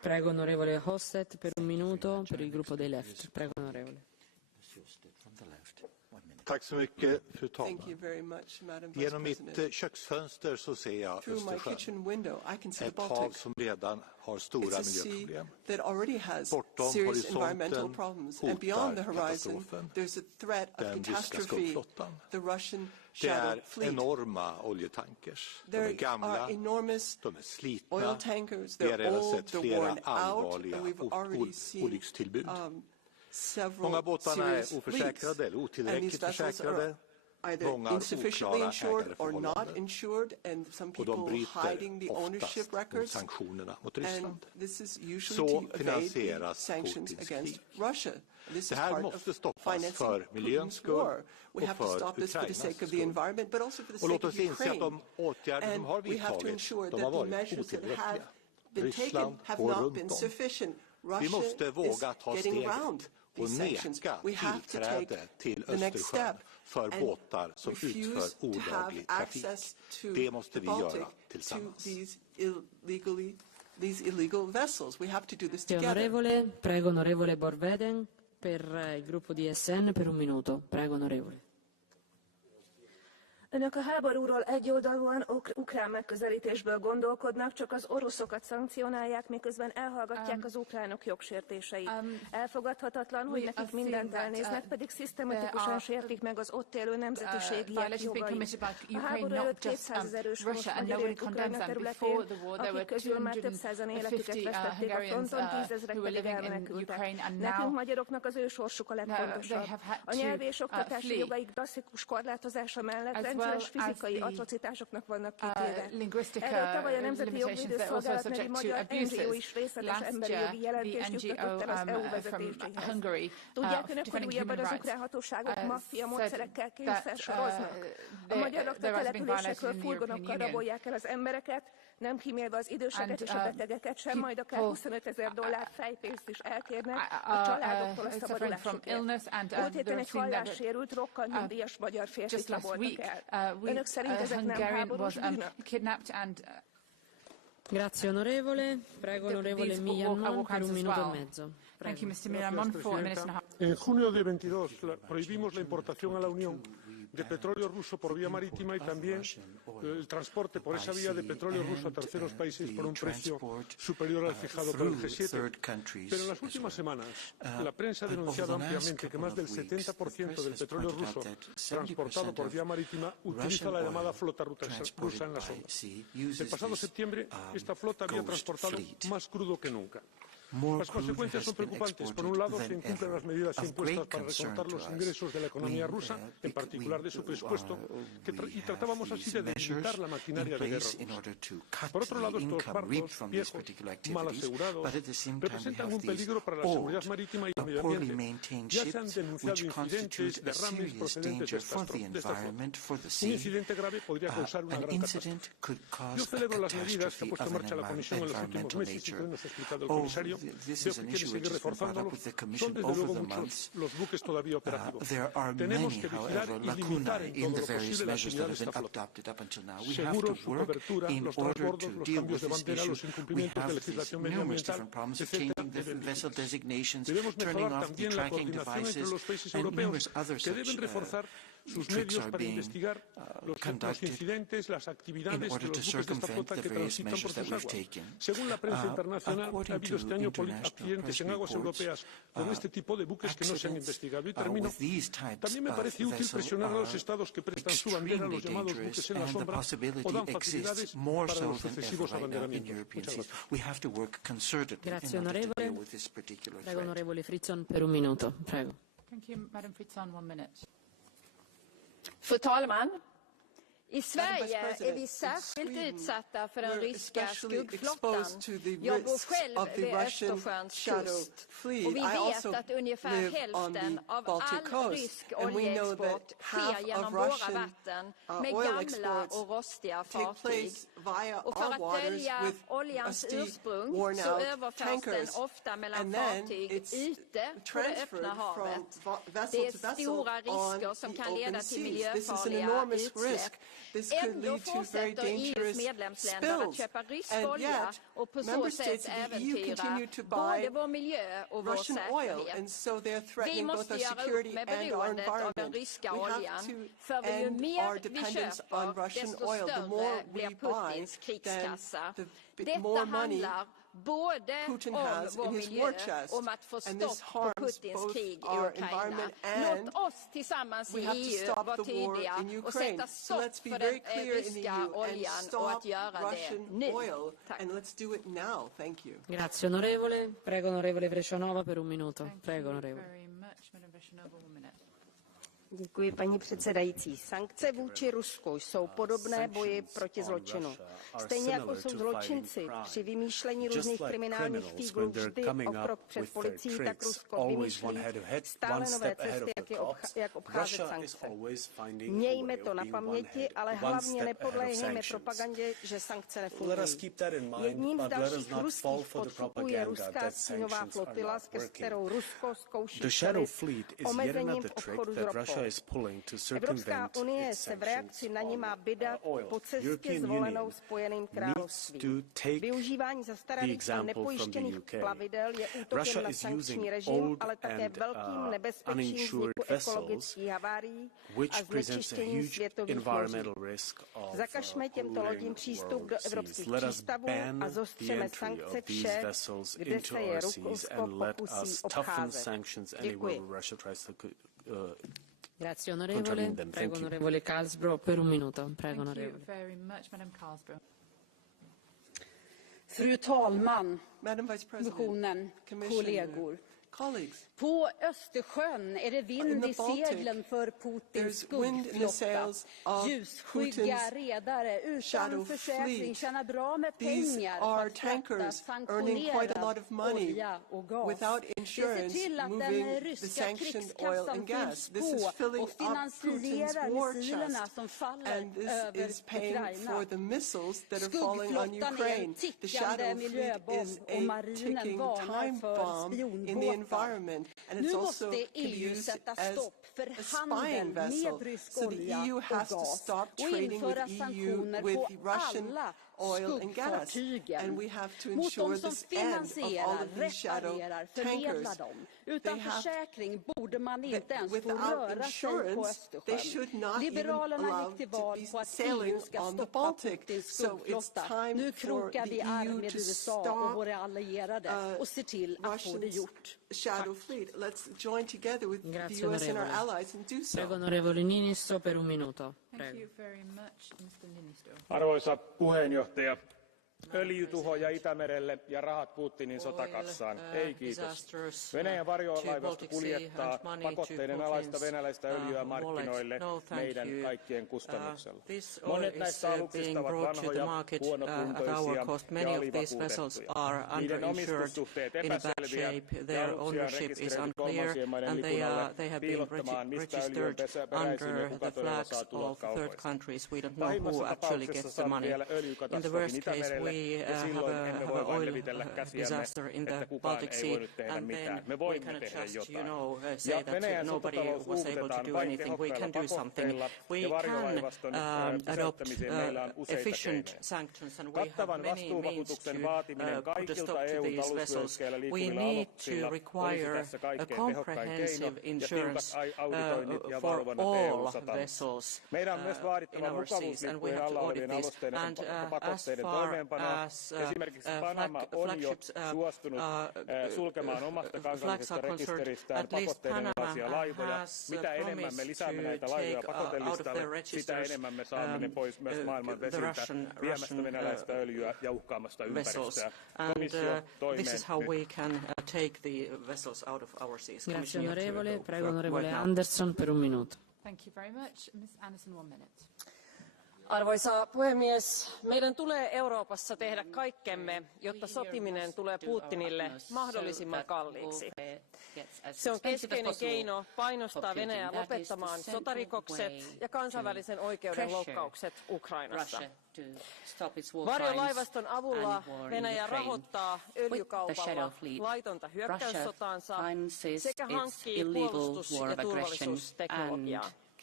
Prego onorevole Hostet per un minuto per il gruppo dei Left. Prego onorevole. Tack så mycket, fru talman. Genom mitt köksfönster så ser jag Östersjön, ett hav som redan har stora miljöproblem. Bortom horisonten hotar katastrofen, den ryska skuggflottan. Det är enorma oljetankers. De är gamla, de är slitna. Vi har redan sett flera allvarliga olyckstillbud. Många båtarna är oförsäkrade eller otillräckligt försäkrade. Många oklara ägarförhållanden. Och de bryter oftast mot sanktionerna mot Ryssland. Så finansieras Putins krig. Det här måste stoppas för miljöns skull och för Ukrainas skull. Och låt oss inse att de åtgärder som har vidtagits, de har varit otillräckliga. Ryssland går runt om. Vi måste våga ta steget och neka tillträde till Östersjön för båtar som utför olaglig trafik. Det måste vi göra tillsammans. Prego onorevole Borveden per il gruppo di SN per un minuto. Prego onorevole. Önök a háborúról egyoldalúan ukrán megközelítésből gondolkodnak, csak az oroszokat szankcionálják, miközben elhallgatják az ukránok jogsértéseit. Elfogadhatatlan, hogy nekik mindent elnéznek, pedig szisztematikusan sértik meg az ott élő nemzetiségiek jogait. A háború előtt 200 000 őshonos magyar élt Ukrajna területén, akik közül már több százan életüket vesztették a fronton, 10 000-ek pedig elmenekültek. Nekünk magyaroknak az ő sorsuk a legfontosabb. A nyelvi és oktatási jogaik drasztikus korlátozása mellett fizikai atrocitásoknak vannak kitéve. Erről tavaly a Nemzeti Jogvédő Szolgálat nevű magyar NGO is részletes emberi jogi jelentést juttatott el az EU vezetéséhez. Tudják önök, hogy újabban az ukrán hatóságok maffia módszerekkel kényszersoroznak? A magyar lakótelepülésekről furgonokkal rabolják el az embereket, nem kímélve az időseket és a betegeket sem, majd akár $25,000 fejpénzt is elkérnek a családoktól a szabadulásukért. Múlt héten egy hallássérült, rokkant nyugdíjas magyar férfit raboltak el. Önök szerint ezek nem háborús bűnök? Grazie onorevole. Prego onorevole Millan per un minuto e mezzo. En junio de 22 prohibimos la importación a la Unión de petróleo ruso por vía marítima y también el transporte por esa vía de petróleo ruso a terceros países por un precio superior al fijado por el G7. Pero en las últimas semanas la prensa ha denunciado ampliamente que más del 70% del petróleo ruso transportado por vía marítima utiliza la llamada flota rusa en la zona. El pasado septiembre esta flota había transportado más crudo que nunca. Las consecuencias son preocupantes. Por un lado, se incumplen las medidas impuestas para recortar los ingresos de la economía rusa, en particular de su presupuesto, y tratábamos así de debilitar la maquinaria de guerra rusa. Por otro lado, estos barcos viejos, mal asegurados, representan un peligro para la seguridad marítima y el medio ambiente. Ya se han denunciado incidentes, derrames procedentes de esta zona. Un incidente grave podría causar una gran catástrofe. Yo celebro las medidas que ha puesto en marcha la Comisión en los últimos meses y que hoy nos ha explicado el comisario. Veo que quiere seguir reforzándolos. Son desde luego muchos los buques todavía operativos. Tenemos que vigilar y limitar en todo lo posible la actividad de esta flota. Seguros, su cobertura, los transbordos, los cambios de bandera, los incumplimientos de legislación medioambiental, etc. Debemos mejorar también la coordinación entre los países europeos, que deben reforzar sus medios para investigar los incidentes, las actividades de los buques de esta flota que transitan por sus aguas. Según la prensa internacional, ha habido este año accidentes en aguas europeas con este tipo de buques que no se han investigado. Y termino. También me parece útil presionar a los estados que prestan su bandera a los llamados buques en la sombra o dan facilidades para los sucesivos abanderamientos. Muchas gracias. Grazie onorevole. Prego onorevole Fritzon per un minuto. Prego. Thank you, Madam Fritzon, 1 minute. Fru talman! I Sverige är vi särskilt utsatta för den ryska skuggflottan. Jag bor själv vid Östersjöns kust och vi vet att ungefär hälften av all rysk oljeexport sker genom våra vatten med gamla och rostiga fartyg. Och för att dölja oljans ursprung så överförs den ofta mellan fartyg ute på det öppna havet. Det är stora risker som kan leda till miljöfarliga utsläpp. this could lead to very dangerous spills. And yet, member states of the EU continue to buy Russian oil, and so they're threatening both our security and our environment. We have to end our dependence on Russian oil. The more we buy, then the more money Putin has in his war chest, and this harms both our environment and we have to stop the war in Ukraine. So let's be very clear in the EU and stop Russian oil, and let's do it now. Thank you. Grazie onorevole. Prego onorevole Vrecionova per un minuto. Prego onorevole. Děkuji, paní předsedající. Sankce vůči Rusku jsou podobné boji proti zločinu. Stejně jako jsou zločinci při vymýšlení různých kriminálních fíglů vždy o krok před policií, tak Rusko vymýšlí stále nové cesty, jak obcházet sankce. Mějme to na paměti, ale hlavně nepodléhejme propagandě, že sankce nefungují. Jedním z dalších ruských podkupů je ruská stínová flotila, s kterou Rusko zkouší čelit omezením v obchodu s ropou. Evropská unie se v reakci na ní má vydat po cestě zvolenou Spojeným královstvím. Využívání zastaralých a nepojištěných plavidel je útokem na sankční režim, ale také velkým nebezpečím vzniku ekologických havárií a znečištění světových moří. Zakažme těmto lodím přístup do evropských přístavů a zostřeme sankce vše, kde se je Rusko pokusí obcházet. Děkuji. Grazie onorevole. Prego onorevole Karlsbro per un minuto. Prego onorevole. Fru talman, kommissionen, kollegor. På Östersjön är det vind i seglen för Putins skuggflotta. Ljusskygga redare utan försäkring tjänar bra med pengar på att frakta sanktionerad olja och gas. Det ser till att den ryska krigskassan fylls på och finansierar missilerna som faller över Ukraina. Skuggflottan är en tickande miljöbomb och marinen varnar för spionbåtar. Nu måste EU sätta stopp för handeln med rysk olja och gas och införa sanktioner på alla skuggfartygen mot de som finansierar, reparerar, förmedlar dem. Utan försäkring borde man inte ens få röra sig på Östersjön. Liberalerna gick till val på att EU ska stoppa Putins skuggflotta. Nu krokar vi arm med USA och våra allierade och ser till att få det gjort. Shadow fleet. Let's join together with the US and our allies and do so. Prego onorevole Niinistö per un minuto. Thank you very much, Mr. Niinistö. Arvoisa puheenjohtaja, öljytuhoja Itämerelle ja rahat Putinin sotakassaan. Ei kiitos. Venäjän varjolaivasto kuljettaa pakotteiden alaista venäläistä öljyä markkinoille meidän kaikkien kustannuksella. Monet näistä aluksista ovat vanhoja, huonokuntoisia ja alivakuutettuja. Niiden omistussuhteet epäselviä ja aluksia on rekisteröity kolmansien maiden lipun alle piilottamaan, mistä öljy peräisin ja kuka todella saa tulot kaupoista. Pahimmassa tapauksessa saamme vielä öljykatastrofin Itämerelle. We have a oil disaster in the Baltic Sea, and then we cannot just, say that nobody was able to do anything. We can do something. We can adopt efficient sanctions, and we have many means to put a stop to these vessels. We need to require a comprehensive insurance for all vessels in our seas, and we have to audit this. And as far Esimerkiksi Panama on jo suostunut sulkemaan omasta kansallisesta rekisteristään pakotteiden alaisia laivoja. Mitä enemmän me lisäämme näitä laivoja pakotelistalle, sitä enemmän me saamme ne pois myös maailman vesiltä viemästä venäläistä öljyä ja uhkaamasta ympäristöä. Komissio toimeen. This is how we can take the vessels out of our seas. Grazie onorevole. Prego onorevole Andersson per un minuto. Thank you very much. Ms. Anderson, 1 minute. Arvoisa puhemies, meidän tulee Euroopassa tehdä kaikkemme, jotta sotiminen tulee Putinille mahdollisimman kalliiksi. Se on keskeinen keino painostaa Venäjää lopettamaan sotarikokset ja kansainvälisen oikeuden loukkaukset Ukrainassa. Varjolaivaston avulla Venäjä rahoittaa öljykaupalla laitonta hyökkäyssotaansa sekä hankkii puolustus- ja turvallisuusteknologiaa.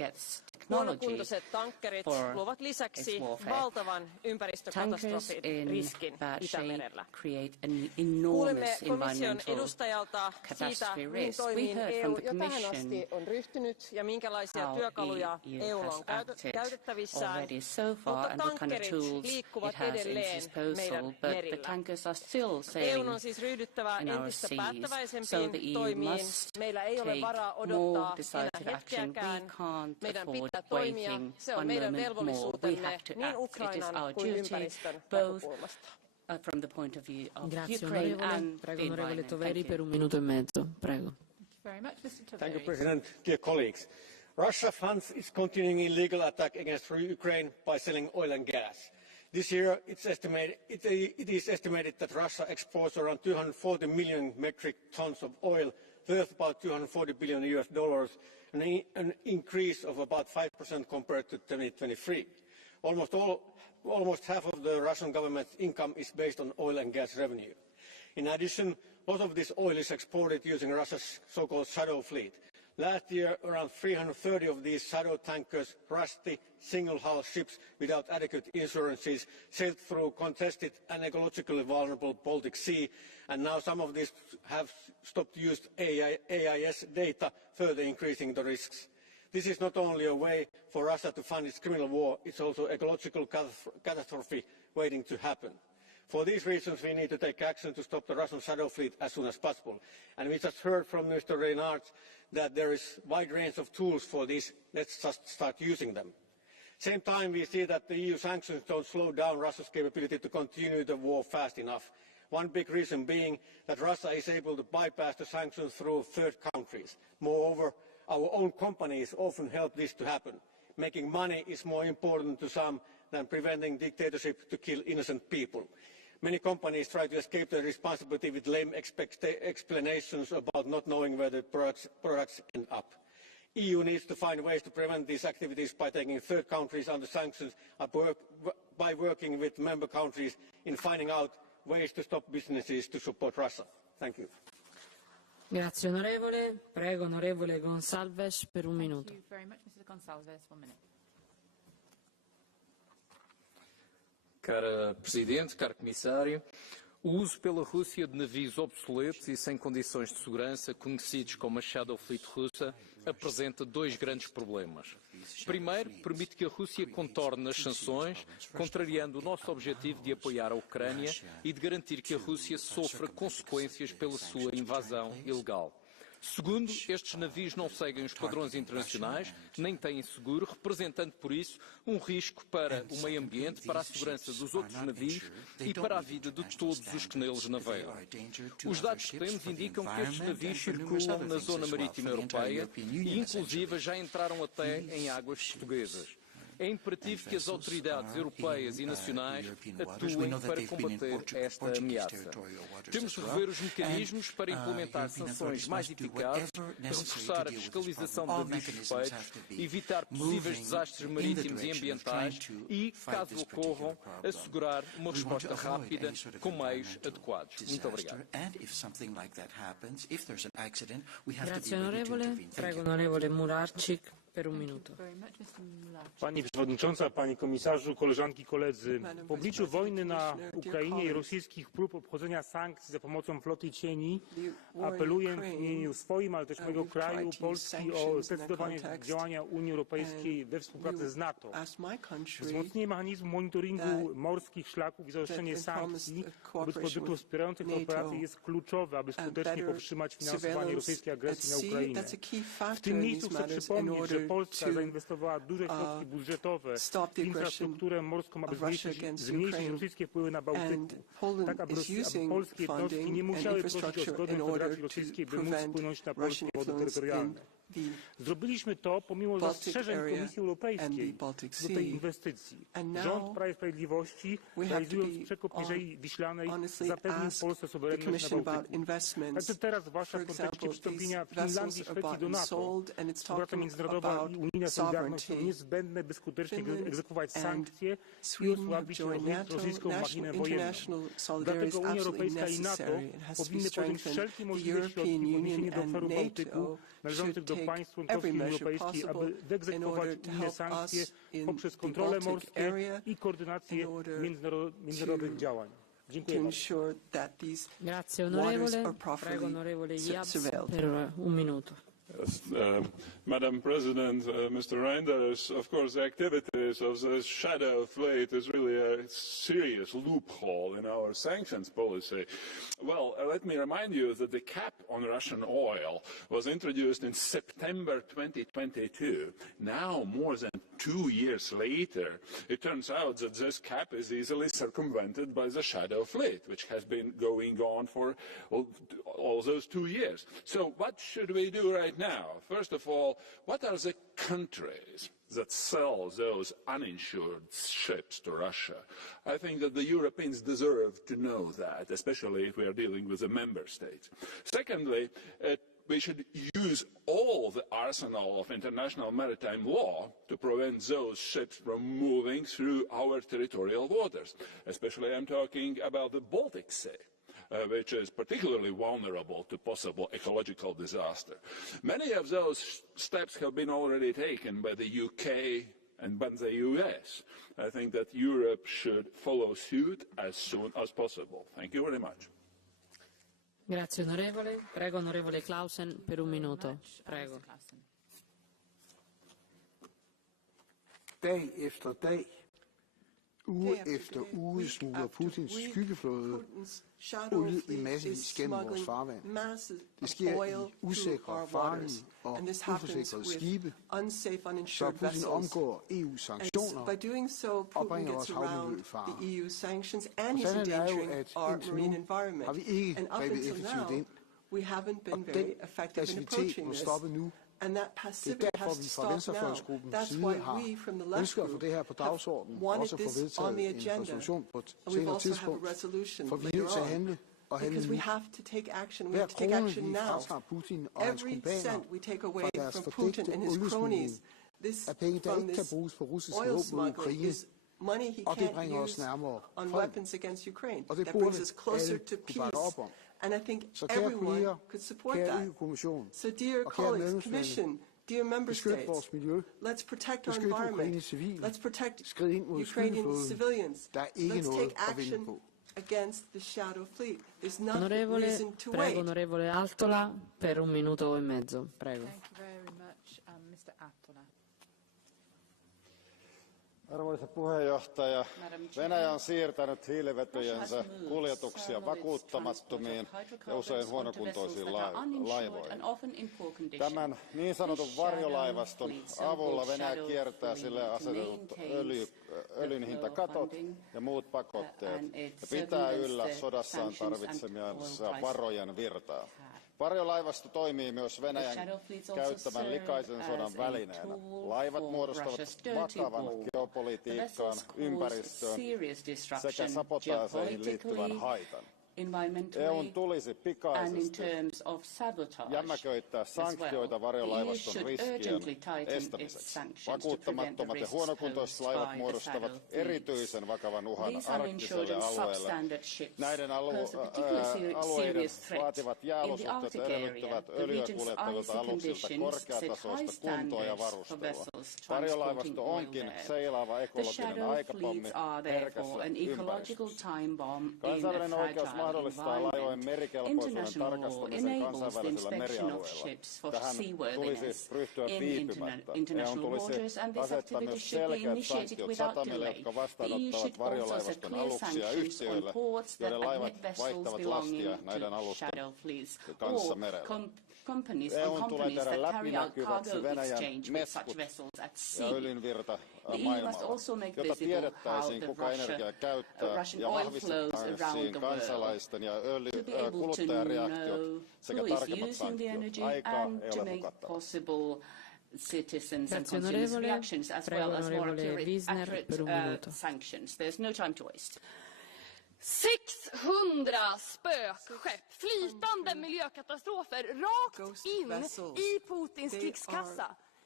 gets technology tankkerit for luovat lisäksi its warfare. valtavan ympäristökatastrofin riskin Itämerellä. Create an enormous environmental catastrophe risk. We heard from the Commission on ryhtynyt ja minkälaisia työkaluja EUlla on käytettävissään, already so far and what kind of tools it has in its disposal, but the tankers are still sailing on siis ryhdyttävä in our entistä seas. So päättäväisempiin the EU toimiin. must Meillä ei ole varaa take more odottaa decisive enää action. We hetkeäkään. can't Meidän afford pitää toimia. waiting Se on one meidän moment more. We velvollisuutemme have to niin act. It is Ukrainan our kuin duty, ympäristön both näkökulmasta. from the point of view of Grazie, Ukraine onorevole. and Prego, the onorevole environment. Toveri, per un minuto e mezzo. Prego. Thank you, President. Dear colleagues, Russia funds its continuing illegal attack against Ukraine by selling oil and gas. This year, it is estimated that Russia exports around 240 million metric tons of oil, worth about $240 billion, an increase of about 5% compared to 2023. Almost half of the Russian government's income is based on oil and gas revenue. In addition, a lot of this oil is exported using Russia's so-called shadow fleet. Last year, around 330 of these shadow tankers, rusty, single-hull ships without adequate insurances, sailed through contested and ecologically vulnerable Baltic Sea, and now some of these have stopped using AIS data, further increasing the risks. This is not only a way for Russia to fund its criminal war, it's also an ecological catastrophe waiting to happen. For these reasons, we need to take action to stop the Russian shadow fleet as soon as possible. And we just heard from Mr. Reinhardt that there is a wide range of tools for this. Let's just start using them. At the same time, we see that the EU sanctions don't slow down Russia's capability to continue the war fast enough. One big reason being that Russia is able to bypass the sanctions through third countries. Moreover, our own companies often help this to happen. Making money is more important to some than preventing dictatorship to kill innocent people. Many companies try to escape their responsibility with lame explanations about not knowing where the products end up. The EU needs to find ways to prevent these activities by taking third countries under sanctions and by working with member countries in finding out ways to stop businesses to support Russia. Thank you. Grazie onorevole. Prego onorevole Gonçalves per un minuto. Thank you very much, Mrs. Gonçalves. 1 minute. Cara Presidente, caro Comissário, o uso pela Rússia de navios obsoletos e sem condições de segurança, conhecidos como a Shadow Fleet russa, apresenta dois grandes problemas. Primeiro, permite que a Rússia contorne as sanções, contrariando o nosso objetivo de apoiar a Ucrânia e de garantir que a Rússia sofra consequências pela sua invasão ilegal. Segundo, estes navios não seguem os padrões internacionais, nem têm seguro, representando por isso um risco para o meio ambiente, para a segurança dos outros navios e para a vida de todos os que neles navegam. Os dados que temos indicam que estes navios circulam na zona marítima europeia e, inclusive, já entraram até em águas portuguesas. É imperativo que as autoridades europeias e nacionais atuem para combater esta ameaça. Temos de rever os mecanismos para implementar sanções mais eficazes, reforçar a fiscalização de navios suspeitos, evitar possíveis desastres marítimos e ambientais e, caso ocorram, assegurar uma resposta rápida com meios adequados. Muito obrigado. Grazie onorevole. Prego onorevole Mularczyk. Pani Przewodnicząca, Panie Komisarzu, koleżanki i koledzy. W obliczu wojny na Ukrainie i rosyjskich prób obchodzenia sankcji za pomocą floty cieni apeluję w imieniu swoim, ale też mojego kraju, Polski, o zdecydowanie działania Unii Europejskiej we współpracy z NATO. Wzmocnienie mechanizmu monitoringu morskich szlaków i zaostrzenie sankcji wobec produktów wspierających tę operację jest kluczowe, aby skutecznie powstrzymać finansowanie rosyjskiej agresji na Ukrainę. W tym miejscu chcę przypomnieć, że Polska zainwestowała duże środki budżetowe w infrastrukturę morską, aby zmniejszyć rosyjskie wpływy na Bałtyku, tak aby polskie jednostki nie musiały prosić o zgodę Federacji Rosyjskiej, by móc wpłynąć na polskie wody terytorialne. Zrobiliśmy to pomimo zastrzeżeń Komisji Europejskiej do tej inwestycji. Rząd Prawa i Sprawiedliwości, realizując przekop Mierzei Wiślanej, zapewnił Polsce suwerenność na Bałtyku. Także teraz, zwłaszcza w kontekście przystąpienia Finlandii i Szwecji do NATO, współpraca międzynarodowa unijna solidarność są niezbędne, by skutecznie egzekwować sankcje i osłabić rosyjską machinę wojenną. Dlatego Unia Europejska i NATO powinny podjąć wszelkie możliwe środki w odniesieniu do obszaru Bałtyku należących do państw członkowskich Unii Europejskiej, aby wyegzekwować unijne sankcje poprzez kontrole morskie i koordynację międzynarodowych działań. Dziękuję bardzo. Grazie onorevole. Prego onorevole Jabs per un minuto. Yes, Madam President, Mr. Reinders, of course the activities of the shadow fleet is really a serious loophole in our sanctions policy. Well, let me remind you that the cap on Russian oil was introduced in September 2022. Now, more than 2 years later, it turns out that this cap is easily circumvented by the shadow fleet, which has been going on for all those 2 years. So what should we do right now? First of all, what are the countries that sell those uninsured ships to Russia? I think that the Europeans deserve to know that, especially if we are dealing with the member states. Secondly, we should use all the arsenal of international maritime law to prevent those ships from moving through our territorial waters. Especially I'm talking about the Baltic Sea, which is particularly vulnerable to possible ecological disaster. Many of those steps have been already taken by the UK and by the US. I think that Europe should follow suit as soon as possible. Thank you very much. Grazie onorevole. Prego onorevole Clausen per un minuto. Prego. Dag efter dag, uge efter uge smugler Putins skyggeflåde olie i massevis gennem vores farvand. Det sker i usikre, farlige og uforsikrede skibe, så Putin omgår EU-sanktioner og bringer vores havmiljø i fare. Og sandheden er jo, at indtil nu har vi ikke grebet effektivt ind, og den passivitet må stoppe nu. Det er derfor, vi fra Venstrefløjsgruppens side har ønsket at få det her på dagsordenen, og også få vedtaget en resolution på et senere tidspunkt, for vi er nødt til at handle og handle nu. Hver krone, vi fratager Putin og hans kumpaner fra deres fordækte oliesmugling, er penge, der ikke kan bruges på russiske våben mod Ukraine, og det bringer os nærmere frem, og det burde alle kunne bakke op om. And I think så kære everyone kolleger, could support kære that. EU-kommission, So dear colleagues, Commission, dear member states, vores miljø, let's protect our environment. Civile, let's protect Ukrainian civilians. Der er ikke let's noget take at vinde action på. against the shadow fleet. There's no reason to prego wait. onorevole Altola per un minuto e mezzo. Prego. Thank you very much, Mr. Altola. Arvoisa puheenjohtaja, Venäjä on siirtänyt hiilivetojensa kuljetuksia vakuuttamattomiin ja usein huonokuntoisiin laivoihin. Tämän niin sanotun varjolaivaston avulla Venäjä kiertää sille asetetut öljyn hintakatot ja muut pakotteet ja pitää yllä sodassaan tarvitsemiansa varojen virtaa. Varjolaivasto toimii myös Venäjän käyttämän likaisen sodan välineenä. Laivat muodostavat vakavan geopolitiikkaan, ympäristöön sekä sabotaaseihin liittyvän haitan. EU:n tulisi pikaisesti jämäköittää sanktioita varjolaivaston riskien estämiseksi. Vakuuttamattomat ja huonokuntoiset laivat muodostavat erityisen vakavan uhan arktiselle alueelle. Näiden alueiden vaativat jääolosuhteet edellyttävät öljyä kuljettavilta aluksilta korkeatasoista kuntoa ja varustelua. Varjolaivasto onkin seilaava ekologinen aikapommi herkässä ympäristössä. Kansainvälinen oikeus mahdollistaa laivojen merikelpoisuuden tarkastamisen kansainvälisellä merialueella. Tähän tulisi ryhtyä viipymättä. EU:n tulisi asettaa myös selkeät sanktiot satamille, jotka vastaanottavat varjolaivaston aluksia ja yhtiöille, joiden laivat vaihtavat lastia näiden alusten kanssa merellä. EU:n tulee tehdä läpinäkyväksi Venäjän meskut ja öljynvirta maailmalla, jotta tiedettäisiin, kuka energiaa käyttää ja vahvistettaisiin kansalaisten ja kuluttajareaktiot sekä tarkemmat sanktiot. Aikaa ei ole hukattava. Citizens and consumers' reactions, as well as more accurate sanctions. There's no time to waste. 600 spökskepp, flytande miljökatastrofer rakt in i Putins krigskassa.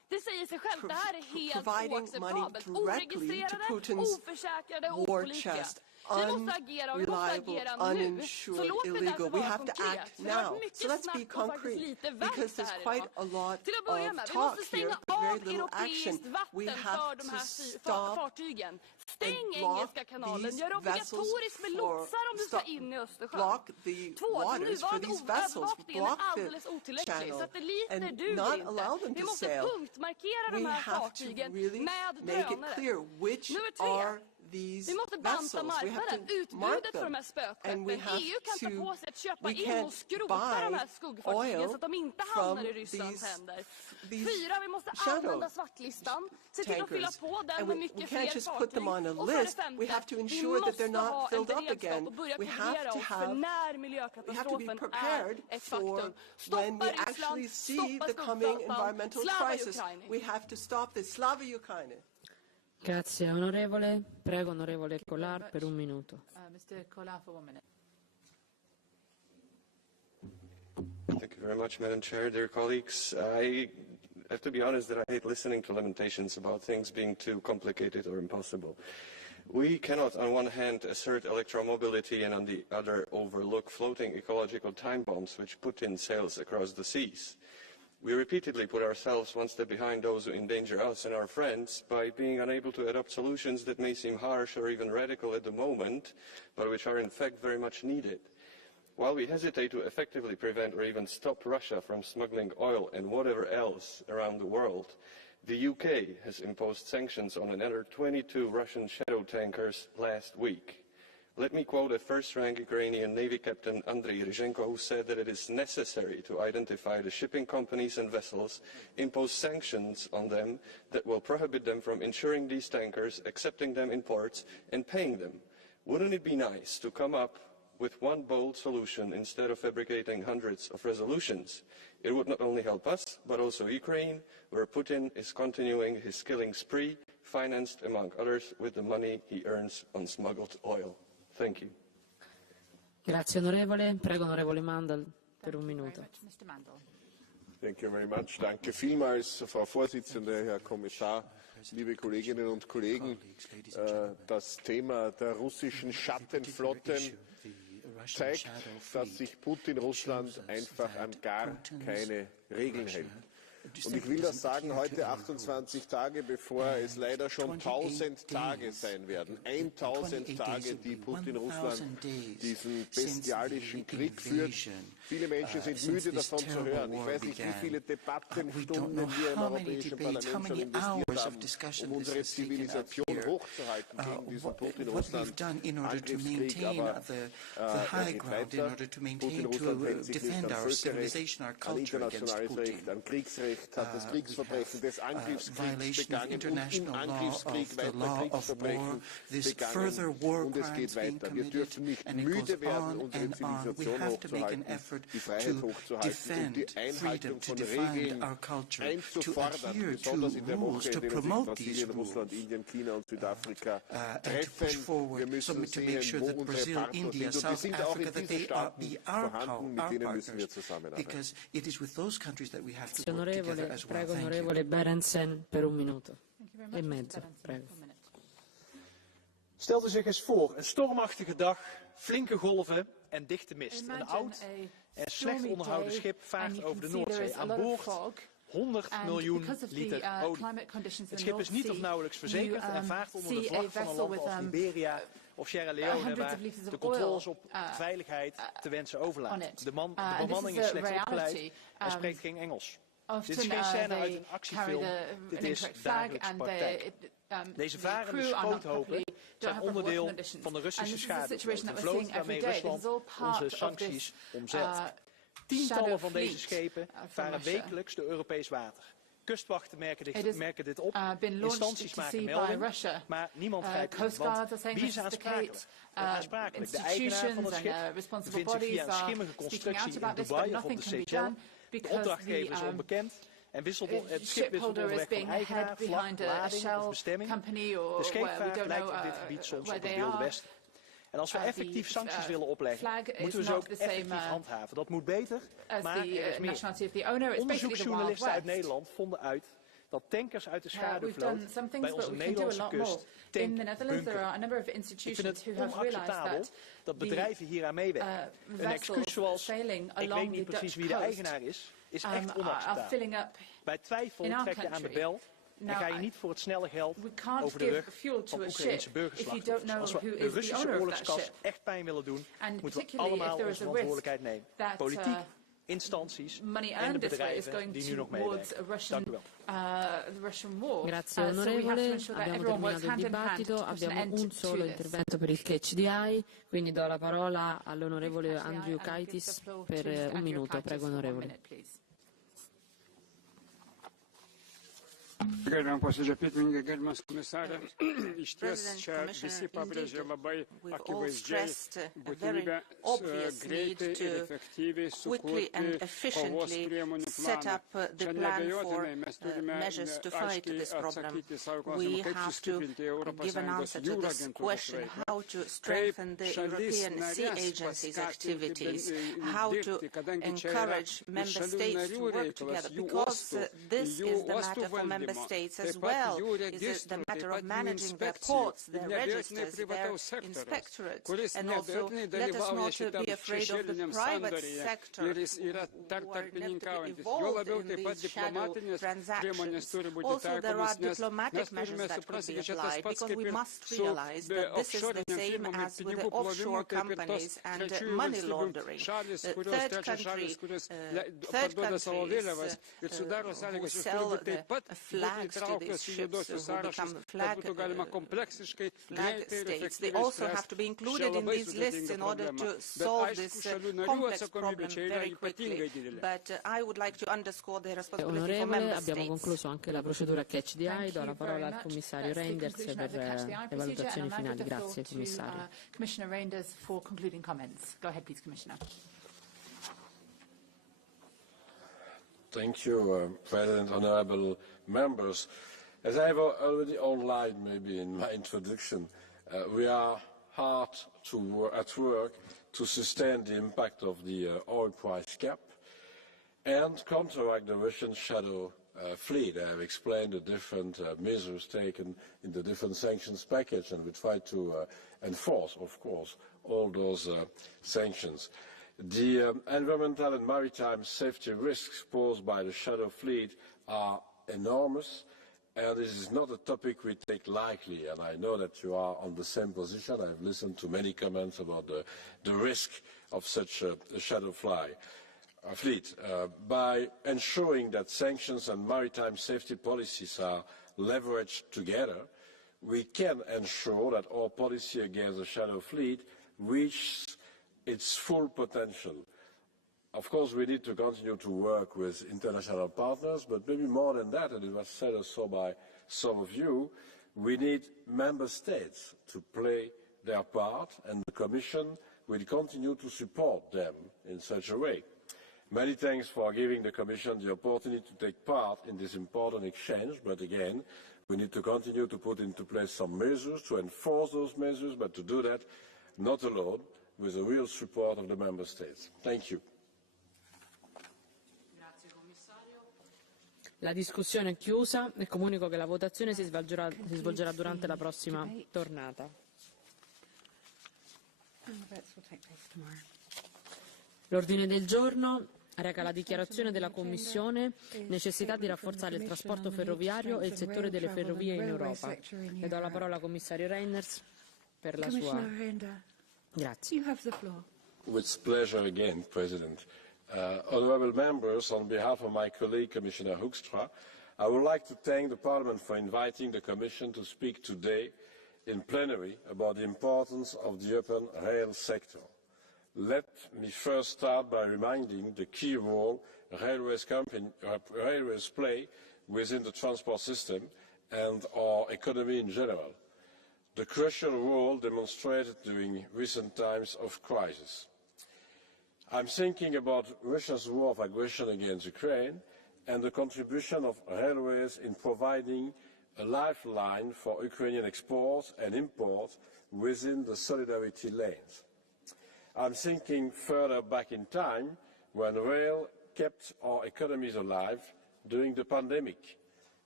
Det säger sig självt, det här är helt providing money oacceptabelt. directly to Oregistrerade, Putin's oförsäkrade och war opålitliga. chest. Vi måste agera och vi måste agera nu. Uninsured, Så låt mig illegal. därför We vara have to konkret. act För det har now. varit mycket So let's be snack och faktiskt concrete, lite because verkstad there's här quite idag. a lot Till att börja med, of vi måste talk stänga here, but very av little action. europeiskt We vatten have för de to här stop fartygen. Stäng and block Engelska kanalen, these gör det obligatoriskt med vessels lotsar om du ska stop- in i Östersjön. block the 2. Den waters for nuvarande these vessels, övervakningen block är the alldeles otillräcklig. channel, Satelliter and duger not inte. allow them Vi to måste sail. punktmarkera de We här have to fartygen really med make it drönare. clear which Nummer 3. are these Vi måste banta vessels. We have marknaden, to utbudet mark för de them. här spökskeppen. And we have EU kan ta på sig att köpa we in can't och skrota de här buy skuggfartygen oil så att de inte hamnar i from Rysslands these- händer. these 4. Vi måste shadow använda svartlistan, se till att fylla tankers. på den And med we mycket can't fler just put fartyg. them on a Och för det list. We 5. have to Vi ensure that they're måste not ha en filled up beredskap again. och börja We have koordinera to oss för have- när We have to be miljökatastrofen prepared är ett for faktum. when we Stoppa actually Ryssland, see stoppa the coming skuggflottan, environmental slava crisis. Ukraina. We have to stop this. Slava Ukraine. Grazie onorevole. Prego onorevole Collard per un minuto. Mr. Collard for 1 minute. Thank you very much, Madam Chair, dear colleagues. I have to be honest that I hate listening to lamentations about things being too complicated or impossible. We cannot, on one hand, assert electromobility and on the other overlook floating ecological time bombs which Putin sails across the seas. We repeatedly put ourselves one step behind those who endanger us and our friends by being unable to adopt solutions that may seem harsh or even radical at the moment, but which are in fact very much needed. While we hesitate to effectively prevent or even stop Russia from smuggling oil and whatever else around the world, the UK has imposed sanctions on another 22 Russian shadow tankers last week. Let me quote a first-rank Ukrainian Navy Captain Andriy Ryzhenko, who said that it is necessary to identify the shipping companies and vessels, impose sanctions on them that will prohibit them from insuring these tankers, accepting them in ports, and paying them. Wouldn't it be nice to come up with one bold solution instead of fabricating hundreds of resolutions? It would not only help us, but also Ukraine, where Putin is continuing his killing spree, financed, among others, with the money he earns on smuggled oil. Thank you. Grazie onorevole. Prego onorevole Mandel per un minuto. Mr. Mandel. Thank you very much. Danke vielmals, Frau Vorsitzende, Herr Kommissar, liebe Kolleginnen und Kollegen. Das Thema der russischen Schattenflotten zeigt, dass sich Putin Russland einfach an gar keine Regeln hält. Und ich will das sagen heute, 28 Tage, bevor es leider schon 1000 Tage sein werden. 1000 Tage, die Putin Russland diesen bestialischen Krieg führt. Viele Menschen sind müde davon zu hören. Ich weiß nicht, wie viele Debattenstunden wir im Europäischen Parlament schon investiert haben, um unsere Zivilisation hochzuhalten gegen diesen Putin-Russland-Angriffskrieg. Aber er geht weiter. Putin-Russland hält sich nicht an Völkerrecht, an internationales Recht, an Kriegsrecht, hat das Kriegsverbrechen des Angriffskriegs begangen und im Angriffskrieg weiter Kriegsverbrechen begangen. Und es geht weiter. Wir dürfen nicht müde werden, unsere Zivilisation hochzuhalten, die Freiheit hochzuhalten und die Einhaltung von Regeln einzufordern, besonders in der Woche, in der sich Brasilien, Russland, Indien, China und Südafrika treffen. Wir müssen sehen, wo unsere Partner sind. Und die sind auch in diesen Staaten vorhanden, mit denen müssen wir zusammenarbeiten. Prego onorevole Berendsen per un minuto e mezzo. Prego. Stelt u zich eens voor, een stormachtige dag, flinke golven en dichte mist. Een oud en slecht onderhouden schip vaart over de Noordzee. Aan boord 100 miljoen liter olie. Het schip is niet of nauwelijks verzekerd en vaart onder de vlag van een land als Liberia of Sierra Leone, waar de controles op veiligheid te wensen overlaten. De bemanning is slecht opgeleid en spreekt geen Engels. Dit is geen scène uit een actiefilm, dit is dagelijks praktijk. Deze varende schroothopen zijn onderdeel van de Russische schaduwvloot. Een vloot waarmee Rusland onze sancties omzeilt. Tientallen van deze schepen varen wekelijks door Europees water. Kustwachten merken dit op, instanties maken melding, maar niemand grijpt in. Want wie is aansprakelijk? De eigenaar van het schip bevindt zich via een schimmige constructie in Dubai of op de Seychelles. De opdrachtgever is onbekend en het schip wisselt onderweg van eigenaar, vlag, lading of bestemming. De scheepvaart lijkt op dit gebied soms op het Wilde Westen. En als we effectief sancties willen opleggen, moeten we ze ook effectief handhaven. Dat moet beter, maar er is meer. Onderzoeksjournalisten uit Nederland vonden uit dat tankers uit de schaduwvloot bij onze Nederlandse kust tankbunkeren. Ik vind het onacceptabel dat bedrijven hieraan meewerken. Een excuus zoals, ik weet niet precies wie de eigenaar is echt onacceptabel. Bij twijfel trek je aan de bel en ga je niet voor het snelle geld over de rug van Oekraïnse burgerslachtoffers. Als we de Russische oorlogskas echt pijn willen doen, moeten we allemaal onze verantwoordelijkheid nemen. Politiek, instanties en de bedrijven die nu nog meewerken. Dank u wel. Grazie onorevole, abbiamo terminato il dibattito, abbiamo un solo intervento per il Catch the Eye, quindi do la parola all'onorevole Andrew Kaitis per un minuto, prego onorevole. Gerbiam posėdžio pirmininkė, gerbiamas komisarė, išties čia visi pabrėžė labai akivaizdžiai būtinybę greitai ir efektyviai sukurti kovos priemonių planą. Čia neabejotinai mes turime aiškiai atsakyti savo klausimą, kaip sustiprinti ES jūrų agentūros veiklą, kaip šalis narės paskatinti dirbti, kadangi čia yra šalių narių reikalas, jų uostų valdymas. Member states as well. Is the matter of managing their ports, their registers, their inspectorates, and also let us not be afraid of the private sector who are involved in these shadow transactions. Also, there are diplomatic measures that could be applied because we must realize that this is the same as with the offshore companies and money laundering. Third countries who sell the flags to these ships who become flag states. They also have to be included in these lists in order to solve this complex problem very quickly. But I would like to underscore the responsibility for member states. Abbiamo concluso anche la procedura Catch the Eye, do la parola al commissario Reinders per le valutazioni finali. Grazie commissario. Commissioner Reinders for concluding comments. Go ahead please, Commissioner. Thank you, President, honourable members. As I have already outlined maybe in my introduction, we are hard at work to sustain the impact of the oil price cap and counteract the Russian shadow fleet. I have explained the different measures taken in the different sanctions package, and we try to enforce, of course, all those sanctions. The environmental and maritime safety risks posed by the shadow fleet are enormous, and this is not a topic we take lightly, and I know that you are on the same position. I have listened to many comments about the risk of such a shadow fleet. By ensuring that sanctions and maritime safety policies are leveraged together, we can ensure that our policy against the shadow fleet reaches its full potential. Of course, we need to continue to work with international partners, but maybe more than that, and it was said also by some of you, we need member states to play their part, and the Commission will continue to support them in such a way. Many thanks for giving the Commission the opportunity to take part in this important exchange, but again, we need to continue to put into place some measures to enforce those measures, but to do that not alone, with the real support of the Member States. Thank you. La discussione è chiusa e comunico che la votazione si svolgerà durante la prossima tornata. L'ordine del giorno reca la dichiarazione della Commissione, necessità di rafforzare il trasporto ferroviario e il settore delle ferrovie in Europa. Le do la parola al commissario Reinders per la sua... Grazie. With pleasure again, President. Honourable members, on behalf of my colleague Commissioner Hoekstra, I would like to thank the Parliament for inviting the Commission to speak today in plenary about the importance of the urban rail sector. Let me first start by reminding the key role railways play within the transport system and our economy in general. The crucial role demonstrated during recent times of crisis. I'm thinking about Russia's war of aggression against Ukraine and the contribution of railways in providing a lifeline for Ukrainian exports and imports within the solidarity lanes. I'm thinking further back in time when rail kept our economies alive during the pandemic.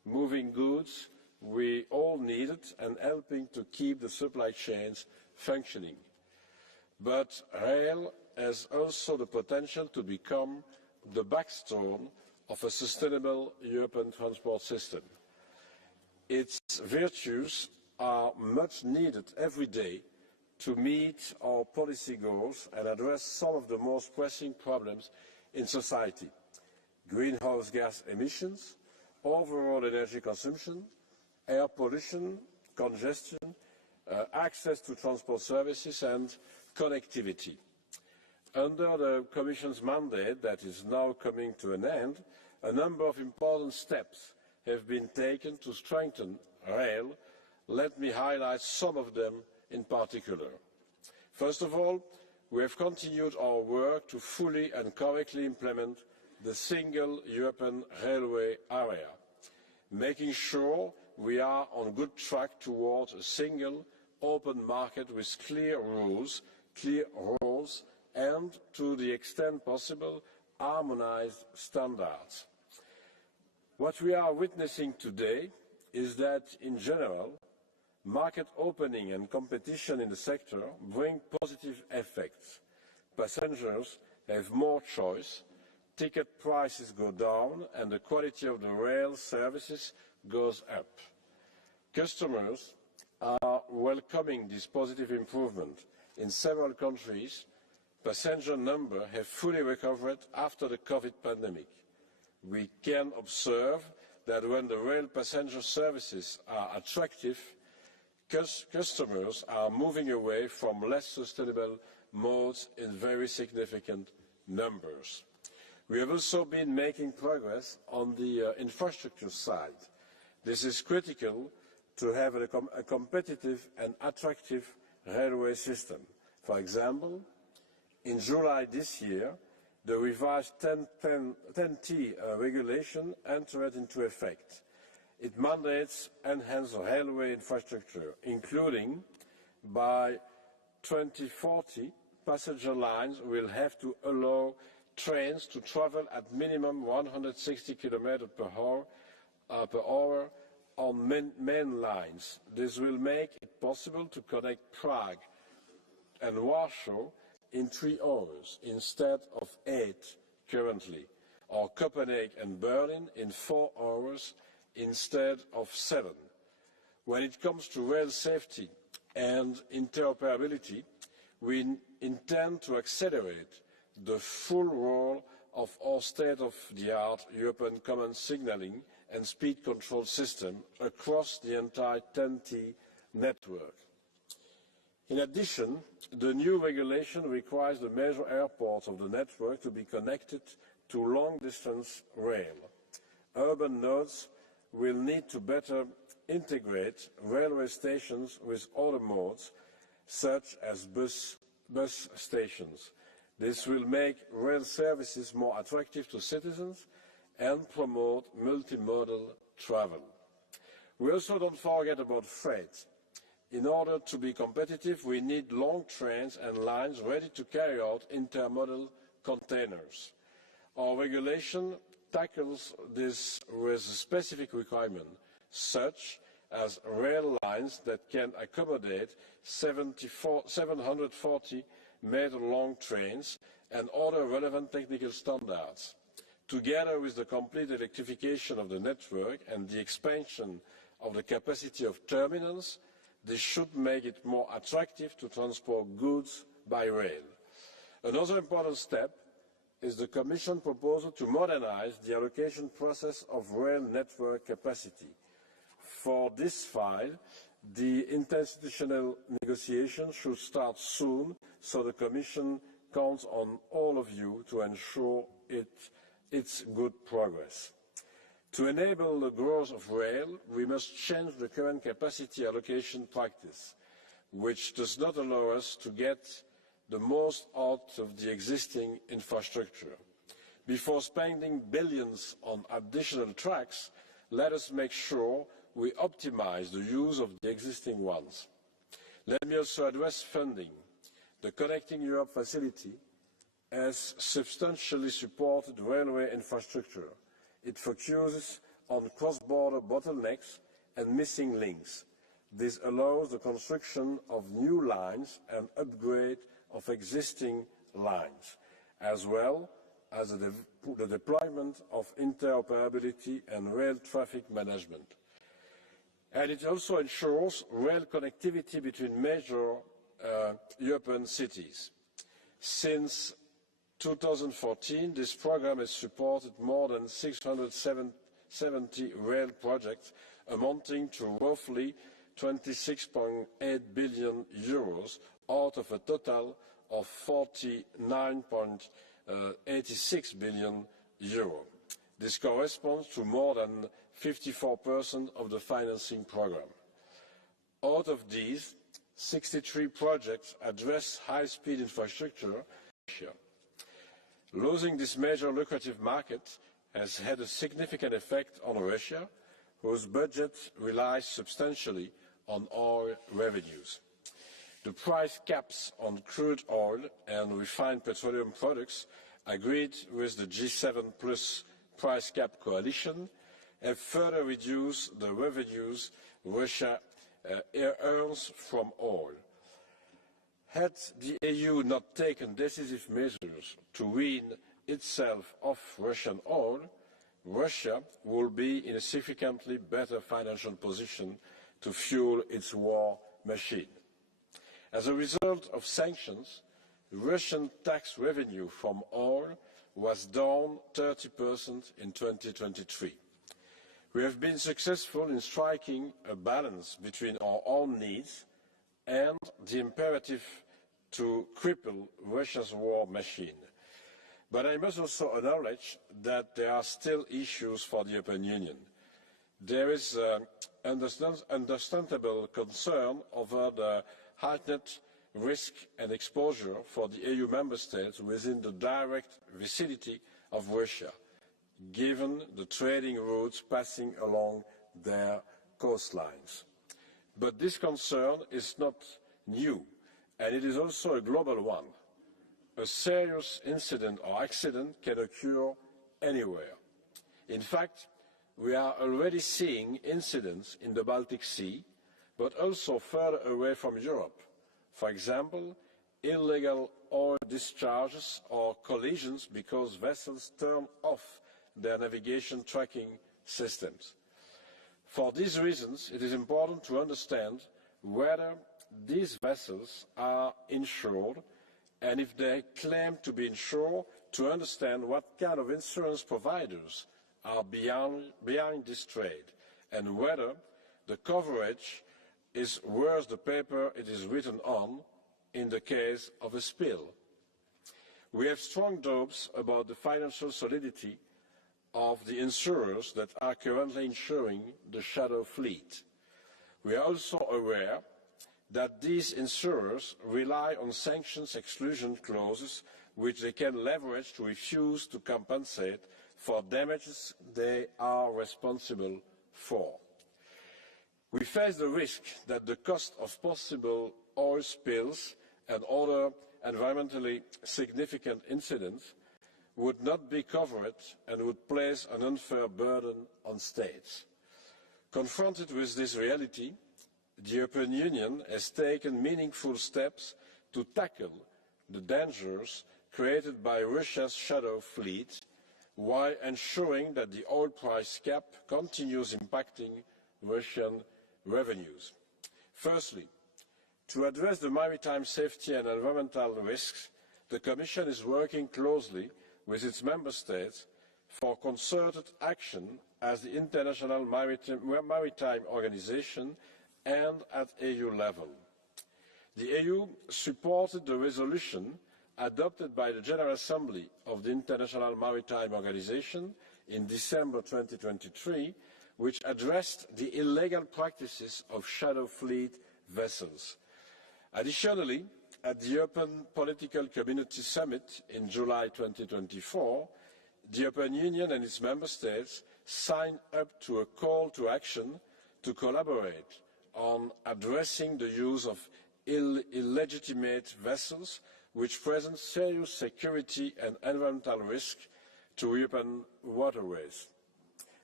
moving goods we all needed and helping to keep the supply chains functioning. But rail has also the potential to become the backbone of a sustainable European transport system. Its virtues are much needed every day to meet our policy goals and address some of the most pressing problems in society: greenhouse gas emissions, overall energy consumption, air pollution, congestion, access to transport services and connectivity. Under the Commission's mandate that is now coming to an end, a number of important steps have been taken to strengthen rail. Let me highlight some of them in particular. First of all, we have continued our work to fully and correctly implement the single European railway area, making sure we are on good track towards a single open market with clear rules, and, to the extent possible, harmonized standards. What we are witnessing today is that, in general, market opening and competition in the sector bring positive effects. Passengers have more choice, ticket prices go down, and the quality of the rail services goes up. Customers are welcoming this positive improvement. In several countries, passenger numbers have fully recovered after the COVID pandemic. We can observe that when the rail passenger services are attractive, customers are moving away from less sustainable modes in very significant numbers. We have also been making progress on the infrastructure side. This is critical to have a competitive and attractive railway system. For example, in July this year, the revised 10T regulation entered into effect. It mandates enhanced railway infrastructure, including by 2040, passenger lines will have to allow trains to travel at minimum 160 km per hour on main lines. This will make it possible to connect Prague and Warsaw in 3 hours instead of 8 currently, or Copenhagen and Berlin in 4 hours instead of 7. When it comes to rail safety and interoperability, we intend to accelerate the full role of our state-of-the-art European Common Signalling and Speed Control System across the entire 10T network. In addition, the new regulation requires the major airports of the network to be connected to long-distance rail. Urban nodes will need to better integrate railway stations with other modes, such as bus stations. This will make rail services more attractive to citizens and promote multimodal travel. We also don't forget about freight. In order to be competitive, we need long trains and lines ready to carry out intermodal containers. Our regulation tackles this with a specific requirement, such as rail lines that can accommodate 740-meter-long trains and other relevant technical standards. Together with the complete electrification of the network and the expansion of the capacity of terminals, this should make it more attractive to transport goods by rail. Another important step is the Commission proposal to modernize the allocation process of rail network capacity. For this file, the interinstitutional negotiations should start soon, so the Commission counts on all of you to ensure its good progress. To enable the growth of rail, we must change the current capacity allocation practice, which does not allow us to get the most out of the existing infrastructure. Before spending billions on additional tracks, let us make sure we optimize the use of the existing ones. Let me also address funding. The Connecting Europe facility has substantially supported railway infrastructure. It focuses on cross-border bottlenecks and missing links. This allows the construction of new lines and upgrade of existing lines, as well as the deployment of interoperability and rail traffic management. And it also ensures rail connectivity between major European cities. Since 2014, this program has supported more than 670 rail projects amounting to roughly 26.8 billion euros out of a total of 49.86 billion euro. This corresponds to more than 54% of the financing program. Out of these, 63 projects address high-speed infrastructure. Losing this major lucrative market has had a significant effect on Russia, whose budget relies substantially on oil revenues. The price caps on crude oil and refined petroleum products agreed with the G7 plus price cap coalition have further reduced the revenues Russia earns from oil. Had the EU not taken decisive measures to wean itself off Russian oil, Russia will be in a significantly better financial position to fuel its war machine. As a result of sanctions, Russian tax revenue from oil was down 30% in 2023. We have been successful in striking a balance between our own needs and the imperative to cripple Russia's war machine. But I must also acknowledge that there are still issues for the European Union. There is understandable concern over the heightened risk and exposure for the EU member states within the direct vicinity of Russia, given the trading routes passing along their coastlines. But this concern is not new, and it is also a global one. A serious incident or accident can occur anywhere. In fact, we are already seeing incidents in the Baltic Sea, but also further away from Europe. For example, illegal oil discharges or collisions because vessels turn off their navigation tracking systems. For these reasons, it is important to understand whether these vessels are insured, and if they claim to be insured, to understand what kind of insurance providers are behind this trade, and whether the coverage is worth the paper it is written on in the case of a spill. We have strong doubts about the financial solidity of the insurers that are currently insuring the shadow fleet. We are also aware that these insurers rely on sanctions exclusion clauses which they can leverage to refuse to compensate for damages they are responsible for. We face the risk that the cost of possible oil spills and other environmentally significant incidents would not be covered and would place an unfair burden on states. Confronted with this reality, the European Union has taken meaningful steps to tackle the dangers created by Russia's shadow fleet, while ensuring that the oil price cap continues impacting Russian revenues. Firstly, to address the maritime safety and environmental risks, the Commission is working closely with its member states for concerted action as the International Maritime Organization and at EU level. The EU supported the resolution adopted by the General Assembly of the International Maritime Organization in December 2023, which addressed the illegal practices of shadow fleet vessels. Additionally, at the European Political Community Summit in July 2024, the European Union and its member states signed up to a call to action to collaborate on addressing the use of illegitimate vessels which present serious security and environmental risk to European waterways.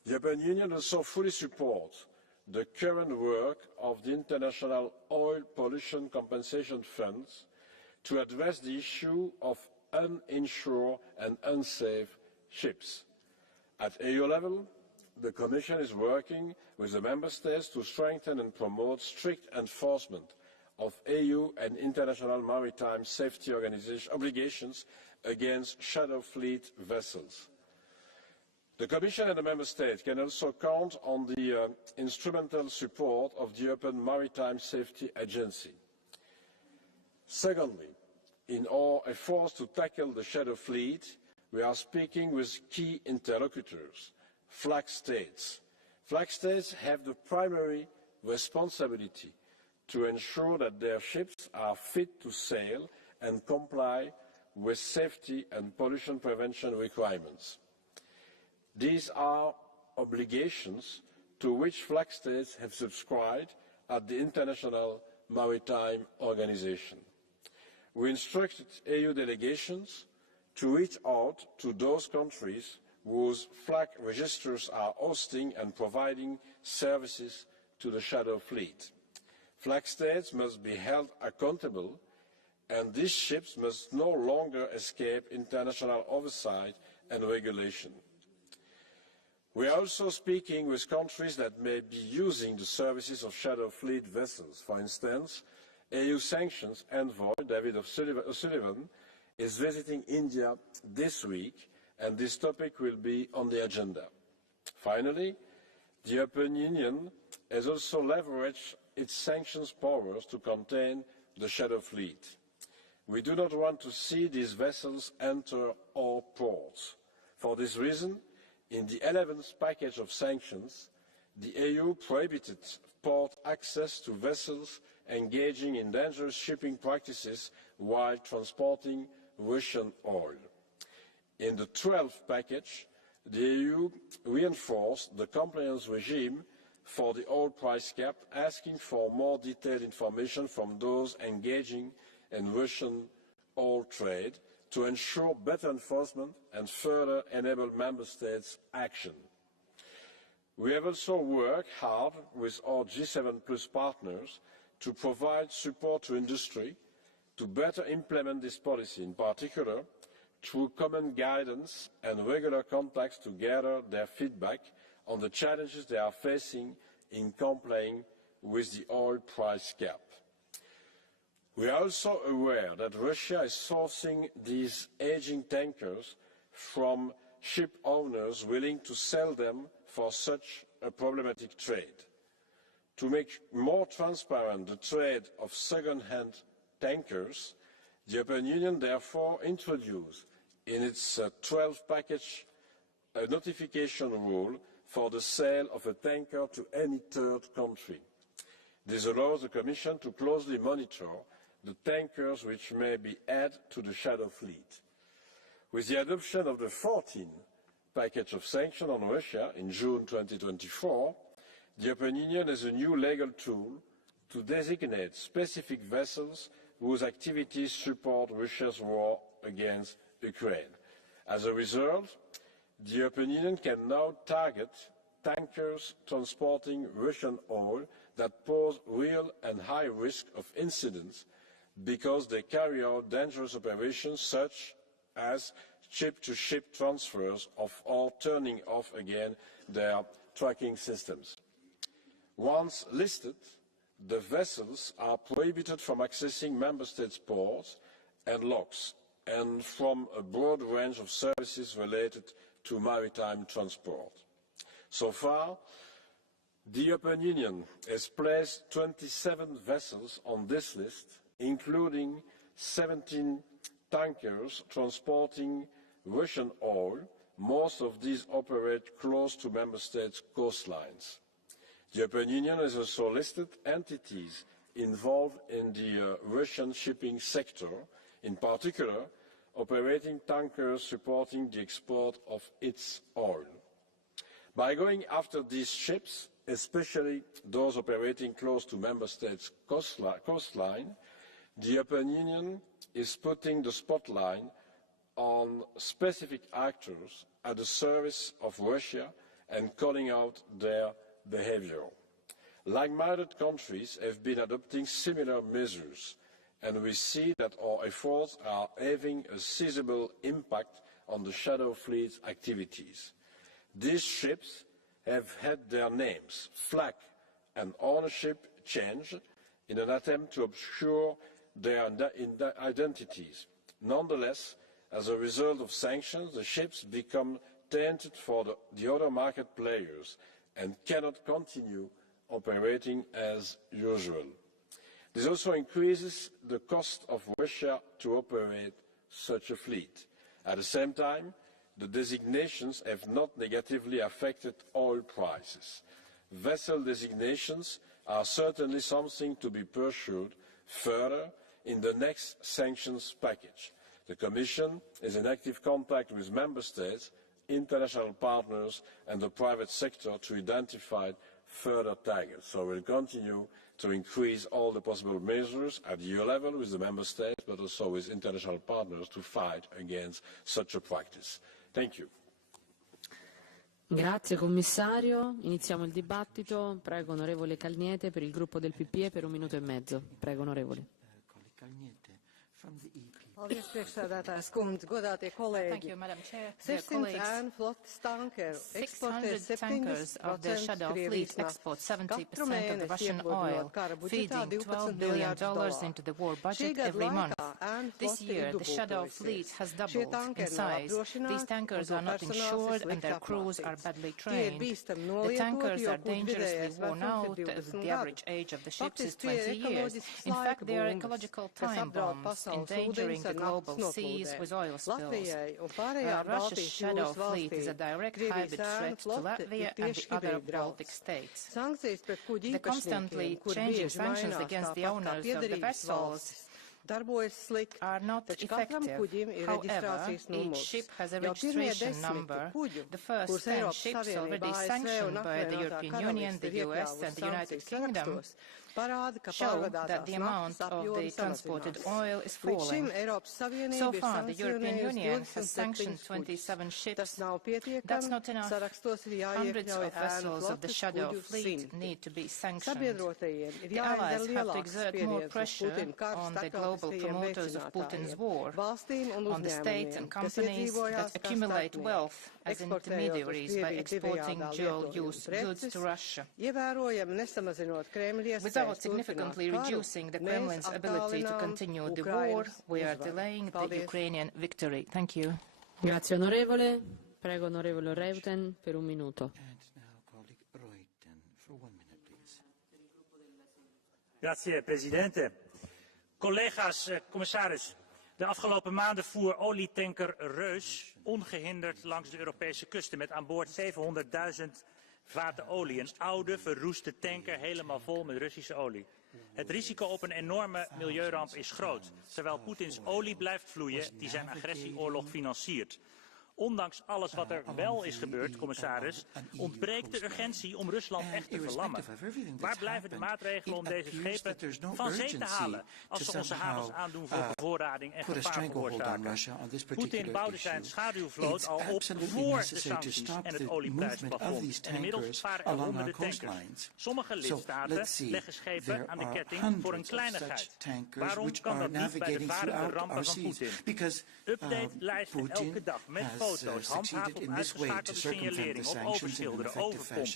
The European Union also fully supports the current work of the International Oil Pollution Compensation Funds to address the issue of uninsured and unsafe ships. At EU level, the Commission is working with the Member States to strengthen and promote strict enforcement of EU and international maritime safety obligations against shadow fleet vessels. The Commission and the Member States can also count on the instrumental support of the European Maritime Safety Agency. Secondly, in our efforts to tackle the shadow fleet, we are speaking with key interlocutors, flag states. Flag states have the primary responsibility to ensure that their ships are fit to sail and comply with safety and pollution prevention requirements. These are obligations to which flag states have subscribed at the International Maritime Organization. We instructed EU delegations to reach out to those countries whose flag registers are hosting and providing services to the shadow fleet. Flag states must be held accountable, and these ships must no longer escape international oversight and regulation. We are also speaking with countries that may be using the services of shadow fleet vessels. For instance, EU Sanctions envoy David O'Sullivan is visiting India this week, and this topic will be on the agenda. Finally, the European Union has also leveraged its sanctions powers to contain the shadow fleet. We do not want to see these vessels enter our ports. For this reason, in the 11th package of sanctions, the EU prohibited port access to vessels engaging in dangerous shipping practices while transporting Russian oil. In the 12th package, the EU reinforced the compliance regime for the oil price cap, asking for more detailed information from those engaging in Russian oil trade to ensure better enforcement and further enable Member States' action. We have also worked hard with our G7 Plus partners to provide support to industry to better implement this policy, in particular through common guidance and regular contacts to gather their feedback on the challenges they are facing in complying with the oil price cap. We are also aware that Russia is sourcing these aging tankers from ship owners willing to sell them for such a problematic trade. To make more transparent the trade of second-hand tankers, the European Union therefore introduced in its 12th package a notification rule for the sale of a tanker to any third country. This allows the Commission to closely monitor the tankers which may be added to the shadow fleet. With the adoption of the 14th package of sanctions on Russia in June 2024, the European Union has a new legal tool to designate specific vessels whose activities support Russia's war against Ukraine. As a result, the European Union can now target tankers transporting Russian oil that pose real and high risk of incidents because they carry out dangerous operations such as ship-to-ship transfers or turning off again their tracking systems. Once listed, the vessels are prohibited from accessing Member States' ports and locks and from a broad range of services related to maritime transport. So far, the European Union has placed 27 vessels on this list, including 17 tankers transporting Russian oil. Most of these operate close to Member States' coastlines. The European Union has also listed entities involved in the Russian shipping sector, in particular operating tankers supporting the export of its oil. By going after these ships, especially those operating close to Member States' coastline, the European Union is putting the spotlight on specific actors at the service of Russia and calling out their behaviour. Like-minded countries have been adopting similar measures, and we see that our efforts are having a sizable impact on the shadow fleet's activities. These ships have had their names, flag and ownership changed in an attempt to obscure their identities. Nonetheless, as a result of sanctions, the ships become tainted for the other market players and cannot continue operating as usual. This also increases the cost of Russia to operate such a fleet. At the same time, the designations have not negatively affected oil prices. Vessel designations are certainly something to be pursued further in the next sanctions package. The Commission is in active contact with Member States, international partners and the private sector to identify further targets. So we'll continue to increase all the possible measures at EU level with the Member States, but also with international partners to fight against such a practice. Thank you. Grazie Commissario. Iniziamo il dibattito. Prego onorevole Calniete per il gruppo del PPE per 1 minuto e mezzo. Prego onorevole. Paldies, priekšsēdētājas kundze, godātie kolēģi. 600 ēnu flotes tankeru eksportē 70% Krievijas naftas. Katru mēnesi iepludinot kara budžetā $12 miljardus. Šī gada laikā ēnu flote ir dubultojusies. Šie tankeri nav apdrošināti un to personāls ir slikti apmācīts. Tie ir bīstami nolietoti, jo kuģu vidējais vecums ir 20 gadi. Faktiski tie ir ekoloģisks laika bumbas, kas apdraud pasaules ūdeņus the global seas with oil spills. Russia's shadow fleet is a direct hybrid threat to Latvia and the other Baltic states. The constantly changing sanctions against the owners of the vessels are not effective. However, each ship has a registration number. The first 10 ships already sanctioned by the European Union, the US and the United Kingdom show that the amount of the transported oil is falling. So far, the European Union has sanctioned 27 ships. That's not enough. Hundreds of vessels of the shadow fleet need to be sanctioned. The Allies have to exert more pressure on the global promoters of Putin's war, on the states and companies that accumulate wealth as intermediaries by exporting dual-use goods to Russia. Without significantly reducing the Kremlin's ability to continue the war, we are delaying the Ukrainian victory. Thank you. Grazie onorevole. Prego onorevole Reuten per 1 minuto. Grazie Presidente. Collega's, commissaris, de afgelopen maanden voer olietanker Reus ongehinderd langs de Europese kusten met aan boord 700.000 vaten olie. Een oude, verroeste tanker helemaal vol met Russische olie. Het risico op een enorme milieuramp is groot, terwijl Poetins olie blijft vloeien die zijn agressieoorlog financiert. Ondanks alles wat er wel is gebeurd, commissaris, ontbreekt de urgentie om Rusland echt te verlammen. Waar blijven de maatregelen om deze schepen van zee te halen als ze onze havens aandoen voor bevoorrading en gevaar veroorzaken? Poetin bouwde zijn schaduwvloot al op voor de sancties en het olieprijsplafond. En inmiddels varen er honderden tankers. Sommige lidstaten leggen schepen aan de ketting voor een kleinigheid. Waarom kan dat niet bij de varende rampen van Poetin? Update lijsten elke dag met foto's, handhaven op uitgeschakelde signalering, op overschilderen, overpompen.